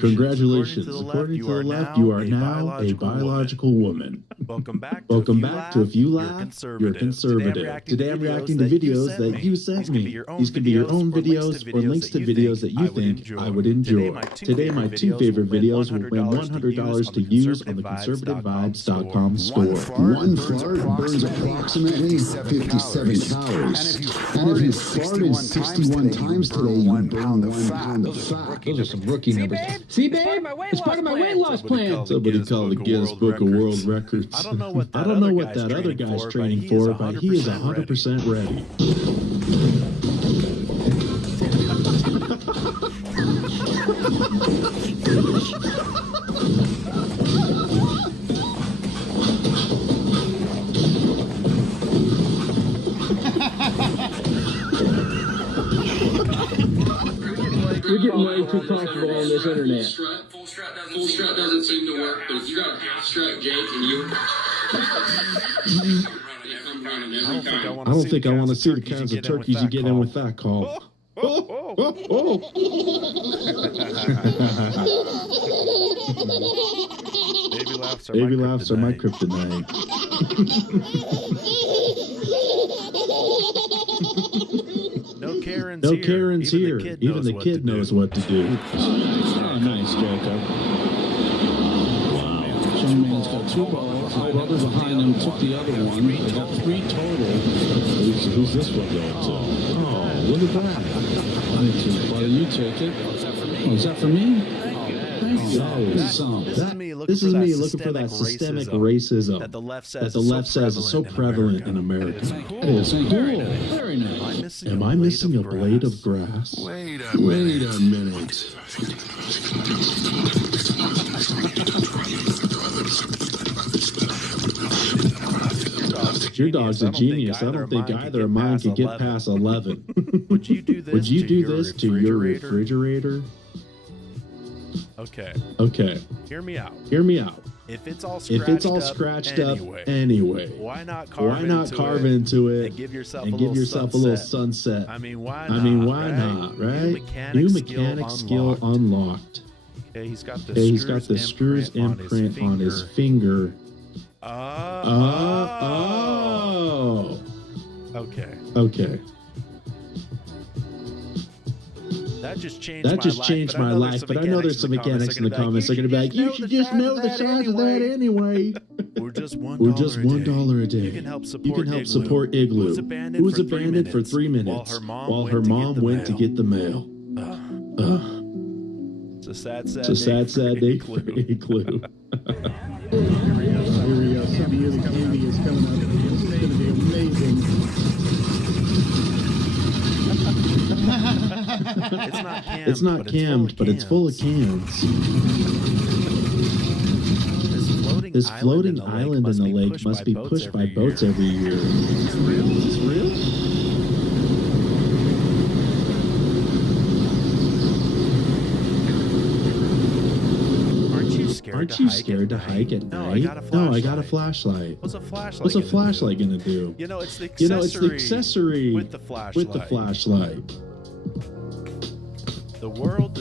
Congratulations. According to the left, you are now a biological woman. Welcome back To If You Laugh, You're Conservative. Today I'm reacting to videos that you sent me. These could be your own videos or links to videos that you think I would enjoy. Today my two favorite videos will win $100 to use on the conservativevibes.com store. One fart burns approximately 57 calories. And if you farted 61 times today, you burn 1 pound of fat. Those are some rookie numbers. See, babe? It's part of my weight loss plan. Somebody call the Guinness Book of World Records. I don't know what that other guy's training for, but he is 100% ready. You're getting way too comfortable on this internet. Full strap doesn't seem to work, but if you got a half strap, Jake, and you... I don't think I want to see the kinds of turkeys you get in with that call. Baby laughs are my kryptonite. No Karen's here. Even the kid knows what to do. Oh, nice, Jacob. Wow. Some man's got 2 balls. The brother behind him took the other one. They got 3 total. Who's this one going to? Oh, look at that. Why don't you take it? Oh, is that for me? Thank you. This is me looking for that systemic racism that the left says is so prevalent in America. It is cool. Very nice. Am I missing a blade of grass? Wait a minute. Your dog's a genius. I don't think either of mine could get past 11. Would you do this to your refrigerator? Okay. Hear me out. If it's all scratched up anyway, why not carve into it and give yourself a little sunset? I mean, why not, right? New mechanic skill unlocked. Okay, he's got the screws imprint on his finger. Okay. That just changed my life, but I know there's some mechanics in the comments. They're gonna be like, you should just know the size of that anyway. We're just $1 a day. You can help support Igloo, who was abandoned for 3 minutes while her mom went to get the mail. It's a sad day for Igloo. Here we go. Some music movie is coming up. It's going to be amazing. It's not cammed, but it's full of cans. This floating island in the lake must be pushed by boats every year. Is this real? Aren't you scared to hike at night? No, I got a flashlight. What's a flashlight gonna do? It's the accessory with the flashlight. The world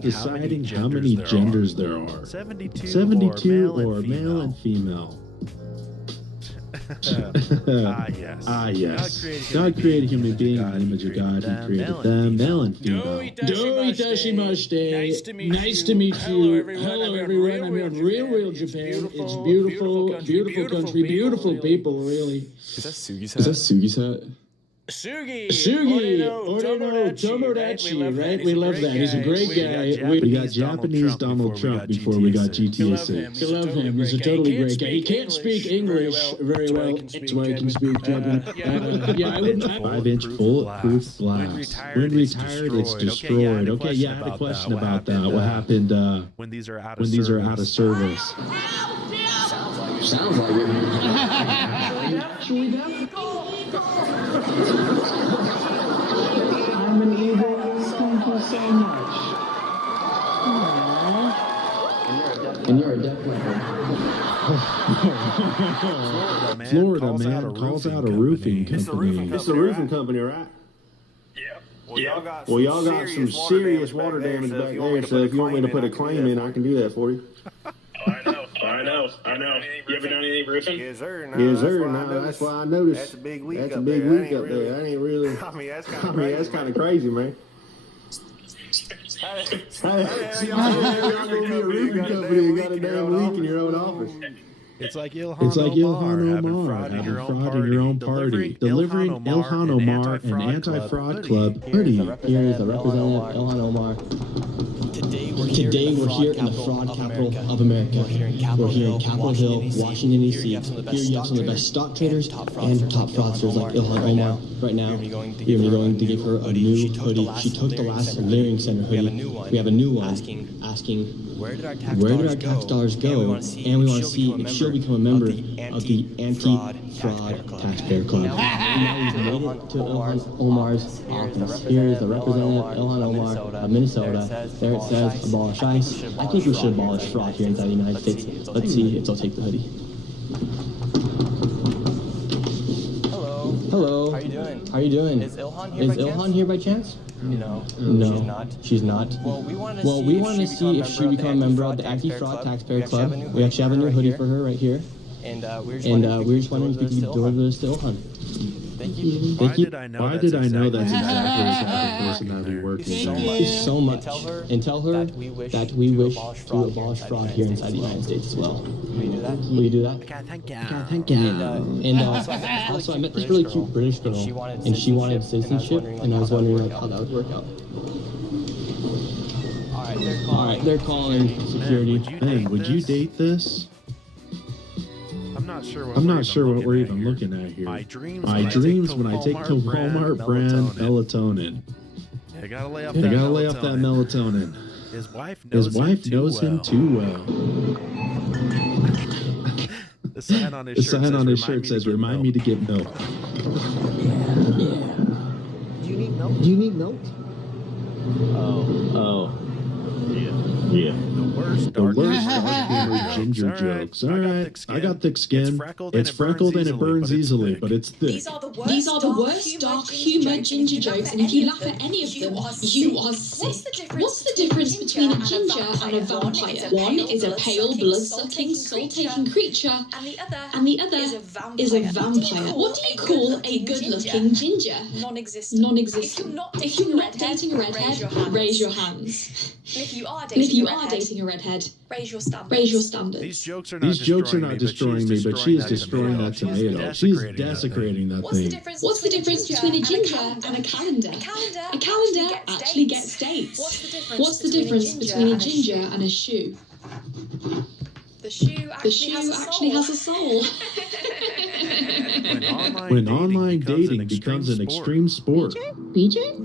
deciding how many genders there are. 72 or male and female. Yes. God created human beings in the image of God. He created them, male and female. Doi Dashimashite. Nice to meet you. Hello, everyone. I'm in real Japan. It's beautiful country, beautiful people, really. Is that Sugi's hat? Sugi, Tomodachi, right? We love that. He's a great guy. We got Japanese Donald Trump before we got GTA 6. We love him. He's a totally great guy. He can't speak English very well. That's why he can speak Japanese. I wouldn't. 5-inch bulletproof glass. When retired, it's destroyed. Okay, yeah, I had a question about that. What happened when these are out of service? Sounds like it. I'm an eagle. Thank you so much. Aww. And you're a deaf leopard. Florida man calls out a roofing company. It's a roofing company, right? Yeah. Well, y'all got some serious water damage back there, so if you want me to put a claim in, I can do that for you. I know. You ever done any roofing? Yes, sir. No, that's why I noticed. That's a big leak up up there. there. That ain't really. I mean, that's kind of crazy, man. Hey, see, y'all gonna be a roofing company and got a damn leak in your own office. It's like Ilhan Omar having fraud in your own party. Delivering Ilhan Omar an anti-fraud club hoodie. Here is the representative Ilhan Omar. Today we're here in the fraud capital of America. We're here in Capitol Hill, Washington, D.C. Here you have some of the best stock traders and top fraudsters like Ilhan Omar. Right now, you're going to give her a new hoodie. She took the last Leering Center hoodie. We have a new one asking where did our tax dollars go? And we want to see if she'll become a member of the anti-fraud taxpayer club. Now we've made it to Ilhan Omar's office. Here is the representative Ilhan Omar of Minnesota. There it says abolish ICE. I think we should abolish fraud here inside the United States. Let's see if they'll take the hoodie. Hello. How are you doing? Is Ilhan here by chance? No, she's not. Well, we want to see if she become a member of the Anti-Fraud Taxpayer Club. We actually have a new hoodie for her right here. And we're just wondering if we could deliver this to Ilhan. Thank you. Why did I know that's exactly the type of person I'd be working with? Thank you so much. And tell her that we wish to abolish fraud here inside the United States as well. Will you do that? Thank you. And also, I met this really cute British girl, and she wanted citizenship, and I was wondering how that would work out. All right, they're calling security. Ben, would you date this? I'm not sure what we're even looking at here. My dreams when I take the Walmart brand melatonin. You gotta lay off that melatonin. His wife knows him too well. The sign on his shirt says, "Remind me to get milk." Do you need milk? Oh. Yeah. The worst dark humor ginger jokes. All right, I got thick skin. It's freckled and it burns easily, but it's thick. These are the worst dark humor ginger jokes, and if you laugh at any of them, you are sick. What's the difference between a ginger and a vampire? One is a pale, blood-sucking, soul-taking creature, and the other is a vampire. What do you call a good-looking ginger? Non-existent. If you're not dating a redhead, raise your hands. And if you are dating a redhead, raise your standards. These jokes are not destroying me, but she is destroying that tomato. She's desecrating that thing. What's the difference between a ginger and a calendar? A calendar actually gets dates. What's the difference between a ginger and a shoe? The shoe actually has a soul. When online dating becomes an extreme sport. BJ?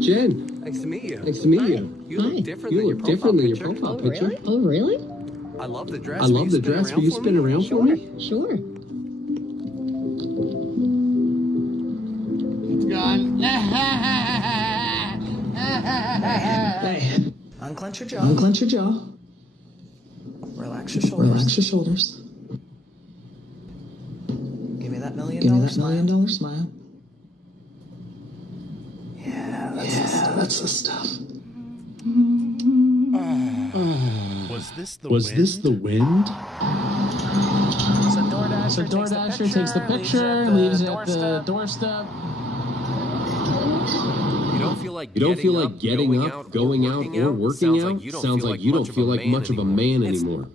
Jen. Nice to meet you. You look different than your profile picture. Oh, really? I love the dress. Will you spin around for me? Sure. It's gone. Hey. Unclench your jaw. Unclench your jaw. Relax your shoulders. Relax your shoulders. Give me that $1 million smile. Yeah, that's the stuff. Was this the wind? So DoorDasher takes the picture, leaves it at the doorstep. You don't feel like getting up, going out, or working out? Sounds like you don't feel like much of a man anymore.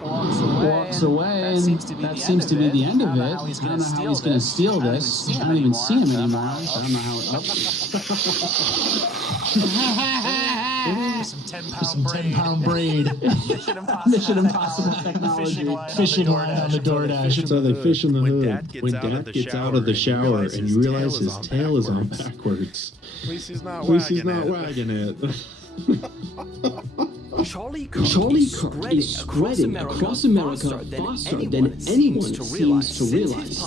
Walks away, and that seems to be the end of it. I don't know how he's going to steal this. I don't even see him anymore. I don't know how it... Some 10-pound braid. Mission Impossible technology. Fishing line on the DoorDash. So they fish in the hood. When Dad gets out of the shower and you realize his tail is on backwards. At least he's not wagging it. Charlie Kirk is spreading across America faster than anyone seems to realize.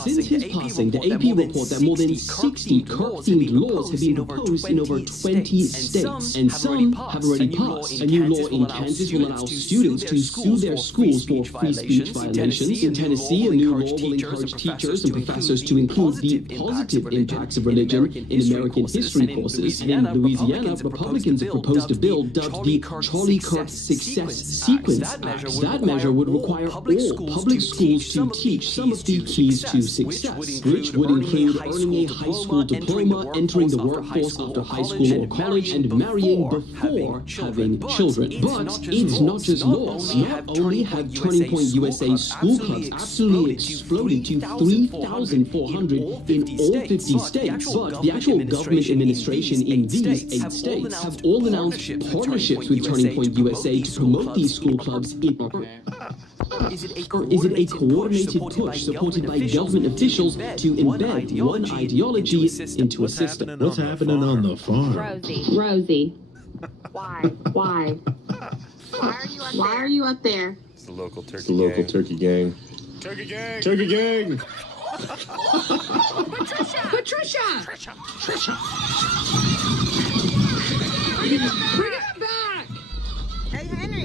Since his passing, the AP report that more than 60 Kirk-themed laws have been proposed in over 20 states, and some have already passed. A new law in Kansas will allow students to sue their schools for free speech violations. In Tennessee, a new law will encourage teachers and professors to include the positive impacts of religion in American history courses. In Louisiana, Republicans have proposed a bill dubbed the Charlie Kirk Success Sequence Act. That measure would require all public schools to teach some of the keys to success, which would include earning a high school diploma, entering the workforce after high school or college, and marrying before having children. But it's not just laws. Not only have Turning Point USA school clubs absolutely exploded to 3,400 in all 50 states, but the actual government administration in these 8 states have all announced partnerships with Turning Point USA to promote these school clubs in... Is it a coordinated push supported by government officials to embed one ideology into a system? What's happening on the farm? Rosie. Why? Why are you up there? It's the local turkey turkey gang. Turkey gang! Turkey gang! Patricia! Bring it back! Hey, Henry.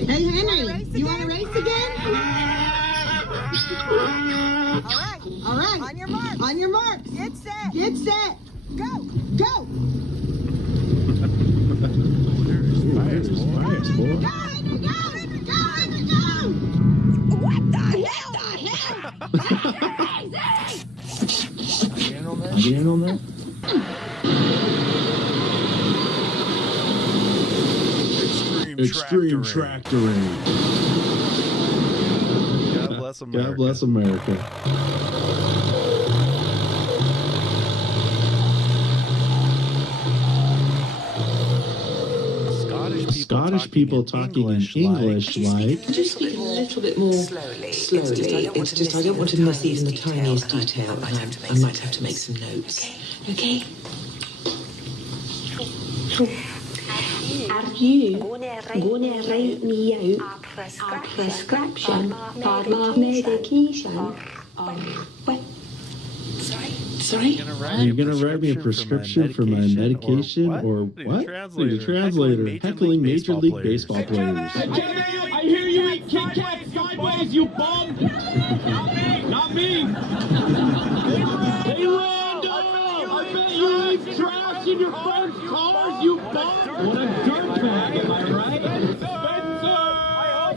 You want to race again? All right. On your mark. Get set. Go. Nice, boy. Go. What the hell? Are you in on that? Extreme tractoring. God bless America. God bless America. Scottish people talking in English like... Could you speak a little bit more slowly? It's just I don't want to miss even the tiniest detail, and I might have to make some notes. Okay? Are you going to write me out a prescription for my medication? Or what? Sorry? You're gonna write me a prescription for my medication or what? Need a translator. Heckling Major League Baseball players. I hear you eat Kit Kat sideways, you bum! Not me! Hey, Ldoe! I bet you eat trash in your friend's cars, you bum! What a dirtbag, am I right? Spencer!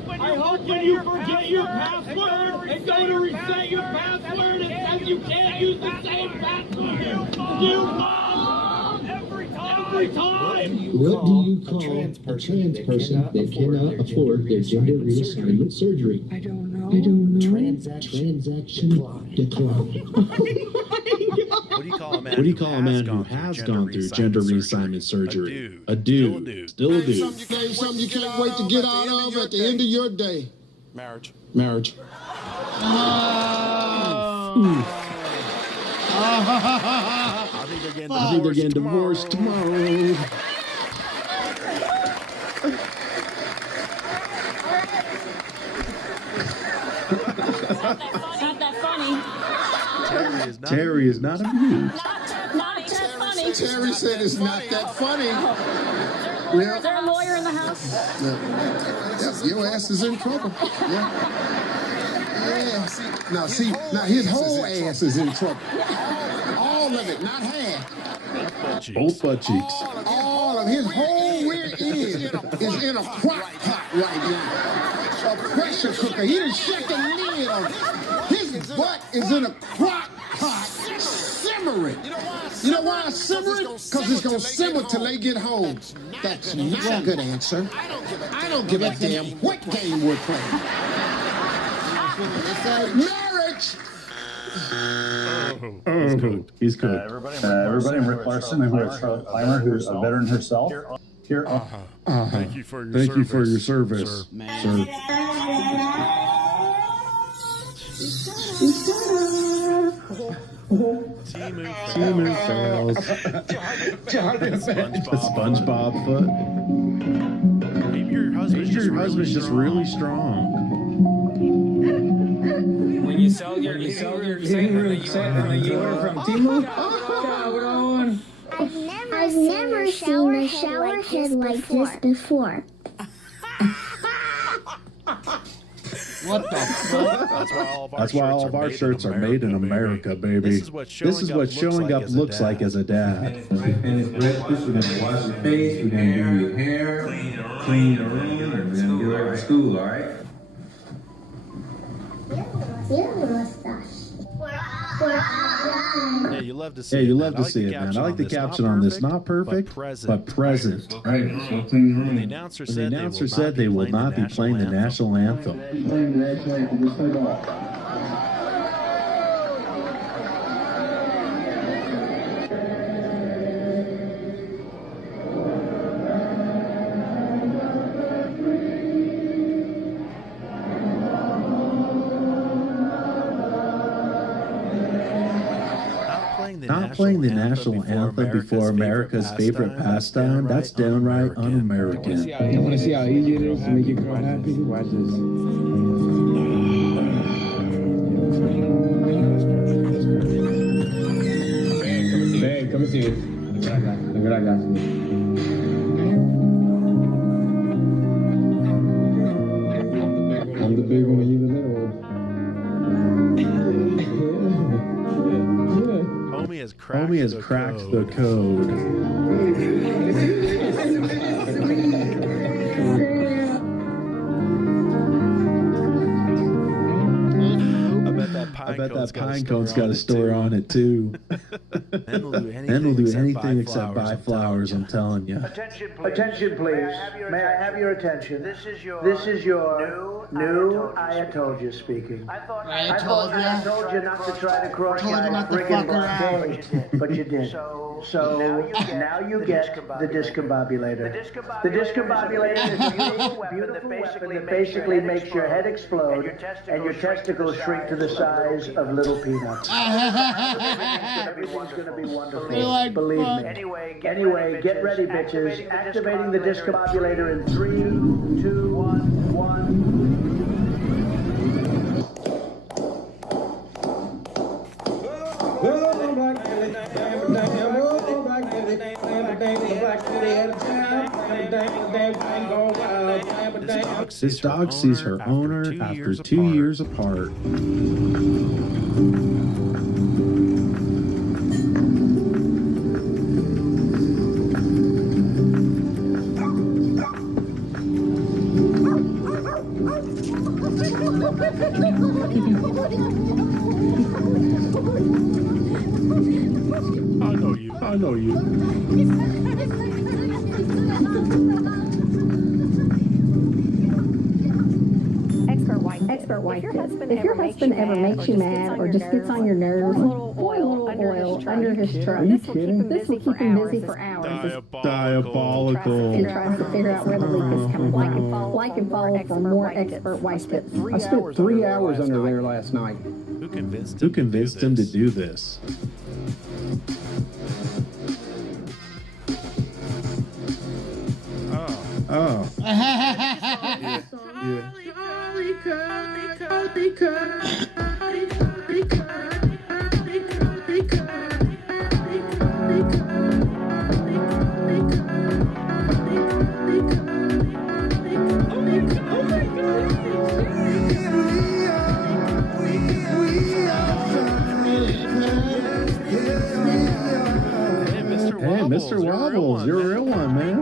I hope when you forget your password and go to reset your password, it says you can't use the same password! You bum! Every time! What do you call a trans person that cannot afford their gender reassignment surgery? I don't know. Transaction decline. What do you call a man who has gone through gender reassignment surgery? A dude. Still a dude. Something you can't wait to get out of at the end of your day. Marriage. I think they're getting divorced tomorrow. Not that funny. Terry is not amused. Not that funny. Terry said it's not that funny. Is there a lawyer in the house? Yes, your ass is in trouble. Yeah. Now his whole ass is in trouble. All of it, not half. Both butt cheeks. All of his whole rear end is in a crock pot right now. A pressure cooker. He done shut the lid on it. His butt is in a crock pot simmering. You know why it's simmering? Because it's going to simmer till they get home. That's not a good answer. I don't give a damn what game we're playing. Marriage! He's cooked. Everybody, I'm Rick Larson. I'm here with Charlotte Clymer, who's a veteran herself. Here. Thank you for your service, sir. Timu fails. SpongeBob foot. Your husband's just really strong. When you sell your living room set and then you order from Timo? I've never seen a shower head like this before. What the fuck? That's why all of our shirts are made in America, baby. This is what showing up looks like as a dad. Finish breakfast, we're gonna wash your face, we're gonna do your hair, clean your room, and we're gonna get ready for school, alright? Yeah, you love to see it, man. I like the caption on this. Not perfect, but present. Alright, so clean your room. The announcer said they will not be playing the national anthem. Not playing the national anthem before America's favorite pastime, that's downright un-American. You want to see how easy it is to make your girl happy? Watch this. Babe, come and see it. Look what I got for you. I'm the big one, you the little one. Homie has cracked the code. I bet that pine cone's got a story on it too. Then we'll do anything except buy flowers, I'm telling you. Attention, please. May I have your attention? This is your new I told you speaking. I told you not to try to cross my friggin' block, but you did. So now you get the discombobulator. The discombobulator is a beautiful weapon that basically makes your head explode and your testicles shrink to the size of little peanuts. Everything's gonna be wonderful. Believe me. Anyway, get ready, bitches. Activating the discombobulator in 3, 2, 1. This dog sees her owner after 2 years apart. I know you. Expert wife. If your husband ever makes you mad or just gets on your nerves, pour a little oil under his truck. This will keep him busy for hours. Diabolical. And tries to figure out where the leak is coming from. Like and follow for more expert wife tips. I spent 3 hours under there last night. Who convinced him to do this? Oh. Hey, Mr. Wobbles, you're a real one, man.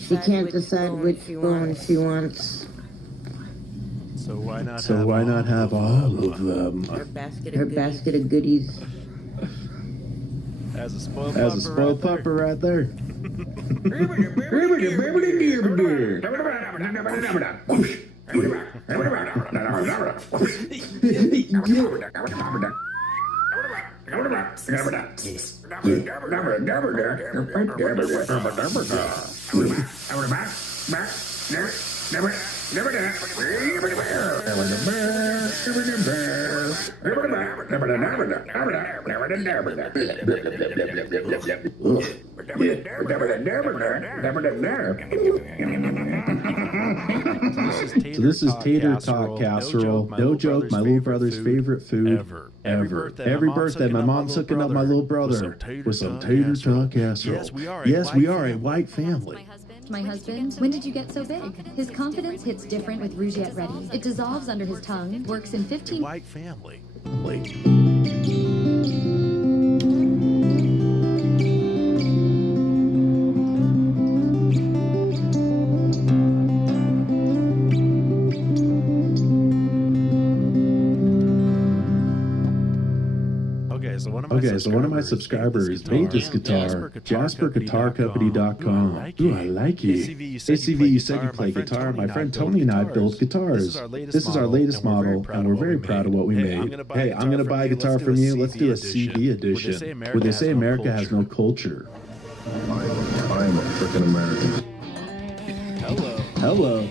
She can't decide which one she wants. So why not have all of them? Her basket of goodies. As a spoiled pupper right there. So this is tater tot casserole. No joke, my little brother's favorite food ever. Every birthday, my mom's hooking up my little brother with some tater tot casserole. Yes, we are a white family. My husband, when did you get so big? His confidence hits different with Rougiette Ready. It dissolves under his tongue, works in 15... White family. Okay, so one of my subscribers made this guitar, JasperGuitarCompany.com. Ooh, I like it. ACV, you said you play guitar. My friend Tony and I build guitars. This is our latest model, and we're very proud of what we made. Hey, I'm going to buy a guitar from you. Let's do a CD edition, where they say America has no culture. I am a freaking American. Hello.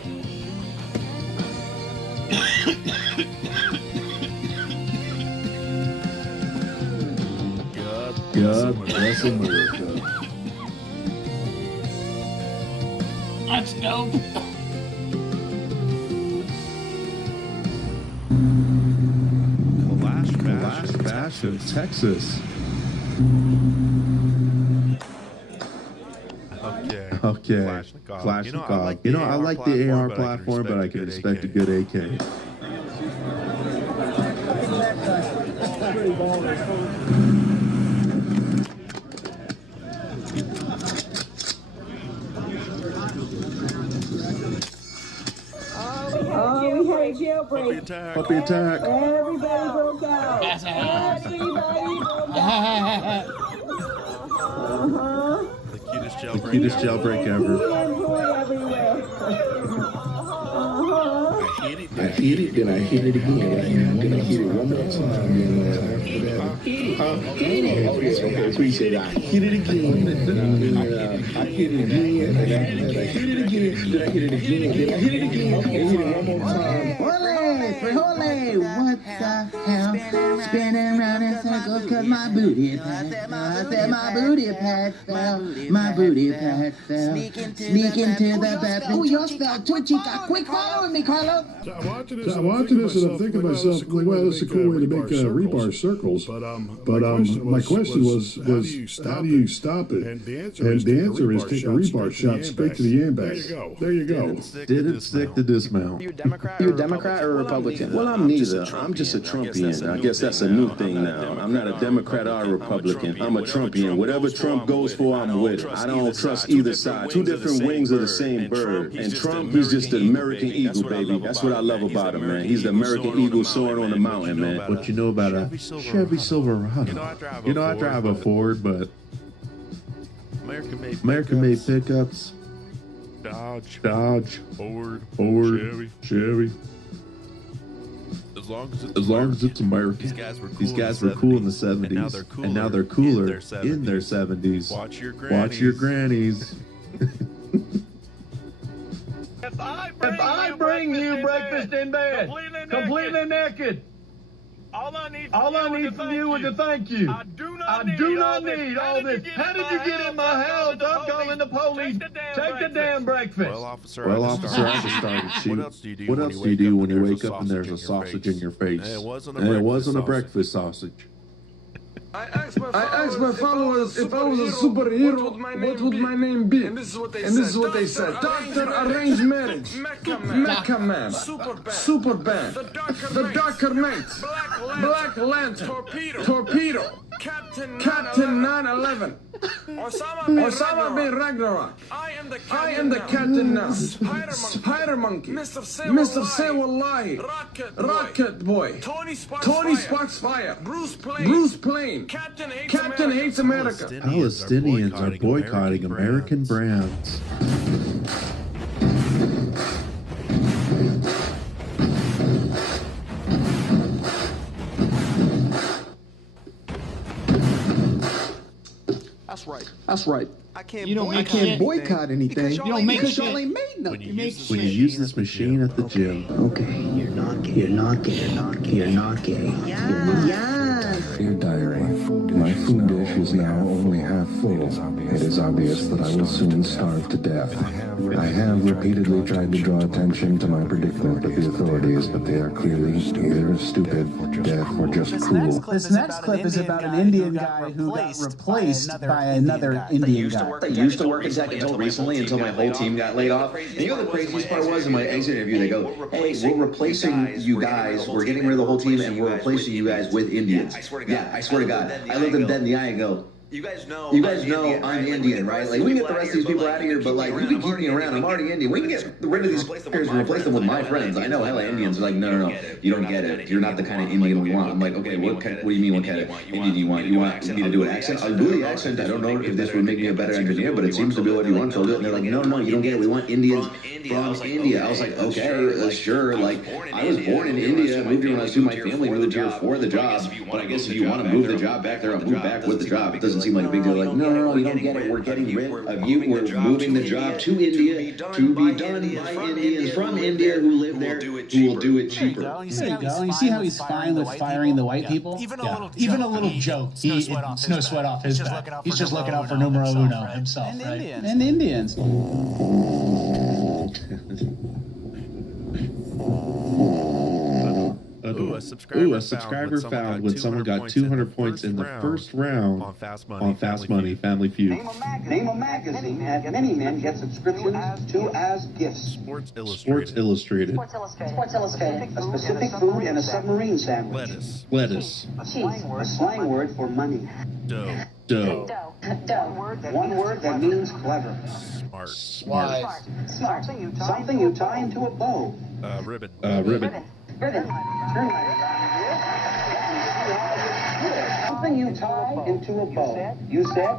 God bless America. That's dope. Clash Bash in Texas. Okay. Flashnikov. You know, I like the AR platform, but I can expect a good AK. We had a jailbreak. Puppy attack. Everybody broke out. Everybody broke out. The cutest jailbreak ever. I hit it, then I hit it again. Then I hit it one more time. Okay, appreciate it. I hit it again. I hit it again. And I hit it again. Then I hit it again. Then I hit it again. And hit it one more time. Holy, what the hell? Spinning around in circles cause my booty pad fell. I said my booty pad fell. My booty pad fell. Sneak into the bathroom. Oh, yours fell too, chica. Quick, follow me, Carlo. I'm watching this and I'm thinking to myself, like, well, that's a cool way to make rebar circles. But my question was how do you stop it? And the answer is take a rebar shot straight to the yambag. There you go. Didn't stick to dismount. You a Democrat or a Republican? Well, I'm neither. I'm just a Trumpian. I guess that's a new thing now. I'm not a Democrat or a Republican. I'm a Trumpian. Whatever Trump goes for, I'm with it. I don't trust either side. Two different wings of the same bird. And Trump, he's just the American eagle, baby. That's what I love about him, man. He's the American eagle soaring on the mountain, man. What you know about a Chevy Silverado? You know, I drive a Ford, but American-made pickups. Dodge, Ford, Chevy. As long as it's American. These guys were cool in the 70s, and now they're cooler in their 70s. Watch your grannies. If I bring you breakfast in bed, completely naked, all I need from you is to thank you. I do not need all this. How did you get in my house? I'm calling the police. Take the damn breakfast. Well, officer, I just started shooting. What else do you do when you wake up and there's a sausage in your face? And it wasn't a breakfast sausage. I asked my followers if I was a superhero, what would my name be? And this is what they said. Doctor Arranged Marriage, Mecha Man, Superman, The Darker Knight, Black Lantern, Torpedo, Captain 9/11, Osama bin Ragnarok. I am the captain now. Spider Monkey, Mr. Say Wallahi, Rocket Boy, Tony Sparks Fire, Bruce Plane. Captain hates America. Palestinians are boycotting American brands. That's right. I can't boycott anything. You don't make because shit. y'all ain't made nothing. When you use this machine at the gym. Okay, you're not gay. You're not gay. You're not gay. You're not gay. Yeah. Dear diary, my food dish is now only half full. It is obvious that I will soon starve to death. I have repeatedly tried to draw attention to my predicament with the authorities, but they are clearly either stupid, deaf, or just cruel. This next clip is about an Indian guy who got replaced by another Indian guy. I used to work in tech until recently, until my whole team got laid off. And you know the craziest part was in my exit interview, they go, hey, we're replacing you guys, we're getting rid of the whole team, and we're replacing you guys with Indians. Yeah, I swear to God. I look them dead in the eye and go, you guys know I'm Indian, right? Like, we can get the rest of these people out of here, but, like, you can keep me around. I'm already Indian. We can get rid of these players and replace them with my friends. I know hella Indians are like, no, you don't get it. You're not the kind of Indian we want. I'm like, okay, what do you mean, what kind of Indian do you want? You want me to do an accent? I'll do the accent. I don't know if this would make me a better engineer, but it seems to be what you want, so I'll do it. And they're like, no, you don't get it. We want Indians from India. I was like, okay, sure. Like, I was born in India. I moved here when I was 2. My family moved here for the job. But I guess if you want to move the job back there, I'll move back with the job. It doesn't seem like a big deal. Like, no, you don't get it. We're getting rid of you. We're moving the job to India to be done by Indians from India who live there, who will do it cheaper. There you go. And you see how he's fine with firing the white people? Even a little joke. It's no sweat off his back. He's just looking out for numero uno himself, right? And Indians. A subscriber found when someone got 200 points in the first round on Fast Money Family Feud. Name a magazine that many men get subscriptions to as gifts. Sports Illustrated. A specific food and a submarine sandwich. Lettuce. A slang word for money. Dough. One word that means clever. Smart. Something you tie into a bow. Ribbon. Turn something you tie into a bow. You said?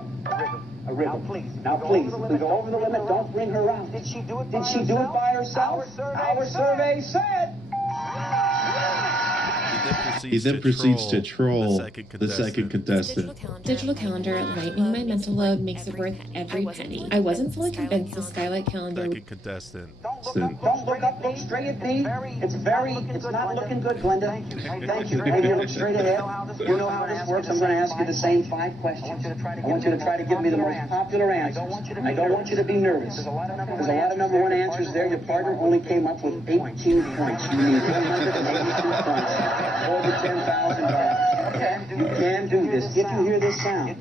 A ribbon. Now please, if we go over the limit, don't bring her out. Did she do it by herself? Our survey said. He then proceeds to troll the second contestant. Digital calendar lightening my mental load makes it worth every penny. I wasn't fully convinced the Skylight calendar. Second contestant. Don't look up, look straight at me. It's not looking good, Glenda. Thank you. Maybe look straight ahead. You know how this works. I'm going to ask you the same 5 questions. I want you to try to give me the most popular answers. I don't want you to be nervous. There's a lot of number 1 answers there. Your partner only came up with 18 points. You need 182 points. Over $10,000. You can do this. If you hear this sound,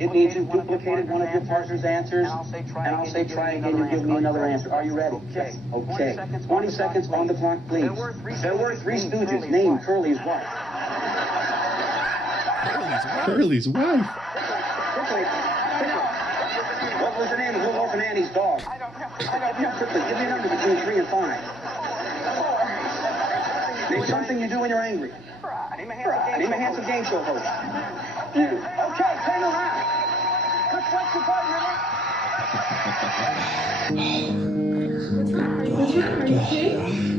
it means you've duplicated one of your partner's answers, and I'll say try again, you give me another answer. Are you ready? Okay. 20 seconds on the clock, please. There were 3 stooges. Name Curly's wife. Curly's wife? Quickly. What was the name of Little Orphan Annie's dog? Quickly, give me a number between 3 and 5. Name something you do when you're angry. Name a handsome game show host. Okay, turn around. Good question, partner.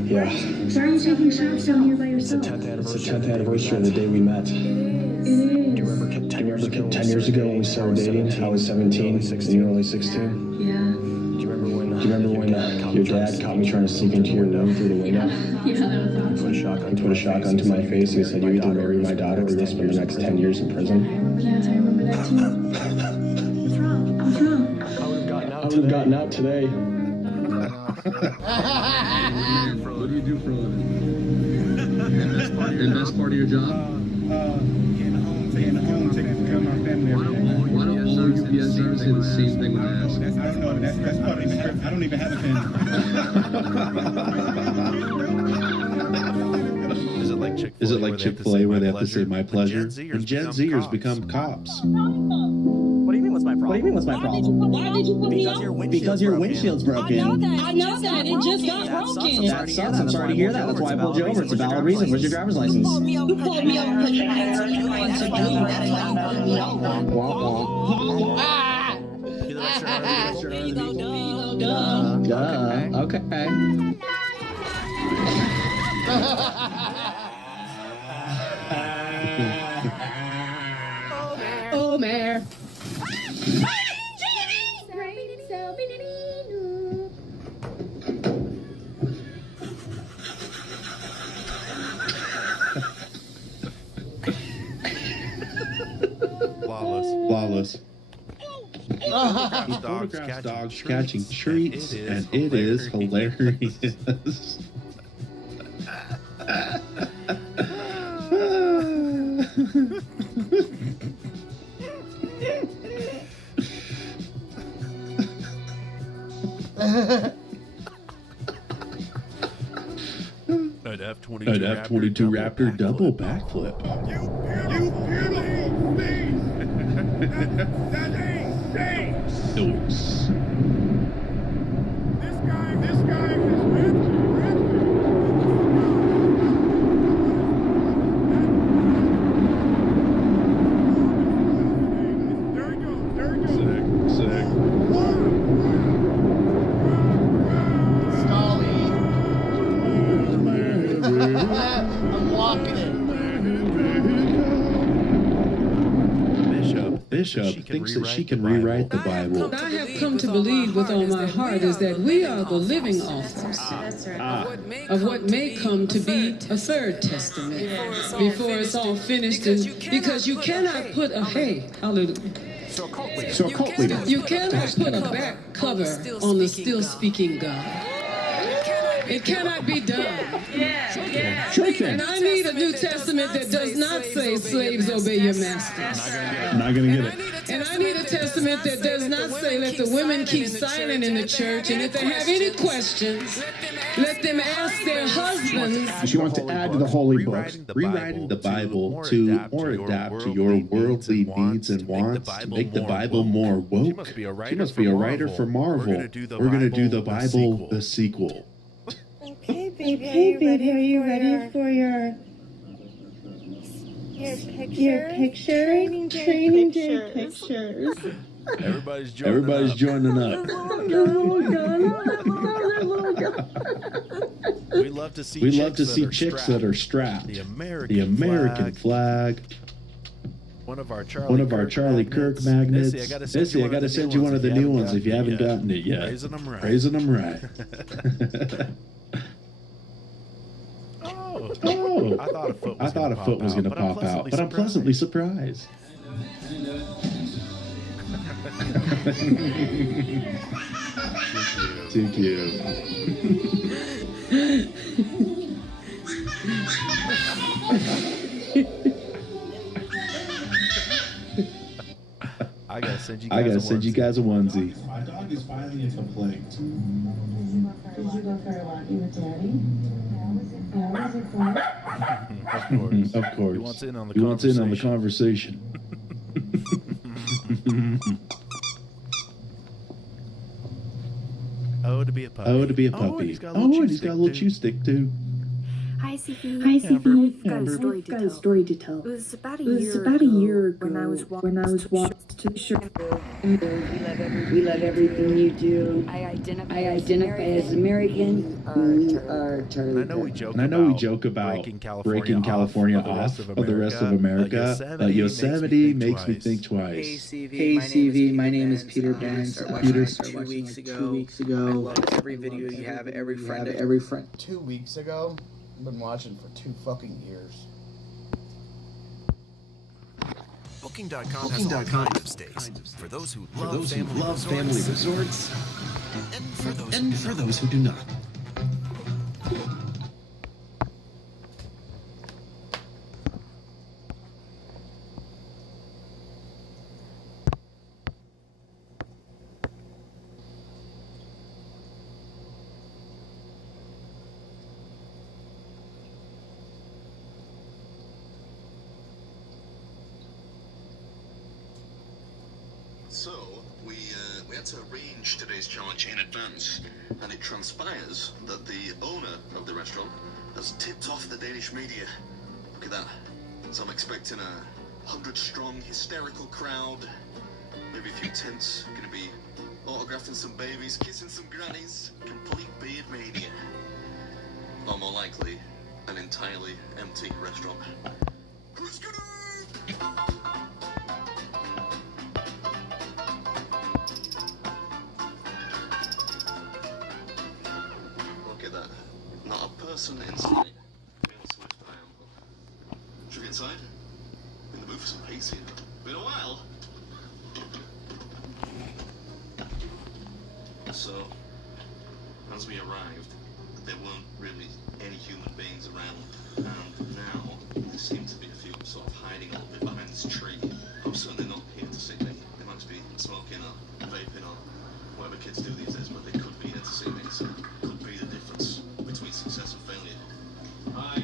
Yeah. Why are you taking shots down here by yourself? It's the 10th anniversary of the day we met. It is. Do you remember 10 years ago when we started dating? I was 17 and you were only 16. Yeah. Do you remember when your dad caught me trying to sneak into your room through the window? Yeah, that was awesome. He put a shotgun to my face and he said, you either marry my daughter or you'll spend the next 10 years in prison. I remember that too. What's wrong? I would have gotten out today. What do you do for a living? And best part of your job? Staying at home, taking care of my family every day. Why don't all UPS drivers say the same thing when I ask? I don't know. That's part of it. I don't even have a pen. Is it like Chick-fil-A where they have to say my pleasure? And Gen Zers become cops. What do you mean, what's my problem? Why did you put me out? Because your windshield's broken. I know that. It just got broken. That sucks. I'm sorry to hear that. That's why I pulled you over. It's a valid reason. Where's your driver's license? You pulled me over because you had something you wanted to do. That's why you pulled me over. There you go, duh. Okay. Oh, Mayor. dogs catching treats, and it is hilarious. An F-22 Raptor double backflip. You that ain't Noise. This guy is rich. There he goes. Sick. I'm walking it. Bishop thinks that she can rewrite the Bible. What I have come to believe with all my heart is that we are the living authors of what may come to be a third testament before it's all finished. And because you cannot put a hallelujah. So a cult leader. You cannot put a back cover on the still speaking God. It cannot be done. And I need a New Testament that does not say slaves obey your masters. Not gonna get it. And I need a testament that does not say let the women keep silent in the church, and if they have any questions, let them ask their husbands. She wants to add to the holy books, rewriting the Bible to more adapt to your worldly needs and wants, to make the Bible more woke. She must be a writer for Marvel. We're gonna do the Bible the sequel. Hey, baby, are you ready for your picture? Training day pictures. Everybody's joining up. We love to see chicks that are strapped. The American flag. One of our Charlie Kirk magnets. Missy, I gotta send you one of the new ones if you haven't gotten it yet. Praising them right. Oh, I thought a foot was gonna pop out, but I'm pleasantly surprised. Too cute. I gotta send you guys a onesie. My dog is filing a complaint. Did you go for a walk with Daddy? Of course. He wants in on the conversation. Oh, to be a puppy. Oh, and he's got a little chew stick too. Hi, Sophie. Got a story to tell. It was about a year ago when I was watched to show. We love everything you do. I identify as American. We are Charlie. And I know we joke about breaking California off of the rest of America, but Yosemite makes me think twice. Hey CV, my name is Peter Burns. Peter, 2 weeks ago. I liked every video you have every friend. 2 weeks ago? I've been watching for 2 fucking years. Booking.com has all kinds of stays. For those who love family resorts, and for those who do not. So, we had to arrange today's challenge in advance, and it transpires that the owner of the restaurant has tipped off the Danish media. Look at that. So I'm expecting a 100-strong hysterical crowd, maybe a few tents, gonna be autographing some babies, kissing some grannies, complete beard mania. Or more likely, an entirely empty restaurant. Who's gonna... Not a person inside. Should we get inside? In the mood for some pacing. Been a while. as we arrived, there weren't really any human beings around, and now there seem to be a few sort of hiding a little bit behind this tree. I'm certainly not here to see me. They might be smoking or vaping or whatever kids do these days, but they could be here to see me. So it could be the difference between success and failure. Hi.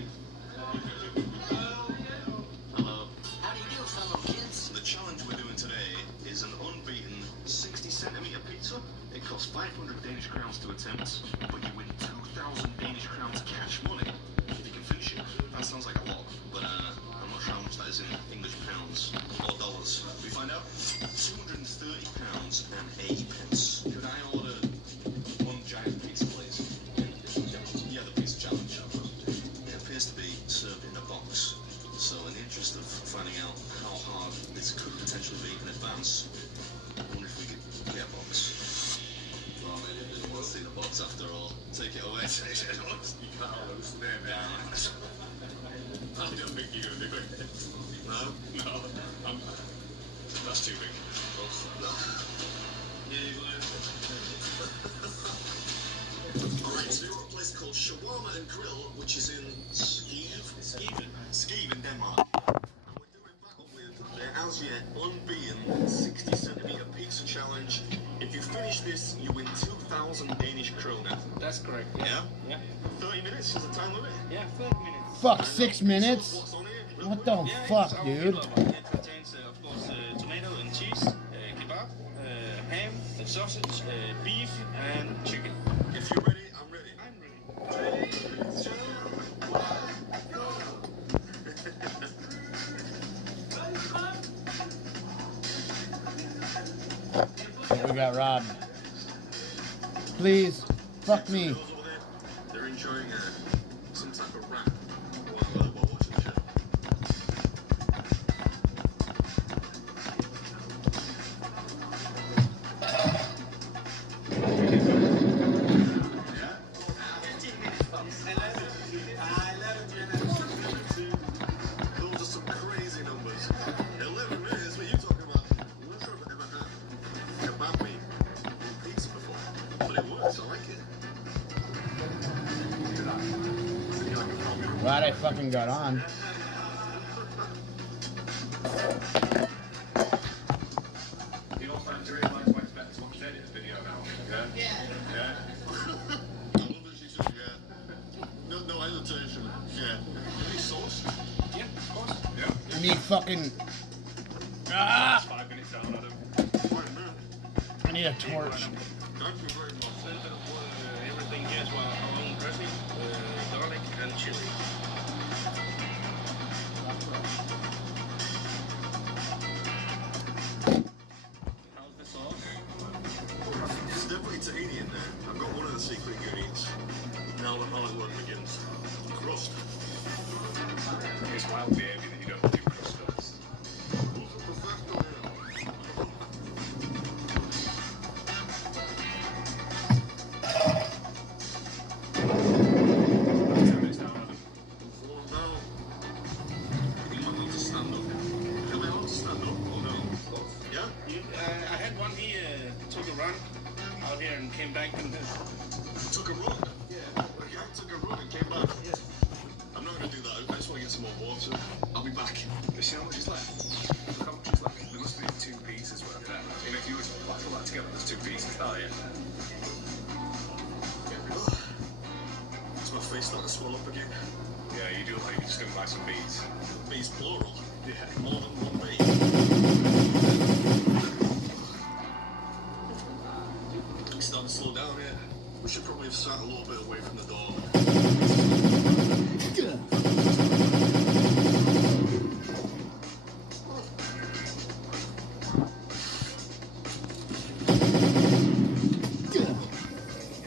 Hello. How do you do, fellow kids? The challenge we're doing today is an unbeaten 60-centimeter pizza. It costs 500 Danish crowns to attempt, but you win 2,000 Danish crowns cash money if you can finish it. That sounds like a lot, but I'm not sure how much that is in English pounds or dollars. We find out. £230 and 80 pence. Could I order one giant pizza, please? Yeah, the pizza challenge. It appears to be served in a box. So in the interest of finding out how hard this could potentially be in advance, I wonder if we could get a box. Well, maybe I didn't want to see the box after all. Take it away. You can't understand that. I don't think you're going to do it. No? No. That's too big. Alright, so you're at a place called Shawarma and Grill, which is in Skive in Denmark. And we're doing battle with the as yet unbeaten 60-centimeter pizza challenge. If you finish this, you win 2,000 Danish kroner. That's correct. Yeah? Yeah. 30 minutes is the time limit? Yeah, 30 minutes. Fuck, 6 minutes? What the fuck, dude? It contains, of course, tomato and cheese, kebab, ham, sausage, beef, and chicken. If you're ready, I'm ready. I'm ready. We got robbed. Please, fuck me. They're enjoying some type of rap while watching the show. Those are some crazy numbers. 11 minutes, what are you talking about? I'm not sure if I've ever had kebab meat on pizza before, but it works, I like it. Glad I fucking got on. You don't find to realize why it's better to watch Eddie's video now? Yeah? Yeah. I love that she said, yeah. No hesitation. Yeah. Any sauce? Yeah, of course. Yeah. I need fucking... Ah! 5 minutes down, Adam. I need a torch. Thank you very much. A little bit of everything here as well. Our own dressing, garlic, and chili. How's the sauce? There's definitely tahini in there. I've got one of the secret ingredients. Now the hard work begins. Crust. It's wild behavior that you don't do crust ups. I had one here, took a run out here and came back and took a run? Yeah. The cat took a run and came back? Yeah. I'm not going to do that. I just want to get some more water. I'll be back. You see how much is left? Look how much is left. There must be 2 pieces worth there. And if you were to battle that together, there's 2 pieces. Oh, yeah. Is my face starting to swell up again? Yeah, you do like you're just going to buy some bees. Bees plural? Yeah. More than one bee. It's starting to slow down here. We should probably have sat a little bit away from the door.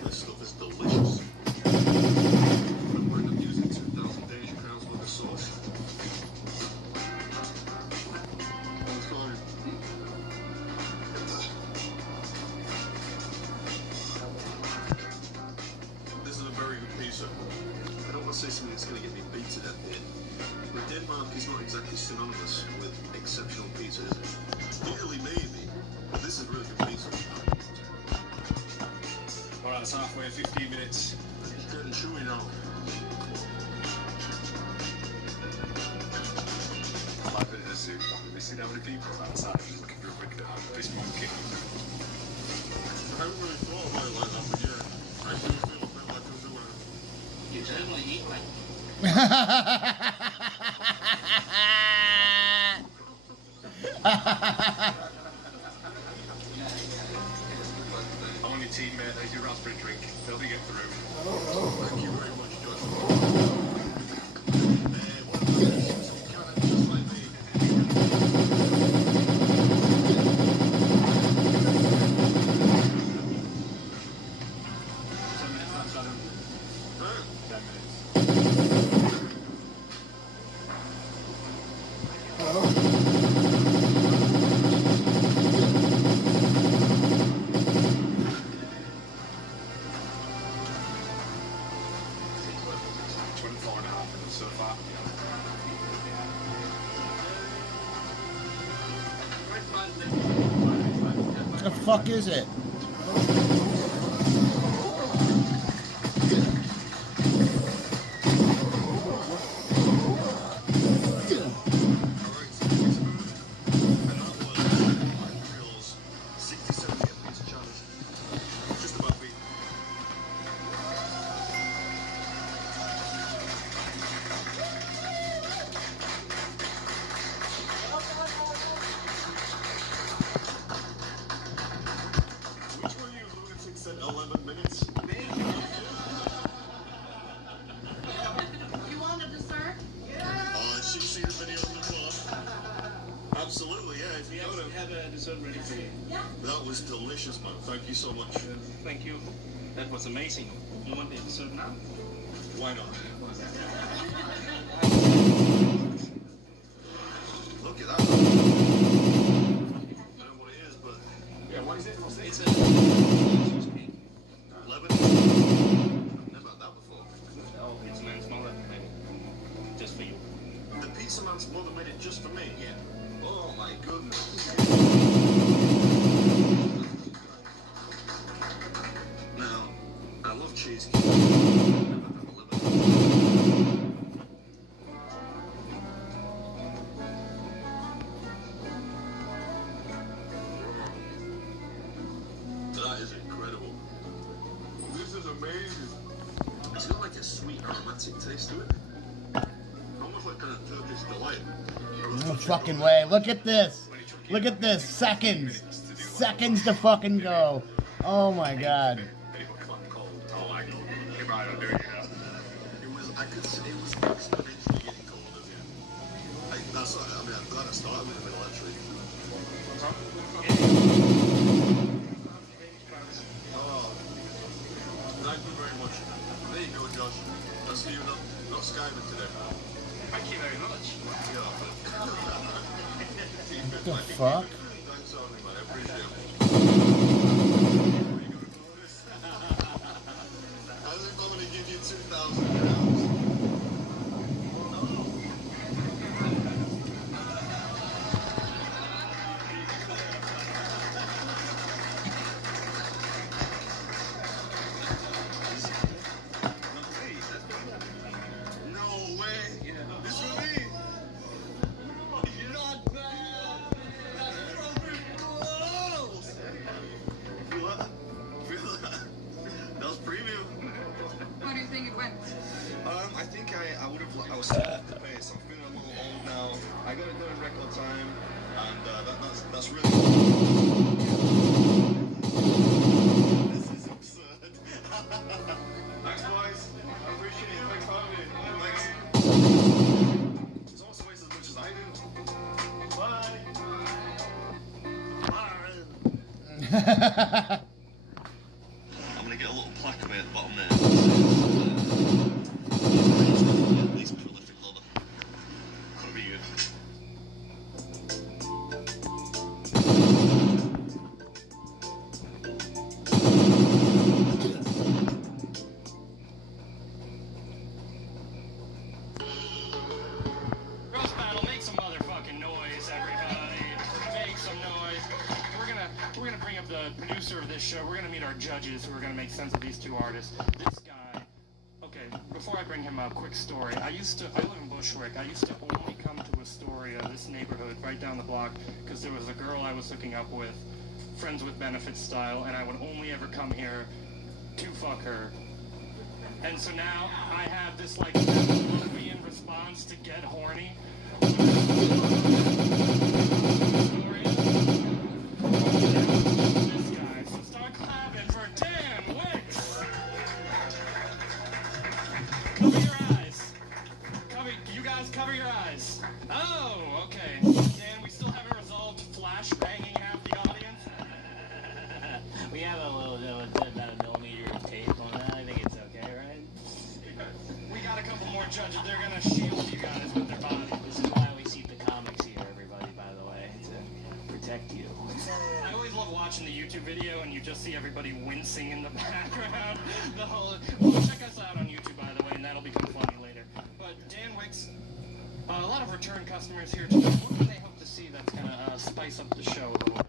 This stuff is delicious. I'm going to be using 2,000 Danish crowns worth of sauce. This is a very good pizza. I don't want to say something that's going to get me beat to death here. But Denmark is not exactly synonymous with exceptional pizza, is it? Italy maybe, but this is really good pizza. Alright, That's halfway, 15 minutes. It's getting chewy now. I've been in a zoo. We've seen how many people outside looking for a wicked this monkey. I haven't really thought about it like that, but yeah. I do feel a bit like I'm doing it. You certainly eat like I'm on your team, mate. There's your raspberry drink. They'll be get through. Thank you very much, Josh. What the fuck is it? Absolutely, yeah. If you have a dessert ready for you. Yeah. That was delicious, man. Thank you so much. Thank you. That was amazing. You want the dessert now? Why not? Look at that. I don't know what it is, but yeah, what is it? It's a cheesecake. Lemon. I've never had that before. Oh, Pizza Man's mother made it just for you. The Pizza Man's mother made it just for me? Yeah. Oh my goodness. Now, I love cheesecake. That is incredible. This is amazing. It's got like a sweet aromatic taste to it. Almost like kind of Turkish delight. No fucking way. Look at this. Look at this. Seconds. Seconds to fucking go. Oh my god. I could say it was exponentially getting colder. That's what, I mean, I'm glad I started with the middle actually. Oh, thank you very much. There you go, Josh. I see you not skiving today. Thank you very much. What the fuck? Thanks, Arnie, man. I appreciate it. How's it going to give you £2,000? I think I was still off the pace. I'm feeling a little old now. I got it done in record time, and that's really. This is absurd. Thanks, boys. I appreciate it. Thanks for having me. Thanks. It's also weighs as much as I do. Bye. I'm gonna get a little plaque of it at the bottom there. show. We're gonna meet our judges who are gonna make sense of these two artists. This guy, okay, before I bring him up, quick story. I live in Bushwick. I used to only come to Astoria, this neighborhood right down the block, because there was a girl I was hooking up with, friends with benefits style, and I would only ever come here to fuck her. And so now I have this like Pavlovian response to get horny. This guy, so start clapping for Dan Wicks. Cover your eyes. You guys cover your eyes. Oh, okay. Dan, we still haven't resolved flash banging half the audience. We have a little about a millimeter of tape on that. I think it's okay, right? We got a couple more judges. They're gonna shield you guys with their body. This is why we keep the comics here, everybody, by the way, to protect you. I always love watching the YouTube video and you just see everybody wincing in the background. Well, check us out on YouTube, by the way, and that'll become funny later. But Dan Wicks, a lot of return customers here today. What can they hope to see that's gonna spice up the show a little bit?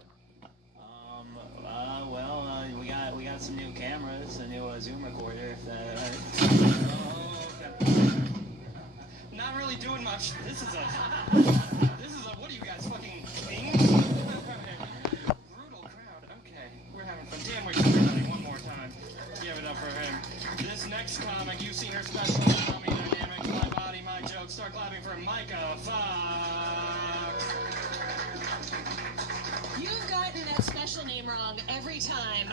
We got some new cameras, a new Zoom recorder. If that. Not really doing much. This is a. What are you guys fucking kings? Brutal crowd. Okay, we're having fun. Dan Wicks, everybody, one more time. Give it up for him. This next comic, you've seen her special Tommy Dynamics, My Body, My Joke. Start clapping for Micah Fox. You've gotten that special name wrong every time.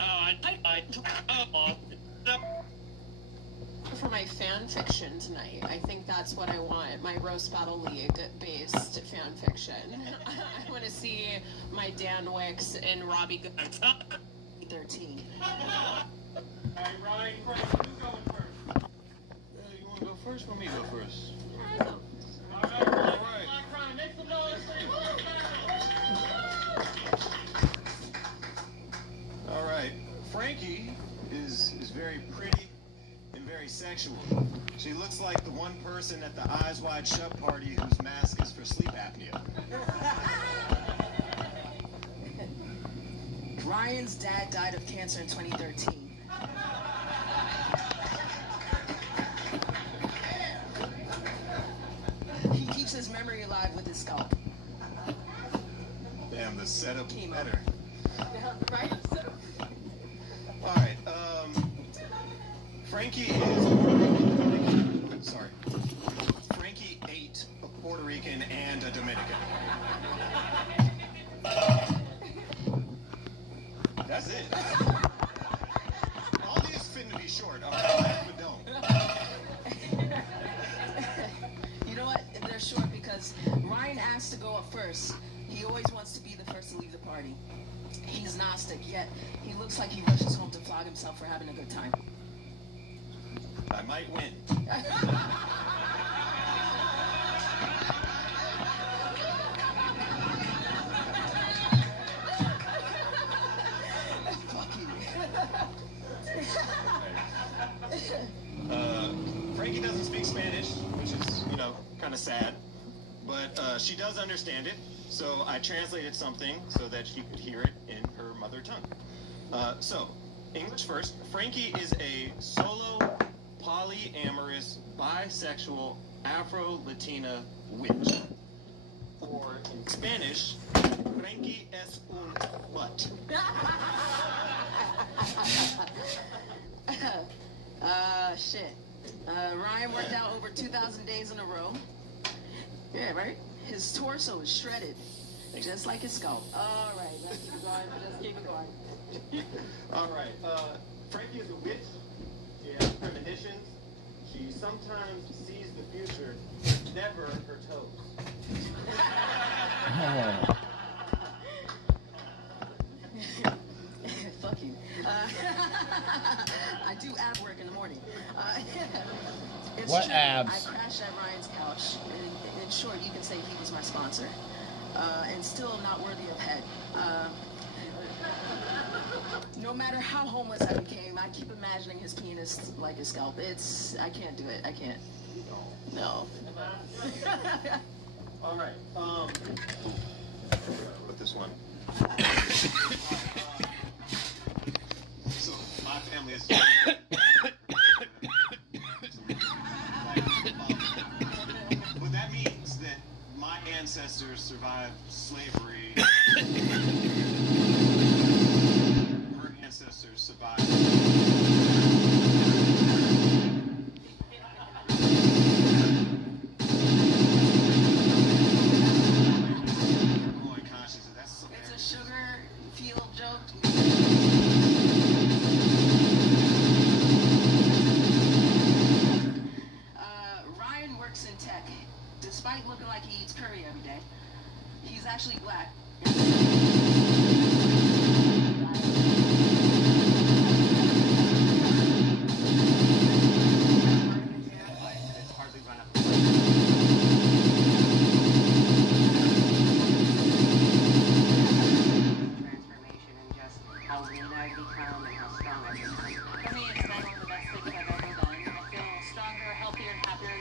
For my fan fiction tonight, I think that's what I want. My Roast Battle League-based fan fiction. I want to see my Dan Wicks and Robbie 13. Hey, Ryan, who's going first? You want to go first or me go first? All right. Make some noise. All right. Frankie is very pretty and very sexual. She looks like the one person at the Eyes Wide Shut party whose mask is for sleep apnea. Ryan's dad died of cancer in 2013. He keeps his memory alive with his scalp. Damn, the setup better. Right? All right, Frankie is sorry. Frankie ate a Puerto Rican and a Dominican. That's it. All these finna be short. All right, but don't. You know what? They're short because Ryan asked to go up first. He always wants to be the first to leave the party. He's Gnostic, yet he looks like he rushes home to flog himself for having a good time. I might win. Frankie doesn't speak Spanish, which is, kind of sad. But she does understand it, so I translated something so that she could hear it in her mother tongue. So, English first. Frankie is a solo, polyamorous, bisexual, Afro-Latina witch. Or in Spanish, Frankie es un butt. Shit. Ryan worked out over 2,000 days in a row. Yeah, right? His torso is shredded, just like his scalp. All right, let's keep going. Let's keep it going. All right. Frankie is a witch. She has premonitions. She sometimes sees the future, never her toes. Fuck you. I do ab work in the morning. It's what true. abs? I crashed at Ryan's couch. In short, you can say he was my sponsor. And still am not worthy of head. No matter how homeless I became, I keep imagining his penis like his scalp. I can't do it. I can't. No. All right. Put this one. family is. But that means that my ancestors survived slavery. Her ancestors survived. It's a sugar field joke. Ryan works in tech. Despite looking like he eats curry every day, he's actually black. It's hardly run up. Transformation and just how lean I've become and how strong I've become. For me, it's been one of the best things I've ever done. I feel stronger, healthier, and happier.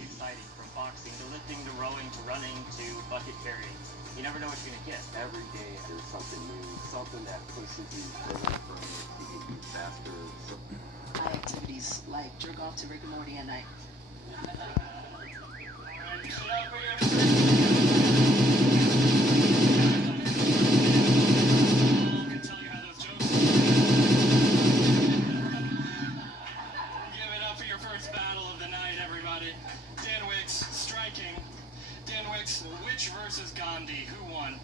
Exciting, from boxing to lifting to rowing to running to bucket carrying. You never know what you're gonna get. Every day there's something new, something that pushes you further from it, to get you faster. My activities like jerk off to Rick and Morty at night. Give it up for your first battle of the night, everybody. Dan Wicks striking. Dan Wicks, Witch versus Gandhi. Who won?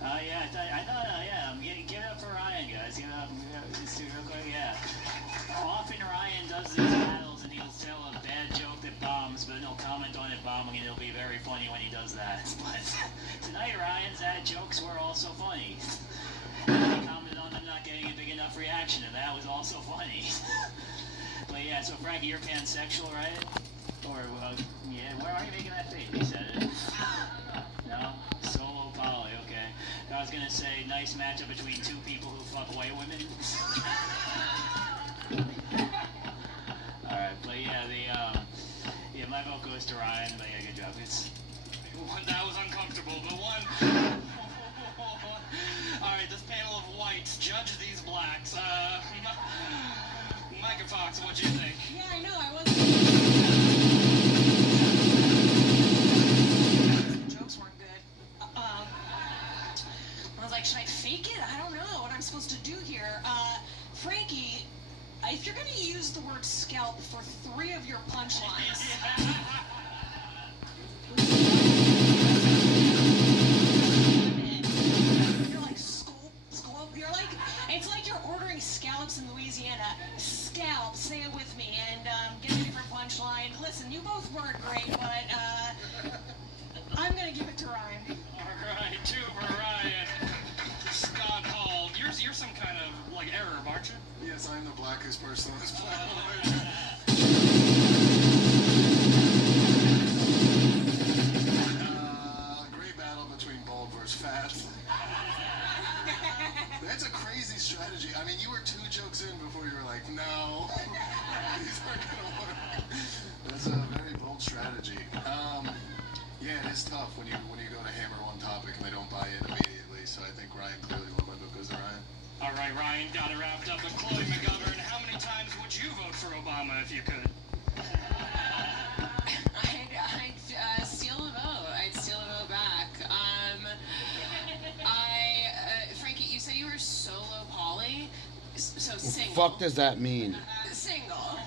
Yeah, I thought, give it up for Ryan, guys. Give it up, just real quick, yeah. Often Ryan does these battles and he'll tell a bad joke that bombs, but he'll comment on it bombing and it'll be very funny when he does that. But tonight, Ryan's jokes were also funny. And he commented on them not getting a big enough reaction, and that was also funny. But yeah, so Frankie, you're pansexual, right? Or, yeah, where are you making that face? You said it. No? Solo poly, okay. I was gonna say, nice matchup between two people who fuck white women. Alright, but yeah, yeah, my vote goes to Ryan, but yeah, good job. That was uncomfortable, but one. Alright, this panel of whites, judge these blacks. Micah Fox, what do you think? Yeah, I know, I wasn't. Jokes weren't good. I was like, should I fake it? I don't know what I'm supposed to do here. Frankie, if you're going to use the word scalp for 3 of your punchlines. You're like, scope. You're like, it's like you're ordering scallops in Louisiana. Scalp, say it with me, and get a different punchline. Listen, you both weren't great, but I'm going to give it to Ryan. Alright, 2 for Ryan. Scott Hall, you're some kind of, like, Arab, aren't you? Yes, I'm the blackest person on this planet. Great battle between bald versus fat. That's a crazy strategy. I mean, you were 2 jokes in before you were like, no, these aren't gonna work. That's a very bold strategy. Yeah, it is tough when you go to hammer one topic and they don't buy it immediately. So I think Ryan clearly won. My vote goes to Ryan. All right, Ryan, got it wrapped up. But Chloe McGovern, how many times would you vote for Obama if you could? I'd steal a vote. I'd steal a vote back. Frankie, you said you were solo poly, so single. Fuck does that mean? Single.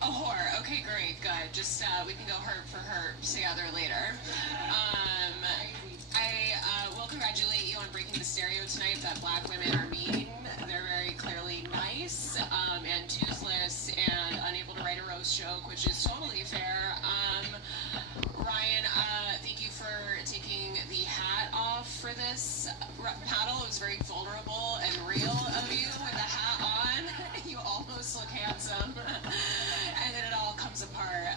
A whore. Okay, great, good. Just we can go herp for herp together later. I will congratulate you on breaking the stereo tonight that black women are mean. They're very clearly nice and toothless and unable to write a roast joke, which is totally fair. Ryan, thank you for taking the hat off for this paddle. It was very vulnerable and real of you with the hat on. You almost look handsome. And then it all comes apart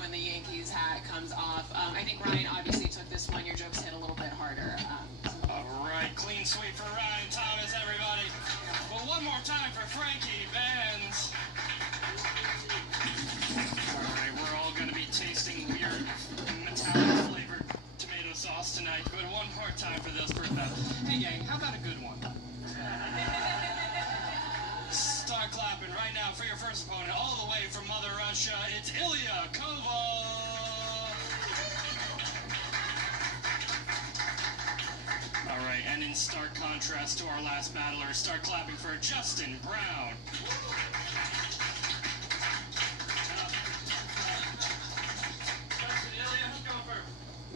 when the Yankees hat comes off. I think Ryan obviously took this one. Your jokes hit a little bit harder. All right, clean sweep for Ryan Thomas, everybody. Well, one more time for Frankie Benz. All right, we're all going to be tasting weird lost tonight, but one more time for those first battle. Hey gang, how about a good one? Start clapping right now for your first opponent, all the way from Mother Russia. It's Ilya Koval. All right, and in stark contrast to our last battler, start clapping for Justin Brown.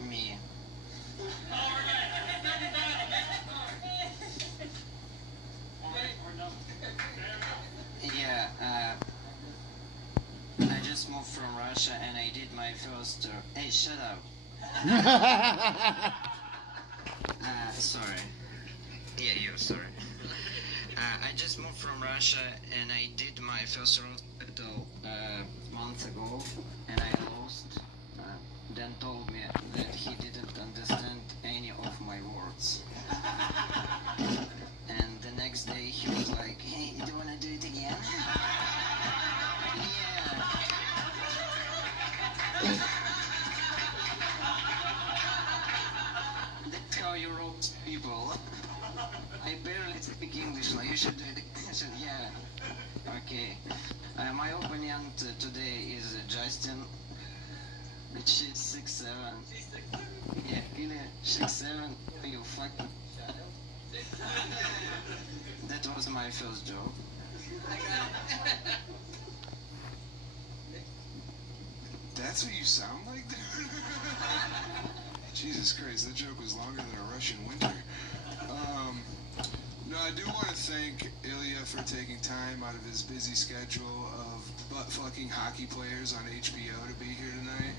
Me. Yeah, I just moved from Russia and I did my first... Hey, shut up. Sorry. Yeah, you, sorry. I just moved from Russia and I did my first roast battle months ago and I lost. Dan told me that he didn't understand any of my words. And the next day he was like, hey, do you want to do it again? Yeah. That's how you roast people. I barely speak English, like you should do it. I said, yeah. Okay. My opponent today is Justin. She's 6'7". Yeah, really, 6'7". You fucking. That was my first joke. That's what you sound like, dude? Jesus Christ, that joke was longer than a Russian winter. No, I do want to thank Ilya for taking time out of his busy schedule of butt-fucking hockey players on HBO to be here tonight.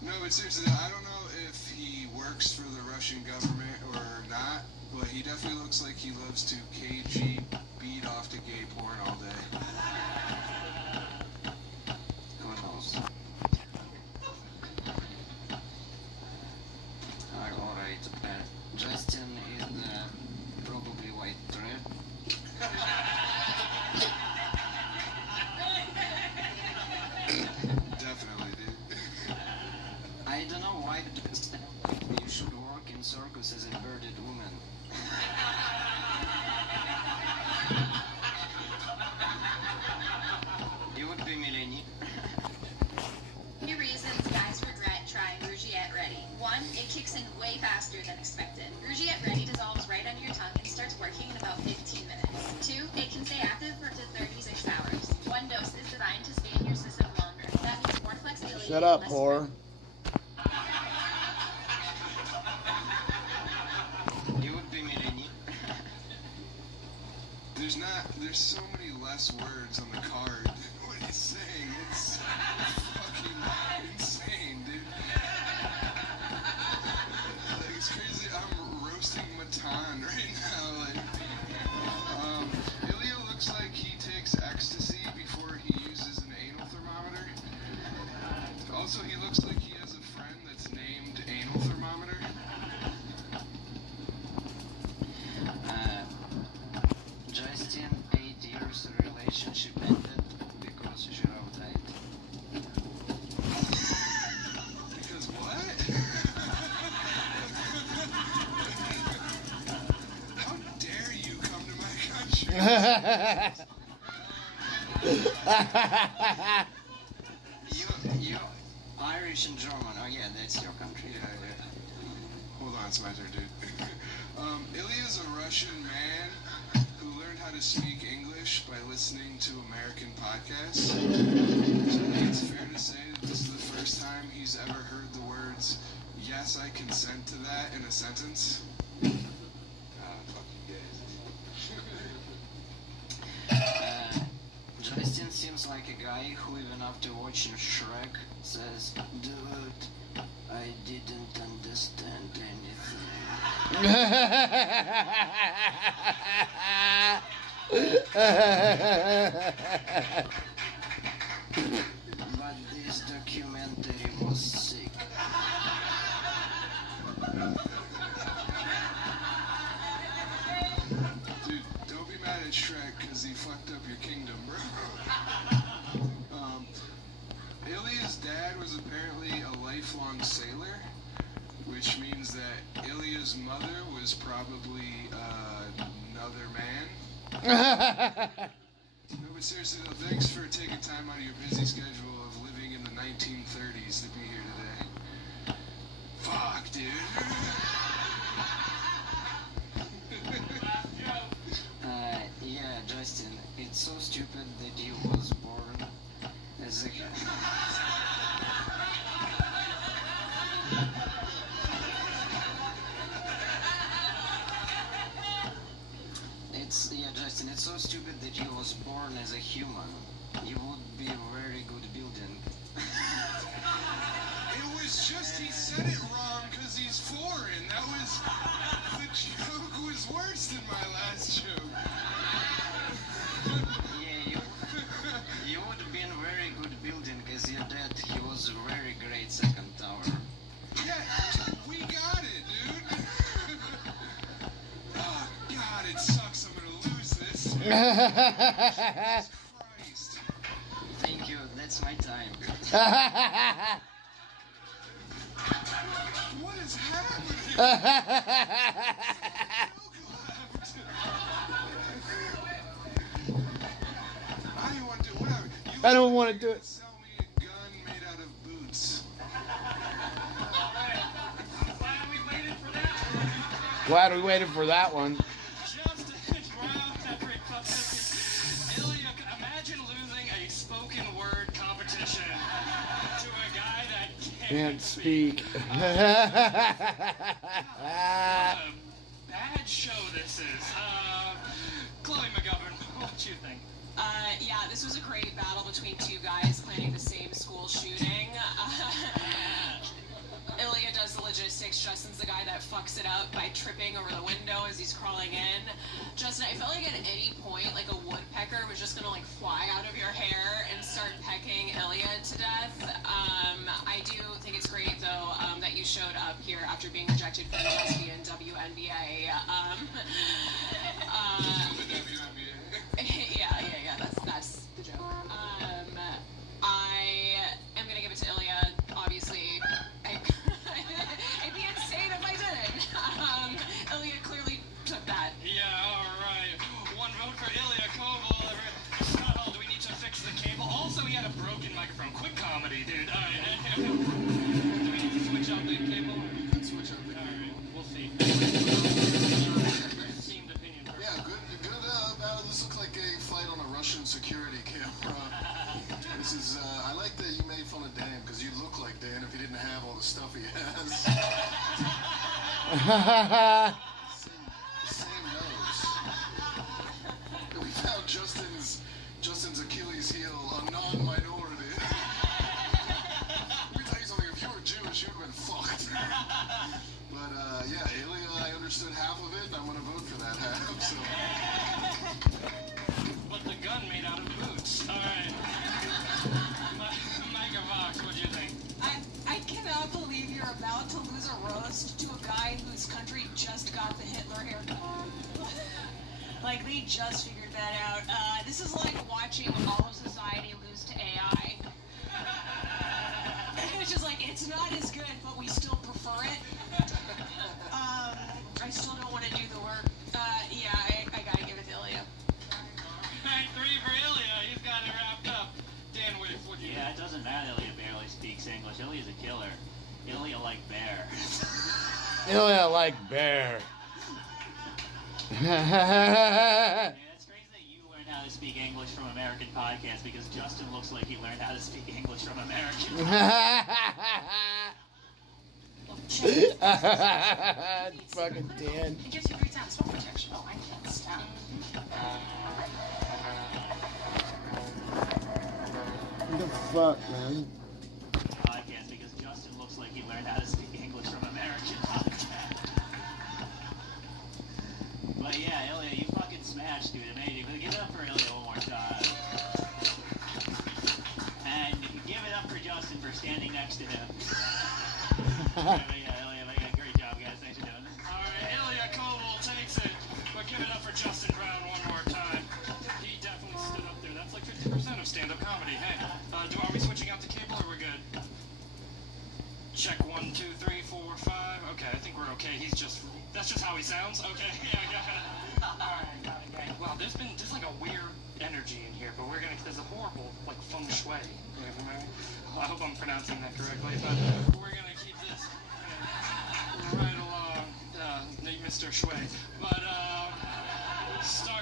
No, but seriously, I don't know if he works for the Russian government or not, but he definitely looks like he loves to KG beat off to gay porn all day. Who knows? Alright, Justin is probably white thread. Definitely, dude. I don't know why you should work in circus as a bearded woman. You would be Mileni. Few reasons guys regret trying Rougiette Ready. 1, it kicks in way faster than expected. Rougiette Ready dissolves right under your tongue and starts working in about 15 minutes. 2, it can stay active for up to 36 hours. 1 dose is designed to stay in your system longer. That means more flexibility. Shut up, whore. You would be Mileni. There's so many less words on the card than what he's saying. It's fucking insane, dude. Like, it's crazy. I'm roasting Matan right now. Like, Ilya looks like he takes ecstasy before he uses an anal thermometer. Also, he looks like he has a friend that's named Anal Thermometer. Justin, 8 years relationship ended because she died. Because what? How dare you come to my country? You Irish and German. Oh yeah, that's your country. Yeah. Hold on, it's my turn, dude. Ilya's a Russian man who learned how to speak English by listening to American podcasts. So I think it's fair to say that this is the first time he's ever heard the words, "Yes, I consent to that" in a sentence. Fuck you guys. Justin seems like a guy who, even after watching Shrek, says, "Dude, I didn't understand anything." But this documentary was sick. Dude, don't be mad at Shrek because he fucked up your kingdom, bro. Ilya's dad was apparently a lifelong sailor, which means that Ilya's mother was probably another man. No, but seriously though, thanks for taking time out of your busy schedule of living in the 1930s to be here today. Fuck, dude. Yeah, Justin, it's so stupid that you was born as a... Yeah, Justin, it's so stupid that you was born as a human. You would be a very good building. It was just he said it wrong because he's foreign. That was... The joke was worse than my last joke. Yeah, you would have been a very good building because your dad, he was a very great second tower. Yeah, we got it, dude. Oh, God, it sucks. I'm going to lose this. Jesus Christ. Thank you. That's my time. What is happening? I don't want to do it. Sell me a gun made out of boots. Glad we waited for that one. Ilya, imagine losing a spoken word competition to a guy that Can't speak. What a bad show this is. Chloe McGovern, what do you think? Yeah, this was a great battle between two guys planning the same school shooting. Ilya does the logistics. Justin's the guy that fucks it up by tripping over the window as he's crawling in. Justin, I felt like at any point, like a woodpecker was just gonna like fly out of your hair and start pecking Ilya to death. I do think it's great though that you showed up here after being rejected from the lesbian WNBA. Yeah. That's the joke. I am gonna give it to Ilya. Obviously, it'd be insane if I didn't. Ilya clearly took that. Yeah, all right. One vote for Ilya Koval. Oh, do we need to fix the cable? Also, he had a broken microphone. Quick comedy, dude. All right. Do we need to switch out the cable? We could switch out the cable. All right, we'll see. Seemed opinion first. Yeah, good. This looks like a fight on a Russian security camera. This is, I like that you made fun of Dan, because you look like Dan if he didn't have all the stuff he has. Same nose. We found Justin's Achilles heel, a non-minority. Let me tell you something, if you were Jewish, you would have been fucked. But, yeah, Ilya, I understood half of it, and I'm going to vote for that half, so... But the gun made out of boots. All right. Micah Vox, what do you think? I cannot believe you're about to lose a roast to a guy whose country just got the Hitler haircut. Like, they just figured that out. This is like watching all of society lose to AI. It's just like, it's not as good, but we still prefer it. I still don't want to do the work. Yeah, I gotta give it to Ilya. Alright, 3 for Ilya. He's got it wrapped up. Dan Wick, what do you think? Yeah, it doesn't matter. Ilya barely speaks English. Ilya's a killer. Ilya like bear. Ilya like bear. Yeah, it's crazy that you learned how to speak English from American podcasts because Justin looks like he learned how to speak English from American Fucking Dan. It gives you great sound smoke protection. Oh, I can't stand. What the fuck, man? podcast because Justin looks like he learned how to speak English from American podcasts. But yeah, Ilya, you fucking smashed, dude. Amazing. But give it up for Ilya one more time. And give it up for Justin for standing next to him. Yeah, Ilya, great job, guys. Thanks for doing this. All right, Ilya Koval takes it. But give it up for Justin Brown one more time. He definitely stood up there. That's like 50% of stand-up comedy. Hey, are we switching out the cable or we're good? Check 1, 2, 3, 4, 5. Okay, I think we're okay. That's just how he sounds. Okay, yeah. Alright, got it. Wow, there's like a weird energy in here, but there's a horrible, like, feng shui. I hope I'm pronouncing that correctly, but we're gonna keep this right along, Mr. Shui. But,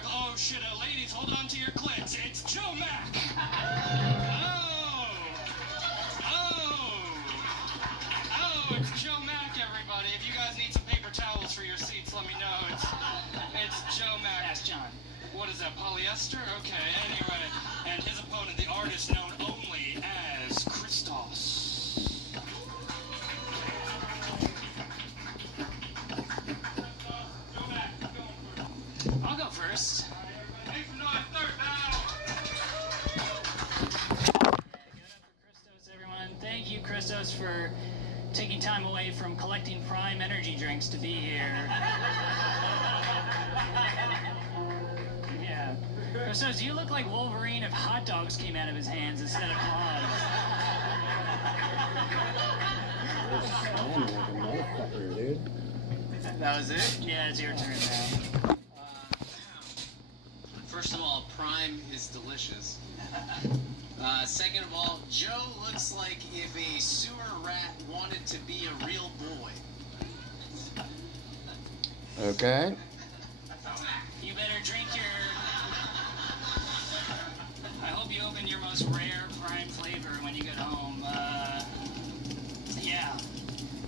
oh shit, ladies, hold on to your clits. It's Joe Mack! Oh, it's Joe Mack, everybody. If you guys need some paper towels for your seats, let me know. It's Joe Mack. Yes, John. What is that, polyester? Okay, anyway. And his opponent, the artist known only as Christos. I'll go first. Hey, for 9-3 now! Christos, everyone. Thank you, Christos, for taking time away from collecting Prime energy drinks to be here. Yeah. Christos, you look like Wolverine if hot dogs came out of his hands instead of claws. That was it? Yeah, it's your turn now. First of all, Prime is delicious. Second of all, Joe looks like if a sewer rat wanted to be a real boy. Okay. You better drink your... I hope you open your most rare Prime flavor when you get home. Yeah.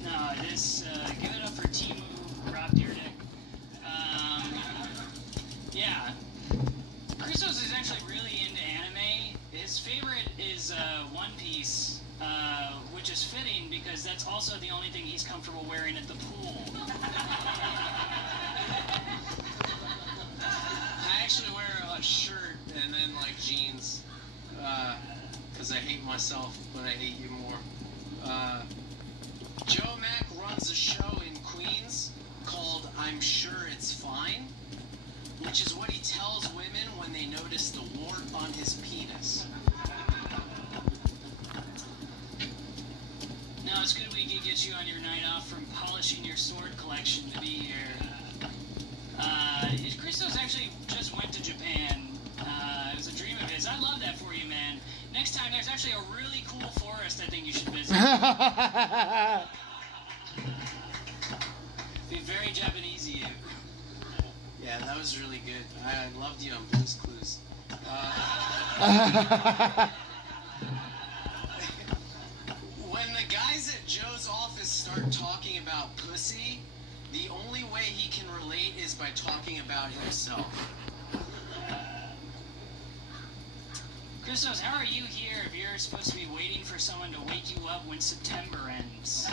No, this... give it up for Timu, Rob Deerdick. Yeah. Christos is actually really into anime. His favorite is One Piece, which is fitting because that's also the only thing he's comfortable wearing at the pool. I actually wear a shirt and then like jeans, because I hate myself, but I hate you more. Joe Mack runs a show in Queens called I'm Sure It's Fine, which is what he tells women when they notice the wart on his penis. No, it's good we could get you on your night off from polishing your sword collection to be here. Christos actually just went to Japan. It was a dream of his. I love that for you, man. Next time, there's actually a really cool forest I think you should visit. Be very Japanese of you. Yeah, that was really good. I loved you on Blue's Clues. When the guys at Joe's office start talking about pussy, the only way he can relate is by talking about himself. Christos, how are you here if you're supposed to be waiting for someone to wake you up when September ends?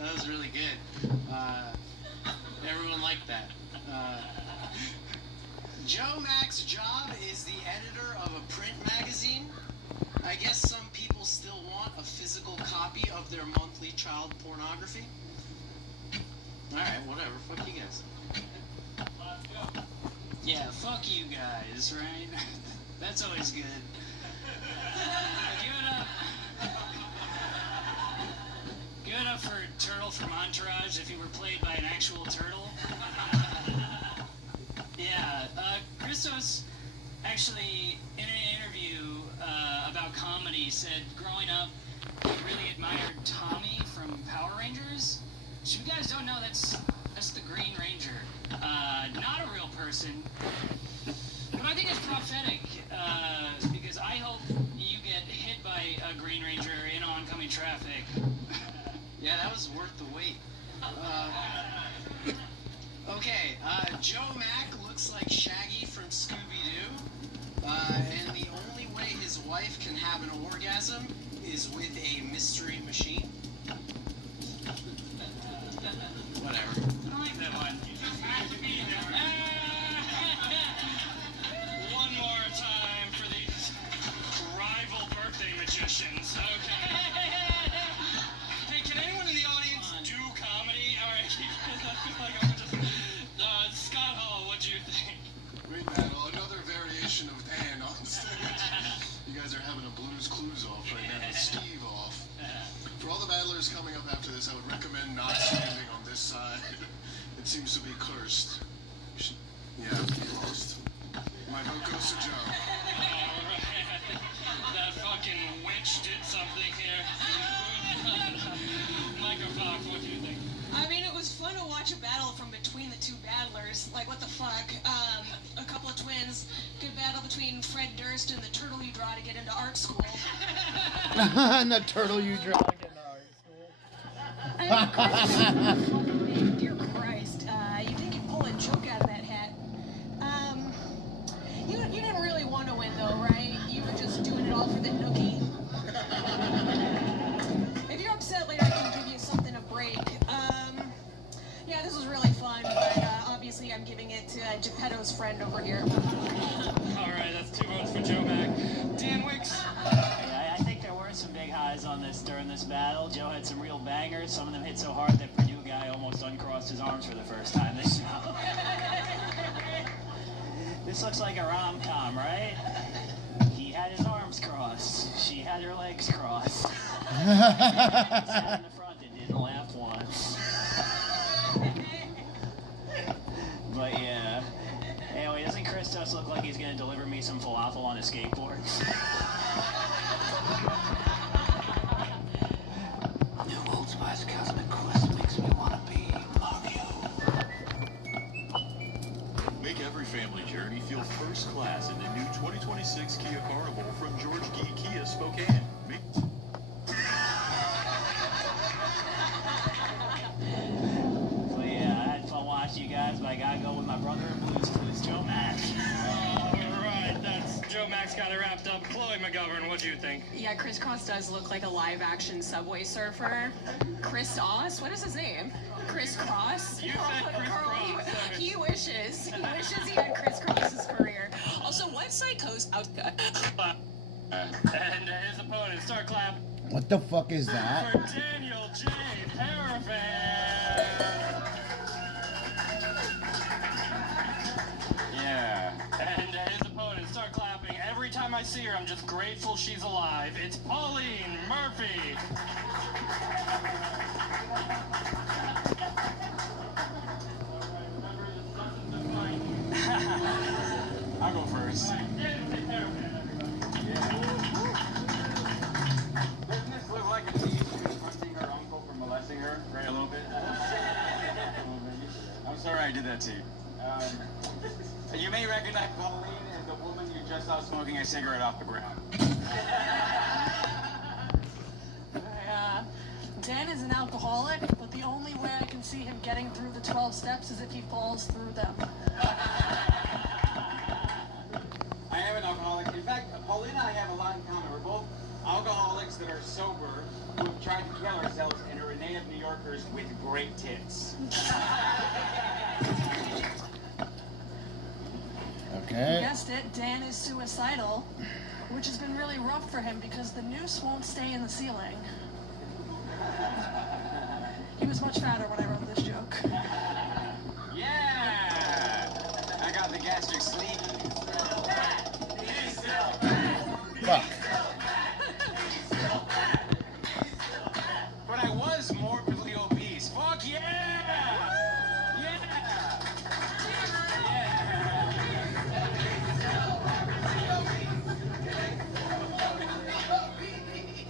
That was really good. Everyone liked that. Joe Mack's job is the editor of a print magazine. I guess some people still want a physical copy of their monthly child pornography. Alright, whatever. Fuck you guys. Yeah, fuck you guys, right? That's always good. Give it up. Give it up for Turtle from Entourage if he were played by an actual turtle. Yeah, Christos actually, in an interview about comedy, said growing up he really admired Tommy from Power Rangers. So if you guys don't know, that's the Green Ranger. Not a real person, but I think it's prophetic, because I hope you get hit by a Green Ranger in oncoming traffic. Yeah, that was worth the wait. Okay, Joe Mack looks like Shaggy from Scooby-Doo, and the only way his wife can have an orgasm is with a mystery machine. Whatever. I like that one. You just have to be there. One more time for these rival birthday magicians. Okay. Hey, can anyone in the audience do comedy? All right. I feel like I'm just... Scott Hall, what do you think? Great battle. Another variation of Pan on stage. You guys are having a Blues Clues off whatever's coming up after this, I would recommend not standing on this side. It seems to be cursed. Yeah, lost. My vote goes to Joe. That fucking witch did something here. Michael Fox, what do you think? I mean, it was fun to watch a battle from between the two battlers. Like, what the fuck? A couple of twins. Good battle between Fred Durst and the turtle you draw to get into art school. And the turtle you draw to get into art school. Dear Christ. You think you'd pull a joke out of that hat. You didn't really want to win, though, right? You were just doing it all for the nookie. If you're upset later, I can give you something to break. Yeah, this was really fun, but obviously I'm giving it to Geppetto's friend over here. Alright, that's 2 votes for Joe Mac. Dan Wicks? I think there were some big highs on this during this battle. Joe had some real bangers. Some of them hit so hard that Purdue guy almost uncrossed his arms for the first time this show. This looks like a rom-com, right? He had his arms crossed. She had her legs crossed. He sat in the front and didn't laugh once. But yeah. Anyway, doesn't Christos look like he's gonna deliver me some falafel on a skateboard? New Old Spice Cosmic Quest makes me want to be Mario. Make every family journey feel first class in the new 2026 Kia Carnival from George Gee Kia Spokane. So yeah, I had fun watching you guys, but I gotta go with my brother in Blues Clues, Joe Mac. Alright, that's Joe Mac's got it wrapped up. Chloe McGovern, what do you think? Yeah, Chris Cross does look like a live-action Subway Surfer. Chris Oss? What is his name? Chris Cross? You said Chris Cross. He wishes. He wishes he had Chris Cross's career. Also, what psychos out there? And his opponent, start clap. What the fuck is that? For Daniel J. Paravan. Yeah. And his opponent, start clapping. Every time I see her, I'm just grateful she's alive. It's Pauline Murphy. I'll go first. Doesn't this look like a thief confronting her uncle for molesting her? Right, a little bit? I'm sorry I did that to you. You may recognize Pauline as the woman you just saw smoking a cigarette off the ground. Dan is an alcoholic, but the only way I can see him getting through the 12 steps is if he falls through them. I am an alcoholic. In fact, Pauline and I have a lot in common. We're both alcoholics that are sober who have tried to kill ourselves and are native New Yorkers with great tits. Okay. You guessed it, Dan is suicidal, which has been really rough for him because the noose won't stay in the ceiling. He was much fatter when I wrote this joke. Yeah! I got the gastric sleeve. Fuck. But I was morbidly obese. Fuck yeah! Yeah!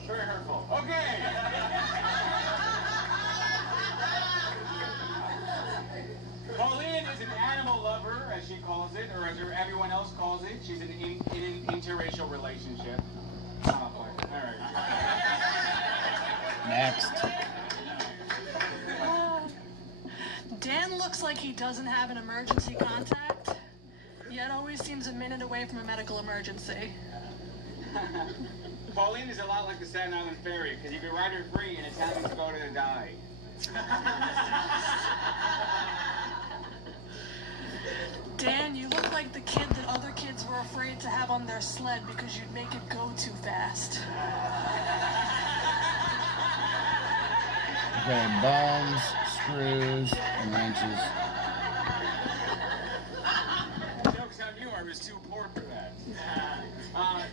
Very hurtful. Okay! Pauline is an animal lover, as she calls it, or as everyone else calls it. She's in an interracial relationship. All right. Next. Dan looks like he doesn't have an emergency contact, yet always seems a minute away from a medical emergency. Pauline is a lot like the Staten Island Ferry, because you can ride her free and it's having to go to the die. Dan, you look like the kid that other kids were afraid to have on their sled because you'd make it go too fast. Okay, bones, screws, and wrenches. Joke's on you, I was too poor for that.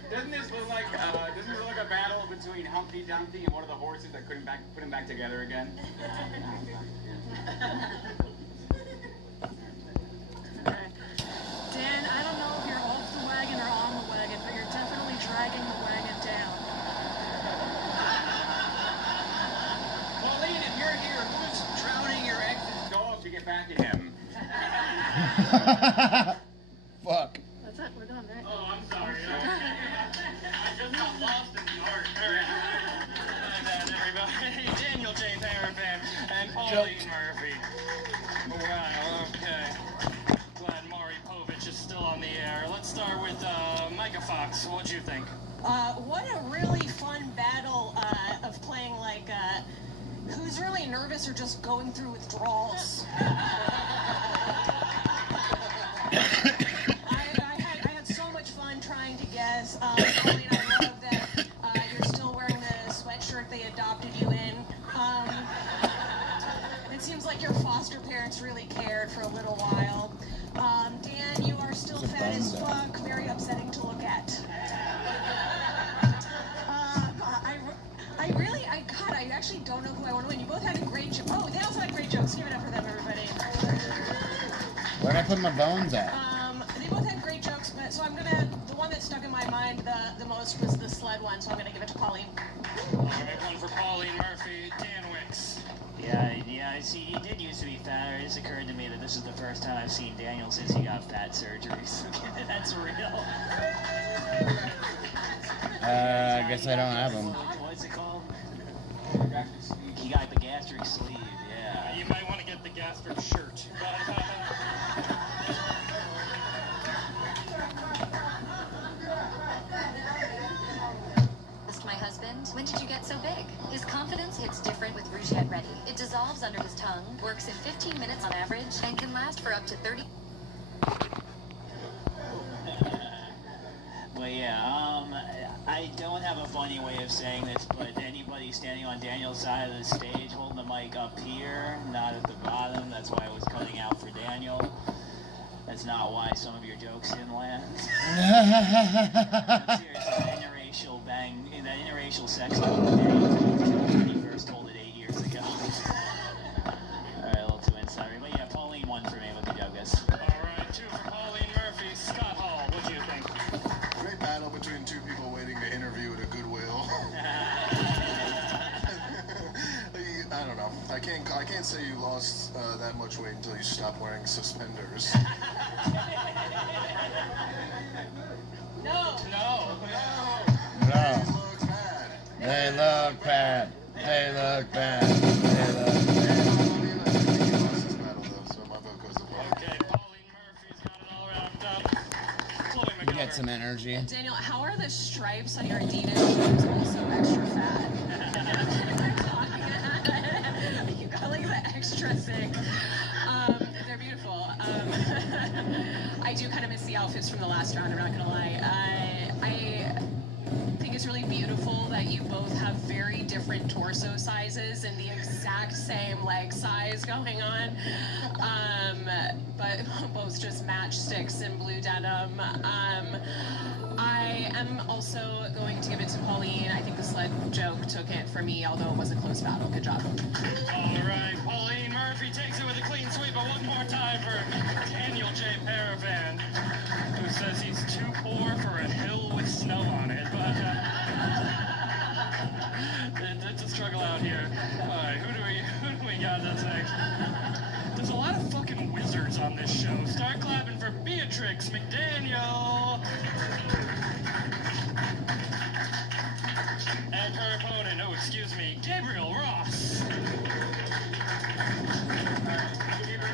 Doesn't this look like a battle between Humpty Dumpty and one of the horses that couldn't put him back together again? Dan, I don't know if you're off the wagon or on the wagon, but you're definitely dragging the wagon down. Pauline, if you're here, who's drowning your ex's dog to get back at him? Fuck. That's it, we're done, right? Oh, I'm sorry. I just got lost in the art. Everybody. Hey, Daniel J. Parapan and Pauline Murphy. Wow, okay. Glad Maury Povich is still on the air. Let's start with Micah Fox. What'd you think? What a really fun battle of playing like who's really nervous or just going through withdrawals. I had so much fun trying to guess. Pauline, I love that you're still wearing the sweatshirt they adopted you in. It seems like your foster parents really cared for a little while. Dan, you are still fat as fuck, very upsetting to look at. I actually don't know who I want to win. You both had a great joke. Oh, they also had great jokes. Give it up for them, everybody. Where'd I put my bones at? They both had great jokes, but so the one that stuck in my mind the most was the sled one, so I'm gonna give it to Pauline. All right, one for Pauline Murphy, Dan Wicks. Yeah, see, he did used to be fatter. It just occurred to me that this is the first time I've seen Daniel since he got fat surgeries. That's real. I guess I don't have them. What's it called? He got the gastric sleeve, yeah. You might want to get the gastric shirt. My husband, when did you get so big? His confidence hits different with Rougiette Ready. It dissolves under his tongue, works in 15 minutes on average, and can last for up to 30. Well, yeah, I don't have a funny way of saying this, but anybody standing on Daniel's side of the stage holding the mic up here, not at the bottom, that's why I was cutting out for Daniel. That's not why some of your jokes didn't land. Seriously, that interracial sex talk with Daniel when he first told it 8 years ago. Alright, a little too insidery. But yeah, Pauline won for me with the joke, guys. Alright, 2 for Pauline Murphy. Scott Hall, what do you think? Great battle between 2 people waiting to interview at a Goodwill. I don't know. I can't say you lost that much weight until you stopped wearing suspenders. No. They look bad. They look bad. They look bad. Okay, Pauline Murphy's got it all wrapped up. You get some energy. Daniel, how are the stripes on your Adidas shoes also extra fat? You got like the extra thick. They're beautiful. I do kind of miss the outfits from the last round, I'm not gonna lie. I think it's really beautiful that you both have very different torso sizes and the exact same leg size going on, but both just matchsticks and blue denim. I am also going to give it to Pauline. I think the sled joke took it for me, although it was a close battle. Good job. All right, Pauline Murphy takes it with a clean sweep, but one more time for Daniel J. Paravan, who says he's too poor for a hill with snow on it, but it's a struggle out here. All right, who do we got that's next? There's a lot of fucking wizards on this show. Start clapping for Beatrix McDaniel. And her opponent, oh, excuse me, Gabriel Ross.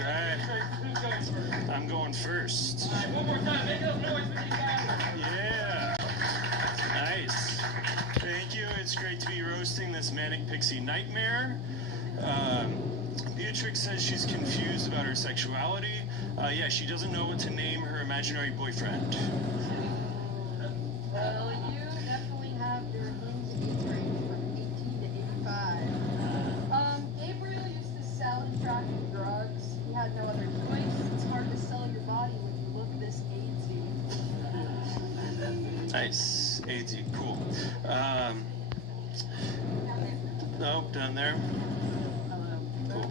Alright, who's going first? I'm going first. Alright, one more time, make enough noise for these guys. Yeah. Nice. Thank you, it's great to be roasting this Manic Pixie Nightmare. Beatrix says she's confused about her sexuality. Yeah, she doesn't know what to name her imaginary boyfriend. Well, you definitely have your hinge age range from 18 to 85. Gabriel used to sell and traffic drugs. He had no other choice. It's hard to sell your body when you look this AIDS-y. Nice. AIDS-y, cool. Oh, down there. Cool.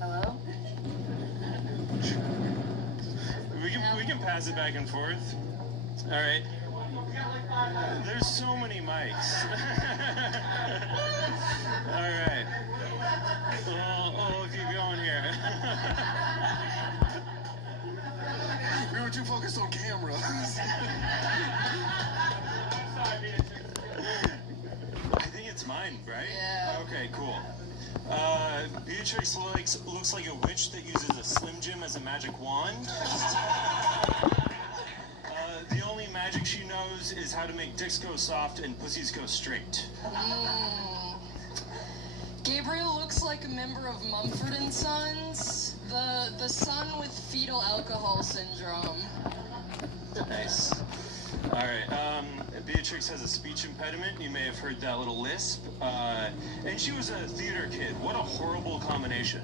Hello? We can pass it back and forth. All right. There's so many mics. All right. We'll keep going here. We were too focused on camera. I think it's mine, right? Yeah. Okay, cool. Beatrix looks like a witch that uses a Slim Jim as a magic wand. The only magic she knows is how to make dicks go soft and pussies go straight. Gabriel looks like a member of Mumford & Sons, the son with fetal alcohol syndrome. Nice. All right. Beatrix has a speech impediment. You may have heard that little lisp. And she was a theater kid. What a horrible combination.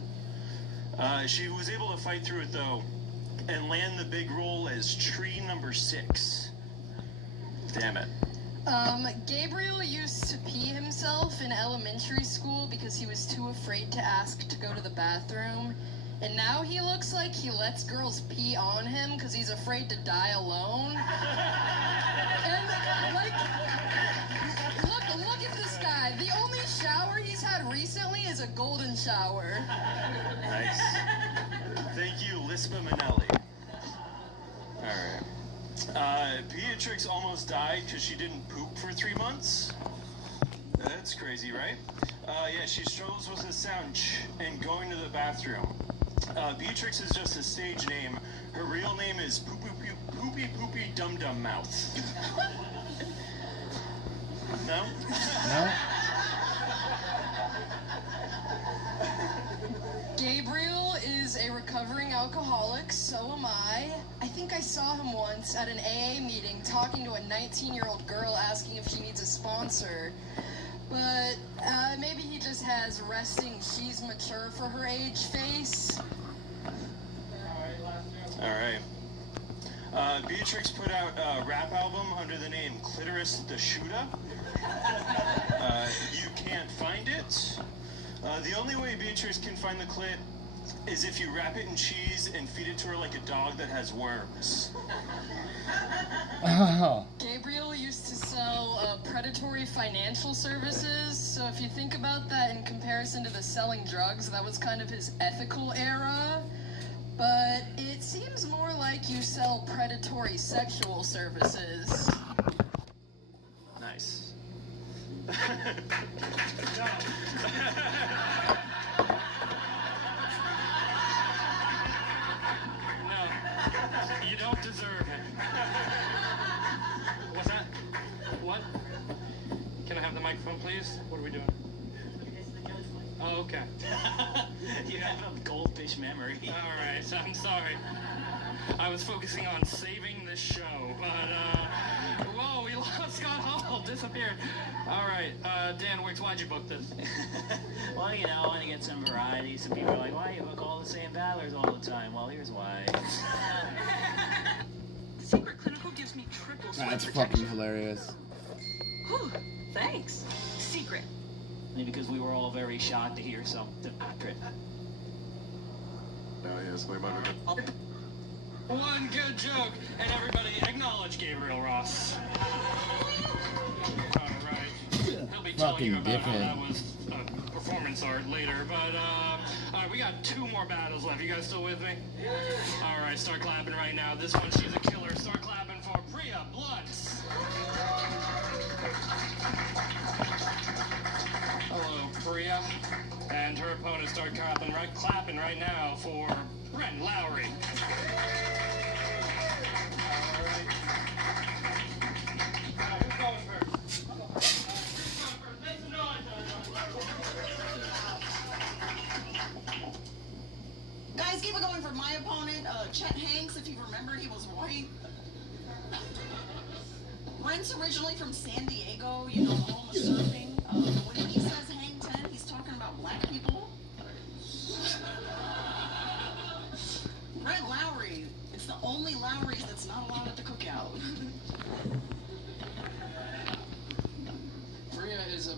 She was able to fight through it, though, and land the big role as tree number 6. Damn it. Gabriel used to pee himself in elementary school because he was too afraid to ask to go to the bathroom. And now he looks like he lets girls pee on him because he's afraid to die alone. And, like, look at this guy. The only shower he's had recently is a golden shower. Nice. Thank you, Lispa Minnelli. All right. Beatrix almost died because she didn't poop for 3 months. That's crazy, right? Yeah, she struggles with the sound and going to the bathroom. Beatrix is just a stage name. Her real name is Poopy Dum Dum Mouth. No? No? Gabriel is a recovering alcoholic, so am I. I think I saw him once at an AA meeting talking to a 19-year-old girl asking if she needs a sponsor. But maybe he just has resting she's mature for her age face. All right. Beatrix put out a rap album under the name Clitoris the Shooter. You can't find it. The only way Beatrix can find the clit is if you wrap it in cheese and feed it to her like a dog that has worms. Oh. Gabriel used to sell predatory financial services, so if you think about that in comparison to the selling drugs, that was kind of his ethical era. But it seems more like you sell predatory sexual services. Nice. No, you don't deserve it. What's that? What? Can I have the microphone, please? What are we doing? Oh, okay. You have a goldfish memory. All right, I'm sorry. I was focusing on saving this show, but, whoa, we lost Scott Hall, disappeared. All right, Dan Wicks, why'd you book this? Well, you know, I want to get some variety. Some people are like, why you book all the same battlers all the time? Well, here's why. Secret Clinical gives me triple sweat That's protection. fucking hilarious. Whew, thanks. Secret. Maybe because we were all very shocked to hear some trip. No, yes, we might have been. One good joke, and everybody acknowledge Gabriel Ross. All right. He'll be telling you about how that was performance art later, but, all right, we got 2 more battles left. You guys still with me? All right, start clapping right now. This one, she's a killer. Start clapping for Priya Blutz. Hello, Priya. And her opponent start clapping right now for Brent Lowry. All right. Who's going first? Guys, keep it going for my opponent, Chet Hanks. If you remember, he was white. Brent's originally from San Diego, you know, home of surfing. When he says hang 10, he's talking about black people. Brent Lowry, it's the only Lowry's that's not allowed at the cookout. Priya is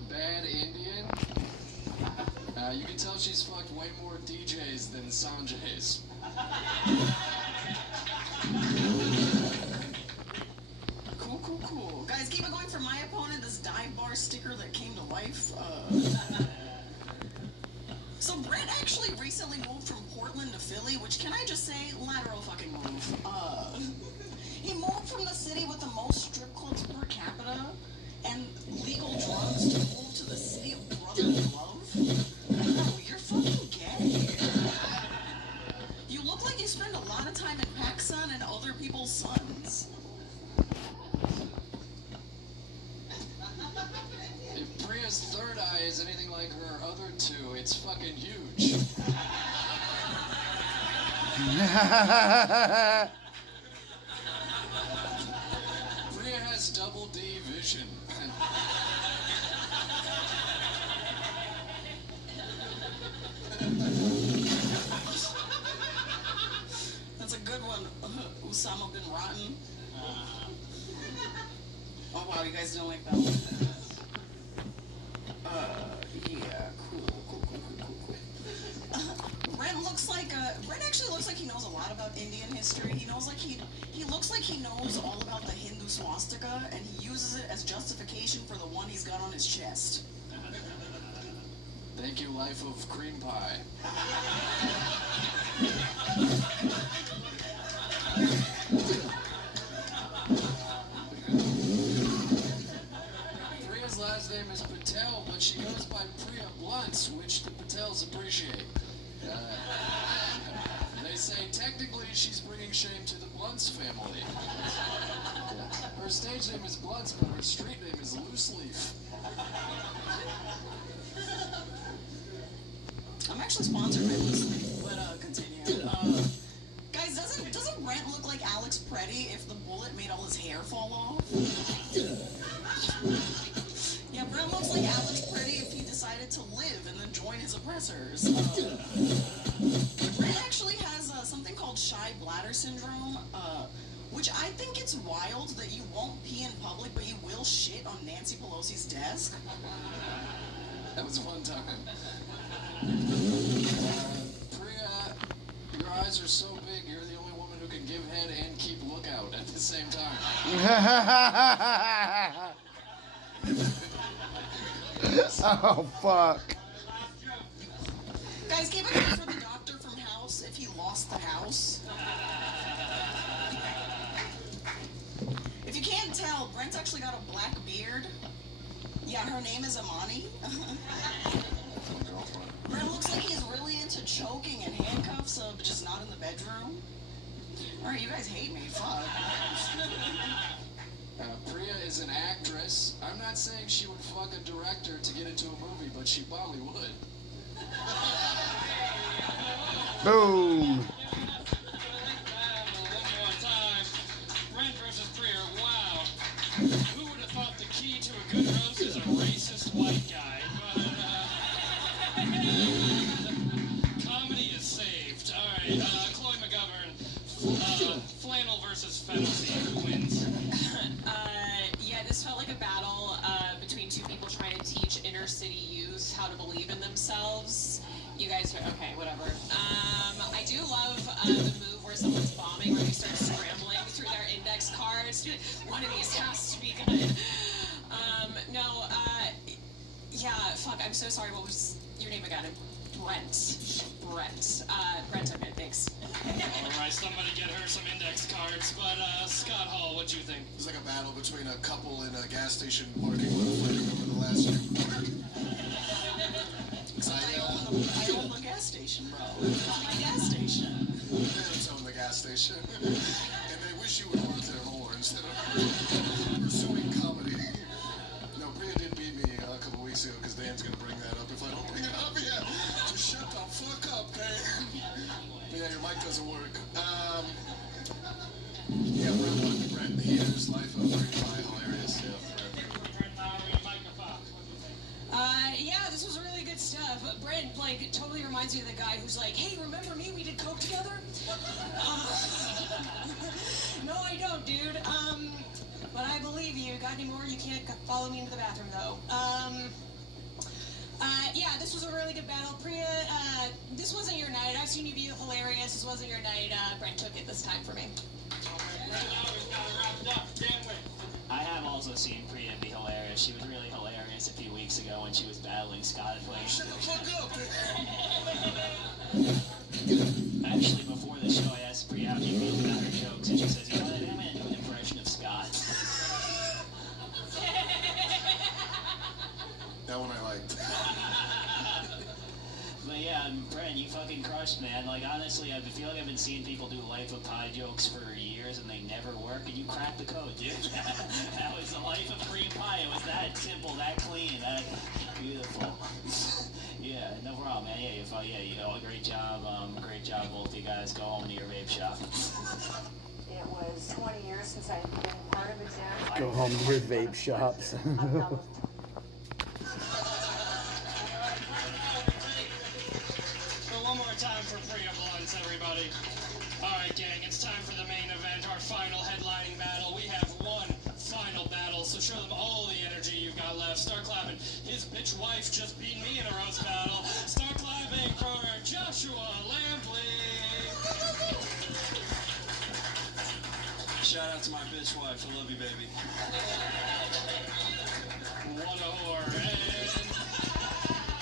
You can tell she's fucked way more DJs than Sanjay's. Cool. Guys, keep it going for my opponent, this dive bar sticker that came to life. So Brett actually recently moved from Portland to Philly, which, can I just say, lateral fucking move. He moved from the city with the most strip clubs per capita and legal drugs to move to the city of brotherly love. No, you're fucking gay. You look like you spend a lot of time in PacSun and other people's sons. If Priya's third eye is anything like her other two, it's fucking huge. Priya has double D vision. That's a good one, Osama bin Laden. Oh wow, you guys don't like that one? Yeah, cool. Brent actually looks like he knows a lot about Indian history. He looks like he knows all about the Hindu swastika, and he uses it as justification for the one he's got on his chest. Thank you, life of cream pie. Priya's last name is Patel, but she goes by Priya Blunts, which the Patels appreciate. They say technically she's bringing shame to the Blunts family. Her stage name is Blunts, but her street name is Loose Leaf. I'm actually sponsored by Loose Leaf, but continue. Guys, doesn't Brent look like Alex Preddy if the bullet made all his hair fall off? Yeah, Brent looks like Alex Preddy if he decided to live and then join his oppressors. Brent actually has something called shy bladder syndrome, which I think it's wild that you won't pee in public, but you will shit on Nancy Pelosi's desk. That was one time. Priya, your eyes are so big, you're the only woman who can give head and keep lookout at the same time. Oh, fuck. Guys, keep it going for the doctor from House if he lost the house. If you can't tell, Brent's actually got a black beard. Yeah, her name is Amani. Brent looks like he's really into choking and handcuffs, but just not in the bedroom. Alright, you guys hate me. Fuck. Priya is an actress. I'm not saying she would fuck a director to get into a movie, but she probably would. Boom. One more time. Brent versus Priya. Wow. Who would have thought the key to a good roast is a racist white guy? But, comedy is saved. All right, Chloe McGovern. Flannel versus Fantasy. Who wins? Yeah, this felt like a battle between two people trying to teach inner city youth how to believe in themselves. You guys are okay, whatever. I do love the move where someone's bombing, where they start scrambling through their index cards. One of these has to be good. Yeah, fuck, I'm so sorry. What was your name again? Brent. Brent, okay, thanks. Alright, somebody get her some index cards. But, Scott Hall, what do you think? It's like a battle between a couple in a gas station parking lot fighting over the last year. I own the gas station, bro. It's not my gas station. Parents own the gas station. And they wish you would honk their horn instead of pursuing comedy. No, Priya did beat me a couple weeks ago because Dan's going to bring that up if I don't bring it up yet. Just shut the fuck up, Dan. Yeah, your mic doesn't work. Yeah, Brent, the heater's life of hilarious. Yeah, this was really good stuff. Brent, totally reminds me of the guy who's like, hey, remember me? We did coke together? No, I don't, dude. But I believe you. Got any more? You can't follow me into the bathroom, though. Yeah, this was a really good battle. Priya, this wasn't your night. I've seen you be hilarious. This wasn't your night. Brent took it this time for me. I have also seen Priya be hilarious. She was really hilarious a few weeks ago when she was battling Scott Flake. Shut the fuck up! Actually, before the show, I asked Priya how she feels about her jokes, and she says, you know what, I think I'm going to do an impression of Scott. That one I liked. But yeah, Brent, you fucking crushed, man. Like, honestly, I feel like I've been seeing people do Life of Pi jokes for years, and they never work, and you cracked the code, dude. That was the Life of Free Pie. It was that simple, that clean, that beautiful. Yeah, no problem, man. Yeah, great job. Great job, both of you guys. Go home to your vape shop. It was 20 years since I'd been part of exam. Go home to your vape shops. So one more time for Priya Blunts, everybody. All right, gang, it's time for the main event, our final headlining battle. We have one final battle, so show them all the energy you've got left. Start clapping. His bitch wife just beat me in a roast battle. Start clapping for Joshua Lampley. Shout out to my bitch wife. I love you, baby. What a whore.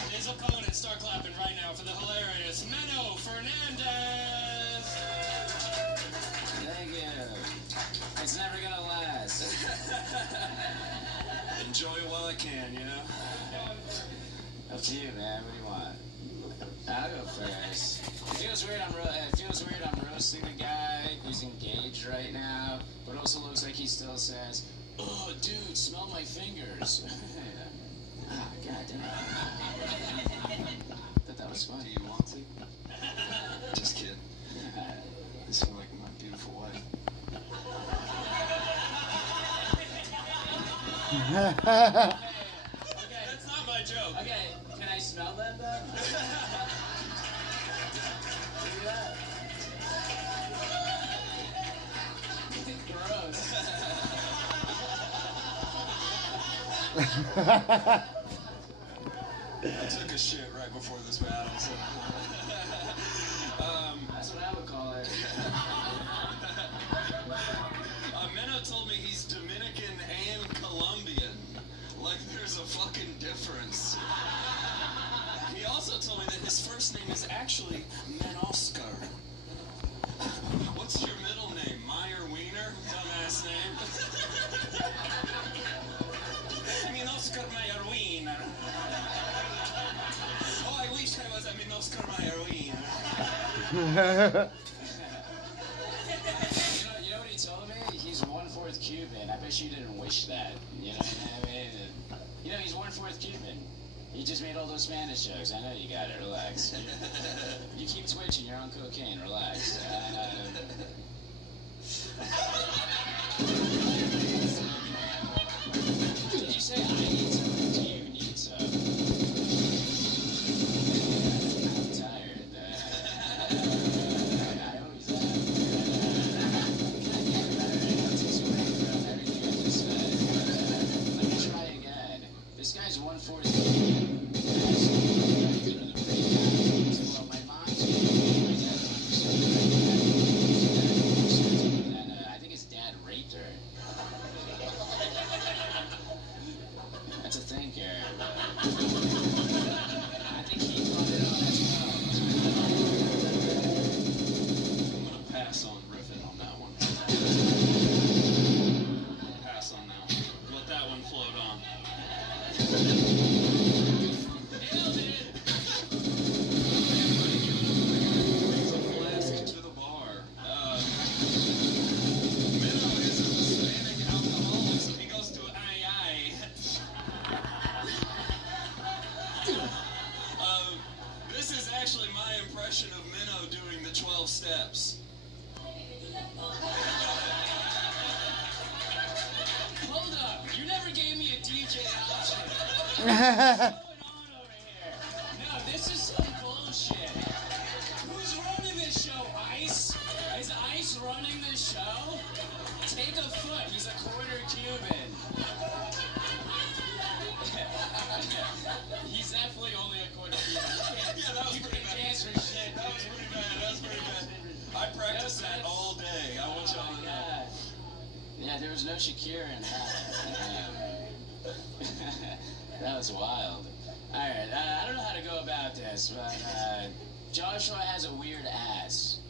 And his opponent, start clapping right now for the hilarious Menno Fernandez. Thank you. It's never gonna last. Enjoy it while I can, you know? Up to you, man. What do you want? I'll go first. It feels weird I'm roasting a guy who's engaged right now, but also looks like he still says, "Oh, dude, smell my fingers." Ah, God damn it. Thought that was fun. Do you want to? Just kidding. This is like my beautiful wife. Okay, that's not my joke. Okay, can I smell them then? Look at that. Gross. I took a shit right before this battle, so... That's what I would call it. Menno told me he's Dominican and Colombian. Like there's a fucking difference. He also told me that his first name is actually Menoscar. What's your middle name? Meyer Wiener? Dumbass name. Menoscar Meyer Wiener. Oh, I wish I was a Menoscar Meyer Wiener. You know what he told me? He's 1/4 Cuban. I bet you didn't wish that. You know what I mean? You know, he's 1/4 Cuban. He just made all those Spanish jokes. I know you got it. Relax. You keep twitching. You're on cocaine. Relax. Did you say I need some? Do you need some? I'm tired. I always am. Let me try again. This guy's 1/4. Well, my mom's I think his dad raped her. That's a thinker. I think he brought it on as well. I'm gonna pass on riffing on that one. Pass on that one. Let that one float on. Nailed it! Brings a flask to the bar. Menno is a Hispanic alcoholic, so he goes to II. This is actually my impression of Menno doing the 12 steps. Hold up! You never gave me a DJ option. No, this is some bullshit. Who's running this show? Ice? Is Ice running this show? Take a foot. He's a 1/4 Cuban. He's definitely Shakira and that was wild. Alright, I don't know how to go about this, but Joshua has a weird ass.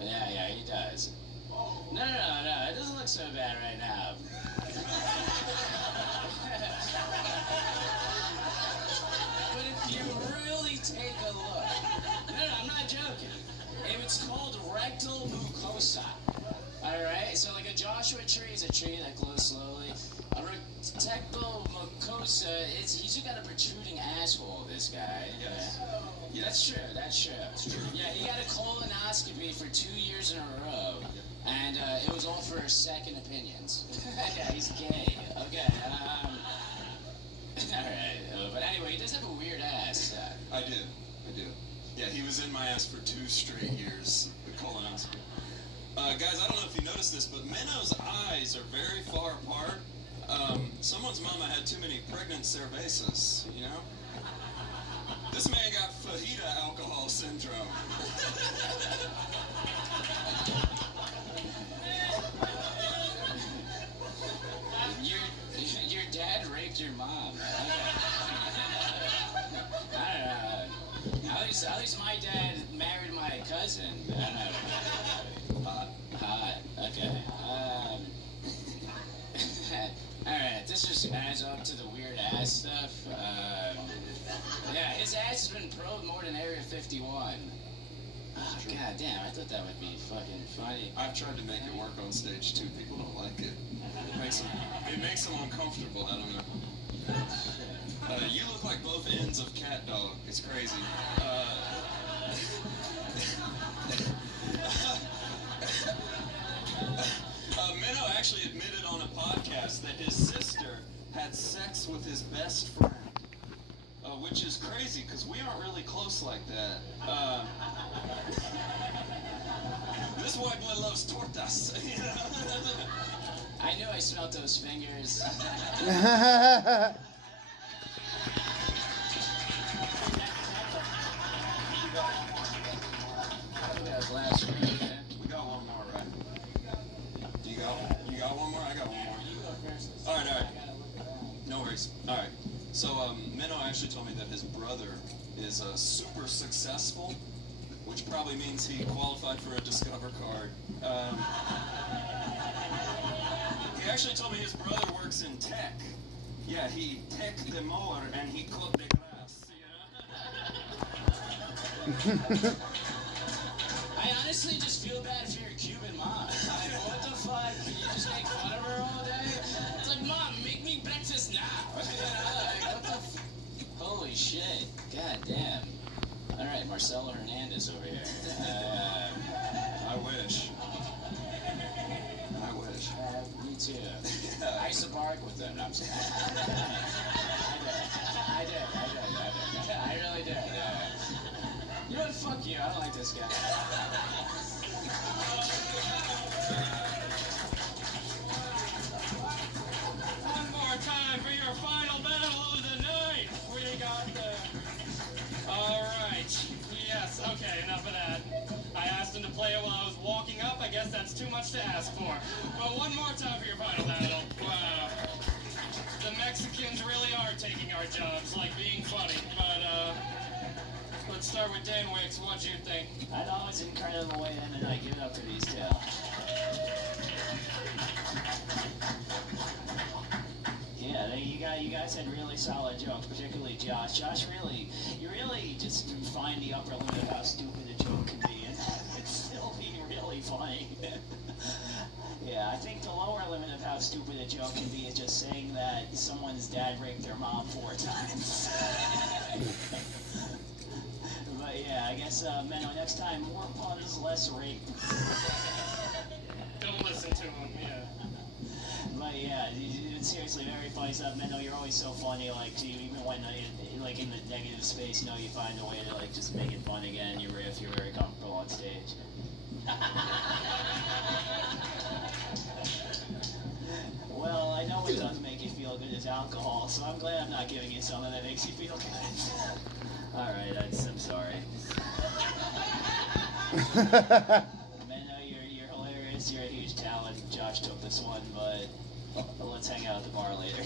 Yeah, he does. No, it doesn't look so bad right now. But if you really take a look, no, I'm not joking. It's called rectal mucosa. Alright, so like a Joshua tree is a tree that glows slowly. A rectal mucosa, he's just got a protruding asshole, this guy. Yes. Yeah, that's true. Yeah, he got a colonoscopy for 2 years in a row. And it was all for second opinions. Yeah, he's gay. Okay, alright, but anyway, he does have a weird ass. I do. Yeah, he was in my ass for 2 straight years, the colonoscopy. Guys, I don't know if you noticed this, but Menno's eyes are very far apart. Someone's mama had too many pregnant cervezas, you know? This man got fajita alcohol syndrome. Your dad raped your mom. I don't know. At least my dad married my cousin. I don't know. Hot. Okay. Alright, this just adds up to the weird ass stuff. Yeah, his ass has been probed more than Area 51. Oh, god damn, I thought that would be fucking funny. I've tried to make it work on stage too. People don't like it. It makes them uncomfortable. I don't know. You look like both ends of cat dog. It's crazy. Menno actually admitted on a podcast that his sister had sex with his best friend, which is crazy because we aren't really close like that. This white boy loves tortas. I knew I smelled those fingers. Last week, man. We got one more, right? You got one more? I got one more. You go first. All right. No worries. All right. So, Menno actually told me that his brother is super successful, which probably means he qualified for a Discover card. He actually told me his brother works in tech. Yeah, he tech the mower and he cut the grass. I honestly just feel bad for your Cuban mom. Like, what the fuck? Can you just make fun of her all day? It's like, Mom, make me breakfast now. You know, like, what the holy shit. God damn. Alright, Marcelo Hernandez over here. I wish. Me too. I used to bark with them. No, I'm saying. I did. I really did. You know what? Fuck you. I don't like this guy. One more time for your final battle of the night. We got the... Alright. Yes, okay, enough of that. I asked him to play it while I was walking up. I guess that's too much to ask for. But one more time for your final battle. Wow. The Mexicans really are taking our jobs, like being funny. But, let's start with Dan Wicks. What do you think? I'd always incredible way in and I give it up to these two. Yeah, you guys had really solid jokes, particularly Josh. Josh, you really just find the upper limit of how stupid a joke can be, and it's still be really funny. Yeah, I think the lower limit of how stupid a joke can be is just saying that someone's dad raped their mom 4 times. But yeah, I guess, Menno, next time, more puns, less rape. Don't listen to him, yeah. But yeah, seriously, very funny stuff. Menno, you're always so funny, like, even when, like, in the negative space, you know, you find a way to, like, just make it fun again. You riff, you're very comfortable on stage. Well, I know what does make you feel good is alcohol, so I'm glad I'm not giving you something that makes you feel good. Alright, I'm sorry. Menno, you're hilarious. you're a huge talent. Josh took this one, but let's hang out at the bar later.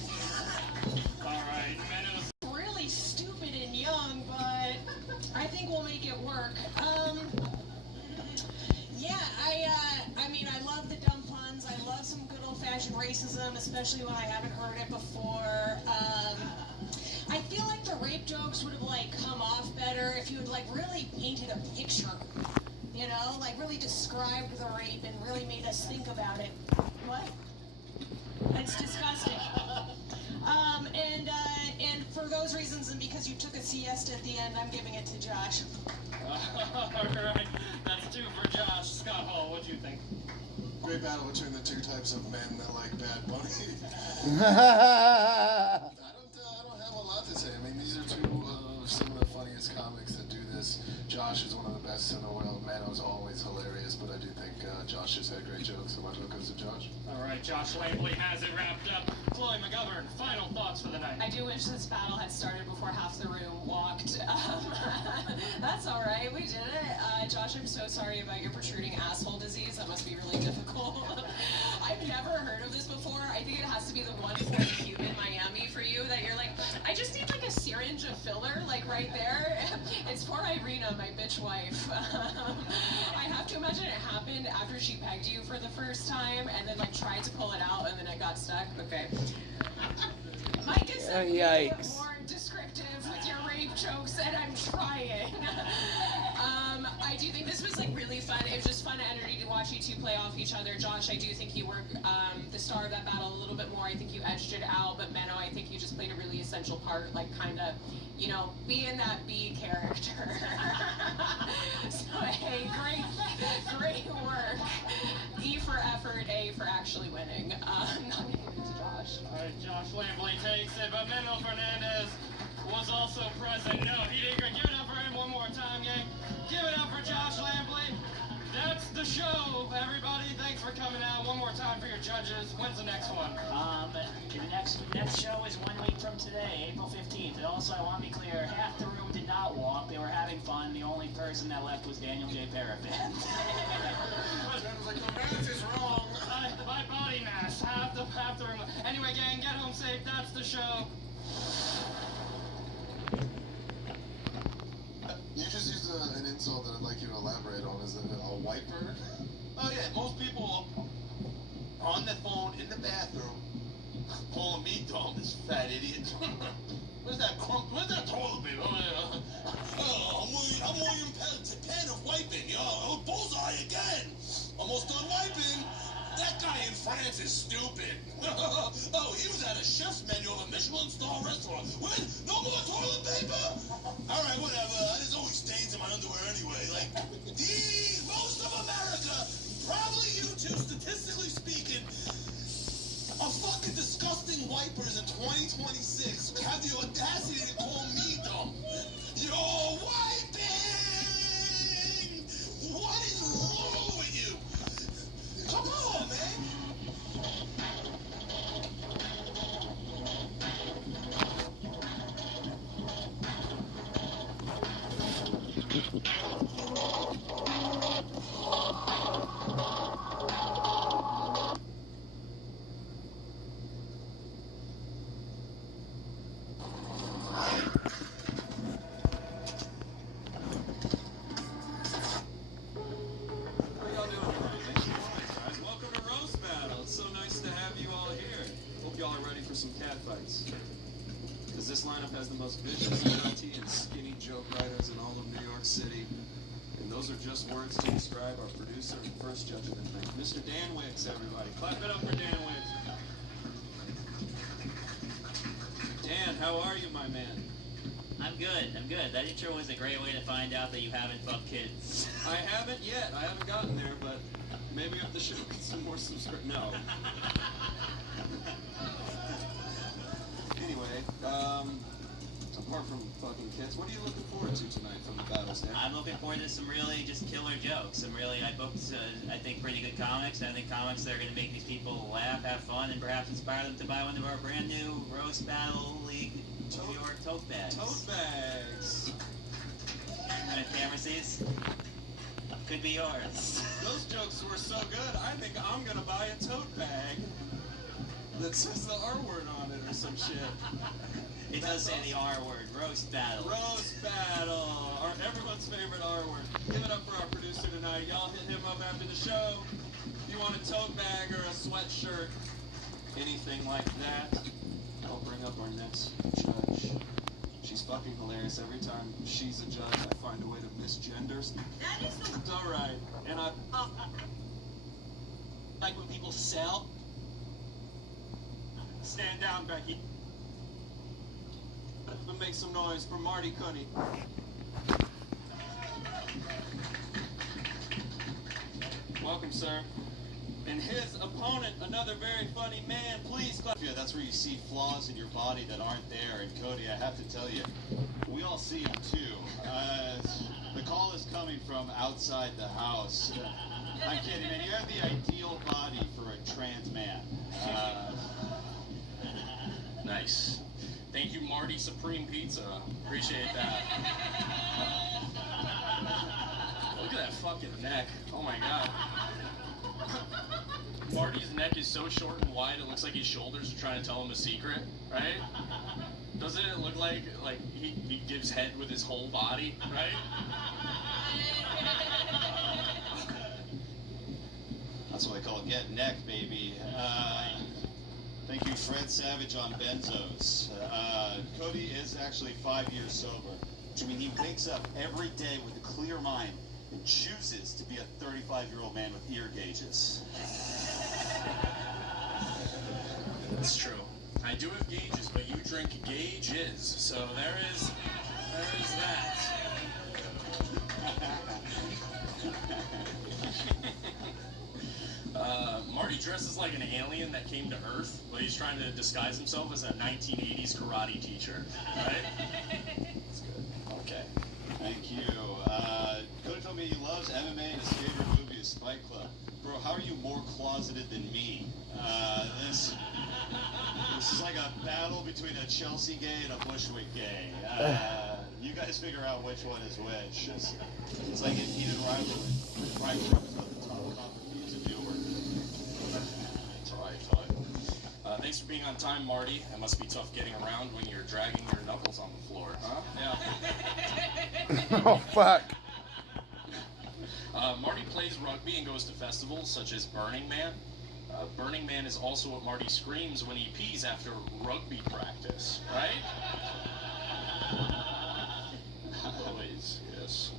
Alright, Meadows. Really stupid and young, but I think we'll make it work. Yeah, I mean, I love the dumb puns. I love some good old-fashioned racism, especially when I haven't heard it before. I feel like the rape jokes would have, like, come off better if you had, like, really painted a picture. You know, like, really described the rape and really made us think about it. What? It's disgusting. And for those reasons, and because you took a siesta at the end, I'm giving it to Josh. Alright, that's 2 for Josh. Scott Hall, what do you think? Great battle between the 2 types of men that like Bad Bunny. I don't have a lot to say. I mean, these are 2 of some of the funniest comics that do this. Josh is one of the best in the world. Mano's always hilarious, but I do think Josh just had great jokes, so my vote goes to Josh. Alright, Josh Lampley has it wrapped up. Chloe McGovern, final thoughts for the night. I do wish this battle had started before half the room walked. That's alright, we did it. Josh, I'm so sorry about your protruding asshole disease. That must be really difficult. I've never heard of this before. I think it has to be the one point cube in Miami for you that you're like, I just need like a syringe of filler, like right there. It's for Irina, my bitch wife. I have to imagine it happened after she pegged you for the first time and then like tried to pull it out and then it got stuck. Okay. Mike is more descriptive with your rape jokes, and I'm trying. I do think this was like really fun. It was just fun energy to watch you 2 play off each other. Josh, I do think you were the star of that battle a little bit more. I think you edged it out, but Mano, I think you just played a really essential part, like kind of, you know, being that B character. So hey, great work. E for effort, A for actually winning. Not giving it to Josh. Alright, Josh Lampley takes it, but Mendo Fernandez was also present. No, he didn't. Give it up for him one more time, gang. Give it up for Josh Lampley. That's the show, everybody. Thanks for coming out. One more time for your judges. When's the next one? The next show is 1 week from today, April 15th. And also, I want to be clear, half the room did not walk. They were having fun. The only person that left was Daniel J. Parafin. I was like, the math is wrong. By body mass, half the room. Anyway, gang, get home safe. That's the show. You just used an insult that I'd like you to elaborate on. Is it a white bird? Oh yeah, most people are on the phone in the bathroom calling me dumb, this fat idiot. Where's that toilet paper? I'm William Penn of wiping. Oh, bullseye again. Almost done wiping. That guy in France is stupid. Oh, he was at a chef's menu of a Michelin star restaurant. What? No more toilet paper? All right, whatever. There's always stains in my underwear anyway. Like, most of America, probably you two, statistically speaking, are fucking disgusting wipers in 2026. Have the audacity to call me dumb. You're wiping! What is wrong with you? Come on, man! Some cat fights. Because this lineup has the most vicious, melty, and skinny joke writers in all of New York City. And those are just words to describe our producer and first judge of the night, Mr. Dan Wicks, everybody. Clap it up for Dan Wicks. Dan, how are you, my man? I'm good. That intro was a great way to find out that you haven't fucked kids. I haven't yet. I haven't gotten there, but maybe if the show gets some more subscribers. No. Anyway, apart from fucking kids, what are you looking forward to tonight from the battles, Dan? I'm looking forward to some really just killer jokes. I booked, I think, pretty good comics. I think comics that are going to make these people laugh, have fun, and perhaps inspire them to buy one of our brand new Roast Battle League New York tote bags. Tote bags! Camera sees? Could be yours. Those jokes were so good, I think I'm gonna buy a tote bag that says the R word on it or some shit. It does say the R word. Roast battle. Roast battle. Everyone's favorite R word. Give it up for our producer tonight. Y'all hit him up after the show. If you want a tote bag or a sweatshirt, anything like that, I'll bring up our next judge. She's fucking hilarious. Every time she's a judge, I find a way to misgender. That is the... It's alright. And I... Like when people sell. Stand down, Becky. But make some noise for Marty Cunny. Welcome, sir. And his opponent, another very funny man. Please clap. Yeah, that's where you see flaws in your body that aren't there. And Cody, I have to tell you, we all see them too. The call is coming from outside the house. I'm kidding, man. You have the ideal body for a trans man. Nice. Thank you, Marty Supreme Pizza. Appreciate that. Look at that fucking neck. Oh my god. Marty's neck is so short and wide, it looks like his shoulders are trying to tell him a secret, right? Doesn't it look like he gives head with his whole body, right? That's what I call get neck, baby. Thank you, Fred Savage on benzos. Cody is actually 5 years sober, which means he wakes up every day with a clear mind and chooses to be a 35-year-old man with ear gauges. It's true. I do have gauges, but you drink gauges, so there is that. Marty dresses like an alien that came to Earth, but he's trying to disguise himself as a 1980s karate teacher, right? That's good. Okay. Thank you. Cody told me he loves MMA and his favorite movie is Fight Club. Bro, how are you more closeted than me? This is like a battle between a Chelsea gay and a Bushwick gay. You guys figure out which one is which. It's like a heated rivalry. Rivalry is what the top company is a viewer. It's alright. Thanks for being on time, Marty. It must be tough getting around when you're dragging your knuckles on the floor, huh? Yeah. Oh, fuck. Marty plays rugby and goes to festivals such as Burning Man. Burning Man is also what Marty screams when he pees after rugby practice, right? Always, yes.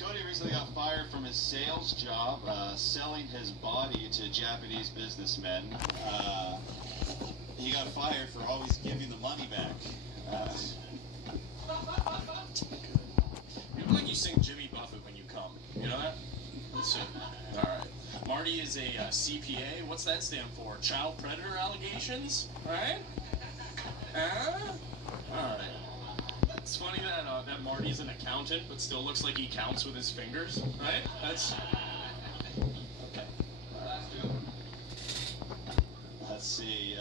Cody recently got fired from his sales job, selling his body to Japanese businessmen. He got fired for always giving the money back. You look like you sing Jimmy Buffett when you come. You know that? Let's see. All right. Marty is a CPA. What's that stand for? Child predator allegations? Right? All right. It's funny that Marty's an accountant, but still looks like he counts with his fingers, right? That's okay. Let's see.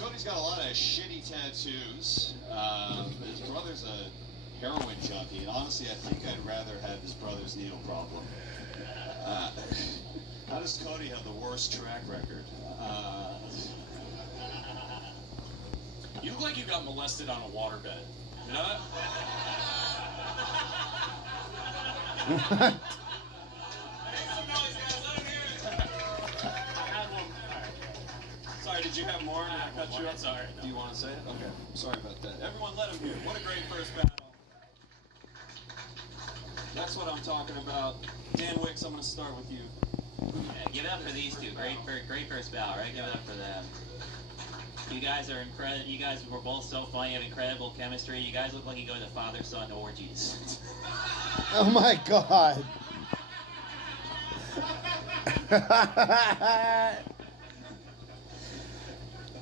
Cody's got a lot of shitty tattoos. His brother's a heroin junkie, and honestly, I think I'd rather have his brother's needle problem. How does Cody have the worst track record? You look like you got molested on a waterbed. You know that? Sorry, did you have more? Did I cut you up? Sorry. Do you want to say it? Okay. Sorry about that. Everyone let him hear it. What a great first battle. That's what I'm talking about. Dan Wicks, I'm going to start with you. Yeah, give it up for these two. Great first battle, right? Give it up for them. You guys are incredible. You guys were both so funny. You have incredible chemistry. You guys look like you go to father-son orgies. Oh my god.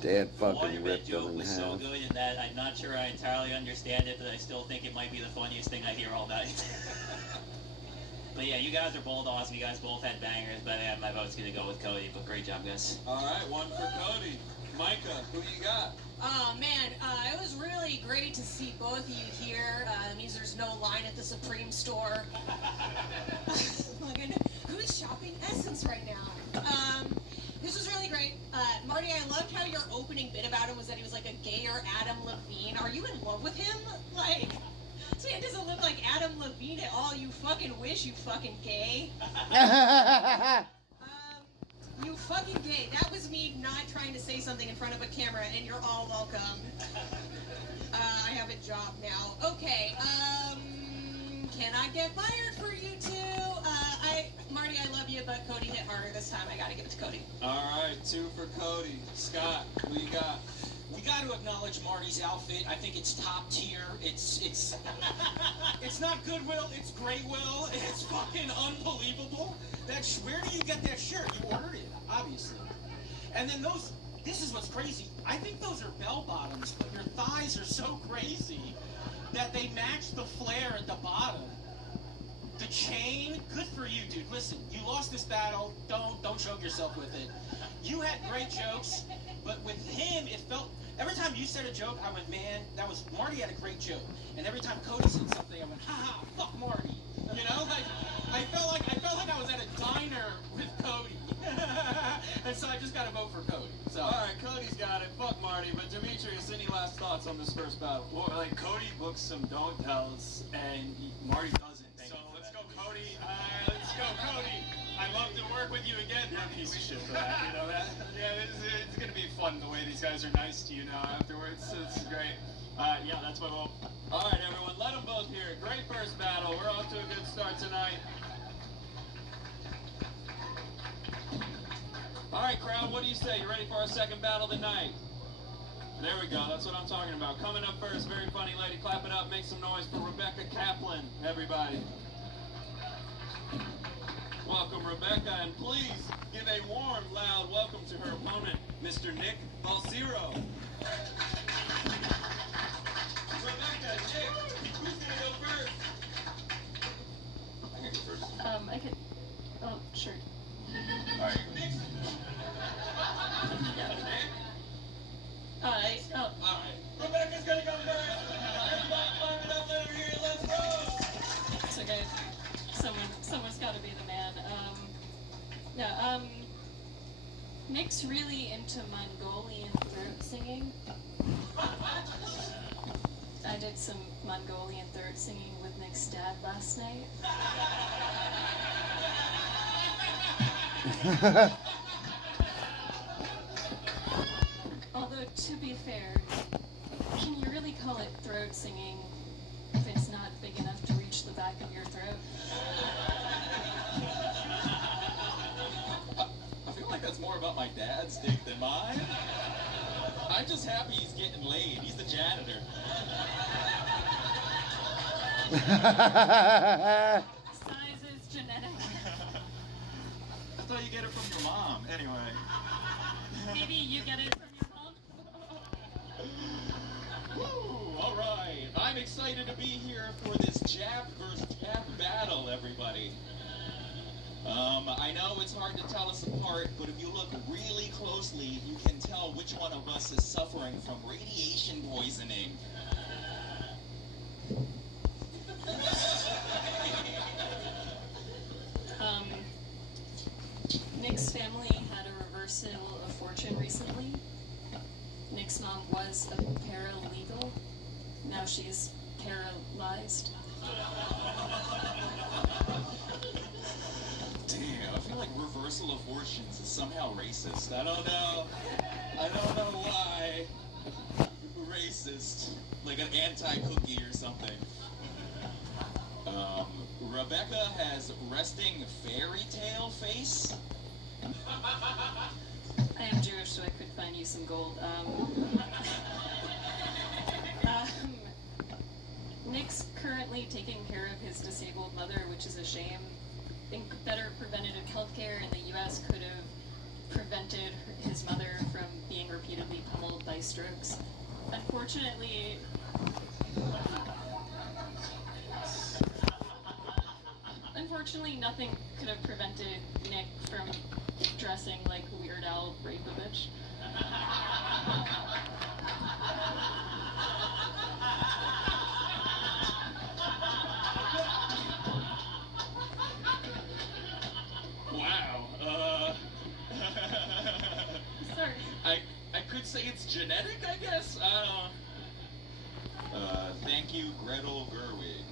Dan fucking ripped joke them in was so half. good in that I'm not sure I entirely understand it, but I still think it might be the funniest thing I hear all night. But yeah, you guys are both awesome. You guys both had bangers, but yeah, my vote's gonna go with Cody. But great job, guys. All right, one for Cody. Micah, who you got? Oh man, it was really great to see both of you here. That means there's no line at the Supreme store. Who's shopping Essence right now? This was really great. Marty, I loved how your opening bit about him was that he was like a gayer Adam Levine. Are you in love with him? Like, this man doesn't look like Adam Levine at all. You fucking wish, you fucking gay. You fucking gay. That was me not trying to say something in front of a camera, and you're all welcome. I have a job now. Okay, can I get fired for you two? Marty, I love you, but Cody hit harder this time. I gotta give it to Cody. All right, 2 for Cody. Scott, who you got? We got to acknowledge Marty's outfit. I think it's top tier. It's not Goodwill. It's Greatwill. It's fucking unbelievable. Where do you get that shirt? You ordered it, obviously. And then those. This is what's crazy. I think those are bell bottoms, but your thighs are so crazy that they match the flare at the bottom. The chain, good for you, dude. Listen, you lost this battle. Don't choke yourself with it. You had great jokes, but with him, it felt. Every time you said a joke, I went, man, that was Marty had a great joke. And every time Cody said something, I went, haha, fuck Marty. You know, like I felt like I was at a diner with Cody. And so I just got to vote for Cody. So all right, Cody's got it. Fuck Marty. But Demetrius, any last thoughts on this first battle? Well, like Cody books some don't tells, and Marty doesn't. So let's go, Cody. Let's go, Cody. I'd love to work with you again. You're a piece of shit for that. You know that? Yeah, it's gonna be fun the way these guys are nice to you now afterwards. It's great. Yeah, that's my vote. All right, everyone, let them both hear it. Great first battle. We're off to a good start tonight. All right, crowd, what do you say? You ready for our second battle of the night? There we go. That's what I'm talking about. Coming up first, very funny lady. Clap it up. Make some noise for Rebecca Kaplan, everybody. Welcome, Rebecca, and please give a warm, loud welcome to her opponent, Mr. Nick Balsero. Rebecca, Nick, who's gonna go first? I can go first. I could. Oh, sure. All right. Nick. Oh. All right. Rebecca's gonna go first. Everybody climb it up, let her hear it. Let's go. It's okay. Someone's got to be the man. Nick's really into Mongolian throat singing. I did some Mongolian throat singing with Nick's dad last night. Although, to be fair, can you really call it throat singing if it's not big enough to reach the back of your throat? I feel like that's more about my dad's dick than mine. I'm just happy he's getting laid. He's the janitor. Size is genetic. I thought you get it from your mom. Anyway. Maybe you get it from your mom? Woo, all right. I'm excited to be here for this Jap versus Jap battle, everybody. I know it's hard to tell us apart, but if you look really closely, you can tell which one of us is suffering from radiation poisoning. Nick's family had a reversal of fortune recently. Nick's mom was a paralegal. Now she's paralyzed. Damn, I feel like reversal of fortunes is somehow racist. I don't know why. Racist. Like an anti-cookie or something. Rebecca has resting fairy tale face. I am Jewish, so I could find you some gold. Nick's currently taking care of his disabled mother, which is a shame. I think better preventative health care in the U.S. could have prevented his mother from being repeatedly pummeled by strokes. Unfortunately, nothing could have prevented Nick from dressing like Weird Al Rapovich. pathetic, I guess. I don't know. Thank you, Gretel Gerwig.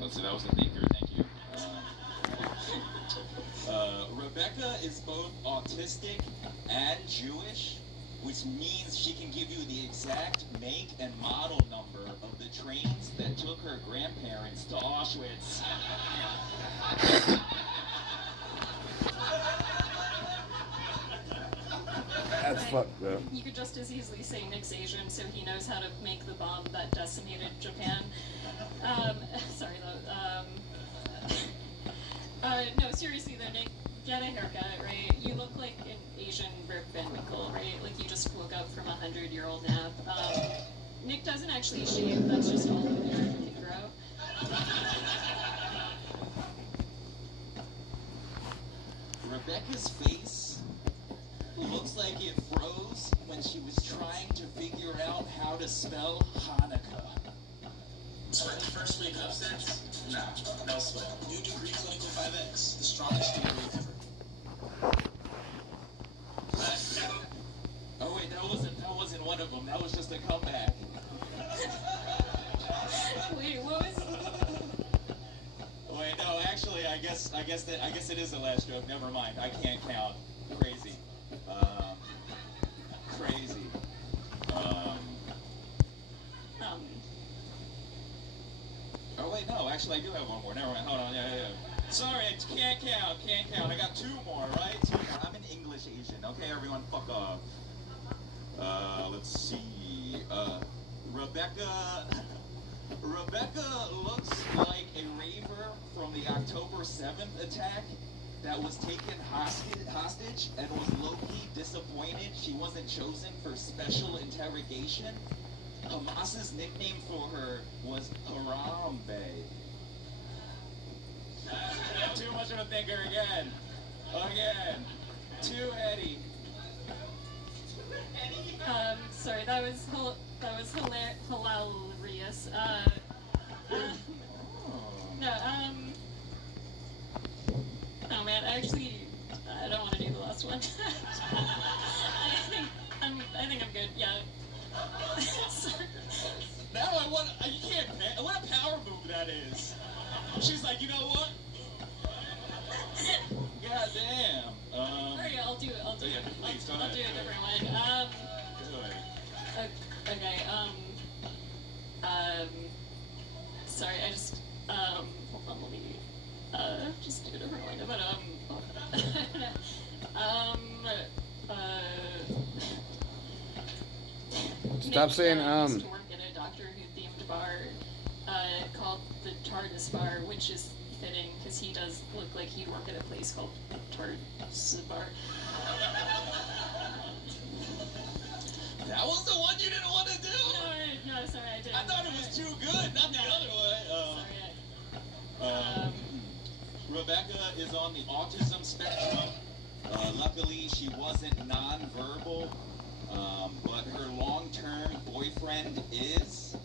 Let's see, that was a thinker. Thank you. Rebecca is both autistic and Jewish, which means she can give you the exact make and model number of the trains that took her grandparents to Auschwitz. That's fucked up. You could just as easily say Nick's Asian, so he knows how to make the bomb that decimated Japan. Sorry though. No, seriously though, Nick, get a haircut, right? You look like an Asian Rip Van Winkle, right? Like you just woke up from a 100-year-old nap. Nick doesn't actually shave, that's just all the hair he can grow. Rebecca's face looks like it froze when she was trying to figure out how to spell Hanukkah. Sweat the first week upstairs? Nah, no sweat. New degree Clinical 5X, the strongest degree ever. Oh wait, that wasn't one of them. That was just a comeback. Wait, what was? Wait, no, actually, I guess it is the last joke. Never mind. I can't count. Crazy. Crazy. Oh wait, no. Actually, I do have one more. Never mind. Hold on. Yeah. Sorry, I can't count. I got two more, right? Two more. I'm an English Asian. Okay, everyone, fuck off. Let's see. Rebecca looks like a raver from the October 7th attack that was taken hostage and was low-key disappointed she wasn't chosen for special interrogation. Hamas's nickname for her was Harambe. Too much of a thinker again. Too heady. Sorry, that was hilarious. Oh man, actually, I don't want to do the last one. I think I'm good. Yeah. Sorry. Now you can't, what a power move that is. She's like, you know what? God damn. Alright, I'll do it. Yeah, please, go ahead. I'll do a different one. Okay, sorry, I just, hold on, let me, just do a different one, but, Stop saying, used to work at a Doctor Who-themed bar, called the TARDIS Bar, which is fitting, because he does look like he'd work at a place called TARDIS Bar. That was the one you didn't want to do? No, sorry, I didn't. I thought it was too good, not the other way. Rebecca is on the autism spectrum. Luckily, she wasn't non-verbal, but her long-term boyfriend is.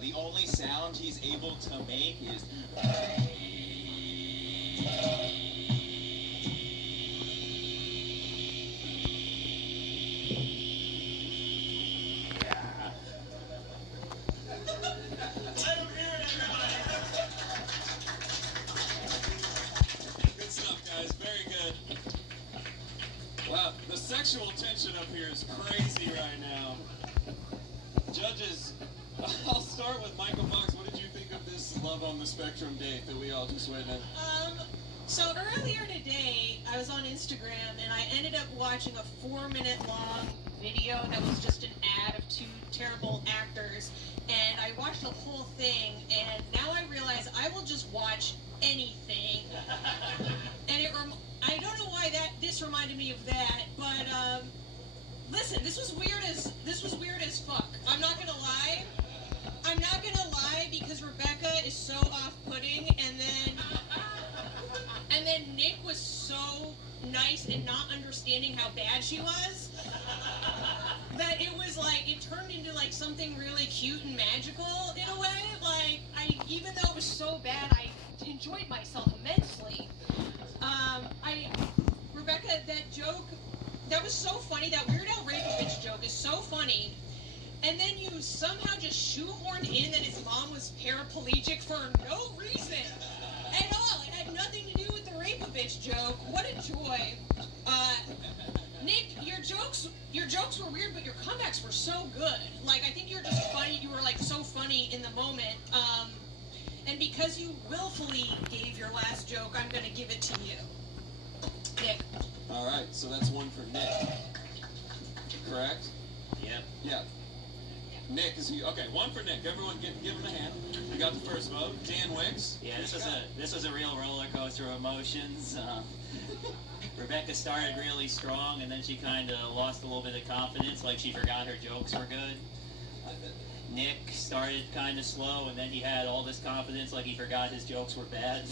The only sound he's able to make is... Good stuff, guys. Very good. Wow, the sexual tension up here is crazy right now. Judges, I'll start with Michael Fox. What did you think of this Love on the Spectrum date that we all just witnessed? So earlier today, I was on Instagram and I ended up watching a 4-minute long video that was just an ad of two terrible actors. And I watched the whole thing, and now I realize I will just watch anything. And I don't know why this reminded me of that, but listen, this was weird as fuck. I'm not gonna lie. Because Rebecca is so off-putting, and then Nick was so nice and not understanding how bad she was, that it was like, it turned into like something really cute and magical in a way. Like, even though it was so bad, I enjoyed myself immensely. Rebecca, that joke that was so funny. That Weird Al Rapovich joke is so funny. And then you somehow just shoehorned in that his mom was paraplegic for no reason at all. It had nothing to do with the Rapovich joke. What a joy. Nick, your jokes were weird, but your comebacks were so good. Like, I think you were just funny. You were, like, so funny in the moment. And because you willfully gave your last joke, I'm going to give it to you. Nick. All right, so that's one for Nick. Correct? Yep. Yeah. Nick, is he okay? One for Nick. Everyone, give him a hand. You got the first vote. Dan Wicks. Yeah, this was a real roller coaster of emotions. Rebecca started really strong, and then she kind of lost a little bit of confidence, like she forgot her jokes were good. Nick started kind of slow, and then he had all this confidence, like he forgot his jokes were bad.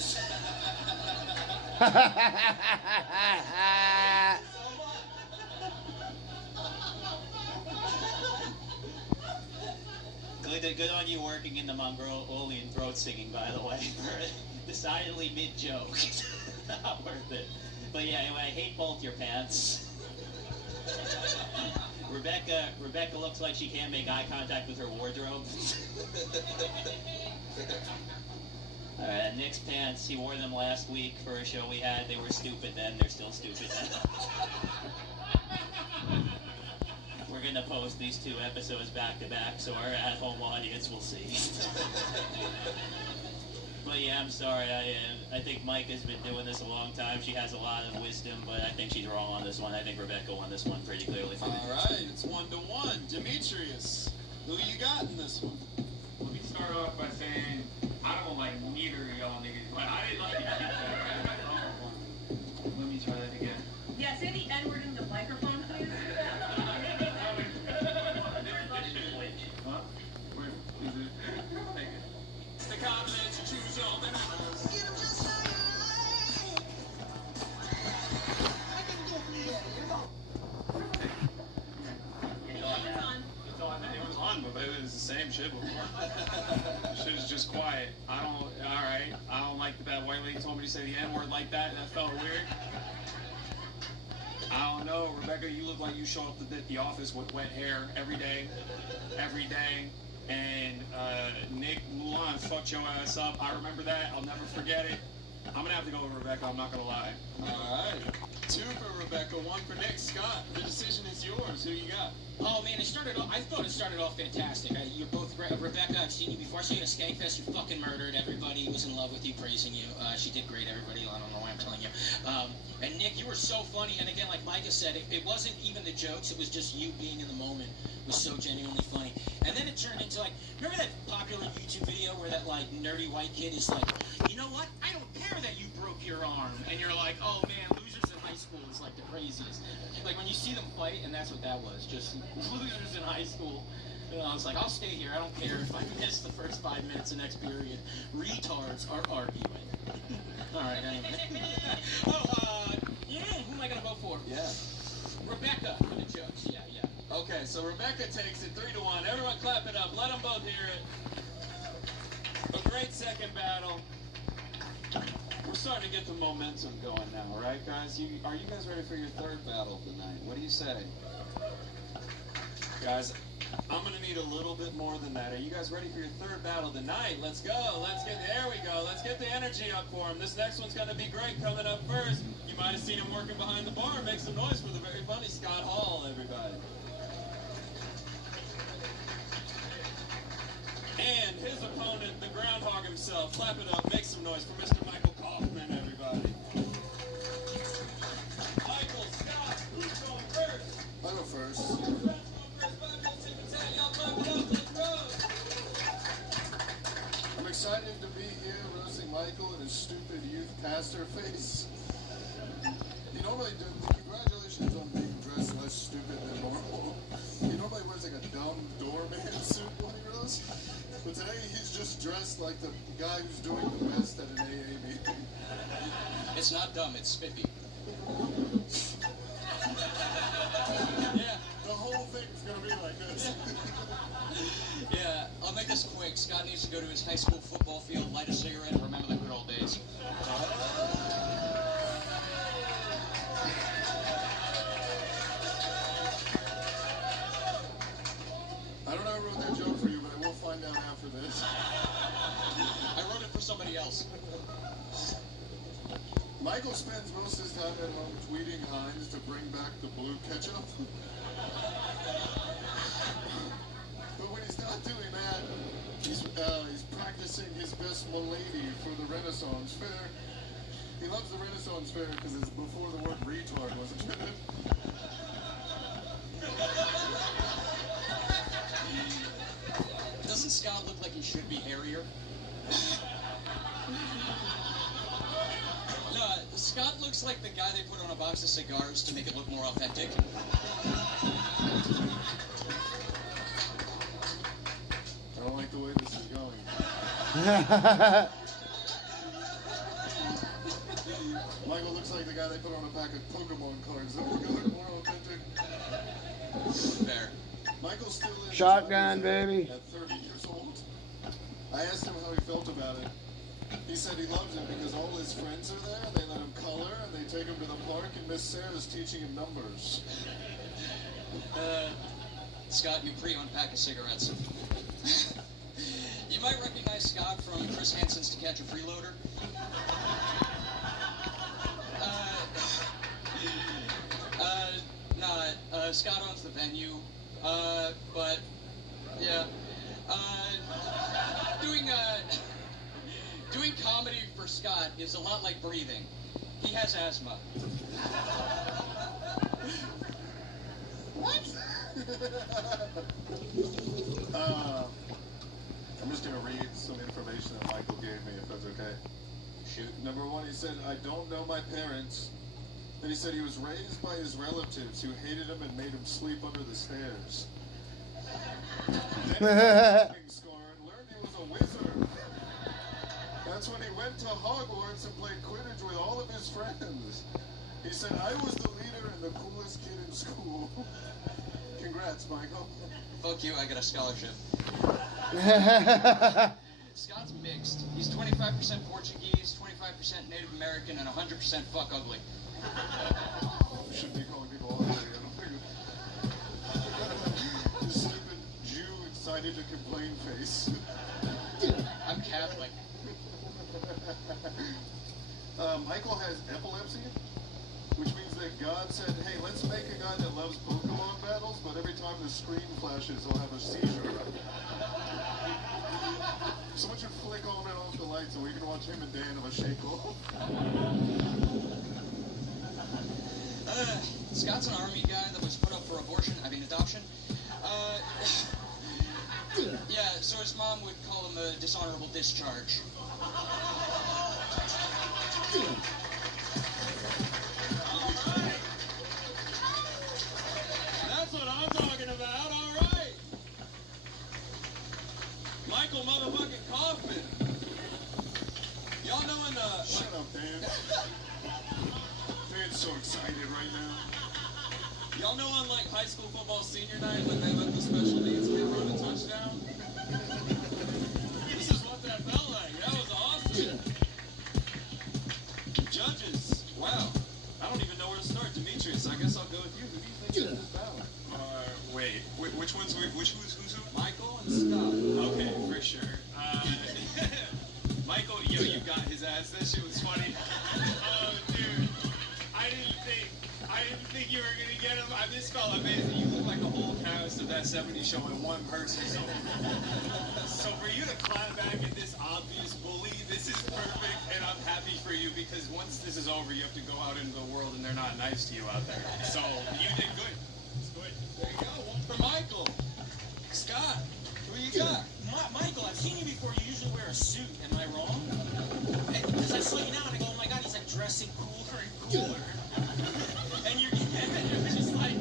Good on you working in the Mongolian throat singing, by the way. Decidedly mid-joke. Not worth it. But yeah, anyway, I hate both your pants. Rebecca looks like she can't make eye contact with her wardrobe. Nick's pants, he wore them last week for a show we had. They were stupid then, they're still stupid now. We're going to post these 2 episodes back to back so our at-home audience will see. But yeah, I'm sorry. I think Mike has been doing this a long time. She has a lot of wisdom, but I think she's wrong on this one. I think Rebecca won this one pretty clearly for me. All right, it's 1-1. Demetrius, who you got in this one? Let me start off by saying I don't like neither of y'all niggas, but I didn't like it. Let me try that again. Yeah, say the N-word in the microphone, please. Huh? Where is it? The confidence, choose your limits. Get him just like It was on, but it was the same shit before. Shit is just quiet. I don't like that white lady told me to say the N-word like that. That felt weird. I don't know, Rebecca, you look like you show up at the office with wet hair every day. And Nick Mulan fucked your ass up. I remember that. I'll never forget it. I'm gonna have to go with Rebecca. I'm not gonna lie. All right. 2 for Rebecca, 1 for Nick. Scott, the decision is yours. Who you got? Oh man, I thought it started off fantastic. You're both great. Rebecca, I've seen you before. I saw you at a Skankfest. You fucking murdered. Everybody was in love with you, praising you. She did great, everybody. I don't know why I'm telling you. And Nick, you were so funny. And again, like Micah said, it wasn't even the jokes. It was just you being in the moment. It was so genuinely funny. And then it turned into like, remember that popular YouTube video where that like nerdy white kid is like, you know what? I don't care that you broke your arm. And you're like, oh man, losers in high school is like the craziest. Like when you see them fight, and that's what that was, just losers in high school. And I was like, I'll stay here. I don't care if I miss the first 5 minutes of next period. Retards are arguing. All right, anyway. Who am I gonna vote for? Yeah. Rebecca for the jokes. Yeah. Okay, so Rebecca takes it 3-1. Everyone clap it up. Let them both hear it. A great second battle. We're starting to get the momentum going now, right, guys? Are you guys ready for your 3rd battle tonight? What do you say? Guys, I'm going to need a little bit more than that. Are you guys ready for your 3rd battle tonight? Let's go. There we go. Let's get the energy up for him. This next one's going to be great. Coming up first, you might have seen him working behind the bar. Make some noise for the very funny Scott Hall, everybody. And his opponent, the groundhog himself. Clap it up. Make some noise for Mr. Michael Kaufman, everybody. Michael, Scott, who's going first? I'll go first. I'm excited to be here roasting Michael and his stupid youth pastor face. He normally does. Congratulations on being dressed less stupid than normal. He normally wears like a dumb doorman suit when he roasts. But today he's just dressed like the guy who's doing the best at an AA meeting. It's not dumb, it's spiffy. Yeah, the whole thing's gonna be like this. Yeah, I'll make this quick. Scott needs to go to his high school football field, light a cigarette, and remember the good old days. Michael spends most of his time at home tweeting Heinz to bring back the blue ketchup. But when he's not doing that, he's practicing his best milady for the Renaissance Fair. He loves the Renaissance Fair because it's before the word retard was invented. Doesn't Scott look like he should be hairier? No, Scott looks like the guy they put on a box of cigars to make it look more authentic. I don't like the way this is going. Michael looks like the guy they put on a pack of Pokemon cards that make it look more authentic. Fair. Michael's still in Shotgun, baby. At 30 years old. I asked him how he felt about it. He said he loves it because all his friends are there, they let him color, and they take him to the park, and Miss Sarah's teaching him numbers. Scott, you pre-owned pack of cigarettes. You might recognize Scott from Chris Hansen's To Catch a Freeloader. Scott owns the venue, but, yeah. Doing comedy for Scott is a lot like breathing. He has asthma. What? I'm just going to read some information that Michael gave me, if that's okay. Shoot. Number one, he said, I don't know my parents. Then he said he was raised by his relatives who hated him and made him sleep under the stairs. Then he got a score and learned he was a wizard. That's when he went to Hogwarts and played Quidditch with all of his friends. He said, I was the leader and the coolest kid in school. Congrats, Michael. Fuck you, I got a scholarship. Scott's mixed. He's 25% Portuguese, 25% Native American, and 100% fuck ugly. Should be calling people ugly. I don't think. Just stupid Jew excited to complain face. I'm Catholic. Michael has epilepsy, which means that God said, hey, let's make a guy that loves Pokemon battles, but every time the screen flashes, he'll have a seizure. Someone should flick on and off the lights so we can watch him and Dan have a shake-off. Scott's an army guy that was put up for adoption. Yeah, so his mom would call him a dishonorable discharge. That's what I'm talking about, all right. Michael motherfucking Kaufman. Y'all knowing Shut up, Dan. Dan's so excited right now. Y'all know on like high school football senior night when they let the special needs kid run a touchdown? This is what that felt like. That was awesome. Judges, wow. I don't even know where to start. Demetrius, I guess I'll go with you. Who do you think is this battle? Wait, which one's who's who? Michael and Scott. Okay, for sure. Michael, yo, you got his ass. That shit was funny. Oh, dude, I didn't think you were gonna get him. This felt amazing. You look like a whole cast of that '70s show in one person. So for you to clap back at this obvious bully, this is perfect, and I'm happy for you because once this is over, you have to go out into the world, and they're not nice to you out there. So you did good. It's good. There you go. One for Michael. Scott, who you got? Michael, I've seen you before. You usually wear a suit. Am I wrong? Because I saw you now and I go, oh my god, he's like dressing cooler and cooler. And you're just like,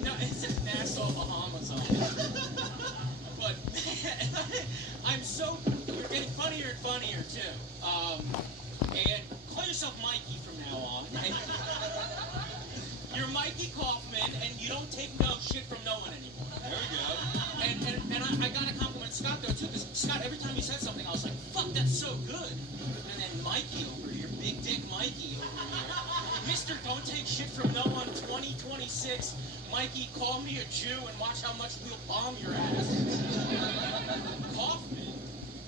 no, it's just Nassau, Bahamas on it. But man, you're getting funnier and funnier too. And call yourself Mikey from now on. And you're Mikey Kaufman, and you don't take no shit from no one anymore. There we go. And I gotta compliment Scott though too, because Scott, every time you said something, I was like, fuck, that's so good. And then Mikey over here, big dick Mikey over here, Mr. Don't Take Shit from No One 2026, Mikey, call me a Jew and watch how much we'll bomb your ass. Kaufman,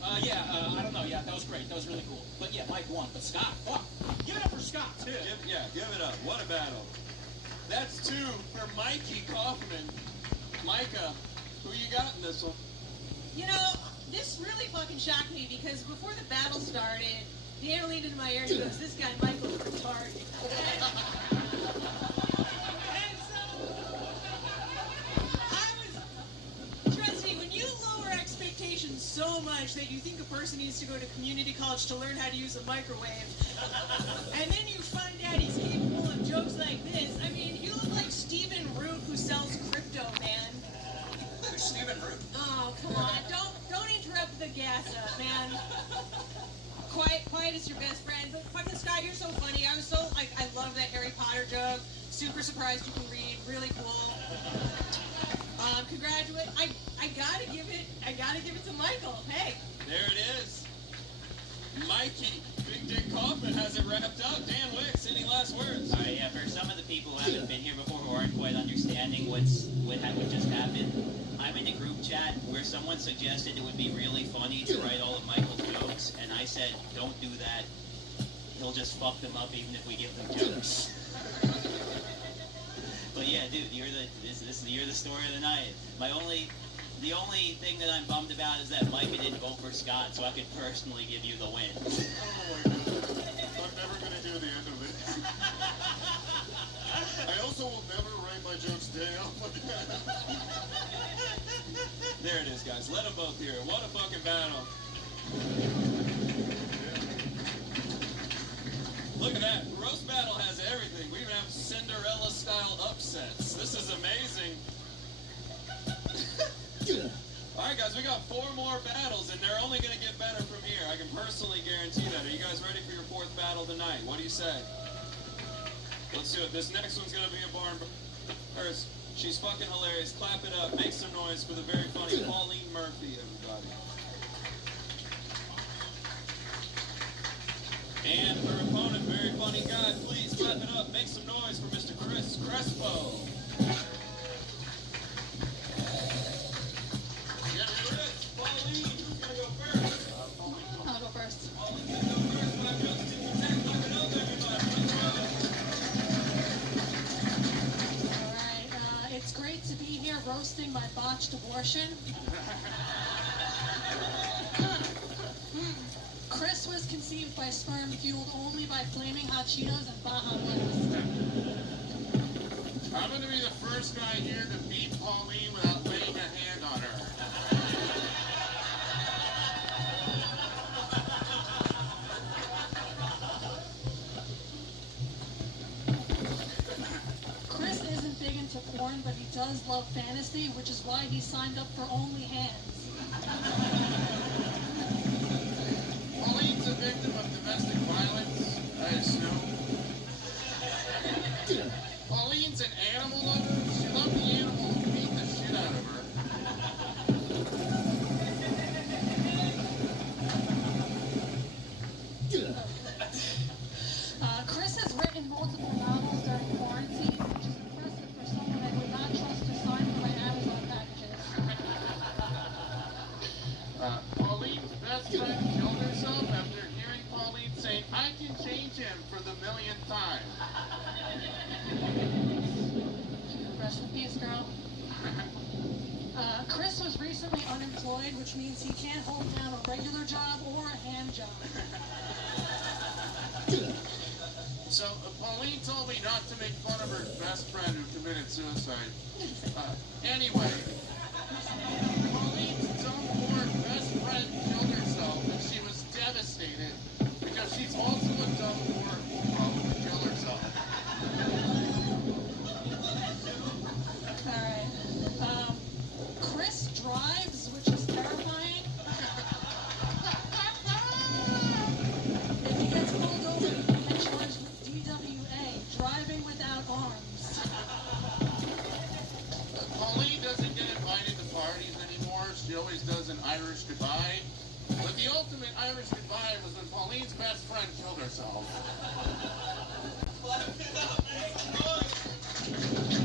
I don't know. Yeah, that was great. That was really cool. But yeah, Mike won. But Scott, fuck. Give it up for Scott, too. Give it up. What a battle. That's 2 for Mikey Kaufman. Micah, who you got in this one? You know, this really fucking shocked me because before the battle started, Deanna leaned into my ear and he goes, "This guy Michael's retarded." And so, trust me, when you lower expectations so much that you think a person needs to go to community college to learn how to use a microwave, and then you find out he's capable of jokes like this, I mean, you look like Stephen Root who sells crypto, man. Who's Stephen Root? Oh, come on. Don't interrupt the gas up, man. Quiet is your best friend. But fucking Scott, you're so funny. I love that Harry Potter joke. Super surprised you can read. Really cool. Congratulate. I gotta give it to Michael. Hey. There it is. Mikey, Big Dick Kaufman has it wrapped up. Dan Wicks, any last words? Yeah, for some of the people who haven't been here before, who aren't quite understanding what just happened, I'm in a group chat where someone suggested it would be really funny to write all of Michael's jokes, and I said, don't do that. He'll just fuck them up even if we give them jokes. But yeah, dude, you're the story of the night. The only thing that I'm bummed about is that Micah didn't vote for Scott, so I could personally give you the win. Oh my god. I'm never going to hear the end of it. I also will never write my jokes down. There it is, guys. Let them both hear it. What a fucking battle. Look at that. Roast Battle has everything. We even have Cinderella-style upsets. This is amazing. All right, guys, we got 4 more battles, and they're only going to get better from here. I can personally guarantee that. Are you guys ready for your 4th battle tonight? What do you say? Let's do it. This next one's going to be a barn burner. She's fucking hilarious. Clap it up. Make some noise for the very funny Pauline Murphy, everybody. And her opponent, very funny guy. Please clap it up. Make some noise for Mr. Chris Crespo. Pauline, who's going to go first? I'll go first. Pauline's going to go first. 5 jokes to protect. Clap it up, everybody. Alright, it's great to be here roasting my botched abortion. Chris was conceived by sperm fueled only by flaming hot Cheetos and Baja Blast. I'm going to be the first guy here to beat Pauline without laying a hand on her. Chris isn't big into porn, but he does love fantasy, which is why he signed up for OnlyHands. Pauline's a victim of domestic violence, I assume. Pauline's an animal lover. She loved the animal who beat the shit out of her. Chris has written multiple novels during quarantine, which is impressive for someone I would not trust to sign for my Amazon packages. Pauline's best friend killed herself after hearing Pauline say, "I can change him" for the millionth time. Rest in peace, girl. Chris was recently unemployed, which means he can't hold down a regular job or a hand job. So, Pauline told me not to make fun of her best friend who committed suicide. Anyway, Pauline's dumb-born best friend killed herself, and she was devastated because she's also a dumb-born who probably killed herself. Alright. Chris drives, which is terrifying. If he gets pulled over, he can get charged with DWA, driving without arms. Pauline doesn't get invited to parties anymore. She always does an Irish goodbye. But the ultimate Irish goodbye was when Pauline's best friend killed herself.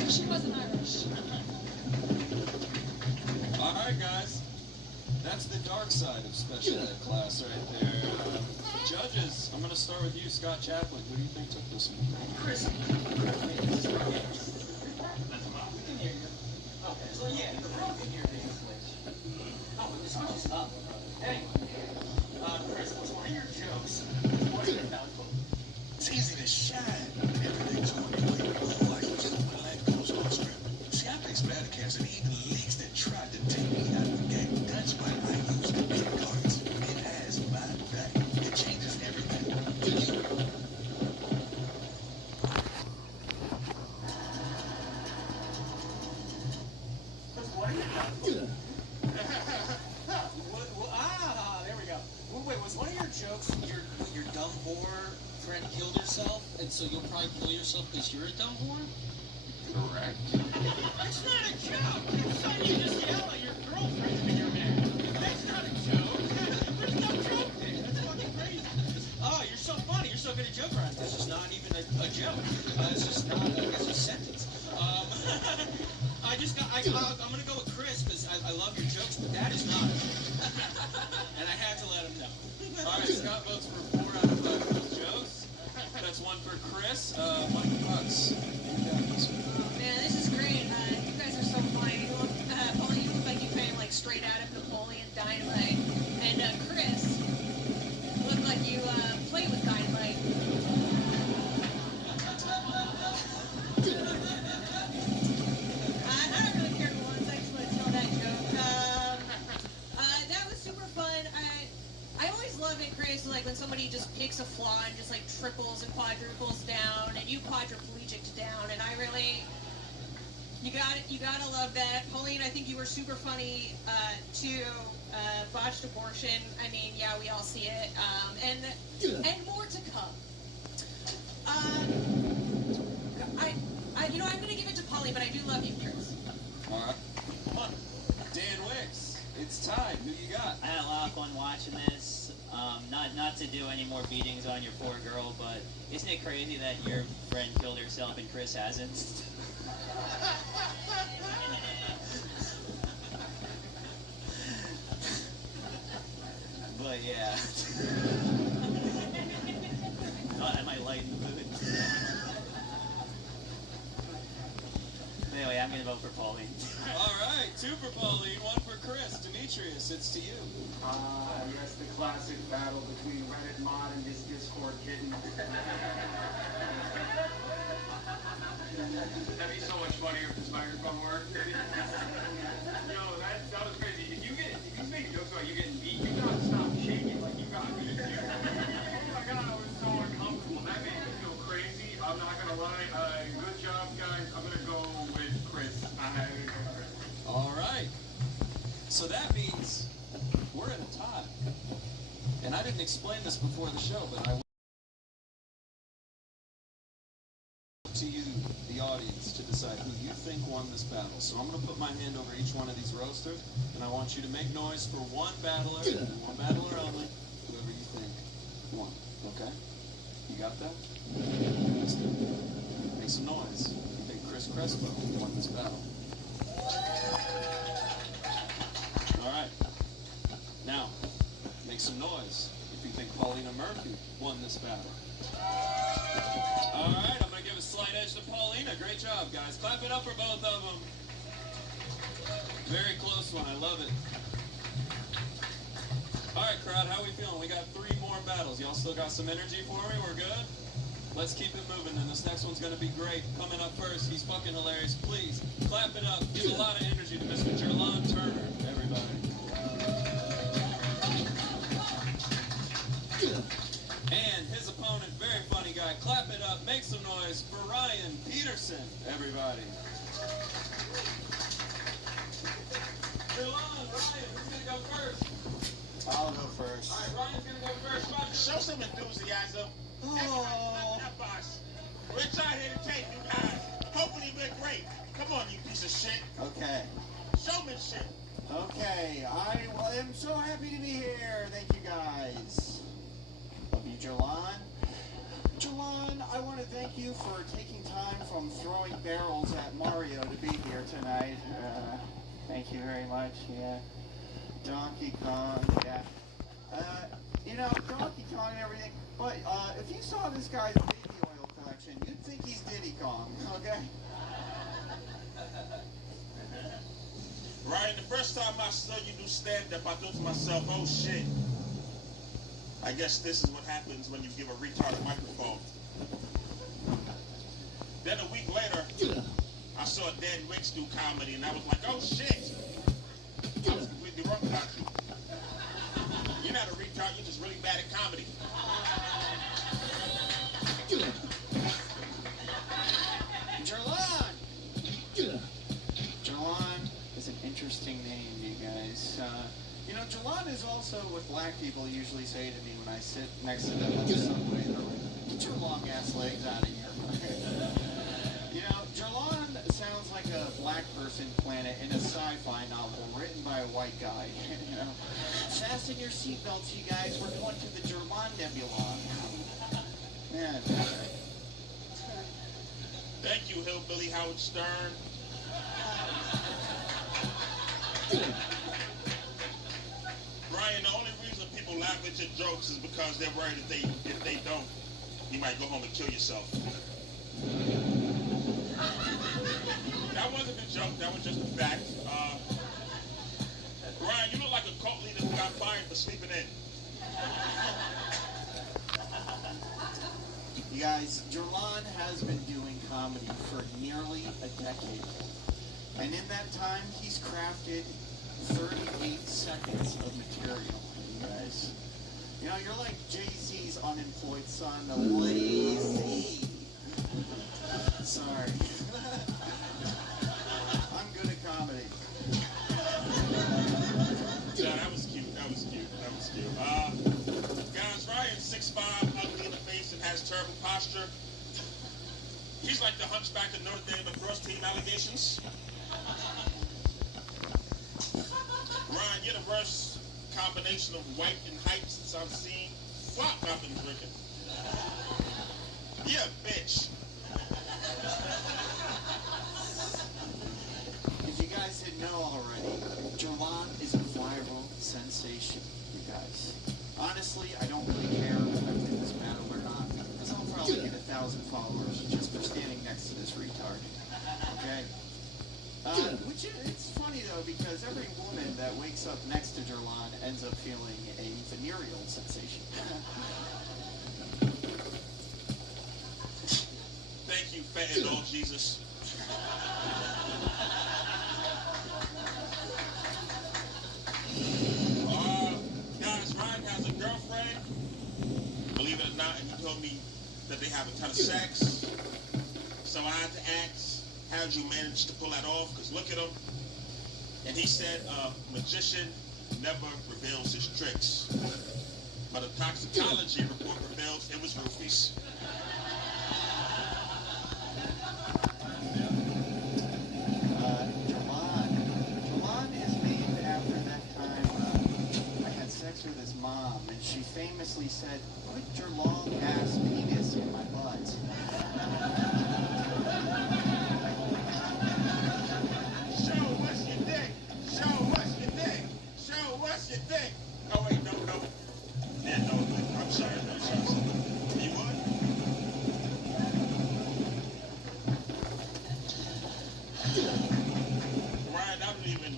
She wasn't Irish. All right, guys. That's the dark side of special ed class right there. Judges, I'm going to start with you, Scott Chaplin. Who do you think took this one? Chris. We can hear you. Okay, so yeah, the room can hear you. Oh, but this is up. Hey, Chris, what's one of your jokes? What's it about? It's easy to shine. Everything's going your way. Like just when life goes off script. See, I play Splattercast and even leaks that tried to take me out of the game. That's why I use the big cards. It has my back. It changes everything. What are you there we go. Wait, was one of your jokes your dumb whore friend killed herself, and so you'll probably kill yourself because you're a dumb whore? Correct. That's not a joke! It's something you just yell at your girlfriend when you're mad. That's not a joke! There's no joke there! That's fucking crazy! Oh, you're so funny, you're so good at joke writing. This is not even a joke. It's just not it's a sentence. I'm gonna go with Chris because I love your jokes, but that is not. And I had to let him know. All right, Scott votes for 4 out of 5 of those jokes. That's 1 for Chris. Michael Bucks. Man, this is great. You guys are so funny. Paulie, you look like you came like straight out of Napoleon Dynamite. And Chris, you look like you play with dynamite. I don't really care who wins. I just want to tell that joke. That was super fun. I always love it, Chris, like when somebody just picks a flaw and just like triples and quadruples down, and you quadriplegic down, and I really, you gotta love that. Pauline, I think you were super funny too. Botched abortion. I mean, yeah, we all see it, and more to come. I'm gonna give it to Pauline, but I do love you, Chris. All right. Come on. Dan Wicks, it's time. Who you got? I had a lot of fun watching this. Not to do any more beatings on your poor girl, but isn't it crazy that your friend killed herself and Chris hasn't? But yeah. Thought I might lighten the mood. Anyway, I'm gonna vote for Pauline. All right, 2 for Pauline, 1 for Chris. Demetrius, it's to you. Yes, the classic battle between Reddit mod and his Discord kitten. That'd be so much funnier if this microphone worked. Yo, that was crazy. If you make jokes about you getting beat, you gotta stop shaking like you got beat. Oh my god, I was so uncomfortable. That made me feel crazy. I'm not gonna lie. Good job, guys. I'm gonna go with Chris. All right. So that means we're at a tie. And I didn't explain this before the show, but I will to you, the audience, to decide who you think won this battle. So I'm going to put my hand over each one of these roasters, and I want you to make noise for one battler, and one battler only, whoever you think won. Okay? You got that? Let's do it. Make some noise. You think Chris Crespo won this battle? All right. Now, make some noise if you think Paulina Murphy won this battle. All right, I'm going to give a slight edge to Paulina. Great job, guys. Clap it up for both of them. Very close one. I love it. All right, crowd, how we feeling? We got 3 more battles. Y'all still got some energy for me? We're good? Let's keep it moving, and this next one's going to be great. Coming up first, he's fucking hilarious. Please, clap it up. Give a lot of energy to Mr. Jerlon Turner, everybody. And his opponent, very funny guy. Clap it up. Make some noise for Ryan Peterson, everybody. Jerlon, Ryan, who's going to go first? I'll go first. All right, Ryan's going to go first. Show some enthusiasm. Boss. We're trying to entertain you guys. Hopefully we're great. Come on, you piece of shit. Okay. Showmanship. Okay, I am so happy to be here. Thank you guys. Love you, Jerlon. Jerlon, I want to thank you for taking time from throwing barrels at Mario to be here tonight. Thank you very much. Yeah. Donkey Kong, yeah. You know, Donkey Kong and everything, but if you saw this guy's baby oil collection, you'd think he's Diddy Kong, okay? Ryan, the first time I saw you do stand-up, I thought to myself, oh shit. I guess this is what happens when you give a retard a microphone. Then a week later, I saw Dan Wicks do comedy, and I was like, oh shit. I was completely wrong about you. You're not a retard, you're just really bad at comedy. Jerlon! Jerlon is an interesting name, you guys. You know, Jerlon is also what black people usually say to me when I sit next to them on the subway. They're like, get your long ass legs out of here. You know, Jerlon sounds like a black person planet in a sci-fi novel written by a white guy. You know, fasten your seatbelts, you guys. We're going to the Jerlon Nebula. Man. Thank you, Hillbilly Howard Stern. Ryan, the only reason people laugh at your jokes is because they're worried if they don't, you might go home and kill yourself. That wasn't a joke, that was just a fact. Ryan, you look like a cult leader who got fired for sleeping in. You guys, Jerlon has been doing comedy for nearly a decade. And in that time, he's crafted 38 seconds of material, you guys. You know, you're like Jay-Z's unemployed son, lazy. Sorry. I'm good at comedy. Yeah, that was cute, that was cute, that was cute. Guys, Ryan's 6'5", ugly in the face, and has terrible posture. He's like the hunchback of Notre Dame across team allegations. Ryan, you're the worst combination of white and hype since I've seen. Fuck, I've been drinking. You're a bitch. If you guys didn't know already, Jerlon is a viral sensation, you guys. Honestly, I don't really care if I win this battle or not, because I'll probably get 1,000 followers just for standing next to this retard. Okay? Which it's funny though, because every woman that wakes up next to Jerlon ends up feeling a venereal sensation. Thank you, fat and all Jesus. Guys, Ryan has a girlfriend. Believe it or not, and he told me that they have a ton of sex. So I had to ask, how'd you manage to pull that off? Because look at him. And he said, magician never reveals his tricks. But a toxicology report reveals it was roofies. Jerlon is named after that time I had sex with his mom, and she famously said, put your long ass penis in my butt. Show what's your dick. Show what's your dick. Show what's your dick. Oh wait, no. Yeah, no, I'm sorry. You would? Ryan, I don't even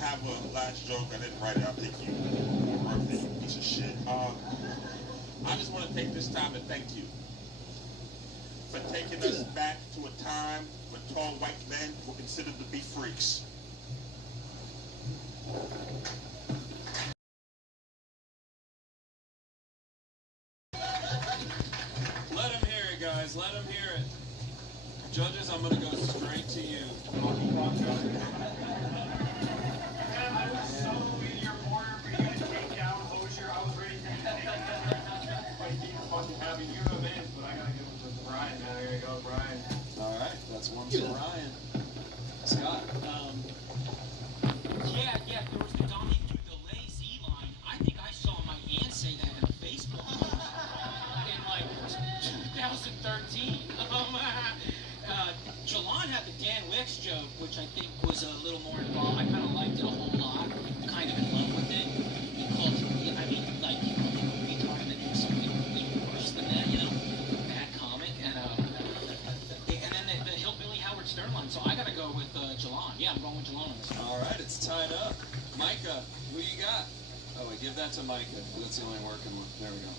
have a last joke. I didn't write it. I'll take you more work than you piece of shit. I just want to take this time to thank you for taking us back to a time when tall white men were considered to be freaks. Let him hear it, guys. Let him hear it. Judges, I'm going to go straight to you. I was so in your corner for you to take down Hosier. I was ready to fight you fucking happy. You know this, but I gotta give it to Brian, man. I gotta go with Brian. All right, that's one for Ryan. Scott. Yeah, there was the Donkey through the lazy line. I think I saw my aunt say that in a Facebook post in like 2013. Jerlon had the Dan Wicks joke, which I think was a little more involved. I kind of liked it a whole lot. Kind of in love Micah, who you got? Oh, wait, give that to Micah. That's the only working one. There we go.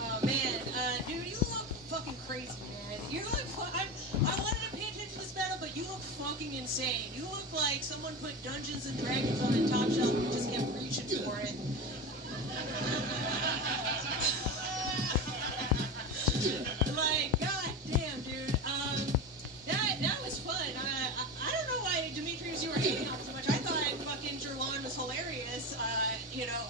Oh man, dude, you look fucking crazy, man. You look. I wanted to pay attention to this battle, but you look fucking insane. You look like someone put Dungeons and Dragons on a top shelf and just kept reaching for it. Like, god damn, dude. That was fun. I don't know why, Demetrius, you were hating on so much. I thought fucking Jerlon was hilarious. You know,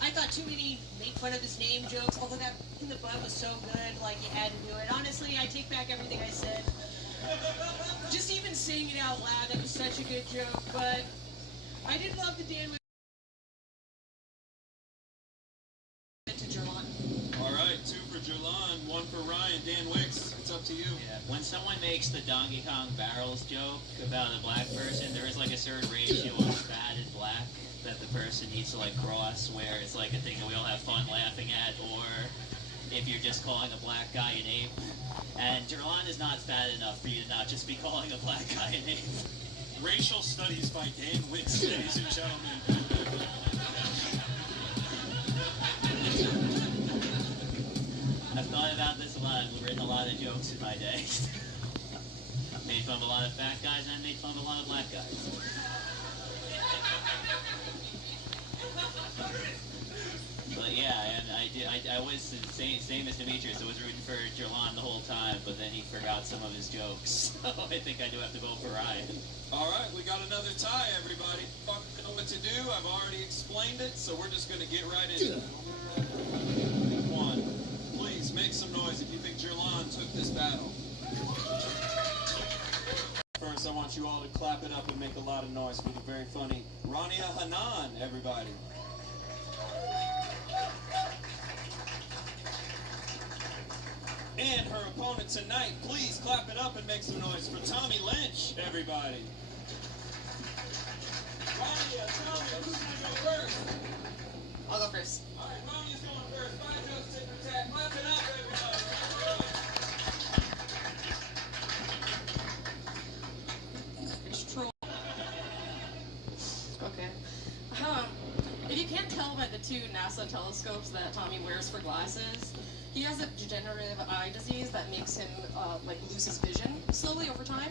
I thought too many make fun of his name jokes, although that in the butt was so good, like you had to do it. Honestly, I take back everything I said. Just even saying it out loud, that was such a good joke, but I did love the Dan to Jerlon. All right, 2 for Jerlon, 1 for Ryan. Dan Wicks, it's up to you. Yeah. When someone makes the Donkey Kong barrels joke about a black person, there is like a certain ratio of fat and black that the person needs to like cross, where it's like a thing that we all have fun laughing at, or if you're just calling a black guy an ape. And Jerlon is not fat enough for you to not just be calling a black guy an ape. Racial studies by Dan Wicks, ladies and gentlemen. I've thought about this a lot. I've written a lot of jokes in my day. Made fun of a lot of fat guys, and I made fun of a lot of black guys. But yeah, and I was the same as Demetrius. I was rooting for Jerlon the whole time, but then he forgot some of his jokes. So I think I do have to vote for Ryan. All right, we got another tie, everybody. Fuck know what to do. I've already explained it, so we're just going to get right into it. One, please make some noise if you think Jerlon took this battle. First, I want you all to clap it up and make a lot of noise for the very funny Rania Hanan, everybody. And her opponent tonight, please clap it up and make some noise for Tommy Lynch, everybody. Rania, Tommy, who's going to go first? I'll go first. All right, Rania's going first. 5 jokes, tick or tack. Clap it up, everybody. It's troll. Okay. If you can't tell by the 2 NASA telescopes that Tommy wears for glasses, he has a degenerative eye disease that makes him like lose his vision slowly over time,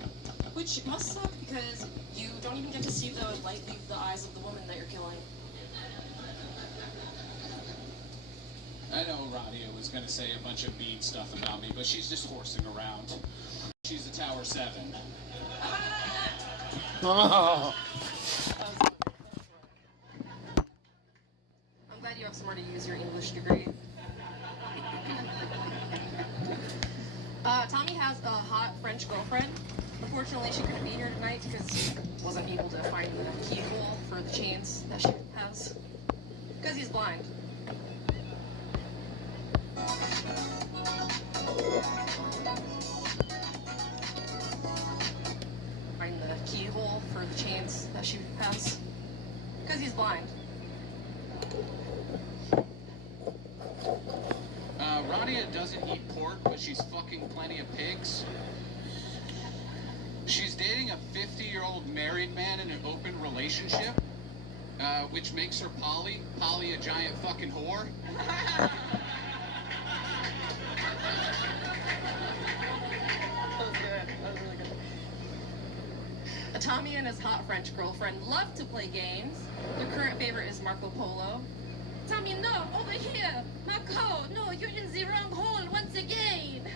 which must suck because you don't even get to see the light leave the eyes of the woman that you're killing. I know Rania was going to say a bunch of mean stuff about me, but she's just horsing around. She's a Tower 7. Oh. I'm glad you have somewhere to use your English degree. Tommy has a hot French girlfriend. Unfortunately, she couldn't be here tonight because he wasn't able to find the keyhole for the chains that she has. Because he's blind. Find the keyhole for the chains that she has. Because he's blind. Rania doesn't eat pork, but she's fucking plenty of pigs. She's dating a 50-year-old married man in an open relationship, which makes her Polly a giant fucking whore. Tommy and his hot French girlfriend love to play games. Their current favorite is Marco Polo. Tommy, no, over here! Marco, no, you're in the wrong hole once again!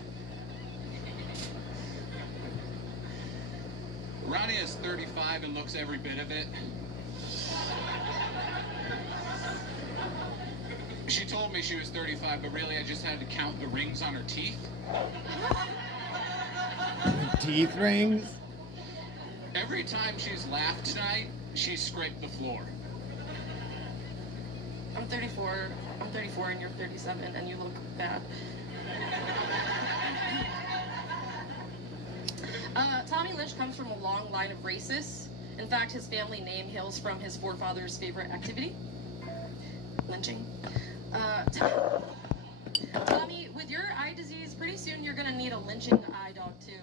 Rania is 35 and looks every bit of it. She told me she was 35, but really I just had to count the rings on her teeth. Teeth rings? Every time she's laughed tonight, she scraped the floor. I'm 34 and you're 37 and you look bad. Tommy Lynch comes from a long line of racists. In fact, his family name hails from his forefather's favorite activity, lynching. Tommy, with your eye disease, pretty soon you're gonna need a lynching eye dog too.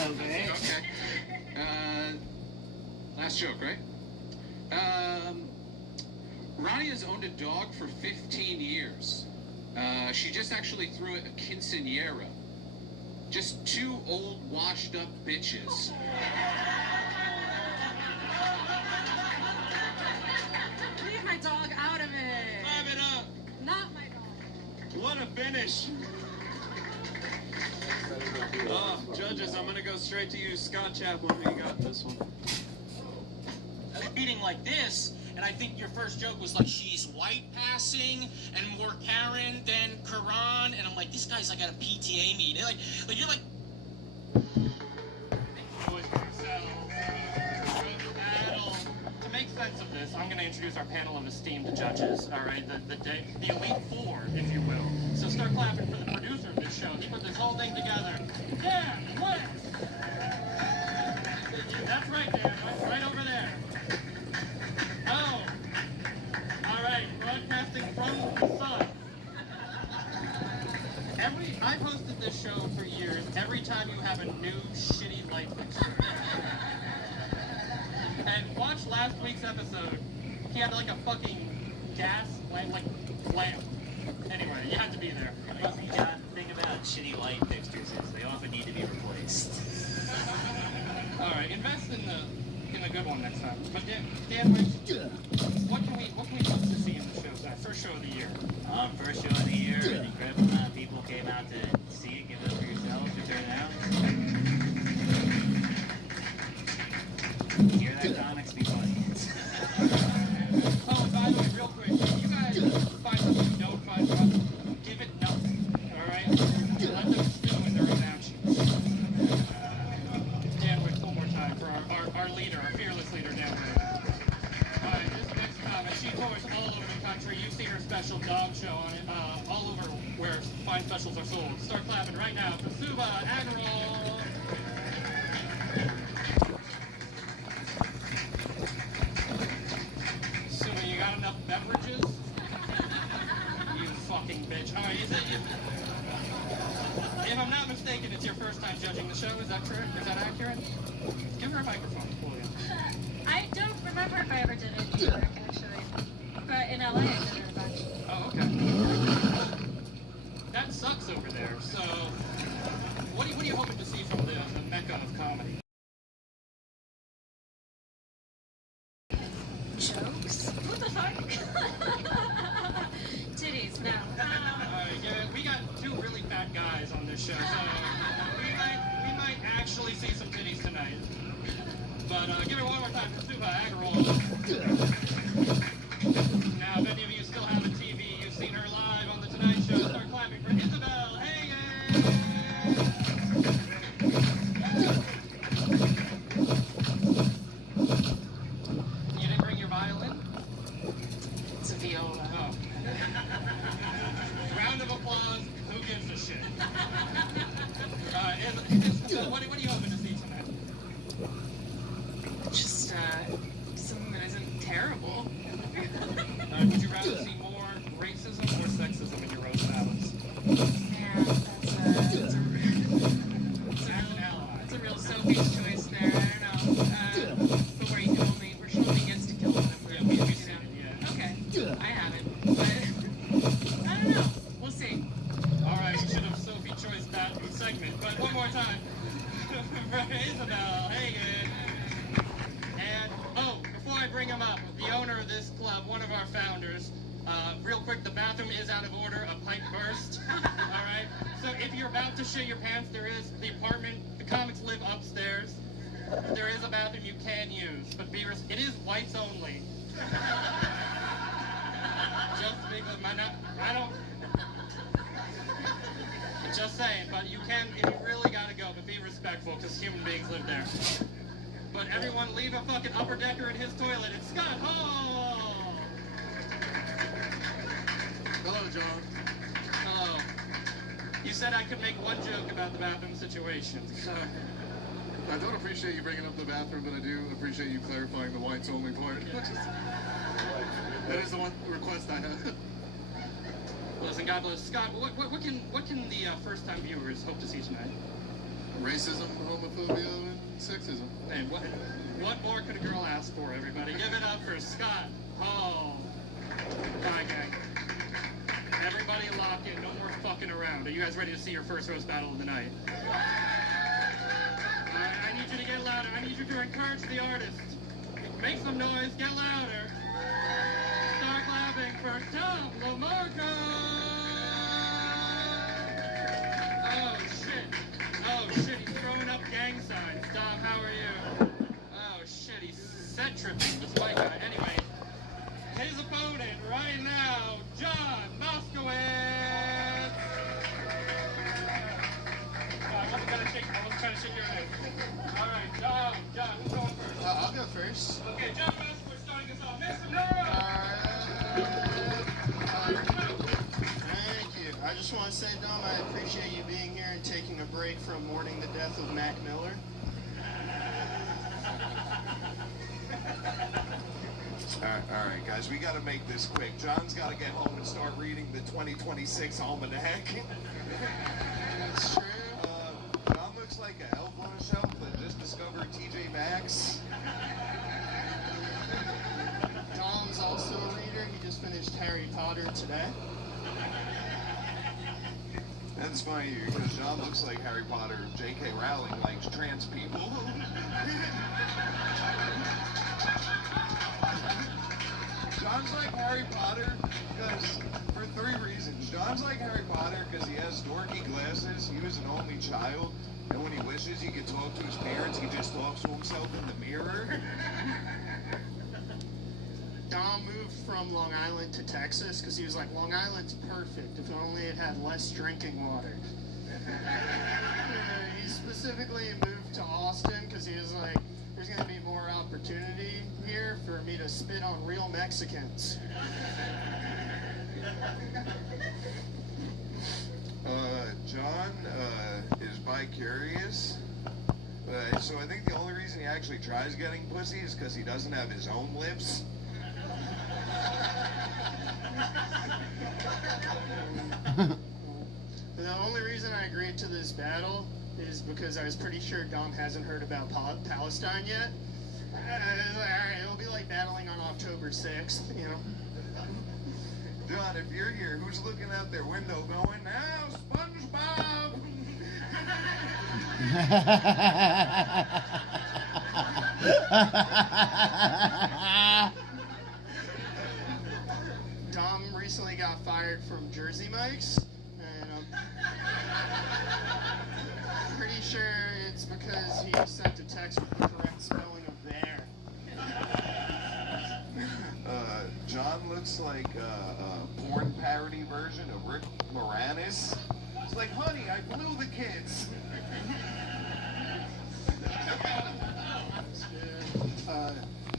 Okay. Last joke, right? Ronnie has owned a dog for 15 years. She just actually threw it a quinceañera. Just 2 old, washed-up bitches. Leave my dog out of it. Wrap it up. Not my dog. What a finish. Judges, I'm gonna go straight to you. Scott Chaplin, you got this one. Reading like this, and I think your first joke was like, she's white passing and more Karen than Karan, and I'm like, this guy's like at a PTA meeting. Like you're like. To make sense of this, I'm going to introduce our panel of esteemed judges. All right, the Elite Four, if you will. So start clapping for the producer of this show. He put this whole thing together. Yeah, what? That's right, Dan. Right over there. Oh. All right, broadcasting from the sun. I've hosted this show for years. Every time you have a new shitty light fixture. And watch last week's episode. He had like a fucking gas lamp, lamp. Anyway, you had to be there. The thing about shitty light fixtures is they often need to be replaced. All right, invest in the good one next time. But Dan, what can we hope to see in the show? First show of the year. First show of the year. An incredible amount of people came out to see it. Give it up for yourselves to turn out. Hear that, comics? Be funny. Oh, by the way, real quick, if you guys find something you don't find funny, give it nothing. All right? Let them stew in their own actions. Dan, wait one more time for our leader, our fearless leader, Dan. All right, this next comic, she tours all over the country. You've seen her special dog show on it, all over where fine specials are sold. Start clapping right now for Suba Agarwal. Suba, you got enough beverages? You fucking bitch. All right, if I'm not mistaken, it's your first time judging the show. Is that correct? Is that accurate? Give her a microphone, please. I don't remember if I ever did it in New York, actually. But in LA, I did it a bunch. Oh, okay. That sucks over there. So, what are you hoping to see from the mecca of comedy? Jokes? What the fuck? Titties, no. We got 2 really fat guys on this show, so we might actually see some titties tonight. But give it one more time for Suba Agarwal. Now, if any of you still have a TV, you've seen her live on The Tonight Show. Start clapping for Isabel Hagen! You didn't bring your violin? It's a viola. Oh. Round of applause. Who gives a shit? Isabel, what are you hoping to see tonight? Just something that isn't terrible. Would you rather see more racism or sexism in your roast battles? Yeah, that's a real Sophie's choice there. I don't know. But where she only gets to kill them if we're Okay, I haven't. But I don't know. We'll see. All right, you should have Sophie choice that segment. But one more time. For Isabel Hagen. And, before I bring him up, the owner of this club, one of our founders, real quick, the bathroom is out of order, a pipe burst. All right? So if you're about to shit your pants, there is the apartment, the comics live upstairs. There is a bathroom you can use, but it is whites only. Just because I don't... Just saying, but you can, if you really gotta go, but be respectful, because human beings live there. But everyone leave a fucking upper decker in his toilet. It's Scott Hall! Hello, John. Hello. You said I could make one joke about the bathroom situation, so... I don't appreciate you bringing up the bathroom, but I do appreciate you clarifying the whites only part. That is the one request I have. Listen, God bless. Scott, what can the first-time viewers hope to see tonight? Racism, homophobia, and sexism. And what? What more could a girl ask for, everybody? Give it up for Scott Hall. Bye, gang. Everybody lock in. No more fucking around. Are you guys ready to see your first roast battle of the night? I need you to get louder. I need you to encourage the artist. Make some noise. Get louder. Start clapping for Tom LaMarca. Oh, shit. Oh, shit. He's throwing up gang signs. Dom, how are you? Oh, shit. He's set tripping, this white guy. Anyway, his opponent right now, John Moskowitz. I wasn't trying to shake your hand. All right, John, who's going first? I'll go first. Okay, John Moskowitz starting us off. Make some Thank you. I just want to say, Dom, I appreciate you being here and taking a break from mourning the death of Mac Miller. All right, guys, we got to make this quick. John's got to get home and start reading the 2026 almanac. That's true. John looks like an elf on a shelf that just discovered TJ Maxx. Dom's also a reader. He just finished Harry Potter today. That's funny because John looks like Harry Potter. J.K. Rowling likes trans people. John's like Harry Potter because, for 3 reasons. John's like Harry Potter because he has dorky glasses, he was an only child, and when he wishes he could talk to his parents, he just talks to himself in the mirror. Dom moved from Long Island to Texas because he was like, Long Island's perfect if only it had less drinking water. He specifically moved to Austin because he was like, there's going to be more opportunity here for me to spit on real Mexicans. John is bi-curious. So I think the only reason he actually tries getting pussy is because he doesn't have his own lips. The only reason I agreed to this battle is because I was pretty sure Dom hasn't heard about Palestine yet. Alright, it'll be like battling on October 6th, you know. John, if you're here, who's looking out their window going, now, SpongeBob? Dom recently got fired from Jersey Mike's, and I'm pretty sure it's because he sent a text with the correct spelling of there. John looks like a porn parody version of Rick Moranis. It's like, honey, I blew the kids.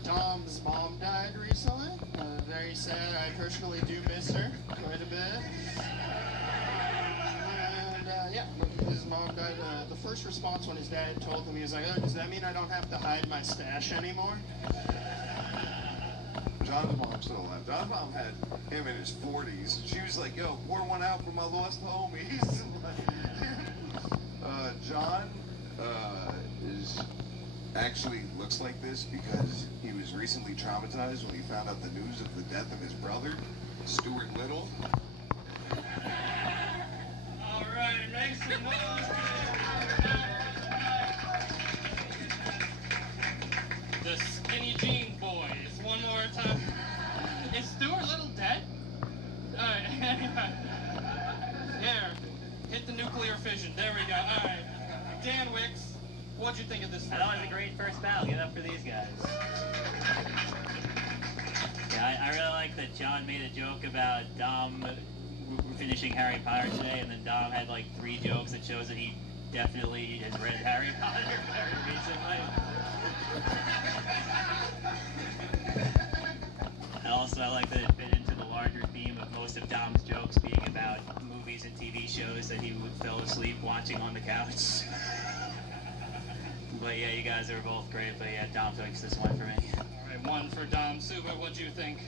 Dom's mom died recently. Very sad. I personally do miss her quite a bit. And yeah, his mom died. The first response when his dad told him, he was like, oh, does that mean I don't have to hide my stash anymore? John's mom's still alive. John's mom had him in his 40s. She was like, yo, pour one out for my lost homies. John actually looks like this because he was recently traumatized when he found out the news of the death of his brother, Stuart Little. All right, make some noise. The Skinny Jean Boys. One more time. Is Stuart Little dead? All right, here, hit the nuclear fission. There we go. All right, Dan Wicks. What'd you think of this? I thought it was a great first battle. Give it up for these guys. Yeah, I really like that John made a joke about Dom finishing Harry Potter today, and then Dom had like 3 jokes that shows that he definitely has read Harry Potter very recently. And also, I like that it fit into the larger theme of most of Dom's jokes being about movies and TV shows that he fell asleep watching on the couch. But yeah, you guys are both great, but yeah, Dom takes this one for me. Alright, 1 for Dom. Suba, what'd you think?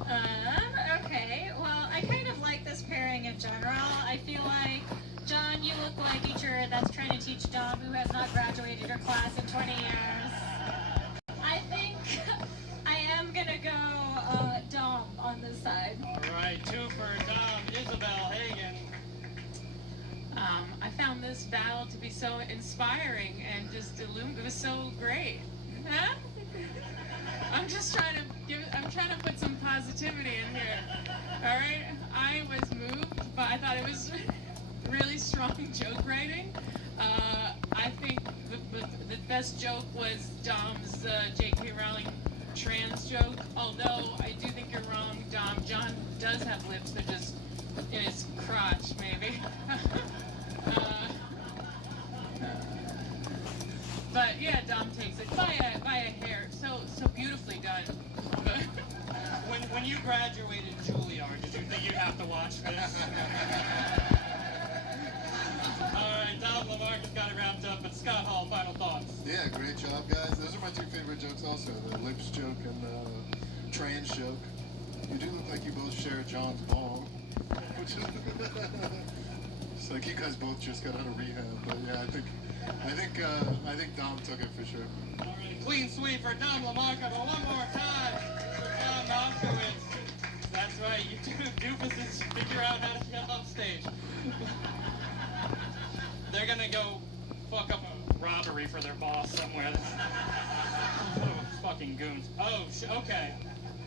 Okay, well, I kind of like this pairing in general. I feel like, John, you look like a teacher that's trying to teach Dom, who has not graduated her class in 20 years. battle to be so inspiring and just it was so great. Huh? I'm trying to put some positivity in here. All right? I was moved, but I thought it was really strong joke writing. I think the best joke was Dom's J.K. Rowling trans joke, although I do think you're wrong, Dom. John does have lips, they're just in his crotch, maybe. But yeah, Dom takes it by a hair. So beautifully done. When you graduated Juilliard, did you think you'd have to watch this? Alright, Dom Lamarcus got it wrapped up, but Scott Hall, final thoughts. Yeah, great job, guys. Those are my two favorite jokes also, the lips joke and the trans joke. You do look like you both share John's ball. Which is it's like you guys both just got out of rehab, but yeah, I think Dom took it for sure. Alright, clean sweep for Dom Lamarcus, but one more time for Tom Moskowitz. That's right, you two doofuses figure out how to get off stage. They're gonna go fuck up a robbery for their boss somewhere. Oh, fucking goons. Oh, okay.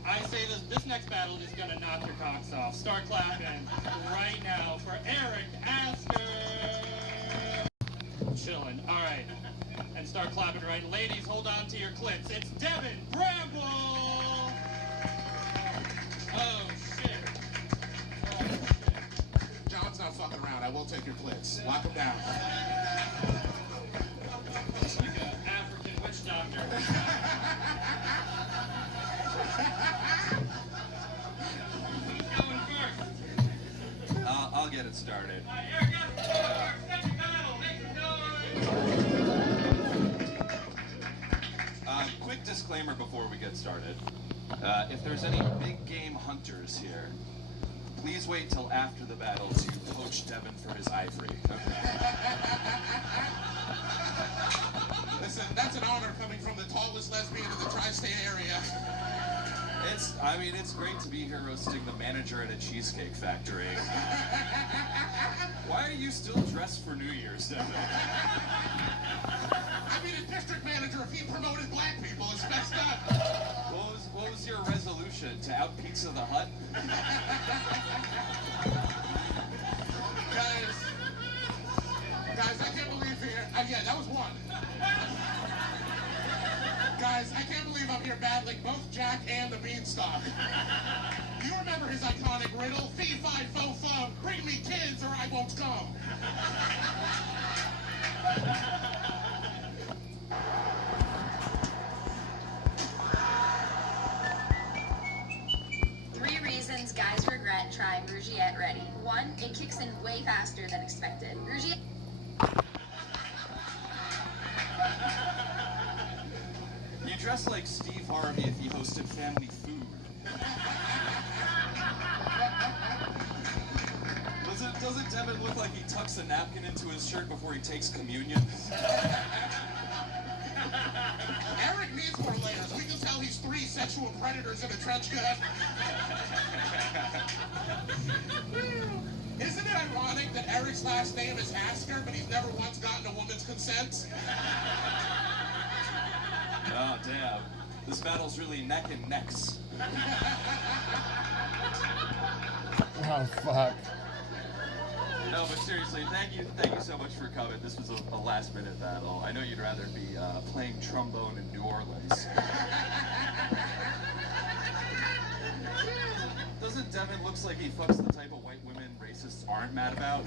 I say this next battle is gonna knock your cocks off. Start clapping right now for Eric Asker. Chillin'. All right. And start clapping right. Ladies, hold on to your clits. It's Devin Bramble. Oh, shit. Oh, shit. John's not fucking around. I will take your clits. Lock him down. It's like an African witch doctor. Who's going first? I'll get it started. Quick disclaimer before we get started. If there's any big game hunters here, please wait till after the battle to poach Devin for his ivory. Listen, that's an honor coming from the tallest lesbian in the tri-state area. It's great to be here roasting the manager at a cheesecake factory. Why are you still dressed for New Year's, Devin? I mean, a district manager, if he promoted black people, it's messed up. What was your resolution? To out Pizza the Hut? Guys, I can't believe here. Yeah, that was one. Guys, I can't believe I'm here battling both Jack and the Beanstalk. You remember his iconic riddle? Fee, fi, fo, fum. Bring me kids or I won't come. Three reasons guys regret trying Rougiette Ready. 1, it kicks in way faster than expected. Rougiette... You dress like Steve Harvey if he hosted Family Food. Doesn't Devin look like he tucks a napkin into his shirt before he takes communion? Eric needs more layers. We can tell he's 3 sexual predators in a trench coat. Isn't it ironic that Eric's last name is Asker, but he's never once gotten a woman's consent? Oh, damn. This battle's really neck and necks. Oh, fuck. No, but seriously, thank you so much for coming. This was a last-minute battle. I know you'd rather be playing trombone in New Orleans. Doesn't Devin looks like he fucks the type of white women racists aren't mad about?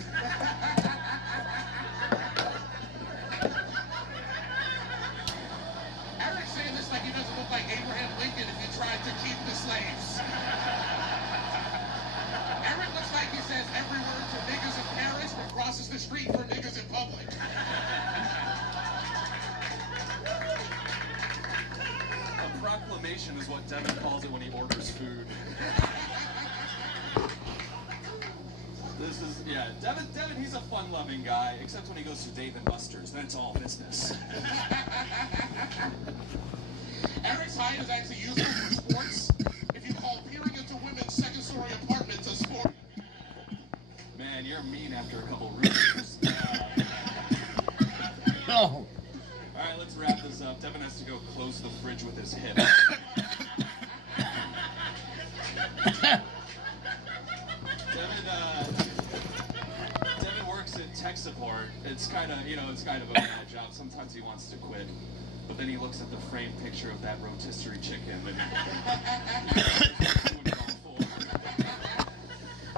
Eric's saying this like he doesn't look like Abraham Lincoln if you tried to keep the slaves. Eric looks like he says every word to niggas in Paris but crosses the street for niggas in public. A proclamation is what Devin calls it when he orders food. Devin, he's a fun-loving guy, except when he goes to Dave & Buster's, then it's all business. Eric's height is actually useful for sports. If you call peering into women's second-story apartments a sport. Man, you're mean after a couple roosters. Devin has to go close the fridge with his hip. Devin works in tech support. It's kind of, it's kind of a bad job. Sometimes he wants to quit. But then he looks at the framed picture of that rotisserie chicken. And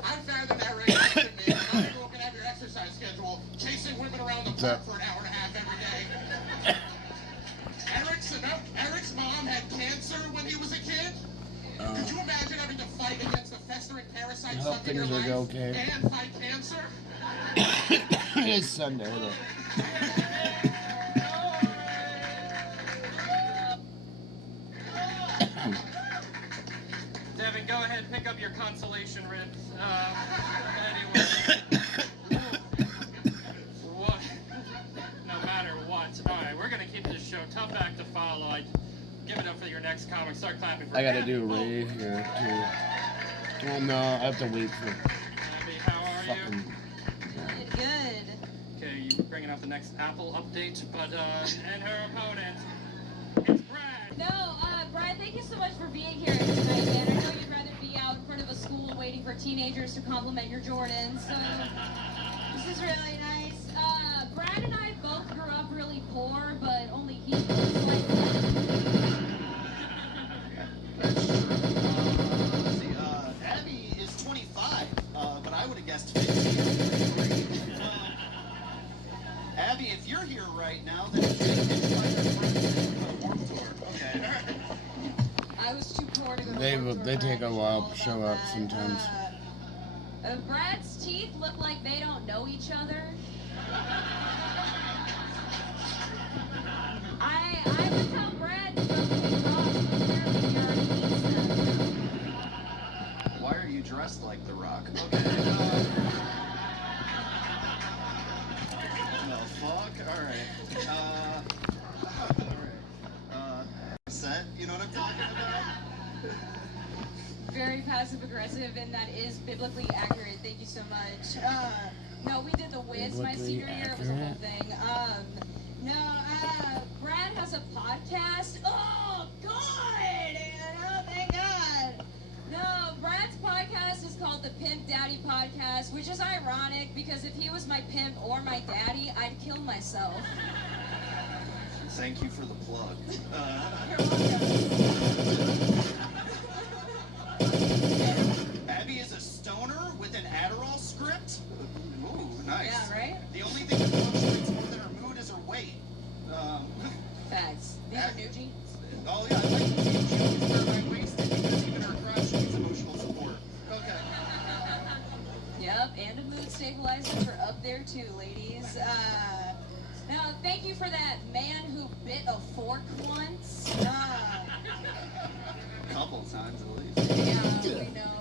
I'm faster than that radio man. I'm looking at your exercise schedule, chasing women around the park for an hour and a half every day. Eric's mom had cancer when he was a kid. Could you imagine having to fight against the festering parasites stuck in your life and fight cancer? It's Sunday. Though. Devin, go ahead and pick up your consolation ribs. Anyway. What? No matter what. Alright, we're gonna keep this show tough act to follow. Give it up for your next comic. Start clapping for I gotta Abby. do Ray here too. Well, no, I have to wait for. Abby, how are you? Good. Okay, you bringing out the next Apple update, but and her opponent. It's Brad. No, Brad, thank you so much for being here tonight, man. I know you'd rather be out in front of a school waiting for teenagers to compliment your Jordans, so this is really nice. Brad and I both grew up really poor, but only he looks like That's true. Let's see, Abby is 25, but I would have guessed 15. Abby, if you're here right now, then okay. I was too poor to go to They take a while to show up sometimes. Brad's teeth look like they don't know each other. I would tell Brad to go kick rocks, but apparently he already needs them. Why are you dressed like The Rock? Okay. No, fuck? Alright. Alright. Set? You know what I'm talking about? Very passive aggressive, and that is biblically accurate. Thank you so much. No, we did the Wiz my senior year. It was a whole thing. Brad has a podcast. Oh, God! Oh, thank God. No, Brad's podcast is called the Pimp Daddy Podcast, which is ironic because if he was my pimp or my daddy, I'd kill myself. Thank you for the plug. Abby is a stoner with an Adderall script. Ooh, nice. Yeah, right? The only thing that fluctuates more than her mood is her weight. Facts. These are new jeans. Oh yeah, I like the jeans. She always wear my waisted because even her crotch needs emotional support. Okay. Yep, and a mood stabilizers are up there too, ladies. Now, thank you for that man who bit a fork once. Couple times at least. Yeah, we know.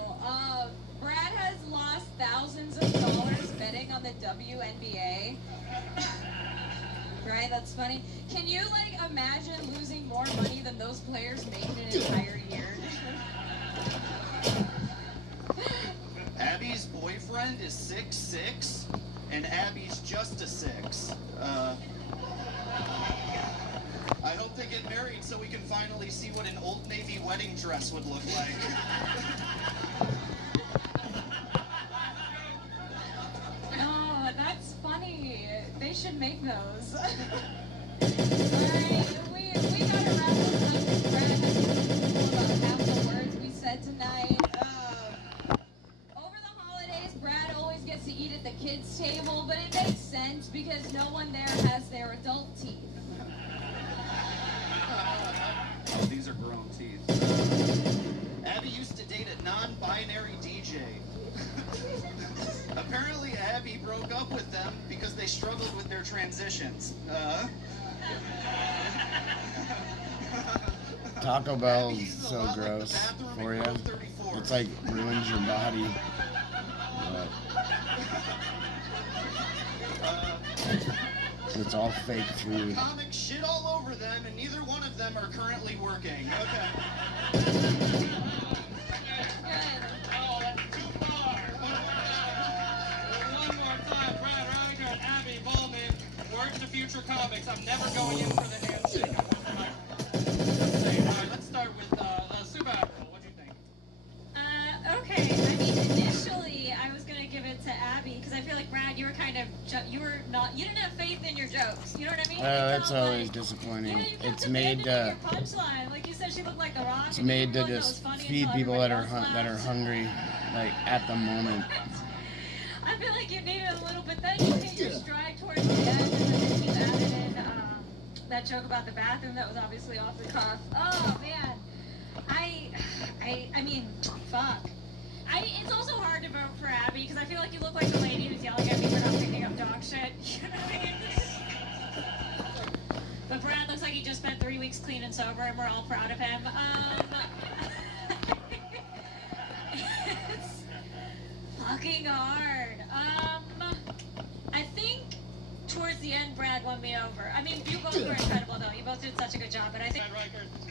Brad has lost thousands of dollars betting on the WNBA. Right, that's funny. Can you, imagine losing more money than those players make in an entire year? Abby's boyfriend is 6'6", and Abby's just a 6. I hope they get married so we can finally see what an Old Navy wedding dress would look like. Oh, that's funny. They should make those. Alright, we got around with Brad about half the words we said tonight. Over the holidays, Brad always gets to eat at the kids' table, but it makes sense because no one there has their adult teeth. Oh, these are grown teeth. Abby used to date a non-binary DJ. Apparently, Abby broke up with them because they struggled with their transitions. Taco Bell's so gross for you. It's like ruins your body. It's all fake food. Comics shit all over them, and neither one of them are currently working. Okay. One more time, Brad Reiger and Abby Bowman. Word to future comics. I'm never going in for the handshake. you were not, you didn't have faith in your jokes. You know what I mean? That's always disappointing. It's made your punchline. Like you said, she looked like The Rock. it's made to just feed people that are hungry, like at the moment. I feel like you needed a little bit. Then you hit your stride towards the end, and then you added in that joke about the bathroom that was obviously off the cuff. Oh man, I mean, fuck. It's also hard to vote for Abby because I feel like you look like the lady who's yelling at me for not picking up dog shit. You know what I mean? But Brad looks like he just spent 3 weeks clean and sober, and we're all proud of him. It's fucking hard. I think towards the end, Brad won me over. I mean, you both were incredible, though. You both did such a good job, but I think...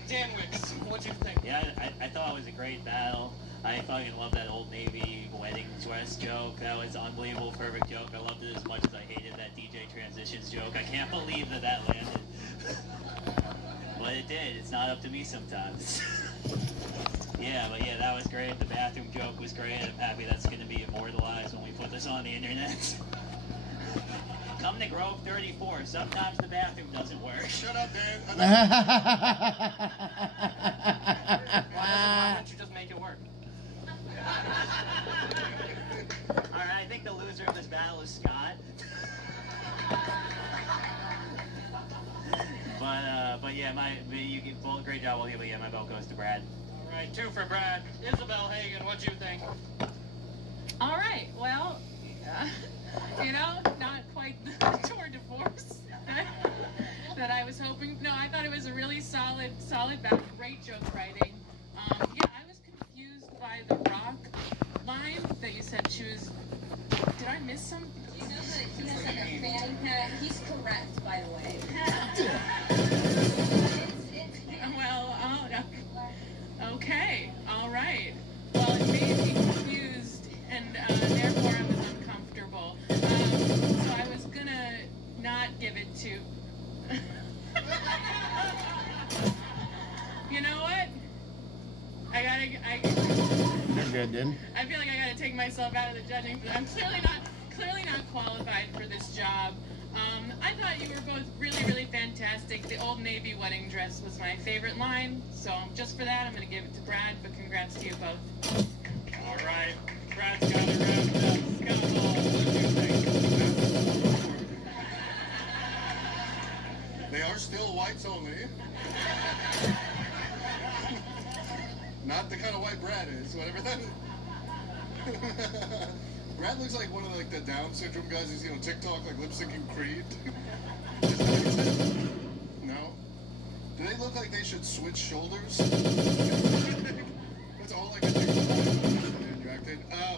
Dan Wicks, what'd you think? Yeah, I thought it was a great battle. I fucking love that Old Navy wedding dress joke. That was an unbelievable, perfect joke. I loved it as much as I hated that DJ Transitions joke. I can't believe that landed. But it did. It's not up to me sometimes. Yeah, that was great. The bathroom joke was great. I'm happy that's going to be immortalized when we put this on the internet. Come to Grove 34. Sometimes the bathroom doesn't work. Shut up, Dan. Why don't you just make it work? Alright, I think the loser of this battle is Scott. But yeah, you get both great job, but yeah, my vote goes to Brad. Alright, 2 for Brad. Isabel Hagen, what'd you think? All right, well, you know, not quite the tour de force that I was hoping. No, I thought it was a really solid battle. Great joke writing. Yeah, I was confused by the Rock line that you said she was. Did I miss something? You know that he has like a fanny pack. He's correct, by the way. Well, okay, all right. Well, it made me confused, and therefore I was uncomfortable. So I was gonna not give it to. You know what? You're good, dude. I feel like I gotta take myself out of the judging. I'm clearly not qualified for this job. I thought you were both really, really fantastic. The Old Navy wedding dress was my favorite line, so just for that, I'm gonna give it to Brad. But congrats to you both. All right, Brad's got it wrapped up. Scott Hall, what do you think? They are still whites only. Not the kind of white Brad is, whatever that is. Brad looks like one of the Down syndrome guys you see on TikTok, like lip syncing Creed. No? Do they look like they should switch shoulders? That's all I can think of.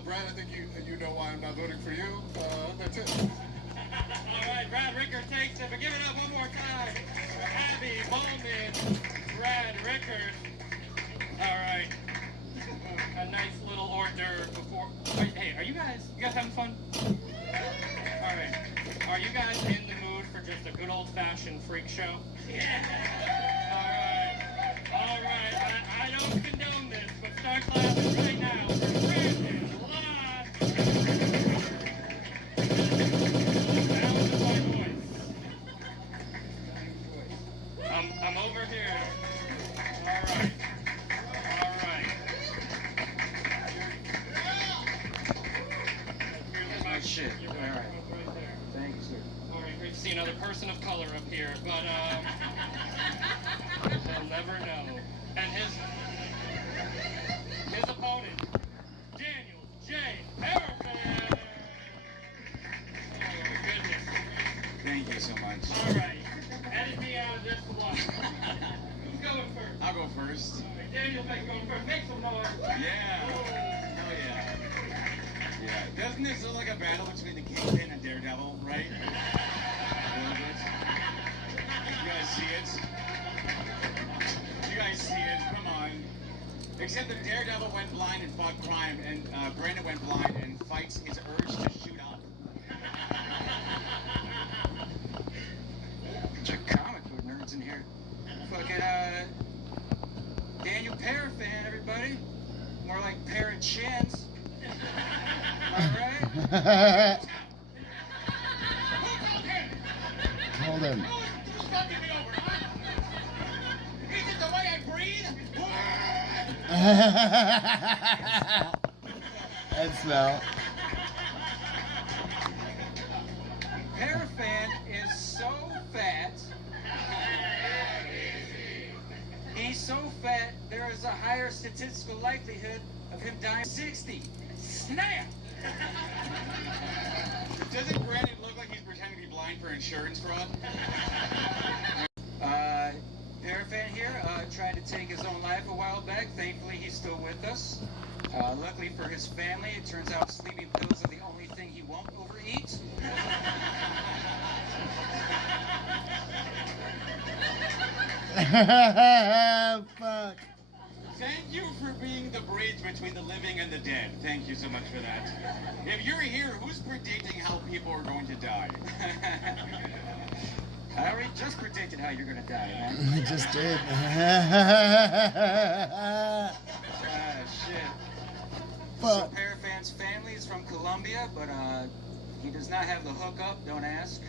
Brad, I think you know why I'm not voting for you. That's it. All right, Brad Rickard takes it, but give it up one more time for Abby Bowman, Brad Rickard. All right. A nice little hors d'oeuvre before. Hey, are you guys having fun? All right. Are you guys in the mood for just a good old-fashioned freak show? Yeah. All right. I don't condone this, but start clapping right now for Brandon Lott. Sounds of my voice. I'm over here. All right. Shit. All right. Thank you, sir. All right, great to see another person of color up here, but they'll never know. And his opponent, Daniel J. Harrison. Oh goodness. Thank you so much. All right, edit me out of this one. Who's going first? I'll go first. All right, Daniel, going first. Make some noise. Yeah. Oh yeah. Yeah, doesn't this look like a battle between the Kingpin and Daredevil, right? A little bit. You guys see it? You guys see it? Come on. Except that Daredevil went blind and fought crime, and Brandon went blind and fights his urge to shoot up. Bunch of comic book nerds in here. Fucking, Daniel Pear fan, everybody. More like Pear and Chance. All right. Hold him. Fucking me over, huh? Is it the way I breathe? And smell. Parafan is so fat. He's so fat, there is a higher statistical likelihood of him dying at 60. Snap! Doesn't Brandon look like he's pretending to be blind for insurance fraud? Parafan here tried to take his own life a while back. Thankfully, he's still with us. Luckily for his family, it turns out sleeping pills are the only thing he won't overeat. Fuck. Thank you for being the bridge between the living and the dead. Thank you so much for that. If you're here, who's predicting how people are going to die? I already just predicted how you're gonna die, man. I just did. Shit. Fuck. So Parafan's family is from Colombia, but he does not have the hookup, don't ask.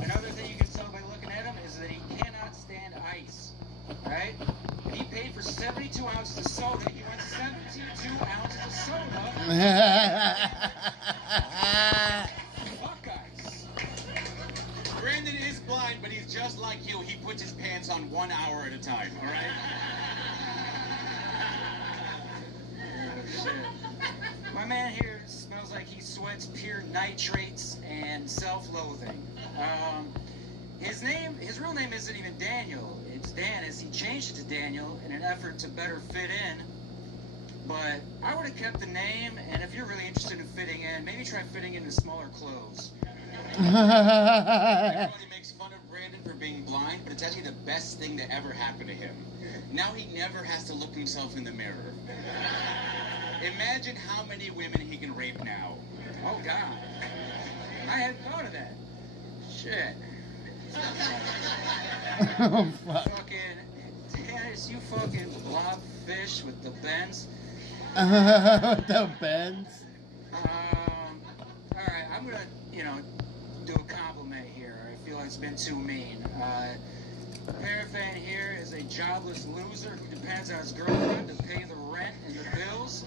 Another thing you can tell by looking at him is that he cannot stand ice, right? If he paid for 72 ounces of soda, he went 72 ounces of soda. Fuck ice. Brandon is blind, but he's just like you. He puts his pants on 1 hour at a time, all right? Shit. My man here smells like he sweats pure nitrates and self-loathing. His real name isn't even Daniel. It's Dan, as he changed it to Daniel in an effort to better fit in. But I would have kept the name, and if you're really interested in fitting in, maybe try fitting into smaller clothes. Everybody makes fun of Brandon for being blind, but it's actually the best thing that ever happened to him. Now he never has to look himself in the mirror. Imagine how many women he can rape now. Oh, God. I hadn't thought of that. Shit. Oh, fuck. Fucking Dennis, you fucking blobfish with the bends. The bends. Alright, I'm gonna, do a compliment here. I feel like it's been too mean. Parafan here is a jobless loser who depends on his girlfriend to pay the rent and the bills.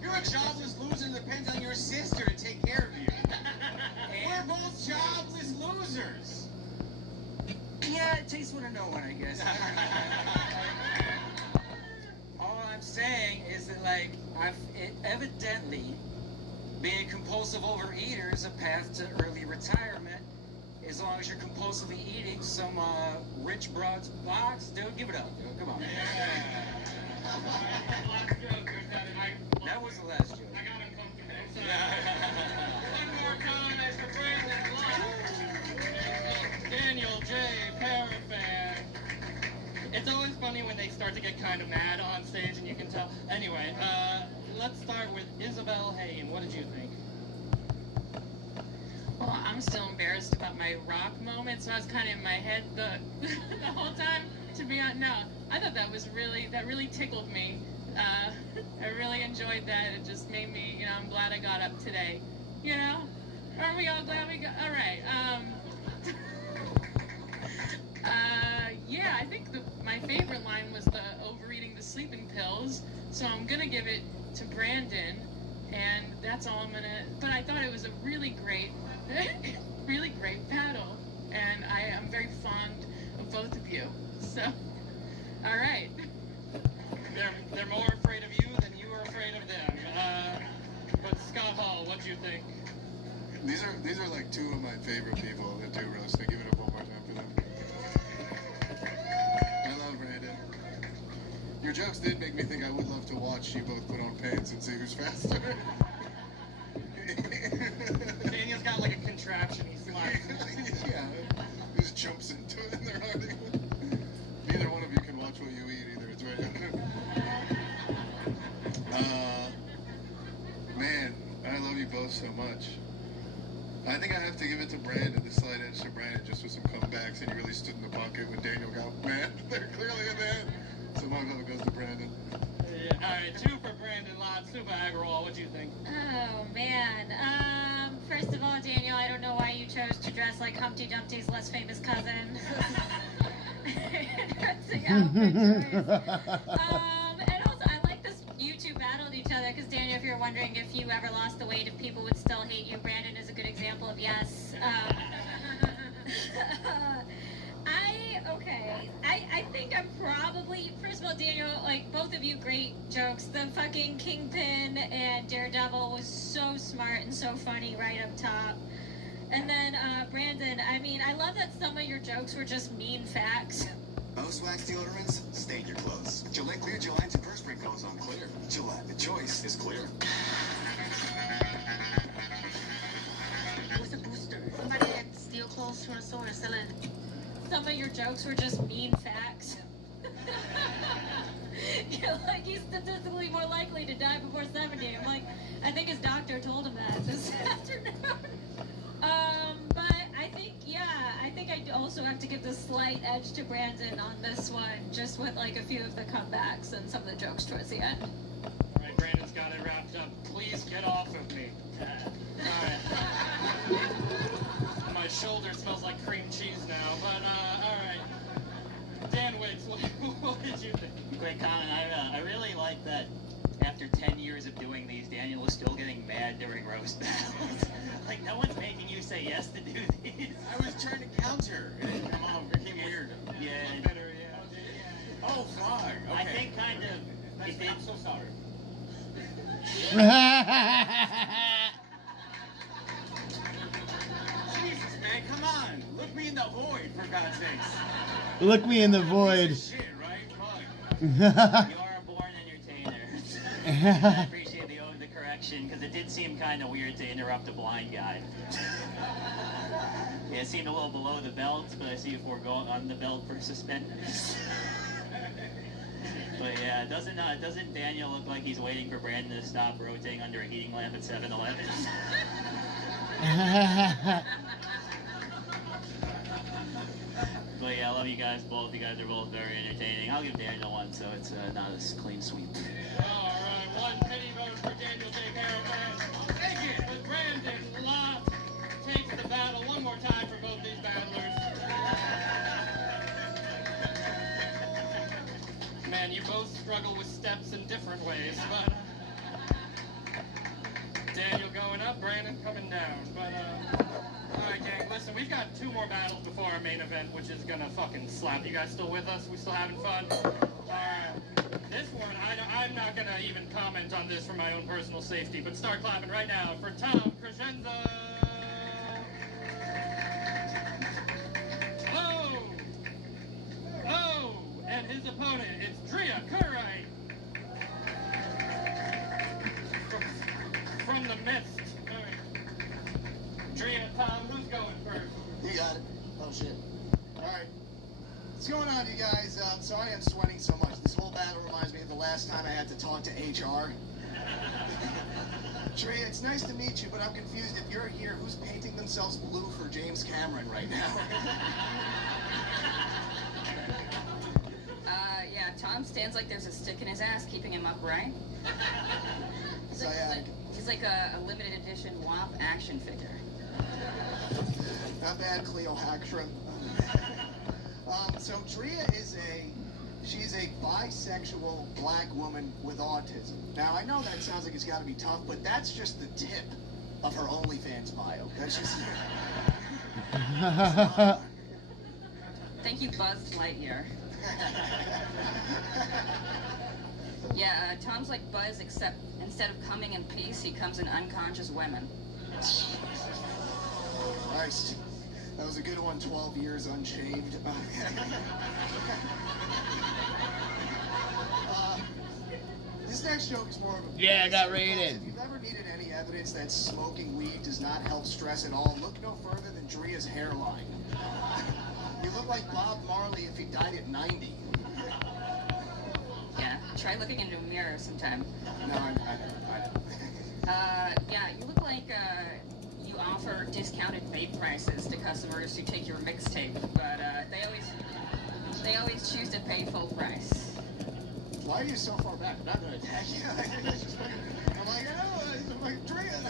You're a jobless loser that depends on your sister to take care of you. We're both jobless losers. Yeah, it takes one to know one, I guess. All I'm saying is that, evidently, being a compulsive overeater is a path to early retirement. As long as you're compulsively eating some rich broad's box, dude, give it up, dude. Come on. That was the last joke. One more time as for Brandon Daniel J. Parafan. It's always funny when they start to get kind of mad on stage, and you can tell. Anyway, let's start with Isabel Hayne. What did you think? Well, I'm still embarrassed about my rock moment, so I was kind of in my head the whole time. To be honest, no, I thought that really tickled me. I really enjoyed that. It just made me, I'm glad I got up today. Are we all glad we got? All right. Yeah, I think my favorite line was the overeating the sleeping pills. So I'm gonna give it to Brandon, and that's all I'm gonna. But I thought it was a really great battle, and I am very fond of both of you. So, all right. They're more afraid of you than you are afraid of them. But Scott Hall, what do you think? These are like two of my favorite people that do roasting. Give it up one more time for them. I love Brandon. Your jokes did make me think I would love to watch you both put on pants and see who's faster. Daniel's got like a contraption. He slides. Yeah, he just jumps into it and they're hardly. Neither one of you can watch what you eat either. It's right. Man, I love you both so much. I think I have to give it to Brandon, the slight edge to Brandon, just with some comebacks, and he really stood in the pocket when Daniel got mad. They're clearly a man. So my vote goes to Brandon. Yeah, all right, 2 for Brandon Lott, Super Agrawal. What do you think? Oh man. First of all, Daniel, I don't know why you chose to dress like Humpty Dumpty's less famous cousin. Interesting outfit choice. And also, I like this. You two battled each other because, Daniel, if you're wondering if you ever lost the weight, if people would still hate you, Brandon is a good example of yes. I think I'm probably, first of all, Daniel, like, both of you, great jokes. The fucking Kingpin and Daredevil was so smart and so funny right up top. And then, Brandon, I mean, I love that some of your jokes were just mean facts. Most wax deodorants stain your clothes. Gillette Clear Gel Antiperspirant goes on clear. Gillette, the choice is clear. What's a booster? Somebody that steal clothes from a store and sell it. Some of your jokes were just mean facts. You're like, he's statistically more likely to die before 70. I'm like, I think his doctor told him that this afternoon. But I think, I think I also have to give the slight edge to Brandon on this one, just with like a few of the comebacks and some of the jokes towards the end. All right, Brandon's got it wrapped up. Please get off of me. Alright. My shoulder smells like cream cheese now, but alright. Dan Wicks, what did you think? Quick comment, I really like that after 10 years of doing these, Daniel was still getting mad during roast battles. Like, no one's making you say yes to do these. I was trying to counter. It didn't come on. It became weird. Yeah. Oh, fuck. Okay. I think kind of... I'm so sorry. Jesus, man, come on. Look me in the void, for God's sakes. Look me in the void. Shit, right? You are a born entertainer. I appreciate the correction, because it did seem kind of weird to interrupt a blind guy. Yeah, it seemed a little below the belt, but I see if we're going on the belt for suspenders. But yeah, doesn't Daniel look like he's waiting for Brandon to stop rotating under a heating lamp at 7-Eleven? But yeah, I love you guys both. You guys are both very entertaining. I'll give Daniel one, so it's not a clean sweep. Alright, one penny vote for Daniel J. Caravan. Take it! But Brandon Lott takes the battle one more time for both these battlers. Man, you both struggle with steps in different ways, but Daniel going up, Brandon coming down. But alright, gang, listen, we've got 2 more battles before our main event, which is gonna fucking slap. You guys still with us? We still having fun? Alright. This one, I'm not gonna even comment on this for my own personal safety, but start clapping right now for Tom Crescenzo. Oh! And his opponent, it's Drea Currite. From the mist. Alright. Drea, Tom, who's going first? You got it. Oh, shit. Alright. What's going on, you guys? Sorry I'm sweating so much. This whole battle reminds me of the last time I had to talk to HR. Drea, it's nice to meet you, but I'm confused. If you're here, who's painting themselves blue for James Cameron right now? Yeah, Tom stands like there's a stick in his ass keeping him upright. He's like a limited edition WAP action figure. Not bad, Cleopatra. So Drea she's a bisexual black woman with autism. Now, I know that sounds like it's got to be tough, but that's just the tip of her OnlyFans bio. That's just... Thank you, Buzz Lightyear. Yeah, Tom's like Buzz, except instead of coming in peace, he comes in unconscious women. Nice. That was a good one, 12 years unshaved. This next joke is more of a... Yeah, I got rated. If you've ever needed any evidence that smoking weed does not help stress at all, look no further than Drea's hairline. You look like Bob Marley if he died at 90. Yeah, try looking into a mirror sometime. No, I yeah, you look like you offer discounted vape prices to customers who take your mixtape, but they always choose to pay full price. Why are you so far back? I'm not going to attack you. I'm like, oh, I'm like, Drea.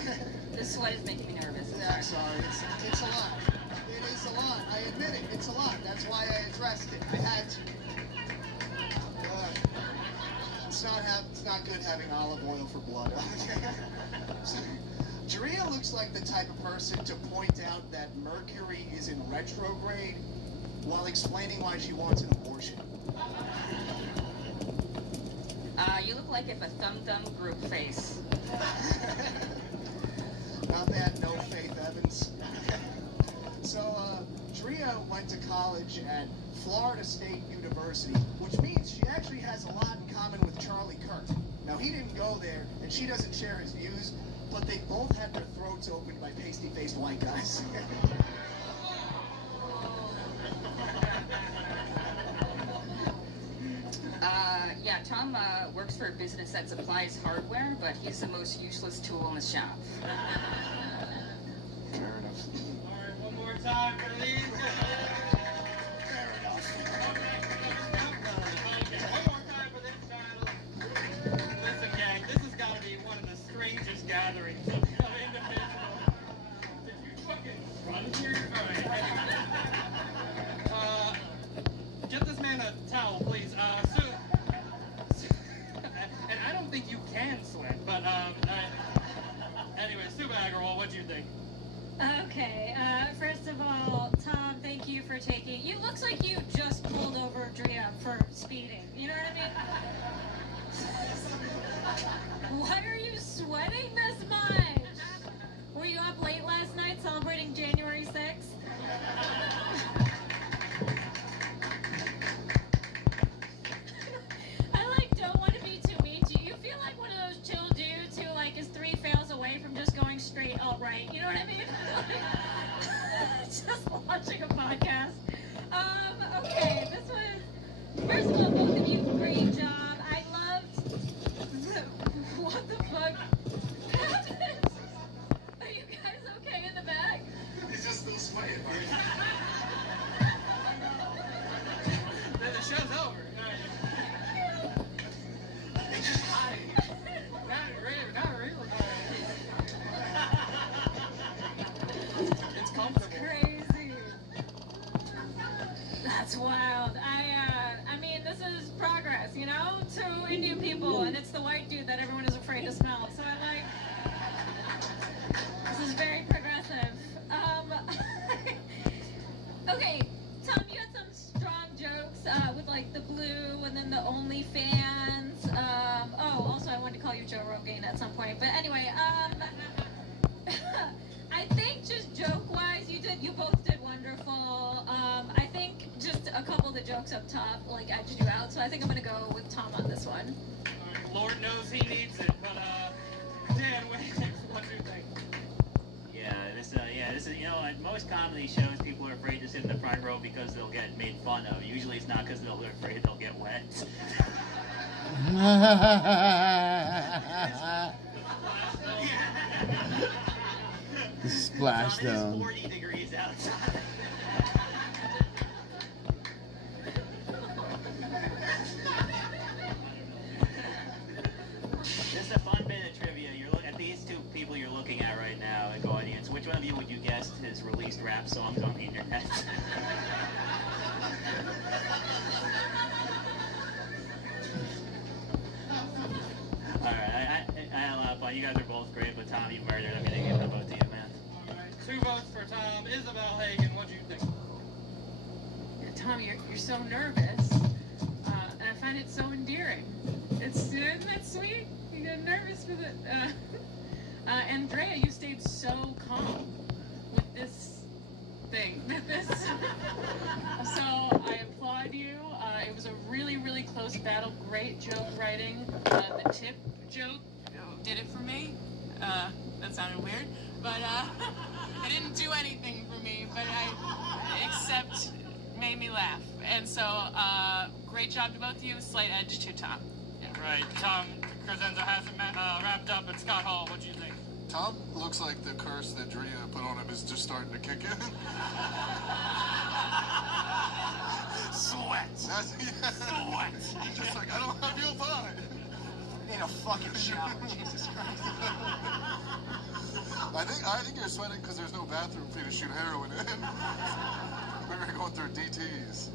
This sweat is making me nervous. Yeah, I'm sorry. It's a lot. It is a lot. I admit it. It's a lot. That's why I addressed it. I had to. It's not good having olive oil for blood. Drea looks like the type of person to point out that Mercury is in retrograde while explaining why she wants an abortion. You look like if a thumb group face. Not bad, no Faith Evans. So, Drea went to college at Florida State University, which means she actually has a lot in common with Charlie Kirk. Now, he didn't go there, and she doesn't share his views, but they both had their throats opened by pasty-faced white guys. Yeah, Tom works for a business that supplies hardware, but he's the most useless tool in the shop. Fair enough. All right, one more time for these. Fair enough. One more time for this battle. Listen, gang, this has got to be one of the strangest gatherings of individuals. Did you fucking run here? All right, anyway. Get this man a towel, please. Sue. And I don't think you can sweat, but anyway, Sue Baggerwall, what do you think? Okay, first of all, Tom, thank you for taking... You looks like you just pulled over Drea for speeding. You know what I mean? Why are you sweating this much? Were you up late last night celebrating January 6th? Don't want to be too mean. Do you feel like one of those chill dudes who is 3 fails away from just going straight upright? You know what I mean? Just watching a podcast. Okay, this was, first of all, both of you, great job. I loved, what the fuck happened? Are you guys okay in the back? He's just still sweating. Then the show's over. Not really. It's comfortable. Crazy. That's wild. I mean, this is progress, you know, to Indian people, and it's the white dude that everyone is afraid to smell. So I like. This is very progressive. Okay, Tom, you had some strong jokes with the blue and then the OnlyFans. Also I wanted to call you Joe Rogan at some point, but anyway, I think just joke-wise, you both did wonderful. I think just a couple of the jokes up top edged you out, so I think I'm gonna go with Tom on this one. Lord knows he needs it, but Dan, what do you think? This is, at most comedy shows, people are afraid to sit in the front row because they'll get made fun of. Usually it's not because they're afraid they'll get wet. The splashdown. It's 40 degrees outside. This is a fun bit of trivia. You're at these two people you're looking at right now in the audience. Which one of you would you guess has released rap songs on the internet? Alright, I had a lot of fun. You guys are both great, but Tom, you murdered. I'm gonna give the vote to you, man. Alright, 2 votes for Tom. Isabel Hagen, what do you think? Yeah, Tom, you're so nervous, and I find it so endearing. Isn't that sweet? You get nervous with it. And Drea, you stayed so calm with this thing. So I applaud you. It was a really, really close battle. Great joke writing. The tip joke did it for me. That sounded weird, but it didn't do anything for me. But except made me laugh. And so great job to both of you. Slight edge to Tom. Right, Tom Crescenzo hasn't wrapped up at Scott Hall. What do you think? Tom looks like the curse that Drea put on him is just starting to kick in. Sweat. Sweat. He's just like, I feel fine. Need a a fucking shower. Jesus Christ. I think you're sweating because there's no bathroom for you to shoot heroin in. We were going through DTs.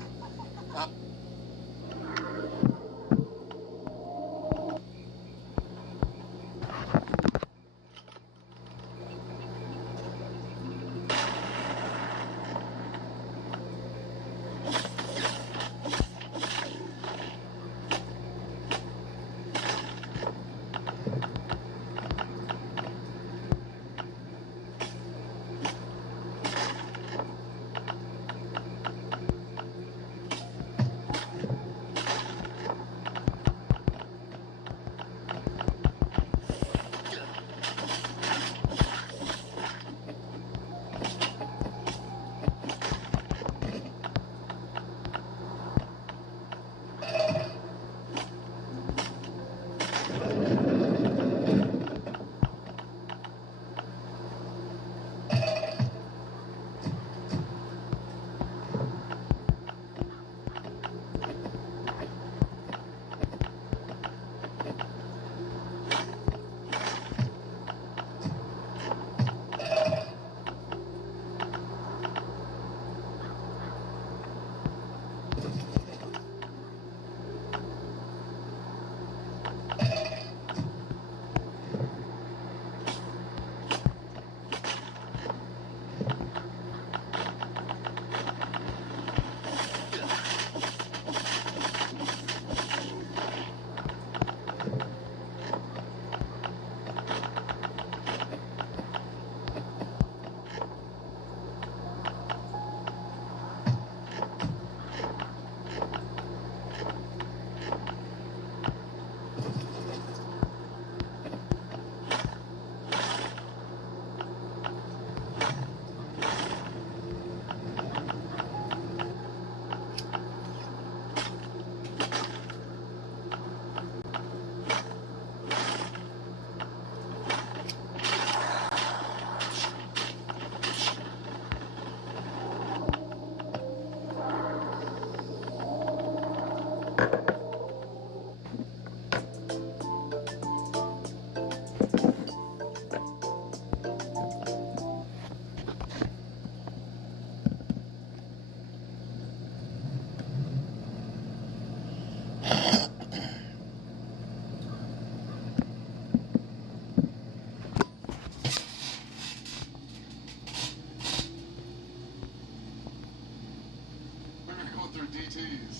DTs.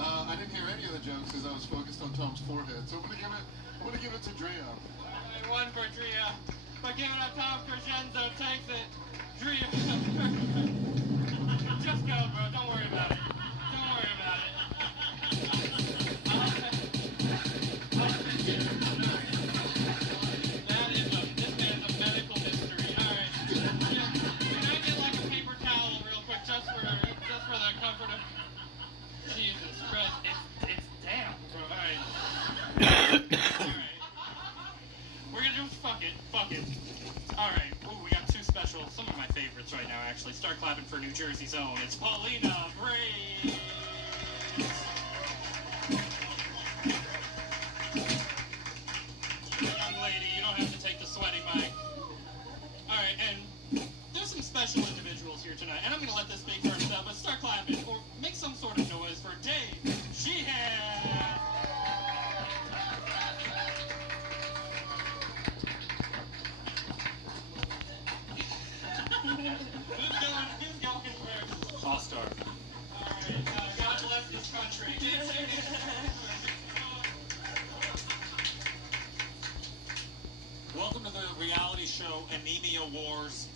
I didn't hear any of the jokes because I was focused on Tom's forehead. So I'm gonna give it to Drea. Alright, one for Drea. But give it up, Tom Crescenzo takes it. Drea. Just go, bro. Don't worry about it. Don't worry about it. This man's a medical mystery. Alright. Can I get like a paper towel real quick just for the comfort of Jesus Christ. It's damn. Alright. We're gonna do fuck it. Alright. Ooh, we got two special, some of my favorites right now actually. Start clapping for New Jersey's own. It's Paulina Brace. Young lady, you don't have to take the sweaty mic. Alright, and there's some special individuals here tonight, and I'm gonna let this speak for himself, but start clapping or make some sort of noise for Dave Sheehan. Who's going first? I'll start. Alright, God bless this country. Welcome to the reality show Anemia Wars.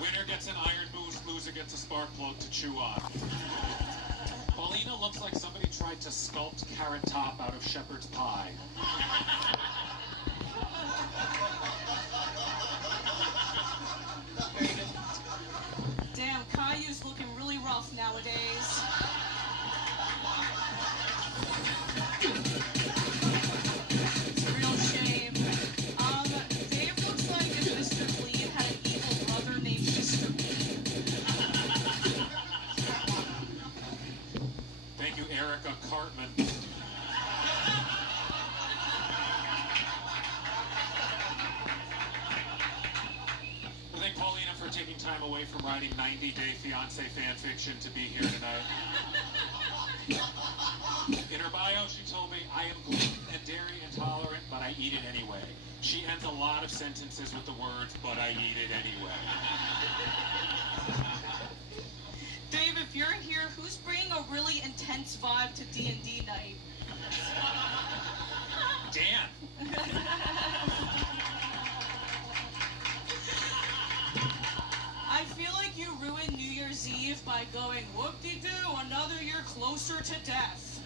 Winner gets an iron boost, loser gets a spark plug to chew on. Paulina looks like somebody tried to sculpt Carrot Top out of shepherd's pie. Damn, Caillou's looking really rough nowadays. It's a real shame. Dave looks like if Mr. Clean had an evil brother named Mr. Bean. Thank you, Erica Cartman. time away from writing 90-Day Fiancé fan fiction to be here tonight. In her bio, she told me, I am gluten and dairy intolerant, but I eat it anyway. She ends a lot of sentences with the words, but I eat it anyway. Dave, if you're here, who's bringing a really intense vibe to D&D night? Dan. I feel like you ruined New Year's Eve by going, whoop-de-doo, another year closer to death.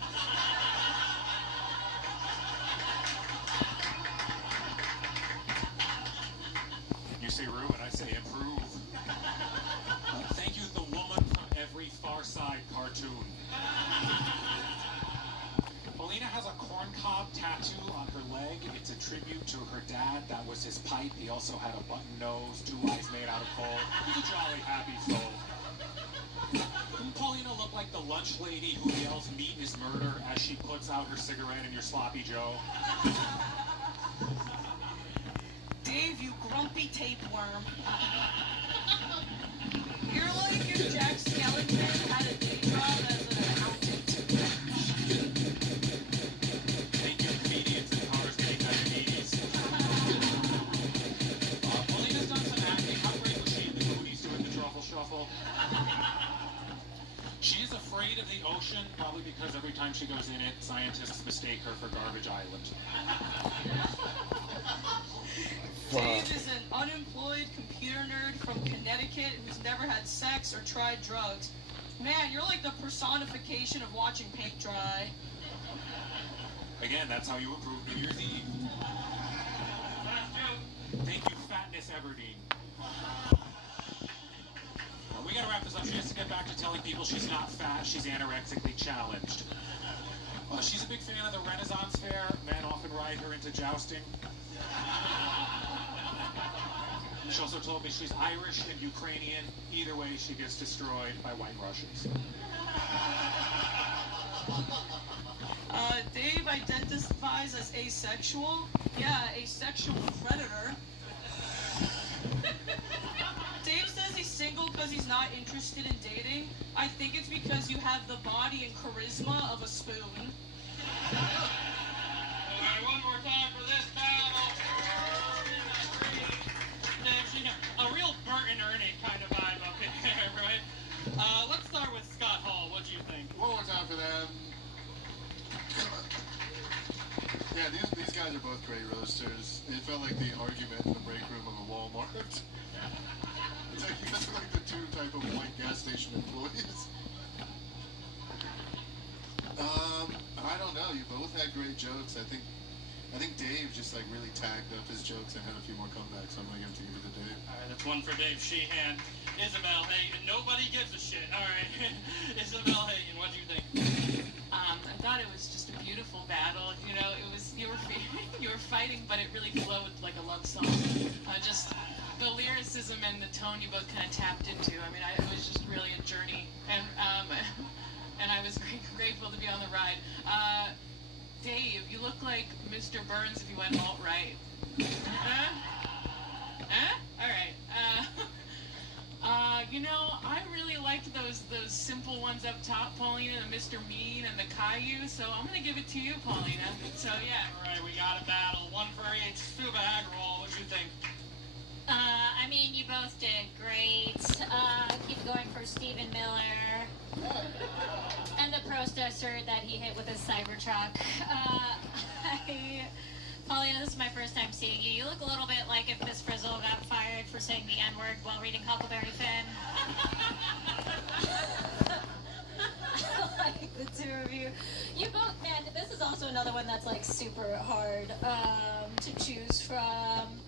You say ruin, I say improve. Thank you, the woman from every Far Side cartoon. Paulina has a corncob tattoo on her leg. It's a tribute to her dad. That was his pipe. He also had a button nose, 2 eyes made out of coal. He's a jolly, happy soul. Doesn't Paulina look like the lunch lady who yells meat is murder as she puts out her cigarette in your sloppy Joe? Dave, you grumpy tapeworm. You're like if Jack Skellington had a day job as an accountant. Thank you, comedians and cars getting diabetes. Paulina's done some acting. How great was she in the Goonies doing the truffle shuffle? She is afraid of the ocean, probably because every time she goes in it, scientists mistake her for Garbage Island. Dave is an unemployed computer nerd from Connecticut who's never had sex or tried drugs. Man, you're like the personification of watching paint dry. Again, that's how you improve New Year's Eve. Thank you, Fatness Everdeen. We gotta wrap this up. She has to get back to telling people she's not fat, she's anorexically challenged. She's a big fan of the Renaissance Fair. Men often ride her into jousting. She also told me she's Irish and Ukrainian. Either way, she gets destroyed by white Russians. Dave identifies as asexual. Yeah, asexual predator. Dave says he's single because he's not interested in dating. I think it's because you have the body and charisma of a spoon. Alright, one more time for this battle. A real Bert and Ernie kind of vibe up in there, right? Let's start with Scott Hall. What do you think? One more time for them. Yeah, these guys are both great roasters. It felt like the argument in the break room of a Walmart. It's like, you guys are like the 2 type of white gas station employees. I don't know. You both had great jokes. I think Dave just like really tagged up his jokes and had a few more comebacks. So I'm gonna give it to Dave. All right, that's one for Dave Sheehan. Isabel Hagen. Nobody gives a shit. All right, Isabel Hagen. What do you think? I thought it was just a beautiful battle. You know, it was you were fighting, but it really flowed like a love song. Just the lyricism and the tone you both kind of tapped into. I mean, it was just really a journey, and I was grateful to be on the ride. Dave, you look like Mr. Burns if you went alt-right. All right. You know, I really liked those simple ones up top, Paulina, the Mr. Mean and the Caillou, so I'm going to give it to you, Paulina. So, yeah. All right, we got a battle. One for each. Suba Agrawal, what do you think? I mean, you both did great. Keep going for Stephen Miller. And the processor that he hit with his Cybertruck. Paulina, this is my first time seeing you. You look a little bit like if Miss Frizzle got fired for saying the N-word while reading Huckleberry Finn. Like the 2 of you. You both, man, this is also another one that's like super hard to choose from.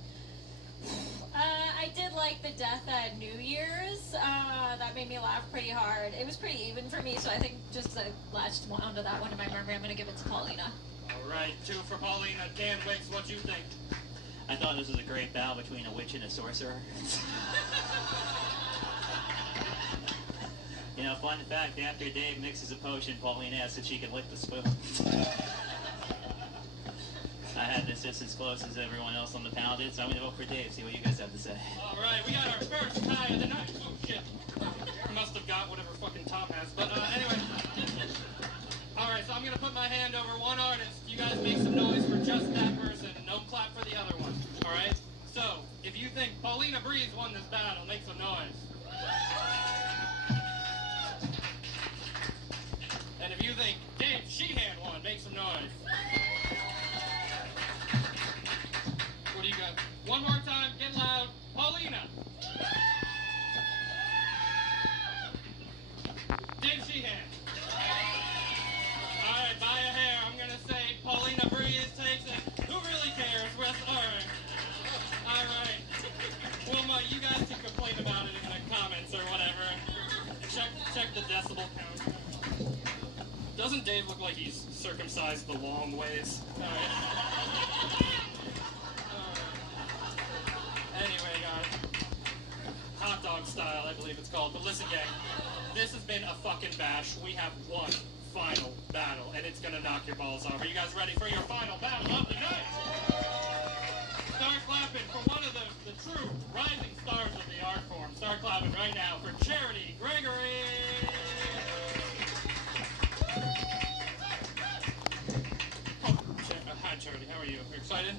I did like the death at New Year's. That made me laugh pretty hard. It was pretty even for me, so I think just I latched onto that one in my memory. I'm going to give it to Paulina. All right, 2 for Paulina. Dan Wicks, what do you think? I thought this was a great battle between a witch and a sorcerer. You know, fun fact, after Dave mixes a potion, Paulina asks if she can lick the spoon. had this just as close as everyone else on the panel did, so I'm going to vote for Dave, see what you guys have to say. All right, we got our first tie of the night. Oh, shit. Must have got whatever fucking Tom has. But anyway. All right, so I'm going to put my hand over one artist. You guys make some noise for just that person. No clap for the other one. All right? So, if you think Paulina Breeze won this battle, make some noise. And if you think Dave Sheehan won, make some noise. What do you got? One more time, get loud. Paulina. Dave Sheehan. All right, by a hair, I'm going to say Paulina Breeze takes it. Who really cares? All right. All right. Well, you guys can complain about it in the comments or whatever. Check the decibel count. Doesn't Dave look like he's circumcised the long ways? All right. Anyway, guys. Hot dog style, I believe it's called. But listen, gang. This has been a fucking bash. We have one final battle, and it's gonna knock your balls off. Are you guys ready for your final battle of the night? Start clapping for one of the true rising stars of the art form. Start clapping right now for Charity Gregory. Hi, Charity. How are you? Are you excited?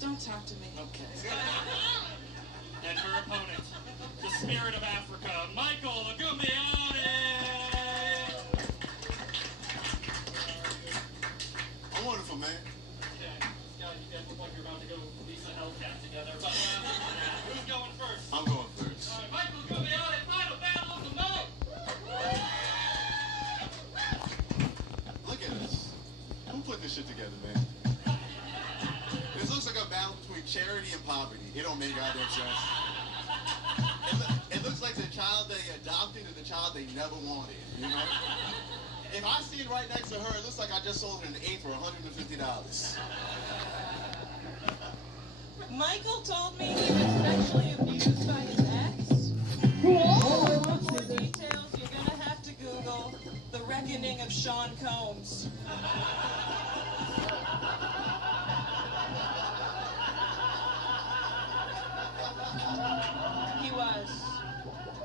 Don't talk to me. Okay. And her opponent, the spirit of Africa, Michael Agumione. I'm wonderful, man. Yeah, you guys look like you're about to go Lisa Hellcat together. But who's going first? I'm going first. All right, Michael Agumione, final battle of the night. Look at us. Who put this shit together, man? This looks like a battle between charity and poverty. It don't make goddamn sense. It looks like the child they adopted and the child they never wanted, you know? If I see it right next to her, it looks like I just sold her an 8 for $150. Michael told me he was sexually abused by his ex. If you want more details, you're gonna have to Google The Reckoning of Sean Combs.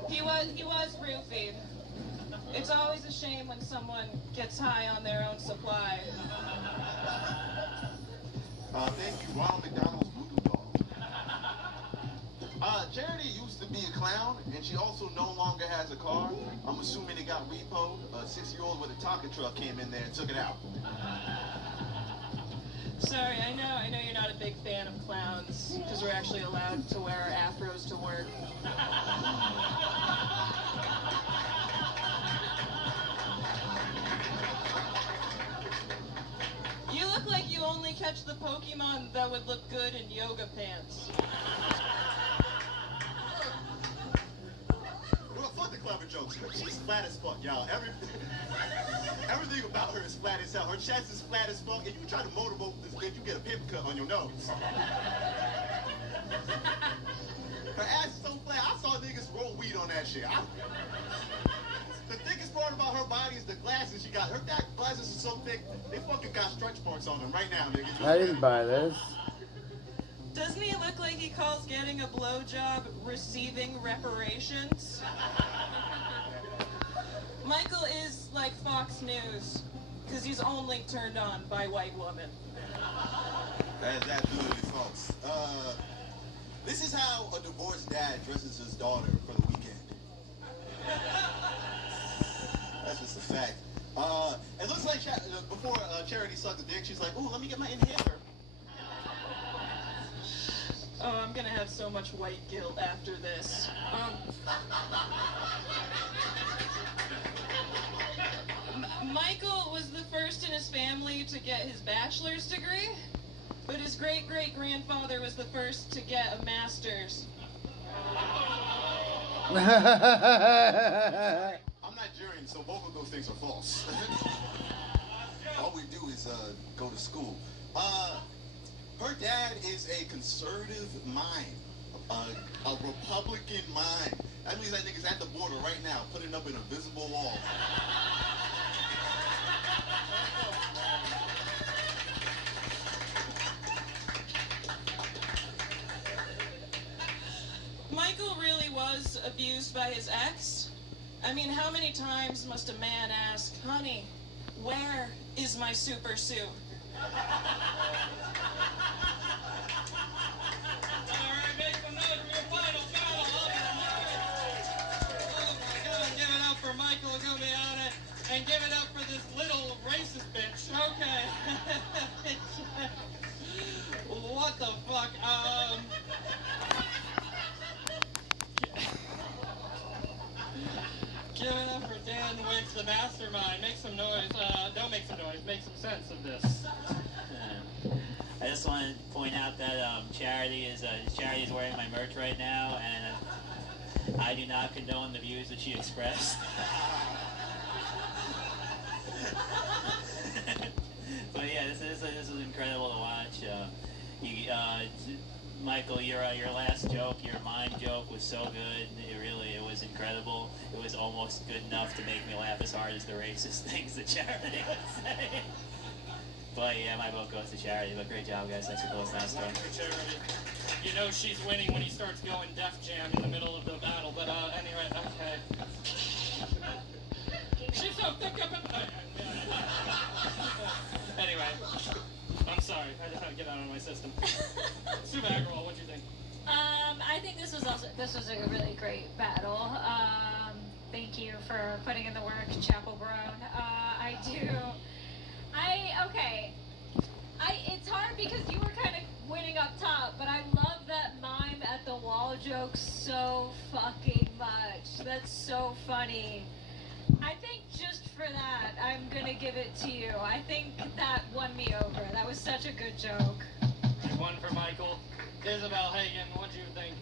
He was roofied. It's always a shame when someone gets high on their own supply. Thank you, Ronald McDonald's voodoo doll. Charity used to be a clown, and she also no longer has a car. I'm assuming it got repoed. A 6-year-old with a Tonka truck came in there and took it out. Sorry, I know you're not a big fan of clowns, because we're actually allowed to wear our afros to work. You look like you only catch the Pokemon that would look good in yoga pants. Well, fuck the clever jokes. She's flat as fuck, y'all. Everything about her is flat as hell. Her chest is flat as fuck, and you try to motorboat this bitch, you get a paper cut on your nose. Her ass is so flat, I saw niggas roll weed on that shit. The thickest part about her body is the glasses she got. Her glasses are so thick, they fucking got stretch marks on them right now, nigga. I didn't buy this. Doesn't he look like he calls getting a blowjob receiving reparations? Michael is like Fox News, because he's only turned on by white women. That's absolutely false. This is how a divorced dad dresses his daughter for the weekend. That's just a fact. It looks like before Charity sucked the dick, she's like, ooh, let me get my inhaler. Oh, I'm gonna have so much white guilt after this. Michael was the first in his family to get his bachelor's degree, but his great-great-grandfather was the first to get a master's. I'm Nigerian, so both of those things are false. All we do is go to school. Her dad is a conservative mind, a Republican mind. That means that nigga's at the border right now, putting up an invisible wall. was abused by his ex? I mean, how many times must a man ask, honey, where is my super suit? All right, make some noise for your final battle of the night. Oh my God, give it up for Michael Gumbiana and give it up for this little racist bitch. Okay. What the fuck? Give it up for Dan Wicks, the mastermind. Make some noise. Don't make some noise. Make some sense of this. I just want to point out that Charity is wearing my merch right now, and I do not condone the views that she expressed. But yeah, this was incredible to watch. Michael, your last joke, your mime joke was so good. It was incredible. It was almost good enough to make me laugh as hard as the racist things that Charity would say. But yeah, my vote goes to Charity. But great job, guys. Thanks for closing out. Charity. You know she's winning when he starts going Def Jam in the middle of the battle. But anyway, okay. She's so thick up in... Anyway, I'm sorry. I just had to get out of my system. Suba Agrawal, what do you think? I think this was a really great battle. Thank you for putting in the work, Chapel Barone. It's hard because you were kind of winning up top, but I love that mime at the wall joke so fucking much. That's so funny. I think just for that, I'm gonna give it to you. I think that won me over. That was such a good joke. One for Michael. Isabel Hagen, what do you think?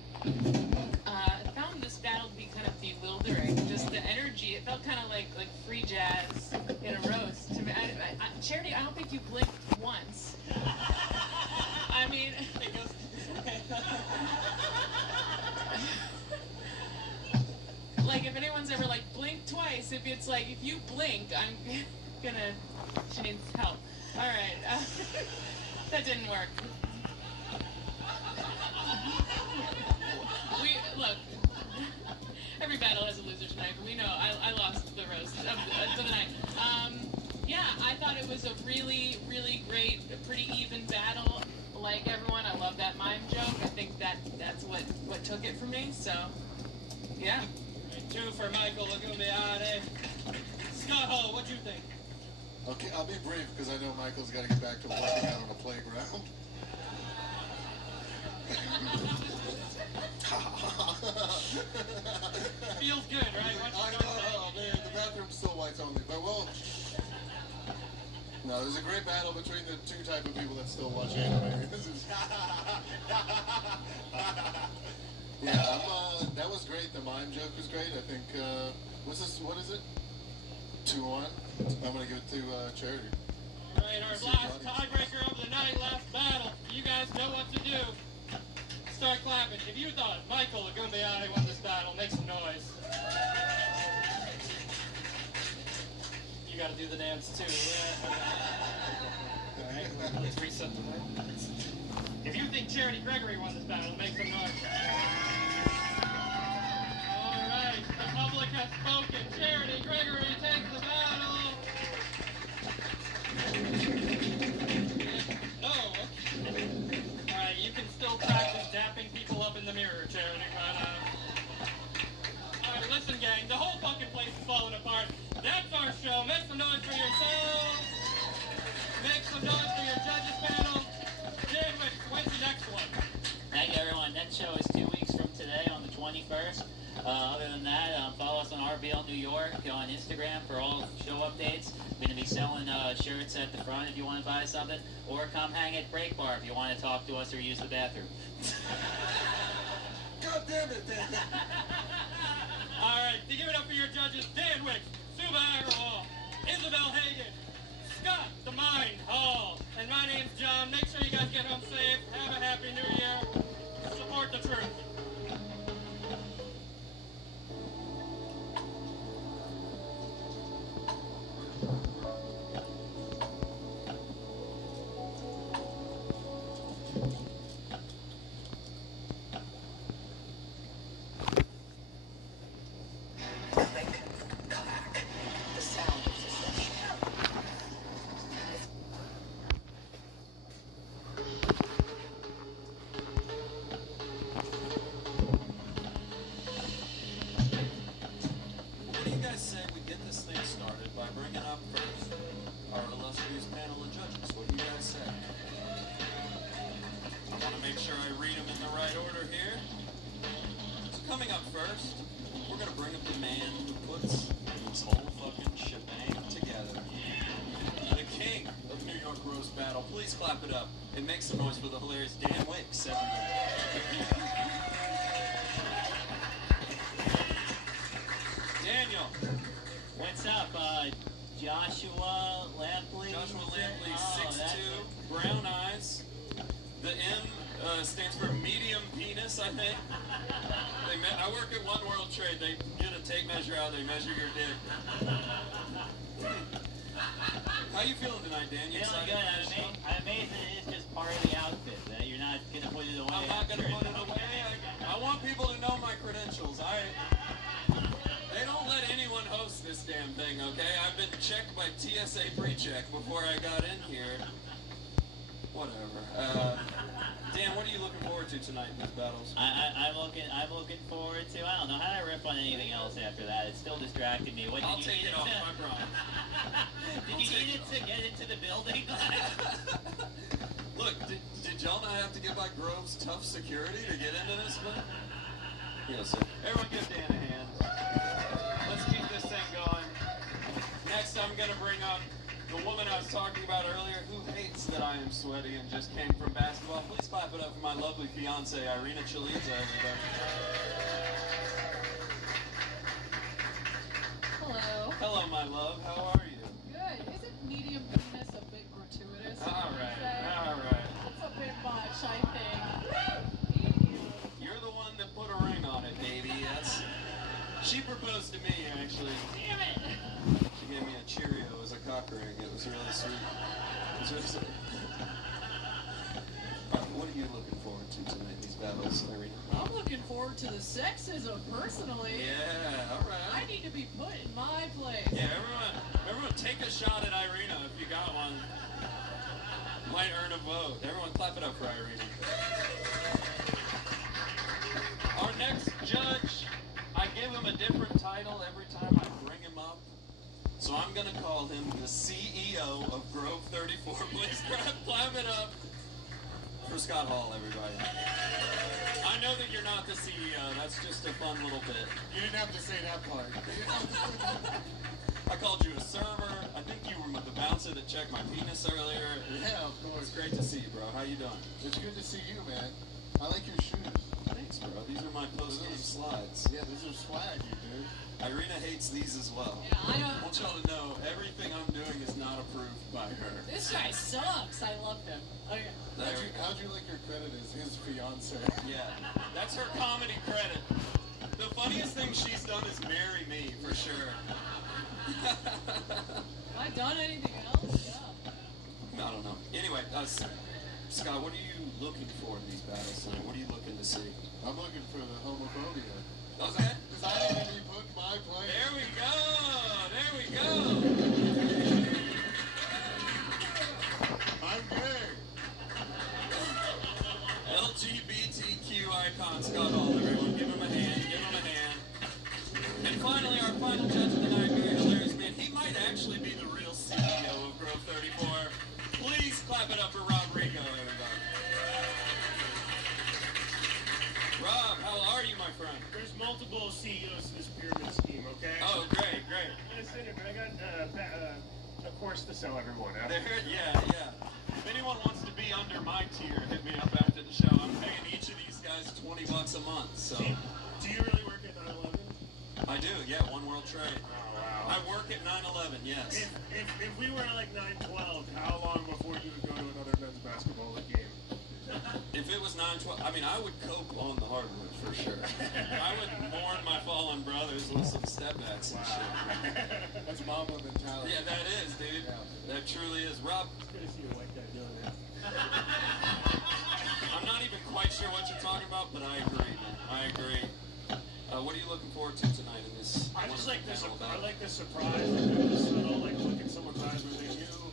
I found this battle to be kind of bewildering. Just the energy, it felt kind of like free jazz in a roast. To me, Charity, I don't think you blinked once. I mean, it goes. Like if anyone's ever like blinked twice, if it's like if you blink, I'm gonna. She needs help. All right, that didn't work. Look, every battle has a loser tonight, but we know I lost the roast of the night. Yeah, I thought it was a really, really great, pretty even battle. Like everyone, I love that mime joke. I think that's what took it for me. So, yeah. And two for Michael Lagumbiade. Scott Hall, what do you think? Okay, I'll be brief because I know Michael's got to get back to working out on the playground. Feels good, right? I know, man. The bathroom's still whites only. But well, no, there's a great battle between the two type of people that still watch anime. Yeah, that was great. The mime joke was great. I think. What is it? 2-1. I'm gonna give it to Charity. All right, our last tiebreaker of the night, last battle. You guys know what to do. Start clapping. If you thought Michael Lagumbiade won this battle, make some noise. You gotta do the dance too. Alright, let's reset the mic. If you think Charity Gregory won this battle, make some noise. Alright, the public has spoken. Charity Gregory takes the battle. No. Alright, you can still practice dapping people up in the mirror, Charity, but alright, listen gang, the whole fucking place is falling apart. That's our show. Make some noise for yourselves. Make some noise for your judges panel. Dan Wicks, when's the next one? Thank you, everyone. Next show is 2 weeks from today on the 21st. Other than that, follow us on RBL New York on Instagram for all show updates. We're going to be selling shirts at the front if you want to buy something, or come hang at Break Bar if you want to talk to us or use the bathroom. God damn it, Dan. All right, to give it up for your judges, Dan Wicks, Suba Agrawal, Isabel Hagen, Scott the Mind Hall, and my name's John. Make sure you guys get home safe. Have a happy New Year. Support the truth. this panel of judges. What do you guys say? I want to make sure I read them in the right order here. So coming up first, we're going to bring up the man who puts this whole fucking shebang together. The king of New York roast battle. Please clap it up and make some noise for the hilarious Dan Wicks, everybody. Daniel. What's up, Joshua Lampley? Joshua Lampley, Oh, 6'2", brown eyes. The M stands for medium penis, I think. I work at One World Trade. They get a tape measure out. They measure your dick. How you feeling tonight, Dan? You Feeling excited? good. I'm amazed that it is just part of the outfit. That you're not gonna put it away. I'm not gonna put it away. I want people to know my credentials. They don't let anyone host this damn thing, okay? I've been checked by TSA pre-check before I got in here. Whatever. Dan, what are you looking forward to tonight in these battles? I'm looking forward to. I don't know how to riff on anything else after that. It's still distracting me. I'll take it off my Brian. Did you need it to get into the building? Look, did y'all not have to get by Grove's tough security to get into this one? Yes, sir. Everyone give Dan a hand. Let's keep this thing going. Next, I'm going to bring up the woman I was talking about earlier who hates that I am sweaty and just came from basketball. Please clap it up for my lovely fiance, Irina Chaliza, everybody. Hello. Hello, my love. How are you? Good. Isn't medium penis a bit gratuitous? All right. It's a bit much, I think. You're the one that put a ring on it, baby. She proposed to me, actually. Damn it! She gave me a Cheerio as a cock ring. It was really sweet. It was really sweet. What are you looking forward to tonight in these battles, Irina? I'm looking forward to the sexism, personally. Yeah, all right. I need to be put in my place. Yeah, everyone take a shot at Irina if you got one. Might earn a vote. Everyone clap it up for Irina. Our next judge, I give him a different title every time I bring him up. So I'm going to call him the CEO of Grove 34. Please clap it up for Scott Hall, everybody. I know that you're not the CEO. That's just a fun little bit. You didn't have to say that part. I called you a server. I think you were the bouncer that checked my penis earlier. Yeah, of course. It's great to see you, bro. How you doing? It's good to see you, man. I like your shoes. Thanks, bro. These are my post-game slides. Yeah, these are swaggy, dude. Irina hates these as well. Yeah, I don't. I want y'all to know everything I'm doing is not approved by her. This guy sucks. I love him. Okay. How'd you like your credit as his fiance? Yeah, that's her comedy credit. The funniest thing she's done is marry me, for sure. Have I done anything else? Yeah. I don't know. Anyway, Scott, what are you looking for in these battles tonight? What are you looking to see? I'm looking for the homophobia. Okay. Because I need to be put in my place. There we go. There we go. I'm gay. LGBTQ icon Scott Hall, everyone. Give him a hand. Give him a hand. And finally, our final judge of the night, very hilarious man. He might actually be the real CEO of Grove 34. Please clap it up for Rob Rico, everybody. Rob, how are you, my friend? There's multiple CEOs in this pyramid scheme, okay? Oh, great, great. Listen, I got a course to sell everyone. Huh? Yeah. If anyone wants to be under my tier, hit me up after the show. I'm paying each of these guys $20 a month. So. Do you really work at 9/11? I do, yeah. One World Trade. Oh, wow. I work at 9/11, yes. If we were at like 9/12, how long before you would go to another men's basketball game? If it was 9/12, I mean, I would cope on the hardwood for sure. I would mourn my fallen brothers with some step backs and shit. That's Mamba mentality. Yeah, that is, dude. Yeah. That truly is. Rob, It's good to see a white guy doing it. I'm not even quite sure what you're talking about, but I agree, man. I agree. What are you looking forward to tonight in this? I just like this. panel I battle? like this surprise. The subtle, like look in someone's eyes where they knew,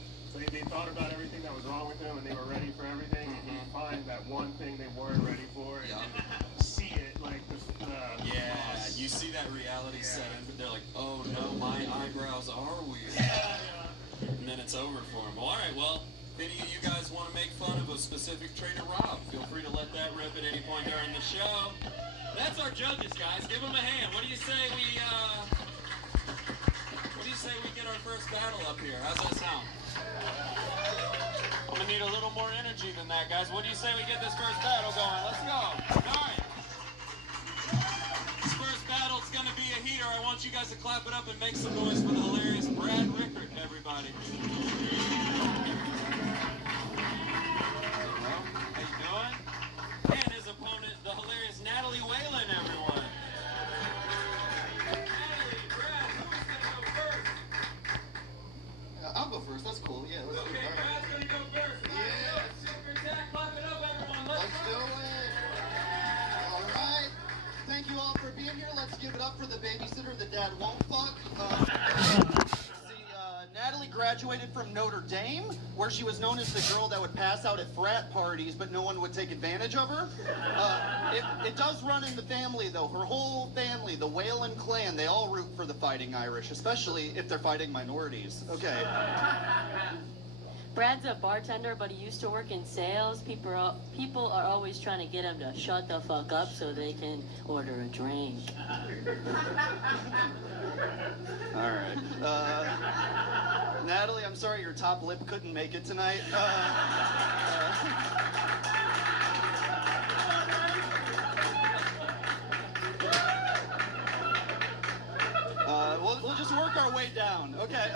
they thought about everything that was wrong with them, and they were ready for everything. And you find that one thing they weren't ready for, and you see it like the Yeah, loss. you see that reality set in, but they're like, oh no, my eyebrows are weird. Yeah. And then it's over for him. All right, well, if any of you guys want to make fun of a specific trainer, Rob, feel free to let that rip at any point during the show. That's our judges, guys. Give them a hand. What do you say we get our first battle up here? How's that sound? I'm gonna need a little more energy than that, guys. What do you say we get this first battle going? Let's go. All right. This first battle's gonna be a heater. I want you guys to clap it up and make some noise for the hilarious Brad Rickard, everybody. How you doing? And his opponent, the hilarious Natalie Whalen, everyone. Natalie, Brad, who's gonna go first? I'll go first. That's cool. Yeah. Let's Okay, Brad's gonna go first. Yeah. Super attack, clap it up, everyone. Let's do it. All right. Thank you all for being here. Let's give it up for the babysitter that dad won't fuck. Natalie graduated from Notre Dame, where she was known as the girl that would pass out at frat parties, but no one would take advantage of her. It does run in the family, though. Her whole family, the Whalen clan, they all root for the Fighting Irish, especially if they're fighting minorities. Okay. Brad's a bartender, but he used to work in sales. People are always trying to get him to shut the fuck up so they can order a drink. All right. Natalie, I'm sorry your top lip couldn't make it tonight. We'll just work our way down. Okay.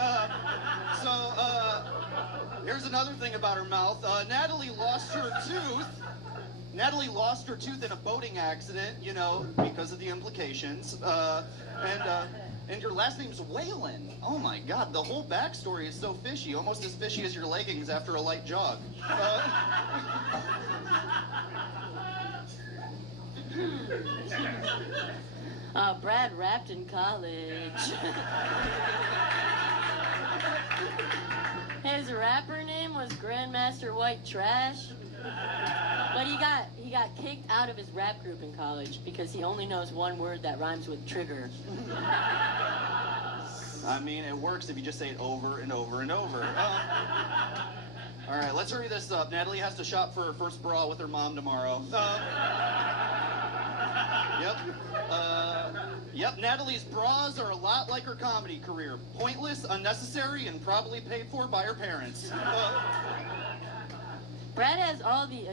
Here's another thing about her mouth. Natalie lost her tooth. Natalie lost her tooth in a boating accident, you know, because of the implications. And your last name's Whalen. Oh my God, the whole backstory is so fishy, almost as fishy as your leggings after a light jog. Brad rapped in college. His rapper name was Grandmaster White Trash, but he got kicked out of his rap group in college because he only knows one word that rhymes with trigger. I mean, it works if you just say it over and over and over. All right, let's hurry this up. Natalie has to shop for her first bra with her mom tomorrow. Yep, Natalie's bras are a lot like her comedy career. Pointless, unnecessary, and probably paid for by her parents. Brad has all the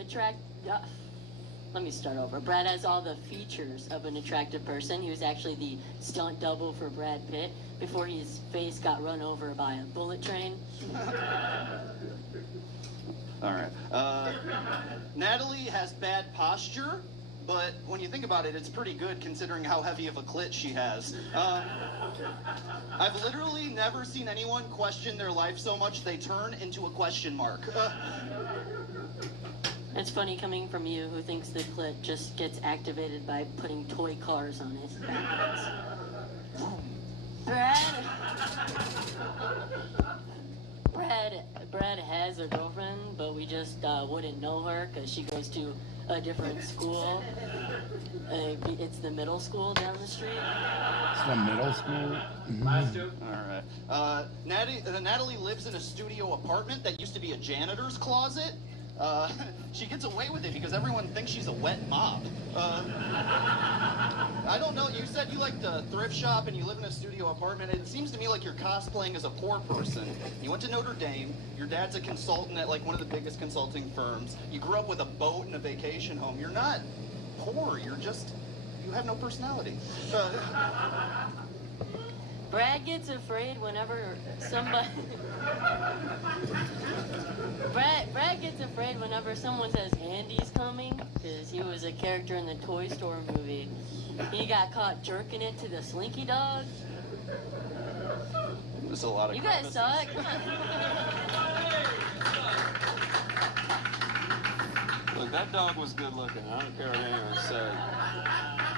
let me start over. Brad has all the features of an attractive person. He was actually the stunt double for Brad Pitt before his face got run over by a bullet train. All right. Natalie has bad posture, but when you think about it, it's pretty good considering how heavy of a clit she has. I've literally never seen anyone question their life so much they turn into a question mark. It's funny coming from you, who thinks the clit just gets activated by putting toy cars on it. Brad has a girlfriend, but we just wouldn't know her because she goes to a different school. It's the middle school down the street. It's the middle school? Last two? All right. Natalie lives in a studio apartment that used to be a janitor's closet. She gets away with it because everyone thinks she's a wet mop. I don't know, you said you like to thrift shop and you live in a studio apartment. It seems to me like you're cosplaying as a poor person. You went to Notre Dame, your dad's a consultant at like one of the biggest consulting firms. You grew up with a boat and a vacation home. You're not poor, you have no personality. Brad gets afraid whenever somebody... Brad gets afraid whenever someone says Andy's coming, because he was a character in the Toy Story movie. He got caught jerking it to the Slinky Dog. There's a lot of You guys saw it? Come on. Look, that dog was good looking. I don't care what anyone said.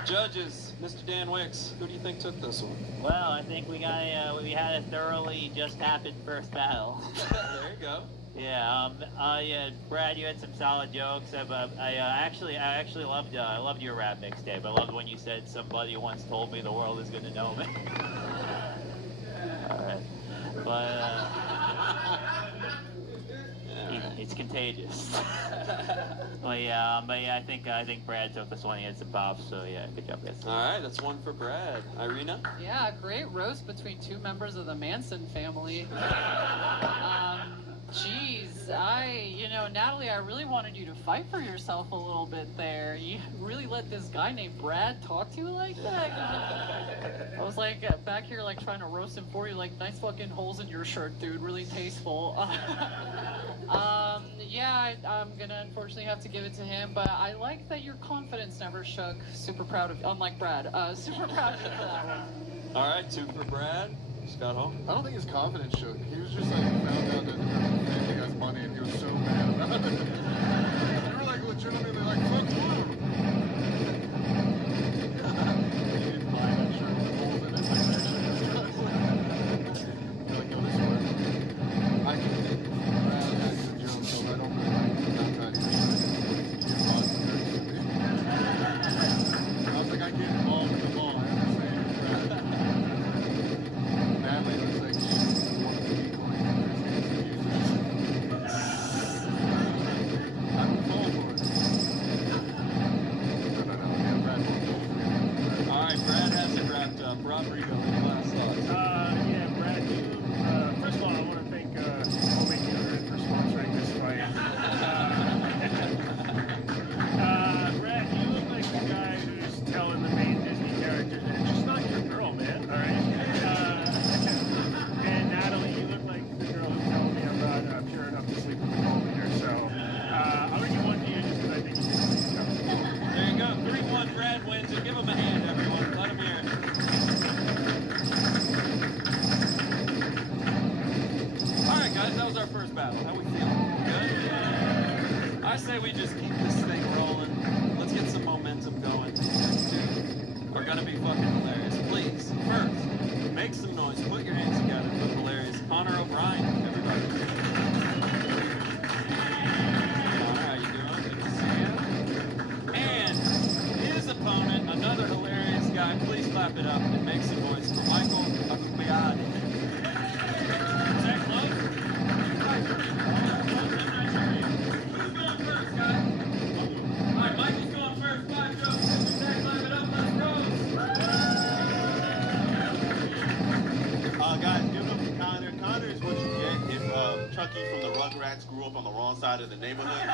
Judges, Mr. Dan Wicks, who do you think took this one? Well, I think we had a thoroughly just happened first battle. There you go. Yeah, Brad, you had some solid jokes. I actually loved your rap mixtape. I loved when you said somebody once told me the world is going to know me. All right, but It's contagious. But I think Brad took this one. He had some pops, so yeah, good job, guys. All right, that's one for Brad. Irina? Yeah, great roast between two members of the Manson family. Geez, Natalie, I really wanted you to fight for yourself a little bit there. You really let this guy named Brad talk to you like that? I was like back here like trying to roast him for you, like nice fucking holes in your shirt, dude. Really tasteful. I'm gonna unfortunately have to give it to him, but I like that your confidence never shook. Super proud of you, unlike Brad. Super proud of you for that one. All right, 2 for Brad. Scott Hall? I don't think his confidence shook. He was just like, found out that the family has money and he was so mad about it. They were like legitimately like, fuck you. He didn't buy that shirt with holes in it. Like, actually, you're like, no, this works. I can think Brad has a joke, so I don't really like that kind of thing. He gets lost in I was like, I get involved with the ball. I understand Brad. Natalie looks like she's one of the decoys in her I would fall for it. No. Yeah, Brad won't fall for it. All right, Brad has it wrapped up. Rodrigo, any last thoughts? Yeah, Brad, first of all, I want to thank Homemade Deodorant for sponsoring this fight. Brad, you look like the guy who's telling the main Disney characters that it's just not your girl, man, all right? And Natalie, you look like the girl who's telling me I'm not pure enough to sleep with the ball leader, so I'm going to give one to you just because I think you did a great job. There you go. 3-1, Brad wins. And give him a hand, everyone. Let him hear it. All right, guys, that was our first battle. How we feeling? Good? I say we just keep this thing rolling. Let's get some momentum going. These two are going to be fucking hilarious. Please, first, make some noise. Put your hands together for hilarious Connor O'Brien, everybody. Connor, how you doing? Good to see you. And his opponent, another hilarious guy. Please clap it up and make some noise for Michael Agubiade. Is that close? Who's going first, guys? All right, Michael's going first. 5 jokes. Clap it up. Let's go. Guys, give it up to Connor. Connor is what you get if Chucky from the Rugrats grew up on the wrong side of the neighborhood.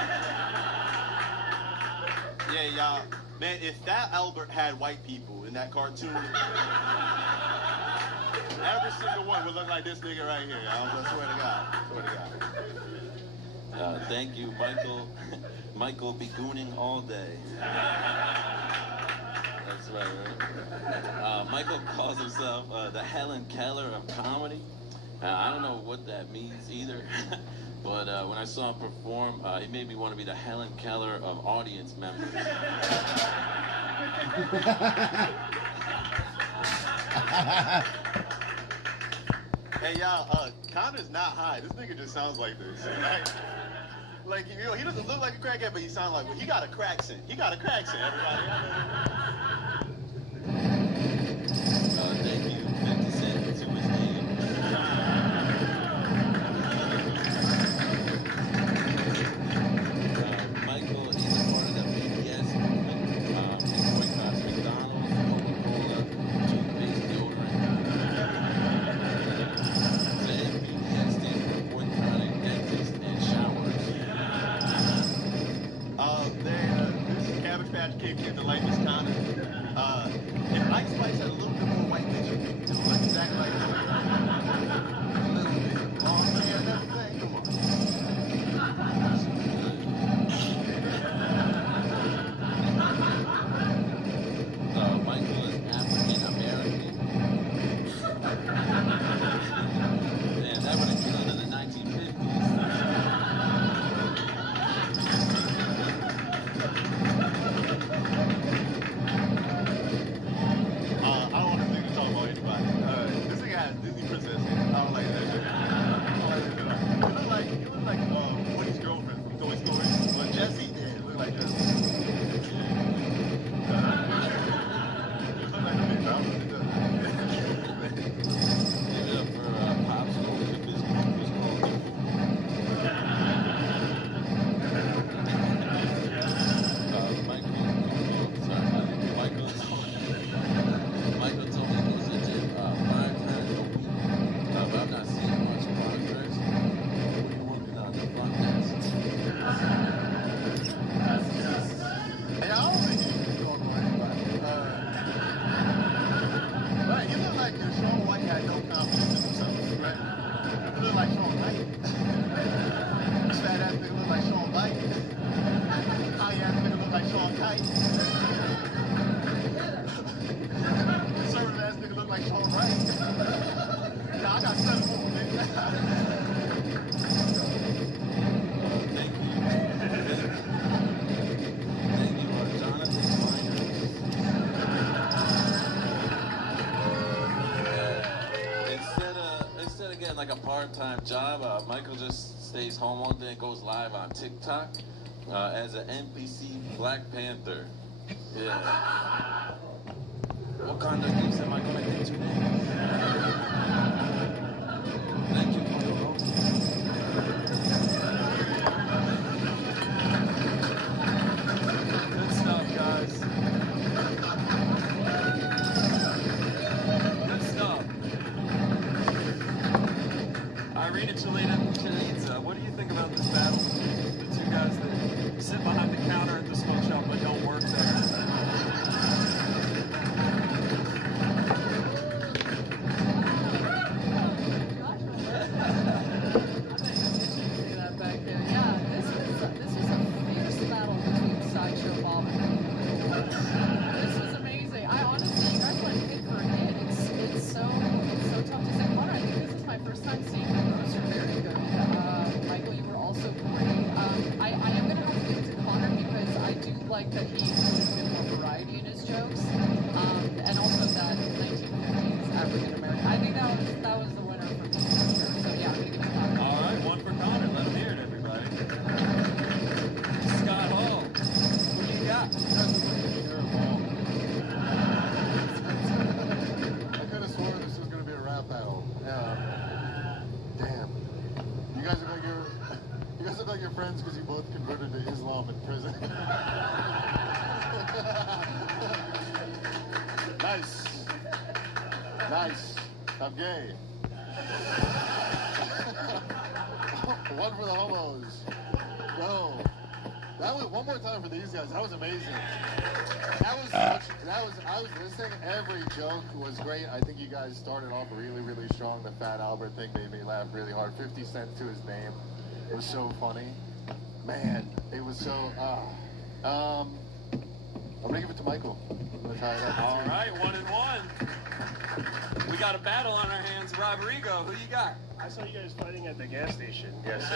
Yeah, y'all. Man, if Fat Albert had white people in that cartoon, every single one would look like this nigga right here. I swear to God. Swear to God. Thank you, Michael. Michael be gooning all day. That's right? Michael calls himself the Helen Keller of comedy. I don't know what that means either, but when I saw him perform, it made me want to be the Helen Keller of audience members. Hey, y'all, Connor's not high. This nigga just sounds like this. Like, you know, he doesn't look like a crackhead, but he sounds like, well, he got a crack scent. He got a crack scent, everybody. Thank you, 50 Cent, to his name. Michael, he's a part of the BDS movement. He boycotts McDonald's, Coca-Cola, toothpaste, deodorant. The BDS stands for boycotting dentists and showers. This is Cabbage Patch Kid Kid, the lightness Connor. If Ice Spice had a little bit more white bitch, it would look exactly like this. A little bit. Oh, man, everything. Come on. Michael is African American. Man, that would have killed in the 1950s. like a part-time job. Michael just stays home all day and goes live on TikTok as an NPC Black Panther. Yeah. What kind of gifts am I gonna get today? Thank you for the roast. Good stuff, guys. Good stuff. Irina Chalitza, what do you think about this battle? The two guys that sit behind the counter at the smoke shop but don't work there. Because you both converted to Islam in prison. Nice. Nice. I'm gay. One for the homos. Bro. That was one more time for these guys. That was amazing. I was listening. Every joke was great. I think you guys started off really, really strong. The Fat Albert thing made me laugh really hard. 50 cents to his name. It was so funny. Man, it was so, I'm gonna give it to Michael. I'm gonna tie it up. All right, 1-1. We got a battle on our hands. Rodrigo, who you got? I saw you guys fighting at the gas station. Yes.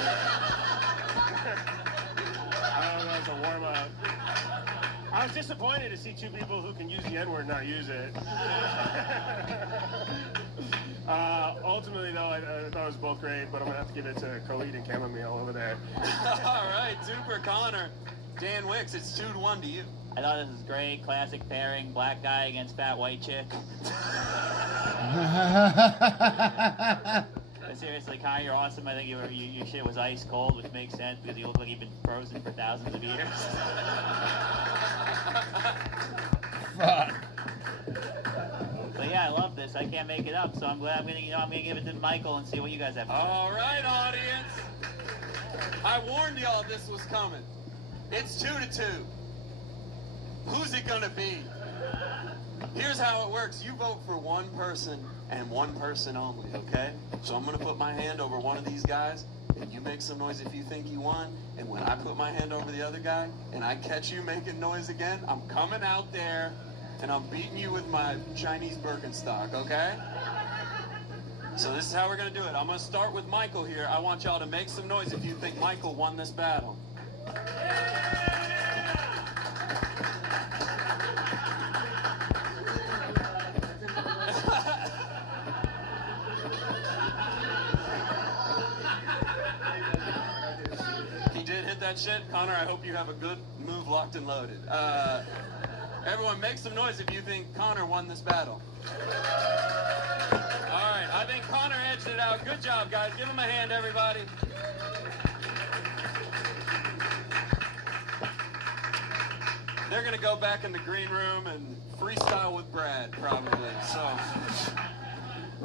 I don't know, it's a warm-up. I was disappointed to see two people who can use the N-word not use it. Ultimately, though, I thought it was both great, but I'm going to have to give it to Khalid and Chamomile over there. All right, super Connor. Dan Wicks, it's 2-1 to you. I thought this was great. Classic pairing. Black guy against fat white chick. But seriously, Connor, you're awesome. I think your shit was ice cold, which makes sense because you look like you've been frozen for thousands of years. Fuck. But yeah, I love this. I can't make it up, so I'm glad I'm gonna give it to Michael and see what you guys have. All right, audience. I warned y'all this was coming. It's 2-2. Who's it gonna be? Here's how it works. You vote for one person and one person only, okay? So I'm gonna put my hand over one of these guys, and you make some noise if you think you won. And when I put my hand over the other guy, and I catch you making noise again, I'm coming out there, and I'm beating you with my Chinese Birkenstock, okay? So this is how we're gonna do it. I'm gonna start with Michael here. I want y'all to make some noise if you think Michael won this battle. He did hit that shit. Connor, I hope you have a good move locked and loaded. Everyone, make some noise if you think Connor won this battle. All right, I think Connor edged it out. Good job, guys. Give him a hand, everybody. They're going to go back in the green room and freestyle with Brad, probably. So,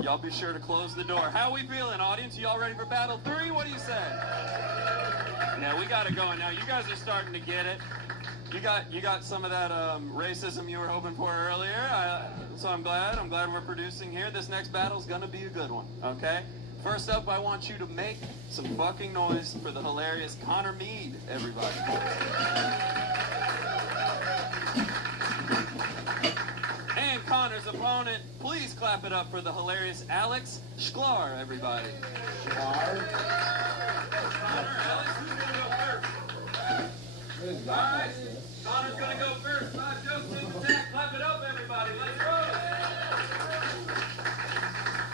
y'all be sure to close the door. How we feeling, audience? Y'all ready for battle 3? What do you say? Now, we got it going now. You guys are starting to get it. You got some of that racism you were hoping for earlier. So I'm glad we're producing here. This next battle's gonna be a good one, okay? First up, I want you to make some fucking noise for the hilarious Connor Mead, everybody. And Connor's opponent, please clap it up for the hilarious Alex Sklar, everybody. Sklar? Connor, Alex, who's gonna go first? All right, Connor's gonna go first. 5 jokes, 6 attack. Clap it up, everybody. Let's roll.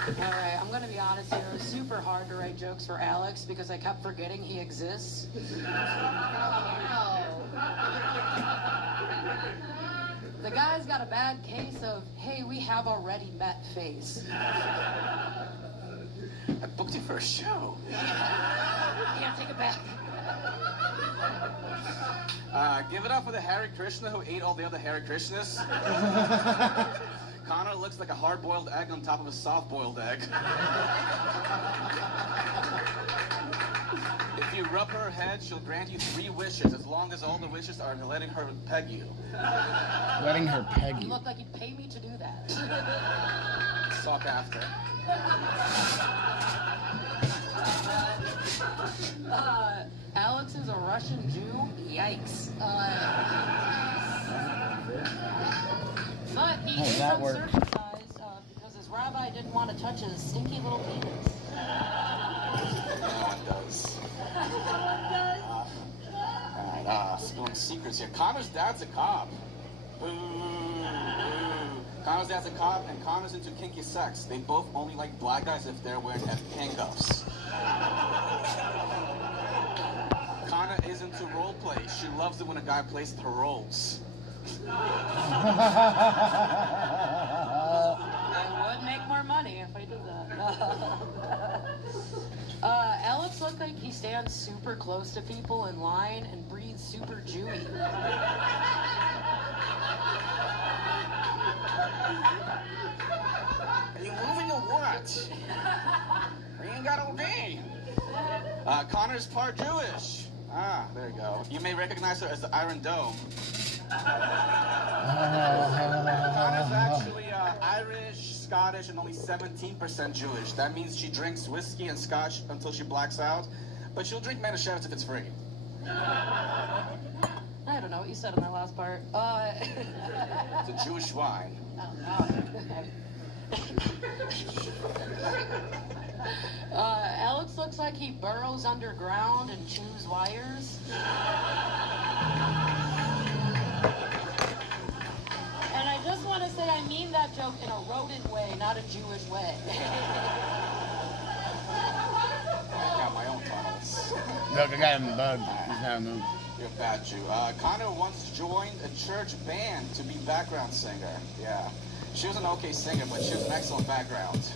All right, I'm gonna be be honest here, it was super hard to write jokes for Alex because I kept forgetting he exists. The guy's got a bad case of, hey, we have already met face. I booked you for a show. Yeah, take it back. Give it up for the Hare Krishna who ate all the other Hare Krishnas. Connor looks like a hard-boiled egg on top of a soft-boiled egg. If you rub her head, she'll grant you 3 wishes, as long as all the wishes are letting her peg you. Letting her peg You you. look like you'd pay me to do that. Talk after. Alex is a Russian Jew? Yikes. But he is that work? uncircumcised because his rabbi didn't want to touch his stinky little penis. No one does. Alright, spilling secrets here. Connor's dad's a cop. Boo. Connor's dad's a cop, and Connor's into kinky sex. They both only like black guys if they're wearing handcuffs. Connor is into role play. She loves it when a guy plays her roles. I would make more money if I did that. Alex looks like he stands super close to people in line and breathes super Jewy. Are you moving or what? You ain't got all day. Connor's part Jewish. Ah, there you go. You may recognize her as the Iron Dome. Connor's actually Irish, Scottish, and only 17% Jewish. That means she drinks whiskey and scotch until she blacks out, but she'll drink Manischewitz if it's free. I don't know what you said in that last part. It's a Jewish wine. Alex looks like he burrows underground and chews wires. And I just want to say I mean that joke in a rodent way, not a Jewish way. I got my own tunnels. Look, I got him bugged. He's having them. You're a bad Jew. Connor once joined a church band to be background singer. Yeah. She was an okay singer, but she was an excellent background.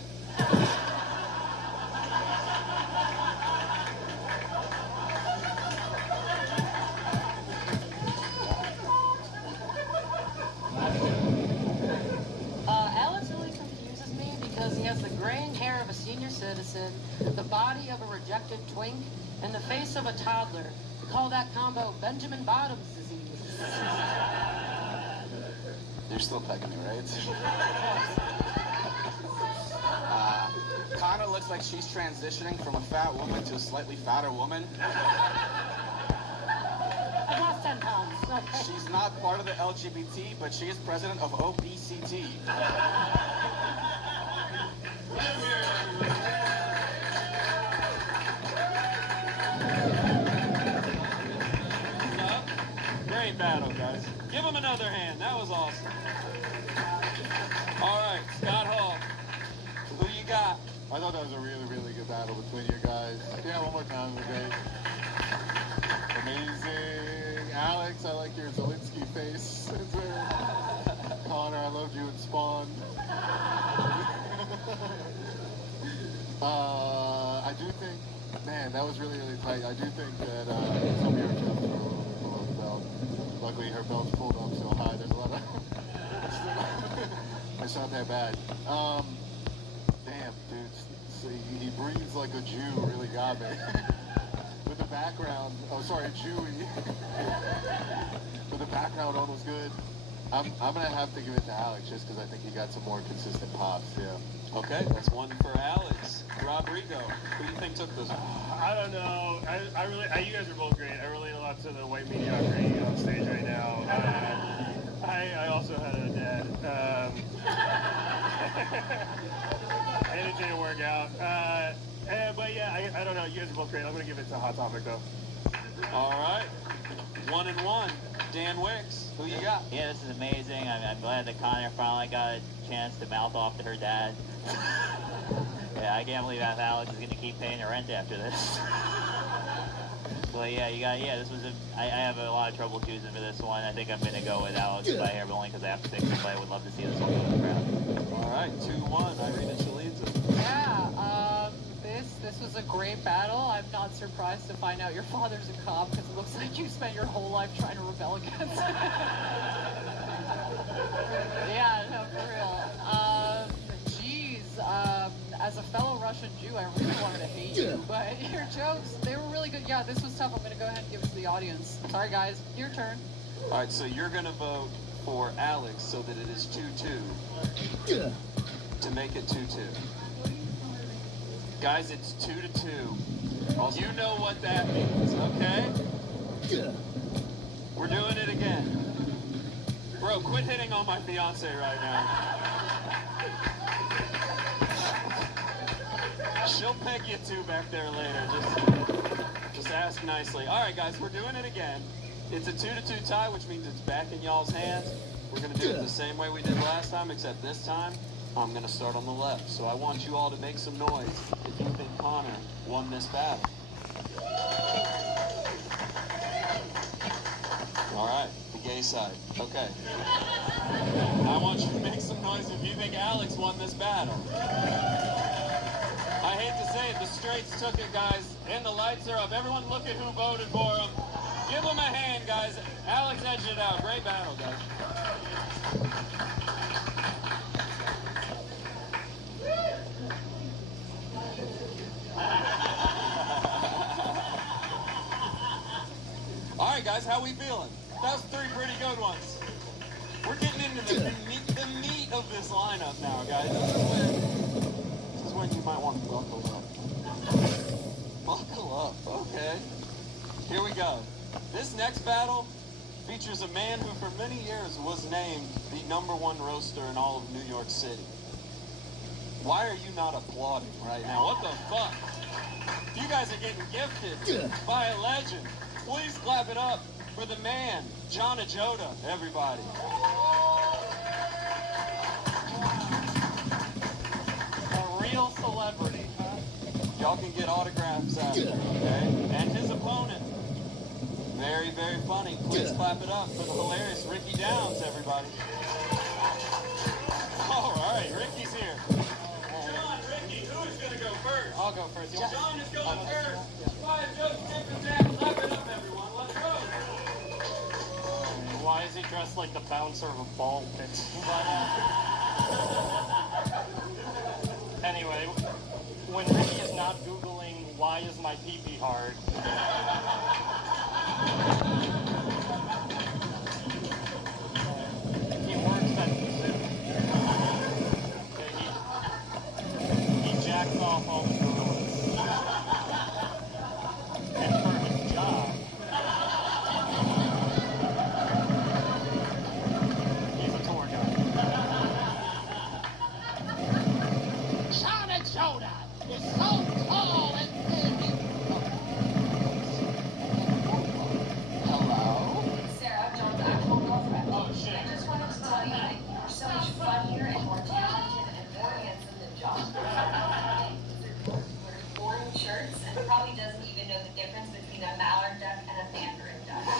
Alex really confuses me because he has the graying hair of a senior citizen, the body of a rejected twink, and the face of a toddler. We call that combo Benjamin Bottom's disease. You're still pegging me, right? Connor looks like she's transitioning from a fat woman to a slightly fatter woman. I lost 10 pounds. Okay. She's not part of the LGBT, but she is president of OBCT. Great battle, guys. Give him another hand. That was awesome. All right, Scott Hall. Who you got? I thought that was a really, really good battle between you guys. Yeah, one more time, okay? Amazing. Alex, I like your Zelensky face. Connor, I loved you in Spawn. I do think, man, that was really, really tight. I do think that some of your jokes were a little bit below the belt. Luckily, her belt's pulled up so high. There's a lot of... It's not that bad. Damn, dude. See, he breathes like a Jew really got me. With the background, oh sorry, Jewy. With the background on was good. I'm gonna have to give it to Alex just because I think he got some more consistent pops, yeah. Okay, that's one for Alex. Rodrigo, who do you think took this one? I don't know. You guys are both great. I relate a lot to the white mediocrity on stage right now. I also had a dad. And it didn't work out. But yeah, I don't know. You guys are both great. I'm going to give it to Hot Topic, though. All right. 1-1. Dan Wicks, who you got? Yeah, this is amazing. I'm glad that Connor finally got a chance to mouth off to her dad. Yeah, I can't believe Alex is going to keep paying her rent after this. But yeah, this was I have a lot of trouble choosing for this one. I think I'm going to go with Alex by hair, but only because I have to pick somebody. I would love to see this one go to the crowd. All right, 2-1. Irina Shaliza. Yeah, this was a great battle. I'm not surprised to find out your father's a cop because it looks like you spent your whole life trying to rebel against it. Yeah, no, for real. As a fellow Russian Jew, I really wanted to hate you, but your jokes, they were really good. Yeah, this was tough. I'm going to go ahead and give it to the audience. Sorry, guys. Your turn. All right, so you're going to vote for Alex so that it is 2-2 to make it 2-2. Guys, it's 2-2. You know what that means, okay? We're doing it again. Bro, quit hitting on my fiance right now. She'll peg you two back there later. Just ask nicely. All right, guys, we're doing it again. It's a 2-2 tie, which means it's back in y'all's hands. We're going to do it the same way we did last time, except this time, I'm going to start on the left. So I want you all to make some noise if you think Connor won this battle. All right, the gay side. Okay. I want you to make some noise if you think Alex won this battle. I hate to say it, the straights took it, guys, and the lights are up. Everyone look at who voted for him. Give them a hand, guys. Alex edged it out. Great battle, guys. All right, guys, how we feeling? That was 3 pretty good ones. We're getting into the meat of this lineup now, guys. This is when you might want to buckle up. Buckle up, okay. Here we go. This next battle features a man who for many years was named the #1 roaster in all of New York City. Why are you not applauding right now? What the fuck? You guys are getting gifted by a legend. Please clap it up for the man, John Ajota, everybody. A real celebrity. Y'all can get autographs out there, okay? And his opponent, very, very funny. Please clap it up for the hilarious Ricky Downs, everybody. All right, Ricky's here. John, Ricky, who's going to go first? I'll go first. John is going first. 5 jokes, tip and tap. Clap it up, everyone. Let's go. Why is he dressed like the bouncer of a ball pit? Anyway, when Ricky is not Googling, why is my pee-pee hard? He works at the zoo. Okay, he jacks off all the gorillas. And for his job, he's a tour guide. John Ajota is so tall and thin. Hello? Sarah, John's actual girlfriend. Oh, shit. I just wanted to tell you that you're so much funnier and more talented and more handsome than John. Wears boring shirts and probably doesn't even know the difference between a mallard duck and a mandarin duck. The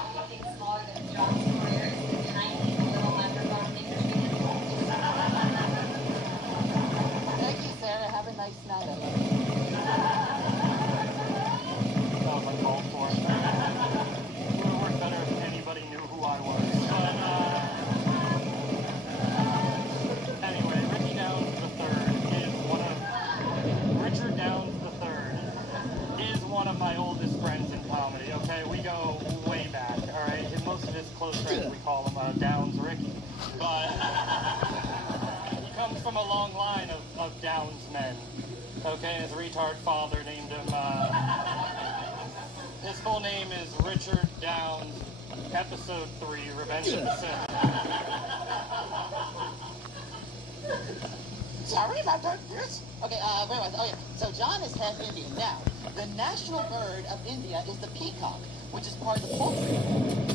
only thing smaller than John's career is the tiny little microphone fingers we can hold. Thank you, Sarah. Have a nice night. I love you. That was uncalled for. It would have worked better if anybody knew who I was. But, anyway, Ricky Downs III is Richard Downs III is one of my oldest friends in comedy, okay? We go way back, all right? And most of his close friends, we call him Downs Ricky. But he comes from a long line of Downs men, okay? His retard father named him, his full name is Richard Downs, Episode 3, Revenge of the Sith. Sorry about that, yes? Okay, where was I? Oh, yeah. So John is half Indian. Now, the national bird of India is the peacock, which is part of the poultry.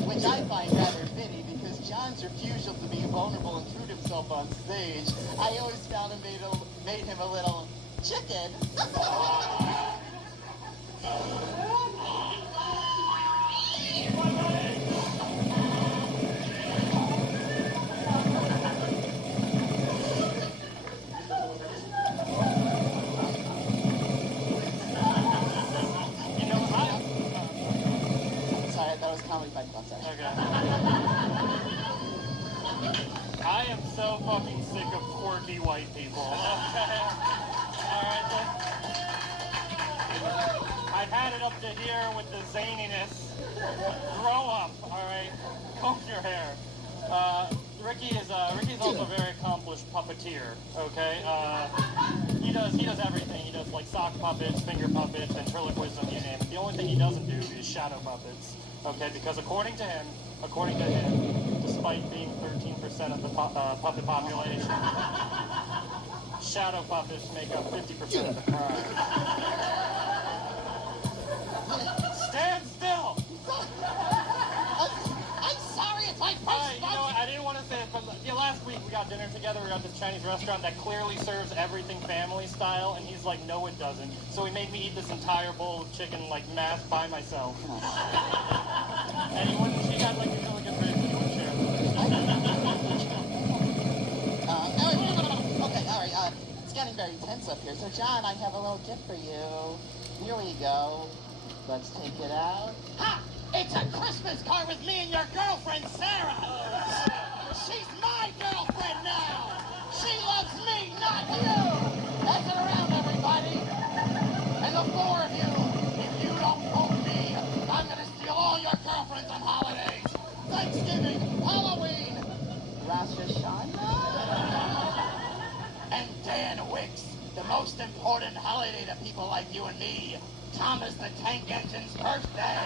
which I find rather pity because John's refusal to be vulnerable and intrude himself on stage, I always found him made him a little chicken. Sorry, I thought it was comedy fight club. Sorry. Okay. I am so fucking sick of quirky white people. Okay. Alright. I've had it up to here with the zaniness. Grow up, alright? Comb your hair. Ricky's also a very accomplished puppeteer, okay? He does everything. He does like sock puppets, finger puppets, ventriloquism, you name it. The only thing he doesn't do is shadow puppets, okay? Because according to him, despite being 13% of the puppet population, shadow puppets make up 50% of the crime. Stand still! I'm sorry, it's my first You know what, I didn't want to say it, but last week we got dinner together. We got this Chinese restaurant that clearly serves everything family style, and he's like, no, it doesn't. So he made me eat this entire bowl of chicken, like, mass by myself. And she got, like, these really good ribs, and he wouldn't share them. Okay, all right, it's getting very tense up here. So, John, I have a little gift for you. Here we go. Let's take it out. Ha! It's a Christmas card with me and your girlfriend, Sarah! She's my girlfriend now! She loves me, not you! Pass it around, everybody! And the four of you, if you don't vote me, I'm gonna steal all your girlfriends on holidays! Thanksgiving, Halloween, Rosh Hashanah, and Dan Wicks, the most important holiday to people like you and me, Thomas the Tank Engine's birthday.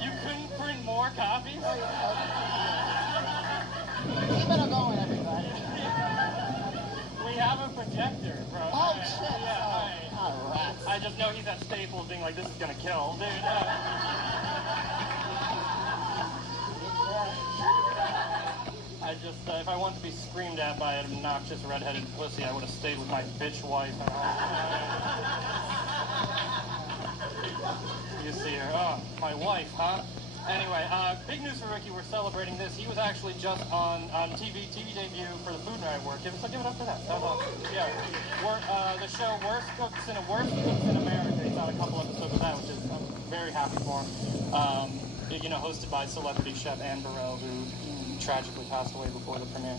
You couldn't print more copies? Keep it going, everybody. We have a projector, bro. Oh, shit. Yeah, Oh, rats. I just know he's at Staples being like, this is gonna kill, dude. I just, if I wanted to be screamed at by an obnoxious redheaded pussy, I would have stayed with my bitch wife and all. You see her. Oh, my wife, huh? Anyway, big news for Ricky. We're celebrating this. He was actually just on TV debut for the Food Network. Give it up for that. Yeah. The show Worst Cooks in America. He's on a couple episodes of that, which is I'm very happy for him. Hosted by celebrity chef Anne Burrell, who tragically passed away before the premiere.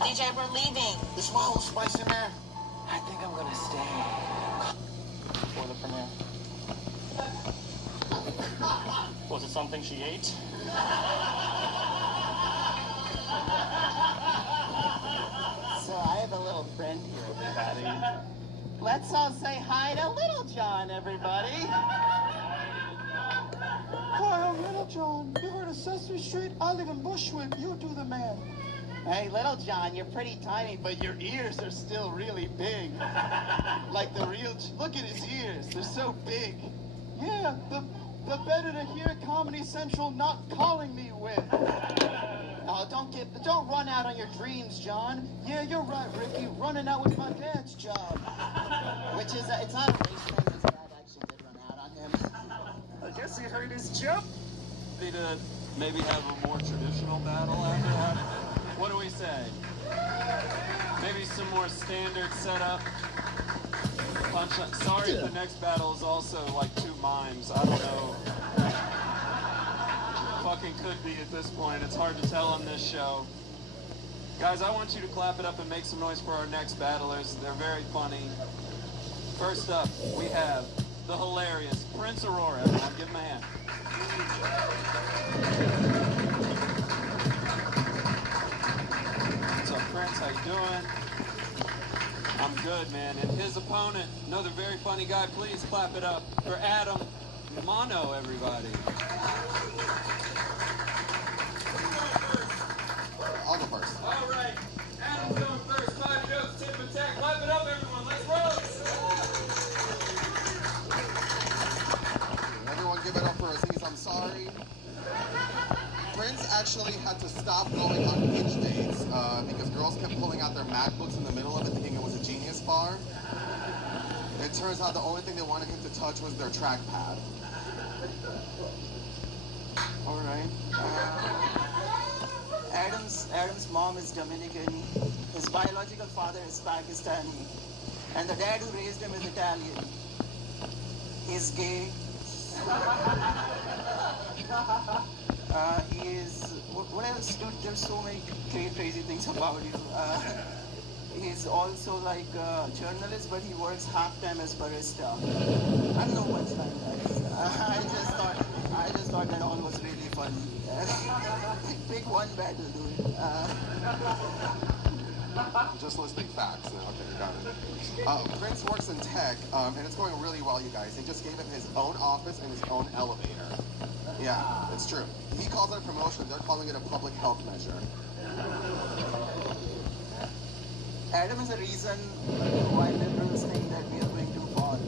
DJ, we're leaving. Is Wild Spice in there? I think I'm gonna stay. Before the premiere. Was it something she ate? So I have a little friend here, everybody. Let's all say hi to Little John, everybody. Hi, I'm Little John. You heard of Sesame Street? I live in Bushwick. You do the man. Hey, Little John, you're pretty tiny, but your ears are still really big. Like the real... Look at his ears. They're so big. Yeah, the better to hear Comedy Central not calling me with. Don't run out on your dreams, John. Yeah, you're right, Ricky. Running out was my dad's job. Which is, it's not a race thing. His dad actually did run out on him. I guess he hurt his chip. Need to maybe have a more traditional battle after that. What do we say? Maybe some more standard setup. Punchline. Sorry if the next battle is also like two mimes. I don't know. Fucking could be at this point. It's hard to tell on this show. Guys, I want you to clap it up and make some noise for our next battlers. They're very funny. First up, we have the hilarious Prince Aurora. Everyone, give him a hand. What's up, Prince? How you doing? I'm good, man. And his opponent, another very funny guy. Please clap it up for Adam Mono, everybody. Prince actually had to stop going on pitch dates because girls kept pulling out their MacBooks in the middle of it thinking it was a Genius bar. It turns out the only thing they wanted him to touch was their trackpad. All right. Adam's mom is Dominican. His biological father is Pakistani. And the dad who raised him is Italian. He's gay. He is... What else? Dude, there's so many crazy things about you. He's also like a journalist, but he works half-time as barista. I don't know what's like that. I just thought that all was really funny. Pick one battle, dude. Just listing facts now. Okay, got it. Prince works in tech, and it's going really well, you guys. They just gave him his own office and his own elevator. Yeah, it's true. He calls it a promotion. They're calling it a public health measure. Adam is the reason why liberals think that we are going too far.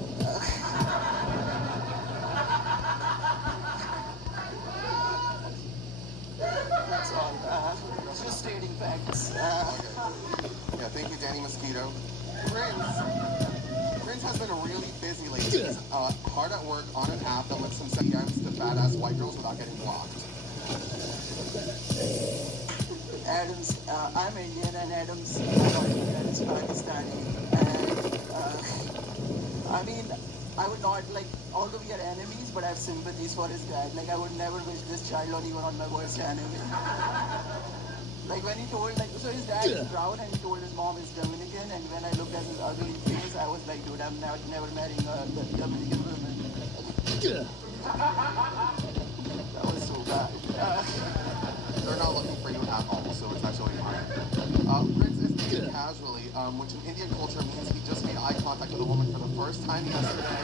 That's all. Just stating facts. Okay. Yeah, thank you, Danny Mosquito. Prince has been really busy lately. He's hard at work on an app that lets him send DMs to badass white girls without getting blocked. I'm Indian and Adam's Pakistani. And, I mean, I would not, like, although we are enemies, but I have sympathies for his dad. Like, I would never wish this child on even on my worst enemy. Like, when he told, like, so his dad is proud and he told his mom is Dominican, and when I looked at his ugly face, I was like, dude, I'm never marrying a Dominican woman. That was so bad. They're not looking for you at all, so it's actually fine. Prince is eating casually, which in Indian culture means he just made eye contact with a woman for the first time yesterday.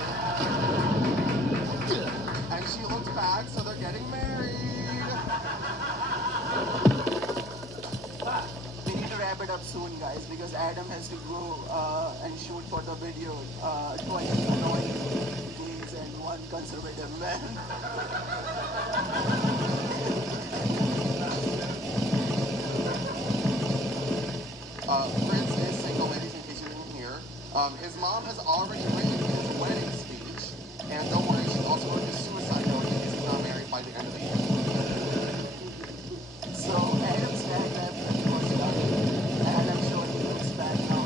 And she looked back, so they're getting married. We need to wrap it up soon, guys, because Adam has to go and shoot for the video. 20 annoying gays and one conservative man. Prince is single, ladies, in case you didn't hear. His mom has already written his wedding speech, and don't worry, she also wrote his suicide note in case he's not married by the end of the year. So Adam's dad left and he was done, and I'm sure he looks back now.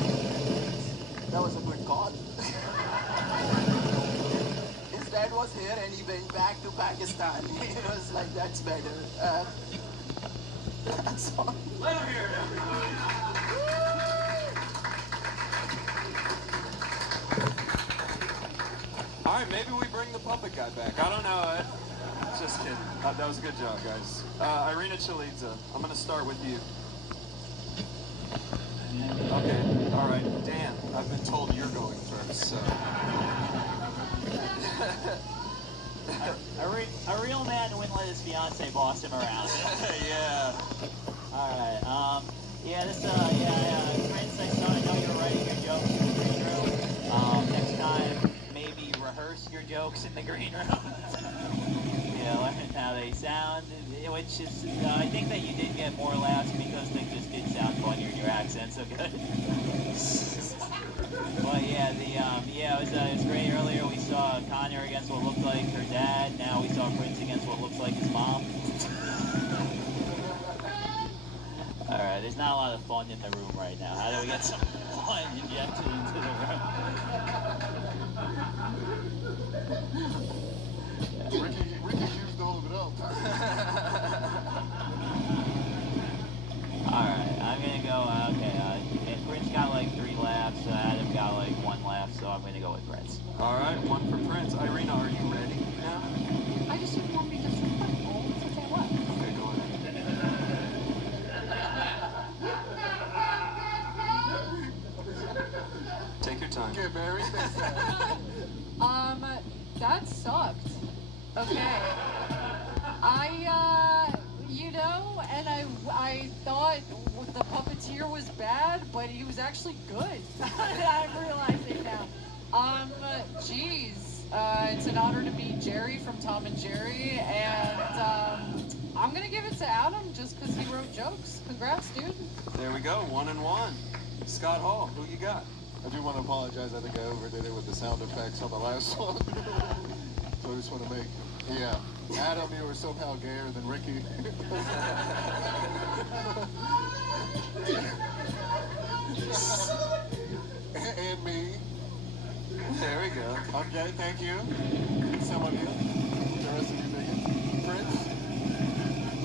That was a good call. His dad was here and he went back to Pakistan. It was like, that's better. That's all. Let him hear it, everybody. All right, maybe we bring the puppet guy back. I don't know. Just kidding. That was a good job, guys. Irina Chalitza, I'm going to start with you. Okay, all right. Dan, I've been told you're going first, so... A real man wouldn't let his fiance boss him around. Yeah. All right. Prince, I know you were writing your jokes in the green room. Next time, maybe rehearse your jokes in the green room. Learn how they sound, which is, I think that you did get more laughs because they just did sound funnier and your accent so good. But yeah, it was great. Earlier we saw Kanye against what looked like her dad. Now we saw Prince against what looks like his mom. All right, there's not a lot of fun in the room right now. How do we get some fun injected into the room? Ricky used all of it up. Alright, I'm gonna go, okay, Prince got like 3 laughs, Adam got like 1 laugh, so I'm gonna go with Prince. All right, 1 for Prince. Irina, are you ready now? I just didn't want to be disrespectful. So say what? Okay, go ahead. Take your time. Get married. That sucked. Okay. I thought the puppeteer was bad, but he was actually good. I'm realizing now. Geez. It's an honor to meet Jerry from Tom and Jerry, and I'm gonna give it to Adam just because he wrote jokes. Congrats, dude. There we go, 1-1. Scott Hall, who you got? I do want to apologize. I think I overdid it with the sound effects on the last one. So I just want to make, yeah. Adam, you were somehow gayer than Ricky. And me. There we go. I'm gay, thank you. Some of you. The rest of you bigots.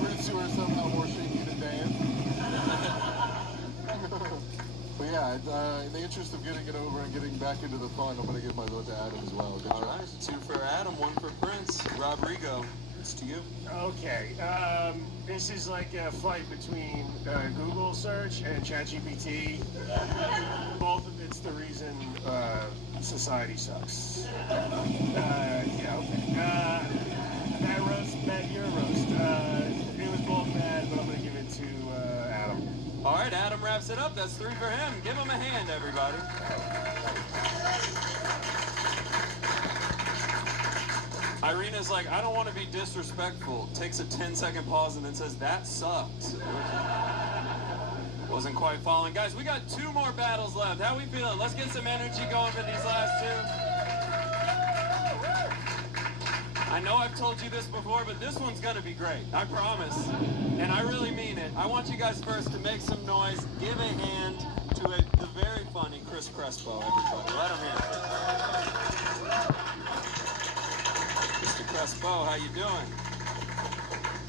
Prince, you are somehow more shaky than Dan. But yeah, in the interest of getting it over and getting back into the fun, I'm going to give my vote to Adam as well. Good All job. right, 2 for Adam, 1 for Prince. Rodrigo, it's to you. Okay, this is like a fight between Google search and ChatGPT. Both of it's the reason society sucks. Yeah, okay. Bad roast, bad your roast. It was both bad, but I'm gonna give it to Adam. All right, Adam wraps it up. That's 3 for him. Give him a hand, everybody. Irina's like, I don't want to be disrespectful. Takes a 10-second pause and then says, that sucked. Wasn't quite following. Guys, we got 2 more battles left. How we feeling? Let's get some energy going for these last 2. I know I've told you this before, but this one's going to be great. I promise. And I really mean it. I want you guys first to make some noise. Give a hand to the very funny Chris Crespo, everybody. Let him hear it. Mr. Crespo, how you doing?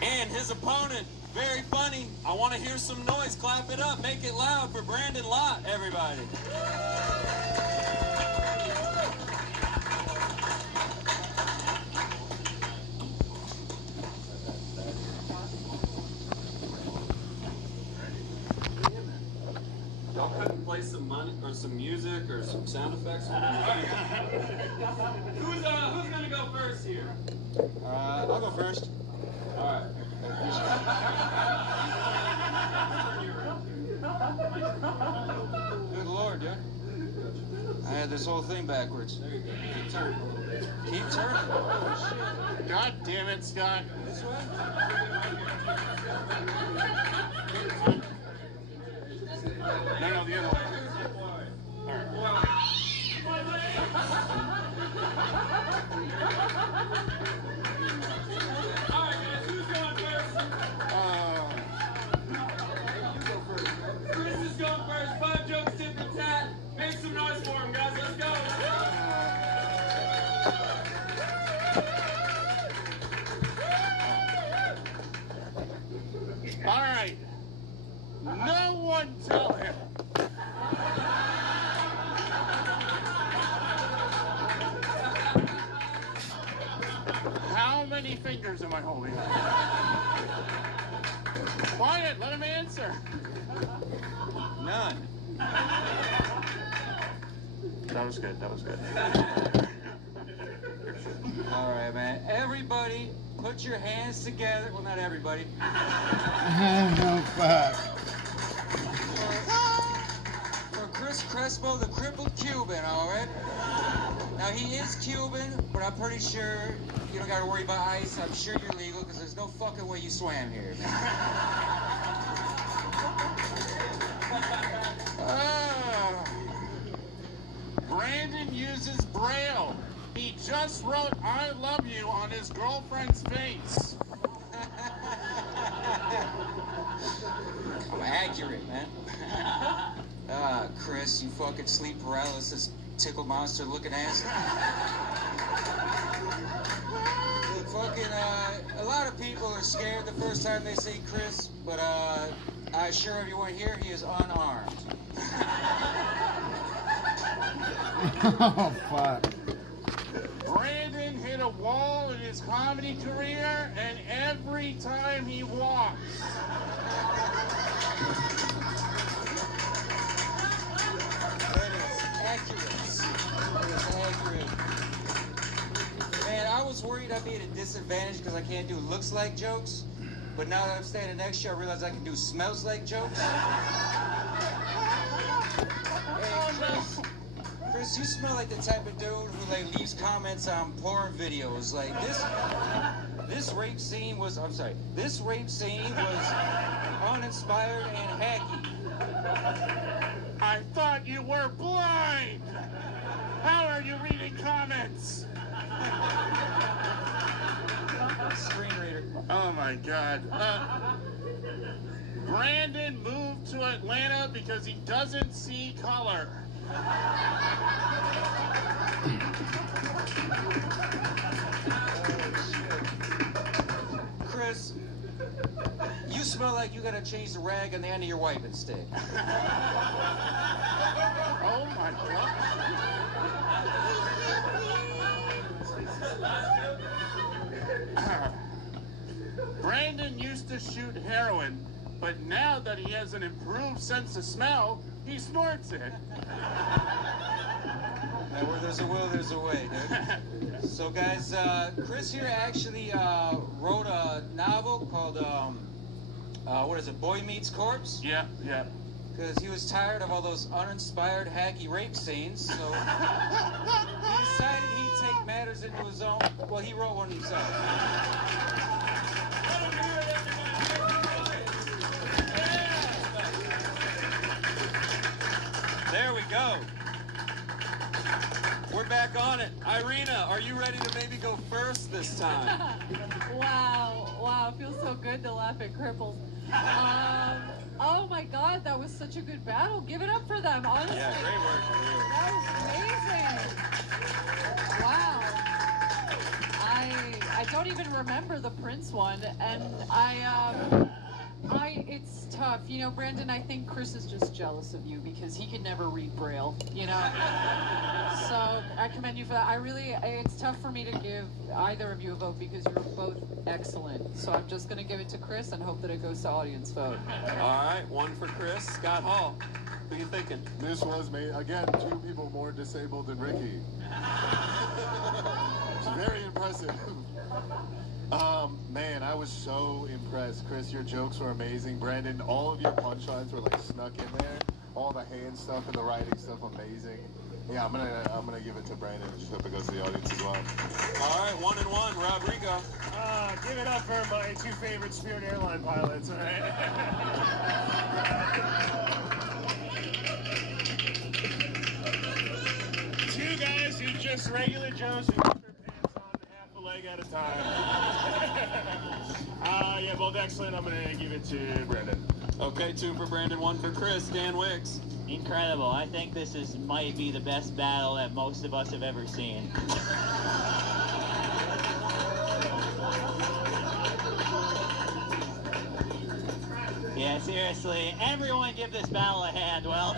And his opponent, very funny. I want to hear some noise. Clap it up. Make it loud for Brandon Lott, everybody. Y'all couldn't play some money or some music or some sound effects? Who's gonna go first here? I'll go first. All right. Good Lord, yeah. I had this whole thing backwards. There you go. Keep turning a little bit. Keep turning. Oh, shit. God damn it, Scott. This way? No, the other way. Alright guys, who's going first? You go first. Chris is going first. 5 jokes, tip for tat. Make some noise for him, guys. Let's go. All right. No one tell him. How many fingers am I holding? Quiet, let him answer. None. That was good, that was good. All right, man. Everybody, put your hands together. Well, not everybody. Oh, fuck. For Chris Crespo, the crippled Cuban, all right? Now, he is Cuban, but I'm pretty sure you don't got to worry about ice. I'm sure you're legal because there's no fucking way you swam here, man. Brandon uses Braille. He just wrote I love you on his girlfriend's face. I'm accurate, man. Chris, you fucking sleep paralysis, tickle monster looking ass. Look, fucking, a lot of people are scared the first time they see Chris, but I assure everyone here he is unarmed. Oh, fuck. Brandon hit a wall in his comedy career, and every time he walks. Accurate. It is accurate. Man, I was worried I'd be at a disadvantage because I can't do looks like jokes. But now that I'm standing next to you, I realize I can do smells like jokes. Hey, Chris, you smell like the type of dude who like leaves comments on porn videos. Like This rape scene was uninspired and hacky. I thought you were blind! How are you reading comments? Screen reader. Oh my God. Brandon moved to Atlanta because he doesn't see color. Chris, you smell like you gotta change the rag on the end of your wiping stick. Oh my God. Brandon used to shoot heroin, but now that he has an improved sense of smell, he snorts it. Now, where there's a will, there's a way, dude. So, guys, Chris here actually wrote a novel called, what is it, Boy Meets Corpse? Yeah. Because he was tired of all those uninspired, hacky rape scenes, so he decided he'd take matters into his own. Well, he wrote one himself. There we go. We're back on it. Irina, are you ready to maybe go first this time? Wow, it feels so good to laugh at cripples. Oh my God, that was such a good battle. Give it up for them, honestly. Yeah, great work. That was amazing. Wow. I don't even remember the Prince one, and it's tough. You know, Brandon, I think Chris is just jealous of you because he can never read Braille, you know? So I commend you for that. It's tough for me to give either of you a vote because you're both excellent. So I'm just going to give it to Chris and hope that it goes to audience vote. All right, one for Chris. Scott Hall, who you thinking? This was me. Again, 2 people more disabled than Ricky. It's very impressive. Man, I was so impressed. Chris, your jokes were amazing. Brandon, all of your punchlines were like snuck in there. All the hand stuff and the writing stuff, amazing. Yeah, I'm gonna give it to Brandon and just hope it goes to the audience as well. All right, 1-1, Rodrigo. Give it up for my 2 favorite Spirit airline pilots, all right? Two guys who just regular Joes who put their pants on half a leg at a time. Yeah, both excellent. I'm gonna give it to Brandon. Okay, 2 for Brandon, 1 for Chris. Dan Wicks. Incredible. I think this might be the best battle that most of us have ever seen. Yeah, seriously, everyone give this battle a hand. Well,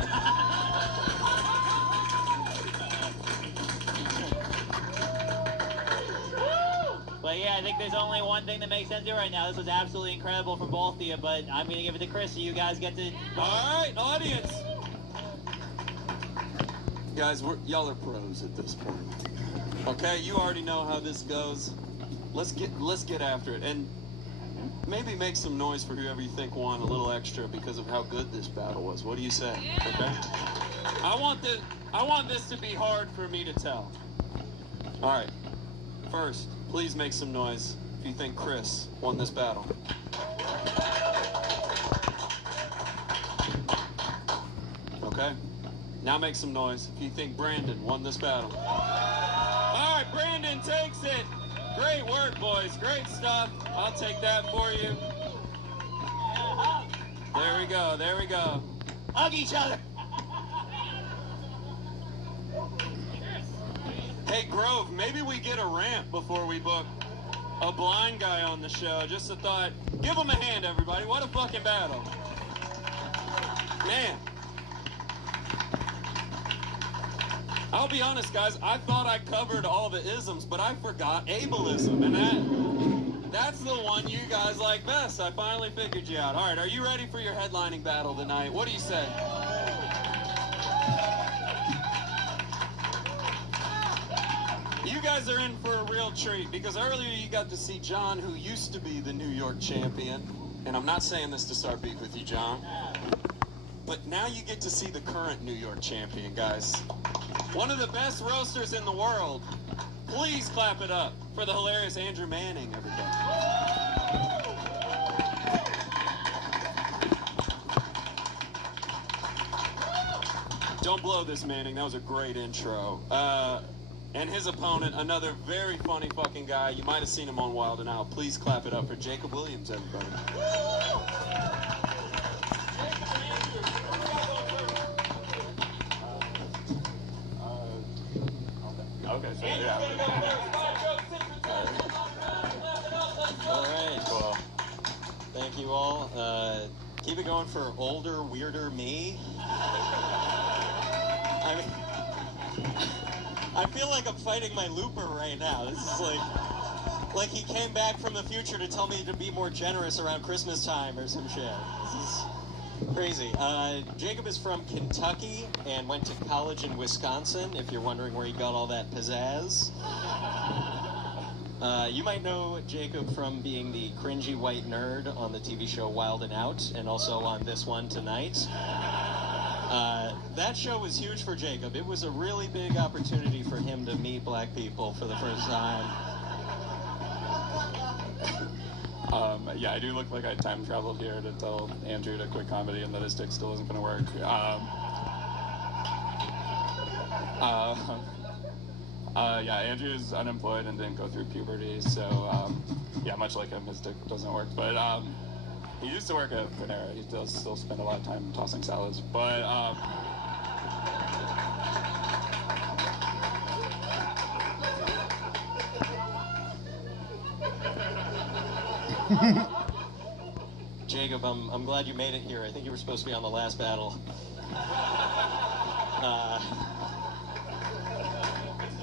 but yeah, I think there's only one thing that makes sense to do right now. This was absolutely incredible for both of you, but I'm going to give it to Chris so you guys get to... All right, audience. Guys, y'all are pros at this point. Okay, you already know how this goes. Let's get after it, and maybe make some noise for whoever you think won a little extra because of how good this battle was. What do you say? Okay. I want this to be hard for me to tell. All right. First, please make some noise if you think Chris won this battle. Okay. Now make some noise if you think Brandon won this battle. All right, Brandon takes it. Great work, boys. Great stuff. I'll take that for you. There we go. There we go. Hug each other. Hey, Grove, maybe we get a rant before we book a blind guy on the show. Just a thought. Give him a hand, everybody. What a fucking battle. Man. I'll be honest, guys. I thought I covered all the isms, but I forgot ableism. And that's the one you guys like best. I finally figured you out. All right, are you ready for your headlining battle tonight? What do you say? You guys are in for a real treat because earlier you got to see John, who used to be the New York champion. And I'm not saying this to start beef with you, John. But now you get to see the current New York champion, guys. One of the best roasters in the world. Please clap it up for the hilarious Andrew Manning, everybody. Don't blow this, Manning. That was a great intro. And his opponent, another very funny fucking guy. You might have seen him on Wild 'N Out. Please clap it up for Jacob Williams, everybody. Okay, so yeah. All right, cool. Thank you all. Keep it going for older, weirder me. I mean, I feel like I'm fighting my looper right now. This is like he came back from the future to tell me to be more generous around Christmas time or some shit. This is crazy. Jacob is from Kentucky and went to college in Wisconsin, if you're wondering where he got all that pizzazz. You might know Jacob from being the cringy white nerd on the TV show Wild 'N Out, and also on this one tonight. That show was huge for Jacob. It was a really big opportunity for him to meet black people for the first time. Yeah, I do look like I time traveled here to tell Andrew to quit comedy and that his dick still isn't going to work. Yeah, Andrew's unemployed and didn't go through puberty, so yeah, much like him, his dick doesn't work. But he used to work at Panera. He does still spend a lot of time tossing salads. But Jacob, I'm glad you made it here. I think you were supposed to be on the last battle.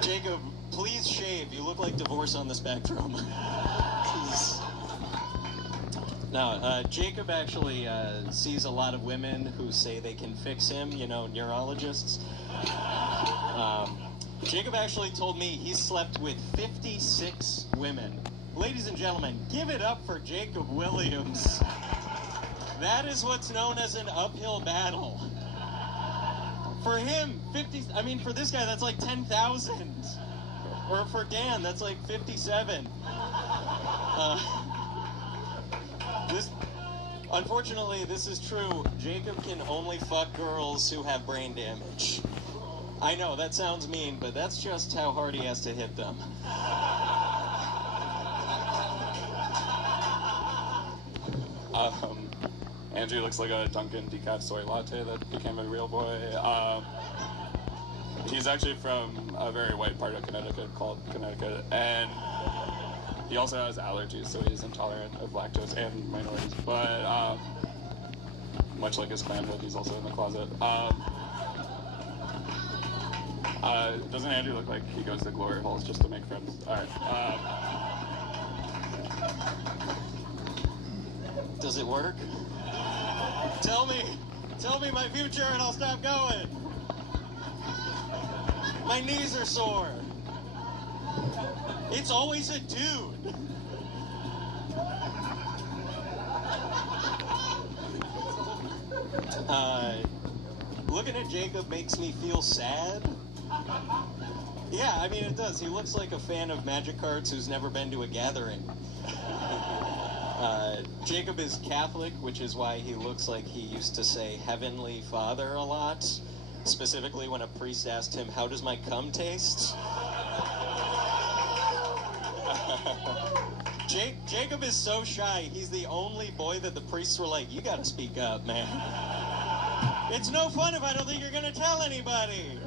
Jacob, please shave. You look like divorce on the spectrum. No, Jacob actually sees a lot of women who say they can fix him, you know, neurologists. Jacob actually told me he slept with 56 women. Ladies and gentlemen, give it up for Jacob Williams. That is what's known as an uphill battle. For him, for this guy, that's like 10,000. Or for Dan, that's like 57. Unfortunately, this is true. Jacob can only fuck girls who have brain damage. I know, that sounds mean, but that's just how hard he has to hit them. Andrew looks like a Dunkin' decaf soy latte that became a real boy. He's actually from a very white part of Connecticut called Connecticut, and he also has allergies, so he's intolerant of lactose and minorities. But much like his clanhood, he's also in the closet. Doesn't Andrew look like he goes to glory holes just to make friends? All right. Does it work? Tell me my future and I'll stop going. My knees are sore. It's always a dude. Looking at Jacob makes me feel sad. Yeah, I mean it does. He looks like a fan of magic cards who's never been to a gathering. Jacob is Catholic, which is why he looks like he used to say Heavenly Father a lot. Specifically when a priest asked him, "How does my cum taste?" Jacob is so shy. He's the only boy that the priests were like, "You gotta speak up, man. It's no fun if I don't think you're gonna tell anybody."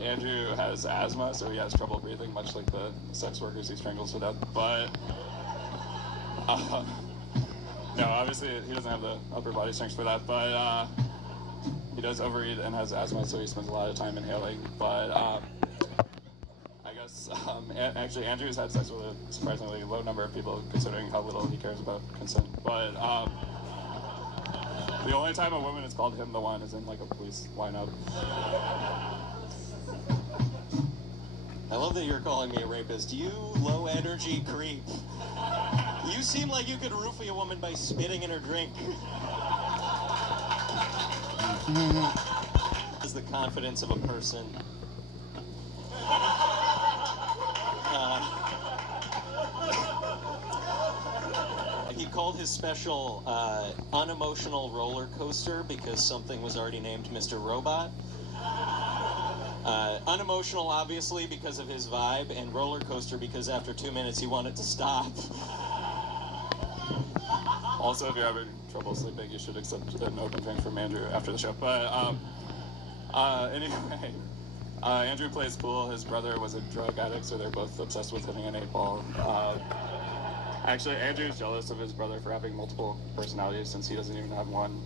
Andrew has asthma, so he has trouble breathing, much like the sex workers he strangles to death. But no, obviously he doesn't have the upper body strength for that. But he does overeat and has asthma, so he spends a lot of time inhaling. But I guess actually Andrew's had sex with a surprisingly low number of people, considering how little he cares about consent. But the only time a woman has called him the one is in like a police lineup. I love that you're calling me a rapist. You low energy creep. You seem like you could roofie a woman by spitting in her drink. Is the confidence of a person. He called his special unemotional roller coaster because something was already named Mr. Robot. Unemotional, obviously, because of his vibe, and roller coaster because after 2 minutes he wanted to stop. Also, if you're having trouble sleeping, you should accept an open drink from Andrew after the show. But anyway, Andrew plays pool. His brother was a drug addict, so they're both obsessed with hitting an 8-ball. Actually, Andrew's jealous of his brother for having multiple personalities since he doesn't even have one.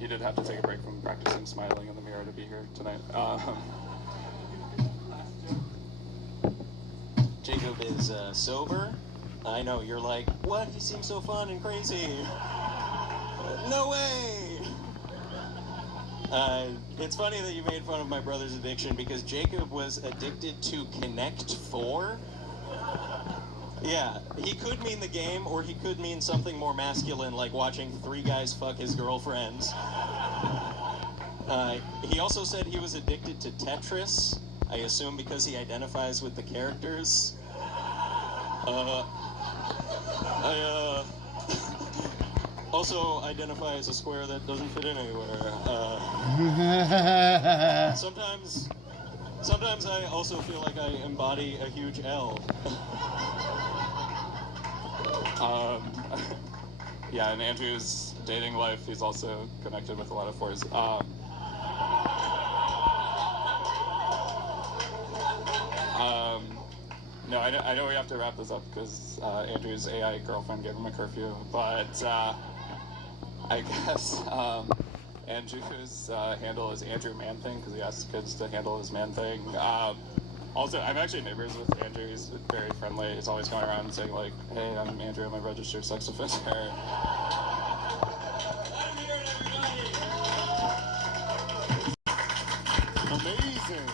He did have to take a break from practicing smiling in the mirror to be here tonight. Jacob is sober. I know, you're like, what? He seems so fun and crazy. No way! It's funny that you made fun of my brother's addiction because Jacob was addicted to Connect 4. Yeah, he could mean the game, or he could mean something more masculine, like watching 3 guys fuck his girlfriends. He also said he was addicted to Tetris, I assume because he identifies with the characters. I also identify as a square that doesn't fit in anywhere. Sometimes I also feel like I embody a huge L. Yeah, in Andrew's dating life, he's also connected with a lot of 4s. No, I know we have to wrap this up because Andrew's AI girlfriend gave him a curfew, but I guess Andrew's handle is Andrew Man Thing because he asks kids to handle his man thing. Also, I'm actually neighbors with Andrew. He's very friendly. He's always going around saying like, "Hey, I'm Andrew. I'm a registered sex offender." Amazing.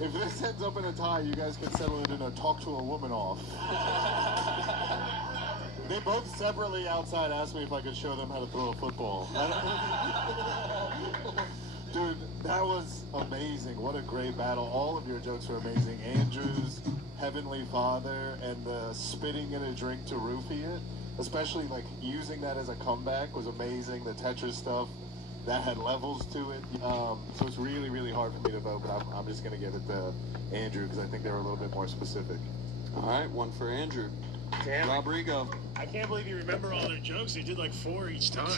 If this ends up in a tie, you guys can settle it in a talk to a woman off. They both separately outside asked me if I could show them how to throw a football. Dude, that was amazing. What a great battle. All of your jokes were amazing. Andrew's Heavenly Father and the spitting in a drink to roofie it, especially like using that as a comeback was amazing. The Tetris stuff, that had levels to it. So it's really, really hard for me to vote, but I'm just going to give it to Andrew because I think they were a little bit more specific. All right, one for Andrew. Damn. Rodrigo. I can't believe you remember all their jokes. They did like 4 each time.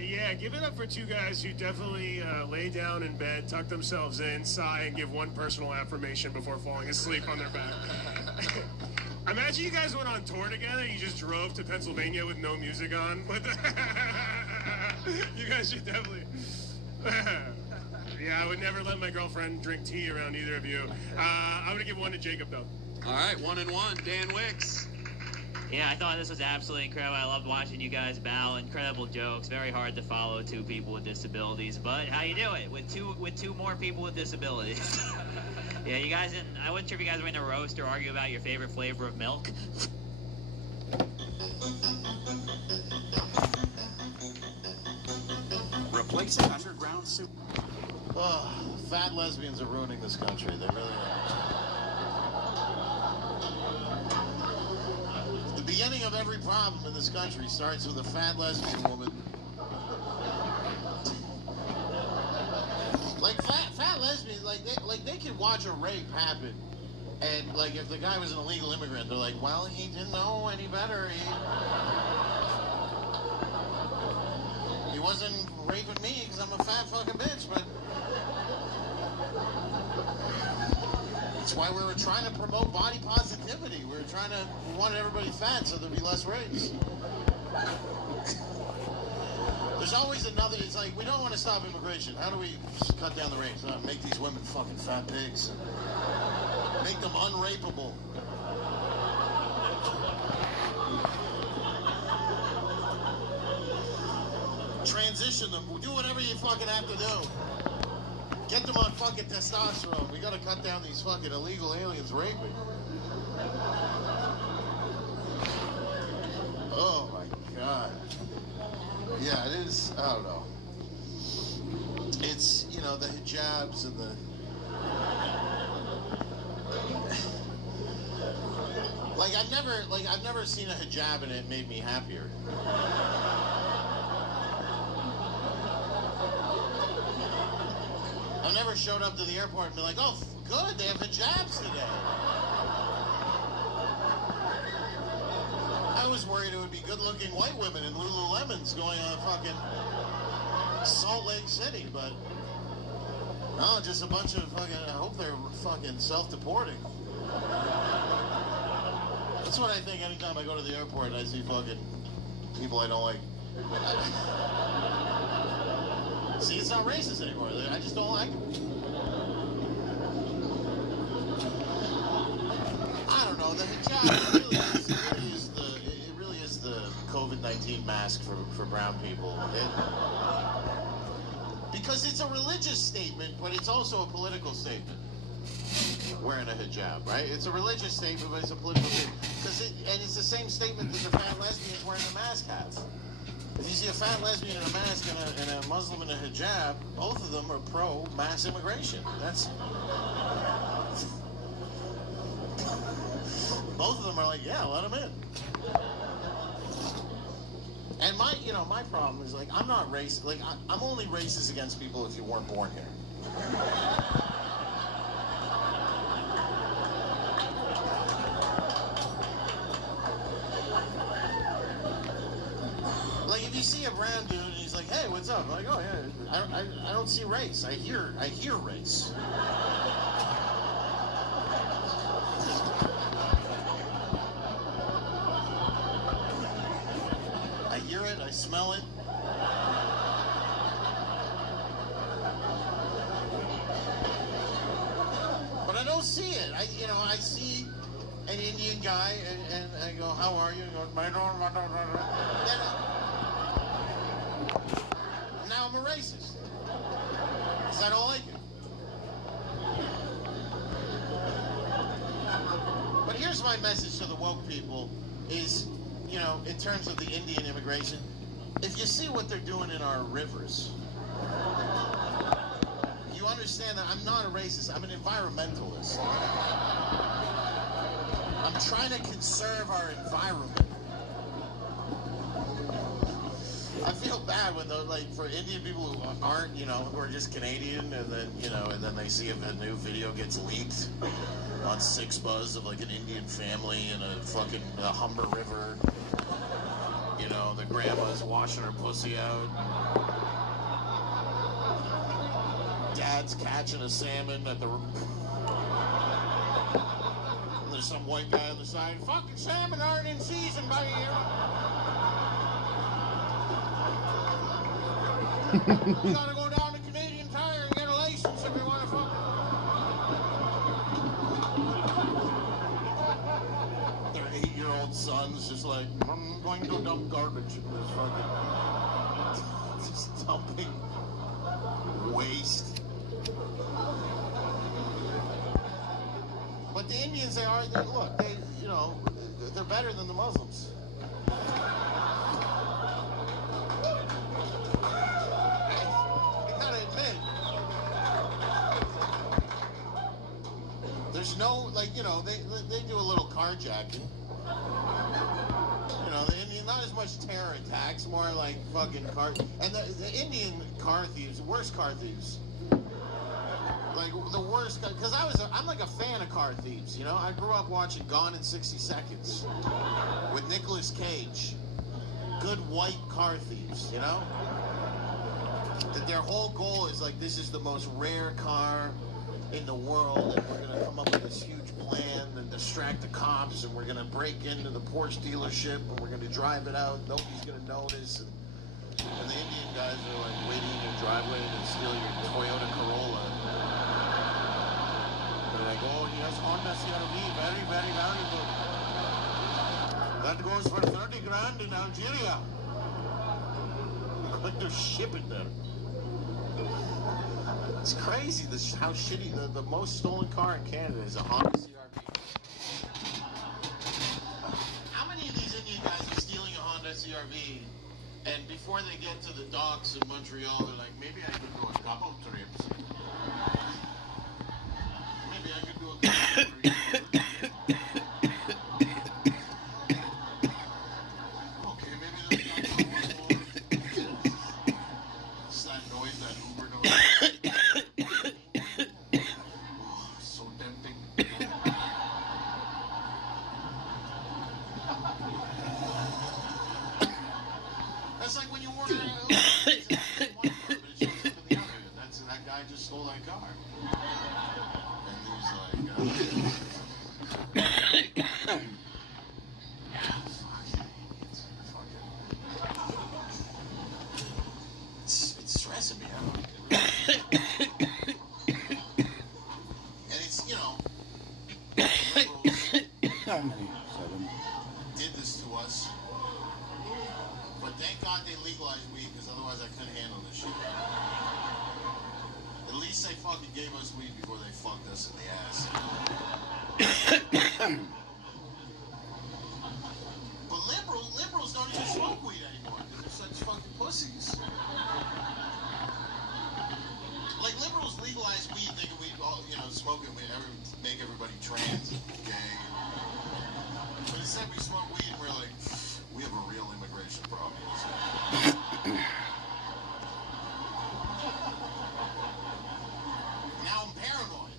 Yeah, give it up for 2 guys who definitely lay down in bed, tuck themselves in, sigh, and give one personal affirmation before falling asleep on their back. Imagine you guys went on tour together. You just drove to Pennsylvania with no music on. You guys should definitely... Yeah, I would never let my girlfriend drink tea around either of you. I'm going to give one to Jacob, though. All right, 1 and 1. Dan Wicks. Yeah, I thought this was absolutely incredible. I loved watching you guys battle. Incredible jokes. Very hard to follow 2 people with disabilities, but how you do it with two more people with disabilities. Yeah, you guys didn't. I wasn't sure if you guys were going to roast or argue about your favorite flavor of milk. Replacing underground soup. Oh, fat lesbians are ruining this country. They really are. The beginning of every problem in this country starts with a fat lesbian woman. Like fat lesbians, like they could watch a rape happen, and like if the guy was an illegal immigrant, they're like, well, he didn't know any better. He wasn't raping me because I'm a fat fucking bitch, but that's why we were trying to promote body positivity. We wanted everybody fat so there'd be less rapes. There's always another, it's like, we don't want to stop immigration. How do we cut down the rapes? Make these women fucking fat pigs. Make them unrapeable. Transition them. Do whatever you fucking have to do. Get them on fucking testosterone. We gotta cut down these fucking illegal aliens raping. Oh my god. Yeah, it is. I don't know. It's, you know, the hijabs and the... I've never seen a hijab and it made me happier. I've never showed up to the airport and been like, oh, good, they have hijabs today. I was worried it would be good-looking white women in Lululemons going on fucking Salt Lake City, but no, just a bunch of fucking, I hope they're fucking self-deporting. That's what I think anytime I go to the airport and I see fucking people I don't like. See, it's not racist anymore. I just don't like them. I don't know. The hijab it really is the COVID-19 mask for brown people. Because it's a religious statement, but it's also a political statement. Wearing a hijab, right? It's a religious statement, but it's a political statement. And it's the same statement that the fat lesbians wearing the mask have. If you see a fat lesbian in a mask and a Muslim in a hijab, both of them are pro-mass immigration. That's... Both of them are like, yeah, let them in. And my problem is, like, I'm not racist. Like, I'm only racist against people if you weren't born here. Like, if you see a brown dude and he's like, hey, what's up? I'm like, oh, yeah, I don't see race. I hear race. I hear it, I smell it. But I don't see it. I see an Indian guy and I go, how are you? And he goes, now I'm a racist. Because I don't like it. But here's my message to the woke people is, in terms of the Indian immigration, if you see what they're doing in our rivers, you understand that I'm not a racist, I'm an environmentalist. I'm trying to conserve our environment. I feel bad when for Indian people who aren't, who are just Canadian, and then they see if a new video gets leaked on 6Buzz of like an Indian family in a Humber River. The grandma's washing her pussy out. Dad's catching a salmon at the... There's some white guy on the side. Fucking salmon aren't in season by here. You gotta go down to Canadian Tire and get a license if you want to fuck. Their 8-year-old son's just like, I'm going to dump garbage in this fucking... just dumping waste. But the Indians, they're better than the Muslims. I gotta admit, there's no, they do a little carjacking. The Indian, not as much terror attacks, more like fucking car, and the Indian car thieves, worst car thieves. Like, the worst, because I'm like a fan of car thieves, I grew up watching Gone in 60 Seconds with Nicolas Cage. Good white car thieves, That their whole goal is like, this is the most rare car in the world, and we're going to come up with this huge plan and distract the cops, and we're going to break into the Porsche dealership, and we're going to drive it out, nobody's going to notice. And the Indian guys are like waiting in your driveway to steal your Toyota Corolla. They're like, oh, he has Honda CRV, very, very valuable. That goes for 30 grand in Algeria. Like they're shipping there. It's crazy how shitty the most stolen car in Canada is a Honda CRV. How many of these Indian guys are stealing a Honda CRV and before before they get to the docks in Montreal, they're like, maybe I could do a couple trips. Maybe I could do a couple trips. Okay, maybe there's not one more. It's that noise, that Uber noise. Oh, so tempting. That's like when you order a Uber. It's in one car, but it shows up in the other. That guy just stole that car. And he's like, it's stressing me out. And it's, you know, did this to us. But thank God they legalized weed, because otherwise I couldn't handle this shit. At least they fucking gave us weed before they fucked us in the ass. But liberals don't even smoke weed anymore, because they're such fucking pussies. Like, liberals legalize weed, thinking we'd all, you know, smoke it, make everybody trans and gay. But instead we smoke weed and we're like, we have a real immigration problem. Now I'm paranoid.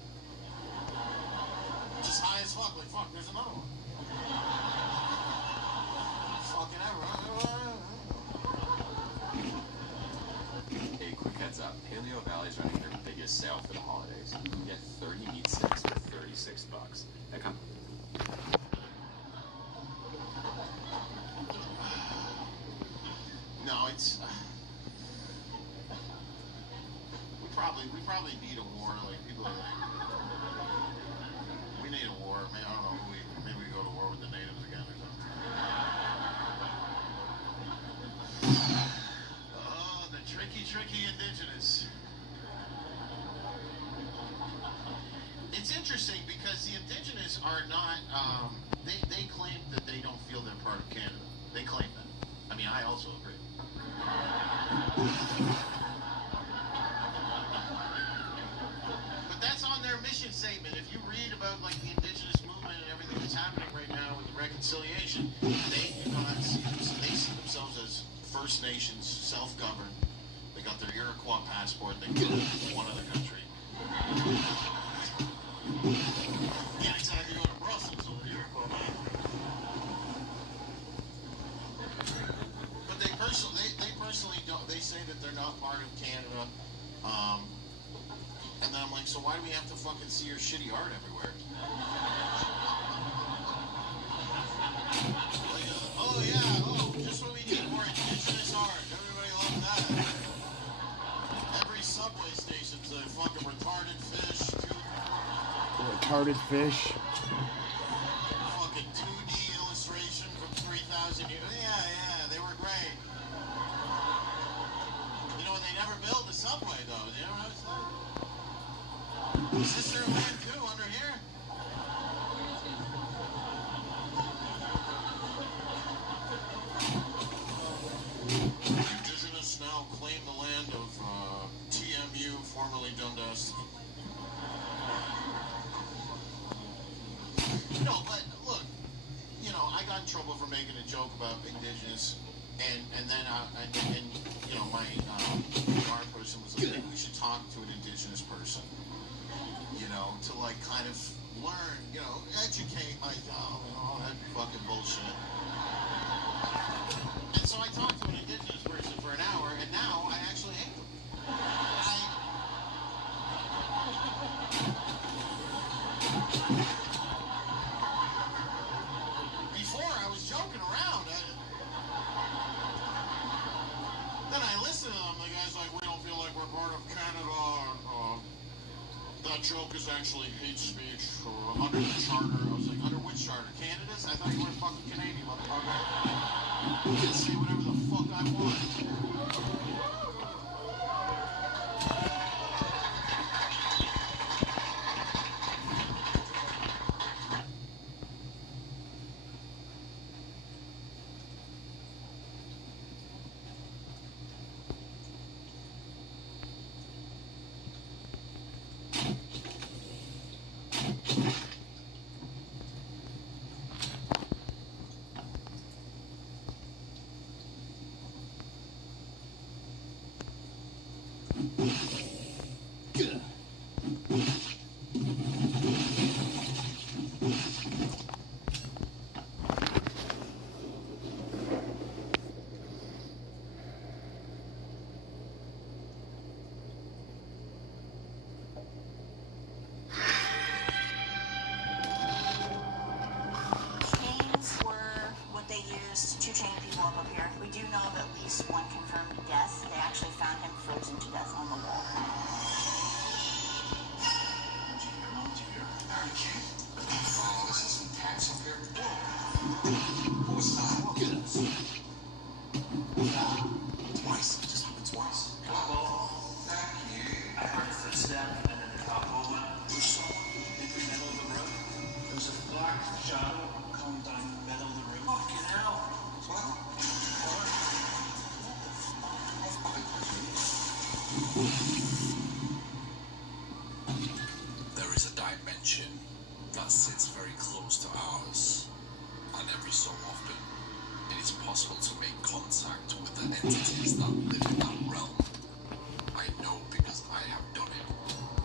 Just high as fuck, like, fuck, there's another one. Fucking ever. Hey, quick heads up. Paleo Valley's running their biggest sale for the holidays. You can get 30 meat sticks for $36. Now come. No, it's. We probably need a war. Like, people are like, we need a war. I don't know. Maybe we go to war with the natives again or something. Oh, the tricky indigenous. It's interesting because the indigenous are not. They claim that they don't feel they're part of Canada. They claim that. I mean, I also agree. But that's on their mission statement. If you read about like the indigenous movement and everything that's happening right now with the reconciliation, they do not see themselves. They see themselves as First Nations, self-governed. They got their Iroquois passport. They go to one other country. Yeah, exactly. Go to Brussels or Iroquois. But they personally don't. They say that they're not part of Canada. And then I'm like, so why do we have to fucking see your shitty art everywhere? Like, oh yeah, just what we need, more indigenous art. Everybody loves that. Every subway station's a fucking retarded fish. Retarded fish. Fucking 2D illustration from 3,000 years. Yeah, they were great. You know, they never built a subway though. You ever notice that? Is this their land too, under here? Indigenous now claim the land of TMU, formerly Dundas. No, but look, you know, I got in trouble for making a joke about indigenous, and then you know, my PR person was like, maybe we should talk to an indigenous person, you know, to like kind of learn, you know, educate, like, oh, you know, that fucking bullshit. And so I talked to an indigenous person for an hour, and now I actually hate them. Before I was joking around. Then I listened to them. The guy's like, we don't feel like we're part of Canada. That joke is actually hate speech under the charter. I was like, under which charter? Canada's? I thought you were fucking Canadian, motherfucker. I can say whatever the fuck I want. Twice. It just happened twice. Thank you. I heard a footstep and then the top over. Was someone in the middle of the room? There was a black shadow coming down the middle of the room. Fucking hell. Well, there is a dimension that sits very close to ours, and every so often it is possible to make contact with the entities that live in that realm. I know because I have done it.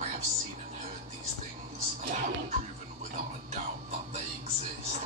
I have seen and heard these things and have proven without a doubt that they exist.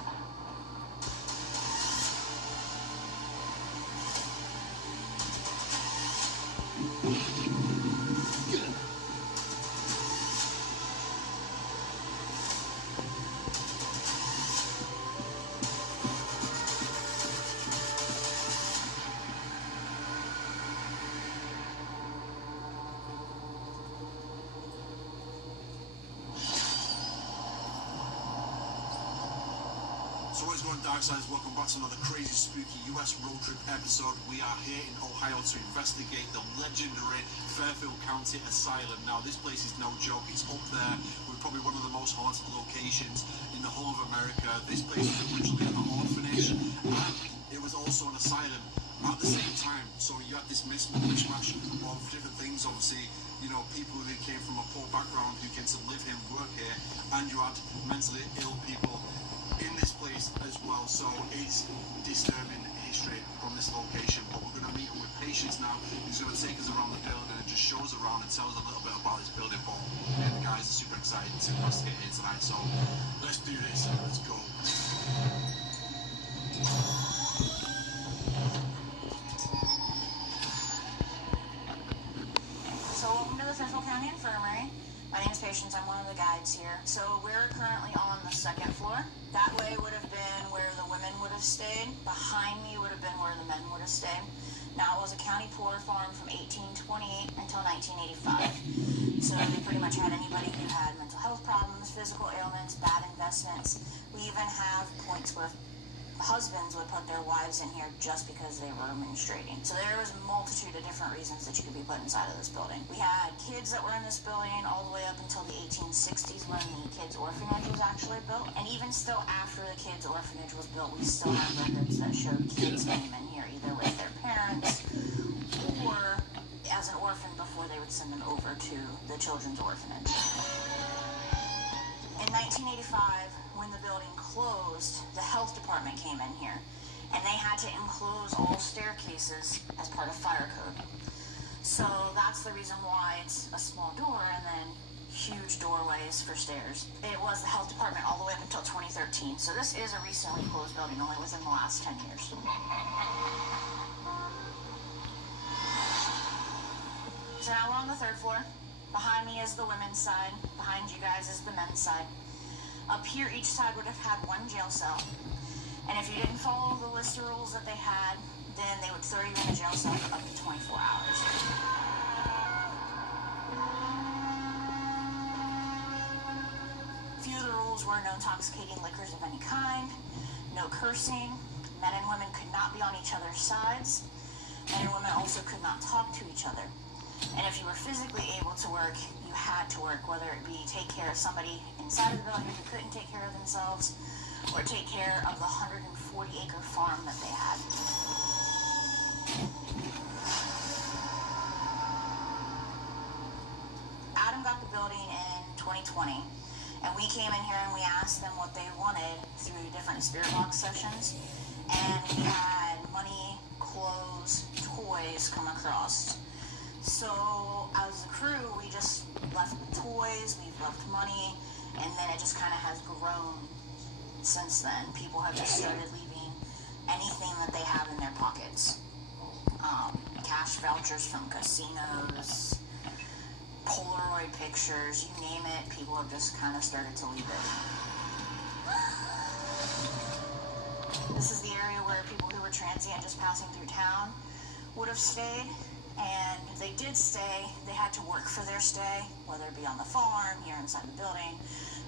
So what is going on, Darksiders? Welcome back to another crazy, spooky US road trip episode. We are here in Ohio to investigate the legendary Fairfield County Asylum. Now, this place is no joke. It's up there with probably one of the most haunted locations in the whole of America. This place was originally an orphanage, and it was also an asylum at the same time. So you had this mishmash of different things, obviously. You know, people who came from a poor background who came to live here and work here, and you had mentally ill people in this place as well. So it's disturbing history from this location, but we're going to meet up with Patience now, who's going to take us around the building and just show us around and tell us a little bit about this building. But the guys are super excited to investigate here tonight, so let's do this. Let's go. So welcome to the Fairfield County Infirmary. My name is Patience. I'm one of the guides here. So we're currently on the second floor. That way would have been where the women would have stayed. Behind me would have been where the men would have stayed. Now, it was a county poor farm from 1828 until 1985. So they pretty much had anybody who had mental health problems, physical ailments, bad investments. We even have points where husbands would put their wives in here just because they were menstruating. So there was a multitude of different reasons that you could be put inside of this building. We had kids that were in this building all the way up until the 1860s when the kids' orphanage was actually built. And even still after the kids' orphanage was built, we still have records that showed kids came in here either with their parents or as an orphan before they would send them over to the children's orphanage. In 1985, when the building closed, the health department came in here, and they had to enclose all staircases as part of fire code. So that's the reason why it's a small door and then huge doorways for stairs. It was the health department all the way up until 2013, so this is a recently closed building, only within the last 10 years. So now we're on the third floor. Behind me is the women's side. Behind you guys is the men's side. Up here, each side would have had one jail cell. And if you didn't follow the list of rules that they had, then they would throw you in a jail cell for up to 24 hours. A few of the rules were no intoxicating liquors of any kind, no cursing, men and women could not be on each other's sides, men and women also could not talk to each other. And if you were physically able to work, you had to work, whether it be take care of somebody inside of the building who couldn't take care of themselves, or take care of the 140-acre farm that they had. Adam got the building in 2020, and we came in here and we asked them what they wanted through different spirit box sessions, and we had money, clothes, toys come across. So as a crew, we just left toys, we've left money, and then it just kind of has grown since then. People have just started leaving anything that they have in their pockets. Cash vouchers from casinos, Polaroid pictures, you name it, people have just kind of started to leave it. This is the area where people who were transient just passing through town would have stayed. And if they did stay, they had to work for their stay, whether it be on the farm, here inside the building,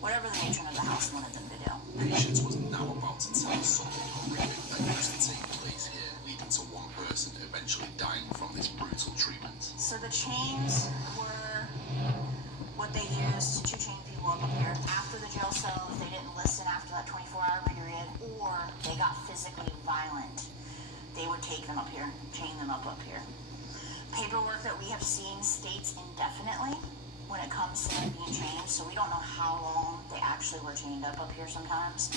whatever the matron of the house wanted them to do. Patience was now about to tell us something horrific that used to take place here, leading to one person eventually dying from this brutal treatment. So the chains were what they used to chain people up here. After the jail cell, if they didn't listen after that 24-hour period, or they got physically violent, they would take them up here, chain them up here. Paperwork that we have seen states indefinitely when it comes to them being chained, so we don't know how long they actually were chained up here sometimes.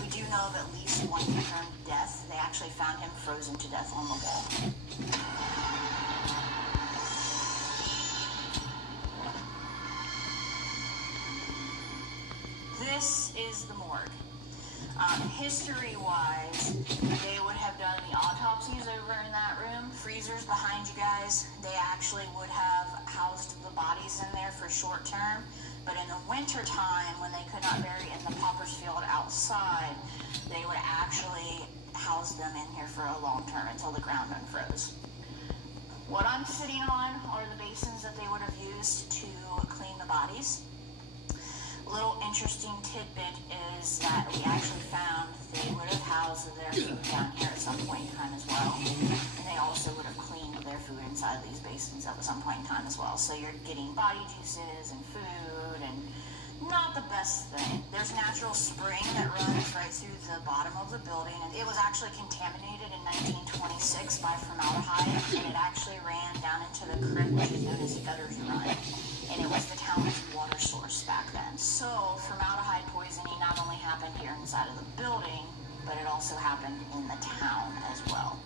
We do know of at least one confirmed death. They actually found him frozen to death on the wall. This is the morgue. History-wise, they would have done the autopsies over in that room. Freezers behind you guys, they actually would have housed the bodies in there for short term. But in the winter time, when they could not bury in the poppers field outside, they would actually house them in here for a long term until the ground unfroze. What I'm sitting on are the basins that they would have used to clean the bodies. Little interesting tidbit is that we actually found they would have housed their food down here at some point in time as well. And they also would have cleaned their food inside these basins at some point in time as well. So you're getting body juices and food and not the best thing. There's natural spring that runs right through the bottom of the building. And it was actually contaminated in 1926 by formaldehyde. And it actually ran down into the creek, which is known as Gutter's Run. And it was the town's water source back then. So formaldehyde poisoning not only happened here inside of the building, but it also happened in the town as well.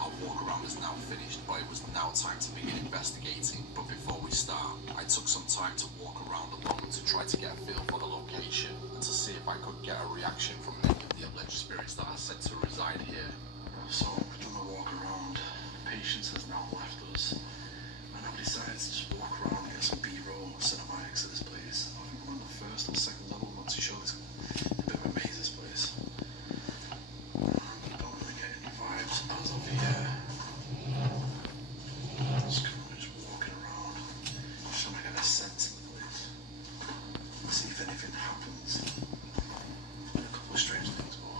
Our walk around is now finished, but it was now time to begin investigating. But before we start, I took some time to walk around alone to try to get a feel for the location and to see if I could get a reaction from many of the alleged spirits that are said to reside here. So, we've done the walk around. Patience has now left us. And I've decided to just walk around and get some B-roll cinematics of this place. I think we're on the first or second level, I'm not too sure. It's a bit of a maze, this place. I don't really get any vibes as of yet. Just walking around, just trying to get a sense of the place. See if anything happens. A couple of strange things, but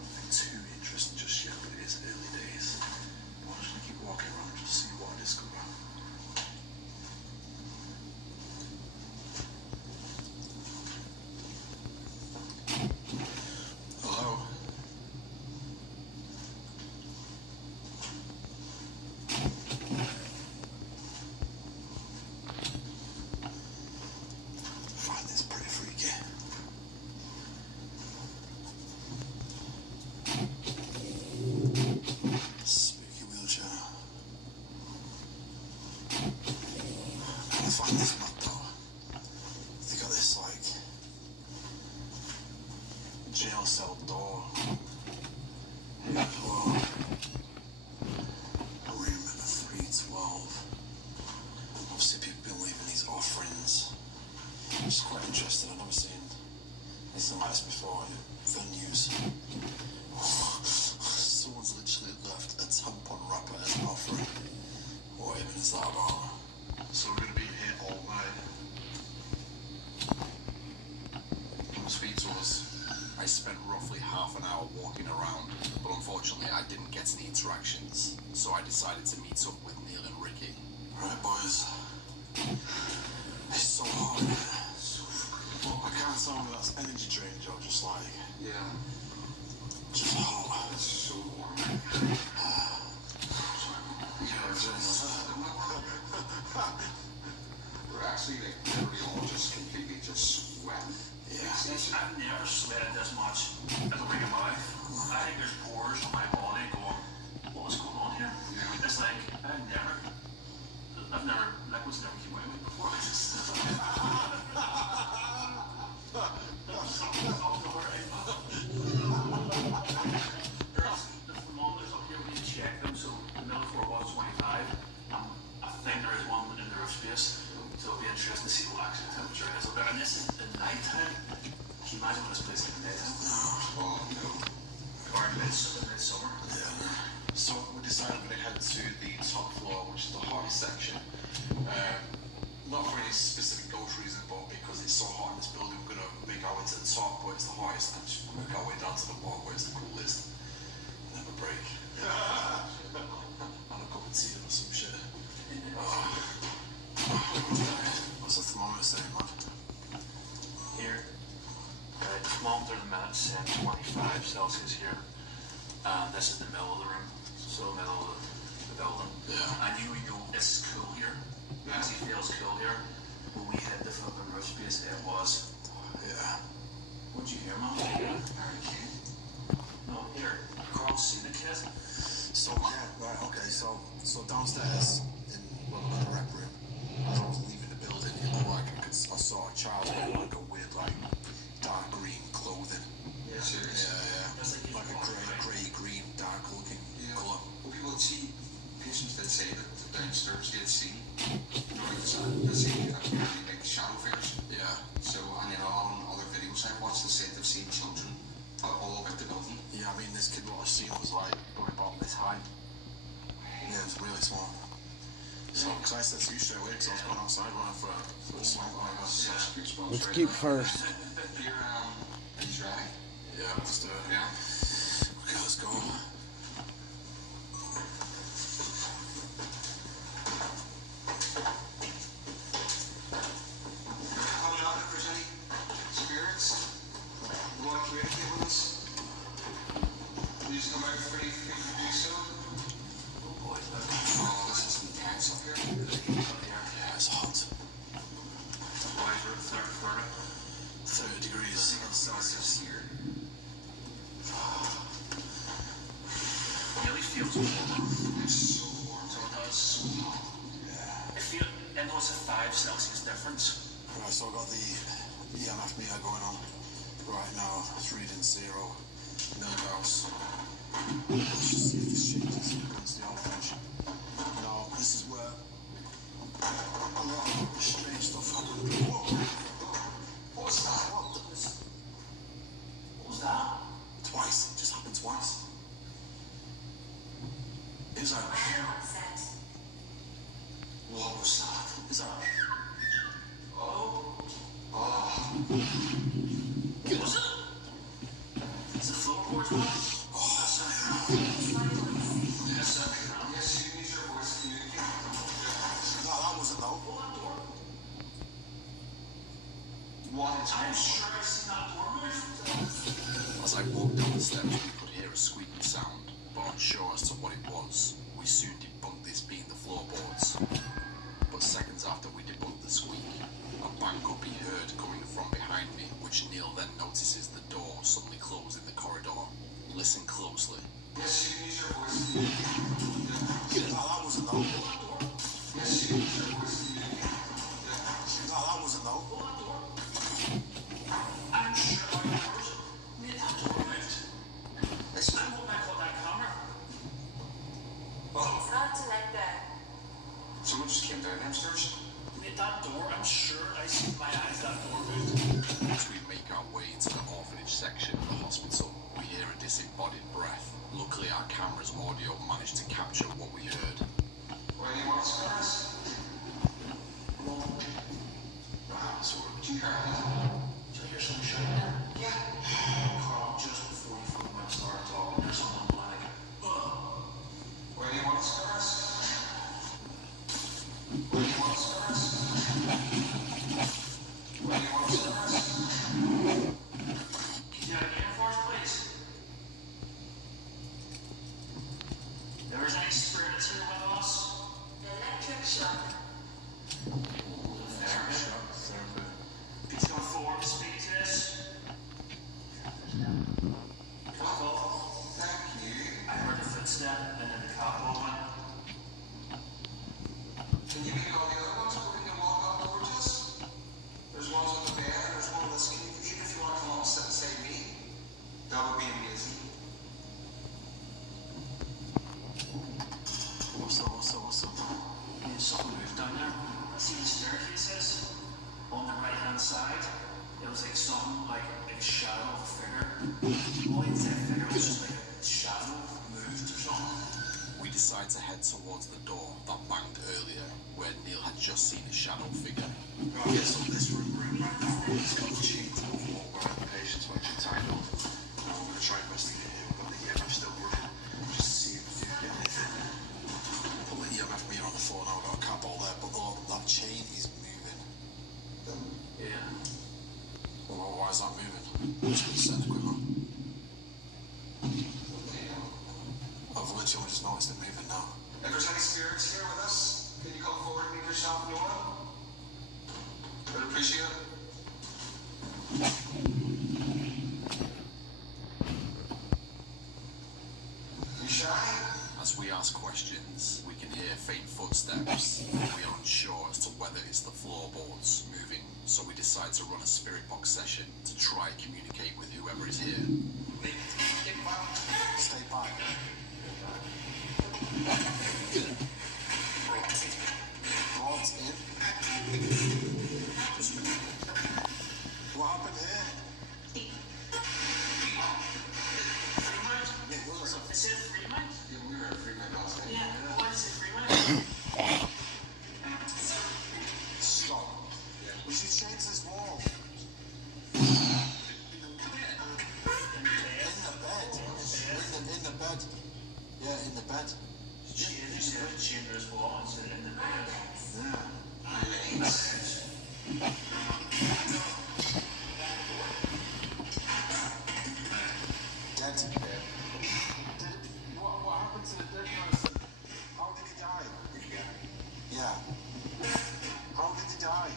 nothing too interesting just yet, but it is early days. I'm just gonna keep walking around just to see what I discover. Hello? I find this pretty freaky. Spooky wheelchair. I find this mad though. They got this like jail cell door. Here as well. Room 312. Obviously people been leaving these offerings. I'm just quite interested. I've never seen anything like this before in venues. Someone's literally left a tampon wrapper as an offering. What even is that about? So we're going to be here all night. Come speak to us. I spent roughly half an hour walking around, but unfortunately I didn't get any interactions, so I decided to meet up with Neil and Ricky. Right, boys. It's so hot. I can't tell me that's energy drink, Joe. Just like, yeah, just hot. It's so warm. Yeah, just. We're actually like literally all just completely just sweat. Yeah. I've never sweated this much in the week of my life. I think there's pores on my body going, what's going on here? It's like, liquids never came out of me before. I just, the thermometers up here, we need to check them. So the middle floor was 25. I think there is one in the roof space. So it'll be interesting to see what actual temperature it is up there. And this is the nighttime. Can you imagine what this place is like at nighttime? Oh, no. Or in midsummer. Yeah. So we decided we're going to head to the top floor, which is the hottest section. Not for any specific ghost reason, but because it's so hot in this building, we're gonna make our way to the top where it's the hottest, and just work our way down to the bottom where it's the coolest, and have a break. And a cup of tea or some shit. What's the thermometer saying, man? Here, thermometer in the minute saying 25 Celsius here. This is the middle of the room, so middle of the building. Yeah. And you know it's cool here. It actually feels cool here. When we hit the flipping roof space, it was. Yeah. What'd you hear, Mom? Hurricane. No, here. Carl's seen the kid. So yeah, right, okay, so downstairs in the rec room, as I was leaving the building, it looked like I saw a child in like a weird, like dark green clothing. Yeah, serious. Yeah. Like a grey green, dark looking colour. Well, people would see patients that say that downstairs they had seen, you know, they see apparently like shadow figures. Yeah. So, and then on other videos I've watched, they said they've seen children all about the building. Yeah, I mean, this kid, what I seen was like probably about this high. Yeah, it was really small. So, because I said to you straight away, because I was going outside running for a smoke. Let's keep first. You're, he's ready. Yeah, let's do it. Yeah. Okay, let's go. Coming out if there's any spirits you want to communicate with us. Please come out free to do so. Oh boy, look. Oh, this is intense up here. Yeah, it's hot. Boys, we're at 30 degrees Celsius here. Really feels warmer. It's so warm. So it does. Yeah. I know it's a 5 Celsius difference. Right, so I've got the EMF meter going on right now. It's reading 0 milligauss. Let's just see if this changes against the average. Now, this is where a lot of strange stuff happened. Whoa. What was that? What was that? Twice. It just happened twice. It was like... What was that? It's like... Oh. Was it? It's the floorboards one? That's Yes, you need your voice to communicate. No, that wasn't though. What is I'm sure I've seen that door move. As I walked down the steps, we could hear a squeaking sound, but unsure as to what it was, we soon debunked this being the floorboards. But seconds after we debunked the squeak, a bang could be heard coming from behind me, which Neil then notices the door suddenly closed in the corridor. Listen closely. Yes, you need your voice to communicate. No, that wasn't though. Yes, you need your voice to communicate. No, that wasn't though. I'm sure my doors made that door moved. Listen, I'm hoping I caught that camera. Oh, It's not like that. someone just came down downstairs. Made that door, I'm sure I see my eyes that door moved. As we make our way into the orphanage section of the hospital, we hear a disembodied breath. Luckily, our camera's audio managed to capture what we heard. Where do you want us, guys? Wow, so what did you hear? Did you hear someone shouting? Yeah. Carl, just before you phone went started talking, there's someone like, Where do you want us, guys? Where do you want us, guys? Where do you want us, guys? Can you get in for us, please? There is any spirits here with us? Electric shock. Therapy. Could you come forward to speak to this? Cool. Thank you. I heard a footstep and then the cop went. Can you meet all the other ones where we can walk up towards us? There's ones on the bed, there's one listening. Even if you want to come on and sit beside me, that would be amazing. What's up? There's something moved down there. I see the staircases on the right hand side. It was like something like a shadow of a figure. All inside the figure was just like a shadow moved or something. We decide to head towards the door that banged earlier, where Neil had just seen a shadow figure. Oh, yeah, so this room we're in right now, it's got a chain to the wall where the patients were actually tied up. We're going to try and investigate it. We've got the EMF still running, just to see if we do get anything. Put the EMF meter on the phone now, I've got a cat ball there, but that chain is moving. Yeah. Well, why is that moving? Just been setting equipment. I've literally just noticed it moving now. If there's any spirits here with us, can you come forward and make yourself known? I'd appreciate it. You shy? As we ask questions, we can hear faint footsteps. We are unsure as to whether it's the floorboards moving, so we decide to run a spirit box session to try and communicate with whoever is here. Stay back. Brought in. What happened here? Is it Fremont? Yeah, we were at Fremont last night. Yeah, what is it, Fremont? Stop. We should change this wall. In the bed. Yeah, in the bed. There's a chamber's wall instead of in the bed. Dead. What happened to the dead person? How did he die? Yeah. How did he die?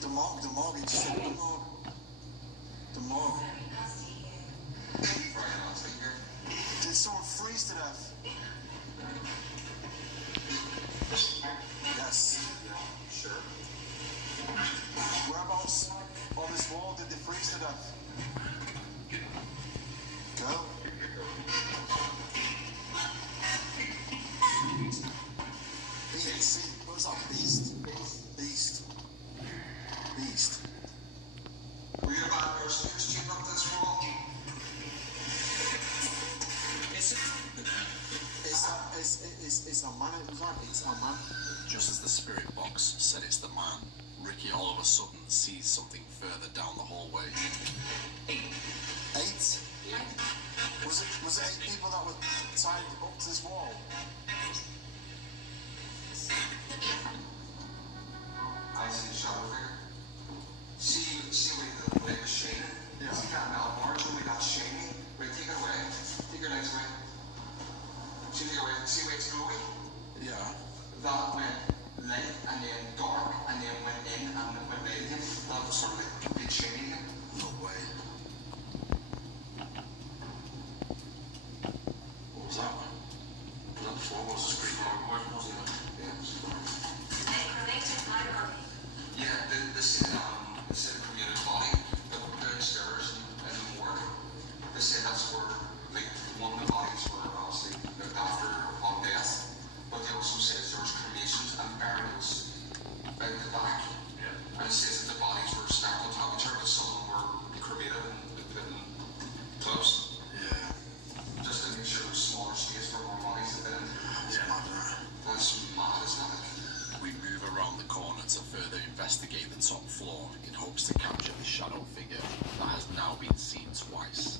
The morgue, it said the morgue. The morgue. Did someone freeze to death? Yes. Sure. Whereabouts on this wall did they freeze to death? Go. Beast. What was that? Beast? Beast. Were you about your stairs chain up this wall? It's a man. It's a man. Just as the spirit box said it's the man, Ricky all of a sudden sees something further down the hallway. 8? Was it 8 people that were tied up to this wall? I see the shadow figure. See where the leg was shaded? Yeah. See that metal bar? So we got shading. Wait, take it away. Take your legs away. See where it's going? Yeah. That went light and then dark and then went in and went light again. That was sort of like big shading again. No way. What was that one? Was that the floorboards? It's pretty far. Yeah, this is community body, but downstairs in the morgue, they say that's where, like, one of the bodies were obviously looked after upon death, but they also says there was cremations and burials out the back, and it says that the bodies were stacked on top of each other, but some of them were cremated and put in close. Yeah. Just to make sure there was smaller space for more bodies to fit in. Yeah. That's mad, isn't it? We move around the corner to further investigate the top floor in hopes to capture the shadow figure that has now been seen twice.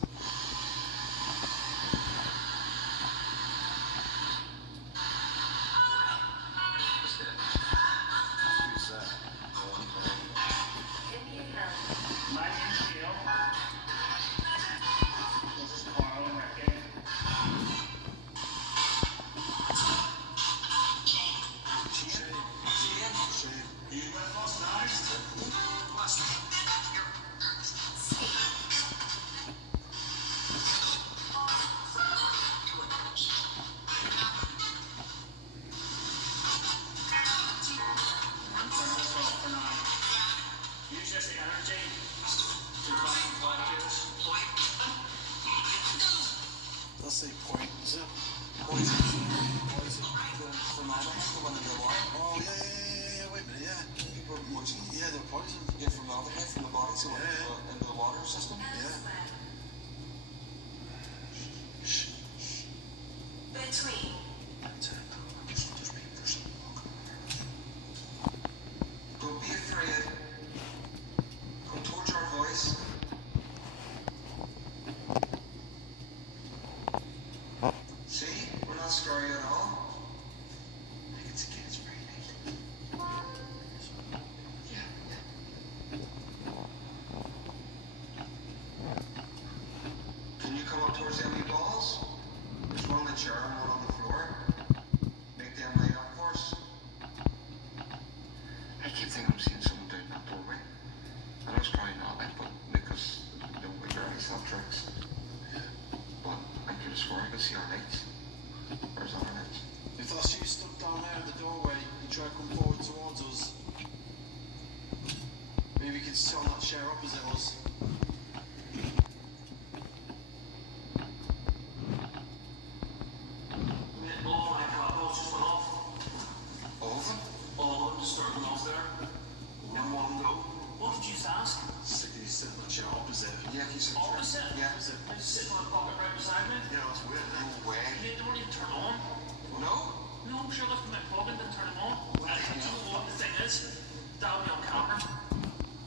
Who's that? My name's Neil. This is Carl and Ricky. You with us now? Use this energy to try and talk to us. Let's say point, is it? Poison. Formaldehyde, the one in the water? Oh, yeah, wait a minute, yeah. Yeah, they were poisoned. Yeah, formaldehyde from the body to into the water system? Yeah. Between. scary at all. I think it's very neat. Yeah. Can you come up towards the empty balls? There's one on the chair and one on the floor. Make them lay up for us. I keep thinking I'm seeing someone down that doorway. I know it's probably not like, but because we don't like barely soft drinks. But I could have sworn I could see our lights. Where's our lights? If that's you stuck down there at the doorway, you try to come forward towards us. Maybe you could tell that chair opposite us. All my carpels just went off. All of them? All of them just started off there. In one go. What did you ask? He's sitting on the chair opposite. Yeah, he's Opposite? Yeah. He's sitting on a bucket right beside me. Yeah, that's weird. No way. They don't even turn on. No? No, I'm sure left my plug and didn't turn them on. Do you know what the thing is? That'll be on camera.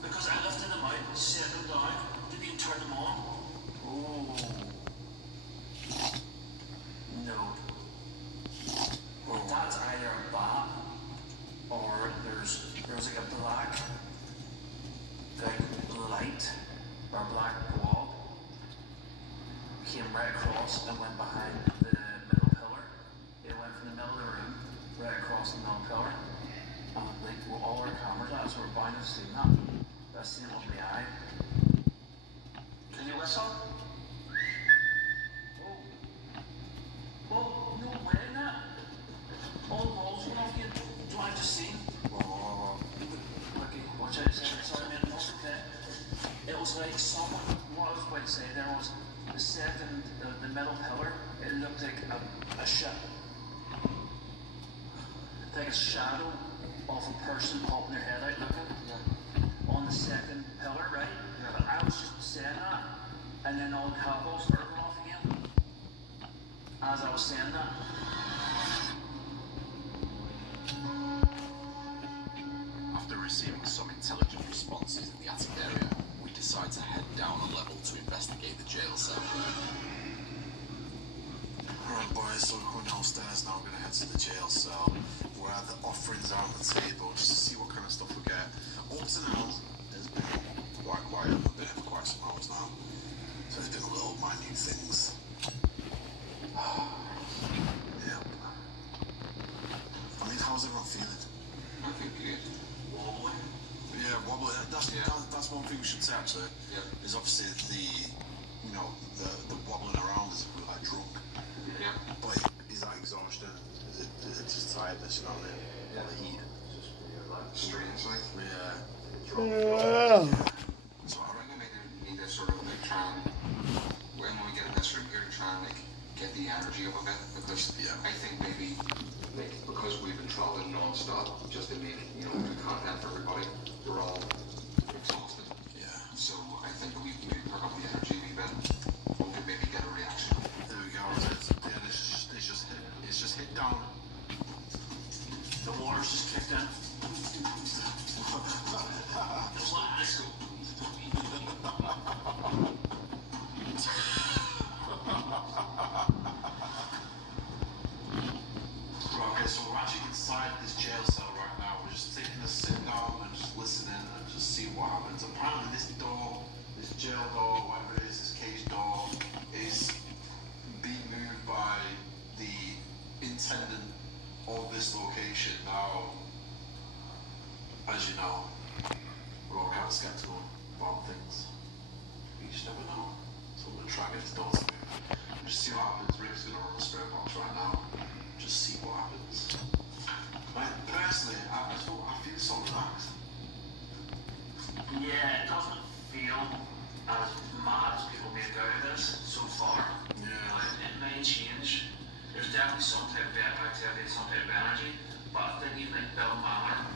Because I lifted them out, set them down, didn't even turn them on. Oh. No. That's either a bat or there's like a black light or black wall came right across and went behind the middle pillar. It went from the middle of the room right across the middle pillar. And like where all our cameras at, so we're bound to see that. That's seen it with my eye. Can you whistle? Oh, no way, not. All the balls went off again. Do I just see? Okay, watch out, sorry man, that's okay. It was like someone, what I was about to say there was the second, the middle pillar, it looked like a shadow of a person popping their head out looking on the second pillar, right? But I was just saying that, and then all the cables started going off again as I was saying that. After receiving some intelligent responses in the attic area, we decide to head down a level to investigate the jail cell. Alright boys, so we're going downstairs now, we're going to head to the jail cell. We'll have the offerings out on the table just to see what kind of stuff we get. Up to now, it's been quite quiet, we've been here for quite some hours now. So there's been little minute things. Yep. I mean, how's everyone feeling? I think good. Wobbly? Yeah, wobbly. That's one thing we should say actually. Yeah. Is obviously the wobbling around as if we're like drunk. Yeah. But is that exhaustion? Is it just tiredness, you know what I mean? Yeah. The heat. Strange, like. Yeah. So I reckon we need to sort of like try and, when we get in this room here, try and like get the energy up a bit, because I think maybe like because we've been traveling non-stop just to make good content for everybody, we're all exhausted. Yeah. So I think we perk up the energy a wee bit. We could maybe get a reaction. There we go. It's just hit down. The water's just kicked in. Okay, so we're actually inside this jail cell right now. We're just taking a sit down and just listening and just see what happens. Apparently this door, this jail door, whatever it is, this cage door, is being moved by the intendant of this location. Now, as you know, we're all kind of skeptical about things. You just never know. So we're going to try and get this door to move. And just see what happens. Rick's going to run the spirit box right now. Just see what happens. Personally, I feel so relaxed. Yeah, it doesn't feel as mad as people make out of this so far. Yeah. It may change. There's definitely some type of activity, some type of energy, but I think even like Bill Manor,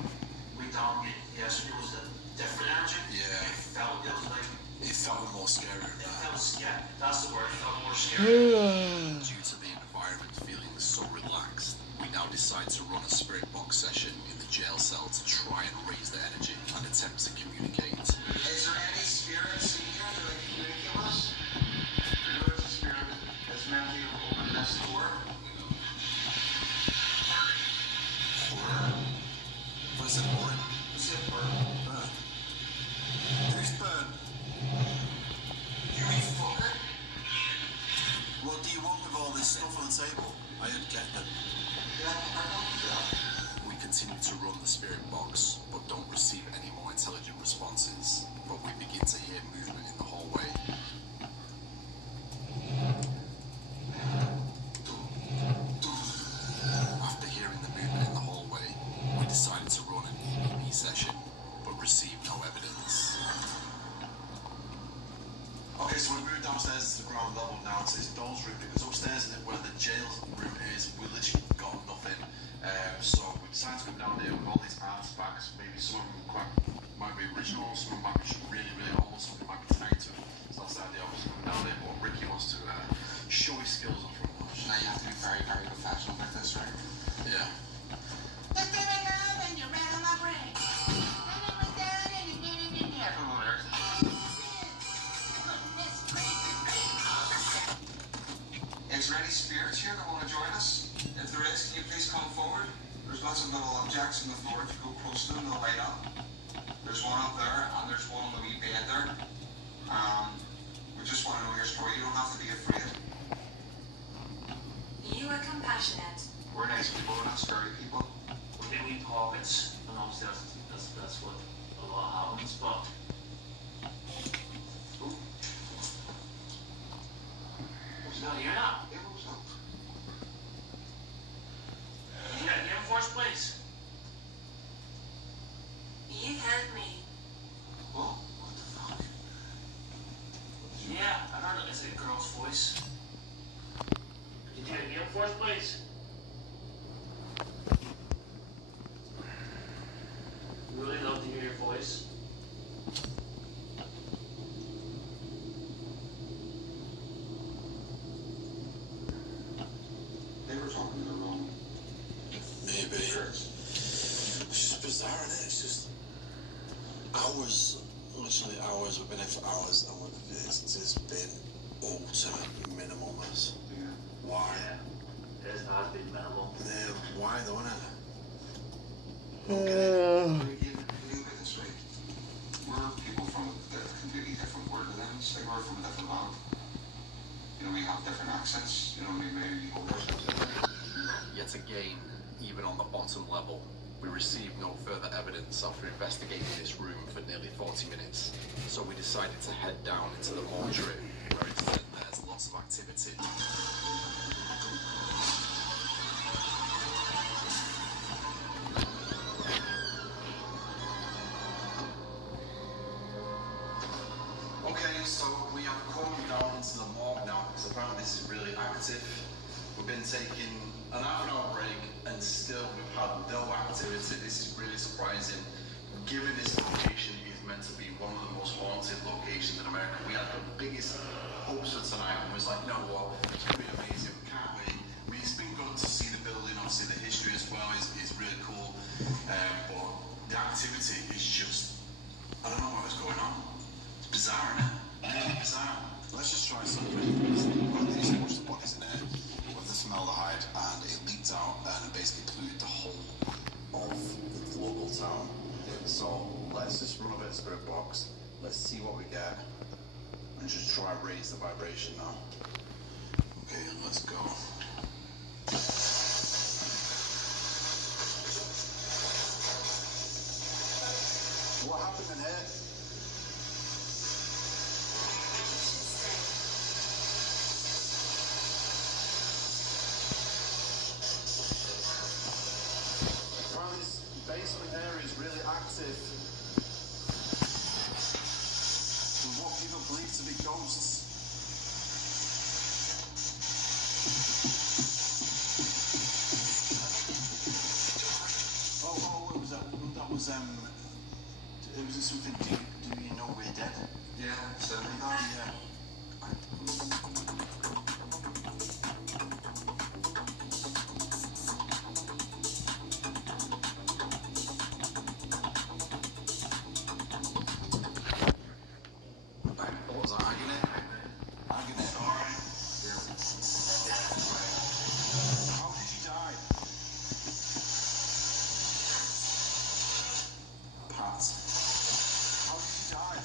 we done yesterday was a different energy. Yeah. It felt more scary than that. It felt scary. That's the word. It felt more scary. Due to the environment feeling so relaxed, we now decide to run a spirit box session in the jail cell to try and raise the energy and attempt to communicate. Is there any spirits in here that can communicate with us? If there is a spirit that's meant to open this door, spirit box, but don't receive any more intelligent responses. But we begin to hear movement in the hallway. After hearing the movement in the hallway, we decided to run an EVP session, but received no evidence. Okay, so we've moved downstairs to the ground level now to Ldoe's room, because upstairs where the jail room is, we literally got nothing. So we decided to come down here with all these artifacts. Maybe some of them might be original, some of them might be really, really old, some of them might be tied to it. So that's the idea of us coming down here, but Ricky wants to show his skills off from us. Now you have to be very, very professional with this, right? Yeah. Is there any spirits here that want to join us? If there is, can you please come forward? There's lots of little objects on the floor. If you go close to them, they'll light up. There's one up there, and there's one on the wee bed there. We just want to know your story. You don't have to be afraid. You are compassionate. We're nice people. We're not scary people. We get wee pockets, and obviously that's what a lot happens, but... No, you're not. You gotta get in first place. You heard me. What? What the fuck? Yeah, I heard it. It's a girl's voice. You gotta get in first place. Really love to hear your voice. They were talking in the room. Maybe. It's just bizarre, isn't it? It's just hours, literally hours. We've been here for hours, and this has been ultimate minimalness. Yeah. Why? Yeah, it has been minimal. Yeah, why though, innit? We're people from completely different worldlands. Like, we're from a different land. You know, we have different accents. You know, we maybe hold ourselves different. Yet again, even on the bottom level, we received no further evidence after investigating this room for nearly 40 minutes. So we decided to head down into the mortuary, where it said there's lots of activity. Okay, so we have come down into the morgue now, because apparently this is really active. We've been taking an half-an-hour break, and still we've had no activity. This is really surprising. Given this location is meant to be one of the most haunted locations in America, we had the biggest hopes for tonight, and was like, you know what, it's going to be amazing, we can't wait. I mean, it's been good to see the building, obviously the history as well is really cool, but the activity is just, I don't know what is going on. It's bizarre, isn't it? Really bizarre. Let's just try something. They just pushed the bodies in here with the formaldehyde, and it leaked out and it basically polluted the whole of the local town. So let's just run a bit of spirit box. Let's see what we get, and just try and raise the vibration now. Okay, let's go. What happened in here? Basement area is really active. With what people believe to be ghosts. Oh, what was that? That was it was something. Do you know we're dead? Yeah, so Yeah. What was that, agony? Agony. Alright. How did you die? Pat. How did you die?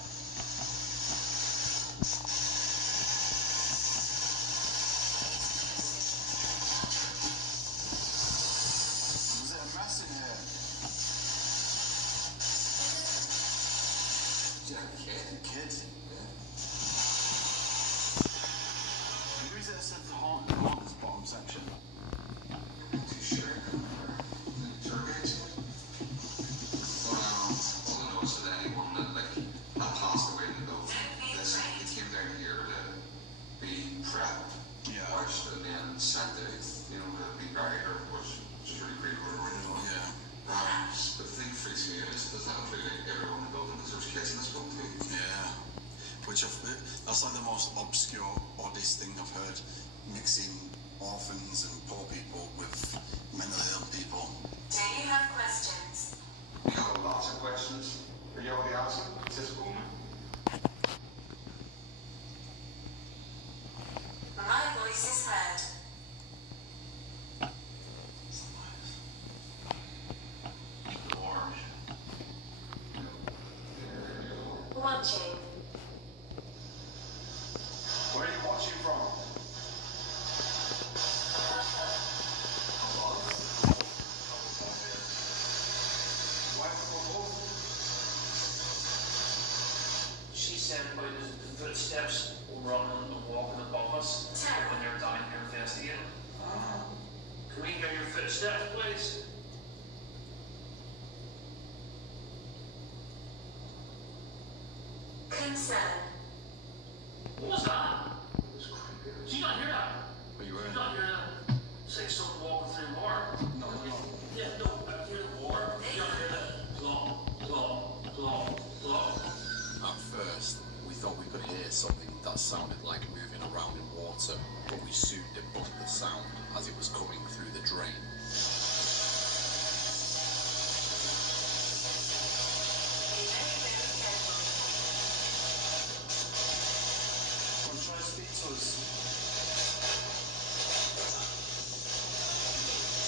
too sure interrogating it. But all I know is that anyone that like had passed away in the building, they came down here to be prepped, washed, and then sent out, you know, to be buried, or which is really great or original. Yeah. The thing freaks me out is, does that include everyone in the building? Because there's kids in this building too. Yeah. That's like the most obscure, oddest thing I've heard, mixing orphans and poor people with mentally ill people. Do you have questions? We got lots of questions. Are you already asking? Is this cool? My voice is heard. Watching. Where are you watching from? She said about the footsteps running and walking above us when they were down here investigating. Can we hear your footsteps, please? Concern. What was that? Did you not hear that? Are you Did you not hear that? It's like something walking through water. No. Yeah, no, I hear the water. Did you not hear that? Plop, plop, plop, plop. At first, we thought we could hear something that sounded like moving around in water, but we soon debunked the sound as it was coming through the drain. Try to speak to us.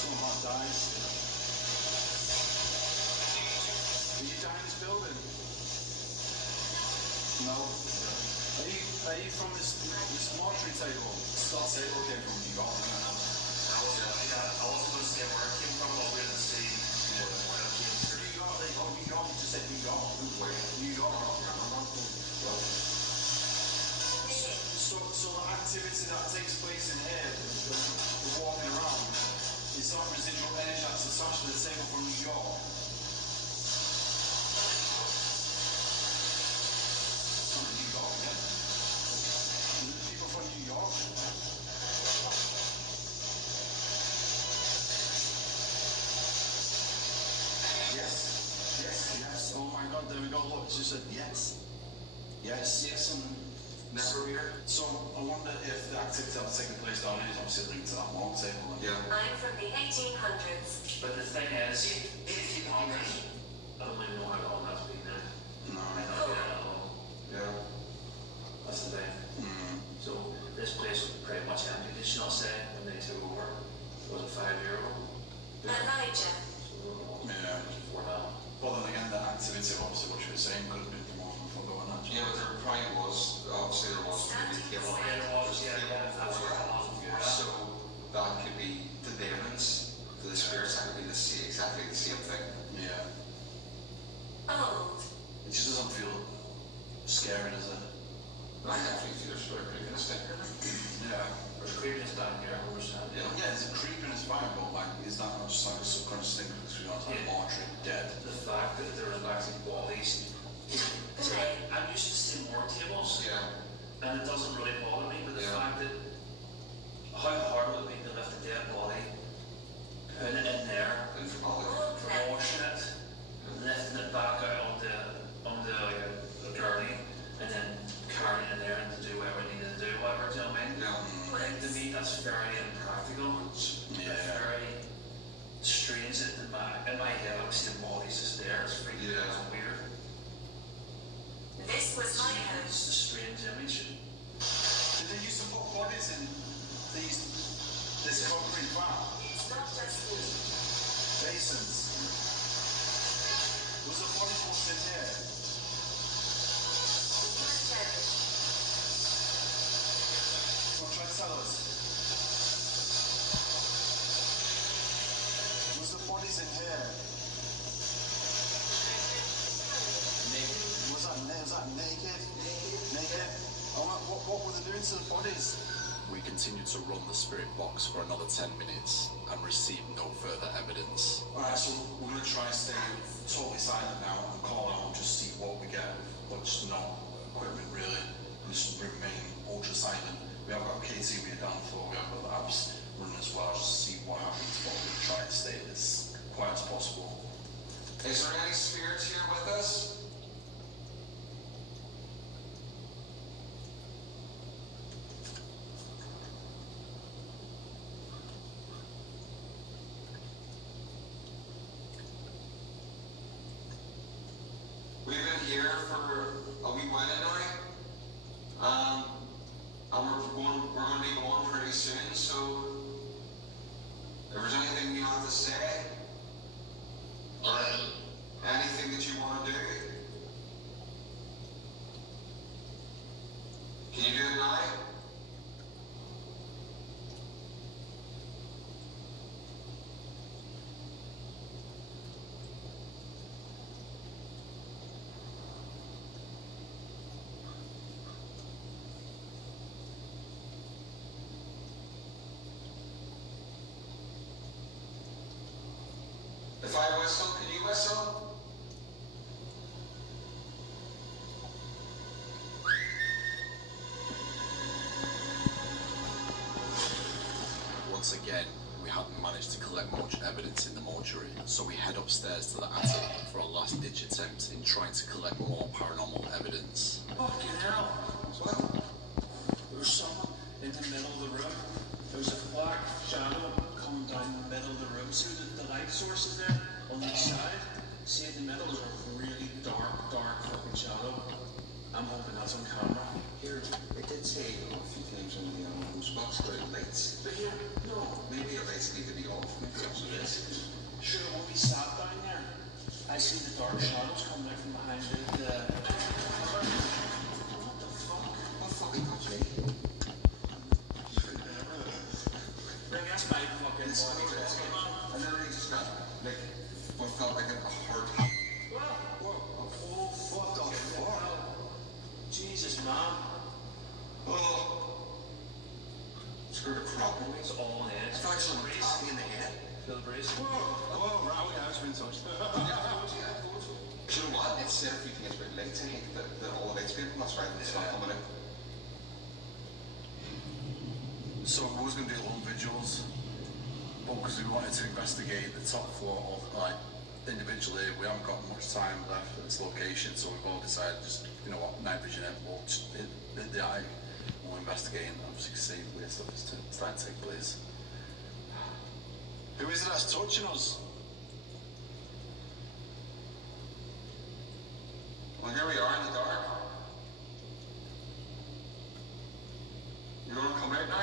Someone died. Did you die in this building? No. Are you from this mortuary table? That table came from New York. I wasn't going to say where it came from, but we had to see where it came from. New York, New York, you just said New York. Where? New York. So the activity that takes place in here, we're walking around, is that residual energy that's attached to the table from New York. From New York, yeah. The people from New York. Yes. Oh my God, there we go. Look, she said yes. Yes, and never here. So I wonder if the activity that's taking place down here is obviously linked to that long table. I'm from the 1800s. But the thing is, 1800s. I don't even know how long that's been there. No. I don't get it at all. Yeah. That's the thing. So this place was pretty much empty. Did she not say when they took over? Was it 5 years ago? Elijah. Yeah. Before that. Well, then again, the activity, obviously, what you were saying, could have been more than for going on. Yeah, but there probably was, obviously there was maybe table. So that could be the demons, to the spirits, that could be exactly the same thing. Yeah. Old. It just doesn't feel scary, does it? I definitely feel there's sort of creepiness there. Yeah. There's creepiness down here, 100%. Yeah, there's a creepiness fine, but like, is that not just like a subconscious thing because we don't have mortuary dead? The fact that there was actually bodies. I'm used to seeing work tables. Yeah. And it doesn't really bother me, but the fact that how hard it would be to lift a dead body, put it in there, washing it, lifting it back out onto like a gurney, and then carrying it in there and to do whatever it needed to do, whatever, do you know what I mean? Yeah. Like, to me, that's very impractical. Yeah. Very strange. In my head, I'm seeing bodies just there. It's freaking out. It's weird. This was my home. It's a strange image. Did they used to put bodies in this concrete vat? It's not just me. Basins. Was the bodies once in here? Well, try to tell us. Was the bodies in here? Was that naked? Naked? What were they doing to the bodies? We continued to run the spirit box for another 10 minutes and received no further evidence. Alright, so we're going to try and stay totally silent now and call out and just see what we get. But just no equipment really. And just remain ultra silent. We have got KTV down the floor, we have got the apps running as well, just to see what happens. But we'll try and stay as quiet as possible. Is there any spirits here with us? We've been here for a wee while now, and we're going to be going pretty soon, so if there's anything you have to say, or anything that you want to do, can you do it now? If I whistle, can you whistle? Once again, we hadn't managed to collect much evidence in the mortuary, so we head upstairs to the attic for a last-ditch attempt in trying to collect more paranormal evidence. Fucking hell! What? There was someone in the middle of the room. There was a black shadow coming down the middle of the room. See the light sources there on each side? See in the middle was a really dark fucking shadow. I'm hoping that's on camera. Here, it did say a few times on the spots about lights. But here, no. Maybe the lights need to be off. Maybe that's what it is. Sure, when we sat down there, I see the dark shadows coming out from behind the... What the fuck? What fucking got me? That's my fucking body. And then I just got, like, what felt like a heart. Oh, what the fuck? Jesus, man. Oh. Screwed a crop. It's all in it. I thought someone tapped me in the head. Feel the brace? Whoa, Raoul, yeah, I've been touched. You know what? It said a few things about lights. I think that all the lights people, that's right, it's not coming in. So we was going to do long vigils, but because we wanted to investigate the top floor, like, individually, we haven't got much time left at this location, so we've all decided just, you know what, night vision it, we'll just hit the eye, we'll investigate and obviously see where stuff is starting to take place. Who is it that's touching us? Well, here we are in the dark. You want to come out now?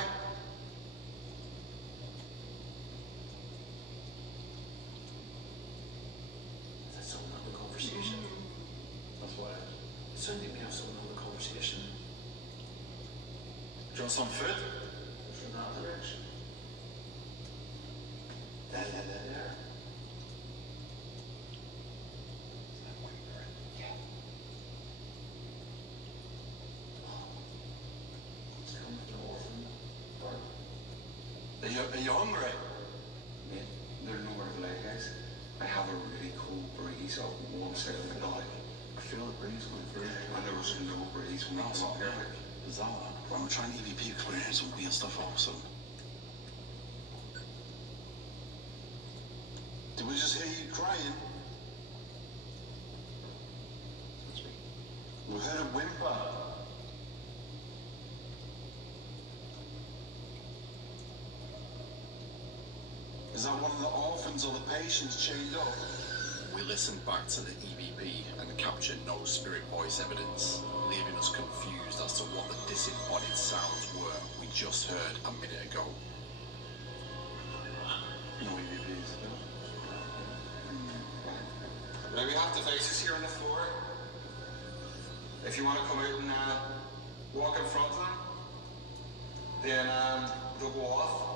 Is that someone having a conversation? That's why. It sounded like we have someone having a conversation. Do you want some food? From that direction. There. Are you hungry? Yeah, they're nowhere to lay, guys. I have a really cool breeze up one side of the dock. I feel the breeze going through, and there was no breeze when we got up here. Bizarre. I'm trying EVP because we're hearing some weird stuff all of a sudden. Did we just hear you crying? We heard a whimper. Is that one of the orphans or the patients chained up? We listened back to the EVP and captured no spirit voice evidence, leaving us confused as to what the disembodied sounds were we just heard a minute ago. No EVPs. Now we have devices here on the floor. If you want to come out and walk in front of them, then they'll go off.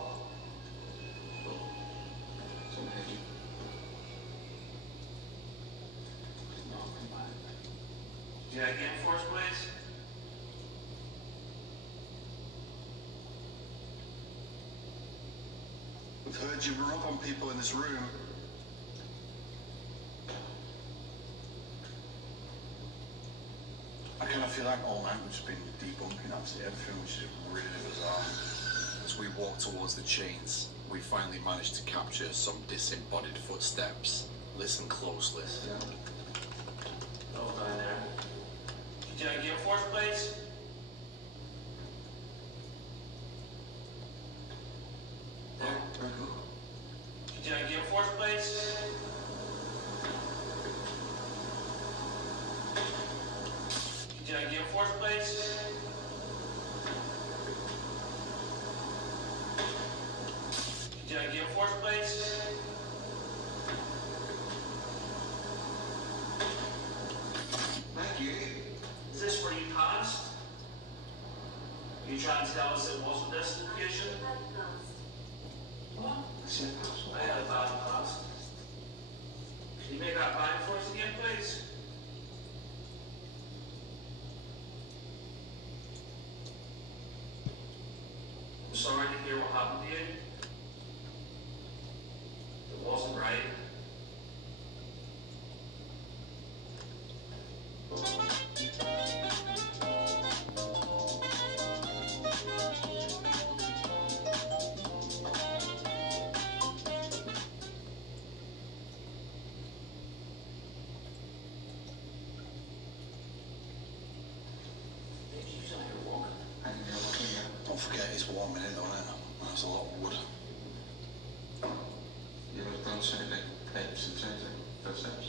Yeah, again, force, please. heard you were up on people in this room. I kind of feel like all night we've just been debunking absolutely everything, which is really bizarre. As we walk towards the chains, we finally managed to capture some disembodied footsteps. Listen closely. Well done there. Did I get fourth place? There, very good. Did I get fourth place? Did I get fourth place? Did I get fourth place? Thank you. Is this where you passed? Are you trying to tell us it wasn't this location? What? I said pass. I had a bad pass. Can you make that back for us again, please? I'm sorry to hear what happened to you. It wasn't right. Don't forget it's warm in it, don't it? There's a lot of wood. You ever done something like pipes and things like footsteps?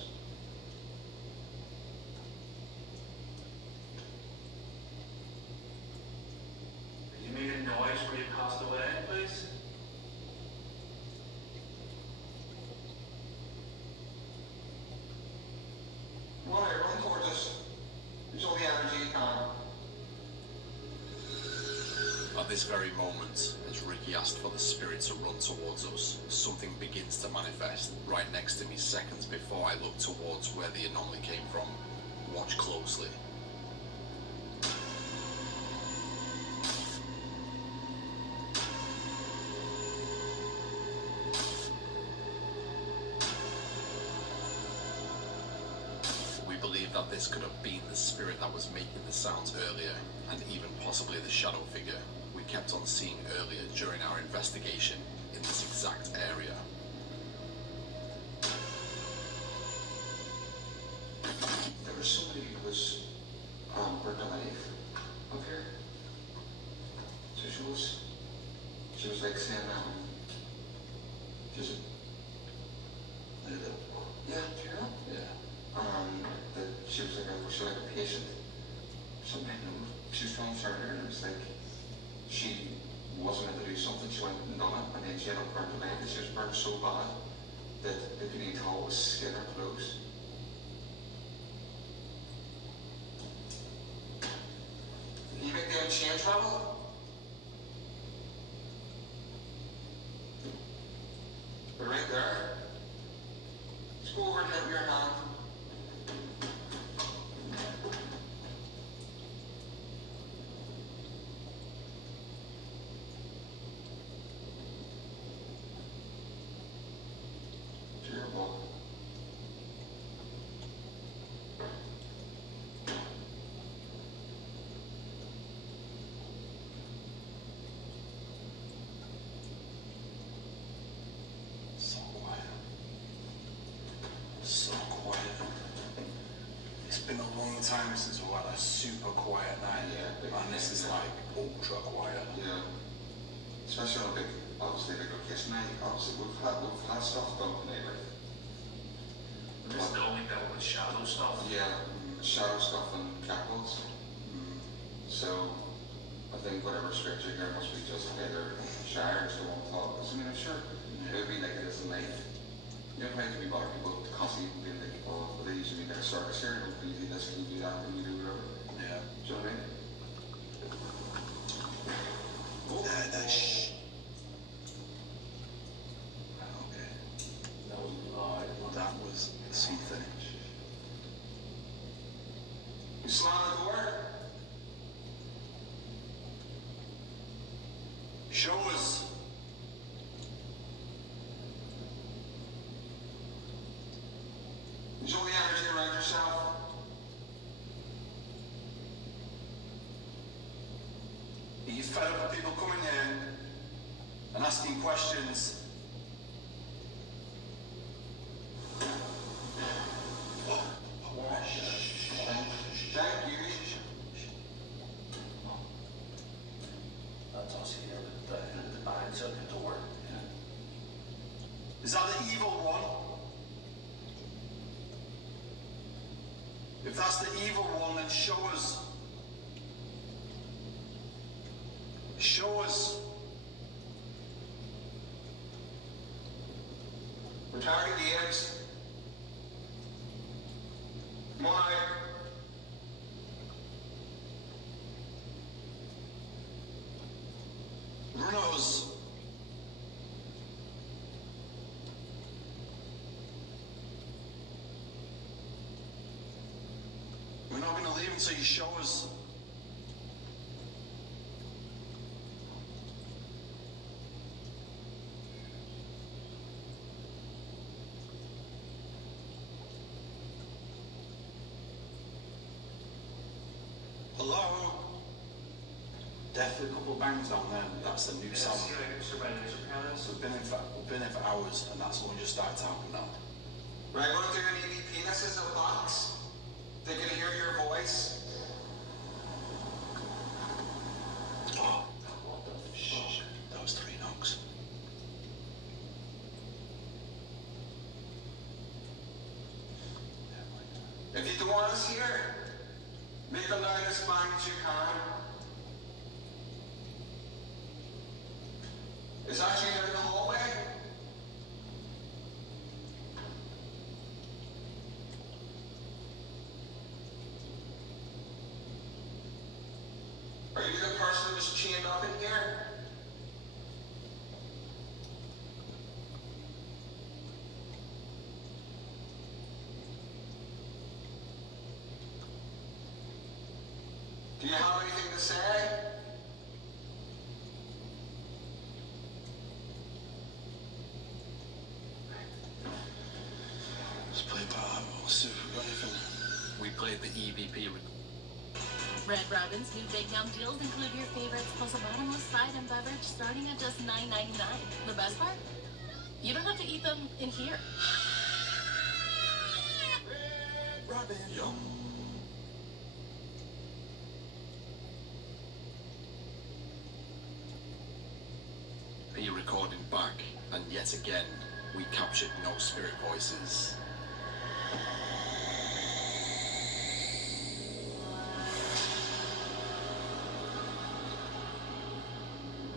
Did you make a noise where you passed away, please? Well, run towards us. Use all the energy you can. At this very moment, as Ricky asked for the spirit to run towards us, something begins to manifest right next to me seconds before I look towards where the anomaly came from. Watch closely. We believe that this could have been the spirit that was making the sounds earlier, and even possibly the shadow figure we kept on seeing earlier during our investigation in this exact area. There was somebody who was burned alive up here. So she was like saying, she's yeah, do you know? Yeah. That she was like a patient. Something, she was trying to start her, and it was like, she wasn't meant to do something, she went and done it, and then she ended up burnt alive, and she was burnt so bad that they couldn't even tell it was skin or clothes. Can you make them change level? They're right there. Just go over and hit your hand. Terrible. So quiet. So quiet. It's been a long time since we had a super quiet night. Yeah. And this is like ultra quiet. Yeah. Especially on a big, obviously big location night. Obviously we've had stuff done tonight, right? This is only that with shadow stuff. Yeah, shadow stuff and capitals. So I think whatever script you hear must be just either Shires or one thought. Because I mean, I'm sure it would be like it is in life. You know, how can be bothered people constantly being like, oh, well, they usually like a circus here, and you do this, and you do that, and you do whatever. Yeah. Do you know what I mean? Shh. Okay. That was loud. That was something. You slam the door. Show us. Show the energy around yourself. He's fed up with people coming in and asking questions. Thank you. That's us here, the bands at the door. Is that the evil one? If that's the evil one, then show us. Show us. We're targeting the eggs. Come on, Ike. Bruno's. We're not going to leave until you show us. Hello? Definitely a couple of bangs down there. That's the new sound. We've been in for hours, and that's only just started to happen now. Right, we're doing an EVP. This is the box. They're going to hear your voice. Oh, what the fuck? That was 3 knocks. If you don't want us here, make a line as fine as you can. It's actually in the hallway. Are you the person who was chained up in here? Do you have anything to say? Let's play Bob. We'll see if we got anything. We played the EVP. Red Robin's new big yum deals include your favorites plus a bottomless side and beverage starting at just $9.99. The best part? You don't have to eat them in here. Red Robin. Yum. Are you recording back? And yet again, we captured no spirit voices.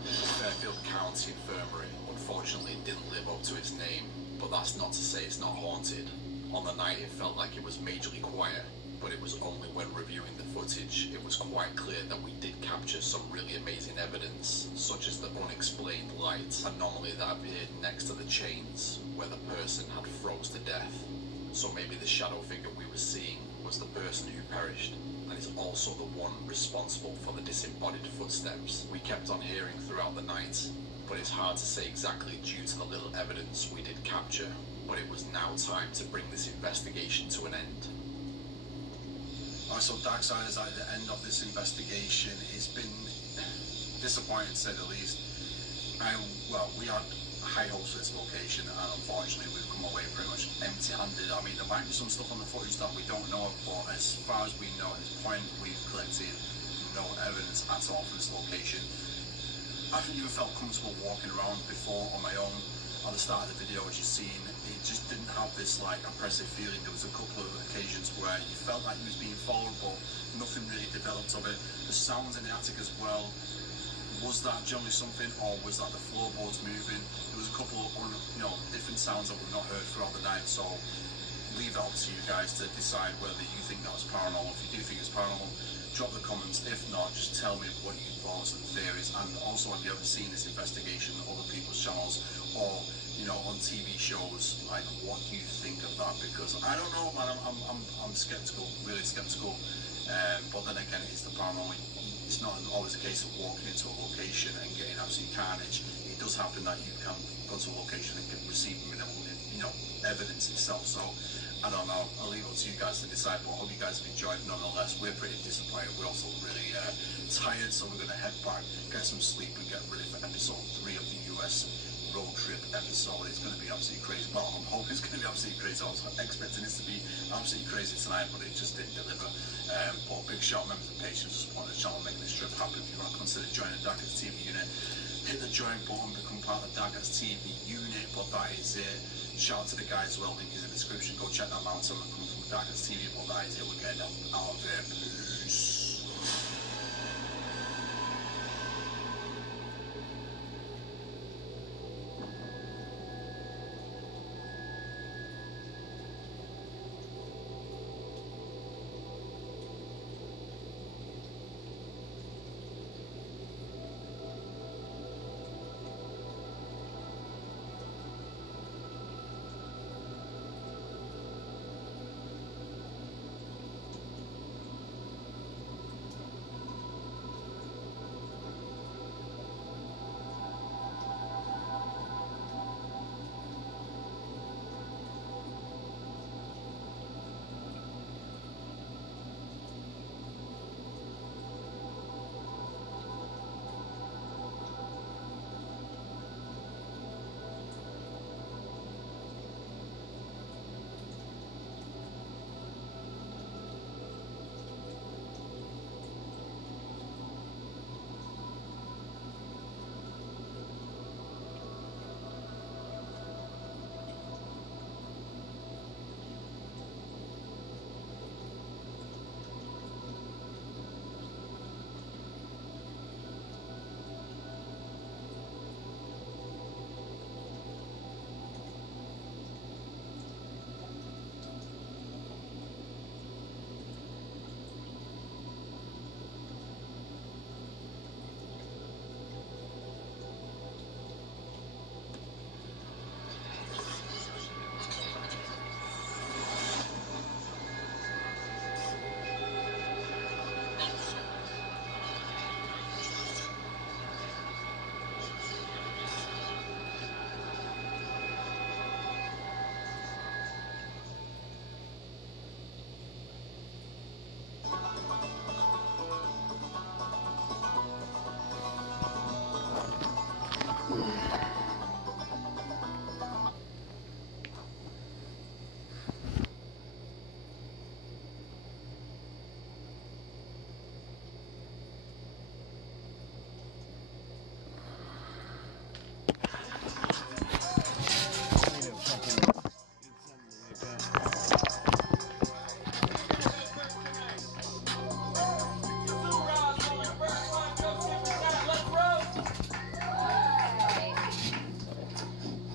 Fairfield County Infirmary unfortunately didn't live up to its name, but that's not to say it's not haunted. On the night it felt like it was majorly quiet, but it was only when reviewing the footage it was quite clear that we did capture some really amazing evidence, such as the unexplained light anomaly that appeared next to the chains where the person had froze to death. So maybe the shadow figure we were seeing was the person who perished, and is also the one responsible for the disembodied footsteps we kept on hearing throughout the night. But it's hard to say exactly due to the little evidence we did capture, but it was now time to bring this investigation to an end. Alright, so Darkside is at the end of this investigation. It's been disappointing to say the least. Well, we had high hopes for this location, and unfortunately we've come away pretty much empty-handed. I mean, there might be some stuff on the footage that we don't know of, but as far as we know at this point, we've collected no evidence at all from this location. I haven't even felt comfortable walking around before on my own. At the start of the video, as you've seen, it just didn't have this like oppressive feeling. There was a couple of occasions where you felt like you was being followed, but nothing really developed of it. The sounds in the attic as well. Was that generally something, or was that the floorboards moving? There was a couple of different sounds that we've not heard throughout the night. So leave that up to you guys to decide whether you think that was paranormal. If you do think it's paranormal, drop the comments. If not, just tell me what your thoughts and theories. And also, have you ever seen this investigation on other people's channels, or on TV shows? Like, what do you think of that? Because I don't know, man. I'm skeptical, really skeptical. But then again, it's the paranormal. It's not always a case of walking into a location and getting absolute carnage. It does happen that you can go to a location and can receive minimal, evidence itself. So I don't know. I'll leave it to you guys to decide, but I hope you guys have enjoyed. Nonetheless, we're pretty disappointed. We're also really tired, so we're going to head back, get some sleep, and get ready for episode 3 of the US road trip episode. It's going to be absolutely crazy. Well, I'm hoping it's going to be absolutely crazy. I was expecting this to be absolutely crazy tonight, but it just didn't deliver. But big shout members of Patience for supporting the channel, making this trip happen. If you want to consider joining the Daggers TV unit, hit the join button, become part of the Daggers TV unit. But that is it. Shout out to the guys as well. Link is in the description. Go check them out. Tell them coming from Daggers TV. But that is it. We're getting out of there. Peace.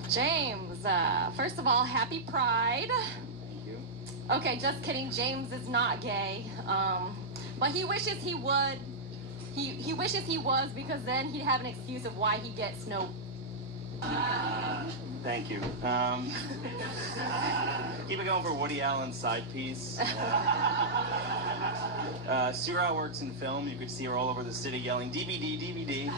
James, first of all, happy Pride. Thank you. Okay, just kidding. James is not gay. But he wishes he would. He wishes he was, because then he'd have an excuse of why he gets no. Thank you. Keep it going for Woody Allen's side piece. Sura works in film. You could see her all over the city yelling, DVD, DVD.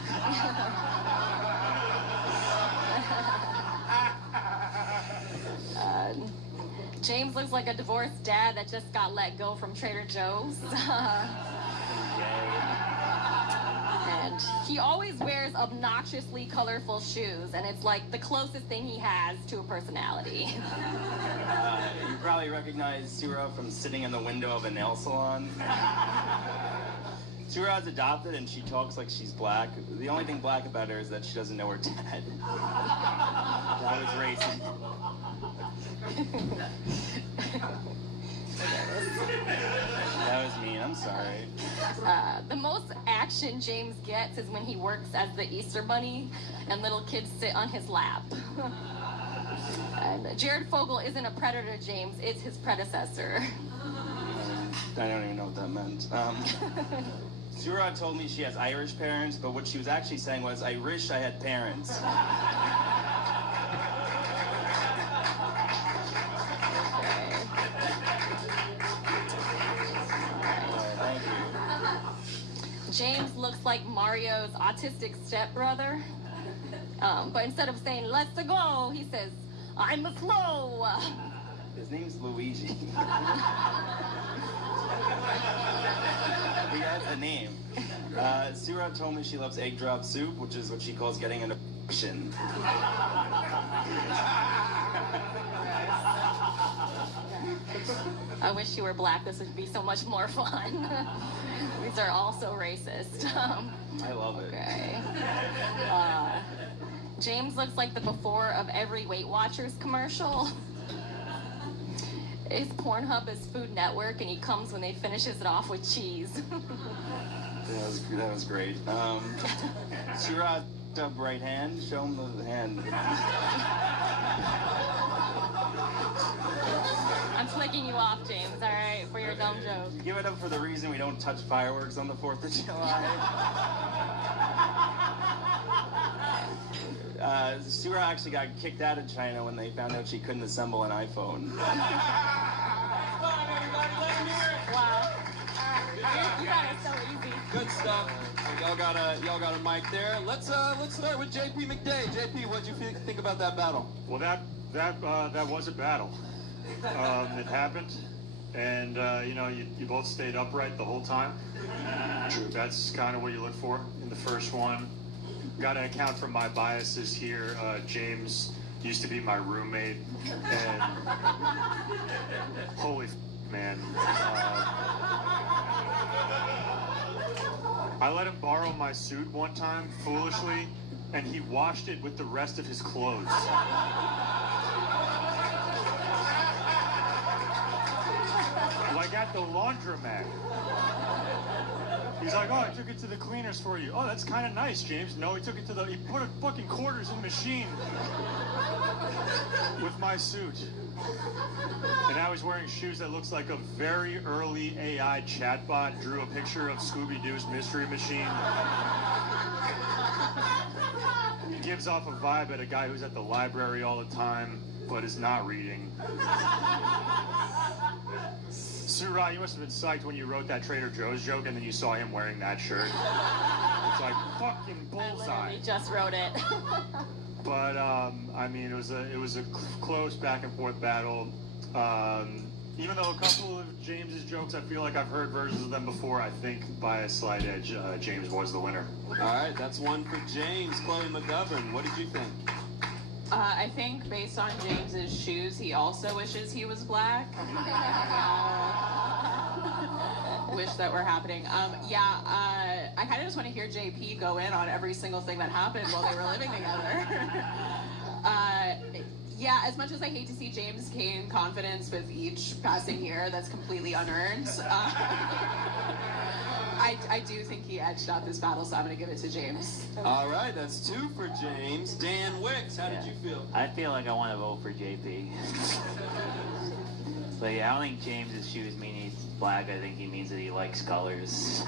James looks like a divorced dad that just got let go from Trader Joe's. And he always wears obnoxiously colorful shoes, and it's like the closest thing he has to a personality. You probably recognize Sura from sitting in the window of a nail salon. Sura's adopted, and she talks like she's black. The only thing black about her is that she doesn't know her dad. That was racist. That was mean. I'm sorry. The most action James gets is when he works as the Easter Bunny and little kids sit on his lap. And Jared Fogle isn't a predator, James. It's his predecessor. I don't even know what that meant. Sura told me she has Irish parents, but what she was actually saying was, I wish I had parents. James looks like Mario's autistic stepbrother. But instead of saying, let's go, he says, I'm a slow. His name's Luigi. He has a name. Surah told me she loves egg drop soup, which is what she calls getting an erection. I wish you were black. This would be so much more fun. These are all so racist. I love it. Okay. James looks like the before of every Weight Watchers commercial. His Pornhub is Food Network, and he comes when they finishes it off with cheese. That was great. Surah up right hand. Show him the hand. I'm flicking you off, James, all right, for your dumb joke. Give it up for the reason we don't touch fireworks on the 4th of July. Surah actually got kicked out of China when they found out she couldn't assemble an iPhone. Wow. You got it so easy. Good stuff. Y'all got a mic there. Let's start with JP McDay. JP, what'd you think about that battle? Well, that was a battle. It happened, and you both stayed upright the whole time. That's kind of what you look for in the first one. Got to account for my biases here. James used to be my roommate, and holy man. I let him borrow my suit one time, foolishly, and he washed it with the rest of his clothes. Like at the laundromat. He's like, oh, I took it to the cleaners for you. Oh, that's kind of nice, James. No, he took it to he put a fucking quarters in the machine with my suit. And now he's wearing shoes that looks like a very early AI chatbot drew a picture of Scooby-Doo's Mystery Machine. He gives off a vibe at a guy who's at the library all the time, but is not reading. Surah, you must have been psyched when you wrote that Trader Joe's joke and then you saw him wearing that shirt. It's like fucking bullseye. I literally just wrote it. But I mean, it was a close back and forth battle. Even though a couple of James's jokes, I feel like I've heard versions of them before. I think by a slight edge, James was the winner. All right, that's one for James. Chloe McGovern, what did you think? I think based on James's shoes, he also wishes he was black. Wish that were happening. I kind of just want to hear JP go in on every single thing that happened while they were living together. As much as I hate to see James gain confidence with each passing year, that's completely unearned. I do think he edged out this battle, so I'm going to give it to James. All right, that's 2 for James. Dan Wicks, how did you feel? I feel like I want to vote for JP. But yeah, I don't think James's shoes mean he's black. I think he means that he likes colors.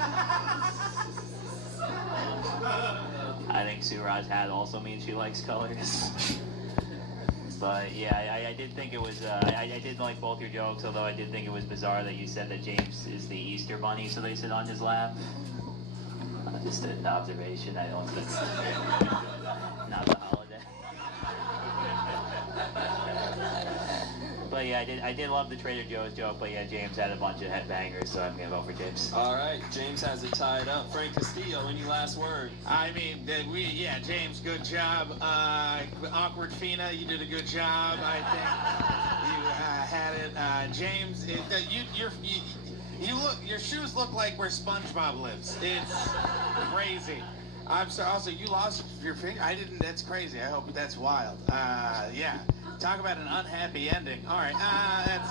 I think Surah's hat also means she likes colors. But yeah, I did think it was, I did like both your jokes, although I did think it was bizarre that you said that James is the Easter bunny, so they sit on his lap. Just an observation, I don't think, not the holiday. But yeah, I did love the Trader Joe's joke, but yeah, James had a bunch of headbangers, so I'm gonna vote for James. All right, James has it tied up. Frank Castillo, any last word? I mean, James, good job. Awkward Fina, you did a good job. I think you had it. James, your shoes look like where SpongeBob lives. It's crazy. I'm sorry. Also, you lost your finger. I didn't. That's crazy. I hope that's wild. Yeah. Talk about an unhappy ending. All right. That's.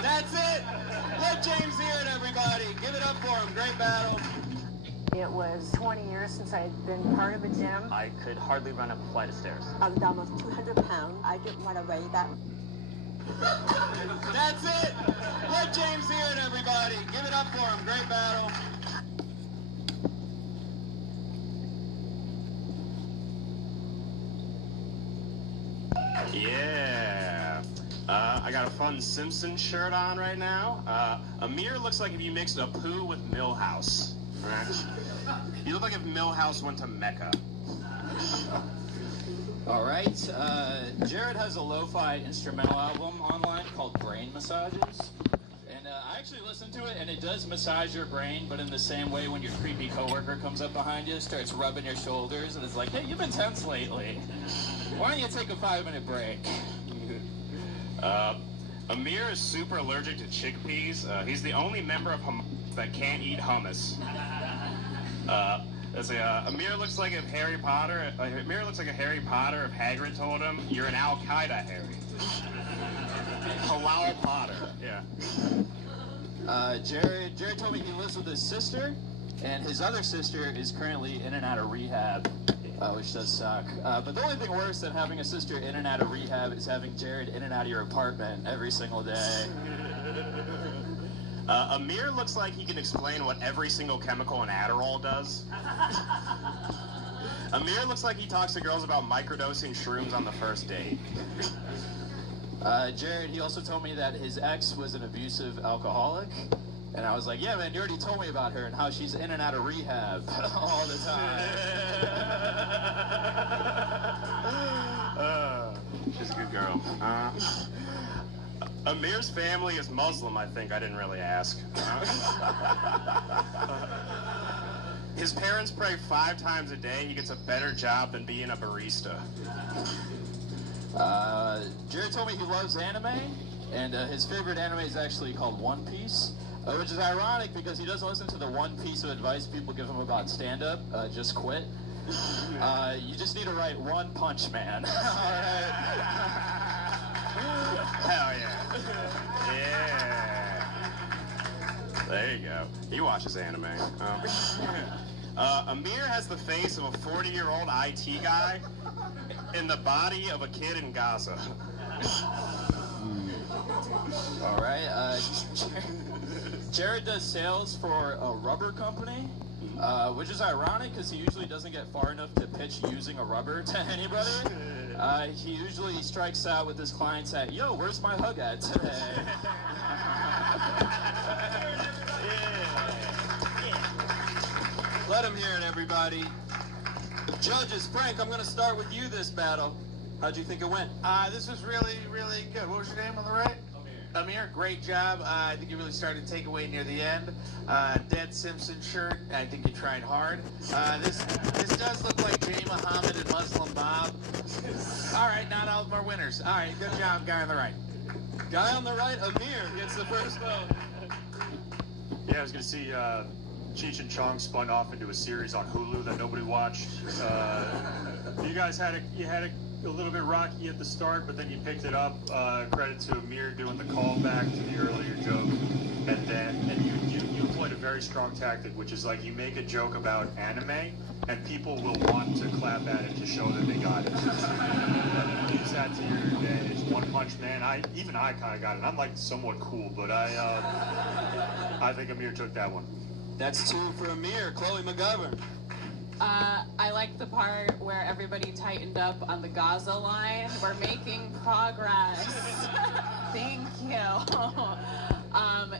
That's it. Let James hear it, everybody. Give it up for him. Great battle. It was 20 years since I had been part of a gym. I could hardly run up a flight of stairs. I was almost 200 pounds. I didn't want to weigh that. That's it. Let James hear it, everybody. Give it up for him. Great battle. Yeah. I got a fun Simpsons shirt on right now. Amir looks like if you mixed a poo with Millhouse. Right? You look like if Millhouse went to Mecca. All right. Jared has a lo-fi instrumental album online called Brain Massages. And I actually listened to it, and it does massage your brain, but in the same way when your creepy coworker comes up behind you, starts rubbing your shoulders, and is like, hey, you've been tense lately. Why don't you take a 5-minute break? Amir is super allergic to chickpeas. He's the only member of Hamas that can't eat hummus. Let's see, Amir looks like if Harry Potter if Hagrid told him, you're an Al-Qaeda Harry. Halal Potter, yeah. Jared told me he lives with his sister, and his other sister is currently in and out of rehab, which does suck. But the only thing worse than having a sister in and out of rehab is having Jared in and out of your apartment every single day. Amir looks like he can explain what every single chemical in Adderall does. Amir looks like he talks to girls about microdosing shrooms on the first date. Jared, he also told me that his ex was an abusive alcoholic. And I was like, yeah, man, you already told me about her and how she's in and out of rehab all the time. She's a good girl. Amir's family is Muslim, I think. I didn't really ask. His parents pray 5 times a day. He gets a better job than being a barista. Jared told me he loves anime, and his favorite anime is actually called One Piece, which is ironic because he doesn't listen to the one piece of advice people give him about stand-up, just quit. You just need to write One Punch Man. All right. Hell yeah. Yeah. There you go. He watches anime. Amir has the face of a 40-year-old IT guy in the body of a kid in Gaza. All right. Jared does sales for a rubber company, which is ironic because he usually doesn't get far enough to pitch using a rubber to anybody. He usually strikes out with his clients at, yo, where's my hug at today? Let him hear it, everybody. Judges, Frank, I'm going to start with you this battle. How'd you think it went? This was really, really good. What was your name on the right? Amir, great job. I think you really started to take away near the end. Dead Simpson shirt. I think you tried hard. This does look like Jay Muhammad and Muslim Bob. All right, not all of them are winners. All right, good job, guy on the right. Guy on the right, Amir, gets the first vote. Yeah, I was going to see Cheech and Chong spun off into a series on Hulu that nobody watched. You guys had a little bit rocky at the start, but then you picked it up. Credit to Amir doing the callback to the earlier joke, and you employed a very strong tactic, which is like you make a joke about anime, and people will want to clap at it to show that they got it. Use that to your advantage. One Punch Man. Even I kind of got it. I'm like somewhat cool, but I think Amir took that one. That's 2 for Amir. Chloe McGovern. I like the part where everybody tightened up on the Gaza line. We're making progress. Thank you.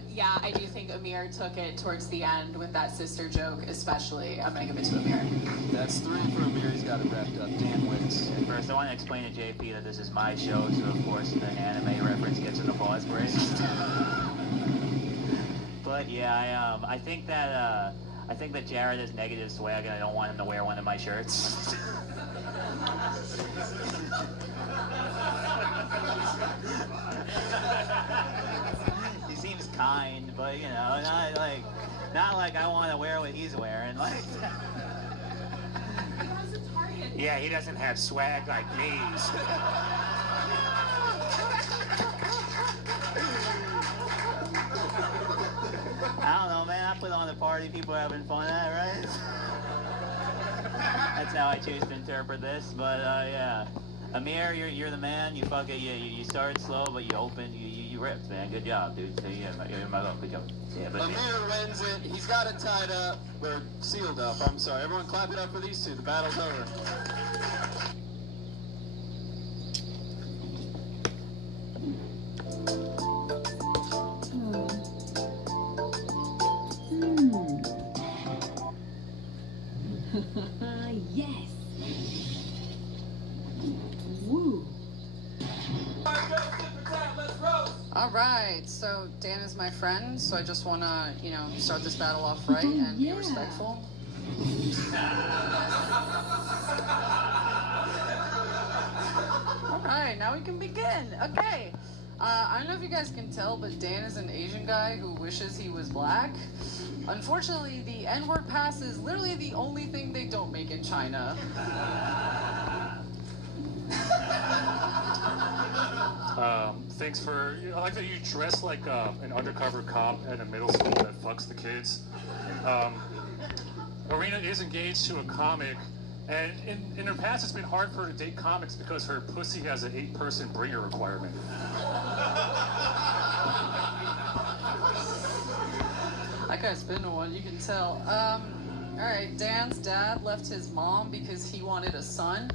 Yeah, I do think Amir took it towards the end with that sister joke, especially. I'm going to give it to Amir. That's 3 for Amir. He's got it wrapped up. Dan wins. First, I want to explain to JP that this is my show, so of course the anime reference gets an applause break. But yeah, I think that Jared has negative swag, and I don't want him to wear one of my shirts. He seems kind, but you know, not like I want to wear what he's wearing. Like, Yeah, he doesn't have swag like me. I don't know, man. I put on the party, people are having fun at, right? That's how I choose to interpret this. But yeah, Amir, you're the man. You started slow, but you opened. You ripped, man. Good job, dude. So yeah, you're my love. Good job. Yeah, but Amir wins it. He's got it tied up. Or sealed up. I'm sorry. Everyone clap it up for these two. The battle's over. Yes. Woo. All right, so Dan is my friend, so I just want to, start this battle off right and be respectful. All right, now we can begin. Okay. I don't know if you guys can tell, but Dan is an Asian guy who wishes he was black. Unfortunately, the N-word pass is literally the only thing they don't make in China. Thanks for... I like that you dress like an undercover cop at a middle school that fucks the kids. Arena is engaged to a comic, and in her past it's been hard for her to date comics because her pussy has an 8-person bringer requirement. That guy's been to one, you can tell. Alright, Dan's dad left his mom because he wanted a son.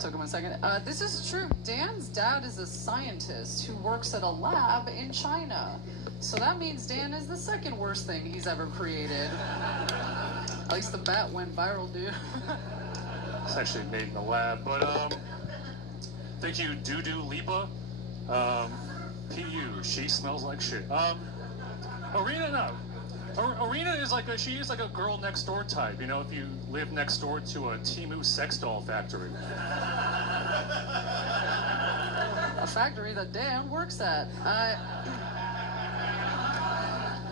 Took him a second. This is true. Dan's dad is a scientist who works at a lab in China. So that means Dan is the second worst thing he's ever created. At least the bat went viral, dude. It's actually made in the lab, but thank you, Doo-Doo Lipa. P.U. She smells like shit. Arena, no. Arena is like she is like a girl next door type, if you live next door to a Temu sex doll factory. A factory that Dan works at.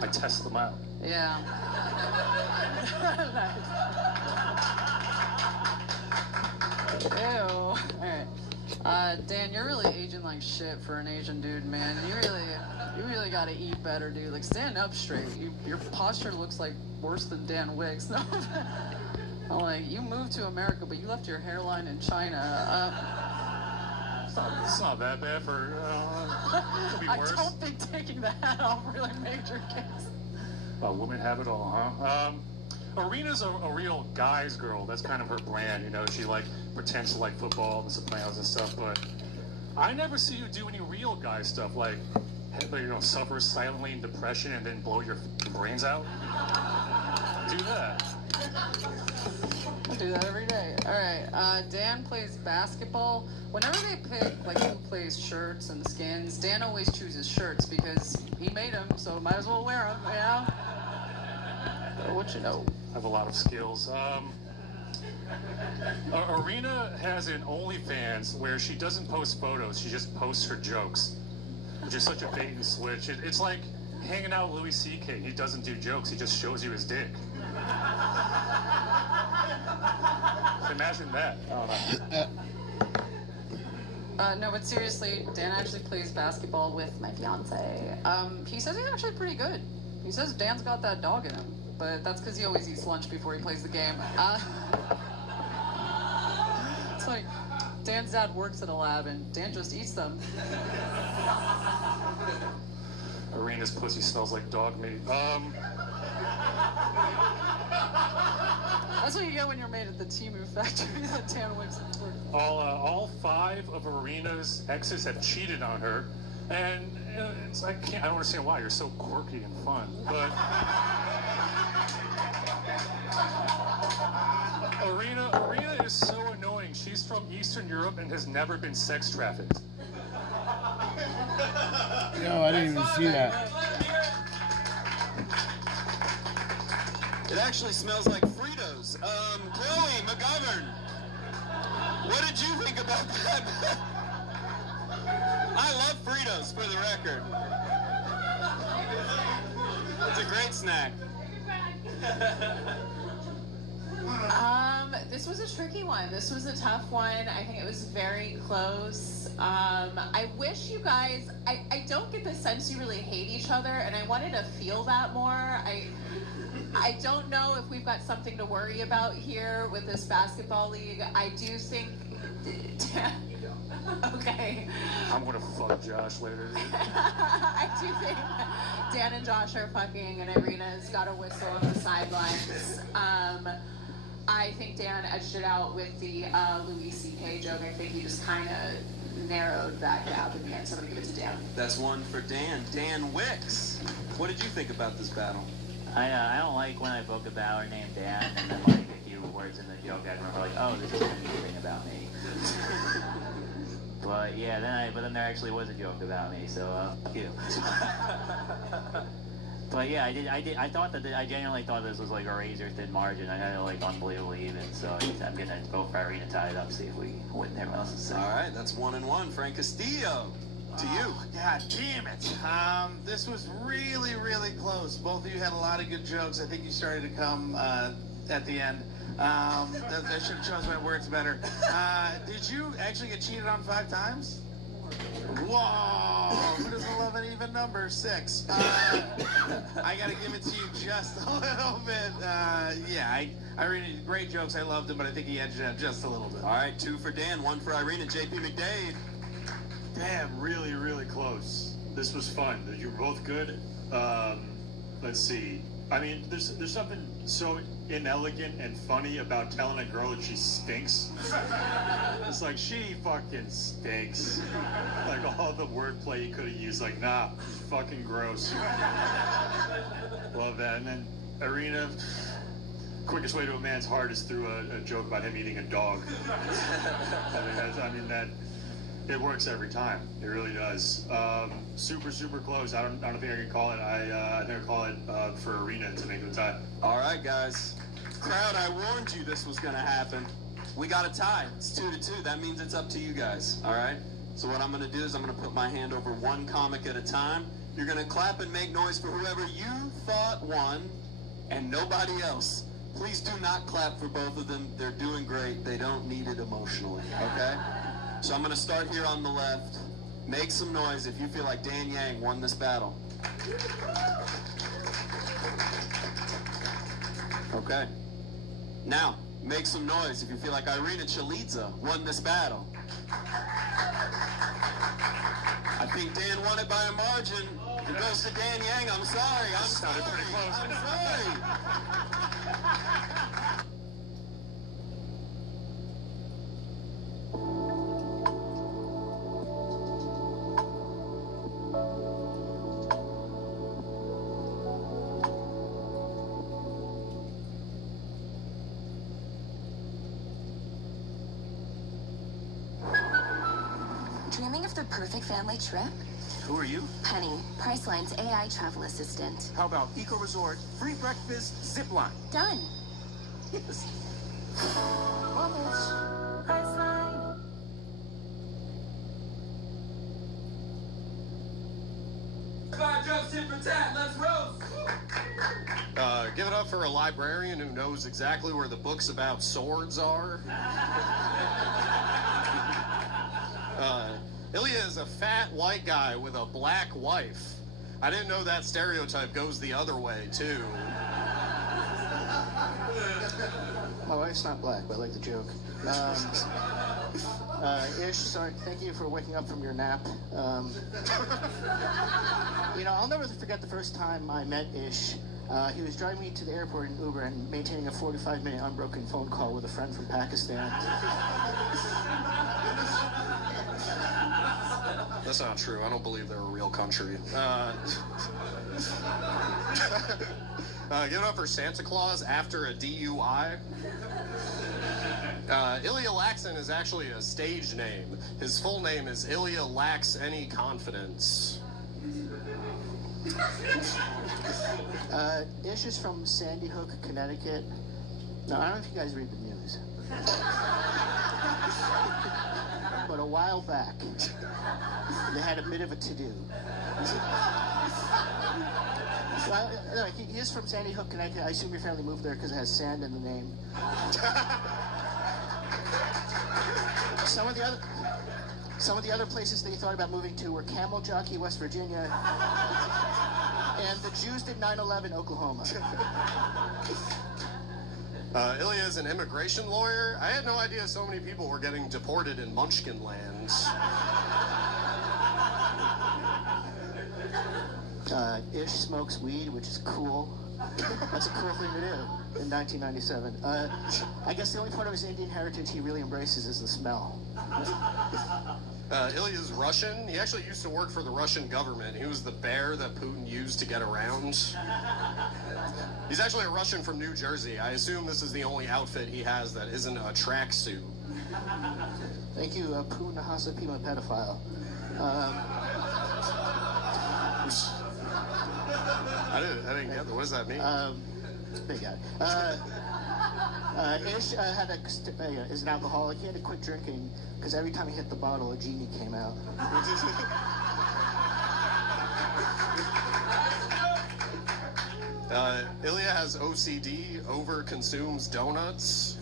I test them out. Yeah. Ew. Alright. Dan, you're really aging like shit for an Asian dude, man. You really gotta eat better, dude. Like, stand up straight. Your posture looks like worse than Dan Wicks. No. I'm like, you moved to America, but you left your hairline in China. It's not that bad for, could be worse. I don't think taking the hat off really made your case. Women have it all, huh? Arena's a real guy's girl. That's kind of her brand, She, pretends to like football, The Sopranos and stuff, but I never see you do any real guy stuff, like suffer silently in depression and then blow your brains out. Do that. I do that every day. All right, Dan plays basketball. Whenever they pick, who plays shirts and skins, Dan always chooses shirts because he made them, so might as well wear them, What you know? I have a lot of skills. Arena has an OnlyFans where she doesn't post photos, she just posts her jokes, which is such a bait and switch. It's like hanging out with Louis C.K. He doesn't do jokes, he just shows you his dick. Imagine that. No, but seriously, Dan actually plays basketball with my fiance. He says he's actually pretty good. He says Dan's got that dog in him, but that's because he always eats lunch before he plays the game. It's like Dan's dad works at a lab and Dan just eats them. Arena's pussy smells like dog meat. That's what you get when you're made at the Temu factory that Dan Wicks works at. All 5 of Arena's exes have cheated on her, and I don't understand why. You're so quirky and fun, but Arena is so annoying. She's from Eastern Europe and has never been sex trafficked. No, I didn't even see that. It actually smells like Fritos. Chloe McGovern, what did you think about that? I love Fritos, for the record. It's a great snack. This was a tricky one. This was a tough one. I think it was very close. I wish you guys, I don't get the sense you really hate each other, and I wanted to feel that more. I don't know if we've got something to worry about here with this basketball league. I do think... Okay. I'm gonna fuck Josh later. I do think Dan and Josh are fucking, and Arena's got a whistle on the sidelines. I think Dan edged it out with the Louis C.K. joke. I think he just kind of narrowed that gap in the end, so I'm gonna give it to Dan. That's one for Dan. Dan Wicks, what did you think about this battle? I don't like when I book a battler named Dan and then like a few words in the joke I remember like, oh, this isn't anything about me. But yeah, then there actually was a joke about me, so fuck you. But yeah, I thought that I genuinely thought this was like a razor thin margin. I had it like unbelievably even, so I'm gonna vote for Irina, tie it up, see if we win everyone else's side. All right, that's 1-1. Frank Castillo, to you. God damn it. This was really, really close. Both of you had a lot of good jokes. I think you started to come at the end. I should have chosen my words better. Did you actually get cheated on 5 times? Whoa! Who doesn't love an even number? 6. I gotta give it to you just a little bit. Yeah, I really great jokes. I loved him, but I think he edged it just a little bit. All right, 2 for Dan, 1 for Irene, JP McDade. Damn, really, really close. This was fun. You were both good. Let's see. I mean, there's something so inelegant and funny about telling a girl that she stinks. It's like, she fucking stinks. Like all the wordplay you could have used, like, nah, fucking gross. Love that. And then Irina, quickest way to a man's heart is through a joke about him eating a dog. It works every time. It really does. Super, super close. I don't think I can call it. I think I'll call it for Arena to make the tie. All right, guys. Crowd, I warned you this was going to happen. We got a tie. It's 2-2. That means it's up to you guys. All right? So what I'm going to do is I'm going to put my hand over one comic at a time. You're going to clap and make noise for whoever you thought won and nobody else. Please do not clap for both of them. They're doing great. They don't need it emotionally. Okay? So I'm going to start here on the left. Make some noise if you feel like Dan Yang won this battle. Okay. Now, make some noise if you feel like Irina Chalitza won this battle. I think Dan won it by a margin. It goes to Dan Yang. I'm sorry. I'm sorry. Pretty close. I'm sorry. Dreaming of the perfect family trip? Who are you? Penny, Priceline's AI travel assistant. How about Eco Resort, free breakfast, zip line? Done. Yes. Priceline. Let's roast. Give it up for a librarian who knows exactly where the books about swords are. Ilya is a fat white guy with a black wife. I didn't know that stereotype goes the other way, too. My wife's not black, but I like the joke. Ish, sorry, thank you for waking up from your nap. I'll never forget the first time I met Ish. He was driving me to the airport in Uber and maintaining a 45-minute unbroken phone call with a friend from Pakistan. That's not true. I don't believe they're a real country. Give it up for Santa Claus after a DUI. Ilya Laxon is actually a stage name. His full name is Ilya Lacks Any Confidence. Ish is from Sandy Hook, Connecticut. Now, I don't know if you guys read the news. But a while back, they had a bit of a to-do. Well, he is from Sandy Hook, Connecticut. I assume your family moved there because it has sand in the name. Some of the other places that he thought about moving to were Camel Jockey, West Virginia, and the Jews did 9/11, Oklahoma. Ilya is an immigration lawyer. I had no idea so many people were getting deported in Munchkin Land. Ish smokes weed, which is cool. That's a cool thing to do in 1997. I guess the only part of his Indian heritage he really embraces is the smell. Ilya's Russian. He actually used to work for the Russian government. He was the bear that Putin used to get around. He's actually a Russian from New Jersey. I assume this is the only outfit he has that isn't a tracksuit. Thank you, Putin Hasapima pedophile. I didn't get that. What does that mean? Big guy. Ish is an alcoholic. He had to quit drinking because every time he hit the bottle, a genie came out. Ilya has OCD, over-consumes donuts.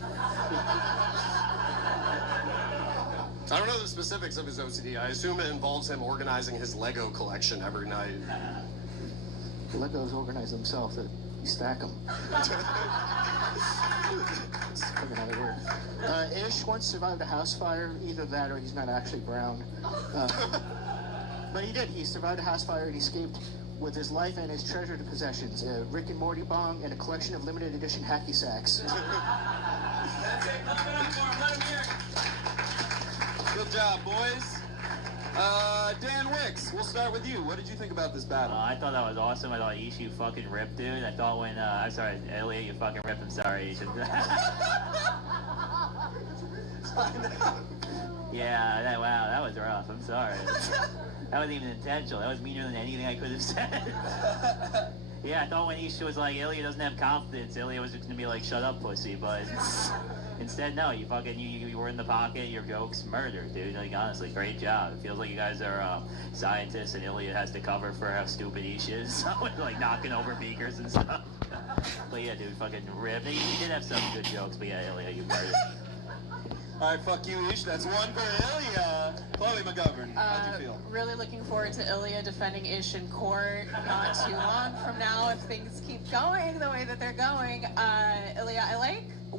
I don't know the specifics of his OCD. I assume it involves him organizing his Lego collection every night. The Legos organize themselves. You stack them. That's fucking how they work. Ish once survived a house fire. Either that or he's not actually brown. But he did. He survived a house fire and escaped with his life and his treasured possessions. A Rick and Morty bong and a collection of limited edition hacky sacks. That's it. Clap it up for him. Let him hear it. Good job, boys. Dan Wicks, we'll start with you. What did you think about this battle? I thought that was awesome. I thought Ish, you fucking ripped, dude. I thought when, I'm sorry, Ilya, you fucking ripped. I'm sorry, Ish. Yeah, wow, that was rough. I'm sorry. That wasn't even intentional. That was meaner than anything I could have said. Yeah, I thought when Ish was like, Ilya doesn't have confidence, Ilya was just gonna be like, shut up, pussy, but instead, no, you fucking, you were in the pocket, your joke's murder, dude. Like, honestly, great job. It feels like you guys are scientists and Ilya has to cover for how stupid Ish is, so, like, knocking over beakers and stuff. But yeah, dude, fucking ripped. You did have some good jokes, but yeah, Ilya, you murdered. All right, fuck you, Ish. That's one for Ilya. Chloe McGovern, how'd you feel? Really looking forward to Ilya defending Ish in court not too long from now if things keep going the way that they're going. Ilya,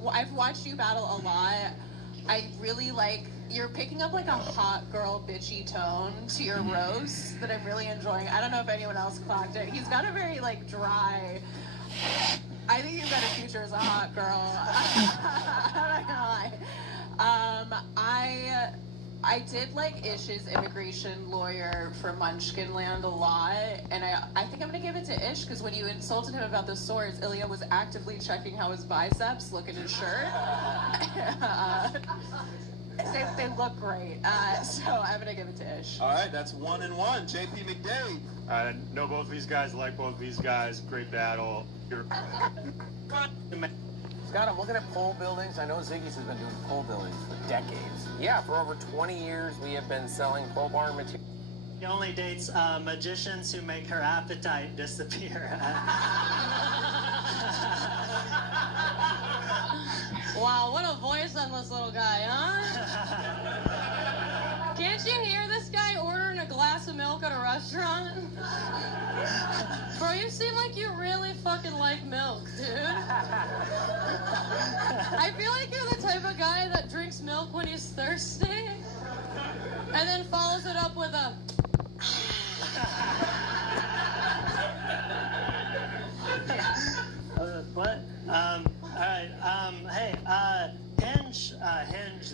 I've watched you battle a lot. I really like, you're picking up like a hot girl bitchy tone to your roast that I'm really enjoying. I don't know if anyone else clocked it. He's got a very like dry, I think you've got a future as a hot girl. I'm not gonna lie. I did like Ish's immigration lawyer for Munchkinland a lot, and I think I'm gonna give it to Ish because when you insulted him about the swords, Ilya was actively checking how his biceps look in his shirt. They look great, so I'm gonna give it to Ish. All right, that's 1-1. JP McDade. I know both of these guys, like both of these guys. Great battle. Scott, I'm looking at pole buildings. I know Ziggy's has been doing pole buildings for decades. Yeah, for over 20 years, we have been selling pole barn material. He only dates magicians who make her appetite disappear. Wow, what a voice on this little guy, huh? Can't you hear this guy ordering a glass of milk at a restaurant? Bro, you seem like you really fucking like milk, dude. I feel like you're the type of guy that drinks milk when he's thirsty and then follows it up with a... What? Alright, hey, Hinge,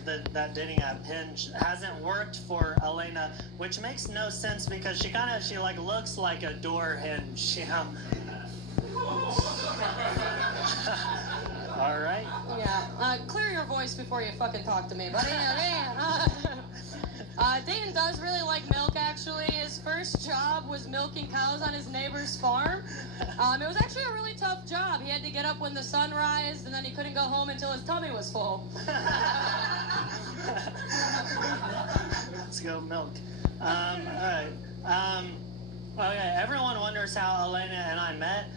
that dating app, Hinge, hasn't worked for Elena, which makes no sense because she like looks like a door hinge, you know? Alright. Yeah, clear your voice before you fucking talk to me, buddy. Dayton does really like milk, actually. His first job was milking cows on his neighbor's farm. It was actually a really tough job. He had to get up when the sun rised, and then he couldn't go home until his tummy was full. Let's go milk. Alright. Okay, everyone wonders how Elena and I met.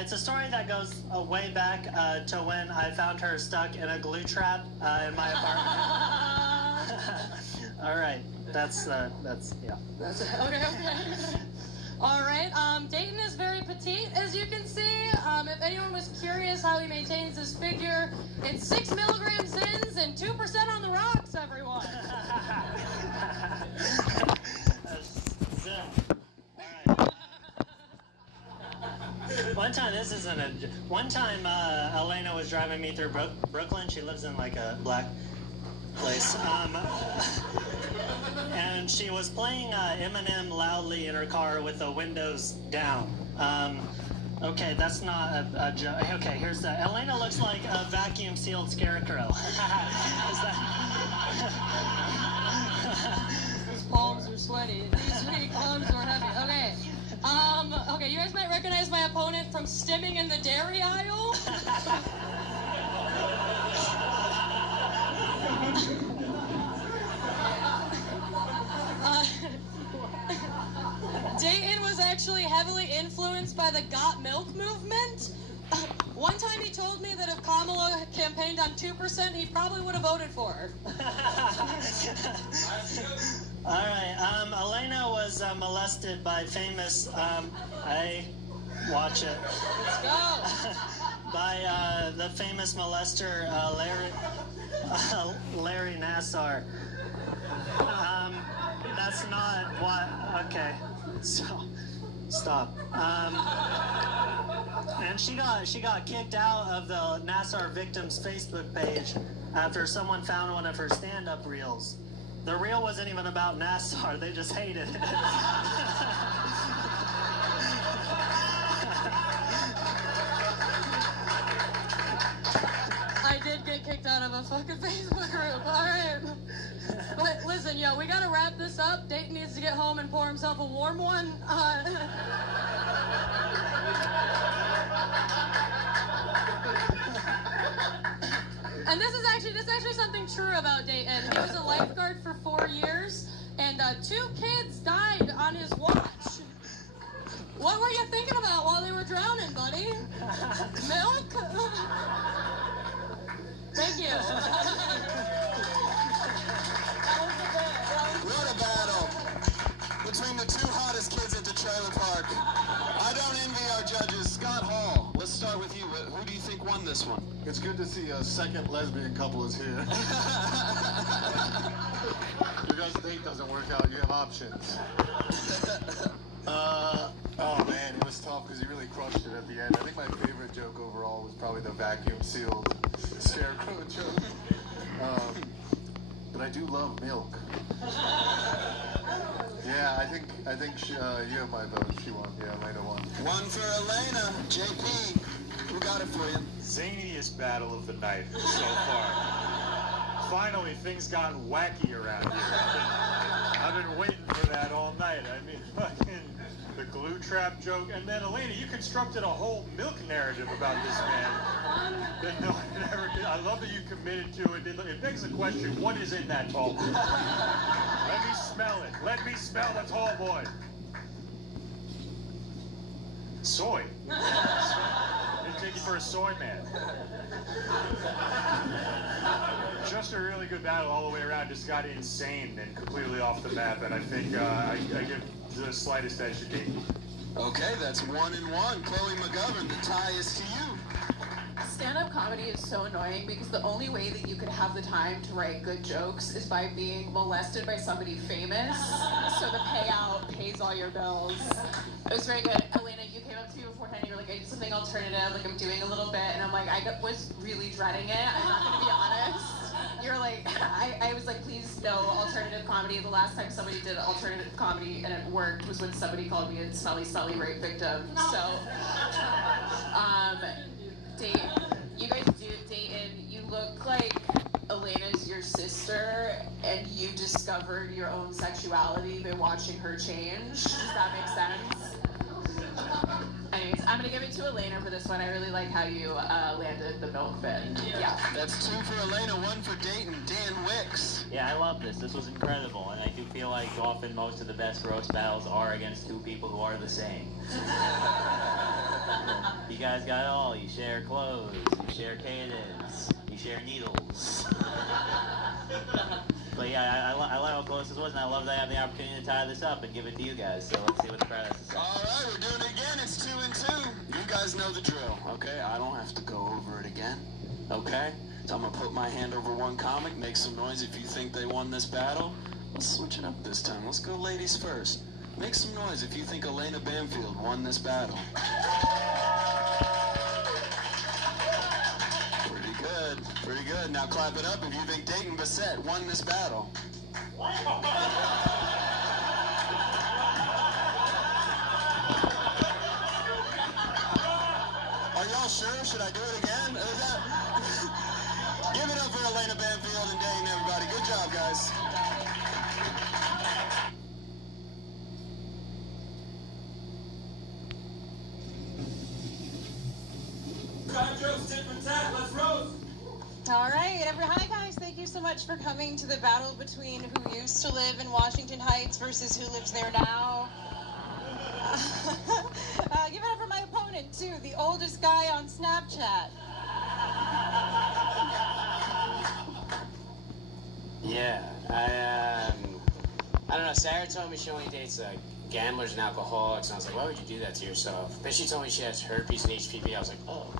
It's a story that goes way back to when I found her stuck in a glue trap in my apartment. All right, that's yeah. That's it. Okay. All right. Dayton is very petite, as you can see. If anyone was curious how he maintains his figure, it's 6 milligrams Zins and 2% on the rocks, everyone. One time, Elena was driving me through Brooklyn. She lives in like a black. place. And she was playing Eminem loudly in her car with the windows down. Okay, that's not a joke. Okay, here's the. Elena looks like a vacuum-sealed scarecrow. Is that? His palms are sweaty. These sweaty palms are heavy. Okay. Okay, you guys might recognize my opponent from stimming in the dairy aisle. Dayton was actually heavily influenced by the Got Milk movement. One time he told me that if Kamala campaigned on 2%, he probably would have voted for her. All right, Elena was molested by famous, watch it. Let's go. By the famous molester, Larry Nassar. That's not what, okay, so, stop. And she got kicked out of the Nassar victims Facebook page after someone found one of her stand-up reels. The reel wasn't even about Nassar, they just hated it. I did get kicked out of a fucking Facebook group, alright. But listen, yo, we gotta wrap this up. Dayton needs to get home and pour himself a warm one. And this is actually something true about Dayton. He was a lifeguard for 4 years, and 2 kids died on his watch. What were you thinking about while they were drowning, buddy? Milk? Thank you. What a battle between the 2 hottest kids at the trailer park. I don't envy our judges. Scott Hall, let's start with you. Who do you think won this one? It's good to see a second lesbian couple is here. Your guys' date doesn't work out, you have options. Oh man, it was tough because he really crushed it at the end. I think my favorite joke overall was probably the vacuum sealed scarecrow joke. But I do love milk. Yeah, I think she, you have my vote. She won. Yeah, Elena won. One for Elena. JP, who got it for you? Zaniest battle of the night so far. Finally, things got wacky around here. I've been waiting for that all night. I mean, fucking the glue trap joke, and then Elena, you constructed a whole milk narrative about this man that no one ever did. I love that you committed to it. It begs the question: what is in that tall boy? Let me smell it. Let me smell the tall boy. Soy. They take you for a soy man. Just a really good battle all the way around. Just got insane and completely off the map, and I think I give the slightest edge to Dayton. Okay, that's 1-1. Chloe McGovern, the tie is to you. Stand-up comedy is so annoying because the only way that you could have the time to write good jokes is by being molested by somebody famous. So the payout pays all your bills. It was very good. Elena, you came up to me beforehand and you were like, I need something alternative, like I'm doing a little bit, and I'm like, I was really dreading it. I'm not gonna be honest. You're like, I was like, please no alternative comedy. The last time somebody did alternative comedy and it worked was when somebody called me a smelly rape victim. So, Dayton, you guys do, Dayton, you look like Elena's your sister and you discovered your own sexuality by watching her change. Does that make sense? Anyways, I'm gonna give it to Elena for this one. I really like how you landed the milk bit. Yeah. That's 2 for Elena, 1 for Dayton. Dan Wicks. Yeah, I love this. This was incredible, and I do feel like often most of the best roast battles are against 2 people who are the same. You guys got it all. You share clothes, you share cadence, you share needles. But yeah, I like how close this was, and I love that I have the opportunity to tie this up and give it to you guys. So let's see what the crowd has to say. All right, we're doing it again. It's 2-2. You guys know the drill, okay? I don't have to go over it again, okay? So I'm going to put my hand over one comic, make some noise if you think they won this battle. Let's switch it up this time. Let's go ladies first. Make some noise if you think Elena Bamfield won this battle. Pretty good. good. Now clap it up if you think Dayton Bassett won this battle. Are y'all sure? Should I do it again? Give it up for Elena Banfield and Dayton, everybody. Good job, guys. All right, hi guys, thank you so much for coming to the battle between who used to live in Washington Heights versus who lives there now. Give it up for my opponent too, the oldest guy on Snapchat. Yeah, I don't know, Sarah told me she only dates gamblers and alcoholics, and I was like, why would you do that to yourself? Then she told me she has herpes and HPV. I was like, oh. I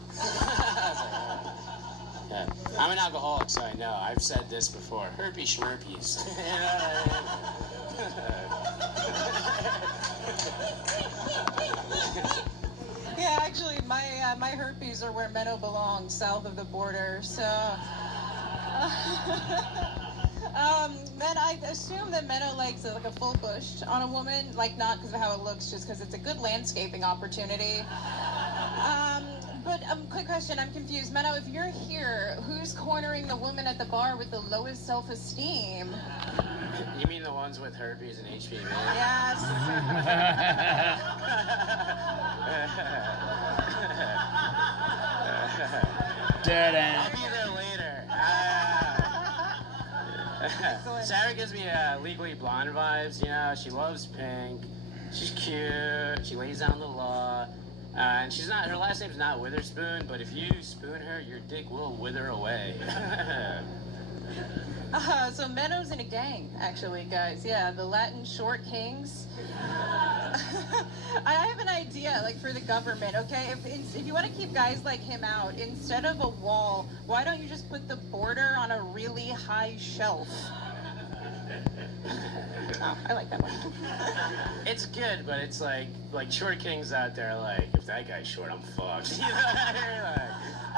was like, oh. Yeah. I'm an alcoholic, so I know. I've said this before. Herpes schmerpies. Yeah, actually, my herpes are where Menno belongs, south of the border. So, I assume that Menno likes like a full bush on a woman, like not because of how it looks, just because it's a good landscaping opportunity. But quick question, I'm confused. Menno, if you're here, who's cornering the woman at the bar with the lowest self-esteem? You mean the ones with herpes and HPV? Yes. Dead end. I'll be there later. Sarah gives me Legally Blonde vibes, you know. She loves pink. She's cute. She lays down the law. And she's not, her last name's not Witherspoon, but if you spoon her, your dick will wither away. So Menno's in a gang, actually, guys. Yeah, the Latin Short Kings. I have an idea, like, for the government, okay? If you want to keep guys like him out, instead of a wall, why don't you just put the border on a really high shelf? Oh, I like that one. It's good, but it's like short kings out there, like, if that guy's short, I'm fucked. You know what I mean?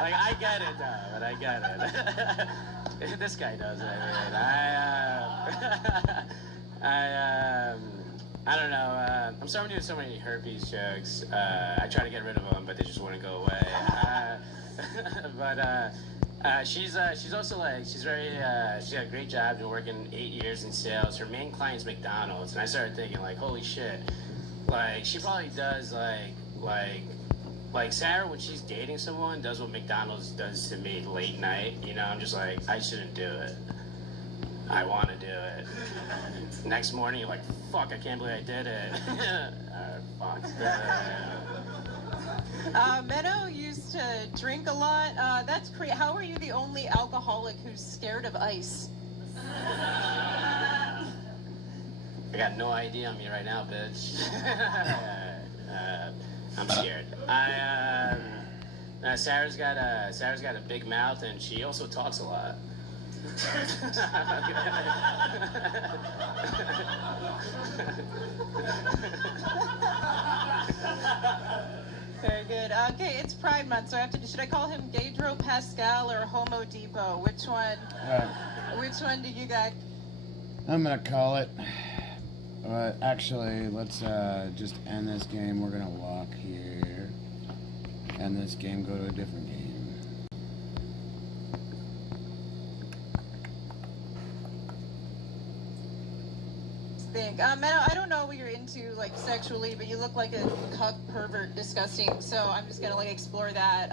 Like, I get it, though, but I get it. This guy does, I don't know. I'm starting to do so many herpes jokes. I try to get rid of them, but they just wouldn't go away. She's also like, she's got a great job, been working 8 years in sales. Her main client's McDonald's, and I started thinking, like, holy shit, like, she probably does like Sarah, when she's dating someone, does what McDonald's does to me late night. You know, I'm just like, I shouldn't do it. I want to do it. Next morning, you're like, fuck, I can't believe I did it. Fuck. Menno used to drink a lot. That's crazy. How are you the only alcoholic who's scared of ice? I got no ID on me right now, bitch. I'm scared. Sarah's got a big mouth, and she also talks a lot. Very good. Okay, it's Pride Month, so I have to. Should I call him Gaydro Pascal or Homo Depot? Which one? Which one do you got? I'm gonna call it. But actually, let's just end this game. We're gonna walk here. End this game. Go to a different game. Menno, I don't know what you're into, like, sexually, but you look like a cuck pervert, disgusting, so I'm just gonna, like, explore that.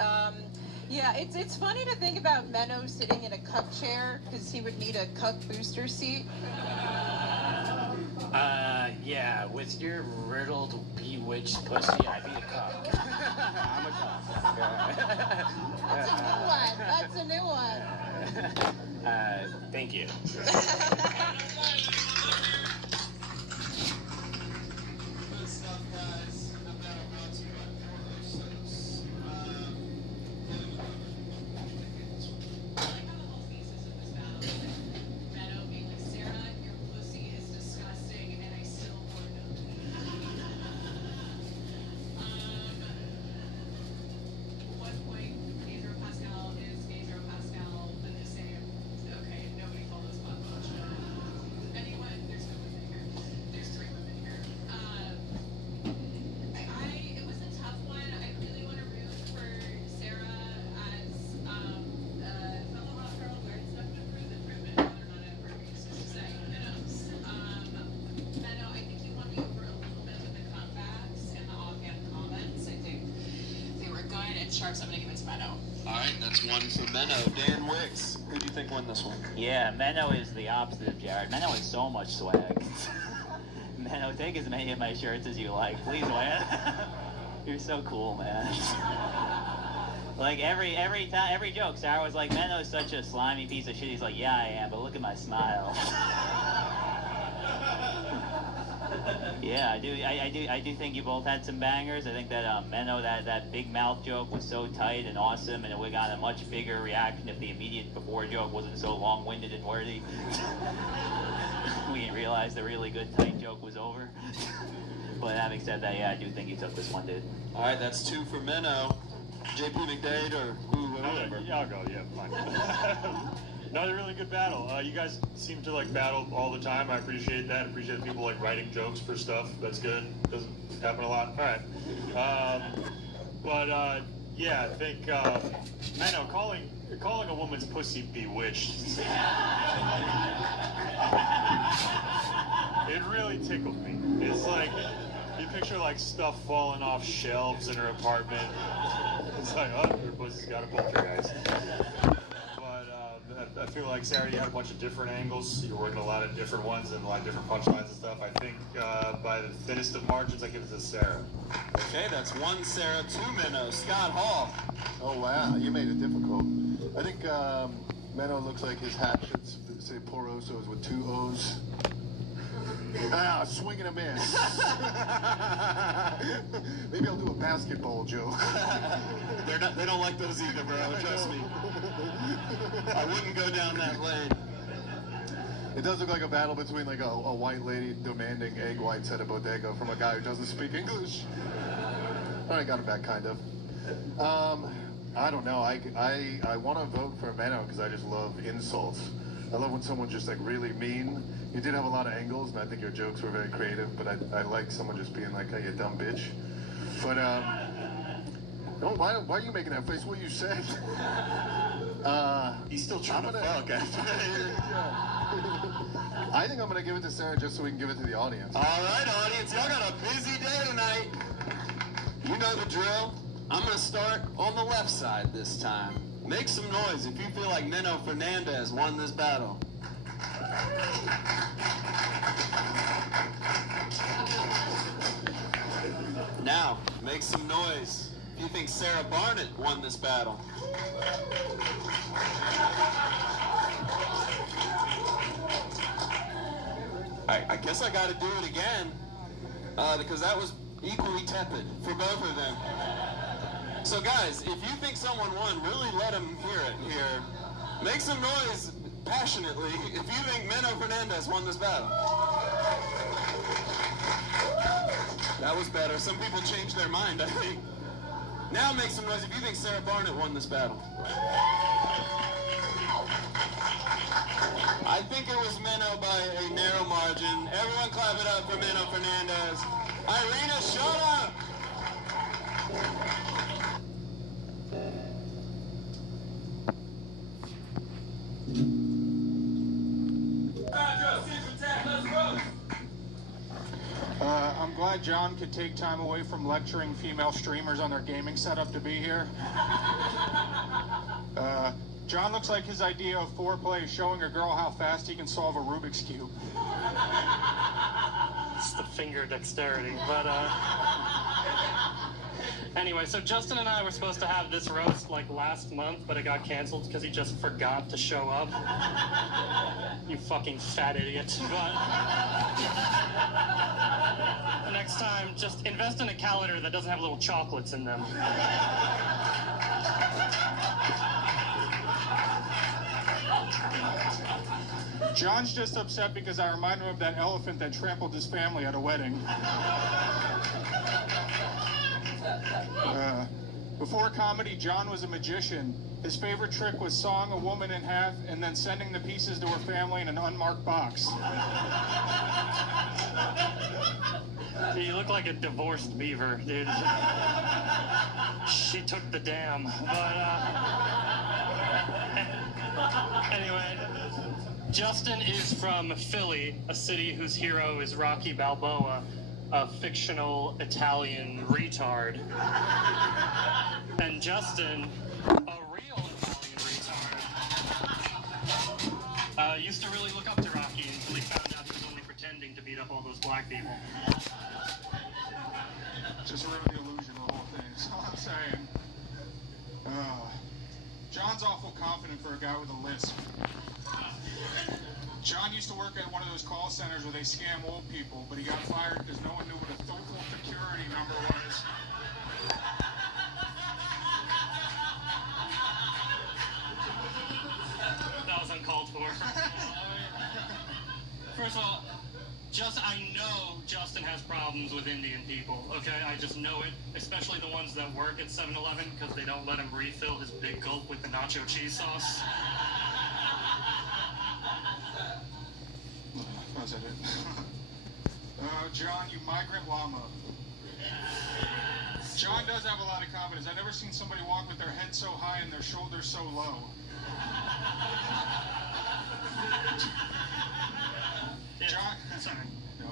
Yeah, it's funny to think about Menno sitting in a cuck chair, because he would need a cuck booster seat. Yeah, with your riddled, bewitched pussy, I'd be a cuck. I'm a cuck. That's a new one. That's a new one. Thank you. That's one for Menno. Dan Wicks, who do you think won this one? Yeah, Menno is the opposite of Jared. Menno has so much swag. Menno, take as many of my shirts as you like. Please, man. You're so cool, man. Like, every joke, Sarah was like, Menno's such a slimy piece of shit. He's like, yeah, I am, but look at my smile. Yeah, I do think you both had some bangers. I think that Menno, that big mouth joke was so tight and awesome, and it would have got a much bigger reaction if the immediate before joke wasn't so long-winded and wordy. We didn't realize the really good tight joke was over. But having said that, yeah, I do think you took this one, dude. All right, that's two for Menno. JP McDade or whoever. Yeah, I'll go. Yeah, fine. Another really good battle. You guys seem to like battle all the time. I appreciate that. I appreciate people like writing jokes for stuff. That's good. Doesn't happen a lot. All right. Yeah, I think Menno, calling a woman's pussy bewitched. It really tickled me. It's like you picture like stuff falling off shelves in her apartment. It's like, oh, her pussy's got a poltergeist. I feel like, Sarah, you had a bunch of different angles. You're working a lot of different ones and a lot of different punchlines and stuff. I think by the thinnest of margins, I give it to Sarah. Okay, that's one Sarah, two Menno. Scott Hall. Oh, wow, you made it difficult. I think Menno looks like his hat should say Porosos with two O's. Ah, swing and a miss. Maybe I'll do a basketball joke. They don't like those either, bro. Trust me. I wouldn't go down that lane. It does look like a battle between like a white lady demanding egg whites at a bodega from a guy who doesn't speak English. I got it back, kind of. I don't know. I want to vote for Menno because I just love insults. I love when someone's just like really mean. You did have a lot of angles, and I think your jokes were very creative, but I like someone just being like, hey, you dumb bitch. But, no, why are you making that face? What you said? He's still trying to fuck after I think I'm going to give it to Sarah just so we can give it to the audience. All right, audience, y'all got a busy day tonight. You know the drill. I'm going to start on the left side this time. Make some noise if you feel like Menno Fernandez won this battle. Now, make some noise if you think Sarah Barnett won this battle. I guess I got to do it again because that was equally tepid for both of them. So guys, if you think someone won, really let them hear it here. Make some noise passionately if you think Menno Fernandez won this battle. That was better. Some people changed their mind, I think. Now make some noise if you think Sarah Barnett won this battle. I think it was Menno by a narrow margin. Everyone clap it up for Menno Fernandez. Irina, shut up! I'm glad John could take time away from lecturing female streamers on their gaming setup to be here. John looks like his idea of foreplay is showing a girl how fast he can solve a Rubik's Cube. It's the finger dexterity, but anyway, so Justin and I were supposed to have this roast like last month, but it got canceled because he just forgot to show up. You fucking fat idiot. But next time, just invest in a calendar that doesn't have little chocolates in them. John's just upset because I remind him of that elephant that trampled his family at a wedding. Before comedy, John was a magician. His favorite trick was sawing a woman in half and then sending the pieces to her family in an unmarked box. You look like a divorced beaver, dude. She took the dam. But, anyway, Justin is from Philly, a city whose hero is Rocky Balboa, a fictional Italian retard. And Justin, a real black people. Just ruin the illusion of the whole thing. That's all I'm saying. John's awful confident for a guy with a lisp. John used to work at one of those call centers where they scam old people, but he got fired because no one knew what a social security number was. That was uncalled for. First of all, I know Justin has problems with Indian people, okay? I just know it, especially the ones that work at 7-Eleven because they don't let him refill his big gulp with the nacho cheese sauce. Was it? John, you migrant llama. John does have a lot of confidence. I've never seen somebody walk with their head so high and their shoulders so low. John, sorry. No,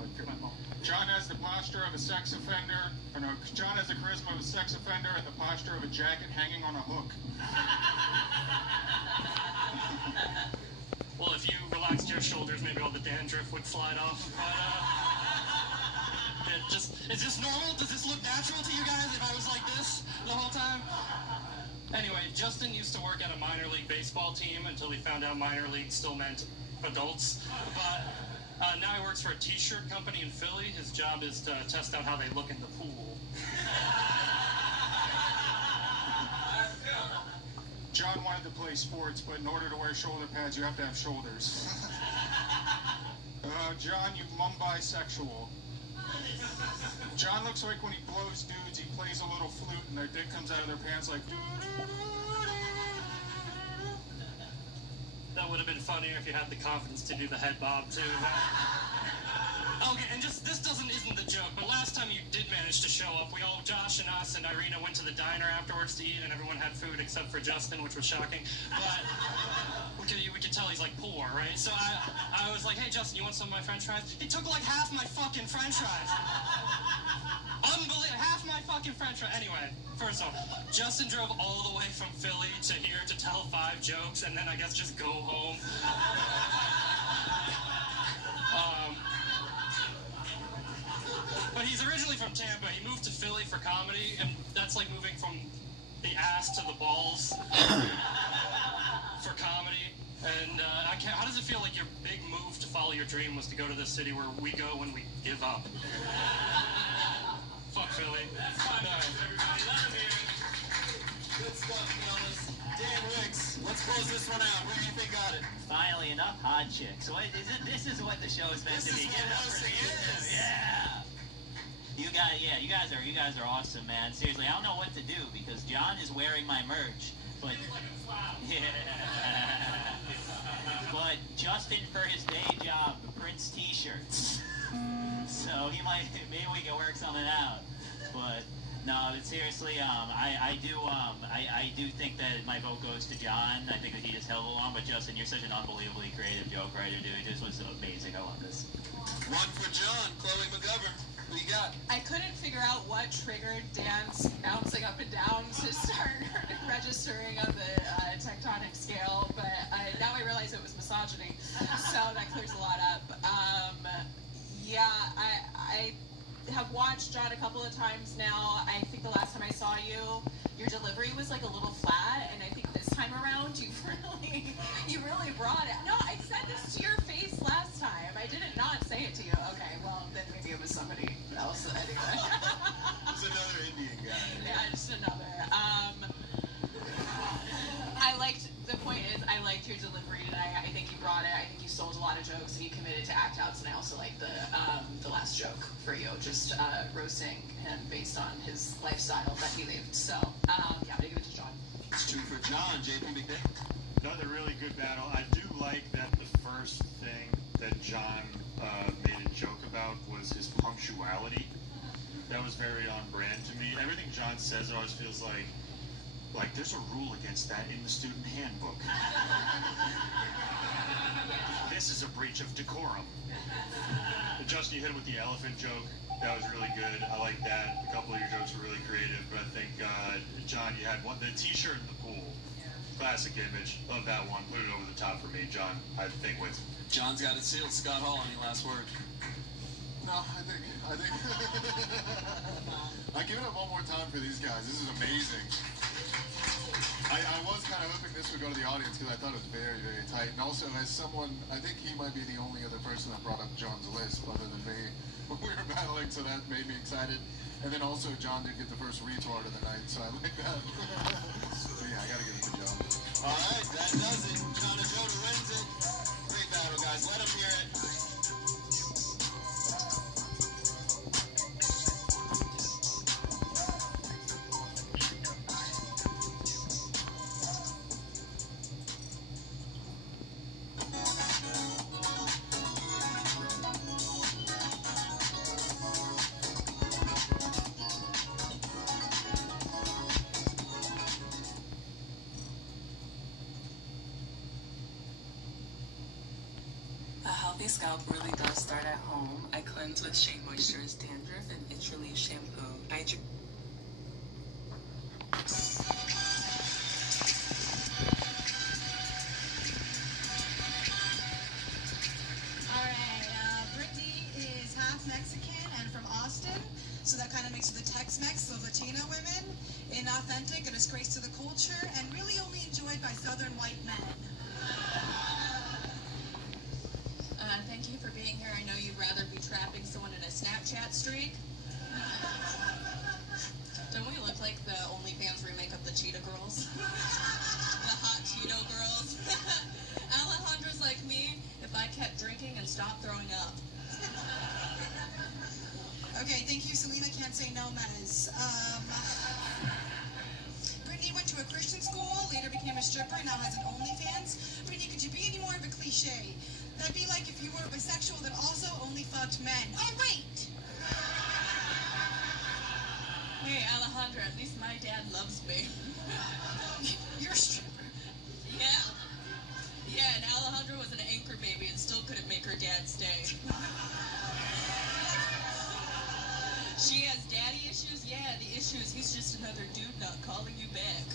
John has the posture of a sex offender. Or no, John has the charisma of a sex offender and the posture of a jacket hanging on a hook. Well, if you relaxed your shoulders, maybe all the dandruff would slide off. But, is this normal? Does this look natural to you guys if I was like this the whole time? Anyway, Justin used to work at a minor league baseball team until he found out minor league still meant adults. But now he works for a t-shirt company in Philly. His job is to test out how they look in the pool. John wanted to play sports, but in order to wear shoulder pads, you have to have shoulders. John, you bisexual. John looks like when he blows dudes, he plays a little flute and their dick comes out of their pants like... That would have been funnier if you had the confidence to do the head bob, too. Okay, and this isn't the joke, but last time you did manage to show up, Josh and us and Irina went to the diner afterwards to eat, and everyone had food except for Justin, which was shocking. But we could tell he's, like, poor, right? So I was like, hey, Justin, you want some of my french fries? He took, like, half my fucking french fries. Unbelievable. Half my fucking french fries. Anyway, first off, Justin drove all the way from Philly to here to tell 5 jokes, and then I guess just go home. But he's originally from Tampa. He moved to Philly for comedy, and that's like moving from the ass to the balls for comedy. And how does it feel like your big move to follow your dream was to go to the city where we go when we give up? Fuck Philly. Good stuff, fellas. Dan Wicks, let's close this one out. Who do you think got it? Finally, enough hot chicks. This is what the show is meant to be. Give it up for these two. Yeah. You guys are awesome, man. Seriously, I don't know what to do because John is wearing my merch, but but Justin for his day job prints T-shirts, so maybe we can work something out. But no, seriously, I do think that my vote goes to John. I think that he just held along, but Justin, you're such an unbelievably creative joke writer, dude. This was amazing. I love this. One for John, Chloe McGovern. Who you got? I couldn't figure out what triggered Dan's bouncing up and down to start registering on the tectonic scale, but now I realize it was misogyny, so that clears a lot up. Yeah, I have watched John a couple of times now. I think the last time I saw you, your delivery was like a little flat, and I think this time around you really brought it. No, I said this to your face last time. I didn't not say it to you. Okay, well then maybe it was somebody else. Anyway. It's another Indian guy. Yeah, just another. The point is, I liked your delivery today. I think you brought it. I think you sold a lot of jokes, and you committed to act outs. And I also like the last joke for you, just roasting him based on his lifestyle that he lived. So yeah, I'm gonna give it to John. It's 2 for John. JP McDay. Another really good battle. I do like that the first thing that John made a joke about was his punctuality. That was very on brand to me. Everything John says always feels like there's a rule against that in the student handbook. This is a breach of decorum. But Justin, you hit him with the elephant joke. That was really good. I like that. A couple of your jokes were really creative, but I think, John, you had the t-shirt in the pool. Classic image. Love that one. Put it over the top for me, John. I think with. John's got it sealed. Scott Hall, any last word? No, I think. I give it up one more time for these guys. This is amazing. I was kind of hoping this would go to the audience because I thought it was very, very tight. And also, as someone, I think he might be the only other person that brought up John's list other than me when we were battling, so that made me excited. And then also, John did get the first retard of the night, so I like that. But yeah, I gotta give it to John. All right, that does it. John and Ldoe wins it. Great battle, guys. Let them hear it. A healthy scalp really does start at home. I cleanse with Shea Moisture's Dandruff and Itch Relief Shampoo. Alright, Brittany is half Mexican and from Austin, so that kind of makes her the Tex-Mex of Latina women, inauthentic, a disgrace to the culture, and really only enjoyed by Southern white men. Thank you for being here. I know you'd rather be trapping someone in a Snapchat streak. Don't we look like the OnlyFans remake of the Cheetah Girls? The hot Cheeto girls. Alejandra's like me if I kept drinking and stopped throwing up. Okay, thank you, Selena. Can't say no, Mez. Brittany went to a Christian school, later became a stripper, now has an OnlyFans. Brittany, could you be any more of a cliche? That'd be like if you were bisexual that also only fucked men. Oh, wait! Hey, Alejandra, at least my dad loves me. You're a stripper. Yeah. Yeah, and Alejandra was an anchor baby and still couldn't make her dad stay. She has daddy issues? Yeah, the issue is he's just another dude not calling you back.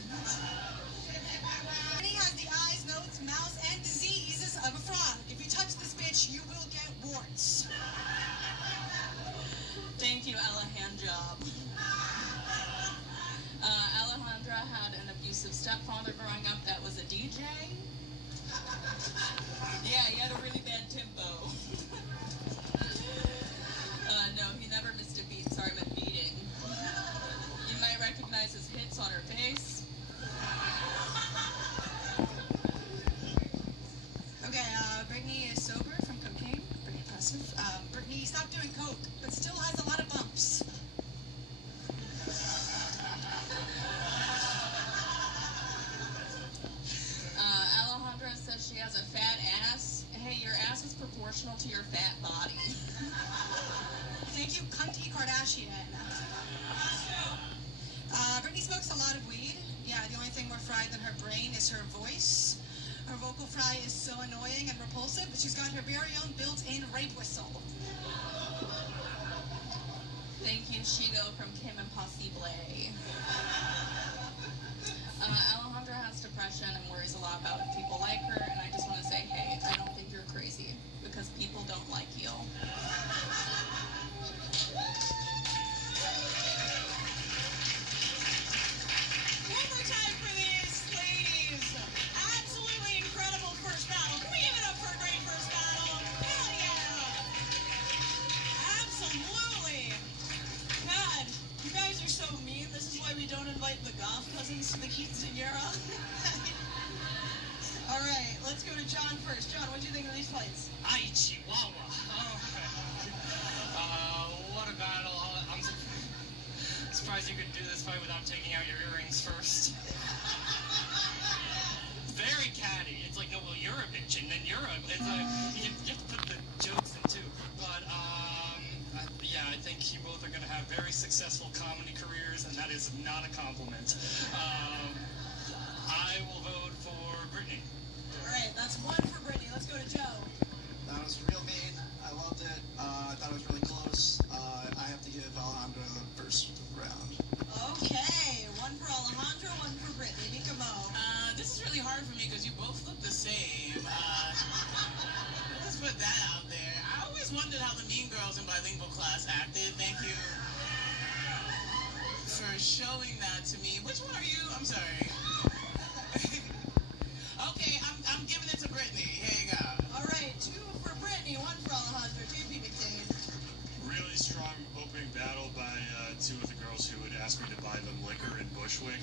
Brittany has the eyes, nose, mouth, and diseases of a frog. If you touch this bitch, you will get warts. Thank you, Alejandra. Alejandra had an abusive stepfather growing up that was a DJ. Yeah, he had a really bad tempo. No, he never missed a beat. Sorry, I meant beating. You might recognize his hits on her face. Okay, Brittany is sober from cocaine. Pretty impressive. Brittany stopped doing coke, but still has a lot of bumps. Alejandra says she has a fat ass. Hey, your ass is proportional to your fat body. Thank you, Cunty Kardashian. Brittany smokes a lot of weed. Yeah, the only thing more fried than her brain is her voice. Her vocal fry is so annoying and repulsive that she's got her very own built-in rape whistle. Thank you, Shigo from Kim Impossible. Alejandra has depression and worries a lot about if people like her, and I just want to say, hey, I don't think you're crazy, because people don't like you. One more time for these ladies. Absolutely incredible first battle. Can we give it up for a great first battle? Hell yeah! Absolutely. God, you guys are so mean. This is why we don't invite the Goth cousins to the quinceañera. All right, let's go to John first. John, what do you think of these fights? Ay, Chihuahua. What a battle. I'm surprised you could do this fight without taking out your earrings first. Very catty. It's like, no, well, you're a bitch, and then you're a... It's like, you have to put the jokes in, too. But, yeah, I think you both are going to have very successful comedy careers, and that is not a compliment. I will vote for Brittany. All right, that's one for Brittany. Let's go to Joe. That was real mean. I loved it. I thought it was really close. I have to give Alejandra the first round. Okay, one for Alejandra, one for Brittany. Mika Mo. This is really hard for me because you both look the same. Let's put that out there. I always always wondered how the Mean Girls in bilingual class acted. Thank you for showing that to me. Which one are you? I'm sorry. Okay, I'm giving it to Brittany. Here you go. All right, 2 for Brittany, 1 for Alejandro. JP McDade. Really strong opening battle by two of the girls who would ask me to buy them liquor in Bushwick.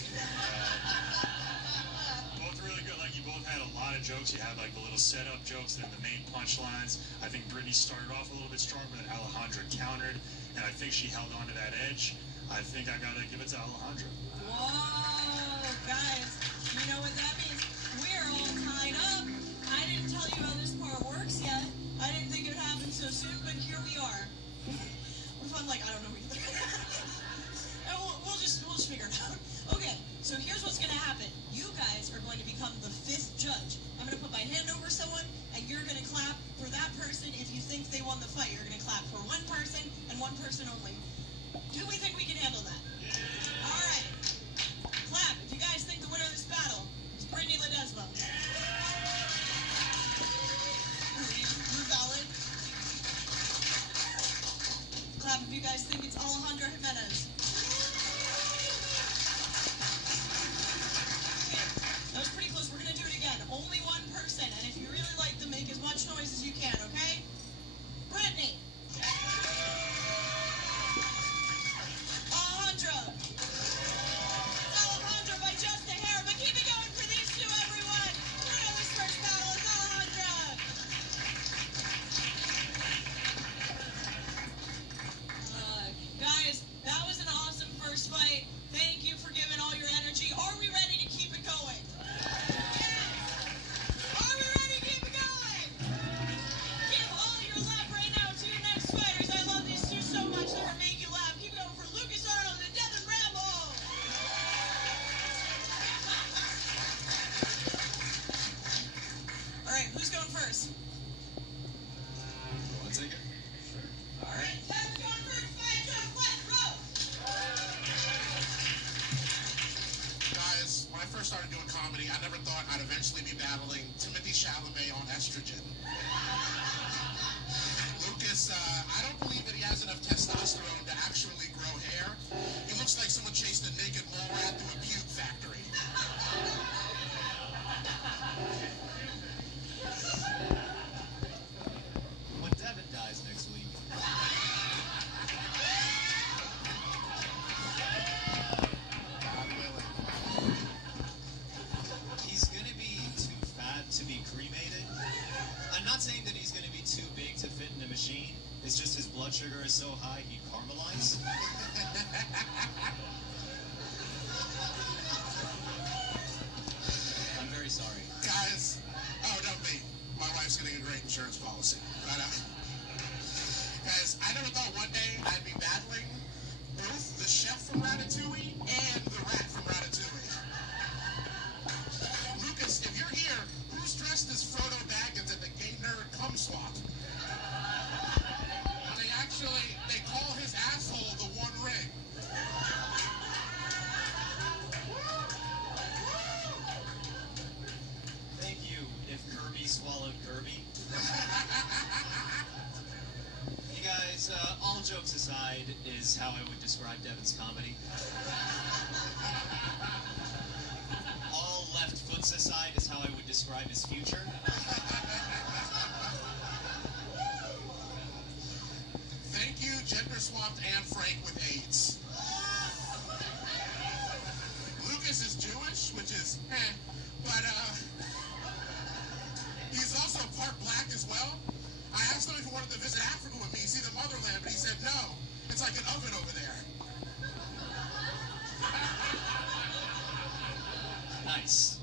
Both really good. Like, you both had a lot of jokes. You had like the little setup jokes and then the main punchlines. I think Brittany started off a little bit stronger, but Alejandra countered, and I think she held on to that edge. I think I gotta give it to Alejandra. Whoa, guys, you know what that means? We're all tied up. I didn't tell you how this part works yet. I didn't think it would happen so soon, but here we are. What if I'm like, I don't know either? And we'll just figure it out. Okay, so here's what's gonna happen. You guys are going to become the 5th judge. I'm gonna put my hand over someone, and you're gonna clap for that person. If you think they won the fight, you're gonna clap for one person and one person only. Do we think we can handle that? Yeah. All right. Clap if you guys think the winner of this battle is Brittany Ledesma. You valid? Clap if you guys think it's Alejandra Jimenez. Okay. That was pretty close. We're going to do it again. Only one person. And if you really like them, make as much noise as you can, okay? Brittany. Alejandra by just a hair, but keep it going for these two, everyone. The winner of this first battle is Alejandra. Guys, that was an awesome first fight. Thank you for giving all your energy. Are we ready to keep it going? Are we ready to keep it going? Give all your love right now to your next fighters. I love these two so much. They're gonna make you laugh. Keep it going for Lucas Arnold and Devin Rambo. All right, who's going first? Want to take it? All right, Devin's going first. Fight to West Row. Guys, when I first started doing comedy, I never thought I'd eventually be battling Timothy Chalamet on estrogen. Lucas, I don't believe that he has enough testosterone to actually grow hair. He looks like someone chased a naked mole rat through a puke factory. When Devin dies next week. God willing. He's gonna be too fat to be cremated. I'm not saying that he's gonna be too big to fit in a machine. It's just his blood sugar is so high he'd caramelize. I'm very sorry. Guys, oh, don't be. My wife's getting a great insurance policy. But, guys, I never thought one day I'd be battling both the chef from Ratatouille and the rat from Ratatouille. Lucas, if you're here, who's dressed as Frodo Baggins at the Gay Nerd Cum Swap? They call his asshole the One Ring. Thank you, if Kirby swallowed Kirby. You guys, all jokes aside, is how I would describe Devin's comedy. All left foots aside is how I would describe his future. Thank you, gender-swapped Anne Frank with AIDS. Lucas is Jewish, which is but he's also part black as well. I asked him if he wanted to visit Africa with me, see the motherland, but he said no. It's like an oven over there. Nice.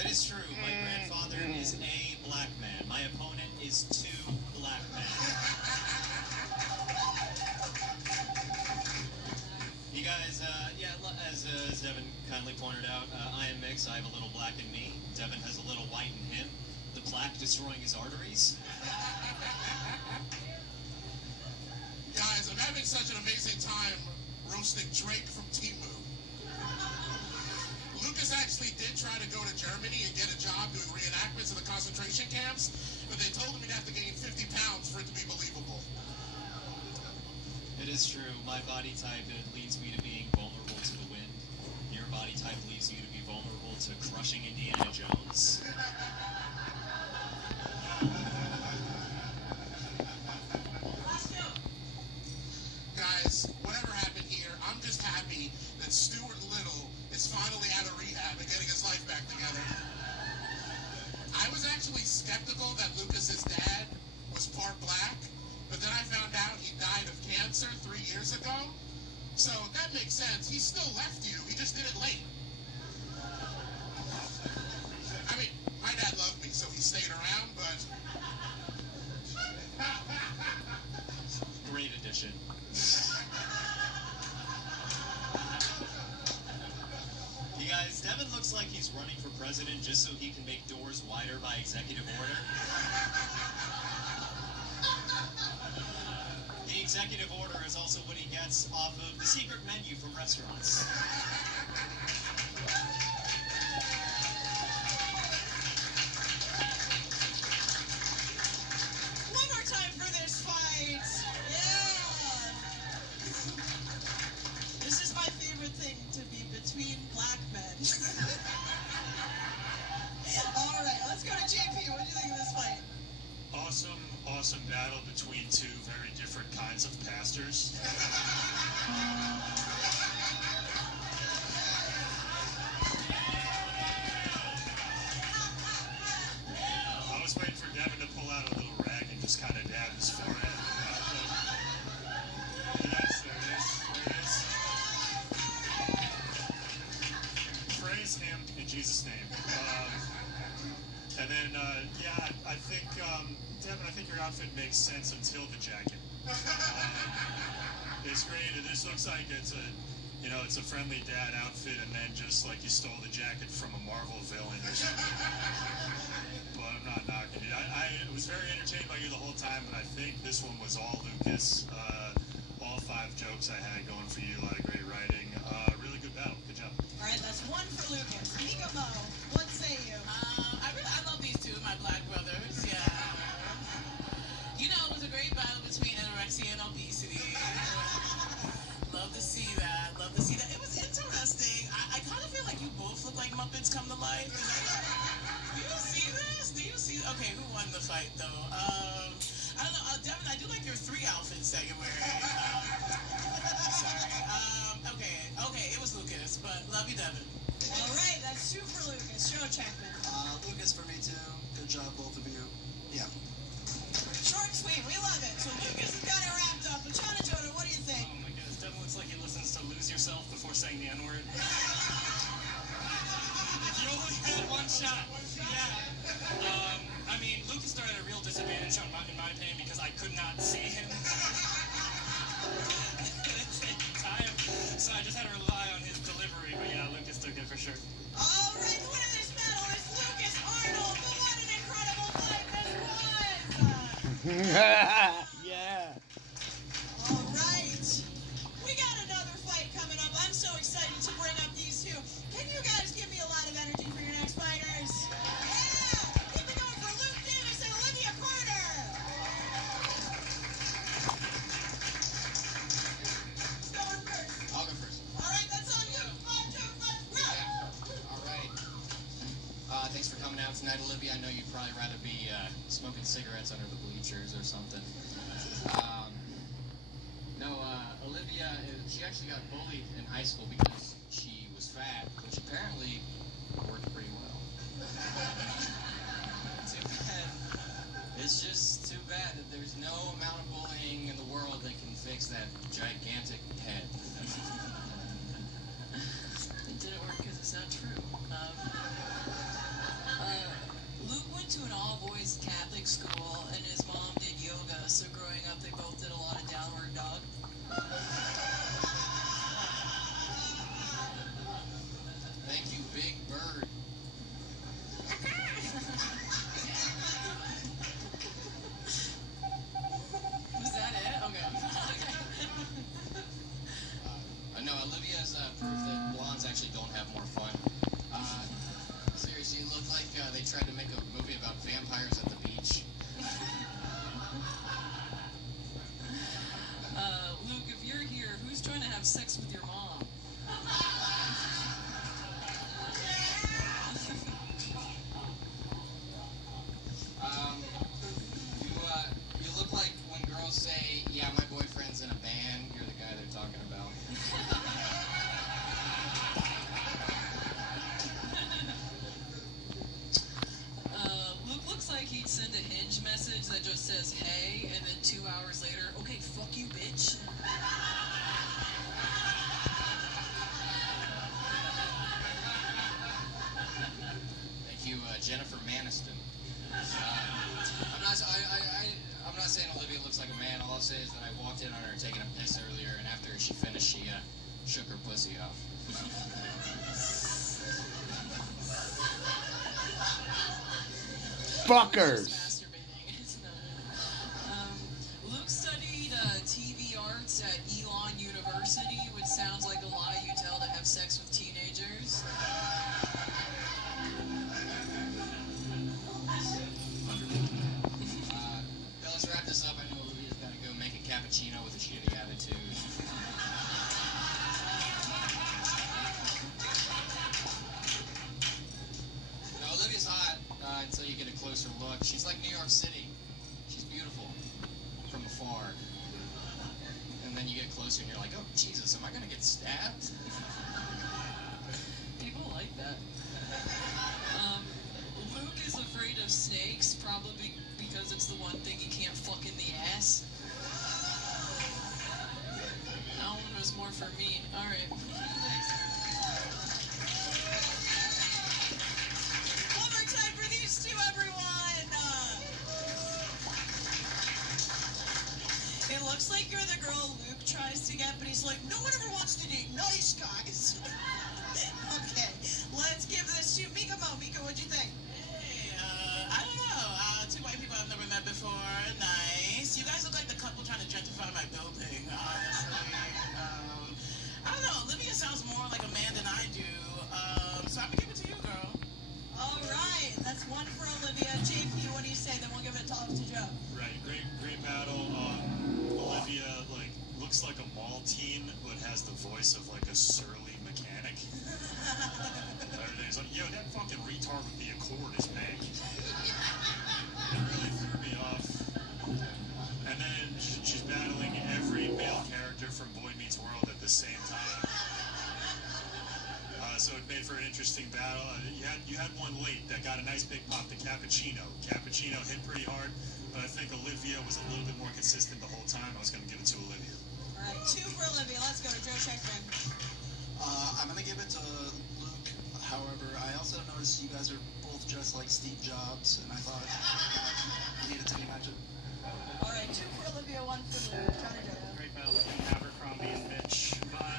It is true, my grandfather is a black man. My opponent is two black men. You guys, as Devin kindly pointed out, I am mixed. I have a little black in me. Devin has a little white in him. The black destroying his arteries. Guys, I'm having such an amazing time roasting Drake from Timu. Lucas actually did try to go to Germany and get a job doing reenactments of the concentration camps, but they told him he'd have to gain 50 pounds for it to be believable. It is true. My body type, it leads me to being vulnerable to the wind. Your body type leads you to be vulnerable to crushing Indiana Jones. Guys, whatever happened here, I'm just happy that Stuart Little is finally out of rehab and getting his life back together. I was actually skeptical that Lucas's dad was part black, but then I found out he died of cancer 3 years ago. So that makes sense. He still left you. He just did it late. I mean, my dad loved me, so he stayed around, but... Great addition. You guys, Devin looks like he's running for president just so he can make doors wider by executive order. The executive order is also what he gets off of the secret menu from restaurants. One more time for this fight. Yeah. This is my favorite thing, to be between black men. All right, let's go to JP. What do you think of this fight? Awesome battle between two very different kinds of pastors. I was waiting for Devin to pull out a little rag and just kind of dab his forehead. Yes, there it is. Praise him in Jesus' name. And then, I think, Devin, I think your outfit makes sense until the jacket. It's great. This looks like it's a friendly dad outfit, and then just like you stole the jacket from a Marvel villain or something. But I'm not knocking it. I was very entertained by you the whole time, but I think this one was all Lucas. All 5 jokes I had going for you. A lot of great writing. Really good battle. Good job. All right, that's one for Lucas. Mika Mo, what say you? I love these two, my black brothers. Yeah. You know, it was a great battle between anorexia and obesity. Love to see that. Love to see that. It was interesting. I kind of feel like you both look like Muppets come to life. Do you see this? Do you see? Okay, who won the fight though? I don't know. Devin, I do like your 3 outfits that you're wearing. Sorry. Okay, it was Lucas, but love you, Devin. All right, that's 2 for Lucas. Joe Checkman. Lucas for me too. Good job, both of you. Yeah. Short and sweet, we love it. So Lucas has got it wrapped up. But John and Jonah, what do you think? Oh my goodness, Devin looks like he listens to Lose Yourself before saying the N-word. If you only had one shot. Yeah. I mean, Lucas started at a real disadvantage in my opinion because I could not see him. Time. So I just had to rely on his delivery, but yeah, Lucas took it for sure. All right, the winner of this battle is Lucas Arnold. But what an incredible fight this was! Yeah. All right. We got another fight coming up. I'm so excited to bring up these two. Can you guys give me a lot of energy for your next fighters? Yeah! Keep it going for Luke Davis and Olivia Carter. Who's going first? I'll go first. All right, that's on you. 5, 2, 1, go! All right. Thanks for coming out tonight, Olivia. I know you'd probably rather be smoking cigarettes under the bleachers or something. Olivia, she actually got bullied in high school because she was fat, which apparently worked pretty well. Too bad. It's just too bad that there's no amount of bullying in the world that can fix that gigantic head. It didn't work because it's not true. Luke went to an all-boys Catholic school, and his mom did yoga, so growing up they both did a lot of downward dog. Thank you, big they tried to make a movie about vampires at the beach. Luke, if you're here, who's trying to have sex with your mom? You look like when girls say, yeah, my boyfriend's in a band, you're the guy they're talking about. Luke looks like he'd send a Hinge message that just says, hey, and then 2 hours later, okay, fuck you, bitch. Thank you, Jennifer Maniston. I'm not saying Olivia looks like a man. All I'll say is that I walked in on her taking a piss earlier, and after she finished, she shook her pussy off. Fuckers. Luke studied TV arts at Elon University, which sounds like a lie you tell to have sex with teenagers. Let's wrap this up. I know Olivia's got to go make a cappuccino with a shitty attitude. Now, Olivia's hot until you get a closer look. She's like New York City. She's beautiful from afar. And then you get closer and you're like, oh, Jesus, am I going to get stabbed? People like that. Luke is afraid of snakes, probably because it's the one thing he can't fuck in the ass. That one was more for me. Alright. One more time for these two, everyone. It looks like you're the girl Luke tries to get, but he's like, no one ever wants to date nice guys. Okay, let's give this to Mika Mo. Mika, what'd you think? I don't know. Two white people I've never met before. Nice. You guys look like the couple trying to gentrify my building, honestly. I don't know. Olivia sounds more like a man than I do. So I'm going to give it to you, girl. All right, that's one for Olivia. JP, what do you say? Then we'll give it to Joe. Right, great battle. Olivia looks like a mall teen, but has the voice of like a surly mechanic. Everything's like, yo, that fucking retard with the Accord is Meg. It really threw me off. And then she's battling every male character from Boy Meets World at the same time. So it made for an interesting battle. You had one late that got a nice big pop, the Cappuccino. Cappuccino hit pretty hard, but I think Olivia was a little bit more consistent the whole time. I was going to give it to Olivia. All right, two for Olivia. Let's go to Joe Scheckman. I'm going to give it to Luke. However, I also noticed you guys are both dressed like Steve Jobs, and I thought that needed to be mentioned. All right, two for Olivia, one for Luke. Johnny Joe. Great battle between Abercrombie and Mitch. But,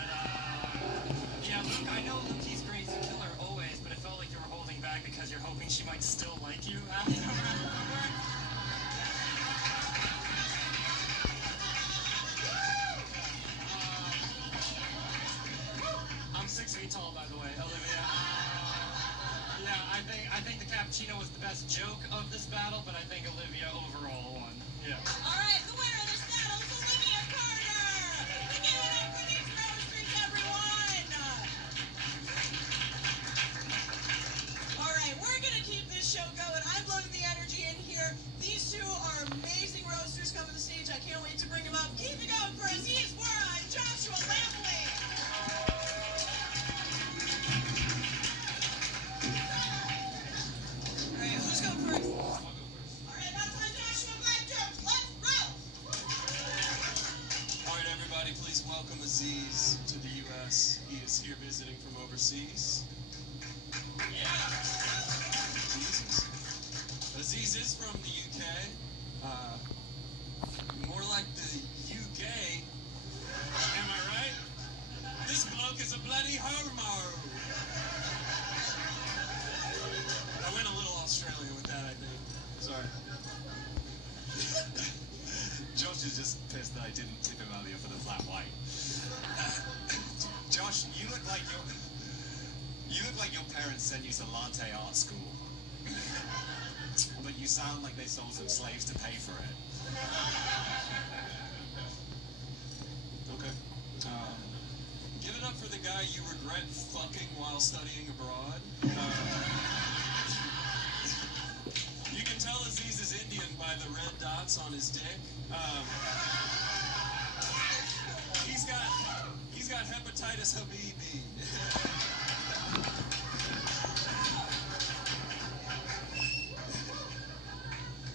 yeah, Luke, I know Luke's great to kill her always, but it felt like you were holding back because you're hoping she might still like you after. I'm 6 feet tall, by the way, Olivia. Yeah, I think the Cappuccino was the best joke of this battle, but I think Olivia overall won. Yeah. All right, the winner of this battle is Olivia Carter. Give it up for these roasters, everyone. All right, we're going to keep this show going. I'm loving the energy in here. These two are amazing roasters coming to the stage. I can't wait to bring them up. Keep it going for Aziz Wara and Joshua Lampley. All right, who's going first? All right, that's my Joshua Black jokes. Let's roll. All right, everybody, please welcome Aziz to the U.S. He is here visiting from overseas. Jesus. Aziz is from the UK. More like the UK. Am I right? This bloke is a bloody homo. I went a little Australian with that, I think. Sorry. Josh is just pissed that I didn't tip him earlier for the flat white. Josh, you look like your parents sent you to latte art school. but you sound like they sold some slaves to pay for it. Okay. Give it up for the guy you regret fucking while studying abroad. You can tell Aziz is Indian by the red dots on his dick. He's got hepatitis Habibi.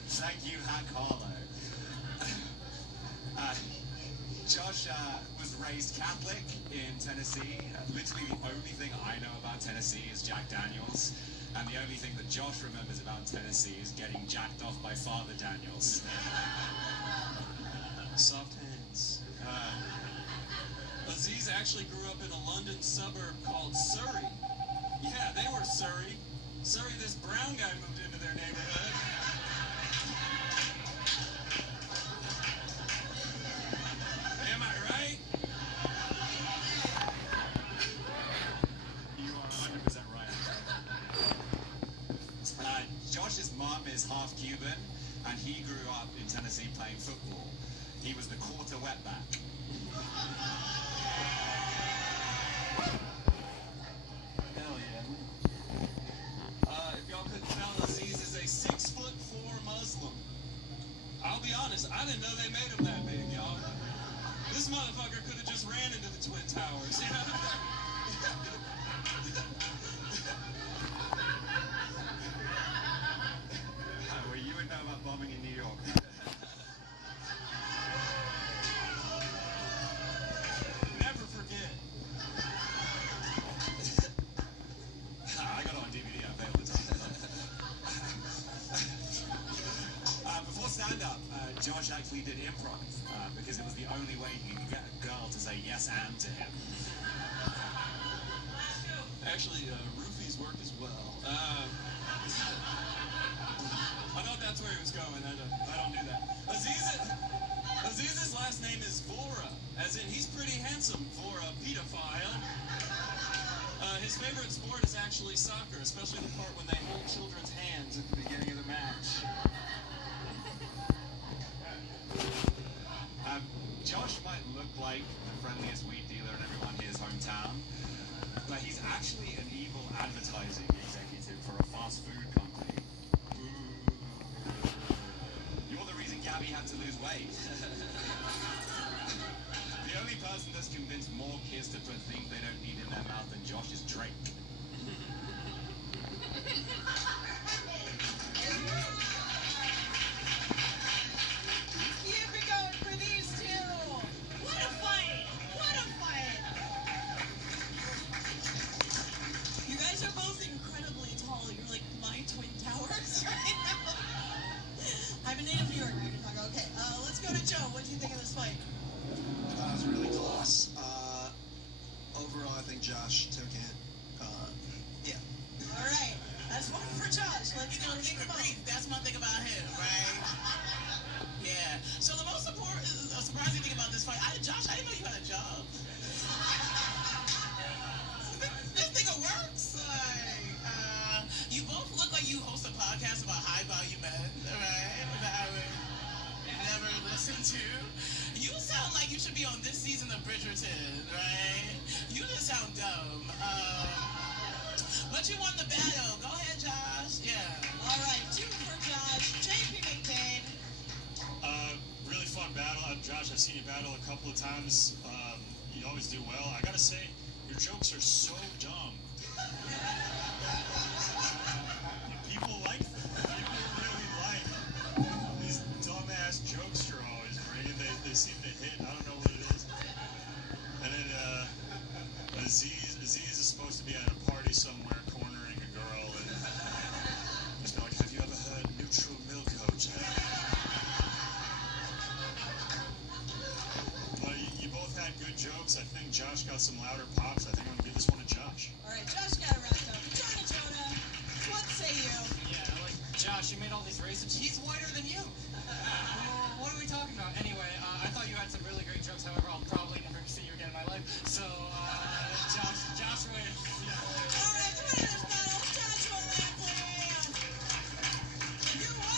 Thank you, Hack Harlow. Josh was raised Catholic in Tennessee. Literally the only thing I know about Tennessee is Jack Daniels. And the only thing that Josh remembers about Tennessee is getting jacked off by Father Daniels. Soft hands. Aziz actually grew up in a London suburb called Surrey. Yeah, they were Surrey. Surrey, this brown guy moved into their neighborhood. Am I right? You are 100% right. Josh's mom is half Cuban, and he grew up in Tennessee playing football. He was the quarter wetback. Hell yeah. If y'all couldn't tell, Aziz is a 6'4" Muslim. I'll be honest, I didn't know they made him that big, y'all. This motherfucker could have just ran into the Twin Towers, you know? Well, you would know about bombing in New York. Never forget. I got it on DVD, I play all the time. Before stand-up, Josh actually did improv, because it was the only way he could get a girl to say yes and to him. Actually, roofies work as well. I thought that's where he was going. I don't do that. Aziz's last name is Vora, as in he's pretty handsome for a pedophile. His favorite sport is actually soccer, especially the part when they hold children's hands at the beginning of the match. Josh might look like the friendliest weed dealer in everyone here's hometown, but he's actually an evil advertising executive for a fast food company. You're the reason Gabby had to lose weight. The only person that's convinced more kids to put things they don't need in their mouth than Josh is Drake. Keep it going for these two. What a fight! What a fight! You guys are both incredibly tall. You're like my Twin Towers right now. I'm a native New Yorker. You can talk. Okay, let's go to Joe. What do you think of this fight? It was really close. Overall, I think Josh took it. Yeah. All right, that's one for Josh. Let's go. Keep it brief. That's one thing about him, right? Yeah. So the most surprising thing about this fight, Josh, I didn't know you had a job. This nigga works. Like, you both look like you host a podcast about high-value men, right? That I would never listen to. You sound like you should be on this season of Bridgerton, right? You just sound dumb. But you won the battle. Go ahead, Josh. Yeah. All right, 2 for Josh. JP McCain. Really fun battle. Josh, I've seen you battle a couple of times. You always do well. I gotta say, your jokes are so dumb. People like them. People really like these dumbass jokes you're always bringing. They seem to hit. I don't know what it is. And then Aziz is supposed to be at a party somewhere cornering a girl and just be like, have you ever heard neutral milk coach? Well, you both had good jokes. I think Josh got some louder pops. I think I'm going to give this one to Josh. All right, Josh got it wrapped up. Return to Jonah. What say you? Yeah, like, Josh, you made all these races. He's whiter than you. What are we talking about? Anyway, I thought you had some really great jokes. However, I'll probably never see you again in my life. So, Josh wins. All right, the winner of this battle is Joshua Lampley. You won.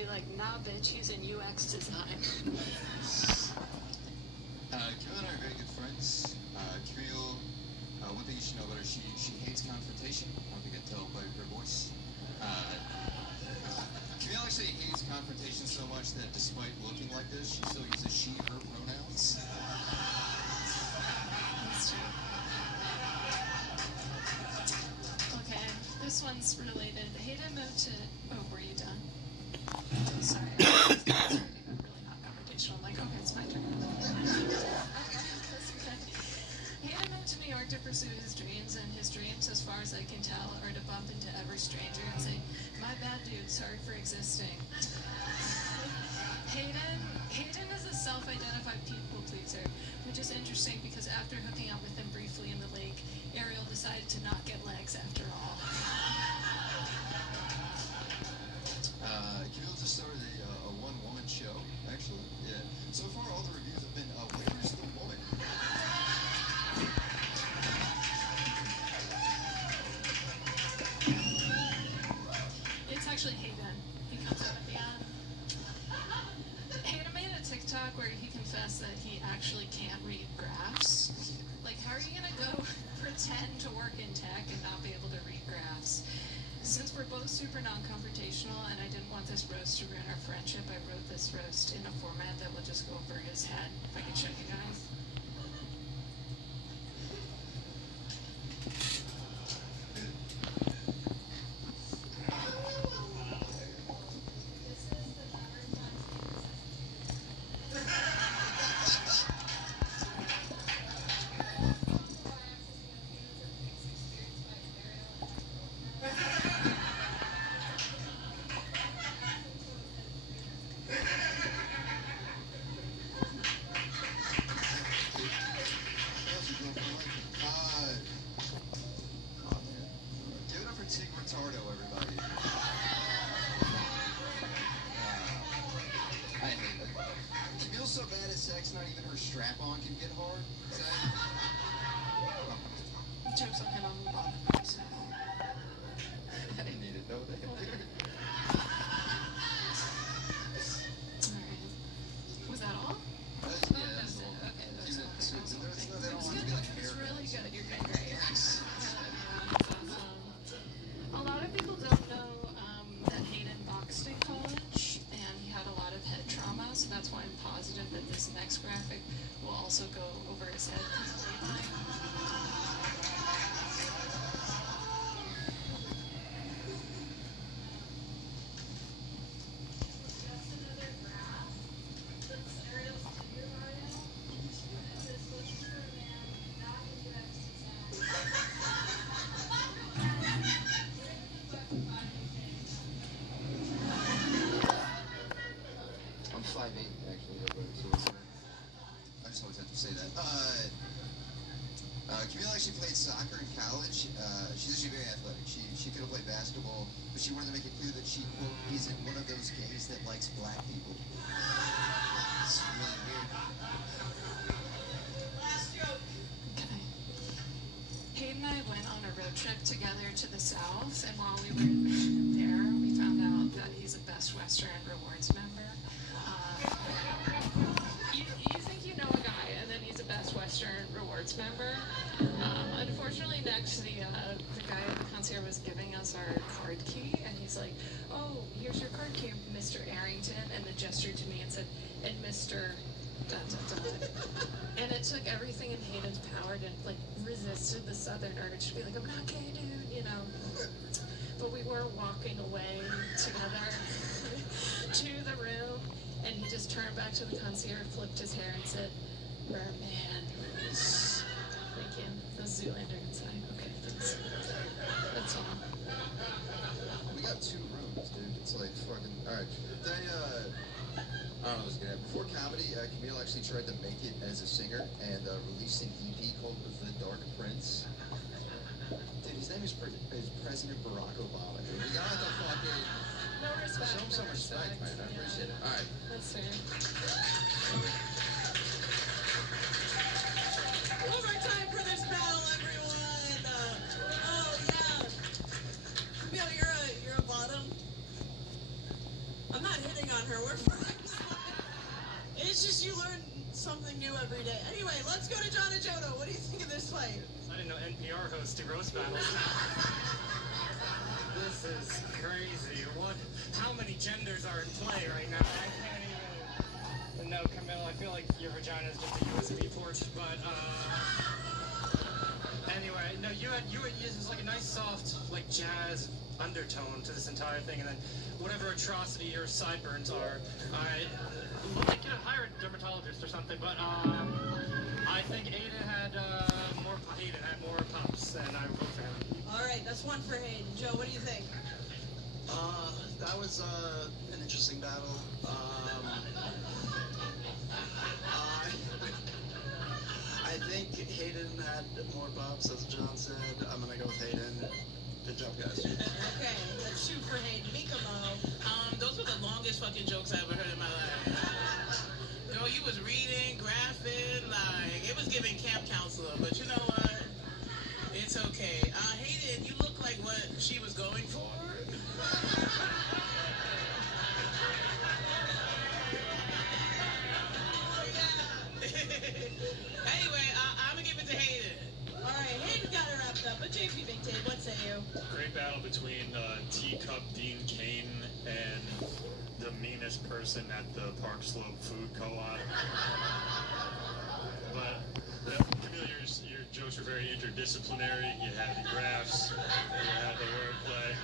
be like, nah, bitch, he's in UX design. Camille and I are very good friends. Camille, one thing you should know about her, she hates confrontation. I don't think I can tell by her voice. Camille actually hates confrontation so much that despite looking like this, she still uses she, her pronouns. That's true. Okay, this one's related. Hayden moved to... Oh, were you done? Sorry. I was really not confrontational. I'm like, okay, it's my turn. Hayden moved to New York to pursue his dreams, and his dreams, as far as I can tell, are to bump into every stranger and say, my bad dude, sorry for existing. Hayden is a self-identified people pleaser, which is interesting because after hooking up with him briefly in the lake, Ariel decided to not get legs after all. Camille just started a one-woman show, actually. Yeah. So far, all the reviews have been, where's the woman? It's actually Hayden. He comes up at the end. Hayden made a TikTok where he confessed that he actually can't read graphs. Like, how are you gonna go pretend to work in tech and not be able to read graphs? Since we're both super non-confrontational and I didn't want this roast to ruin our friendship, I wrote this roast in a format that will just go over his head. If I can show you guys. Give it up for Tig Retardo, everybody. I hate it. Camille's so bad at sex, not even her strap-on can get hard. Is that... Joke's on him, I'm a bottom. So. I didn't need it, though. Alright. Was that all? Yeah, that's all. Okay, that's all. They don't want to be like hair. It's really good. You're doing great. Yeah, that's awesome. A lot of people don't know that Hayden boxed in college, and he had a lot of head trauma, so that's why I'm positive that this next graphic will also go over his head. I'm 5'8", actually, everybody, so it's, I just always have to say that. Camille actually played soccer in college. She's actually very athletic. She could have played basketball, but she wanted to make it clear that she, quote, isn't one of those gays that likes black people. It's really weird. Last joke. Okay. Hayden and I went on a road trip together to the South, and while we were there, we found out that he's a Best Western Rewards member. You think you know a guy, and then he's a Best Western Rewards member. Unfortunately, next, the guy at the concierge was giving us our card key, and he's like, oh, here's your card key, Mr. Arrington, and then gestured to me and said, and Mr. ... And it took everything in Hayden's power to, like, resisted the southern urge to be like, I'm not gay, dude, you know. But we were walking away together to the room, and he just turned back to the concierge, flipped his hair, and said, Merman. Thank you. The Zoolander inside. Okay, thanks. That's all. We got 2 rooms, dude. It's like fucking... Alright. I don't know what's gonna happen. Before comedy, Camille actually tried to make it as a singer and released an EP called The Dark Prince. Dude, his name is President Barack Obama, dude. You gotta fucking... No respect. Show him some respect, man. I appreciate it. Alright. That's fair. Overtime for this battle, everyone. Oh yeah. Camille, you're a bottom. I'm not hitting It's just you learn something new every day. Anyway, let's go to John and Jono. What do you think of this fight? I didn't know NPR hosts do roast battles. This is crazy. What? How many genders are in play right now? I can't even. No, Camille, I feel like your vagina is just a USB port. But anyway, no, you had this like a nice soft like jazz undertone to this entire thing, and then whatever atrocity your sideburns are, I like hire a dermatologist or something. But I think Hayden had more pops, and I vote for him. All right, that's one for Hayden. Joe, what do you think? That was an interesting battle. I think Hayden had more pops, as John said. I'm gonna go with Hayden. Good job, guys. Okay, let's shoot for Hayden. Mika Mo. Those were the longest fucking jokes I ever heard in my life. Girl, you was reading, graphing, like, it was giving camp counselor, but you know what? It's okay. Hayden, you look like what she was going for. Anyway, I'm gonna give it to Hayden. All right, Hayden got it wrapped up. But JP Big Tape, what say you? Great battle between Teacup Dean Kane and the meanest person at the Park Slope Food Co-op. But Camille, your jokes were very interdisciplinary. You had the graphs, you had the wordplay.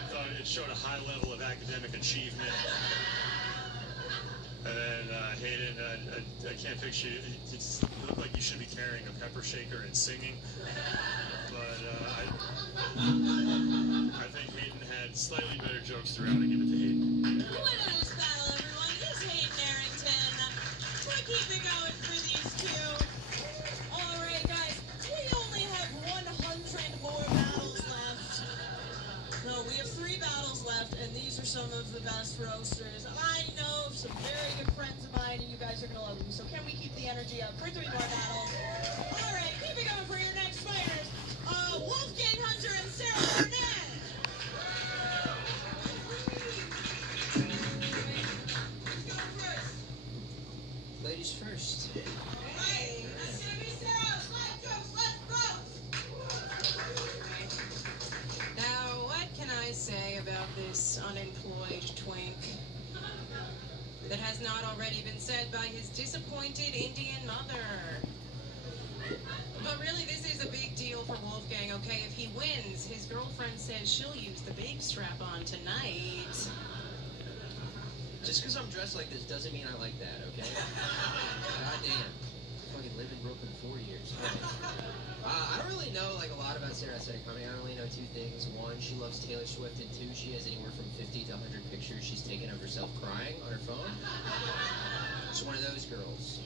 I thought it showed a high level of academic achievement. And then Hayden, I can't picture you. You look like you should be carrying a pepper shaker and singing. But I think Hayden had slightly better jokes throughout. I give it to Hayden. The winner of this battle, everyone, is Hayden Arrington. We'll keep it going for these two. All right, guys, we only have 100 more battles left. No, we have 3 battles left, and these are some of the best roasters. I know of some very good friends of mine, and you guys are going to love them. So can we keep the energy up for 3 more battles? All right, keep it going for your next fighters. Wolfgang Hunter and Sarah Burnett. Ladies first. Hey, that's going to be Sarah. Let's go. Now, what can I say about this unemployed twink that has not already been said by his disappointed Indian mother? But really, this is a big deal for Wolfgang, okay? If he wins, his girlfriend says she'll use the big strap-on tonight. Just because I'm dressed like this doesn't mean I like that, okay? God damn. Fucking lived in Brooklyn 4 years. I don't really know like a lot about Sarah Aesthetic Comedy. I only know 2 things. 1, she loves Taylor Swift, and 2, she has anywhere from 50 to 100 pictures she's taken of herself crying on her phone. She's one of those girls.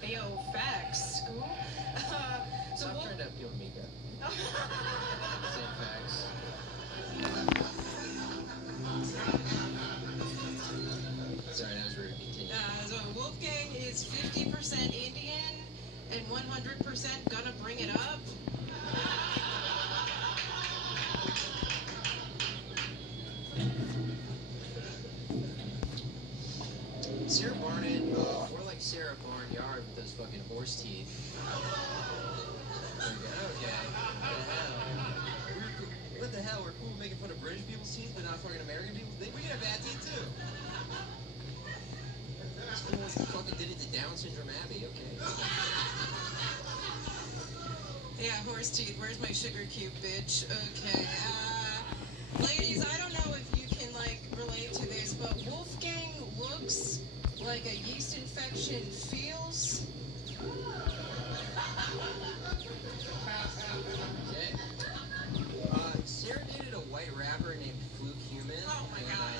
Hey, yo, facts, school. Stop trying to appeal to Mika. Same facts. Sorry, that was rude. Continue. So Wolfgang is 50% Indian and 100% gonna bring it up. Sarah Barnett, more like Sarah Barnyard with those fucking horse teeth. Okay. What the hell? We're cool making fun of British people's teeth, but not fucking American people? We can have bad teeth too. It's cool if you fucking did it to Down Syndrome Abbey, okay? Yeah, horse teeth. Where's my sugar cube, bitch? Okay. Ladies, I don't know if you can, like, relate to this, but Wolfgang looks like a yeast infection feels. Okay. Sarah dated a white rapper named Fluke Human. Oh my god.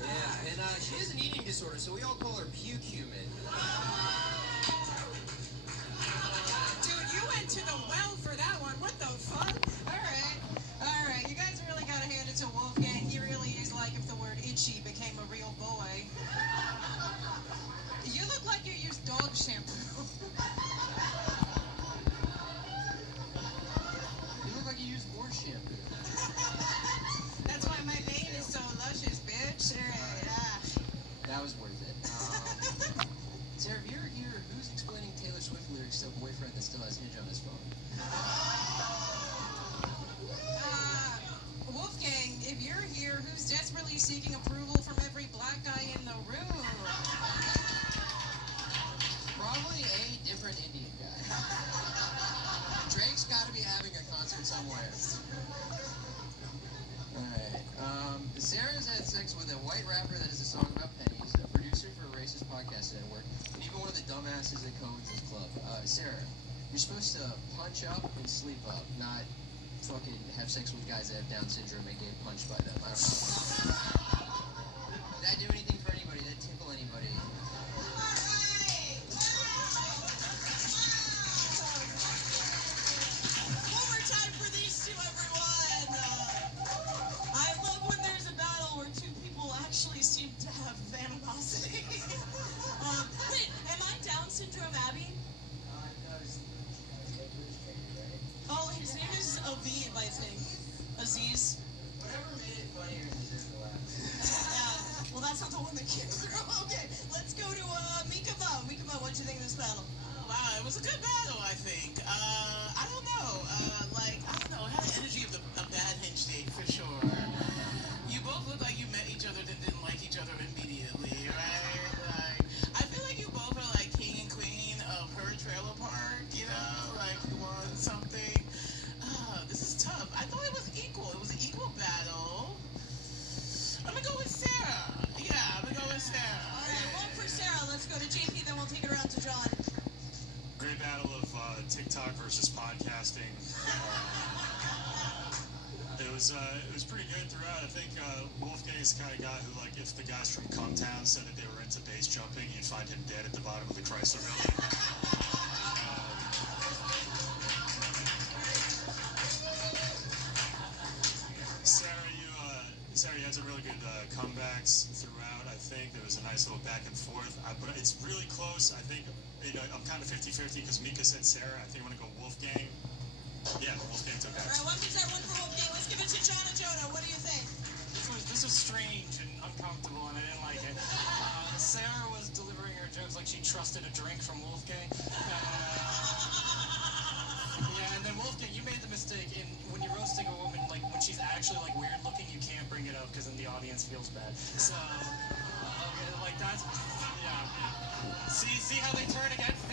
Yeah, and she has an eating disorder, so we all call her Puke Human. Dude, you went to the well for that one. What the fuck? All right. You guys are that still has Hinge on his phone. Wolfgang, if you're here, who's desperately seeking approval from every black guy in the room? Probably a different Indian guy. Drake's got to be having a concert somewhere. Alright, Sarah's had sex with a white rapper that has a song about pennies, a producer for a racist podcast network, and even one of the dumbasses that co-owns this club. Sarah, you're supposed to punch up and sleep up, not fucking have sex with guys that have Down syndrome and get punched by them. I don't know. Did that do anything for anybody? Did that tickle anybody? One more time for these two, everyone. I love when there's a battle where two people actually seem to have animosity. Wait, am I Down syndrome, Abby? Oh, his name is Aviv, I think. Aziz. Whatever made it funnier deserves to laugh. Yeah, well, that's not the one that came through. Okay, let's go to Mika Mo. Mika Mo, what'd you think of this battle? Wow, it was a good battle, I think. I don't know. I don't know. It had the energy of a bad Hinge date, for sure. You both look like you met each other and didn't like each other immediately, right? Like, I feel like you both are like king and queen of her trailer park, you know? Like, you won something. This is tough. I thought it was equal. It was an equal battle. I'm gonna go with Sarah. Yeah, I'm gonna go with Sarah. All right, vote for Sarah. Let's go to JP, then we'll take it around to John. Great battle of TikTok versus podcasting. It was pretty good throughout. I think Wolfgang's the kind of guy who, like, if the guys from Cumtown said that they were into base jumping, you'd find him dead at the bottom of the Chrysler Building. Sarah, you had some really good comebacks throughout. I think there was a nice little back and forth, but it's really close. I think I'm kind of 50-50 because Mika said Sarah. I think I'm gonna go Wolfgang. Yeah, Wolfgang took that. All right, 1 for Sarah, 1 for Wolfgang. Let's give it to John and Jonah. What do you think? This was strange and uncomfortable, and I didn't like it. Sarah was delivering her jokes like she trusted a drink from Wolfgang. Yeah, and then Wolfgang, you made the mistake in when you're roasting a woman, like when she's actually like weird looking, you can't bring it up because then the audience feels bad. So, like that's, yeah. See how they turn against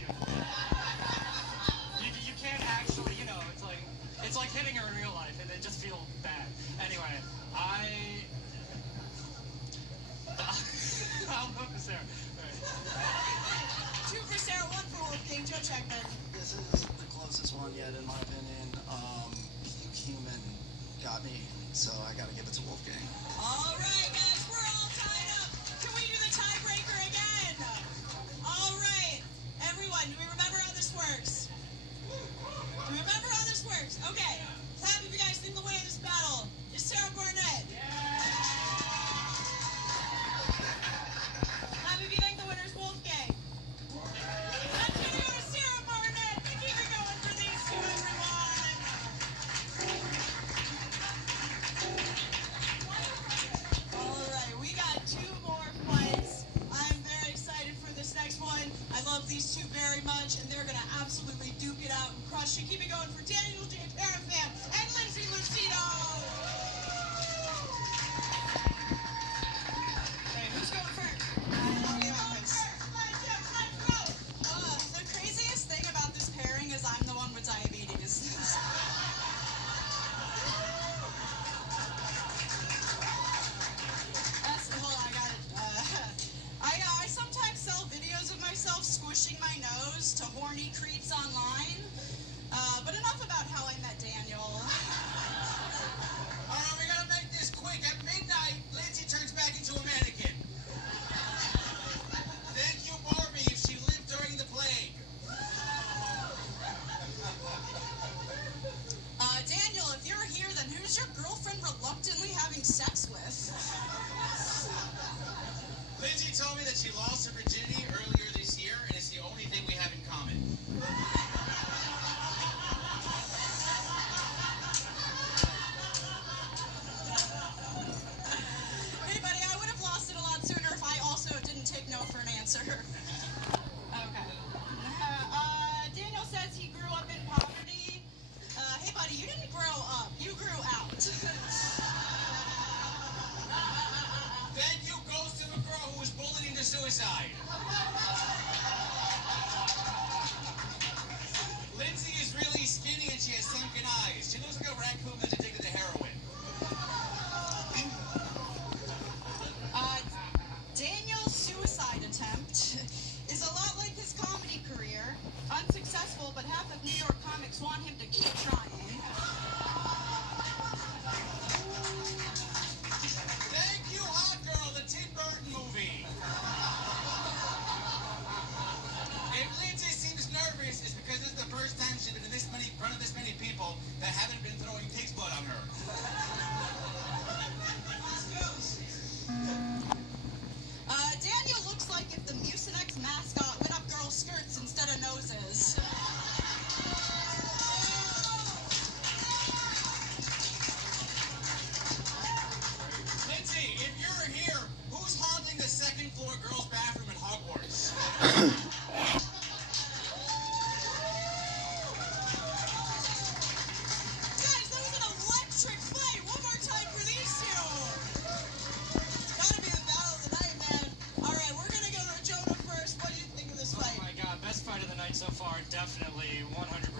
you. You can't actually, you know, it's like hitting her in real life, and they just feel bad. Anyway, I'll vote for Sarah. Right. 2 for Sarah, 1 for Wolfgang. Joe Checkman. This is the closest one yet, in my opinion. Puke Human got me, so I gotta give it to Wolfgang. All right, guys, we're all tied up. Can we do the tiebreaker again? All right, everyone, do we remember how this works? Do we remember how this works? Okay, clap if you guys think the winner of this battle is Sarah Barnett. Clap if you think the winner is Wolfgang. That's gonna go to Sarah Barnett. We keep it going for these two, everyone. All right, we got 2 more fights. I'm very excited for this next one. I love these two very much, and they're gonna absolutely duke it out and crush it. Keep it going for Daniel J. Parafan and Lindsay Lucido. Hey, who's going first? The craziest thing about this pairing is I'm the one with diabetes. Hold on, I got it. I sometimes sell videos of myself squishing my nose to horny creeps online. But enough about how I met Daniel. We gotta make this quick. At midnight, Lindsay turns back into a mannequin. Thank you, Barbie, if she lived during the plague. Daniel, if you're here, then who's your girlfriend reluctantly having sex with? Lindsay told me that she lost her virginity earlier this year, and it's the only thing we have in common. Hey, buddy, I would have lost it with New York comics want him to keep trying. Thank you, Hot Girl, the Tim Burton movie. If Lindsay seems nervous, it's because this is the first time she's been in front of this many people that haven't been throwing pig's blood on her. Daniel looks like if the Mucinex mascot went up girls' skirts instead of noses. Lindsay, if you're here, who's haunting the second floor girls' bathroom in Hogwarts? Guys, that was an electric fight. One more time for these two. Gotta be the battle of the night, man. All right, we're gonna go to Jonah first. What do you think of this fight? Oh my god, best fight of the night so far, definitely 100%.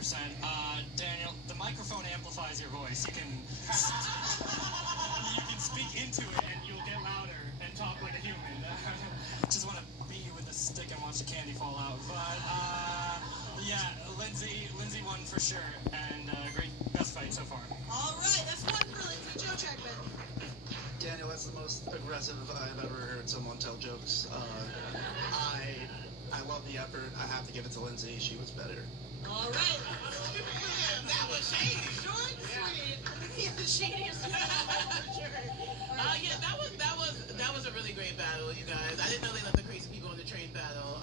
Daniel, the microphone amplifies your voice. You can speak into it and you'll get louder and talk like a human. Just want to beat you with a stick and watch the candy fall out. But yeah, Lindsay won for sure, and great, best fight so far. All right, that's one for Lindsay. Joe Jackman. Daniel, that's the most aggressive I've ever heard someone tell jokes. I love the effort. I have to give it to Lindsay. She was better. All right. That was shady. Short and sweet. Yeah, the shadiest one for sure. Yeah, that was a really great battle, you guys. I didn't know they let the crazy people in the train battle.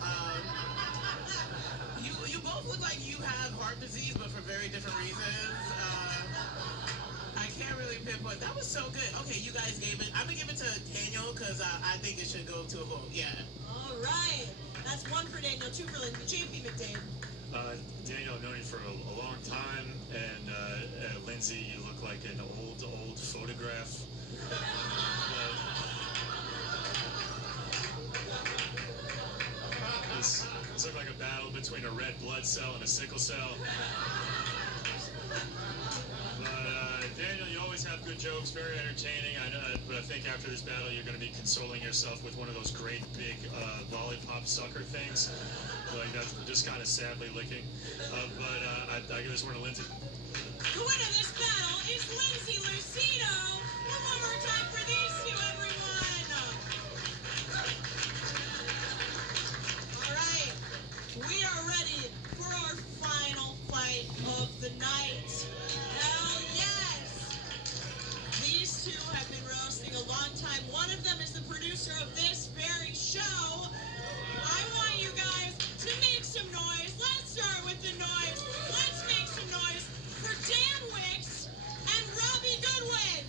You both look like you have heart disease, but for very different reasons. I can't really pinpoint. That was so good. Okay, you guys gave it. I'm gonna give it to Daniel because I think it should go to a vote. Yeah. All right. That's one for Daniel, two for Lindsay. JP McDade. Daniel, I've known you for a long time, and Lindsay, you look like an old photograph. This looked like a battle between a red blood cell and a sickle cell. But Daniel, you always have good jokes, very entertaining. But I think after this battle, you're going to be consoling yourself with one of those great big lollipop sucker things. Like that's just kind of sadly licking. I give this one to Lindsay. The winner of this battle is Lindsay Lucino. And one more time for these two, everyone. All right, we are ready for our final fight of the night. Hell yes! These two have been roasting a long time. One of them is the producer of this very show. I want you guys to make some noise. Let's start with the noise. Let's make some noise for Dan Wicks and Robbie Goodwin.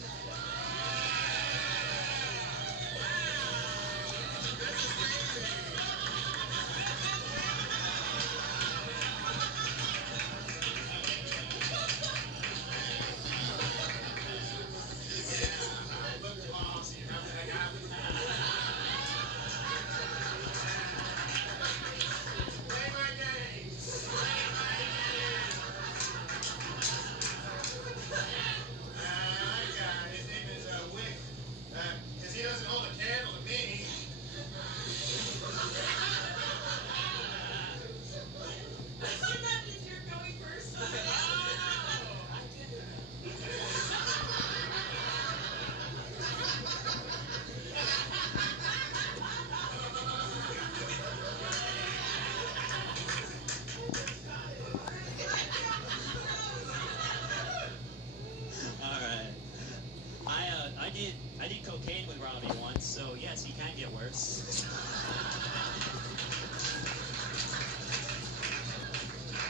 I did cocaine with Robbie once, so yes, he can get worse.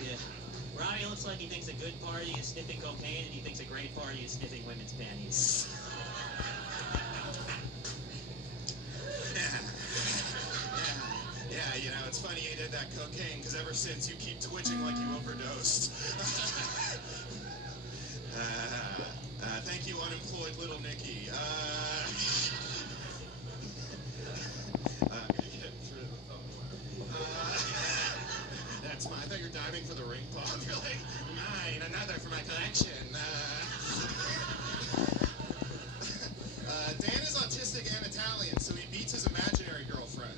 Yeah. Robbie looks like he thinks a good party is sniffing cocaine, and he thinks a great party is sniffing women's panties. Yeah, you know, it's funny you did that cocaine, because ever since you keep twitching like you overdosed. Thank you, unemployed little Nikki. That's mine. I thought you were diving for the ring pop. You're like, mine, another for my collection. Dan is autistic and Italian, so he beats his imaginary girlfriend.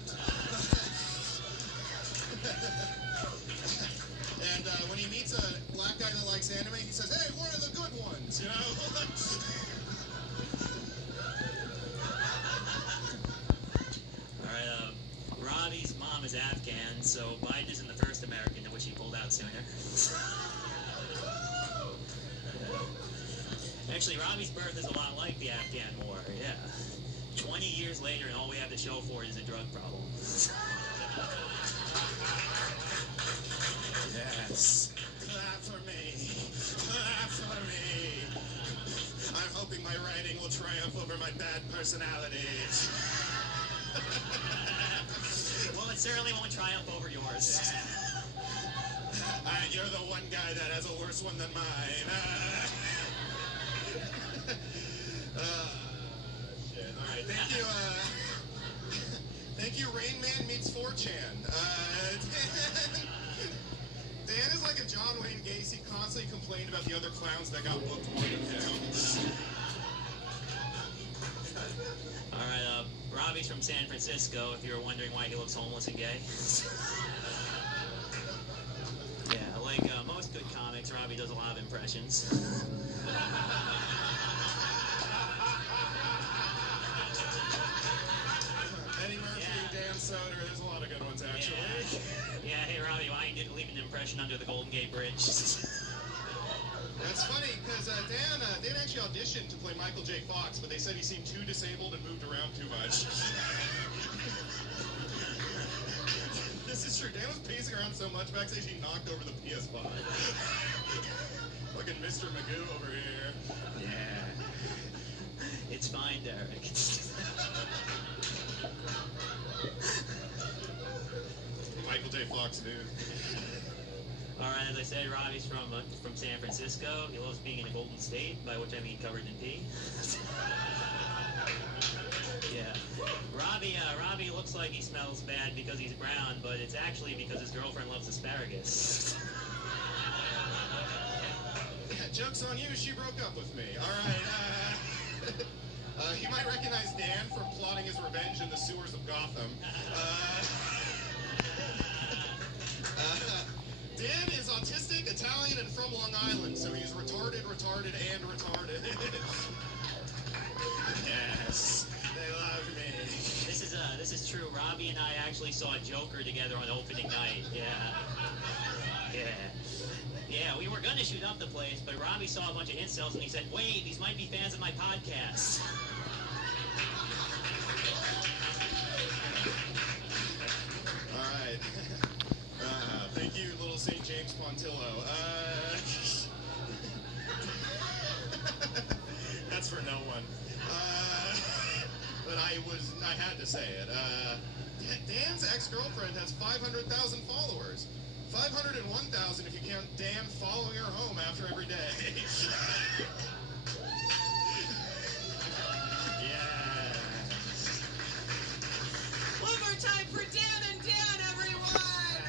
And when he meets a likes anime, he says, hey, one of the good ones, you know? All right, Robbie's mom is Afghan, so Biden isn't the first American to wish he pulled out sooner. Actually, Robbie's birth is a lot like the Afghan war, yeah. 20 years later, and all we have to show for it is a drug problem. Yes. Clap for me. Clap for me. I'm hoping my writing will triumph over my bad personality. Well, it certainly won't triumph over yours. You're the one guy that has a worse one than mine. Shit. All right, thank you. Thank you, Rain Man meets 4chan. Dan is like a John Wayne Gacy, constantly complained about the other clowns that got booked more than him. All right, Robbie's from San Francisco, if you were wondering why he looks homeless and gay. Yeah, like most good comics, Robbie does a lot of impressions. Eddie Murphy, Dan Soder, there's a lot of good ones, actually. Yeah, hey, Robbie, why you didn't leave an impression under the Golden Gate Bridge? That's funny, because Dan actually auditioned to play Michael J. Fox, but they said he seemed too disabled and moved around too much. This is true. Dan was pacing around so much backstage he knocked over the PS5. Fucking Mr. Magoo over here. Yeah. It's fine, Derek. Michael J. Fox, dude. All right, as I said, Robbie's from San Francisco. He loves being in a Golden State, by which I mean covered in pee. Yeah. Robbie looks like he smells bad because he's brown, but it's actually because his girlfriend loves asparagus. Yeah, joke's on you, she broke up with me. All right, you might recognize Dan from plotting his revenge in the sewers of Gotham. Dan is autistic, Italian, and from Long Island, so he's retarded, and retarded. Yes, they love me. This is true. Robbie and I actually saw Joker together on opening night. Yeah, we were gonna shoot up the place, but Robbie saw a bunch of incels and he said, "Wait, these might be fans of my podcast." All right. Thank you, little St. James Pontillo. That's for no one. But I had to say it. Dan's ex-girlfriend has 500,000 followers. 501,000 if you count Dan following her home after every day. Yeah. One more time for Dan and Dan, everyone!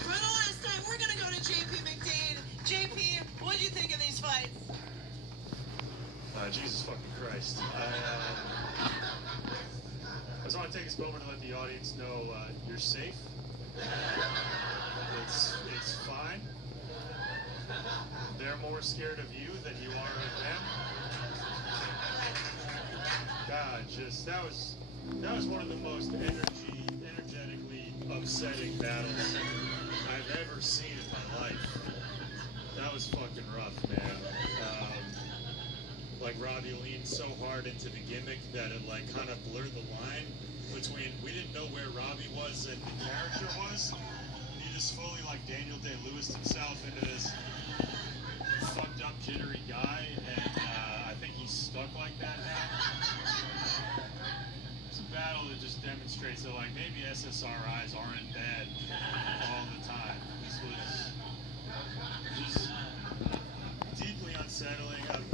For the last time, we're going to go to JP McDean. JP, what did you think of these fights? Jesus fucking Christ. I just want to take this moment to let the audience know you're safe. It's fine. They're more scared of you than you are of them. God, that was one of the most energetically upsetting battles I've ever seen in my life. That was fucking rough, man. Like Robbie leaned so hard into the gimmick that it like kind of blurred the line between we didn't know where Robbie was and the character was. He just fully like Daniel Day-Lewis himself into this fucked up jittery guy, and I think he's stuck like that now. It's a battle that just demonstrates that like maybe SSRIs aren't bad all the time. This was just deeply unsettling. I've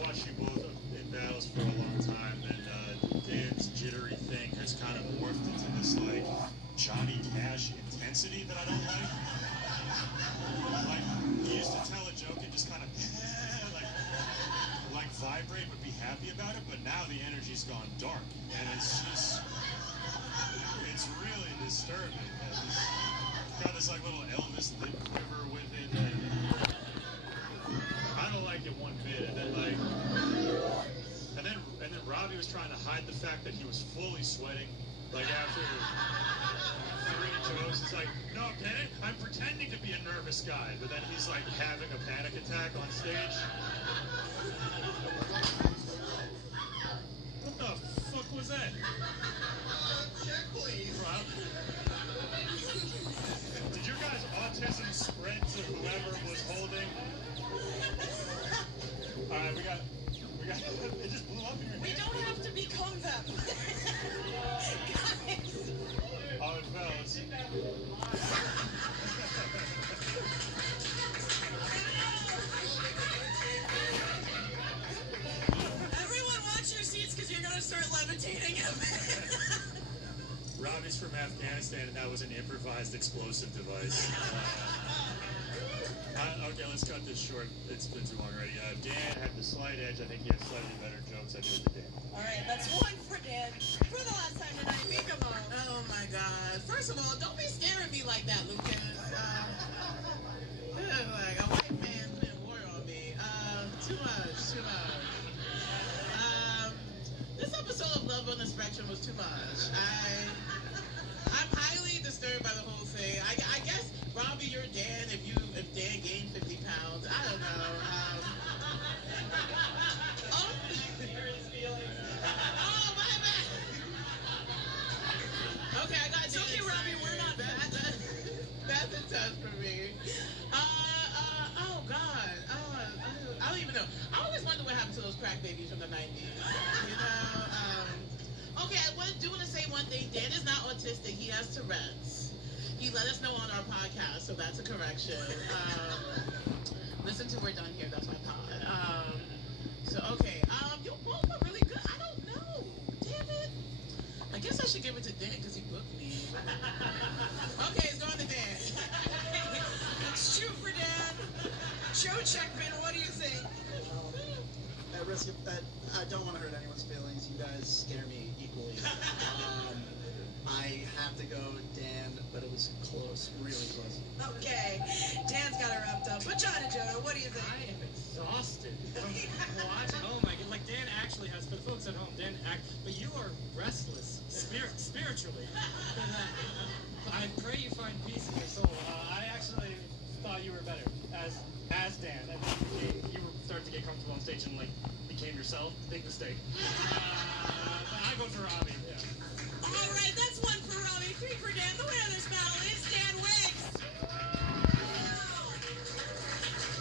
watched you both in battles for a long time, and Dan's jittery thing has kind of morphed into this like Johnny Cash intensity that I don't like. Like he used to tell a joke and just kind of like vibrate but be happy about it, but now the energy's gone dark, and it's really disturbing. It's got this like little Elvis lip quiver this guy, but then he's like having a panic attack on stage. What the fuck was that? Check, please. Rob? Did your guys' autism spread to whoever was holding? Alright, we got, it just blew up in your hand. We don't have to become them. Guys. Oh, it fell. Everyone watch your seats because you're going to start levitating him. Robbie's from Afghanistan, and that was an improvised explosive device. Okay, let's cut this short. It's been too long already. Dan had the slight edge. I think he has slightly better jokes. I do it to Dan. All right, that's one for Dan. For the last time tonight, Mika Mo. Oh my God. First of all, don't be scaring me like that, Lucas. Like a white man putting war on me. Too much. This episode of Love on the Spectrum was too much. I'm highly disturbed by the whole thing. I guess, Robbie, you're Dan if Dan gained 50 pounds. I don't know. Oh, my bad. Okay, I got It's okay, Robbie, we're not bad. That's a test for me. Oh, God. I don't even know. I always wonder what happened to those crack babies from the 90s. You know? Okay, I do want to say one thing. Dan is not autistic. He has Tourette's. He let us know on our podcast, so that's a correction. Listen to We're Done Here. That's my pod. Okay. You both are really good. I don't know. Damn it. I guess I should give it to Dan because he booked me. Okay, it's going to Dan. It's true for Dan. Joe Checkman, what do you think? At risk of, I don't want to hurt anyone's feelings. You guys scare me equally. I have to go Dan, but it was close, really close. Okay, Dan's got it wrapped up. But John and Jonah, what do you think? I am exhausted from watching. Oh my God! Like Dan actually has, for the folks at home, but you are restless spiritually. I pray you find peace in your soul. I actually thought you were better as Dan. I think you were starting to get comfortable on stage and like became yourself. Big mistake. But I vote for Robbie. Yeah. All right, that's one for Robbie, three for Dan. The winner of this battle is Dan Wiggs.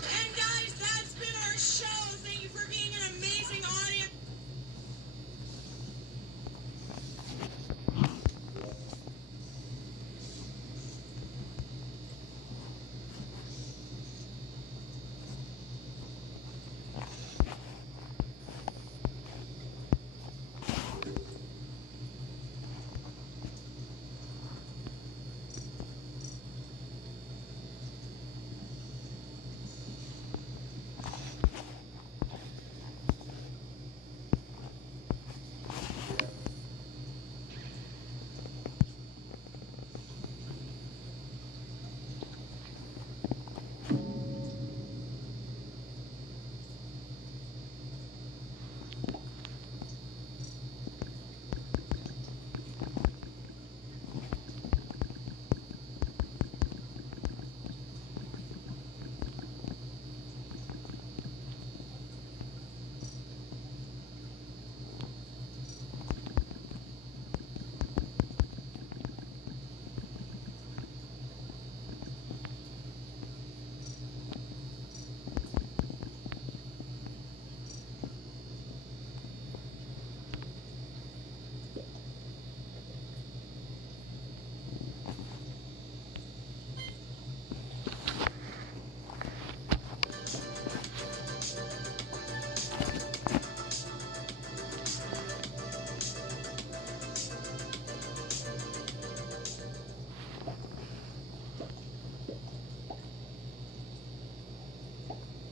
And guys, that's been our show. Thank you for being an amazing audience.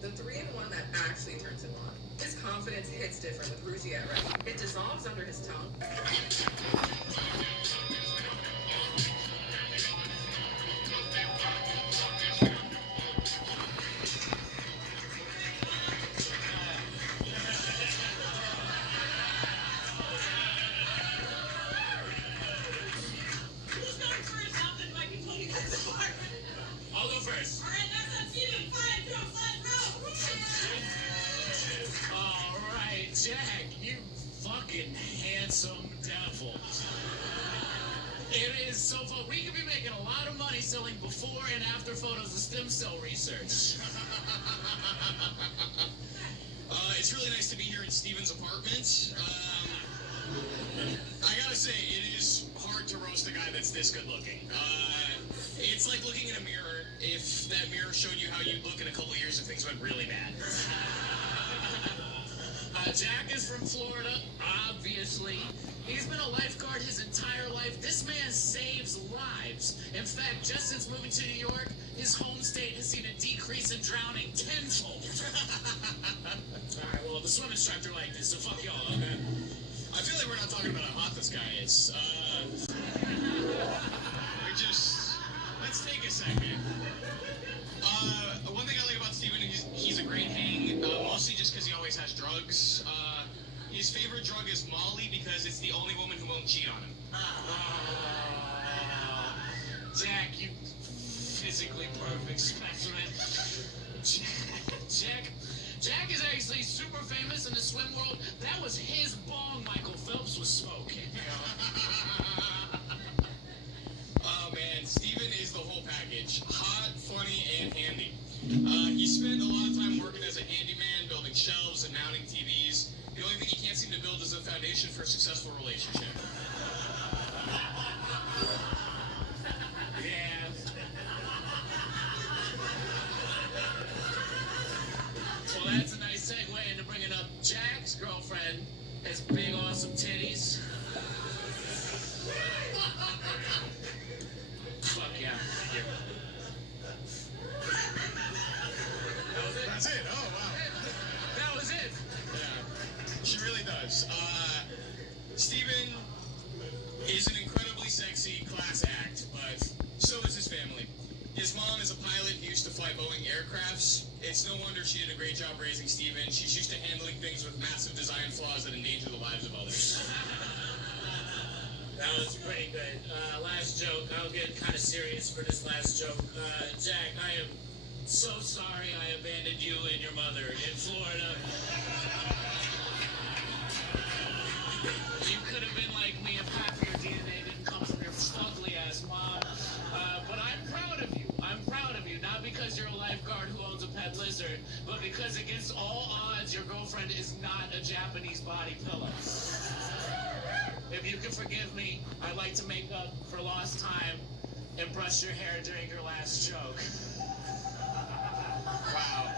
The 3-in-1 that actually turns him on. His confidence hits different with Rougier, right? It dissolves under his tongue. Who's going first? Something might be pulling you guys apart. I'll go first. All right, fucking handsome devil. It is so fun. We could be making a lot of money selling before and after photos of stem cell research. It's really nice to be here in Steven's apartment. I gotta say, it is hard to roast a guy that's this good looking. It's like looking in a mirror if that mirror showed you how you'd look in a couple years if things went really bad. Jack is from Florida, obviously. He's been a lifeguard his entire life. This man saves lives. In fact, just since moving to New York, his home state has seen a decrease in drowning tenfold. Alright, well, the swimming instructor like this, so fuck y'all, okay? I feel like we're not talking about how hot this guy is. Let's take a second. One thing I like about Steven is he's a great hang, mostly just because he always has drugs. His favorite drug is Molly because it's the only woman who won't cheat on him. Jack, you physically perfect specimen. Jack is actually super famous in the swim world. That was his bong Michael Phelps was smoking. Oh man, Steven is the whole package. Hot, funny, and handy. He spent a lot of time working as a handyman, building shelves and mounting TVs. The only thing he can't seem to build is a foundation for a successful relationship. Yeah. Well, that's a nice segue into bringing up Jack's girlfriend has big, awesome titties. Fuck yeah. Thank you. That's it. Oh, wow. That was it. Yeah, she really does. Steven is an incredibly sexy class act, but so is his family. His mom is a pilot who used to fly Boeing aircrafts. It's no wonder she did a great job raising Steven. She's used to handling things with massive design flaws that endanger the lives of others. That was pretty good. Last joke. I'll get kind of serious for this last joke. Jack, I am so sorry I abandoned you and your mother in Florida. You could have been like me if half your DNA didn't come from your ugly ass mom. But I'm proud of you. I'm proud of you. Not because you're a lifeguard who owns a pet lizard, but because against all odds, your girlfriend is not a Japanese body pillow. If you can forgive me, I'd like to make up for lost time and brush your hair during your last joke. Wow.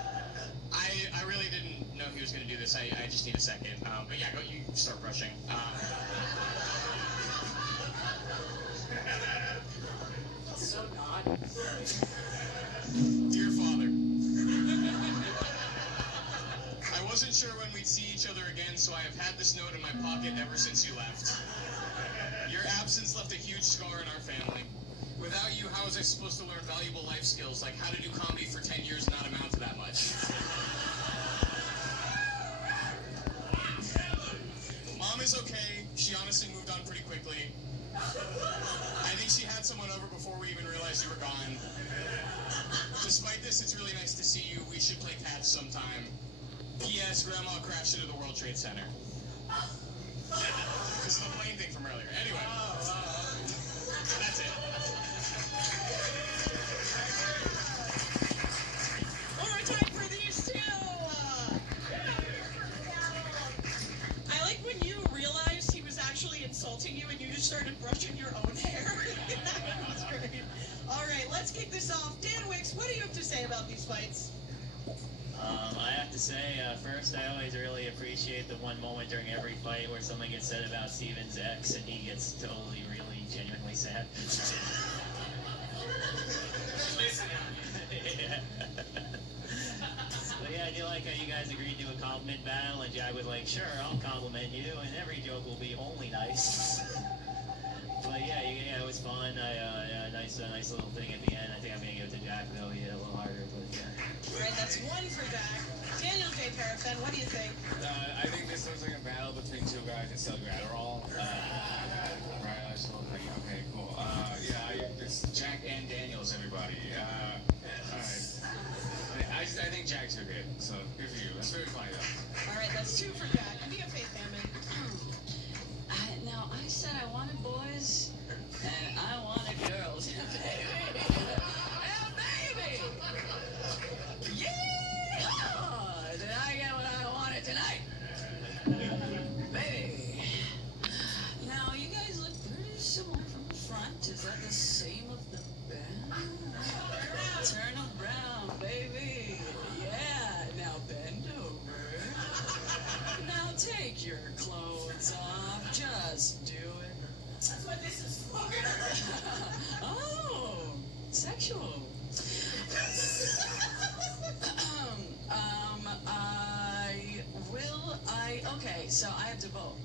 I really didn't know he was going to do this. I just need a second. But yeah, go, you start brushing. So not. Dear Father, I wasn't sure when we'd see each other again, so I have had this note in my pocket ever since you left. Your absence left a huge scar in our family. Without you, how was I supposed to learn valuable life skills like how to do comedy for 10 years and not amount to that much? Mom is okay. She honestly moved on pretty quickly. I think she had someone over before we even realized you were gone. Despite this, it's really nice to see you. We should play catch sometime. P.S. Grandma crashed into the World Trade Center. Because of the plane thing from earlier. Anyway. That's it. One more time for these two. I like when you realized he was actually insulting you and you just started brushing your own hair. That was great. All right, let's kick this off. Dan Wicks, what do you have to say about these fights? I have to say, first, I always really appreciate the one moment during every fight where something gets said about Steven's ex and he gets totally, really, genuinely sad. Yeah. But yeah, I do like how you guys agreed to a compliment battle, and Jack was like, sure, I'll compliment you, and every joke will be only nice. But yeah, it was fun. Nice little thing at the end. I think I'm gonna give it to Jack though. He hit a little harder, but yeah. All right, that's one for Jack. Daniel J. Paraffin, what do you think? I think this looks like a battle between two guys that sell Adderall. Right, I just look like, okay, cool. It's Jack and Daniels, everybody. Alright. I think Jack's okay, so good for you. That's very funny though. All right, that's two for Jack. Give me a faith, Hammond. so I have to vote.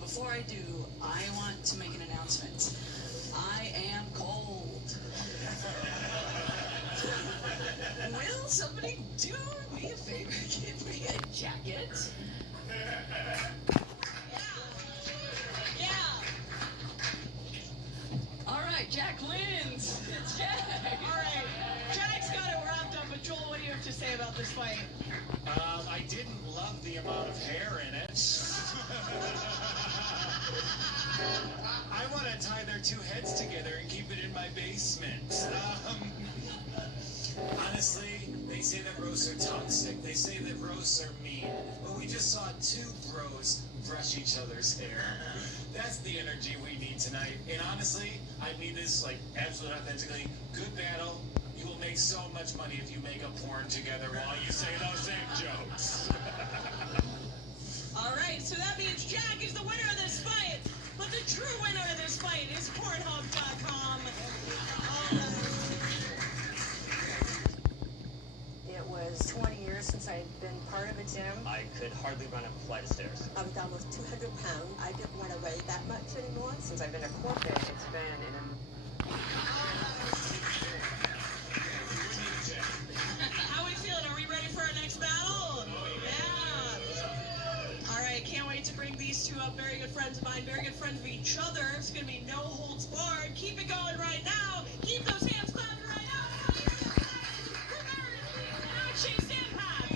Before I do, I want to make an announcement. I am cold. Will somebody do me a favor? Give me a jacket? Yeah. All right, Jack wins. It's Jack. All right, Jack's got it wrapped up. But Joel, what do you have to say about this fight? I didn't love the amount of hair in it. I want to tie their two heads together and keep it in my basement. Honestly, they say that roasts are toxic. They say that roasts are mean. But we just saw two bros brush each other's hair. That's the energy we need tonight. And honestly, I mean this like absolutely authentically. Good battle. You will make so much money if you make a porn together while you say those same jokes. All right, so that means Jack is the winner of this fight. But the true winner of this fight is Pornhub.com. It was 20 years since I'd been part of a gym. I could hardly run up a flight of stairs. I was almost 200 pounds. I didn't want to weigh that much anymore. Since I've been a corporate, it's been How are we feeling? Are we ready for our next battle? Yeah. All right, can't wait to bring these two up. Very good friends of mine, very good friends of each other. It's going to be no holds barred. Keep it going right now. Keep those hands clapping right now. Akshay Sampath.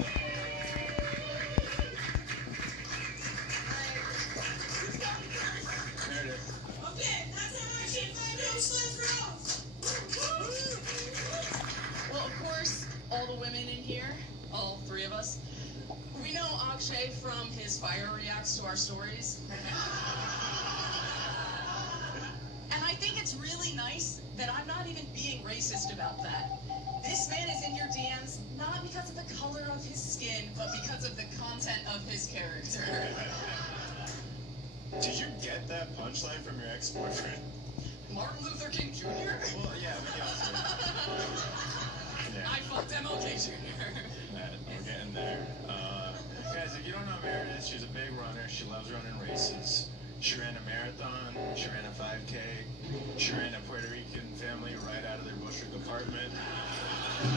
Meredith. Okay, that's our action. 5 minutes, let's go. Well, of course, all the women in here, all three of us, we know Akshay from his fire reacts to our stories. And I think it's really nice that I'm not even being racist about that. This man is in your DMs not because of the color of his skin, but because of the content of his character. Did you get that punchline from your ex-boyfriend? Martin Luther King Jr.? Well, yeah, but he also... Yeah. I fucked MLK Jr. We're getting there. Guys, if you don't know Meredith, she's a big runner. She loves running races. She ran a marathon. She ran a 5K. She ran a Puerto Rican family right out of their Bushwick apartment.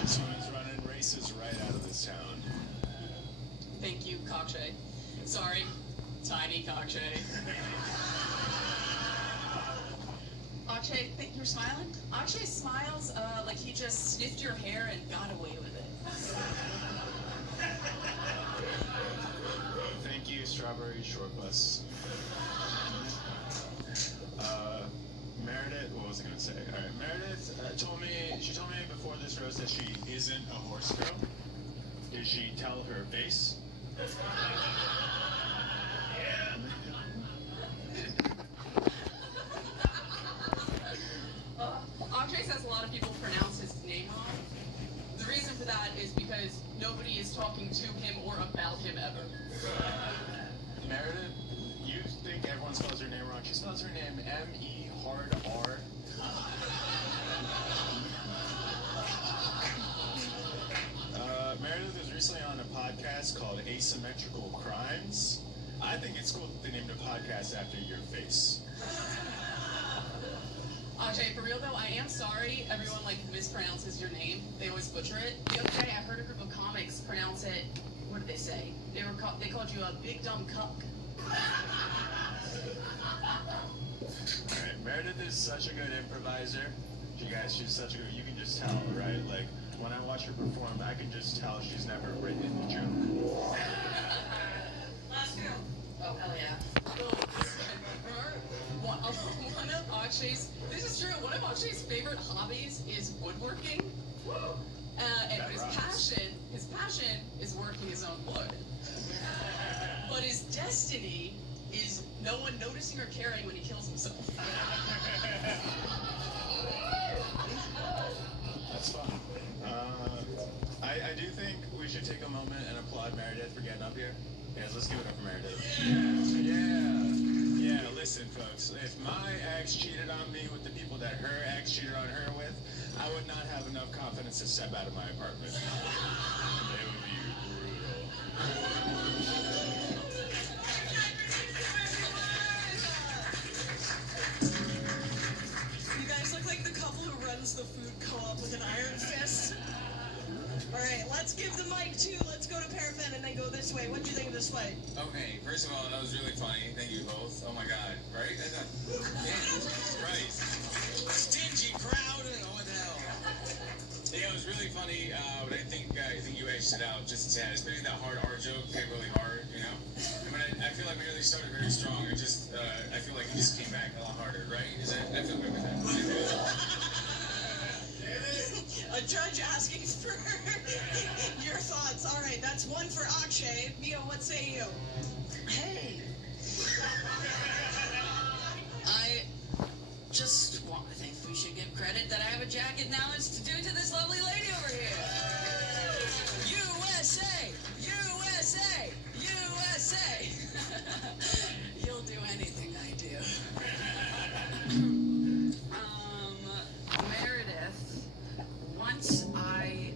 This woman's running races right out of this town. Thank you, Akshay. Sorry, tiny Akshay. Akshay, think you're smiling? Akshay smiles like he just sniffed your hair and got away with it. Thank you, Strawberry Short Bus. Meredith, what was I going to say? All right, Meredith told me before this roast that she isn't a horse girl. Did she tell her face? Akshay says a lot of people pronounce his name wrong. The reason for that is because nobody is talking to him or about him ever. Meredith, you think everyone spells her name wrong. She spells her name M-E hard R. Meredith was recently on a podcast called Asymmetrical Crimes. I think it's cool that they named a podcast after your face. Akshay, for real though, I am sorry everyone mispronounces your name. They always butcher it. The other day I heard a group of comics pronounce it, what did they say? They called you a big dumb cuck. Alright, Meredith is such a good improviser. You guys, she's such a good, you can just tell, right? Like, when I watch her perform, I can just tell she's never written a joke. Last girl. Oh, hell yeah. One of Akshay's, this is true, one of Akshay's favorite hobbies is woodworking. And his passion is working his own wood. But his destiny is no one noticing or caring when he kills himself. That's fun. I do think we should take a moment and applaud Meredith for getting up here. Yes, let's give it up for Meredith. Yeah, listen, folks. If my ex cheated on me with the people that her ex cheated on her with, I would not have enough confidence to step out of my apartment. It would be You guys look like the couple who runs the food co-op with an iron fist. All right, let's give the mic to, let's go to Paraffin and then go this way. What do you think of this fight? Okay, first of all, that was really funny. Thank you both. Oh my god, right? Jesus Christ. Stingy crowd. Oh, what the hell? Yeah, it was really funny, but I think you edged it out just a tad. Especially that hard R joke hit really hard, you know? I mean, I feel like we really started very strong. I feel like it just came back a lot harder, right? I feel good with that. A judge asking for your thoughts. All right, that's one for Akshay. Mia, what say you? Hey. I just think we should give credit that I have a jacket now is to do to this lovely lady over here. USA! USA! USA! You'll do anything I do. Meredith, once I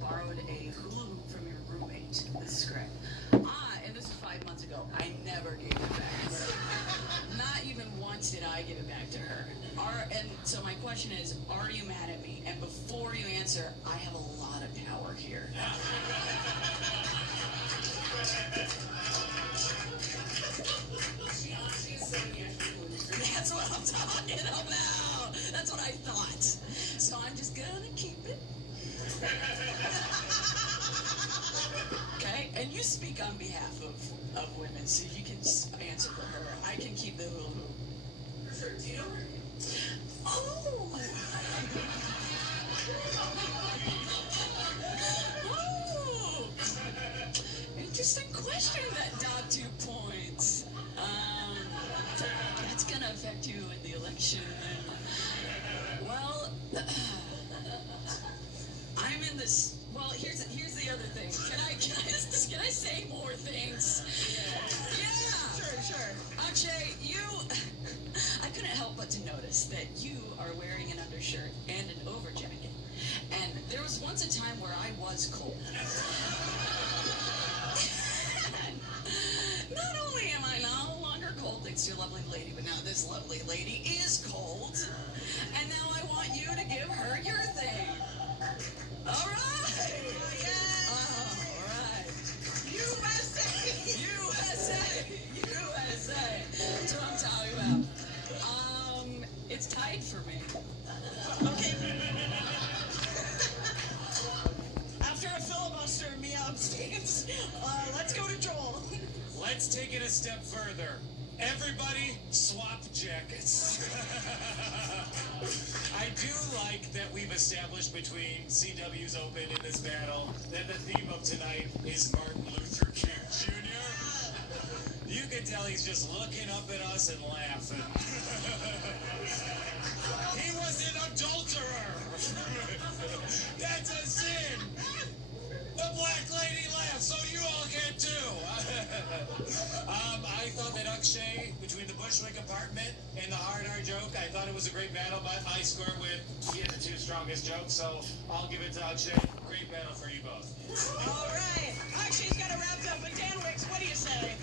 borrowed a hula hoop from your roommate, this script. And this is 5 months ago. I never gave it back to her. Not even once did I give it back to her. And so my question is, are you mad at me? And before you answer, I have a lot of power here. That's what I'm talking about. That's what I thought. So I'm just gonna keep it. Okay, and you speak on behalf of women, so you can answer for her. I can keep the hula hoop. Do you know her? Oh! Oh! Interesting question, that dot 2 points. That's gonna affect you in the election. Well, I'm in this. Well, here's the other thing. Can I say more things? Yeah. Sure. Akshay, I couldn't help but to notice that you are wearing an undershirt and an overjacket. And there was once a time where I was cold. Not only am I no longer cold thanks to your lovely lady, but now this lovely lady is cold. And now I want you to give her your thing. All right. Yes. All right. USA. That's what I'm talking about. It's tight for me. Okay. After a filibuster, Mia abstains. Let's go to Joel. Let's take it a step further. Everybody swap jackets. I do like that we've established between CW's Open in this battle that the theme of tonight is Martin Luther King Jr. You can tell he's just looking up at us and laughing. He was an adulterer. That's a sin. The black lady laughed, so you all can too. I thought that Akshay, between the Bushwick apartment and the hard R joke, I thought it was a great battle, but I scored with he had the two strongest jokes, so I'll give it to Akshay. Great battle for you both. All right. Akshay's got it wrapped up. But Dan Wicks, what do you say?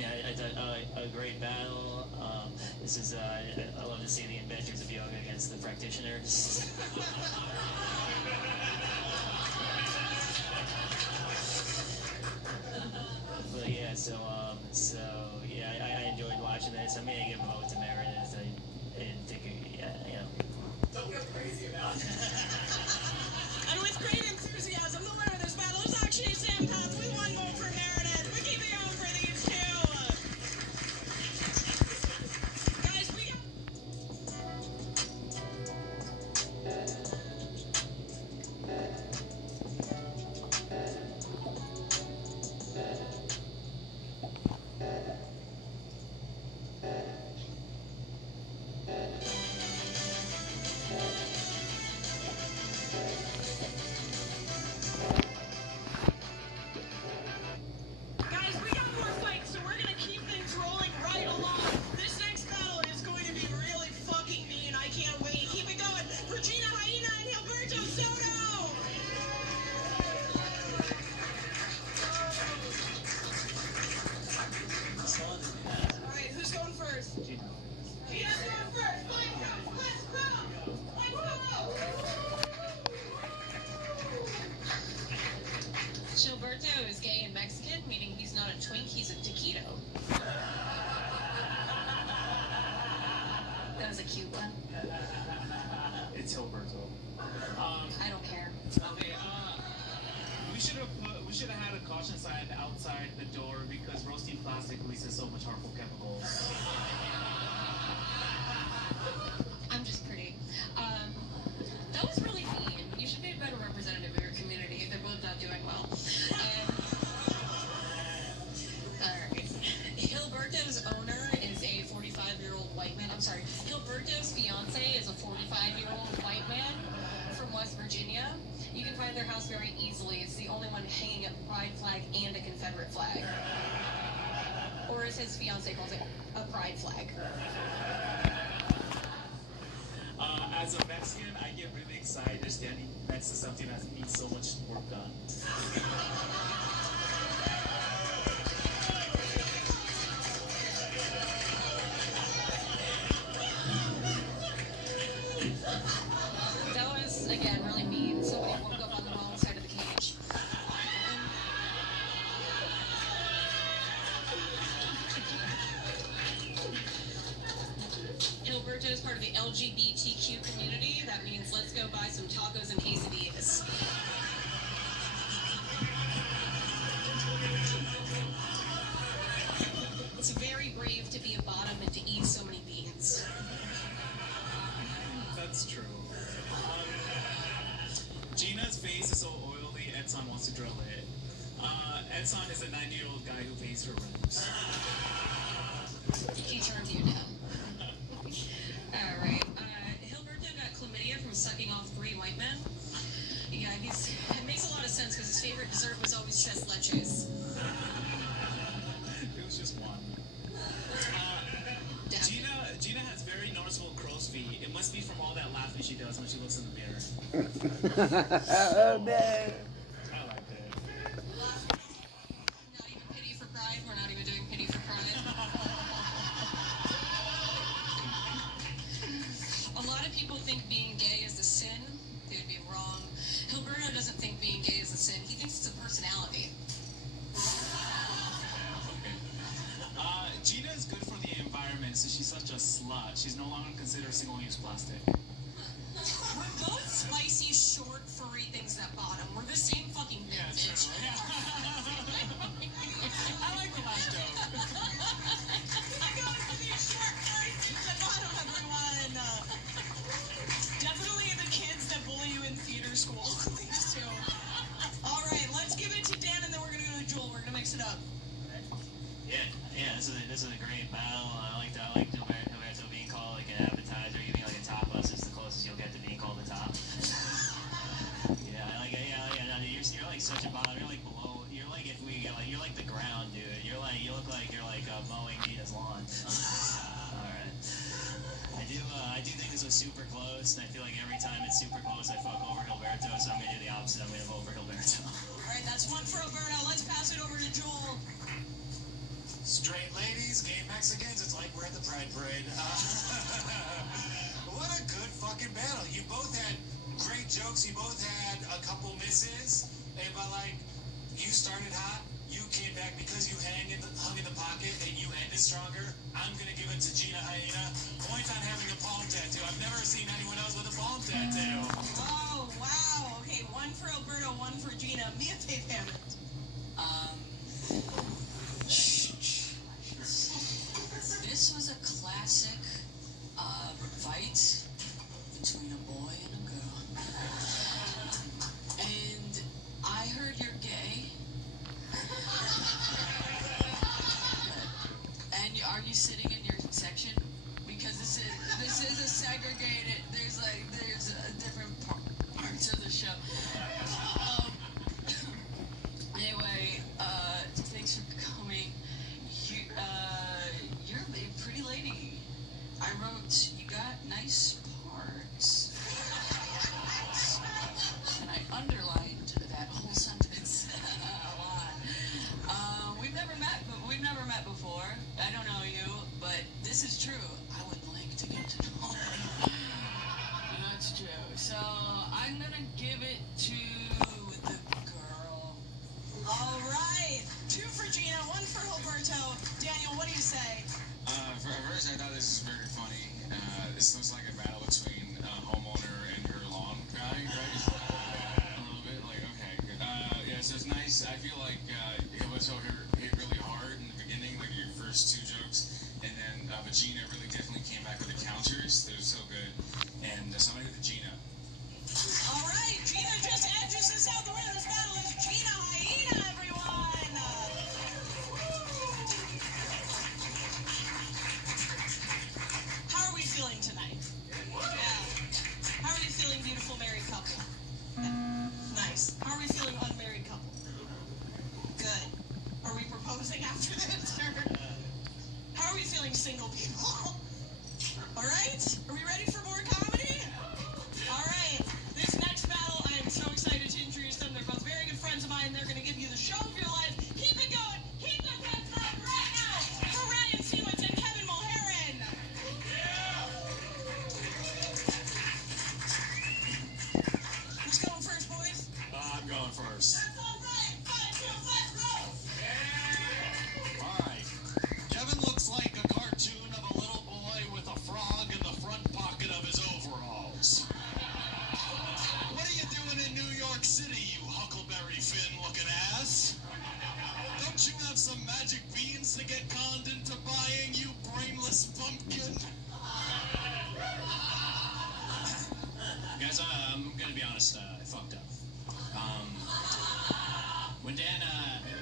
I thought a great battle. This is I love to see the inventors of yoga against the practitioners. But yeah, I enjoyed watching this. I'm gonna give a vote to Meredith. I didn't think Don't get crazy about it. And with great enthusiasm, the winner of this battle is Akshay Sampath. We won vote for Meredith. We keep it going for these two. Guys, we got... first. Gina. Gina's going first. Let's go. Gilberto is gay and Mexican, meaning he's not a twink, he's a taquito. That was a cute one. It's Gilberto. I don't care. Okay, we should have had a caution sign outside the door because roasting plastic releases so much harmful chemicals. I'm just pretty. That was really mean. You should be a better representative of your community. They're both not doing well. Alright. Gilberto's owner is a 45-year-old white man. I'm sorry. Gilberto's fiance is a 45-year-old white man from West Virginia. You can find their house very easily. It's the only one hanging a pride flag and a Confederate flag. Or as his fiance calls it, a pride flag. As a Mexican, I get really excited standing next to something that needs so much work done. That was, again, really mean. Somebody woke up on the wrong side of the cage. Gilberto is part of the LGBTQ community. That means let's go buy some tacos and quesadillas. It's very brave to be a bottom and to eat so many beans. That's true. Gina's face is so oily, Edson wants to drill it. Edson is a 90-year-old guy who pays her rent. He turned you down. Alright. Gilberto got chlamydia from sucking off 3 white men. Yeah, it makes a lot of sense because his favorite dessert was always tres leches. It was just one. Gina has very noticeable crow's feet. It must be from all that laughing she does when she looks in the mirror. Oh, no. I like that. Not even pity for pride. We're not even doing pity for pride. A lot of people think being gay is a sin. They'd be wrong. Gilberto doesn't think being gay is a sin. He thinks it's a personality. Gina is good for the environment, so she's such a slut. She's no longer considered single-use plastic. We're both spicy, short, furry things that bottom. We're the same fucking thing, bitch. Yeah. I like the last joke. I go for these short, furry things at bottom, everyone. Definitely the kids that bully you in theater school. These two. All right, let's give it to Dan, and then we're gonna go to Jewel. We're gonna mix it up. Yeah, this is a great battle. I like Gilberto being called like an appetizer, even like a tapas is the closest you'll get to being called a top. Yeah, no, you're like such a bottom. You're like below. You're like you're like the ground, dude. You look like you're like mowing Gina's lawn. All right. I do think this was super close, and I feel like every time it's super close, I fuck over Gilberto. So I'm gonna do the opposite. I'm gonna vote for Gilberto. All right, that's one for Alberto. Let's pass it over to Jewel. Straight ladies, gay Mexicans, it's like we're at the Pride Parade. What a good fucking battle. You both had great jokes. You both had a couple misses. But like, you started hot. You came back because you hung in the pocket and you ended stronger. I'm going to give it to Gina Hyena. Point on having a palm tattoo. I've never seen anyone else with a palm tattoo. Oh, wow. Okay, one for Alberto, one for Gina. Mia Faith Hammond. This was a classic fight between a boy and a girl. And I heard you're gay. And are you sitting in your section? Because this is a segregated. There's different parts of the show. Anyway, thanks this is true. I would like to get to know her. That's true. So I'm gonna give it to the girl. All right. 2 for Gina, 1 for Gilberto. Daniel, what do you say? First, I thought this was very funny. This looks like a battle between a homeowner and her lawn guy, right? A little bit, like, okay. Yeah, so it's nice. I feel like it was hit really hard in the beginning, like your first 2 jokes, and then but Gina really definitely came back with the counters. They were so good. And so I'm going to go to Gina. All right. Gina just edges us out. The winner of this battle is Gina Hyena, everyone. How are we feeling tonight? Yeah. How are you feeling, beautiful married couple? Nice. How are we feeling, unmarried couple? Good. Are we proposing after this? How are we feeling, single people? All right. Are we ready for more comedy? All right. This next battle, I am so excited to introduce them. They're both very good friends of mine. They're going to give you the show of your life. Keep it going. Keep the pants up right now for Ryan Seawitz and Kevin Mulherin. Who's going first, boys? I'm going first. That's all right. 5, 2, let's go. All right. Kevin looks like a cartoon of a little boy with a frog in the front pocket of his overalls. What are you doing in New York City, you Huckleberry Finn-looking ass? Don't you have some magic beans to get conned into buying, you brainless bumpkin? Guys, I'm gonna be honest, I fucked up. When Dan,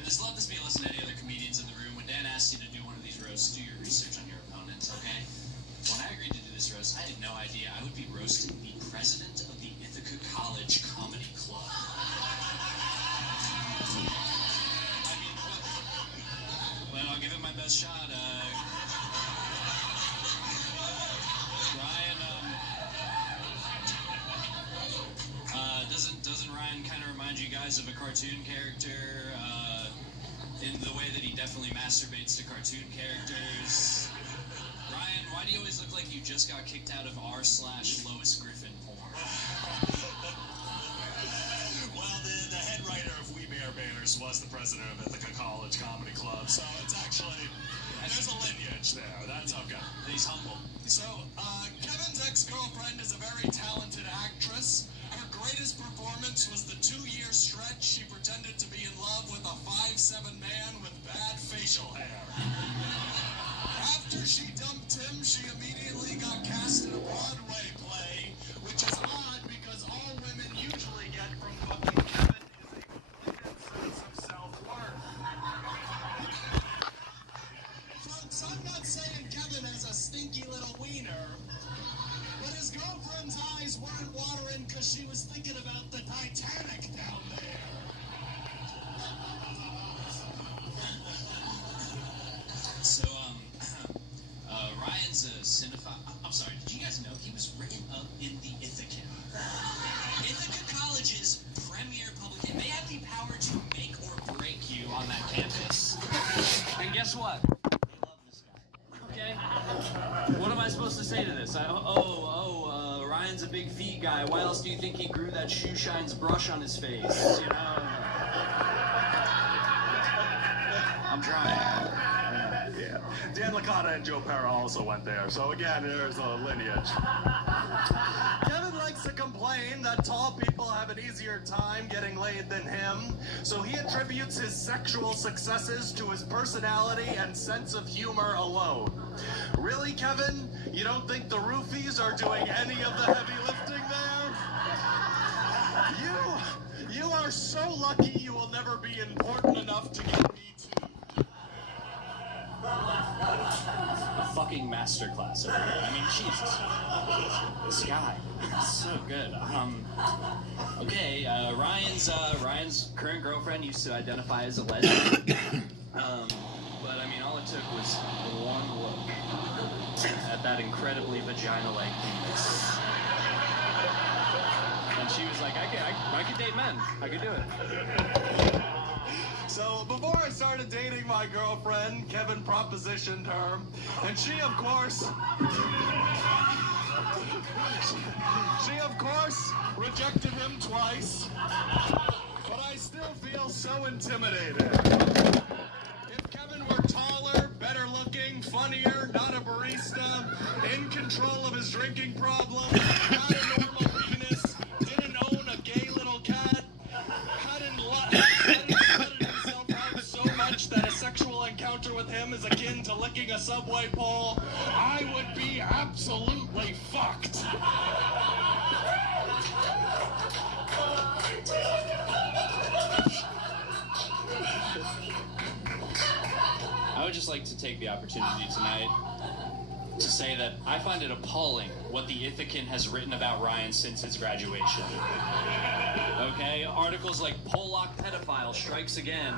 just let this be a lesson to any other comedians in the room. When Dan asked you to do one of these roasts, do your research on your opponent, okay? When I agreed to do this roast, I had no idea I would be roasting the president of the Ithaca College Comedy Club. I mean, well, I'll give it my best shot. Ryan, doesn't Ryan kind of remind you guys of a cartoon character in the way that he definitely masturbates to cartoon characters? Ryan, why do you always look like you just got kicked out of r/Lois Griffin porn? Well, the head writer of We Bear Banners was the president of Ithaca College Comedy Club, so it's actually, there's a lineage there. That's okay. He's humble. So, Kevin's ex-girlfriend is a very talented actress. Her greatest performance was the 2-year stretch she pretended to be in love with a 5'7" man with bad facial hair. After she dumped him, she immediately got cast in a Broadway play, which is odd because all women usually get from fucking Kevin is a completed sense of self-worth. Folks, I'm not saying Kevin has a stinky little wiener, but his girlfriend's eyes weren't watering because she was thinking about the Titanic down there. So, Ryan's a cinephile. I'm sorry, did you guys know he was written up in the Ithaca? Ithaca College's premier public. They have the power to make or break you on that campus. And guess what? They love this guy. Okay? What am I supposed to say to this? Ryan's a big feet guy. Why else do you think he grew that shoe shines brush on his face? You know? I'm trying. Yeah. Dan Licata and Joe Pera also went there, so again, there's a lineage. Kevin likes to complain that tall people have an easier time getting laid than him, so he attributes his sexual successes to his personality and sense of humor alone. Really, Kevin? You don't think the roofies are doing any of the heavy lifting there? You are so lucky you will never be important enough to get me too. A fucking masterclass over here. I mean, Jesus. This guy. So good. Okay, Ryan's current girlfriend used to identify as a lesbian. But I mean, all it took was one look at that incredibly vagina-like penis. And And she was like, I could date men. I could do it. So before I started dating my girlfriend, Kevin propositioned her, and she of course rejected him twice. But I still feel so intimidated. If Kevin were taller, better looking, funnier, not a barista, in control of his drinking problem, had a normal penis, didn't own a gay little cat, hadn't slutted himself out so much that a sexual encounter with him is akin to licking a subway pole, I would be absolutely fucked. I would just like to take the opportunity tonight to say that I find it appalling what the Ithacan has written about Ryan since his graduation. Okay? Articles like Pollock pedophile strikes again.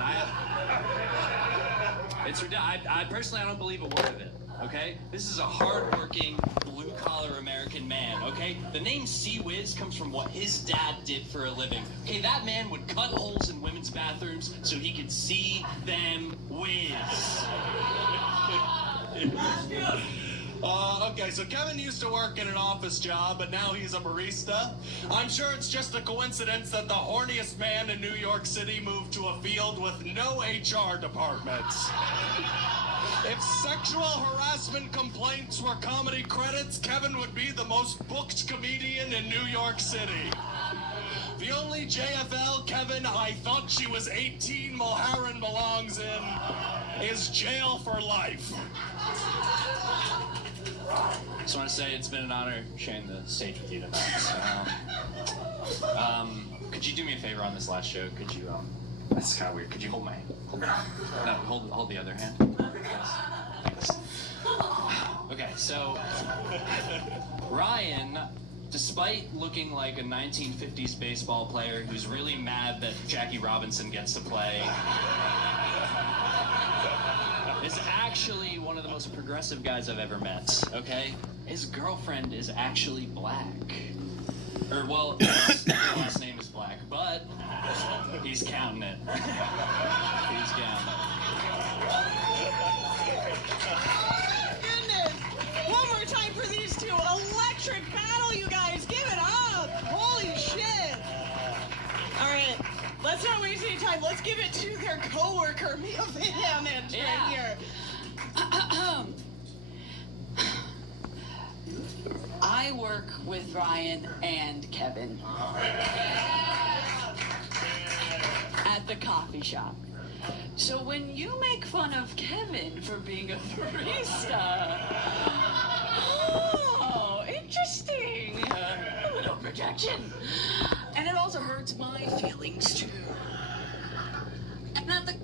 It's ridiculous. I personally, I don't believe a word of it. Okay? This is a hard-working, blue-collar American man, okay? The name C-Wiz comes from what his dad did for a living. Okay, that man would cut holes in women's bathrooms so he could see them whiz. Okay, so Kevin used to work in an office job, but now he's a barista. I'm sure it's just a coincidence that the horniest man in New York City moved to a field with no HR departments. If sexual harassment complaints were comedy credits, Kevin would be the most booked comedian in New York City. The only JFL Kevin I thought she was 18 Mulherrin belongs in is jail for life. Just want to say it's been an honor sharing the stage with you tonight. Could you do me a favor on this last show? Could you, that's kind of weird. Could you hold my hand? Hold the other hand. Thanks. Okay, so Ryan, despite looking like a 1950s baseball player who's really mad that Jackie Robinson gets to play, is actually one of the most progressive guys I've ever met, okay? His girlfriend is actually black. Or, well, his last name is Black, but he's counting it. He's counting it. Goodness! One more time for these two. Electric battle, you guys. Give it up. Holy shit. All right. Let's not waste any time. Let's give it to their coworker, Mia Van right here. I work with Ryan and Kevin at the coffee shop. So when you make fun of Kevin for being a barista, oh, interesting. A little projection. And it also hurts my feelings too. Not the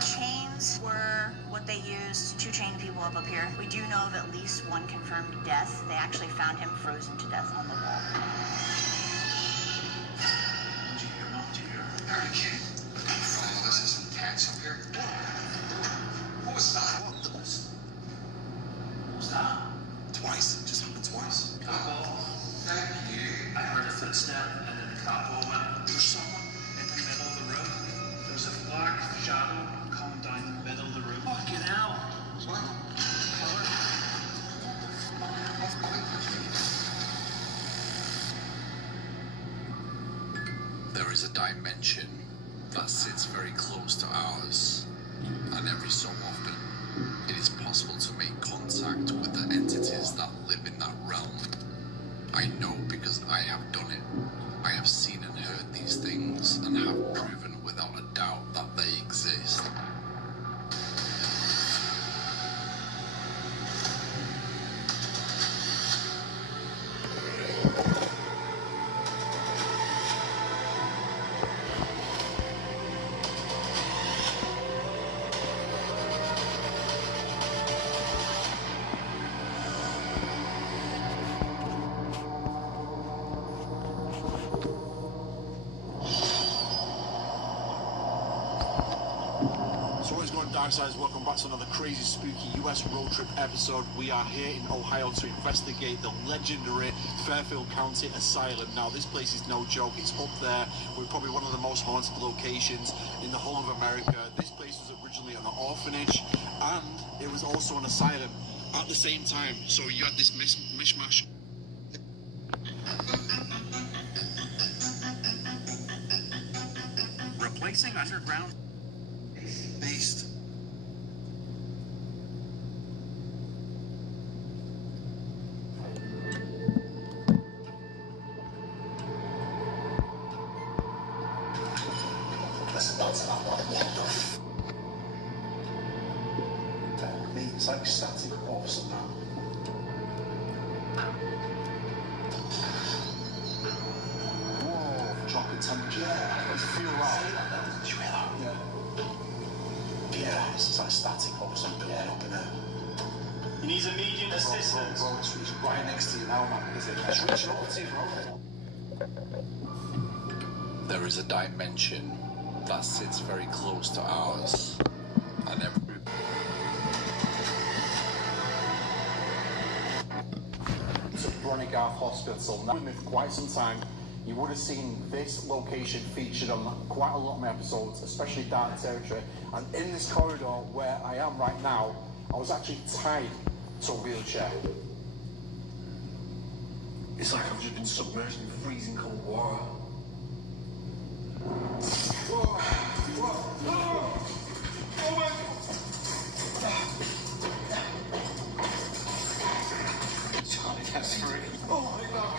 Chains were what they used to chain people up here. We do know of at least one confirmed death. They actually found him frozen to death on the wall. Okay. This is intense up here. What was that? What was that? Twice. It just happened twice. Thank you. I heard a footstep and then the capo went. There's someone in the middle of the room. There's a black shadow coming down the middle of the room. Fucking hell. What? There is a dimension that sits very close to ours, and every so often it is possible to make contact with the entities that live in that realm. I know because I have done it. I have seen and heard these things and have proven without a doubt that they exist. Darksiders, welcome back to another crazy, spooky US road trip episode. We are here in Ohio to investigate the legendary Fairfield County Asylum. Now, this place is no joke. It's up there. We're probably one of the most haunted locations in the whole of America. This place was originally an orphanage, and it was also an asylum at the same time. So you had this mishmash. Replacing underground Beast. It's like static orbs and that. Whoa, drop in temperature. Yeah, I can feel that. Did you hear that? Yeah. Yeah, it's like static orbs and building up in there. He needs immediate assistance. Bro, it's right next to you now, man. Is it? It's reaching over to you, bro. There is a dimension that sits very close to ours, and every to Bronigarth Hospital. Now, with me for quite some time, you would have seen this location featured on quite a lot of my episodes, especially Dark Territory. And in this corridor where I am right now, I was actually tied to a wheelchair. It's like I've just been submerged in freezing cold water. Whoa! Whoa! Oh! Oh my God! That's free. Oh my God!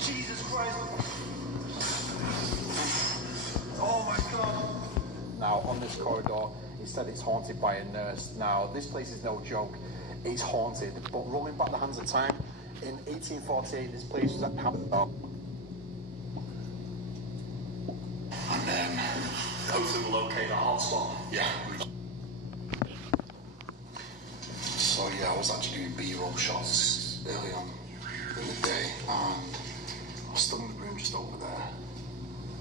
Jesus Christ! Oh my God! Now, on this corridor, it said it's haunted by a nurse. Now, this place is no joke. It's haunted. But rolling back the hands of time, in 1848, this place was at Campbell. And hopefully we'll locate that hotspot. Yeah. So yeah, I was actually doing B-roll shots early on in the day, and I was still in the room just over there,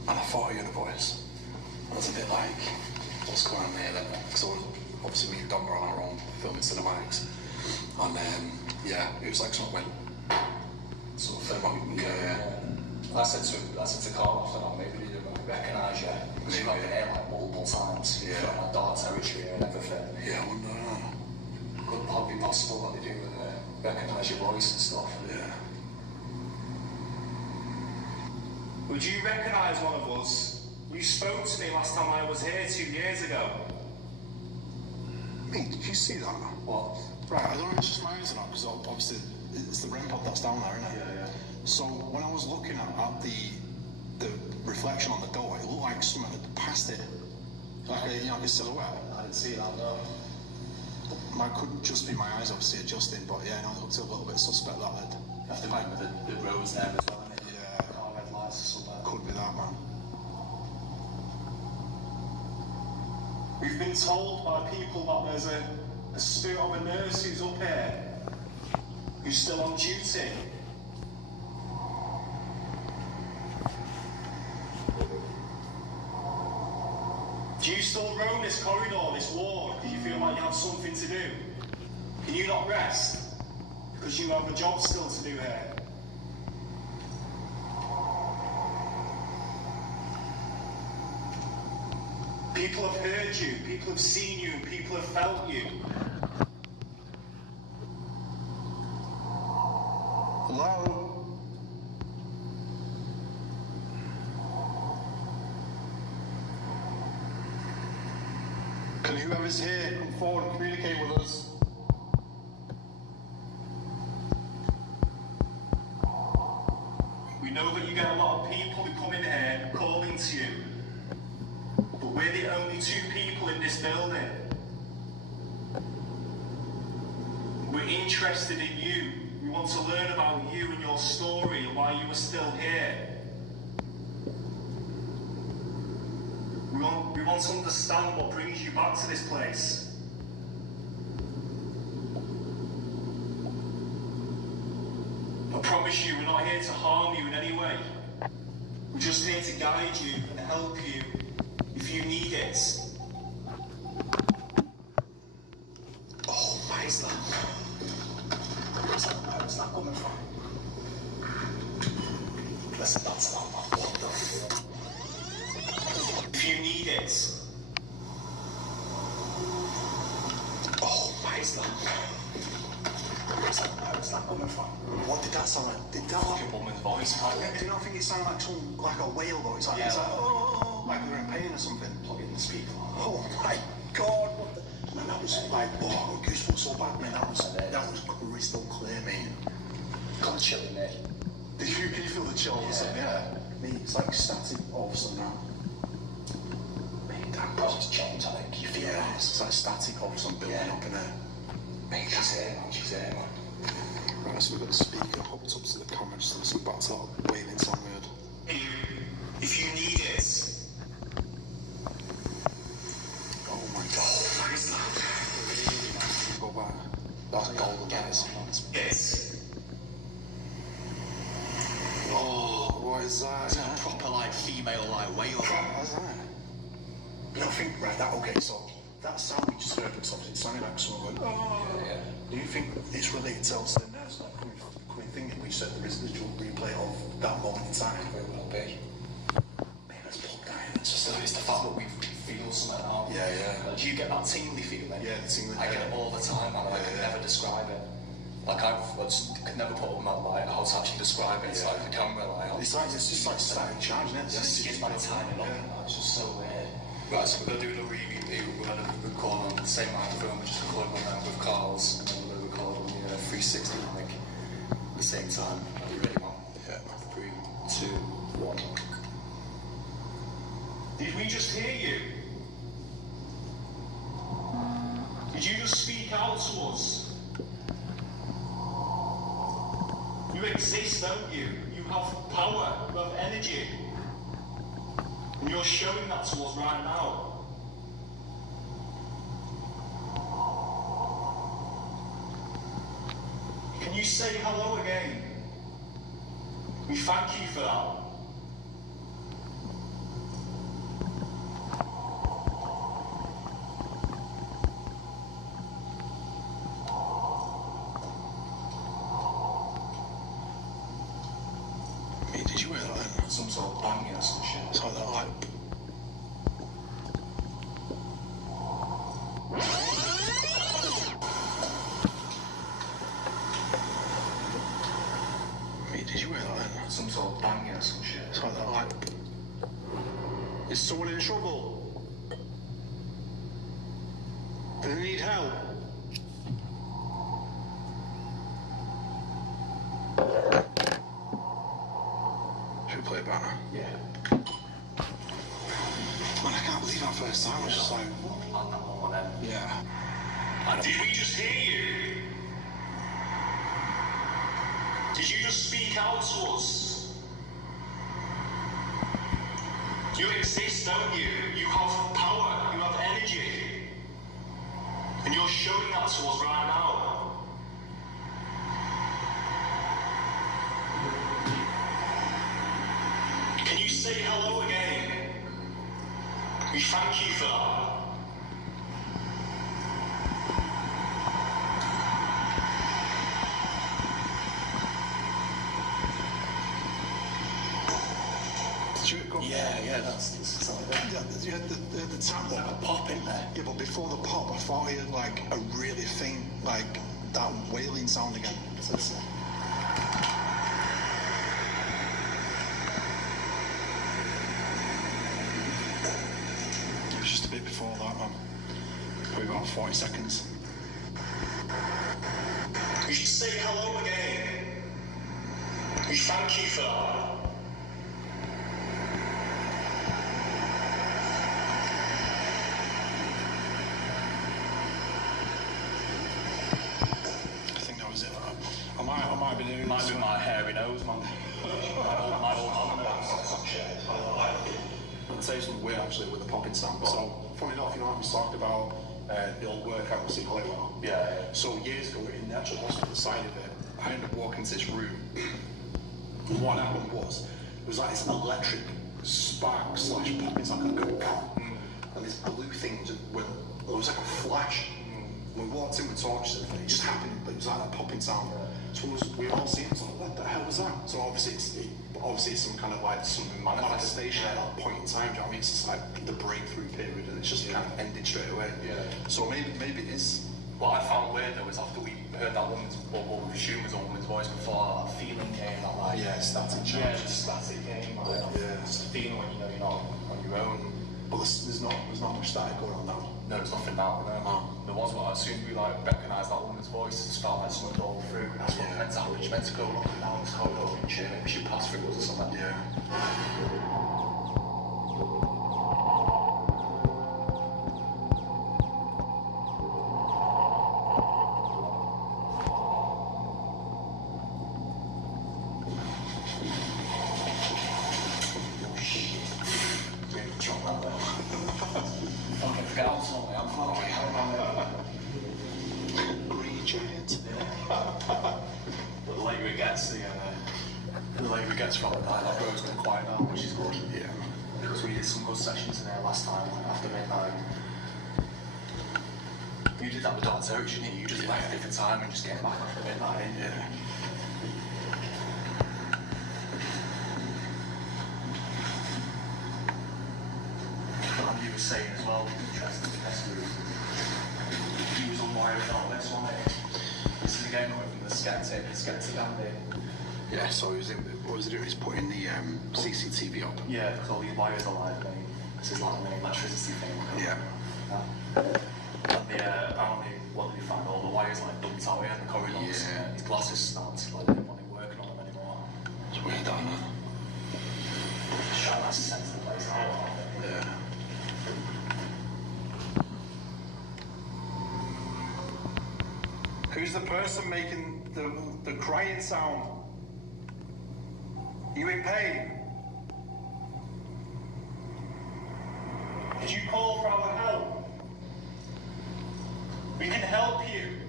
and I thought I heard a voice. I was a bit like, what's going on there then? Because obviously me and Dom were on our own filming cinematics, and yeah, it was like something went sort of film. Yeah. I said to Carl, I thought maybe he didn't recognise you because you've not been here like multiple times. Yeah. You've got like dark territory and everything. Yeah, I wonder. Could that be possible that they do recognise your voice and stuff? Yeah. Would you recognise one of us? You spoke to me last time I was here 2 years ago. Mate, did you see that? What? Right, I don't know if it's just my eyes or not, because obviously it's the REM pod that's down there, isn't it? Yeah, yeah. So when I was looking at the reflection on the door, it looked like something had passed it. Like a, like a silhouette. I didn't see that, no. It could just be my eyes obviously adjusting, but yeah, no, it looked a little bit suspect that lid. You have to mind with the roads there as well, innit? Yeah. Car red lights or something. Could be that, man. We've been told by people that there's a spirit of a nurse who's up here, who's still on duty. Do you still roam this corridor, this ward, because you feel like you have something to do? Can you not rest? Because you have a job still to do here. People have heard you, people have seen you, and people have felt you. Hello? Can whoever's here come forward and communicate with us? We know that you get a lot of people who come in here calling to you. But we're the only 2 people in this building. We're interested in you. We want to learn about you and your story and why you are still here. We want to understand what brings you back to this place. I promise you, we're not here to harm you in any way. We're just here to guide you and help you if you need it. that sound like... Did that like a woman's voice? Do you not think it sounded like a whale though? It's like, yeah, it's like, oh, like they're in pain or something. Plug it in the speaker. Oh my God, what the... Man, that was like, oh, goosebumps so bad, man. That was crystal clear, mate. Got a chill in there. Can you feel the chill all of a sudden? Yeah. Mate, it's like static all of a sudden now. Mate, that girl's chilling tonight. You feel that? It's like static all of a sudden building up in there. Mate, she's here, man. She's here, man. Right, so we've got the speaker hooked up to the camera, just listen back to that wailing song we heard. If you need it. Oh my God. Go back. That's golden, guys. Yes. Oh, what is that? It's a proper, like, female, like, whale. What's that? You don't think, right, that, okay, so that sound we just heard was obviously, it sounded like someone going, oh. Yeah. Do you think it's related to Elsa? No, it's not coming thinking we said there is a visual replay of that moment in time. It will be. Man, let's plug that in. It's just it's the fact that we feel something out. Yeah, yeah. Like, do you get that tingly feeling? Yeah, the tingly. I get it all the time, man. I can never describe it. Like I could never put up my light how to actually describe it. It's like the camera light. It's just like static charge, isn't it? It's just like tiny up. It's just so weird. Right, so we're gonna do another review. We're gonna record on the same microphone. We're just recording on that with Carl's, and then we're gonna record on the 360 mic at the same time. Are you ready, man? Yeah. 3, 2, 1. Did we just hear you? Did you just speak out to us? You exist, don't you? You have power, you have energy. And you're showing that to us right now. Can you say hello again? We thank you for that. Hey, did you hear that then? Some sort of banging or some shit. It's like that, like... Hey, did you hear that then? Some sort of banging or some shit. It's like that, like... Is someone in trouble? Do they need help? Should we play it back? Yeah. Man, I can't believe that first time. I was just like... Yeah. Did we just hear you? Did you just speak out to us? You exist, don't you? You have power, you have energy. And you're showing that to us right now. Can you say hello again? We thank you for that. Yeah, that's like that. Yeah, you had the tap, like a pop in there. Yeah, but before the pop, I thought he had like a really faint, like that wailing sound again. So it's, it was just a bit before that, man. Probably about 40 seconds. You should say hello again. We thank you for that. I might be doing Might be my hairy nose, man. my old man nose. I'll tell you something weird actually with the popping sound. So, funny enough, you know how we talked about it'll work out with St. Hollywood? Yeah. So, years ago, in the actual hospital side of it, I ended up walking into this room. And what happened was, it was like this electric spark slash popping sound, like and this blue thing just went, it was like a flash. We walked in with torches and it just happened, but it was like that popping sound. So we all seen it, like, what the hell was that? So obviously it's some kind of like some manifestation at that point in time. Do you know what I mean? It's just like the breakthrough period, and it's just kind of ended straight away. Yeah. So maybe it is what I found weird though is after we heard that woman's, what we assumed was a woman's voice before, that feeling came, that like... Yeah, static change. Yeah, just static came, like, just the feeling when you know you're not on your own. But there's not much static going on now. No, there's nothing now, no. There was, but as soon as we like recognised that woman's voice, it just felt like something all through. That's what meant to happen. She meant to go looking down this corridor and shit, maybe she passed through us or something. Yeah. But the later it gets, from the night, that road's been quiet now, which is good. Yeah. Because we did some good sessions in there last time, after midnight. You did that with Dark Territory, didn't you? You just left at a different time and just came back after midnight, didn't you? Yeah. And you were saying as well, interesting, he was unwired on this one, this is again coming from the skeptic Andy. Yeah, so what was he doing? He's putting the CCTV up. Yeah, because all these wires are live, mate. This is like an electricity thing. Yeah. And apparently, what did you find? All the wires like dumped out here in the corridors. Yeah. His glasses snapped, like they weren't working on them anymore. It's weird, isn't it? Shut that sense of the place out. Yeah. Who's the person making the crying sound? You in pain? Did you call for our help? We can help you.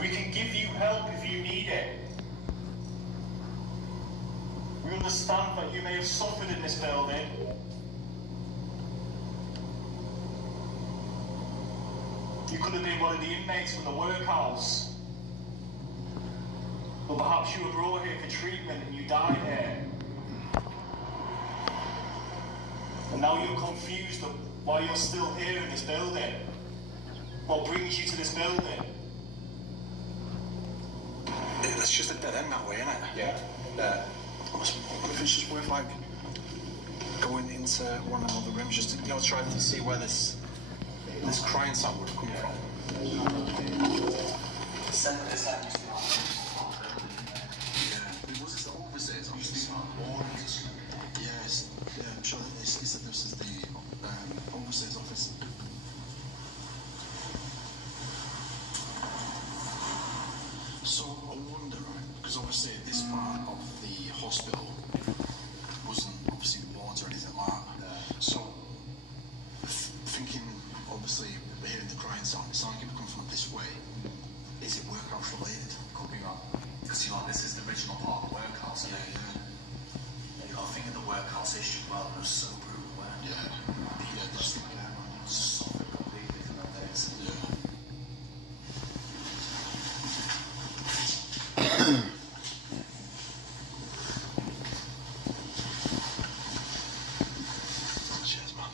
We can give you help if you need it. We understand that you may have suffered in this building. You could have been one of the inmates from the workhouse. Or perhaps you were brought here for treatment and you died here. And now you're confused of why you're still here in this building. What brings you to this building? It's just a dead end that way, isn't it? Yeah. I wonder if it's just worth like going into one of the other rooms just to, trying to see where this crying sound would have come from. Yes, yeah, I'm sure he said this is the overseer's office. So I wonder, because obviously this part of the hospital wasn't obviously wards or anything like that. So thinking, obviously, hearing the crying sound, it's like it would come from this way. Is it workhouse related? Could be wrong. Because this is the original part of the workhouse. Yeah. And you got to think of the workhouse issue, well, it was so brutal, weren't it? Yeah, just something completely different nowadays. Cheers, man.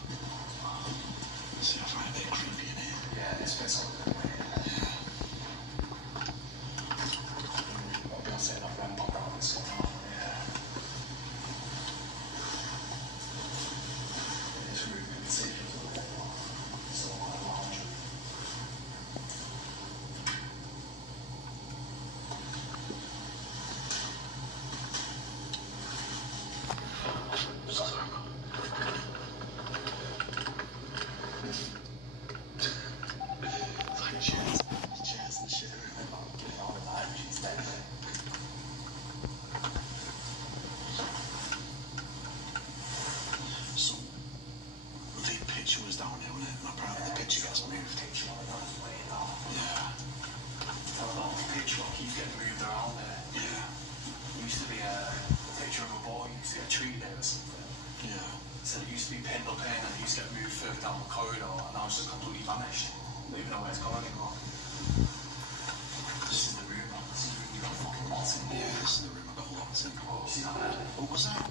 See, I find it a bit creepy in here. Yeah, this bit's all good. I'll be setting up ramp up around this one. This room, you can see it's all quite large. Cheers and shit. So, the picture was down here, wasn't it? And apparently the picture gets moved. Yeah. The picture keeps getting moved around there. Yeah. Used to be a picture of a boy, used to get a tree there or something. Yeah. So it used to be pinned up in and it used to get moved further down the corridor and now it's just completely vanished. Don't even know where it's gone anymore. This is the room, man. This is the room you got fucking lots in. Yeah, this is the room I got locked in. Oh, see that there? What was that?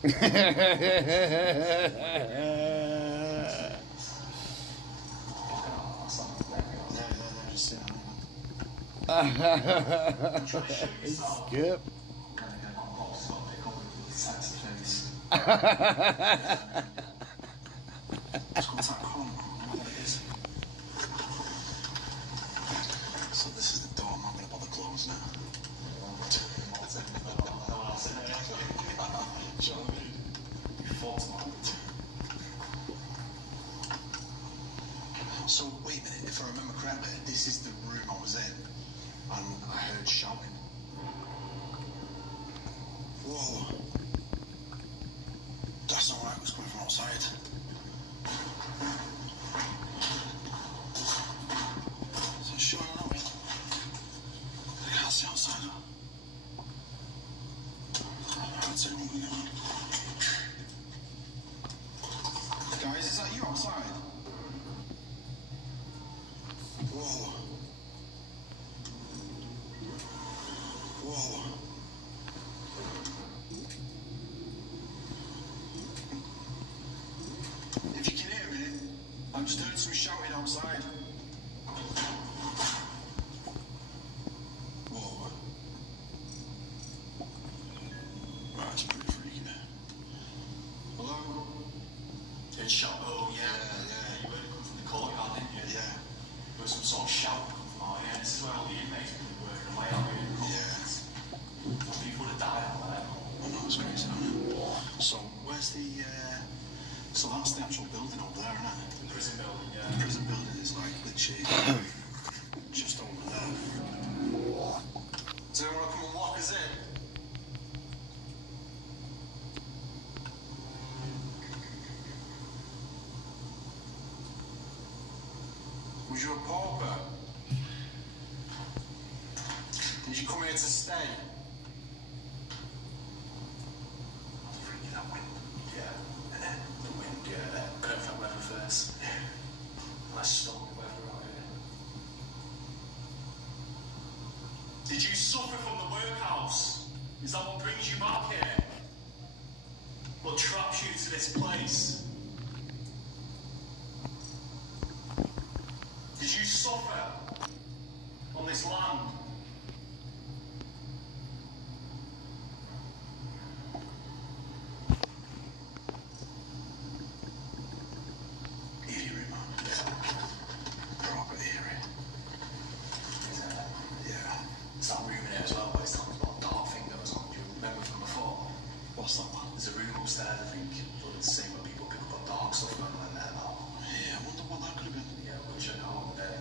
Skip. So this is the door. I'm not going to bother close now. So wait a minute, if I remember correctly, this is the room I was in, and I heard shouting. Whoa. That's not right, it was coming from outside. Is it showing up? I can't see outside. I'll turn it on. Guys, is that you outside? Whoa. Whoa. If you can hear it, I'm just heard some shouting outside. Whoa. Right, that's pretty freaky. Hello? It's shot. Oh, yeah. You heard it come from the courtyard, didn't you? Yeah. There was some sort of shout come from out here. This is where all the inmates have been working away out here. People would have died out there. I know, it's crazy, isn't it? So, where's the, so that's the actual building over there, isn't it? The prison building, yeah. The prison building is like literally just over there. Does anyone want to come and walk us in? Was you a pauper? Did you come here to stay? That wind. Yeah. The wind, yeah. Perfect weather first. Nice stormy weather out here. Did you suffer from the workhouse? Is that what brings you back here? What traps you to this place? Did you suffer on this land? Eerie, man. Proper eerie. Yeah. There's that room in here as well, but it's talking about dark thing that was on. Do you remember from before? What's that one? There's a room upstairs, I think, but it's the same where people pick up on dark stuff going on in there now. Yeah, I wonder what that could have been. Yeah, we'll check out one day.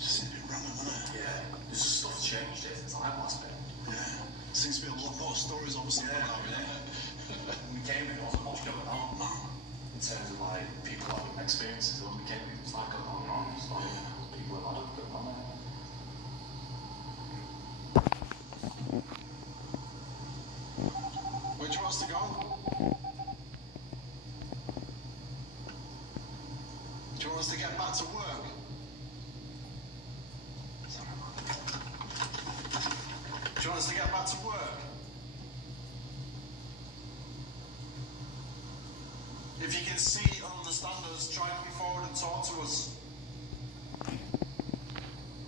Just seems a bit random, doesn't it? Yeah, there's just stuff changed it since I last been. Yeah. Seems to be a lot more stories obviously now, yeah. When we came in, there wasn't much going on. No. In terms of like people having experiences, when we came in, it was like going on and on. It's like people have had it going on there. Where do you want us to go? Do you want us to get back to work? Sorry, man. Do you want us to get back to work? If you can see and understand us, try and come forward and talk to us.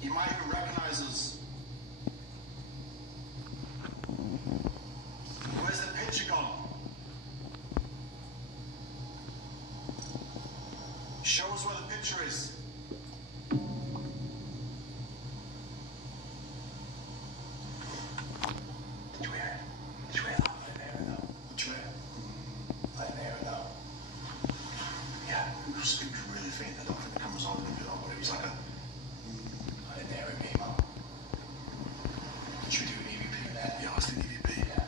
You might even recognise us. Where's the picture gone? Show us where the picture is. Did you hear it? Did you hear that? I didn't hear it though. Did you hear it? I didn't hear it though. Yeah, it was really faint. I don't think the camera's on, but it was like a... I didn't hear it, me, man. Should we do an EVP there? Yeah, let's do an EVP. Yeah.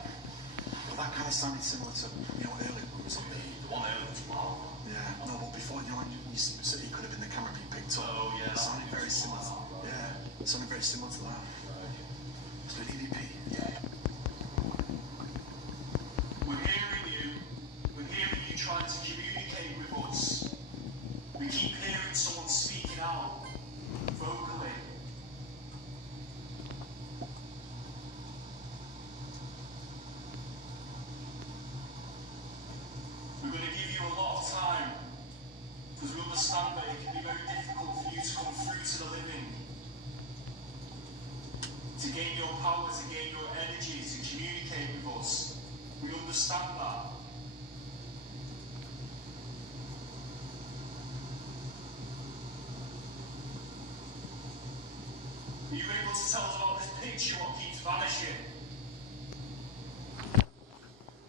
Well, that kind of sounded similar to, earlier when it was on The one earlier was loud. Yeah, no, but before, when you said it could have been the camera being picked up. Oh, yeah. It sounded very similar. Yeah, it sounded very similar to that. Let's do an EVP. Yeah. We're hearing you. We're hearing you trying to communicate with us. We keep hearing someone speaking out vocally. power to gain your energy to communicate with us. We understand that. Are you able to tell us about this picture what keeps vanishing?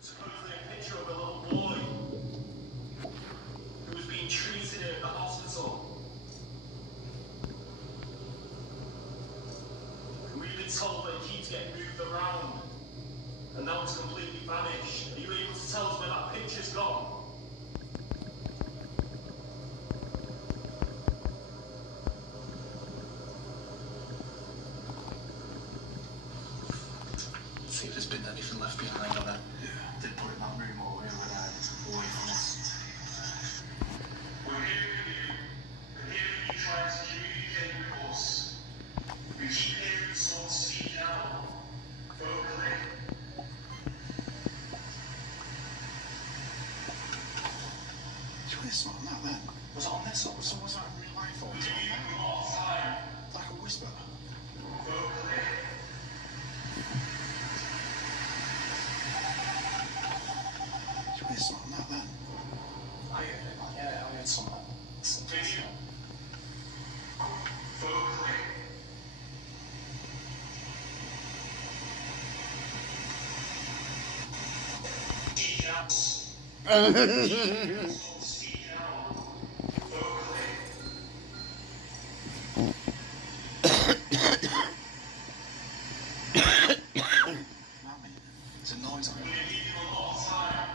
Supposedly a picture of a little boy who was being treated at the hospital. We've been told that it keeps getting moved around, and now it's completely vanished. Are you able to tell us where that picture's gone? See if there's been anything left behind on it. Yeah. Did put it in that room or away from us. We're here with you. We're here with you trying to communicate with us. We keep hearing someone speak out vocally. Did you hear something like that then? Was it on this or was that in real life or was it on there? Outside. Like a whisper? Vocally. Did you hear something like that then? I heard it, man. Yeah, I heard something. Vocally. Speak out. Speak out. Vocally. It's a noise. We give you a lot of time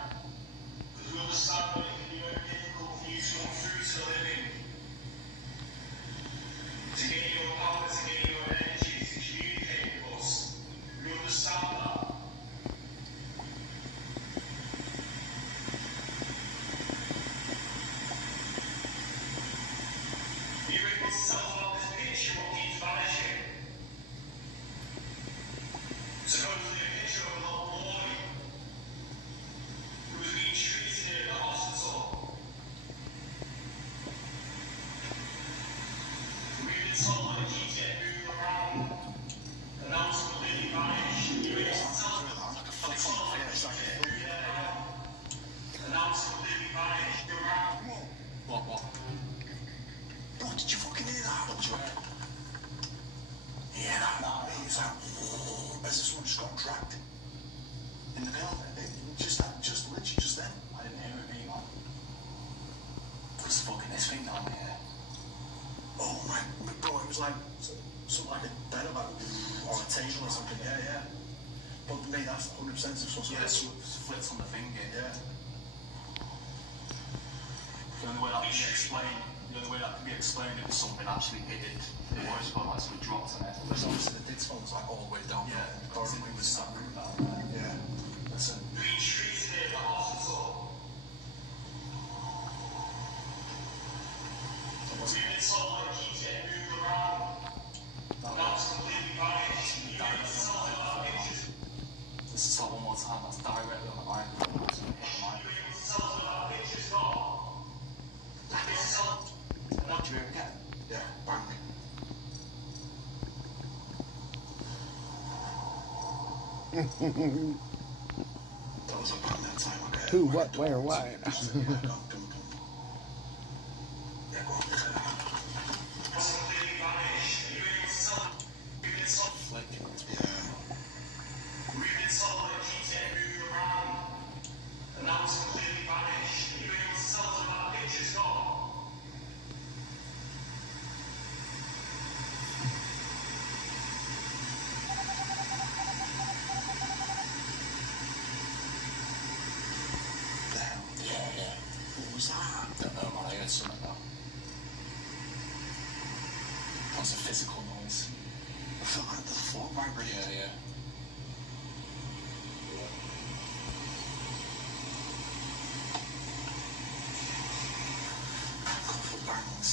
because we understand that it can be very difficult for you to come through to living, to get your power, to get your energy, to communicate with us. We understand that. Are you able to tell about this picture what keeps vanishing? Supposedly a picture of a little boy who was being treated at the hospital. We've been told that it keeps getting moved around, and now it's completely vanished. You able to tell us what the fuck's on the face? And now it's completely vanished around. What? Bro, did you fucking hear that? What was that? Yeah, that. It was like, as if someone just got dragged in the building. Just literally just then. I didn't hear it being on. What's fucking this thing down here? Oh my, bro, it was like something like a bed or a table or something. Yeah. But mate, that's 100% something. Yeah, it's flipped on the finger. Yeah. The only way that can be explained if something actually hit it. The voice got actually dropped on it. Because obviously the did phone's like all the way down. Yeah, because it was sat down. Yeah. Listen. Being treated at the hospital. We've been told that it keeps getting moved around. Now it's completely vanished. You able to tell us about pictures? This is like one more time. That's directly on the microphone. It's gonna hit the You microphone. able to tell us about pictures got? What do you hear it again? Yeah, bang. That was about that time. Okay. Who, what, where, why? Yeah, go on. Yeah, go on. It's completely vanished. You able to tell us? We've been told. Flicking. Yeah. We've been told that it keeps getting moved around, and now it's completely vanished. You able to tell us about pictures got? Yeah. What was that? Don't know, man. I heard something though. That's a physical noise. I felt like the floor vibrated. Yeah. Couple of bangs.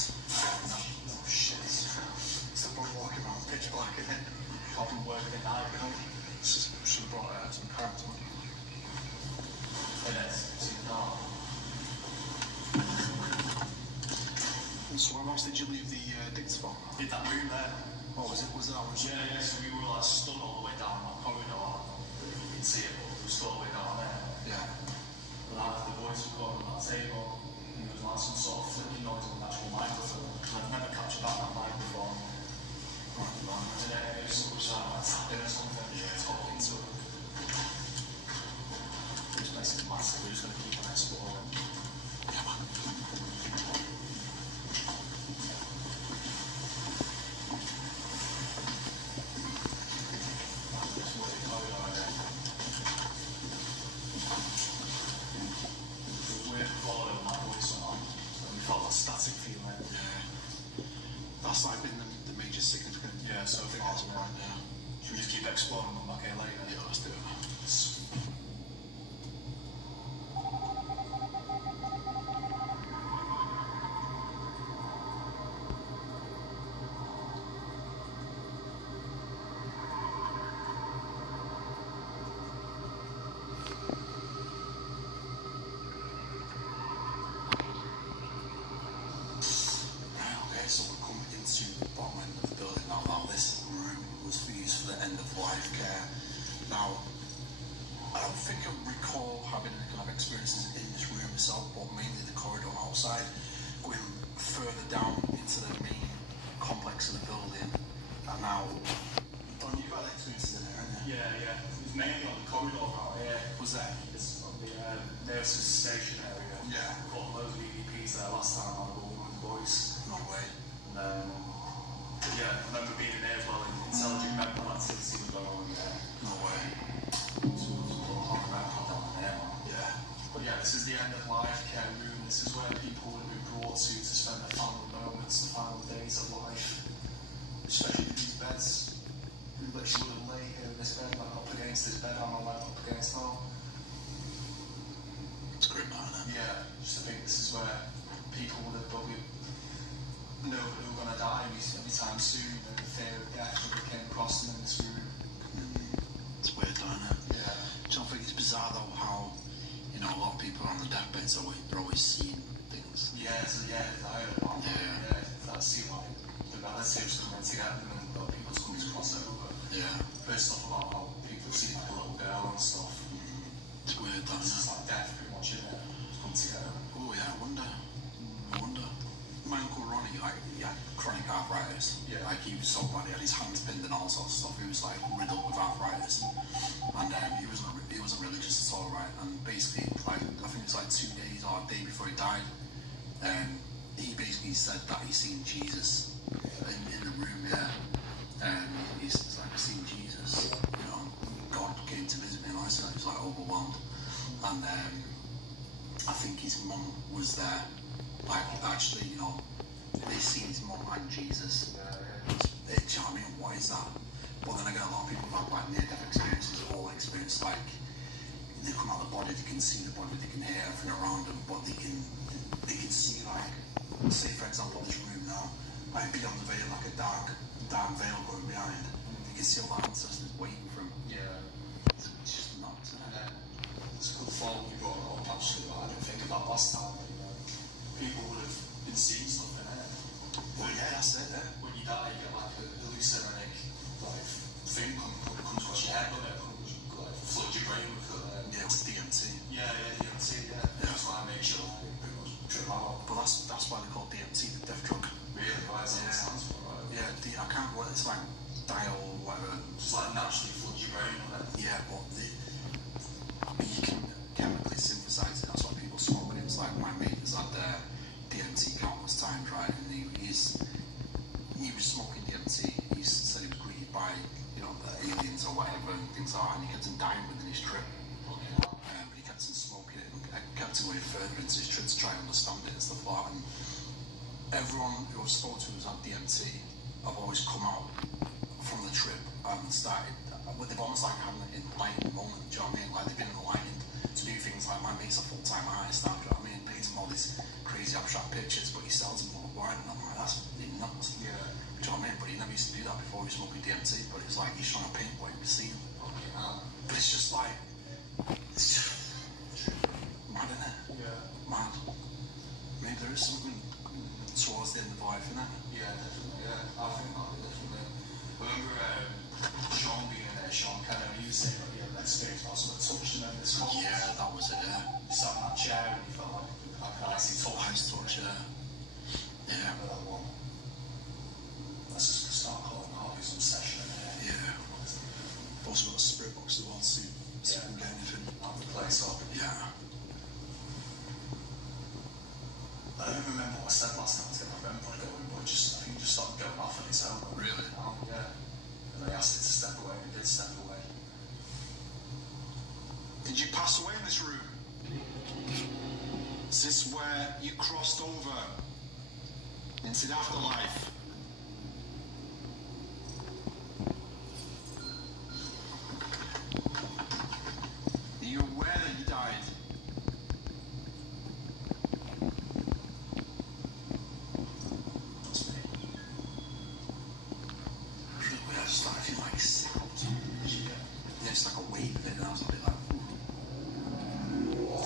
No shit. It's the boy walking around pitch black, isn't it? Probably working at night, you know. Should have brought some carrots on. It is. See the dark. So where else did you leave the dictaphone? In that room there. Oh, was it ours? Yeah, so we were like stood all the way down that corridor. You can see it, but we were stood all the way down there. Yeah. And I had the voice recording on that table, and there was like some sort of flicking noise on the actual microphone. I've never captured that on mic before. And then it was like tapping or something, talking to it. It was basically massive, we were just going to keep on exploring. Yeah, man. Static feeling. Yeah. That's like been the major significant. Yeah, so I think that's right. Yeah. Should we just keep exploring them back here later? Yeah, let's do it. So we're coming into the bottom end of the building now. Now this room was used for the end of life care. Now, I don't think I recall having any kind of experiences in this room itself, but mainly the corridor outside. Going further down into the main complex of the building. And now, Don, you've had experiences in there, haven't you? Yeah. It was mainly on the corridor out here. Was that? It's on the nurses station area. Yeah. We got loads of EVPs there last time on the woman's voice. No way. Yeah, I remember being in there as well, intelligent medical activity was going on there. No way. So there was a lot of record down there. Yeah. But yeah, this is the end of life care room. This is where people would be brought to spend their final moments, the final days of life. Especially these beds. We literally would have lay here in this bed, like up against this bed, I'm like up against now. It's grim, man, isn't it? Yeah, just I think this is where people would have probably know that they were going to die anytime soon, and the fear of death that came across them in this room. It's weird, isn't it? Yeah. Do you think it's bizarre though how, you know, a lot of people on the deathbeds they're always seeing things. Yeah, so I heard about that. Yeah. That seemed like the relatives coming together and got people's coming to cross over. Yeah. Heard stuff about how people see like a little girl and stuff. It's weird, isn't it? It's just like death pretty much in it. Come together. Oh yeah, I wonder. My uncle Ronnie, like, he had chronic arthritis. Yeah. Like, he was so bad, he had his hands pinned and all sorts of stuff. He was, like, riddled with arthritis. And he wasn't religious at all, right? And basically, like, I think it was, like, 2 days or a day before he died, he basically said that he seen Jesus in the room, yeah. He's like, seen Jesus, you know, God came to visit me, and I said he was, like, overwhelmed. And I think his mum was there. Like, actually, you know, they see his mum and Jesus. Do you know what I mean? What is that? But then I get a lot of people who have like near-death experiences, all experience like they come out of the body, they can see the body, they can hear everything around them, but they can see like, say for example, this room now, like beyond the veil, like a dark veil going behind. They can see all the ancestors waiting for him. Yeah. It's just nuts. It's a good thought you brought it up actually, but I didn't think of that last time. People would have been seeing stuff in it. Well, yeah, that's it, yeah. When you die, you get like a hallucinogenic like thing comes across your head, doesn't it? Like flood your brain with with DMT. Yeah, DMT, yeah. That's why I make sure I pretty much trip out. But that's why they call DMT the death drug. Really? Why is that? Yeah. Sounds right. Yeah, I can't remember what it's like, dial or whatever. Just like naturally flood your brain with it. Yeah, but you can chemically synthesize it. That's what people smoke it. It's like my mate has had DMT countless times, right? And he was smoking DMT. He said he was greeted by, you know, the aliens or whatever and things like that, and he kept on dying within his trip. But he kept on smoking it and kept going further into his trip to try and understand it and stuff like that. And everyone who I've spoken to who's had DMT have always come out from the trip and started, they've almost like having an enlightened moment, do you know what I mean? Like they've been enlightened to do things like my mate's a full-time artist now, do you know what I mean? Paints him all these crazy abstract pictures, but he sells them worldwide, and I'm like, that's nuts. Yeah. Do you know what I mean? But he never used to do that before he was smoking DMT, but it's like he's trying to paint what he was seeing. But it's just like, it's just mad, isn't it? Yeah. Mad. Maybe there is something towards the end of life, isn't it? Yeah, definitely, yeah. I think that, definitely. you crossed over into the afterlife. Are you aware that you died? I started feeling like sick. Yeah, it's like a weight of it, and I was a bit like,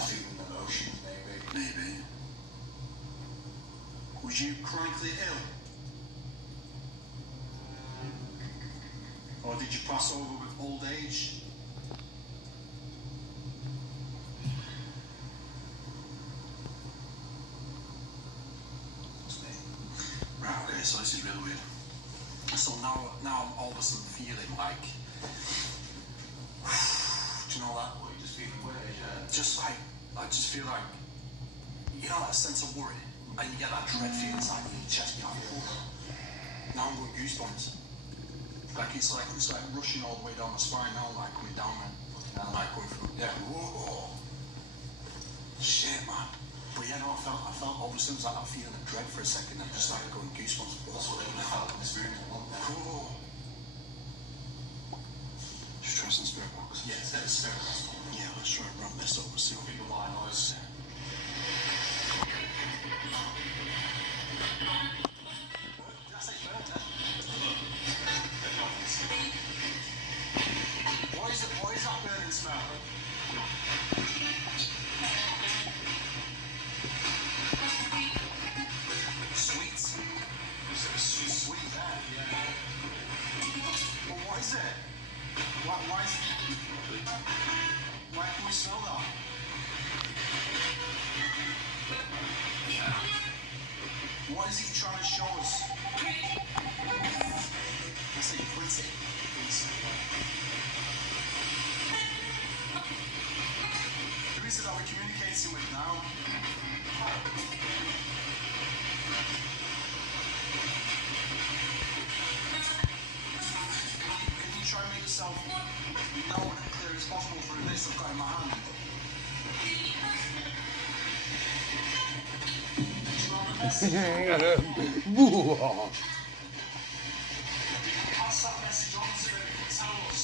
feeling emotions, maybe. Was you chronically ill? Or did you pass over with old age? Right, okay, so this is really weird. So now I'm all of a sudden feeling like, do you know that? What, you just feeling weird, yeah? Just like, I just feel like, you know that sense of worry? And you get that dread feeling inside your chest behind you. Now I'm going goosebumps. Like it's like rushing all the way down the spine now, like coming down there. And like going through, yeah, whoa. Shit, man. But yeah, no, I felt all of a sudden like that feeling of dread for a second and just like going goosebumps. That's what they felt in this room, wasn't it? Cool. Just try some spirit box. Yeah, it's that spirit box. Yeah, let's try and run this over, see what people like noise. Did I say bird then? What is that burning smell? Sweet. Sweet there, yeah. Well, what is it? Why can we smell that? What is he trying to show us? I say pretty. Who is it that we're communicating with now? Can you try and make yourself known and clear as possible through this I've got in my hand? Pass that message on to them and tell us.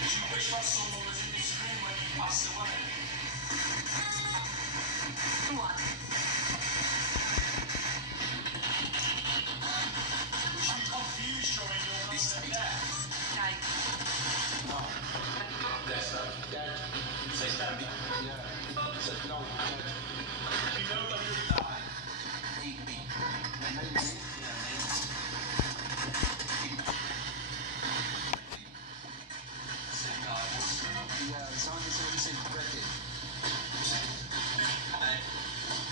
Did you wish that someone was in this room when you passed away? What? Was you confused during your recent death? No. Yes, Dad. Say Dad. Yeah. Said no. Dad. You know that we would die. Maybe. Maybe. Yeah, maybe. Say no. Yeah, it's only so we say Becky.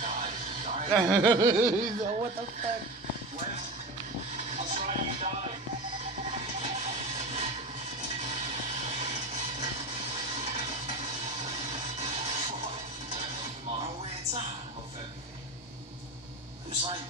Die. What the fuck? When? That's right, you died. It was like,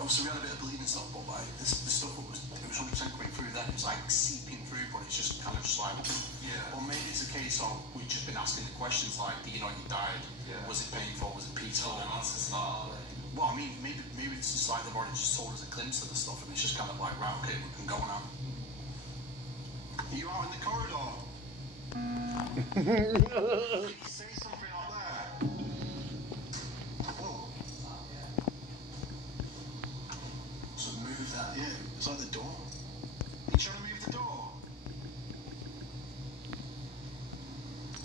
obviously we had a bit of bleeding and stuff, but like the stuff it was 100% coming through then. It was like seeping through, but it's just kind of just like, yeah. Well, maybe it's a case of we've just been asking the questions like, do you know you died? Yeah. Was it painful? Was it peaceful? No, answers not, are they? Well, I mean, maybe it's just like they've already just told us a glimpse of the stuff, and it's just kind of like, right, okay, we can go now. Are you out in the corridor? Can you say something out there? Whoa. So move that, yeah. It's like the door. Are you trying to move the door?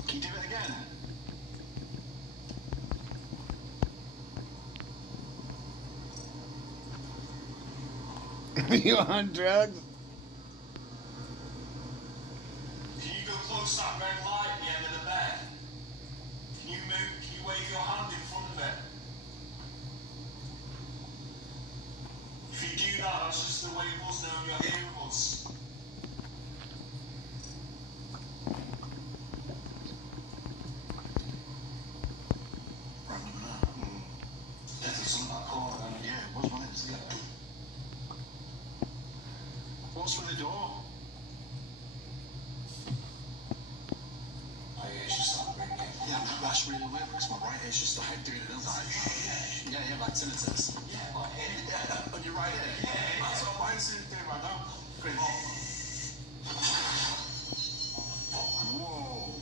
Can you do it again? You on drugs? Can you go close to that red light at the end of the bed? Can you wave your hand in front of it? If you do that, that's just the way it was now you're here with us. Right, look at that. Definitely something like that corner, yeah, it was, wasn't it? Yeah. That's really weird because my right ear's just like doing it, like, yeah, like tinnitus. Yeah, like here. Yeah, on your right ear. Yeah. That's what mine's doing right now. Great. Whoa.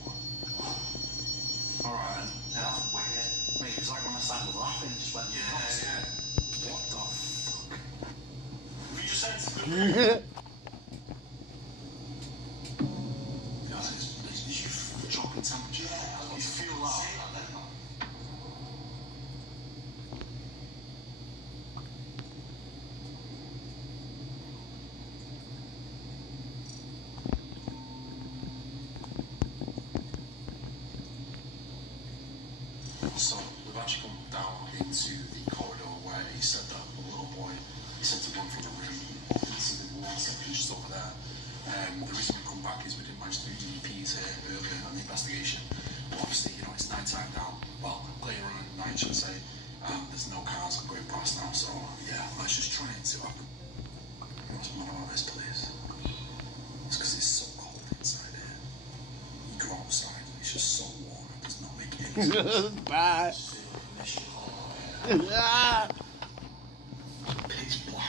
Alright. Yeah, that's weird. Mate, it was like when I started laughing, it just went nuts. Yeah. What the fuck? Have you just said it's good? Dropping temperature. Yeah, you feel that. So we've actually come down into the corridor where he said that the little boy, he said to run from the room into the wall section just over there. The reason we come back is we didn't manage to do EPs here earlier on the investigation. But obviously, you know, it's night time now. Well, later on at night, should I say. There's no cars going past now, so yeah, let's just try and see what happens. What's the matter about this place? It's because it's so cold inside here. You go outside, it's just so warm, it does not make any sense. Bye. Pitch black.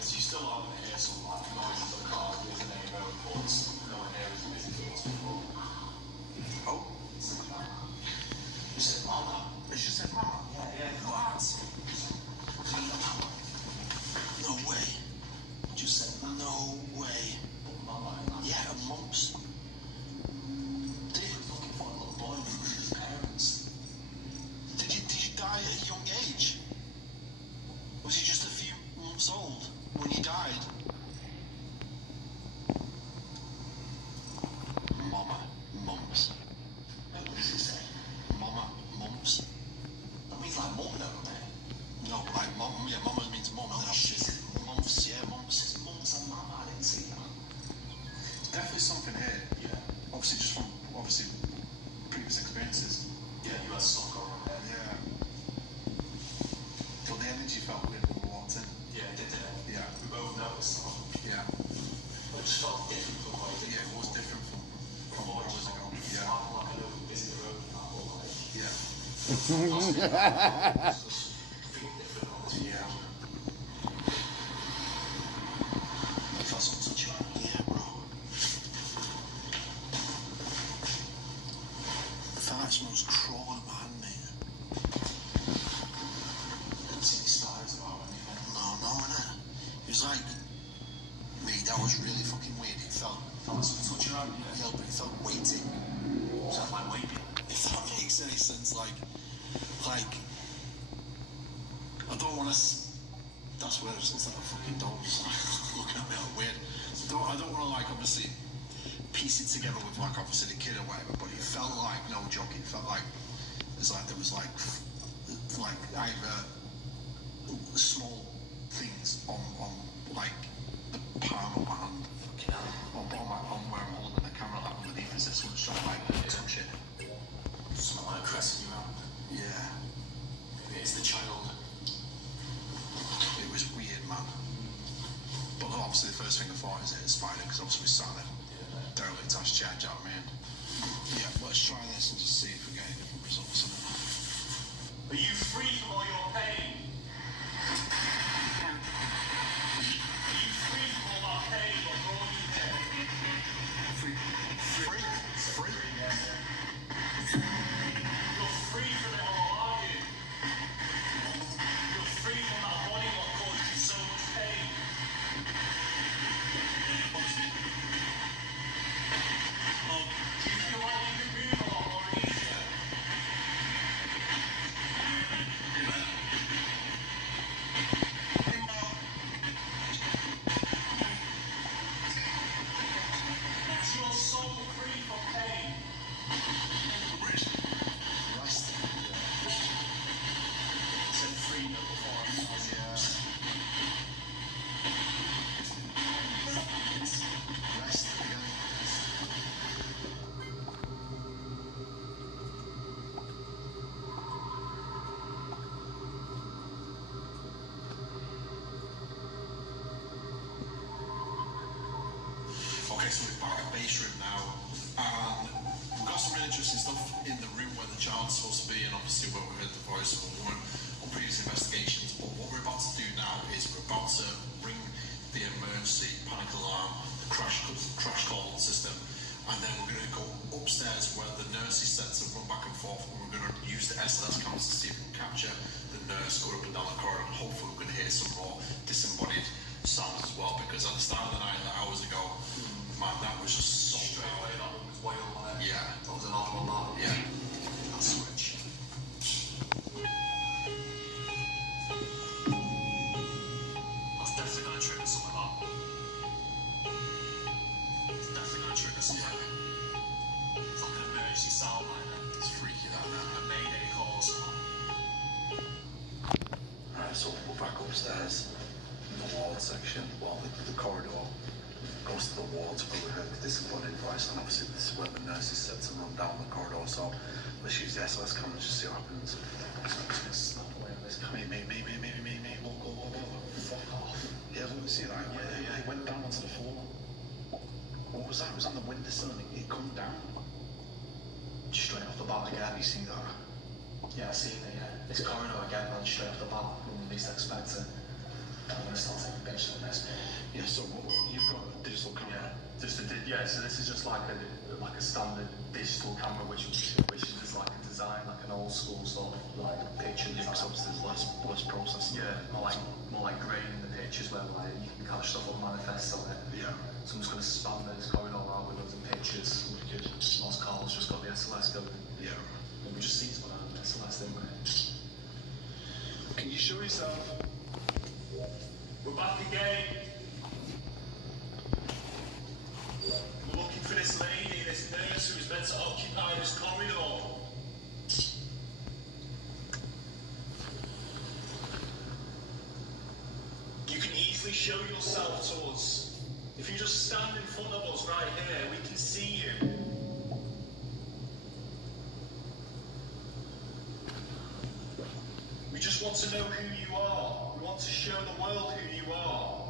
So you still are going to hear some like noises of the car with the name of reports. No one here is busy thoughts before. Oh? You said mama. You just said mama? Yeah. What? No way. You just said no way. Mama. Yeah, mumps. David looking for a little boy with his parents. Did you die at a young age? Was he just a few months old when he died? Mama, mumps. What does it say? Mama, mumps. That means like mum, though, man. No, like mum. Yeah, mama means mum. Oh, shit. Mumps, yeah, mumps. Mumps and mama. I didn't see that. Definitely something here. Yeah. Obviously, just from previous experiences. Yeah, you had stuff going on there. Yeah. But the energy felt weird when we walked in. Yeah, it did. Yeah. We both noticed that. Yeah. It just felt different from what it did. Yeah, it was different from hours ago. Yeah. Like I know we're busy the road and that, but like. Yeah. Yeah. I felt something touch you. Yeah, bro. I felt like someone was crawling behind me. Didn't see any stars about anything. No, innit? It was like, mate, that was really fucking weird. It felt something touch your arm, yeah. But it felt weighty. Was that like weighty? If that makes any sense, like, I don't want to. That's weird. It's like a fucking dog's looking at me all weird. I don't want to like obviously piece it together with like obviously the kid or whatever, but it felt like no joke. It felt like there was like either small things on like the palm of my hand, on where I'm holding the camera, like underneath is this one shot like touch it. Something like caressing you around. Yeah. Maybe it's the child. It was weird, man. But obviously the first thing I thought is it's a spider, because obviously we sat in a derelict ass chair, do you know what I mean? Yeah, let's try this and just see if we get any different results. Are you free from all your pain? Are you free from all that pain that brought you here? Free? You're free from it all, aren't you? You're free from that body what caused you so much pain. Do you feel like you can move a lot more easier? in the room where the child's supposed to be, and obviously where we heard the voice of a woman on previous investigations. But what we're about to do now is we're about to ring the emergency panic alarm, the crash call system, and then we're going to go upstairs where the nurse is set to run back and forth, and we're going to use the SLS cameras to see if we can capture the nurse going up and down the corridor, and hopefully we're going to hear some more disembodied sounds as well, because at the start of the night, hours ago, man, that was just so straight away, that one was way on there. Yeah. That was an odd one, that. Yeah. I'll switch. That's definitely going to trigger some of that. It's definitely going to trigger some of that. It's like an emergency sound like that. It's freaky, that now. A mayday call or something. Alright, so we're back upstairs in the ward section. Well, the corridor goes to the wards where we heard the disembodied voice, and obviously this is where the nurse is set to run down the corridor. So let's use the SLS cameras to see what happens. It's not the way of this. Me. Whoa. Fuck off. Yeah, let me see that. Yeah, it went down onto the floor. What was that? It was on the windowsill and it come down. Straight off the bat again, you see that? Yeah, I see it, yeah. It's corridor again, man, straight off the bat, when we least expect it. I'm going to start taking a picture of this. Yeah, so you've got a digital camera? Yeah, so this is just like a standard digital camera, which is just like a design, like an old school sort of like picture. Yeah, because obviously there's less processing. Yeah, more like grading the pictures where like you can catch stuff up manifests on it. Yeah. So I'm just going to span this corridor out with loads of pictures. Wicked. Whilst Carl's just got the SLS going. Yeah. And we just seized one out of the SLS, didn't we? Can you show yourself? We're back again. We're looking for this lady, this nurse who was meant to occupy this corridor. You can easily show yourself to us. If you just stand in front of us right here, we can see you. We just want to know who you are. We want to show the world who you are.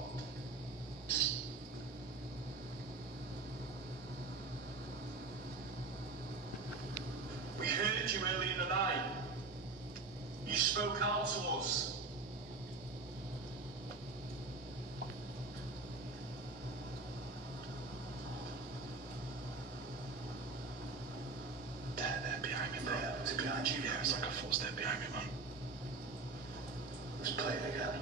We heard you early in the night. You spoke out to us. They're behind me, bro. Is it behind you? Yeah, it's like a footstep behind me, man. Let's play it again.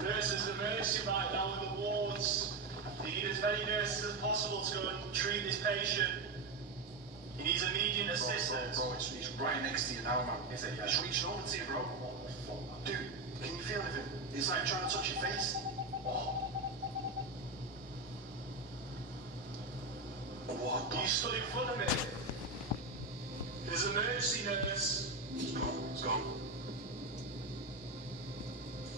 Nurses, emergency right now in the wards. You need as many nurses as possible to go and treat this patient. He needs immediate assistance. Bro, it's right next to you now, man. Is it? It's reaching over to you, bro. Dude, can you feel anything? It's like trying to touch your face. What? You stood in front of me. There's an emergency nurse. It's gone.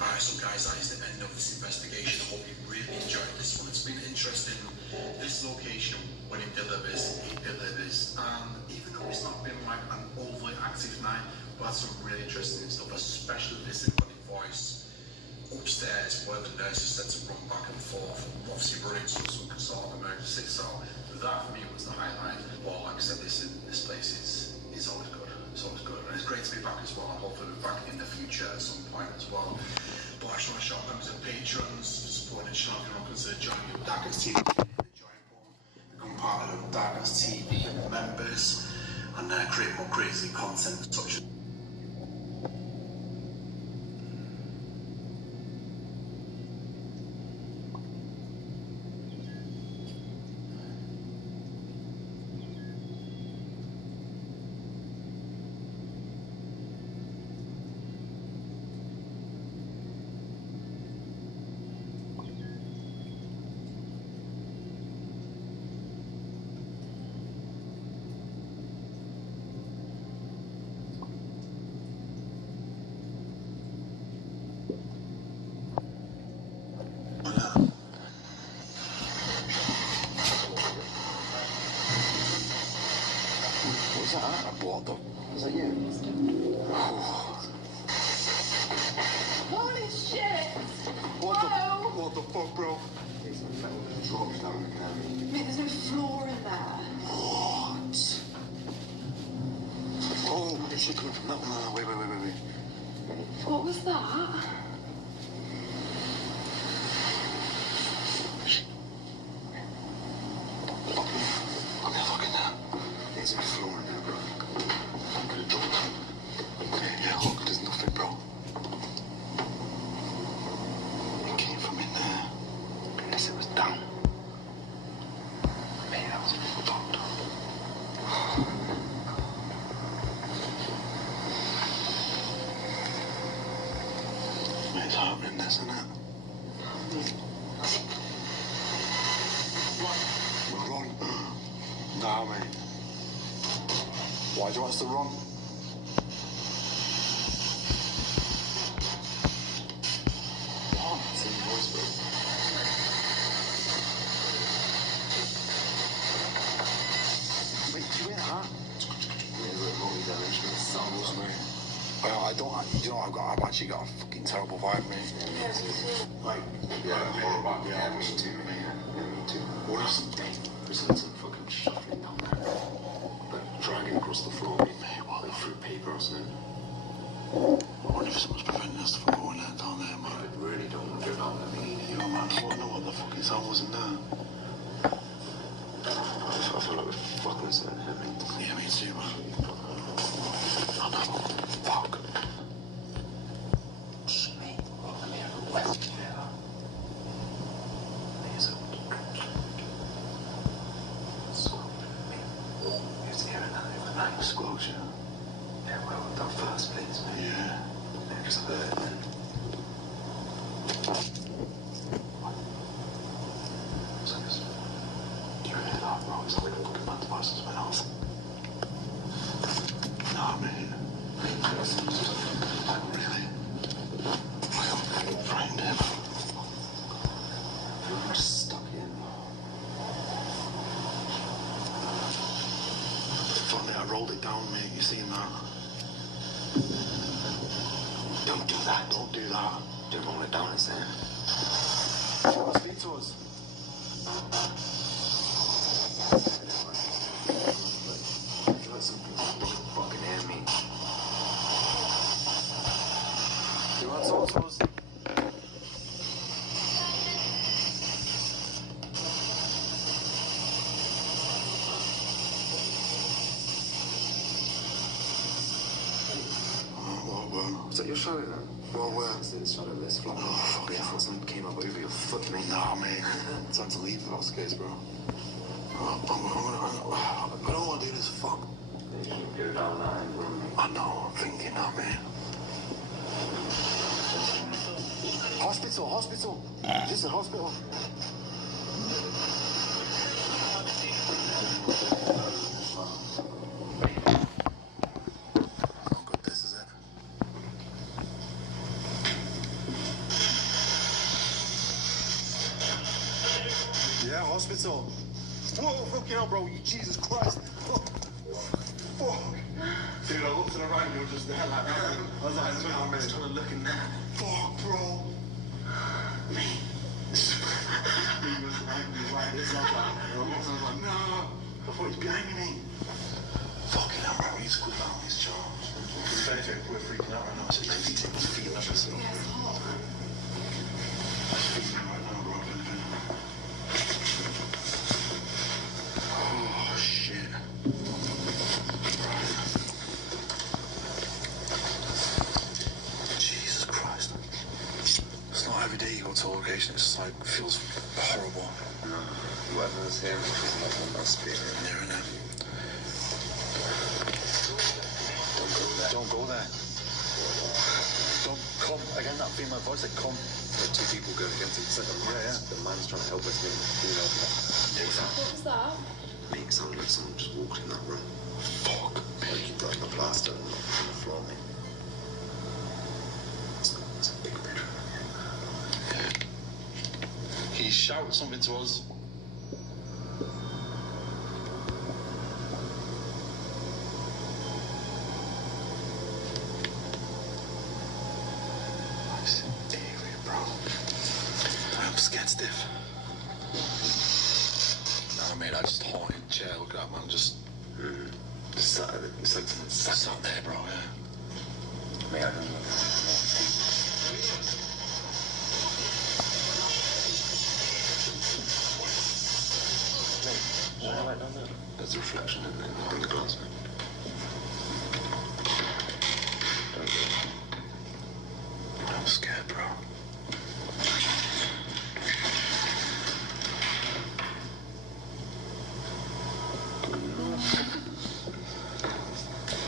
Alright, so guys, that is the end of this investigation. I hope you really enjoyed this one. It's been interesting. This location, when it delivers. And even though it's not been like an overly active night, we had some really interesting stuff, especially this embodied voice upstairs where the nurse is set to run back and forth, obviously running to some sort of emergency. So that for me was the highlight. Well, like I said, this place is always good. It's always good, and it's great to be back as well. And hopefully we're back in the future at some point as well. But I just want to shout out members and patrons for supporting the channel. If you're not considered joining the Darkest TV, become part of the Darkest TV members and create more crazy content such as What's that? I blocked them. Is that you? Holy shit! What the fuck, bro? It's metal drops down the cannon. Wait, there's no shit coming from that one. No, wait. What was that? I'm not fucking there. There's a floor in there, bro. Yeah, look, there's nothing, bro. It came from in there. Unless it was down. Mate, that was fucked up. Mate, it's happening, this, isn't it? Run. Nah, mate. Why do you want us to run? It's in your voice, bro. Wait, do you hear that? I don't, you know, I've actually got a fucking terrible vibe, mate. Like, yeah, me too, mate. Yeah, me too. What if some dead prisoners and fucking shuffling down there? Like, dragging across the floor, mate, while they threw paper or something. I wonder if someone's preventing us from going down there, man. I really don't want to go down there, mate. You know, man, I want to know what the fucking sound was in there. I feel like we're fucking us in here, mate. Yeah, me too, man. I know. Fuck. Explosion. Yeah, well, that first place, mate. Yeah. Next to it. Do you hear that, bro? It's like a fucking band of us something else. Nah, mate. Like, really? I got frightened him. We're stuck in. Funny, I rolled it down, mate. You seen that? Don't do that. Don't do that. Don't roll it down, it's there. Do you want to speak to us? I feel like some people don't fucking hear me. Do you want to talk to us? Is that your shadow then? Well, where? It's the shadow of this flat. Oh, fuck yeah. I thought something came up over your foot, mate. Nah, mate. Time to leave if that's the case, bro. I don't want to do this. Fuck. You can go down that and run, mate. I know. I'm thinking that, mate. Hospital. This is a hospital. Yeah, hospital. Whoa, fucking hell, bro. Jesus Christ. Fuck. Dude, I looked to the right and you were just there like that. I was like, I'm trying to look in there. Fuck, bro. Me. He was like this. I was like, no. I thought he was behind me, mate. Fucking hell, bro. We need to cool down this charge. We're freaking out right now. So take his feet up. Yeah, it's hot. I'm feeling right now, bro. Oh, shit. Right. Jesus Christ. It's not every day you go to a location, it's like, it feels horrible. No, whoever's here is not on that spirit. Near enough. Don't go there. Don't come. Again, that female voice, like, come. Like two people going against it. It's like the man's trying to help us, What was that? Mate, it sounded like someone just walked in that room. Fuck. Like you broke the plaster on the floor, mate. It's a big bedroom. Yeah. Can you shout something to us? I'm scared stiff. Nah, mate, I just haunted chair. Look at that, man. Just. It's like sat there, bro, yeah. Mate, I don't know. There's a reflection in there. Bring the glass, mate. Don't do it. I'm scared, bro.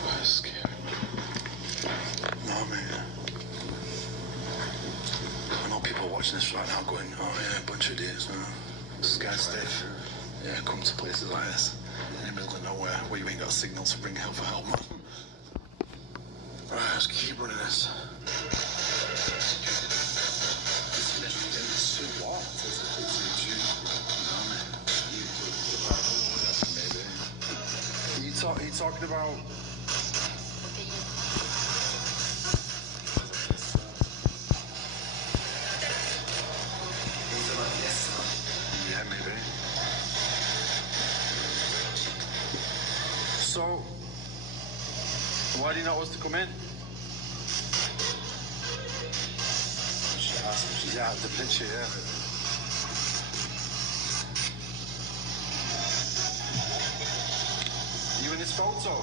I'm scared. No, mate. I know people watching this right now going, oh yeah, a bunch of idiots, no. Scared stiff. Yeah, come to places like this, in the middle of nowhere, where you ain't got a signal to bring help for help, man. Right, let's keep running this. Are you talking about... Yeah, maybe. So, why do you not want us to come in? Yeah, the picture, yeah. You in this photo?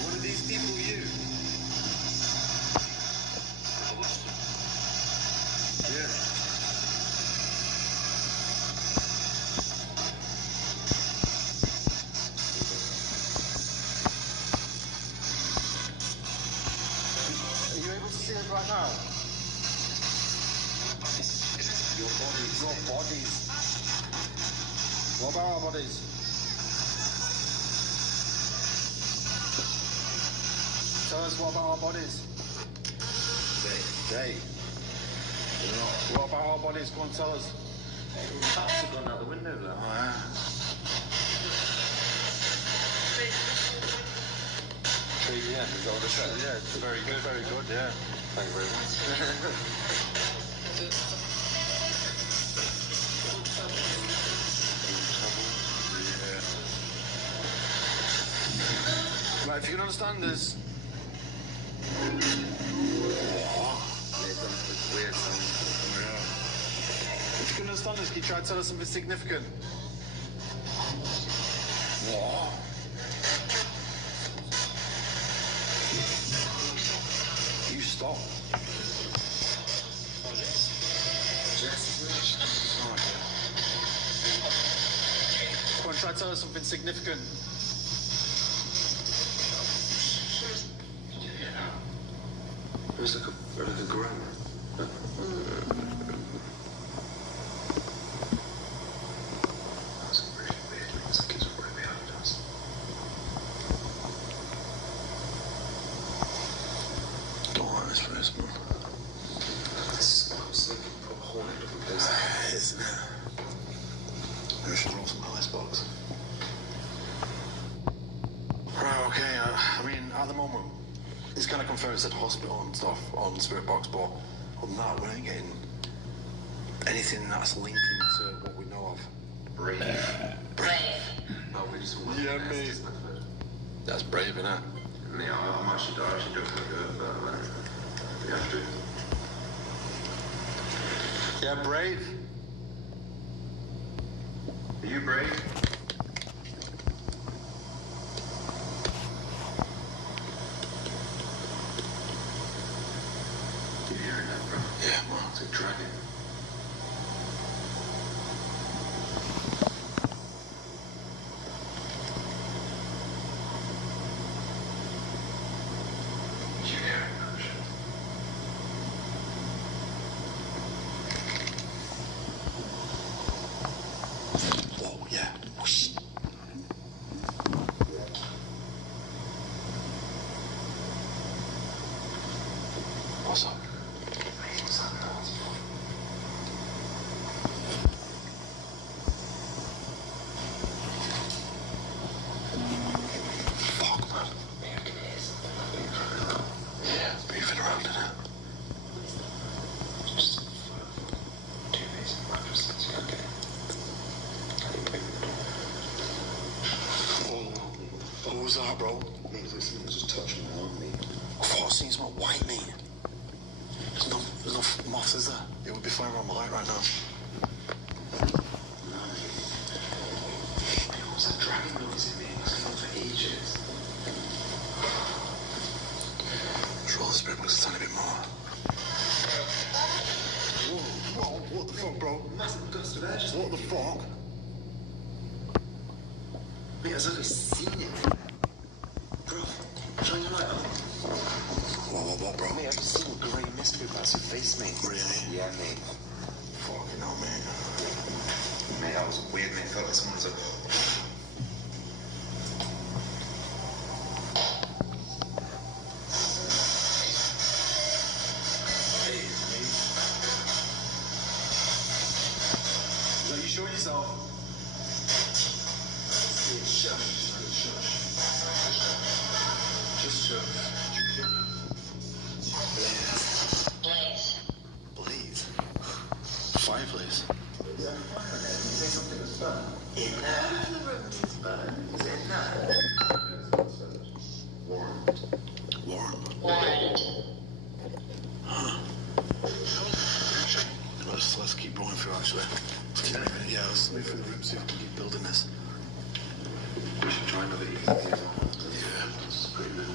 What are these people you? Yeah. Are you able to see it right now? Your bodies. What about our bodies? Tell us what about our bodies? Day. What about our bodies? Go on, tell us. Taps have gone out the window there. Oh, yeah. Yeah, is that what it said? Yeah, it's very good, yeah. Thank you very much. Right, if you can understand this. Weird sound. If you can understand this, can you try to tell us something significant? What? You stop. Come on, try to tell us something significant. It's like a grammar. That's really weird because the kids are right behind us. Don't like this place, man. It's like a whole different place. Isn't it? Maybe I should roll some ice box. Right, okay. I mean, at the moment, it's kind of confirmed it's at hospital and stuff on Spirit Box, but other than that, we ain't getting anything that's linking to what we know of. Brave. Oh, we just want Yeah, mate. That's brave, innit? Yeah, I'm actually don't feel good, but we have to. Yeah, brave. Are you brave? You hearing that, bro? Yeah, man. It's a dragon. You hearing that shit? Whoa, yeah. Whoosh. was that, bro? Mate, listen, it was just touching my arm, mate. I thought I seen something white, mate. There's no moths, is there? It would be flying around my light right now. No, mate. It was that dragon noise in me. It's been on for ages. Roll the spirit box a tiny bit more. Whoa, what the fuck, bro? Massive gust of air just... What the fuck? Mate, I've only seen it. Bro, shine your light on. What, bro? Mate, I've just seen a grey mist go past your face, mate. Really? Yeah, mate. Fucking hell, mate. Mate, that was weird, mate. Felt like someone was like... Are you sure yourself? Shush. Just shush. Blaze. Fireplace. Is that fire in there? Did you say something was fun? In there. The room is fun. Is it not? Warmed. Huh. Let's keep going through, actually. Yeah, let's move through the room, see if we can keep building this. We should try another easy. Yeah. It's pretty good.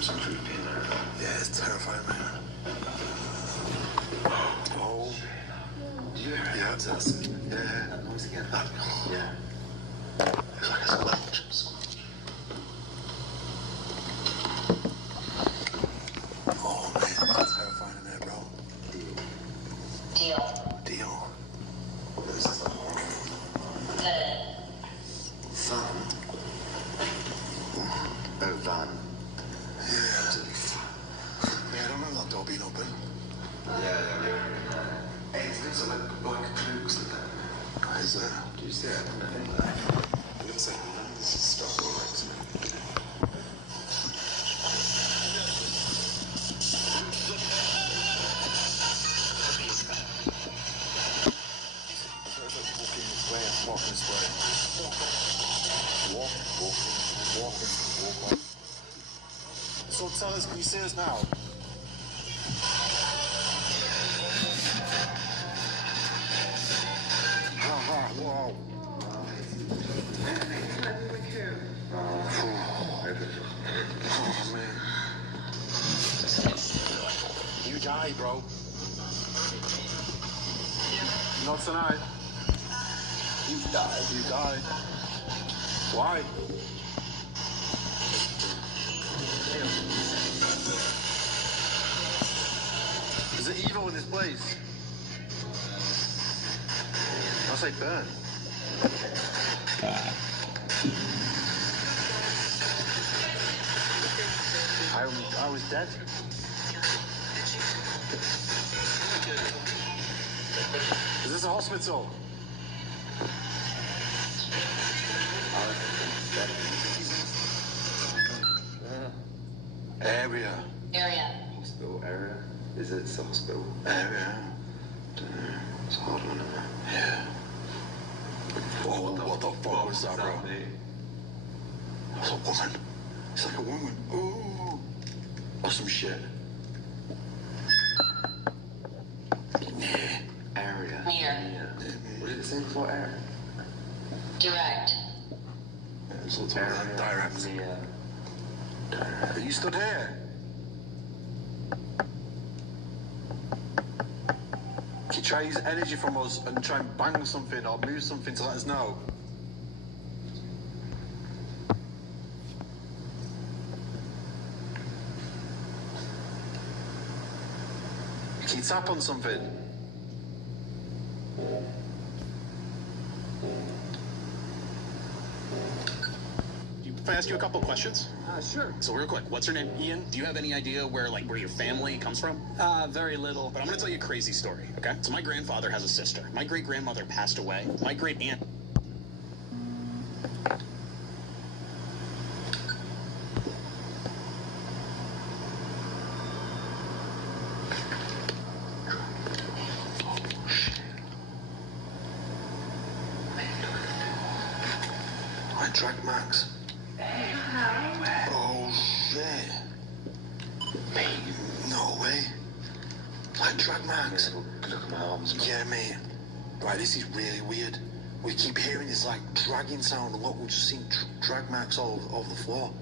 Some creepy in there. Yeah, it's terrifying, man. Oh. Do you hear it? Yeah, it's us. Yeah. That noise again? Yeah. It's like a squelch. Oh, man, that's terrifying in there, bro. Deal. What is this? Van? Oh, van. Yeah. Yeah, I don't remember that door being open. Yeah. Hey, there's like cloaks in there. Is there? Do you see it? It looks like this is stuff all right to me. Walking this way. Walking. So tell us, can you see us now? Wow. Oh, man. You die, bro. Not tonight. You died. Why? Is it evil in this place? I say burn. I was dead. Is this a hospital? Area. Hospital area? Is it a hospital? Area. Dunno. It's a hard one, isn't it? Yeah. What the fuck was that, bro? It's a woman. It's like a woman. Ooh. Or some shit. Area. Near. What did it say before area? Direct. It's a little direct. Near. Are you stood here? Can you try to use energy from us and try and bang something or move something to let us know? Can you tap on something? If I ask you a couple questions? Sure. So real quick, what's your name? Ian? Do you have any idea where your family comes from? Very little. But I'm gonna tell you a crazy story, okay? So my grandfather has a sister. My great-grandmother passed away. My great-aunt... I drag Max. Oh shit. Mate, no way. I drag Max. Look at my arms, man. Yeah, mate. Right, this is really weird. We keep hearing this like dragging sound a lot. We've just seen drag Max all over the floor.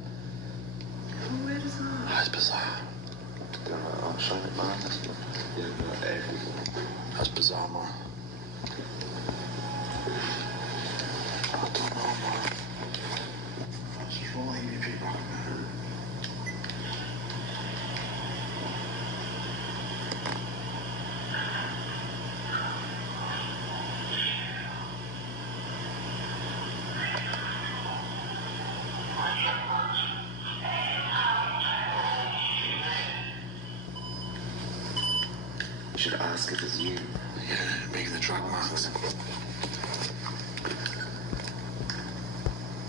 Where is that? That's bizarre. I'll show it, man. Yeah, everything. That's bizarre, man. I don't know, man. Just follow me, people. You should ask if it's you. Yeah, making the drag marks.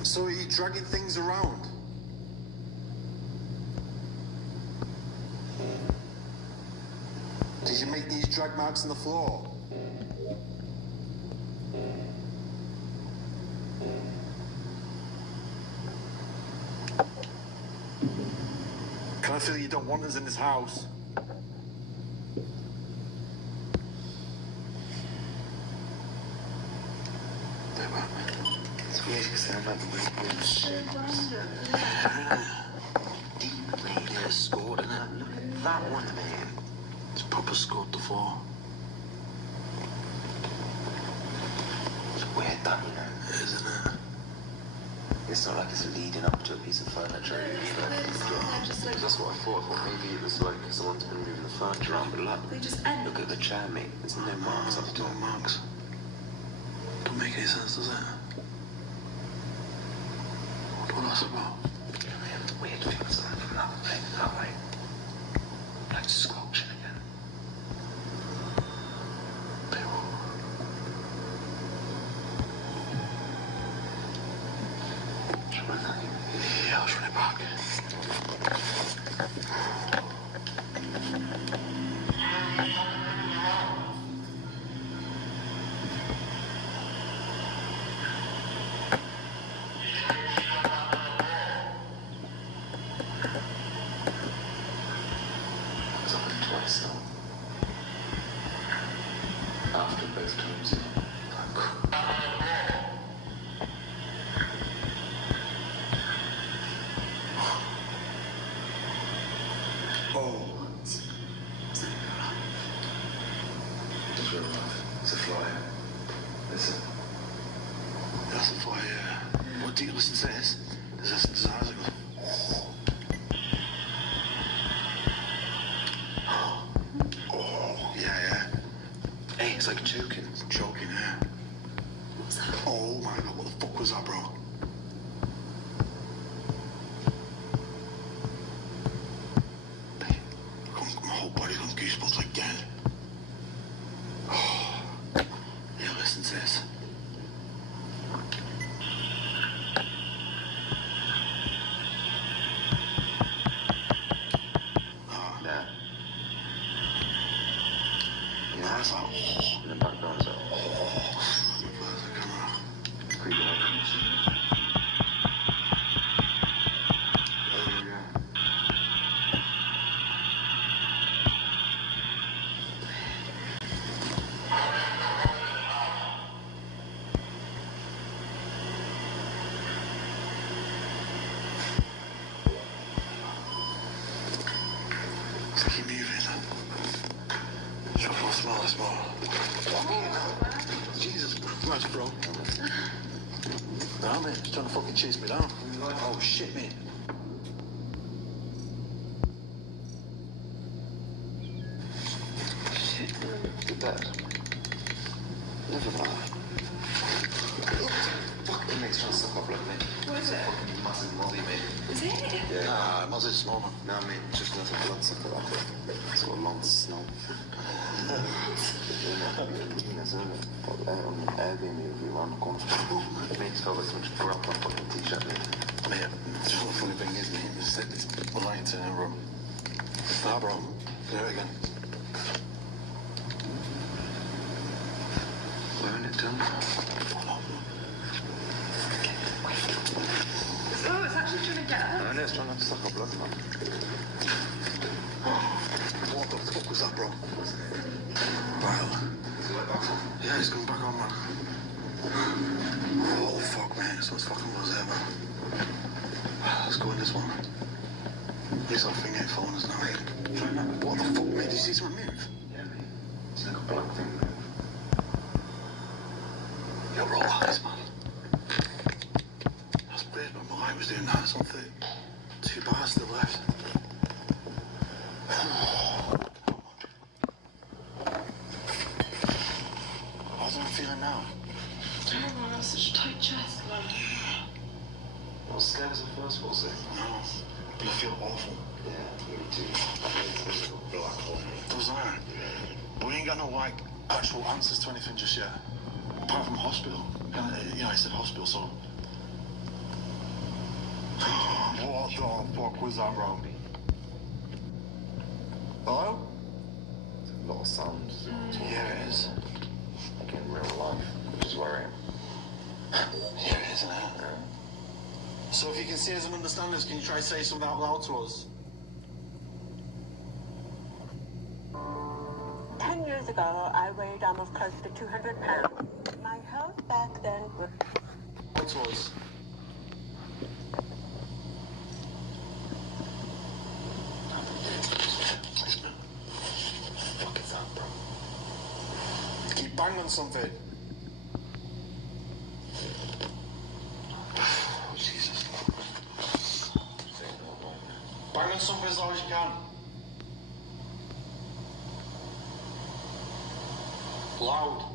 So are you dragging things around? Did you make these drag marks on the floor? Can I feel you don't want us in this house? It's weird because they have like weird shit. Deep, mate. Yeah, it's scored, isn't it? Look at that one, man. It's proper scored the floor. It's weird, that, you know. Isn't it? It's not like it's leading up to a piece of furniture. That's what I thought. I thought maybe it was like someone's been moving the furniture around, but look at the chair, mate. There's no marks up to it. No marks. Don't make any sense, does it? What else about? Weird things from that way. Like squelching again. People. Should I run that? Yeah, I'll run it back. After both times. Oh. It's real life. It's a fly. Listen. That's a fly, yeah. What do you listen to this? There's an eyes that goes. Oh, yeah. Hey, it's like choking. Choking, yeah. What's that? Oh my god, what the fuck was that, bro? My whole body's got goosebumps again. Oh. Yeah, listen to this. Yeah. That's like, oh. In the background, it's like, Oh. Where's the camera? it's creepy. There we go. Let's keep moving. Shuffle, small. Jesus Christ, bro. Nah, mate, he's trying to fucking chase me down. Oh, shit, mate. Shit, good bed. Never mind. Fucking mate's trying to suck up blood, mate. What is it? Fucking massive molly, mate. Is it? Yeah. Nah, Muzz is small, man. Nah, mate, just as a blood sucker, that bit. It's got a long snout. On Airbnb review around the corner. Mate, it's got like so much crap on a fucking t-shirt, mate. Mate, the funny thing is, mate, it's lying to the room. Nah, bro. Do it again. Wearing it done. Someone's fucking was there, man. Let's go in this one. At least our finger phone is now. What the fuck, mate? Did you see someone move? Yeah, mate. It's like a black thing. Yo, roll eyes, man. That's weird, but my eye was doing that. Something. 2 bars to the left. How's it feeling now? I don't know, I have such a tight chest. I was scared as the first one, so. No. But I feel awful. Yeah, me too. It's a black hole. Doesn't it? We ain't got no, like, actual answers to anything just yet. Apart from hospital. And, you know, I said hospital, so... What the fuck was that, bro? Hello? It's a lot of sounds. Yeah, it is. Like in real life, which is where I am. Yeah, it is, isn't it? Yeah. So if you can see us and understand us, can you try to say something out loud to us? 10 years ago, I weighed almost close to 200 pounds. My health back then was... To us. Fuck is that, bro? Keep banging something. Oh, Jesus. Bang on something as loud as you can. Loud.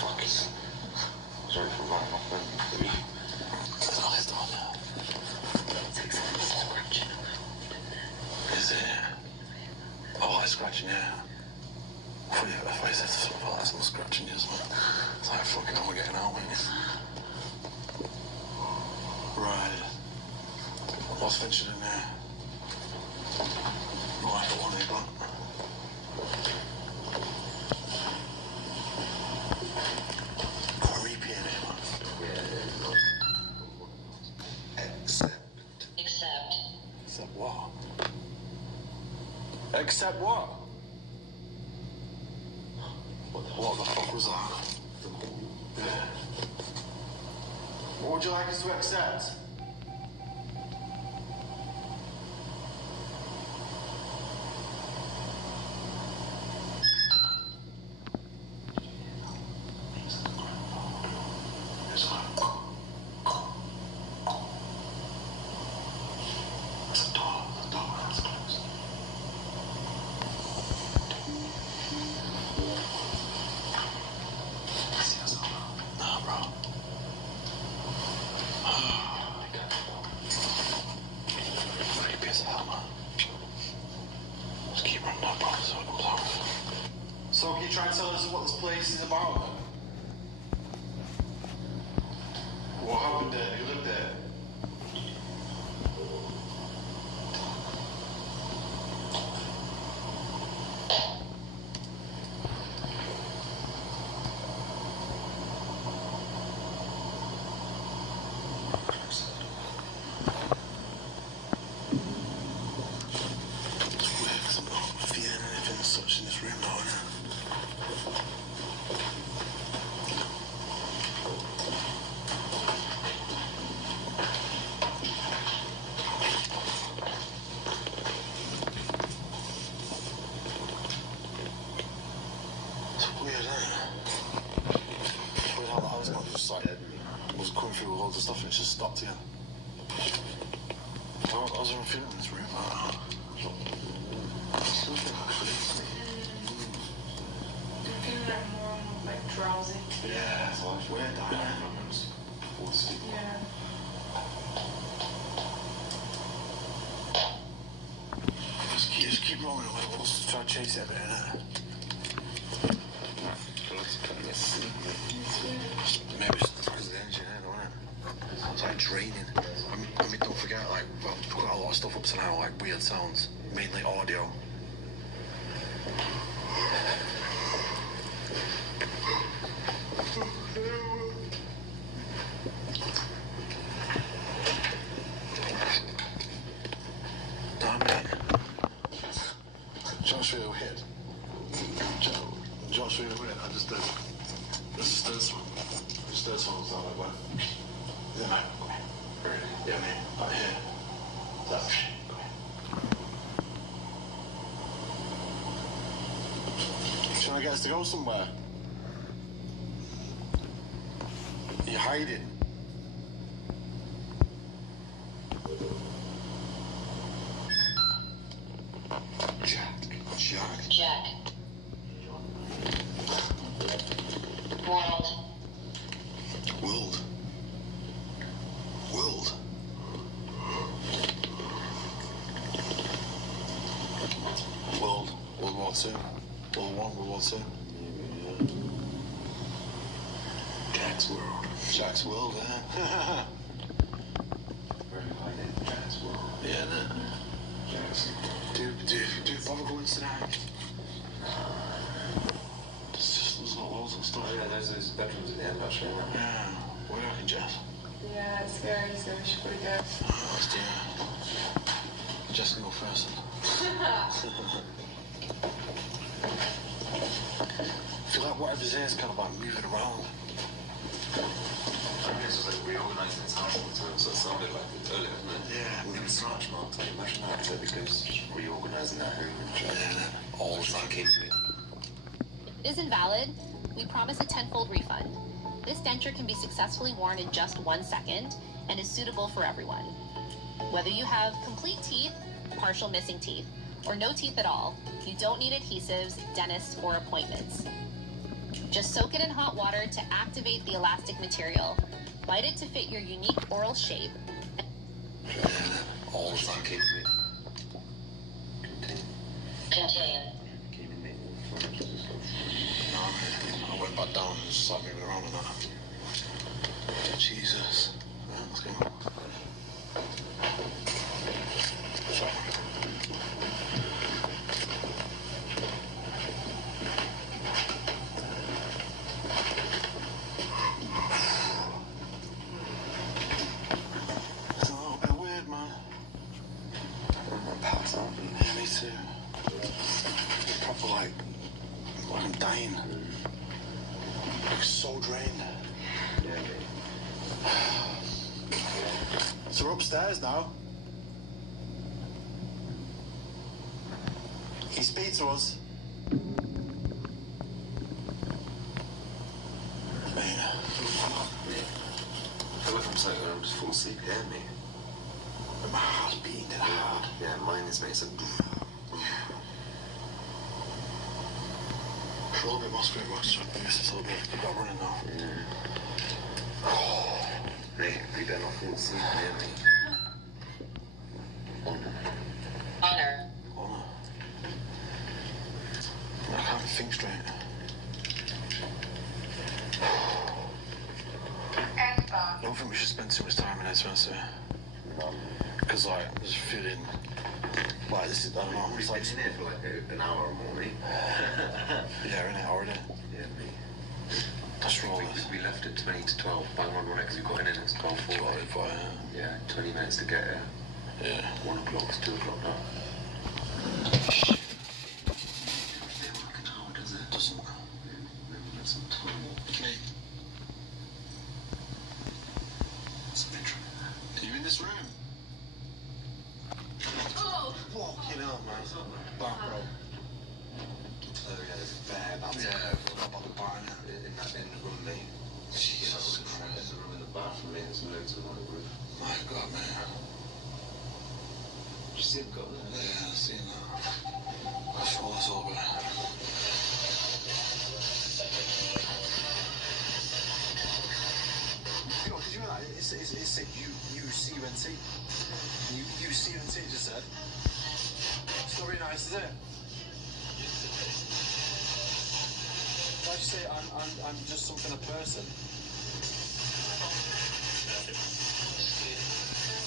Fuck it. Sorry for running off then. Is it? Oh, it's scratching, yeah. If I said something like that's not scratching you, isn't it? It's like, fucking hell, we're getting out, ain't you? Right. What's finishing in there? Right, I want it, but... Creepy, innit, man? Except. Except what? Except what? What the fuck was that? Yeah. What would you like us to accept? So can you try and tell us what this place is about? What happened there? You lived there? It's weird because I'm not feeling anything as such in this room now, innit? It's weird, isn't it? Weird how I was not just like, was going through loads of stuff and it just stopped here. How's everyone feeling in this room? I don't know. Something actually. I feel like more like drowsy. Yeah, it's like weird, that. Yeah. Just keep rolling away. We'll just try to chase it a bit, innit? Maybe it's the price of the engine, don't it? It's like draining. I mean, don't forget, like, I've put a lot of stuff up to now, like weird sounds, mainly audio. Damn it. Josh, head. Josh, wait, I just did. This one. Just this one was on my way. Yeah, mate. Yeah, mate. Right here. That. Trying to get us to go somewhere. You're hiding. Jack. World. World. World. World. World War II. World War I, World War II. Jack's World. Jack's World, yeah. Jack's World. Yeah, no. Dude, bother going tonight. There's loads of stuff. Oh, yeah, there's those bedrooms at the end, actually. Yeah. What do you reckon, Jess? Yeah, it's scary, so we should probably go. Oh, let's do it. Jess can go first. I feel like whatever's there is kind of like moving around. I mean, it's just like reorganising its house all the time, so it sounded like it earlier, isn't it? Yeah. It was such marks. Like, imagine that, so because just reorganising that home and trying all the time. keeping it. Is invalid, we promise a tenfold refund. This denture can be successfully worn in just 1 second and is suitable for everyone. Whether you have complete teeth, partial missing teeth, or no teeth at all, you don't need adhesives, dentists, or appointments. Just soak it in hot water to activate the elastic material, bite it to fit your unique oral shape. All the time. Continue. No, I went back down and just started moving around and that. Jesus. Right, let's go. It's a little bit weird, man. Yeah, me too. It's proper like I'm dying. Like so drained. So we're upstairs now. Can you speak to us? I feel like I'm so I'm just full asleep here, mate. My heart's beating dead hard. Yeah, mine is, mate. It's like... A little bit more spirit box. This is a little bit about running now. Mate, you better not fall asleep here, mate. Honor. Honor. I can't think straight. I don't think we should spend too much time in it, Spencer. Because, like, I'm just feeling like this is, I don't know, it's like... We've been in here for like an hour or more, mate. Yeah, in it already. Yeah, mate. Let's roll this. We left at 20 to 12, bang on because we got in at 12:40. Yeah, 20 minutes to get here. Yeah. 1 o'clock, it's 2 o'clock now. Doesn't. That's some time. Mate. It's a bedroom. Are you in this room? Oh! Fucking hell, man. Back, bro. Oh, yeah, there's a bed. Yeah, forgot about the bar now. In the room, mate. Jesus Christ. There's a room in the bathroom, mate. There's loads of them on the roof. My God, man. Did you see him go there? Yeah, I've seen that. Let's roll this over. You know, did you realize it said UCUNT? UCUNT it just said. It's not very nice, is it? Why'd you say I'm just some kind of person?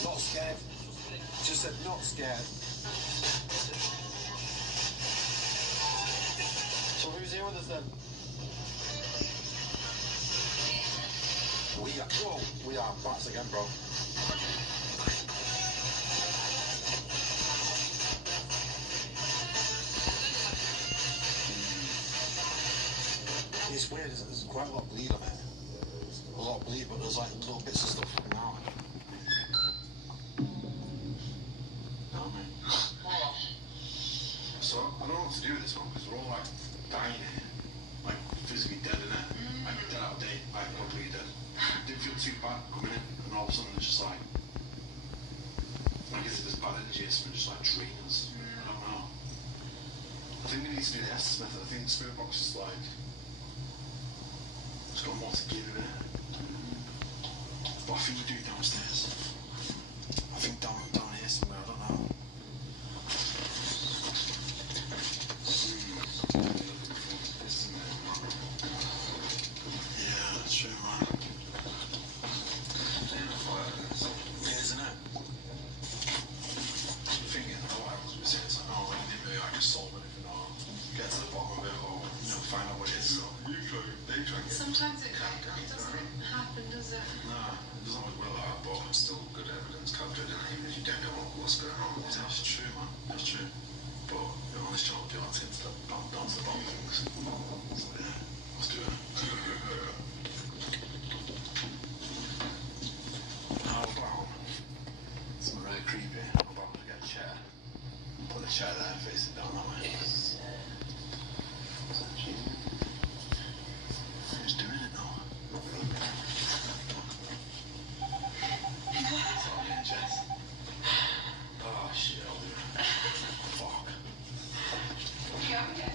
Not scared. Just said not scared. So who's here with us then? We are bats again, bro. It's weird, there's quite a lot of bleed on it. A lot of bleed, but there's like little bits of stuff coming out. So I don't know what to do with this one because we're all like dying here, like physically dead in it, like dead out of date, like completely dead. Didn't feel too bad coming in, and all of a sudden it's just like is it this bad energy or something just like draining us? I don't know. I think we need to do the Estes method. I think the spirit box is like it's got more to give in it. But I think we do it downstairs. I think down here somewhere. I don't know. Sometimes it doesn't happen, does it? No, it doesn't always will that, but still good evidence captured, and even if you don't know what's going on with it. That's true, man. That's true. But on this channel, we do like to get down to the bottom of things. So yeah, let's do it. How about something really creepy? How about we get a chair? Put the chair there, face it down that way. Yes. Who's doing it now? Oh shit, I'll do it. Fuck. Yeah, okay.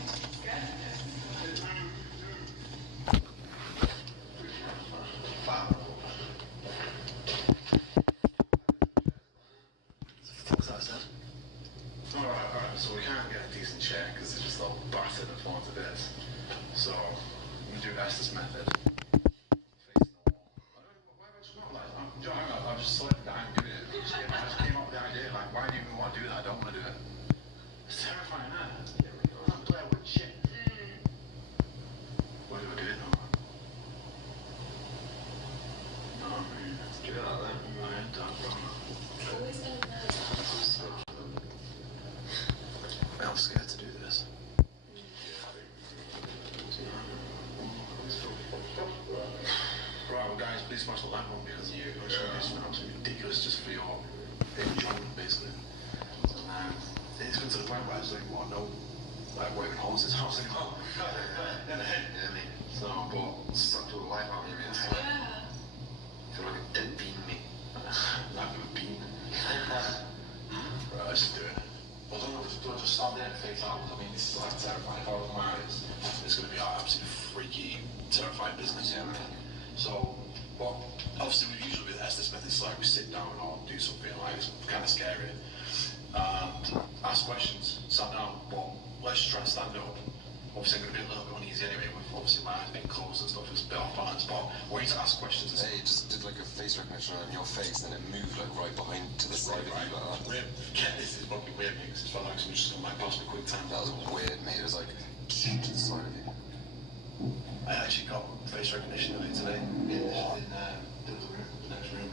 What's that said? Alright, so we can't get a decent chair because it's just all battered and fallen to bits. So, we do Estes method. I've just selected that I'm doing it. I just came up with the idea, like, why do you even want to do that? I don't want to do it. It's terrifying, isn't it? I'm not Blair Witch shit. Why do I do it now? No, I mean, do it like that. I ain't done, bro. I'm scared to do this. Right, well guys, please smash the like button because you are just going to do something absolutely ridiculous just for your enjoyment, basically. And it's been to the point where I just don't even want to know like what even holds this house anymore. Yeah, mate. So, but sucked all the life out of me, man. I feel like a dead bean, mate. Life of a bean. Right, let's just do it. I don't know if do I just stand there and face out. I mean, this is like terrifying. If I was my eyes, it's going to be like absolutely freaky, terrifying business. Yeah, man. So, well, obviously we usually with Estes method, it's like we sit down or do something like it's kind of scary and ask questions, sat down, but let's try to stand up. Obviously I'm going to be a little bit uneasy anyway with obviously my eyes being closed and stuff, it's a bit off balance, but we need to ask questions. Hey, it just did like a face recognition on your face and then it moved like right behind to the side of you like that. Weird. Yeah, this is fucking weird because it's felt like someone just come back past me quick time. That was weird, mate. It was like to the side of you. I actually got face recognition of it today in the next room.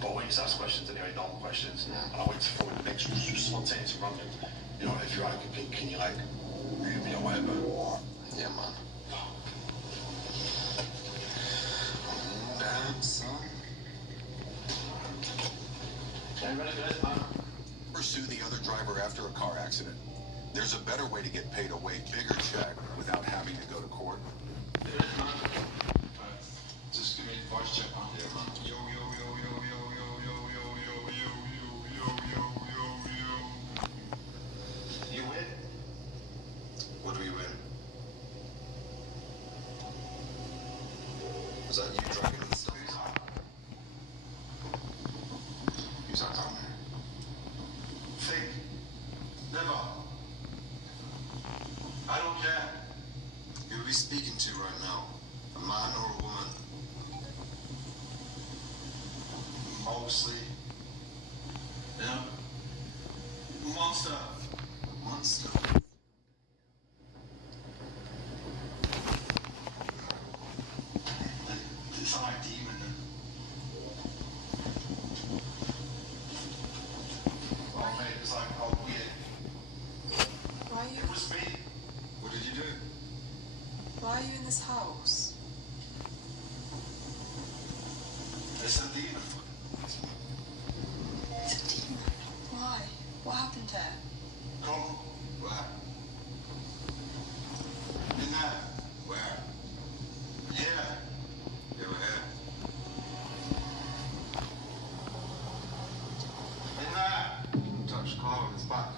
But we just ask questions anyway, normal questions. Yeah. And I went to forward the next room, just spontaneous and random. You know, if you like, can you like move me or whatever? Yeah, man. Damn, son. Everybody good, man? Pursue the other driver after a car accident. There's a better way to get paid a way bigger check without having to go to court. Just give me a voice check, man. Yeah, man. Yo, yo, yo, yo, yo, yo, yo, yo, yo, yo, yo, yo, yo, yo. You win? What do we win? Was that you driving the stuff? Who's that down there? Think. Never. I don't care. Who are we speaking to right now? A man or a woman? Mostly. Yeah. Monster. Monster. It's like demon. Oh mate, it's like weird. Why are you? It was me. What did you do? you in this house? It's a demon. It's a demon. Why? What happened here? Come. Where? In there. Where? Here. You were here. In there. Touch Carl on his back.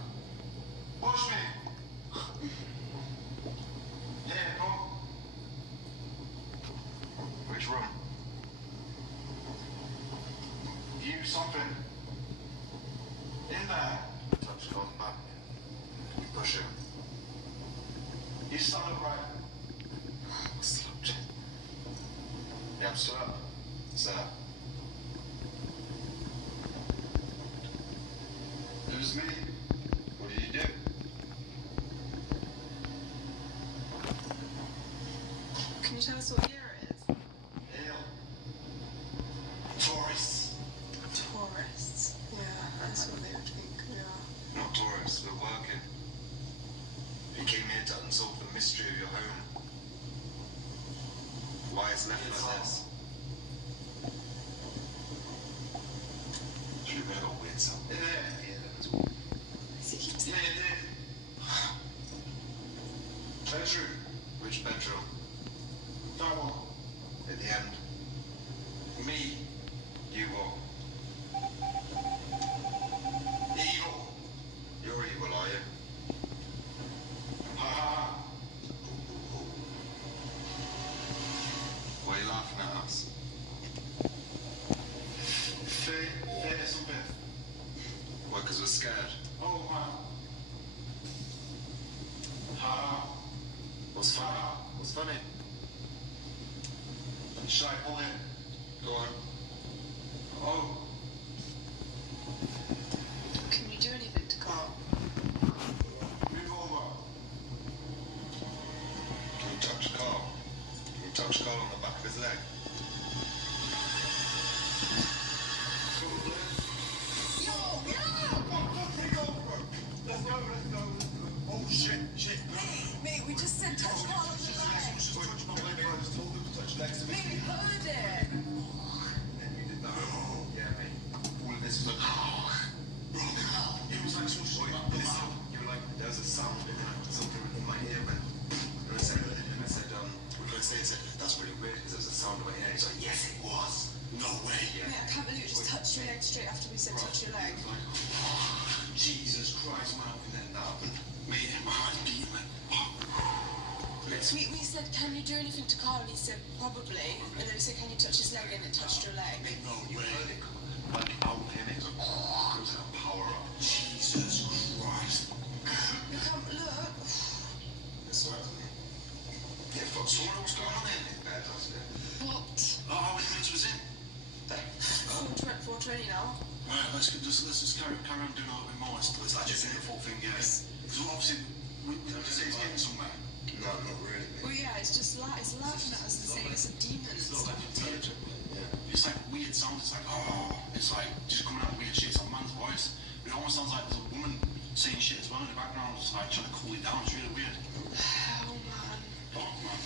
Push me. Yeah, come. Which room? You something. In there. Touch Carl's back. You push him. You stand upright. Slouch. Yeah, I'm stood up. Sir. It was me. What did you do? Can you tell us what year it is? Hail. Tourists. Tourists. Yeah, that's what they would think we are. Not tourists, we're working. You came here to unsolve the mystery of your home. Why it's left like this. Should have got weird sound. Yeah, that was weird. Yeah, it did. Bedroom. Which bedroom? That one. At the end. Me. You what? Evil. You're evil, are you? Ha ha. Why are you laughing at us? Fear something. Why, because we're scared? Oh, man. Ha. What's funny? What's funny? Should I pull in? Go on. Oh. Can you do anything to Carl? Move over. Can you touch Carl? Can you touch Carl on the back of his leg? Yo, yeah! Take over! Let's go. Oh, shit. Mate, we just said touch Carl on the leg. Just touch my leg. I just told him to touch legs. Mate, we heard it. Then you did that. Yeah, mate. All of this was like, it was like some listen, you were like, there was a sound and then something in my ear went. And I said, what can I say? I said, that's really weird because there was a sound in my ear. He's like, yes, it was. No way. Yeah. Mate, I can't believe you just touched your leg straight after we said touch your leg. Jesus Christ, man, how can that happen? Mate, my heart's beating, man. We said, can you do anything to Carl? And he said, probably. And then we said, can you touch his leg? And it touched your leg. Mate, no way. Like out of him, it was like, it was like a power up. Jesus Christ. You can't look. That's right. Yeah, fuck, so what's going on in bed, doesn't it? What? Oh, how many minutes was in? 4:20 now. Right, let's just carry on doing a little bit more. It's like just in the full thing, yeah. Because obviously, we just say it's getting somewhere. No, not really. Well, yeah, it's just it's laughing at us and saying it's a demon. It's not like intelligent, yeah. It's like weird sounds. It's like, it's like just coming out weird shit. It's a man's voice. It almost sounds like there's a woman saying shit as well in the background, just like trying to cool it down. It's really weird. Oh, man. Oh, man.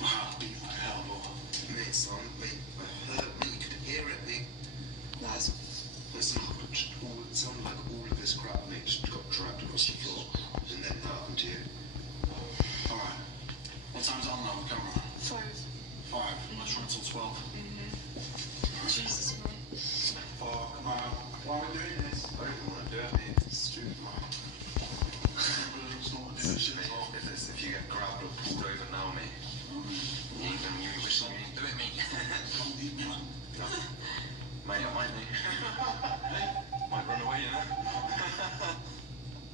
My heart beat like hell, but... Mate, son, mate, I heard, mate, you could hear it, mate. That's... Listen, it sounded like all of this crap, mate, just got dragged across the floor. And then that happened to you. Alright. What time's it on now, the camera? 5. 5. Let's run till 12. Jesus, man. Oh, come on. Why are we doing this? I don't even want to do it, mate. It's stupid, man. If you get grabbed or pulled over now, mate, you wish you didn't do it, mate. No. Mate, I might, mate. Might run away, you know?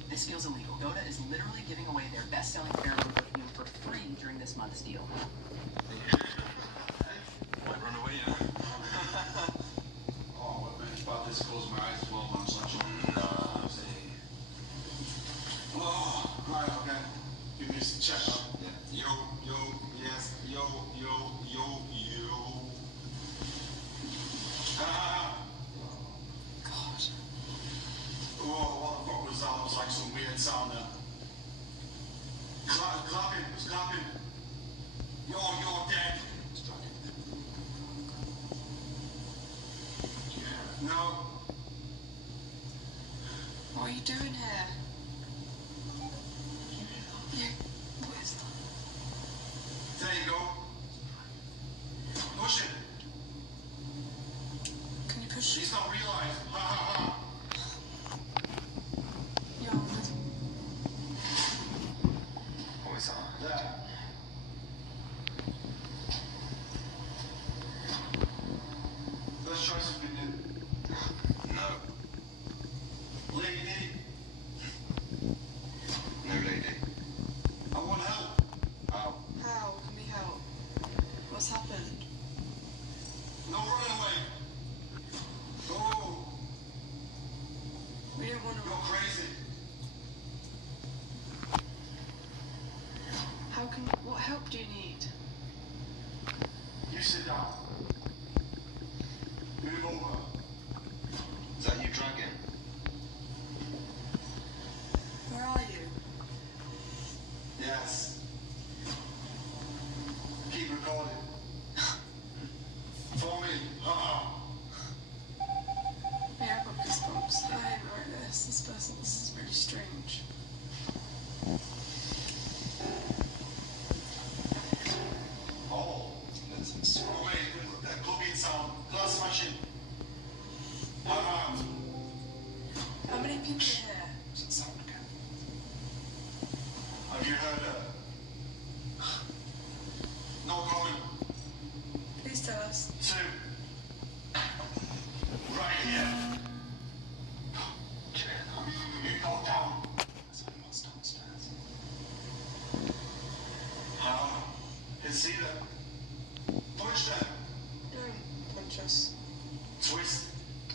This feels illegal. Ldoe is literally giving away their best-selling pheromone perfume for free during this month's deal. Might run away, you know? Oh, what, man? It's about this close my eyes as well, man. So oh, right, okay. Give me a check up. Yeah. Yo, yes, yo. God. Oh, what the fuck was that? It was like some weird sound there. Clapping, it was clapping. You're dead. No. What are you doing here? What is that? There you go. Push it. Can you push He's not realized. Ha ha ha. What is that? There. Let's try something new. No. Lady. No lady. I want help. How? How can we help? What's happened? No running away. Oh, We don't want to. you're crazy. How can? What help do you need? You sit down. Move over. Is that you dragging? Where are you? Yes. Keep recording. For me. Yeah, I've got goosebumps. I didn't write this. This is really strange. Oh. Wait, that clubbing sound. Glass smashing. How many people are here? Does it sound again? Have you heard her? No comment. Please tell us. 2. Right here. You go down. Someone's downstairs. Can see them. Punch them. Don't punch us. Twist.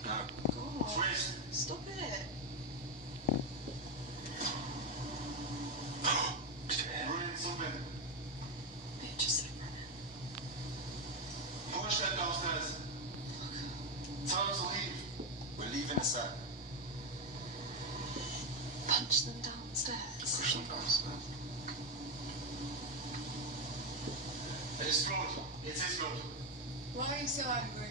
No. God. Twist. Stop it. Running something. It just like running. Push them downstairs. Tell them to leave. We're leaving a sec. Punch them downstairs. Push them downstairs. It's good. It is good. Why are you so angry?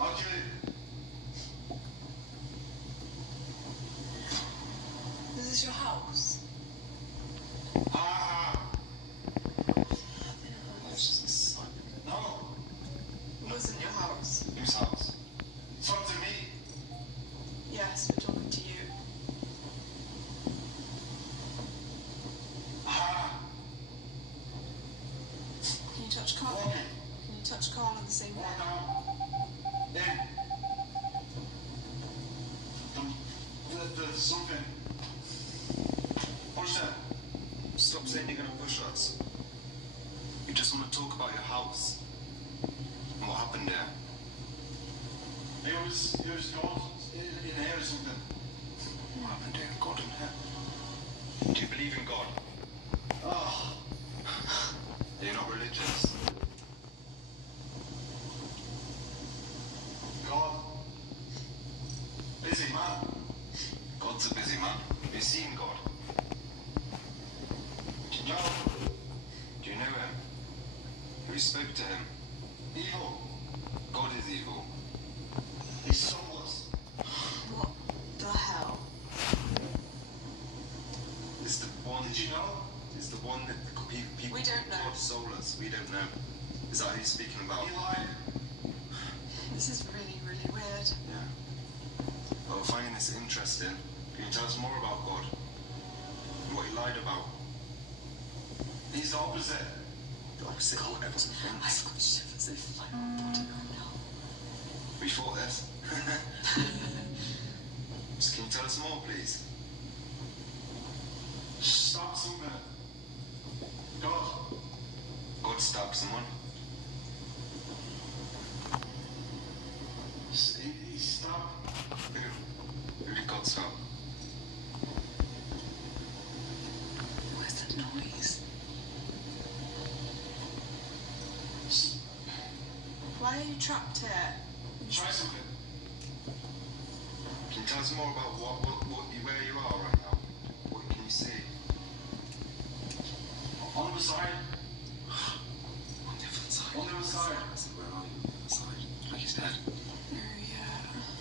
I'll kill you. Is this your house? No. It wasn't your house. Whose house? Talk to me. Yes, we're talking to you. Can you touch Carl? Okay. Can you touch Carl in the same way? Walk down. In. There's something. Push them. Stop saying you're going to push us. You just want to talk about your house. And what happened there? It was God in here or something. What happened there? God in here? Do you believe in God? Oh. You're not religious. God. Busy man. God's a busy man. Have you seen God? No. Do you know him? Have you spoke to him? Evil. God is evil. He's soulless. What the hell? It's the one. Did you know? It's the one that people. We don't know. God's soulless. We don't know. Is that who you're speaking about? He lied. This is really, really weird. Yeah. Well, we're finding this interesting. Can you tell us more about God? And what he lied about? He's the opposite. The opposite of whatever. I've got shivers if my body right now. We fought this. Just can you tell us more, please? Stop something. God. God stabbed someone. He stopped. Who did God stab? Where's that noise? Why are you trapped here? Try something. Can you tell us more about where you are right now? What can you see? other side. On the other side. On the other side. Where are you? Side. Like he's dead.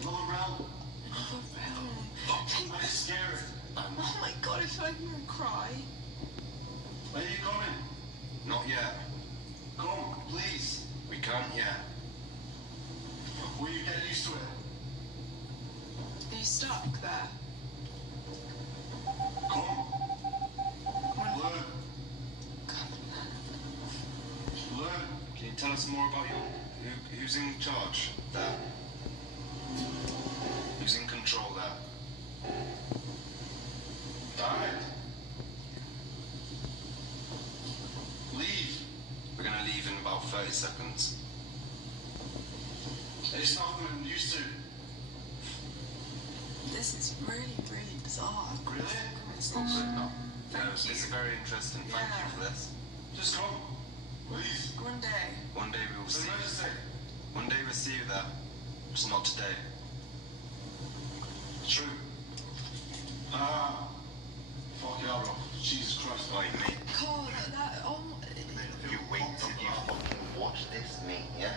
Another realm. Another realm. That's scary. Oh my god, I feel like I'm gonna cry. Are you coming? Not yet. Come, please. We can't yet. Will you get used to it? Are you stuck there? Come. Learn. Learn. Can you tell us more about who's in charge there? Who's in control there? Died. Leave. We're gonna leave in about 30 seconds. It's not what I'm used to. This is really, really bizarre. Really? It's not good, no. No, it's very interesting. Thank you for this. Just come. Please. One day. One day we will It's see an you. emergency. One day we'll see you there. Just not today. True. Fuck it out, bro. Jesus Christ. Oi, mate. God, You wait till you fucking watch this, mate, yeah?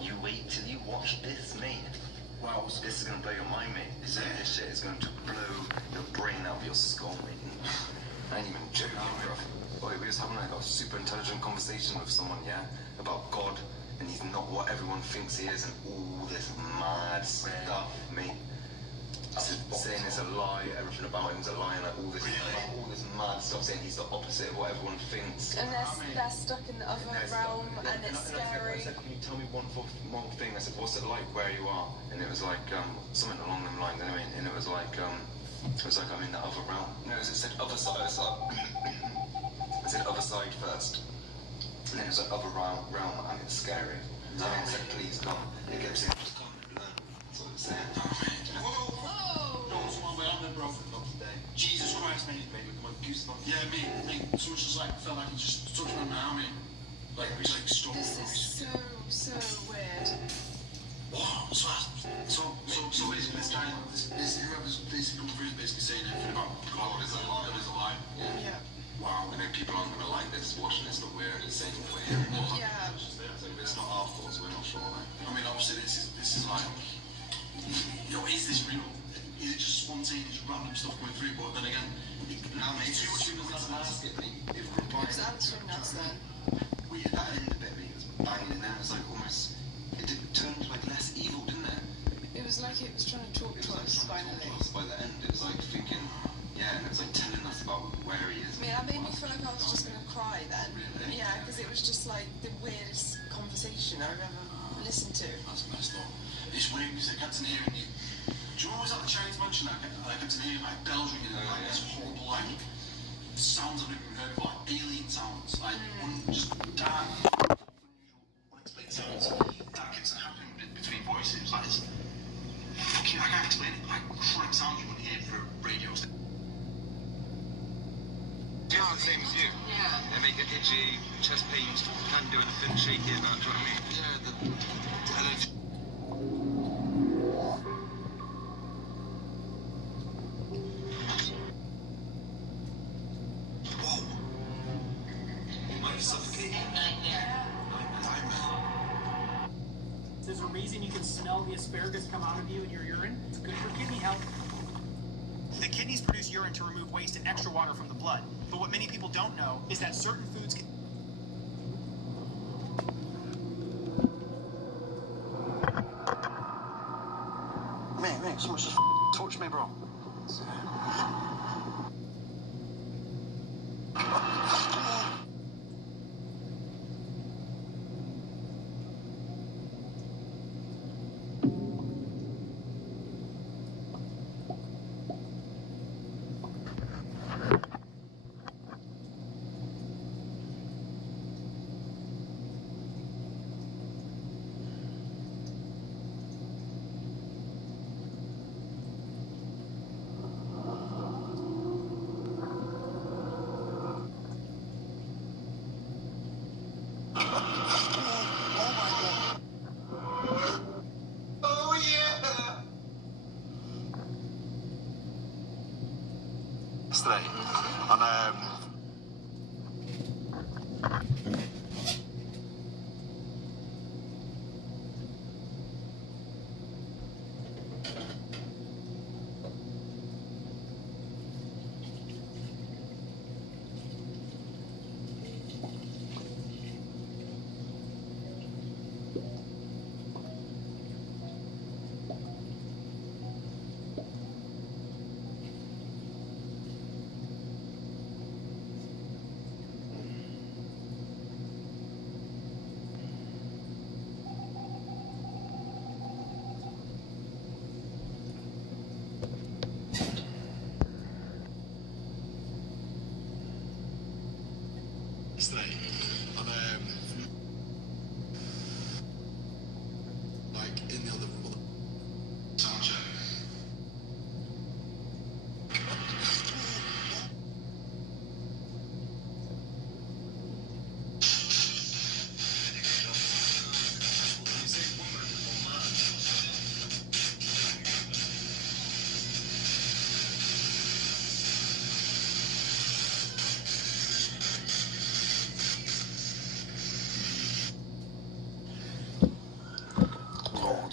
You wait till you watch this, mate. Wow, this is gonna blow your mind, mate. This shit is going to blow your brain out of your skull, mate. I ain't even joking, bro. Oi, we was having like a super intelligent conversation with someone, yeah? About God, and he's not what everyone thinks he is, and all this mad stuff, mate. Saying it's a lie, everything about him's a lie, and like all this mad stuff, saying he's the opposite of what everyone thinks. And they're stuck in the other realm, and it's scary. I said, can you tell me one more thing? I said, what's it like where you are? And it was like something along them lines anyway. And it was like I'm in the other realm. No, it said other side. It said other side first, and then it was like other realm, and it's scary. And I said, please come. And it kept saying, just come and learn. That's what it was saying. No, it's one way I'm in, bro. Not today. Jesus Christ, mate. Mate, come on, goosebumps. Yeah, mate. So much just like felt like he just touched my arm, mate. Like we like stopped. This is so weird. Wow. So basically, this guy, this whoever's basically come through is basically saying everything about God is a lie. God is a lie. Yeah. Wow. I know people aren't gonna like this, watching this, but we're saying what we're hearing. Yeah. So it's not our fault, so we're not sure. Like. I mean, obviously, this is like, you know, is this real? Is it just spontaneous, random stuff going through? But then again, Now, mate, too much people doesn't ask it. It Who's answering us then? We had that in the bit, it was banging in there. It was like almost. It turned like less evil, didn't it? It was like it was trying to talk to us finally. By the end, it was like thinking, yeah, and it was like telling us about where he is. I mean, that made me feel like I was just gonna cry then. Really? Yeah, because it was just like the weirdest conversation I've ever listened to. that's messed up. It's weird because I kept on hearing you. Do you always at the Chinese mansion? I kept on hearing like bells ringing and like this horrible like sounds I've never even heard before, like alien sounds, like just dark, unexplained sounds. That keeps on happening between voices. Like it's fucking, I can't explain it. Like crap sounds you wouldn't hear for radios. Yeah, the same as you. Yeah. They make it itchy, chest pains, can't do anything, shaky, and that, do you know what I mean? Yeah, the energy. There's a reason you can smell the asparagus come out of you in your urine. It's good for kidney health. The kidneys produce urine to remove waste and extra water from the blood. But what many people don't know is that certain foods can... Mate, someone's just touched me, bro. Yesterday, and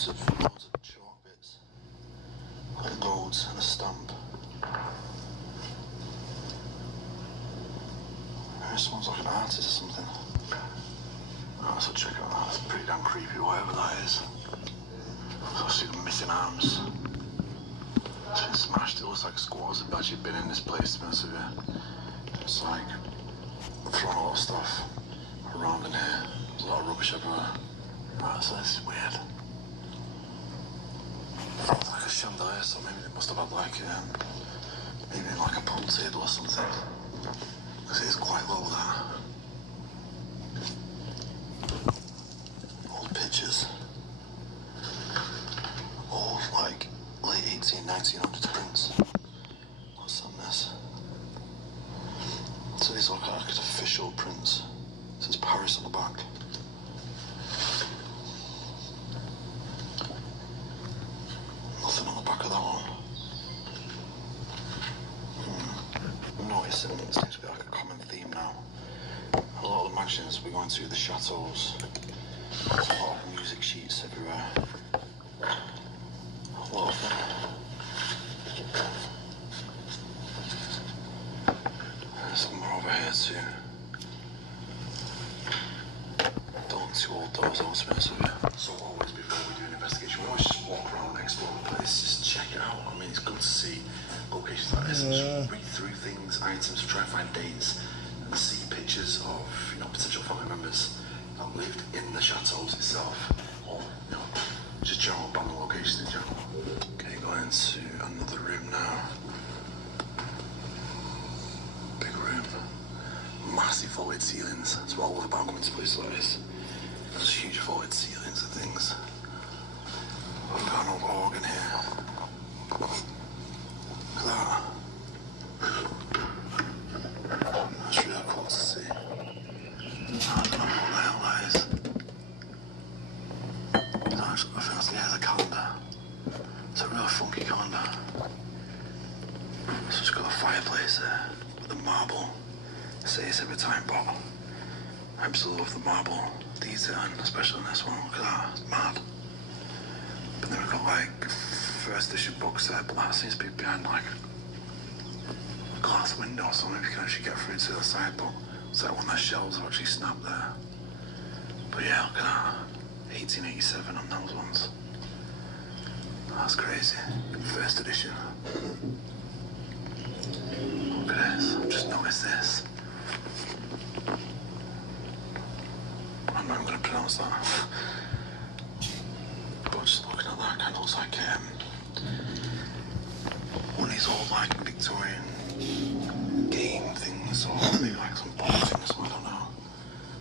of loads of chalk bits. Like loads and a stamp. Maybe someone's like an artist or something. Oh, so check out that. That's pretty damn creepy, whatever that is. I see the missing arms. It's been smashed. It looks like squatters have actually been in this place, to be honest with you. It's like throwing a lot of stuff around in here. There's a lot of rubbish everywhere. Right, so this is weird. It's like a chandelier, so maybe they must have had like maybe like a pool table or something. Because it is quite low, that. Old pictures. Old, like, late 1900s prints. What's on this? So these are like official prints. It says Paris on the back. Nothing on the back of that one. I'm noticing it seems to be like a common theme now. A lot of the magazines we go into the chateaus. There's a lot of music sheets everywhere. A lot of them. There's some more over here too. Don't look too old though, so So always before we do an investigation, we always just walk around and explore the place, just check it out. I mean, it's good to see locations like this and just read through things, items, try and find dates, and see pictures of, you know, potential family members that lived in the chateaus itself, or, you know, just general abandoned locations in general. Okay, going into another room now. Big room. Massive vaulted ceilings. That's what I love about coming to places like this. There's huge vaulted ceilings and things. We've got an old organ here. Look at that. That's really cool to see. I don't know what the hell that is. No, I think that's, yeah, it's a calendar. It's a real funky calendar. So it's got a fireplace there with a marble. I say this every time, but I absolutely love the marble detailing, especially on this one. Look at that, it's mad. But then we've got like first edition books there, but that seems to be behind like a glass window, so maybe you can actually get through to the side, but it's like one of the shelves have actually snapped there. But yeah, look at that. 1887 on those ones. That's crazy. First edition. Look at this. I've just noticed this. I'm not going to pronounce that. But just looking at that, kind of looks like one of these old like Victorian game things, or maybe like some boxing or something, I don't know.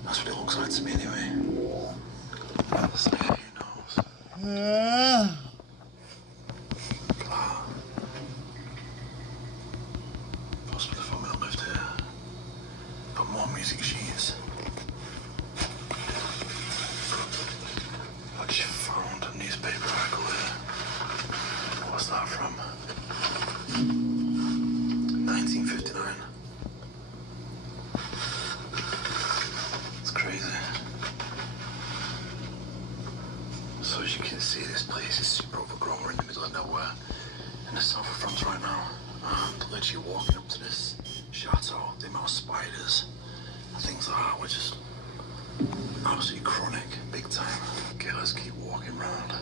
That's what it looks like to me anyway. So yeah, who knows? Possibly the family that lived here. But more music sheets. I just found a newspaper article here. What's that from? 1959. It's crazy. So as you can see, this place is super overgrown. We're in the middle of nowhere in the south of France right now. And literally walking up to this chateau, the amount of spiders and things like that were just absolutely chronic, big time. Okay, let's keep walking around.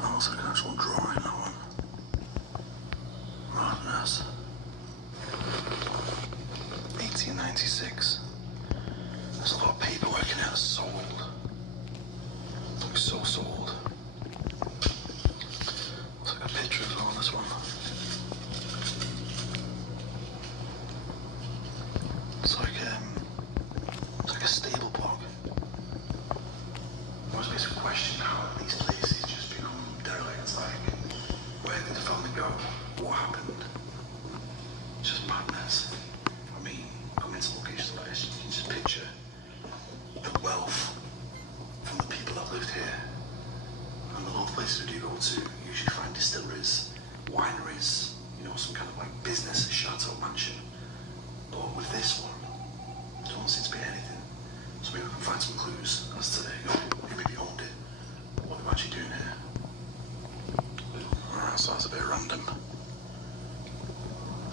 That looks like an actual drawing, that one. Madness. 1896. There's a lot of paperwork in here that's sold. Like so sold. Looks like a picture as well on this one. It's like a stable block. I was basically questioning how these places just become derelict. It's like, where did the family go? What happened? Just madness. I mean, coming to locations like this,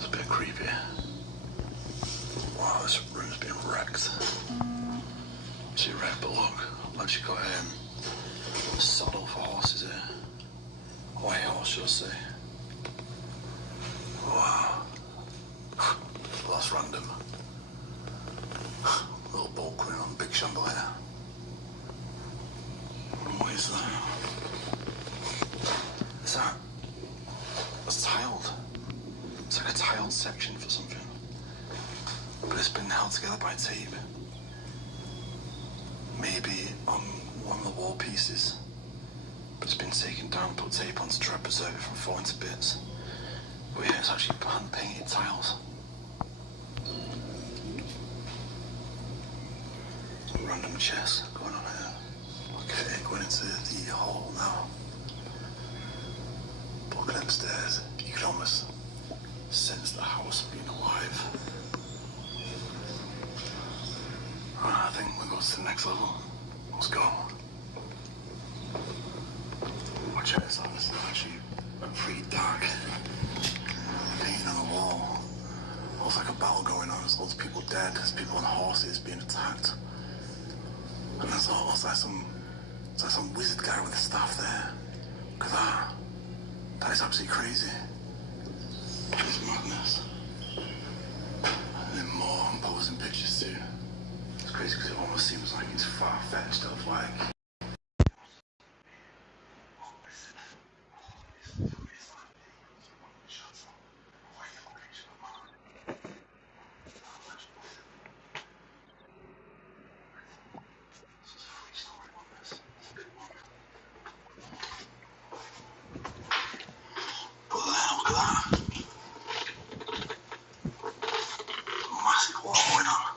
a bit creepy. Wow, this room's been wrecked. See, wrecked, but look, I've actually got a saddle for horses here. White horse, should I say. Wow. Well, that's random. Little bolt coming on, big chandelier. And what is that? Is that? That's tiled. It's like a tiled section for something. But it's been held together by tape. Maybe on one of the wall pieces. But it's been taken down, put tape on to try to preserve it from falling to bits. But yeah, it's actually hand-painted tiles. Some random chess going on here. Okay, going into the hall now. Looking upstairs, you can almost sense the house being alive. I think we'll go to the next level. Let's go. Watch out, this is actually a pretty dark painting on the wall. Looks like a battle going on. There's loads of people dead. There's people on horses being attacked. And there's also some wizard guy with a staff there. Look at that. That is absolutely crazy. It's madness. And then more imposing pictures too. It's crazy because it almost seems like it's far-fetched of like... But then, look at that. Massive war going on.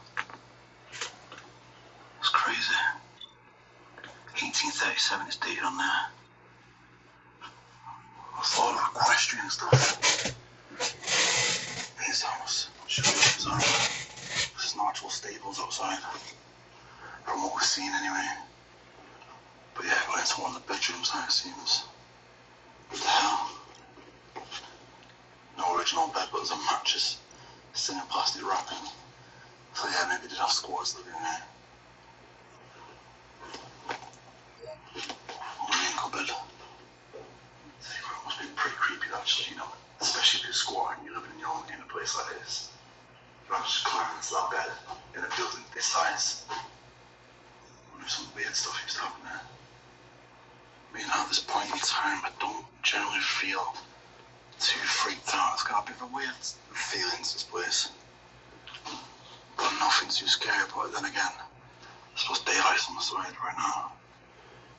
It's crazy. 1837 is dated on there. I thought of equestrian stuff. His house. Show you his own. There's no actual stables outside. From what we've seen anyway. But yeah, going into one of the bedrooms now it seems. What the hell? No original bed, but there's a mattress sitting in plastic wrapping. So yeah, maybe they did have squatters living in there. Or an ankle bed. It must be pretty creepy actually, you know. Especially if you're squatting, you're living in your own in a place like this. You don't just climb into that bed in a building this size. I wonder if some weird stuff used to happen there. I mean, at this point in time, I don't generally feel too freaked out. It's got a bit of a weird feeling to this place. But nothing too scary about it then again. I suppose daylight's on the side right now.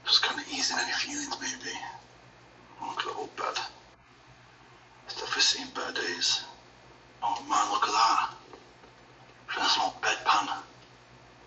Just kind of easing any feelings maybe. Look at the old bed. It's definitely seen better days. Oh man, look at that. There's an old bedpan.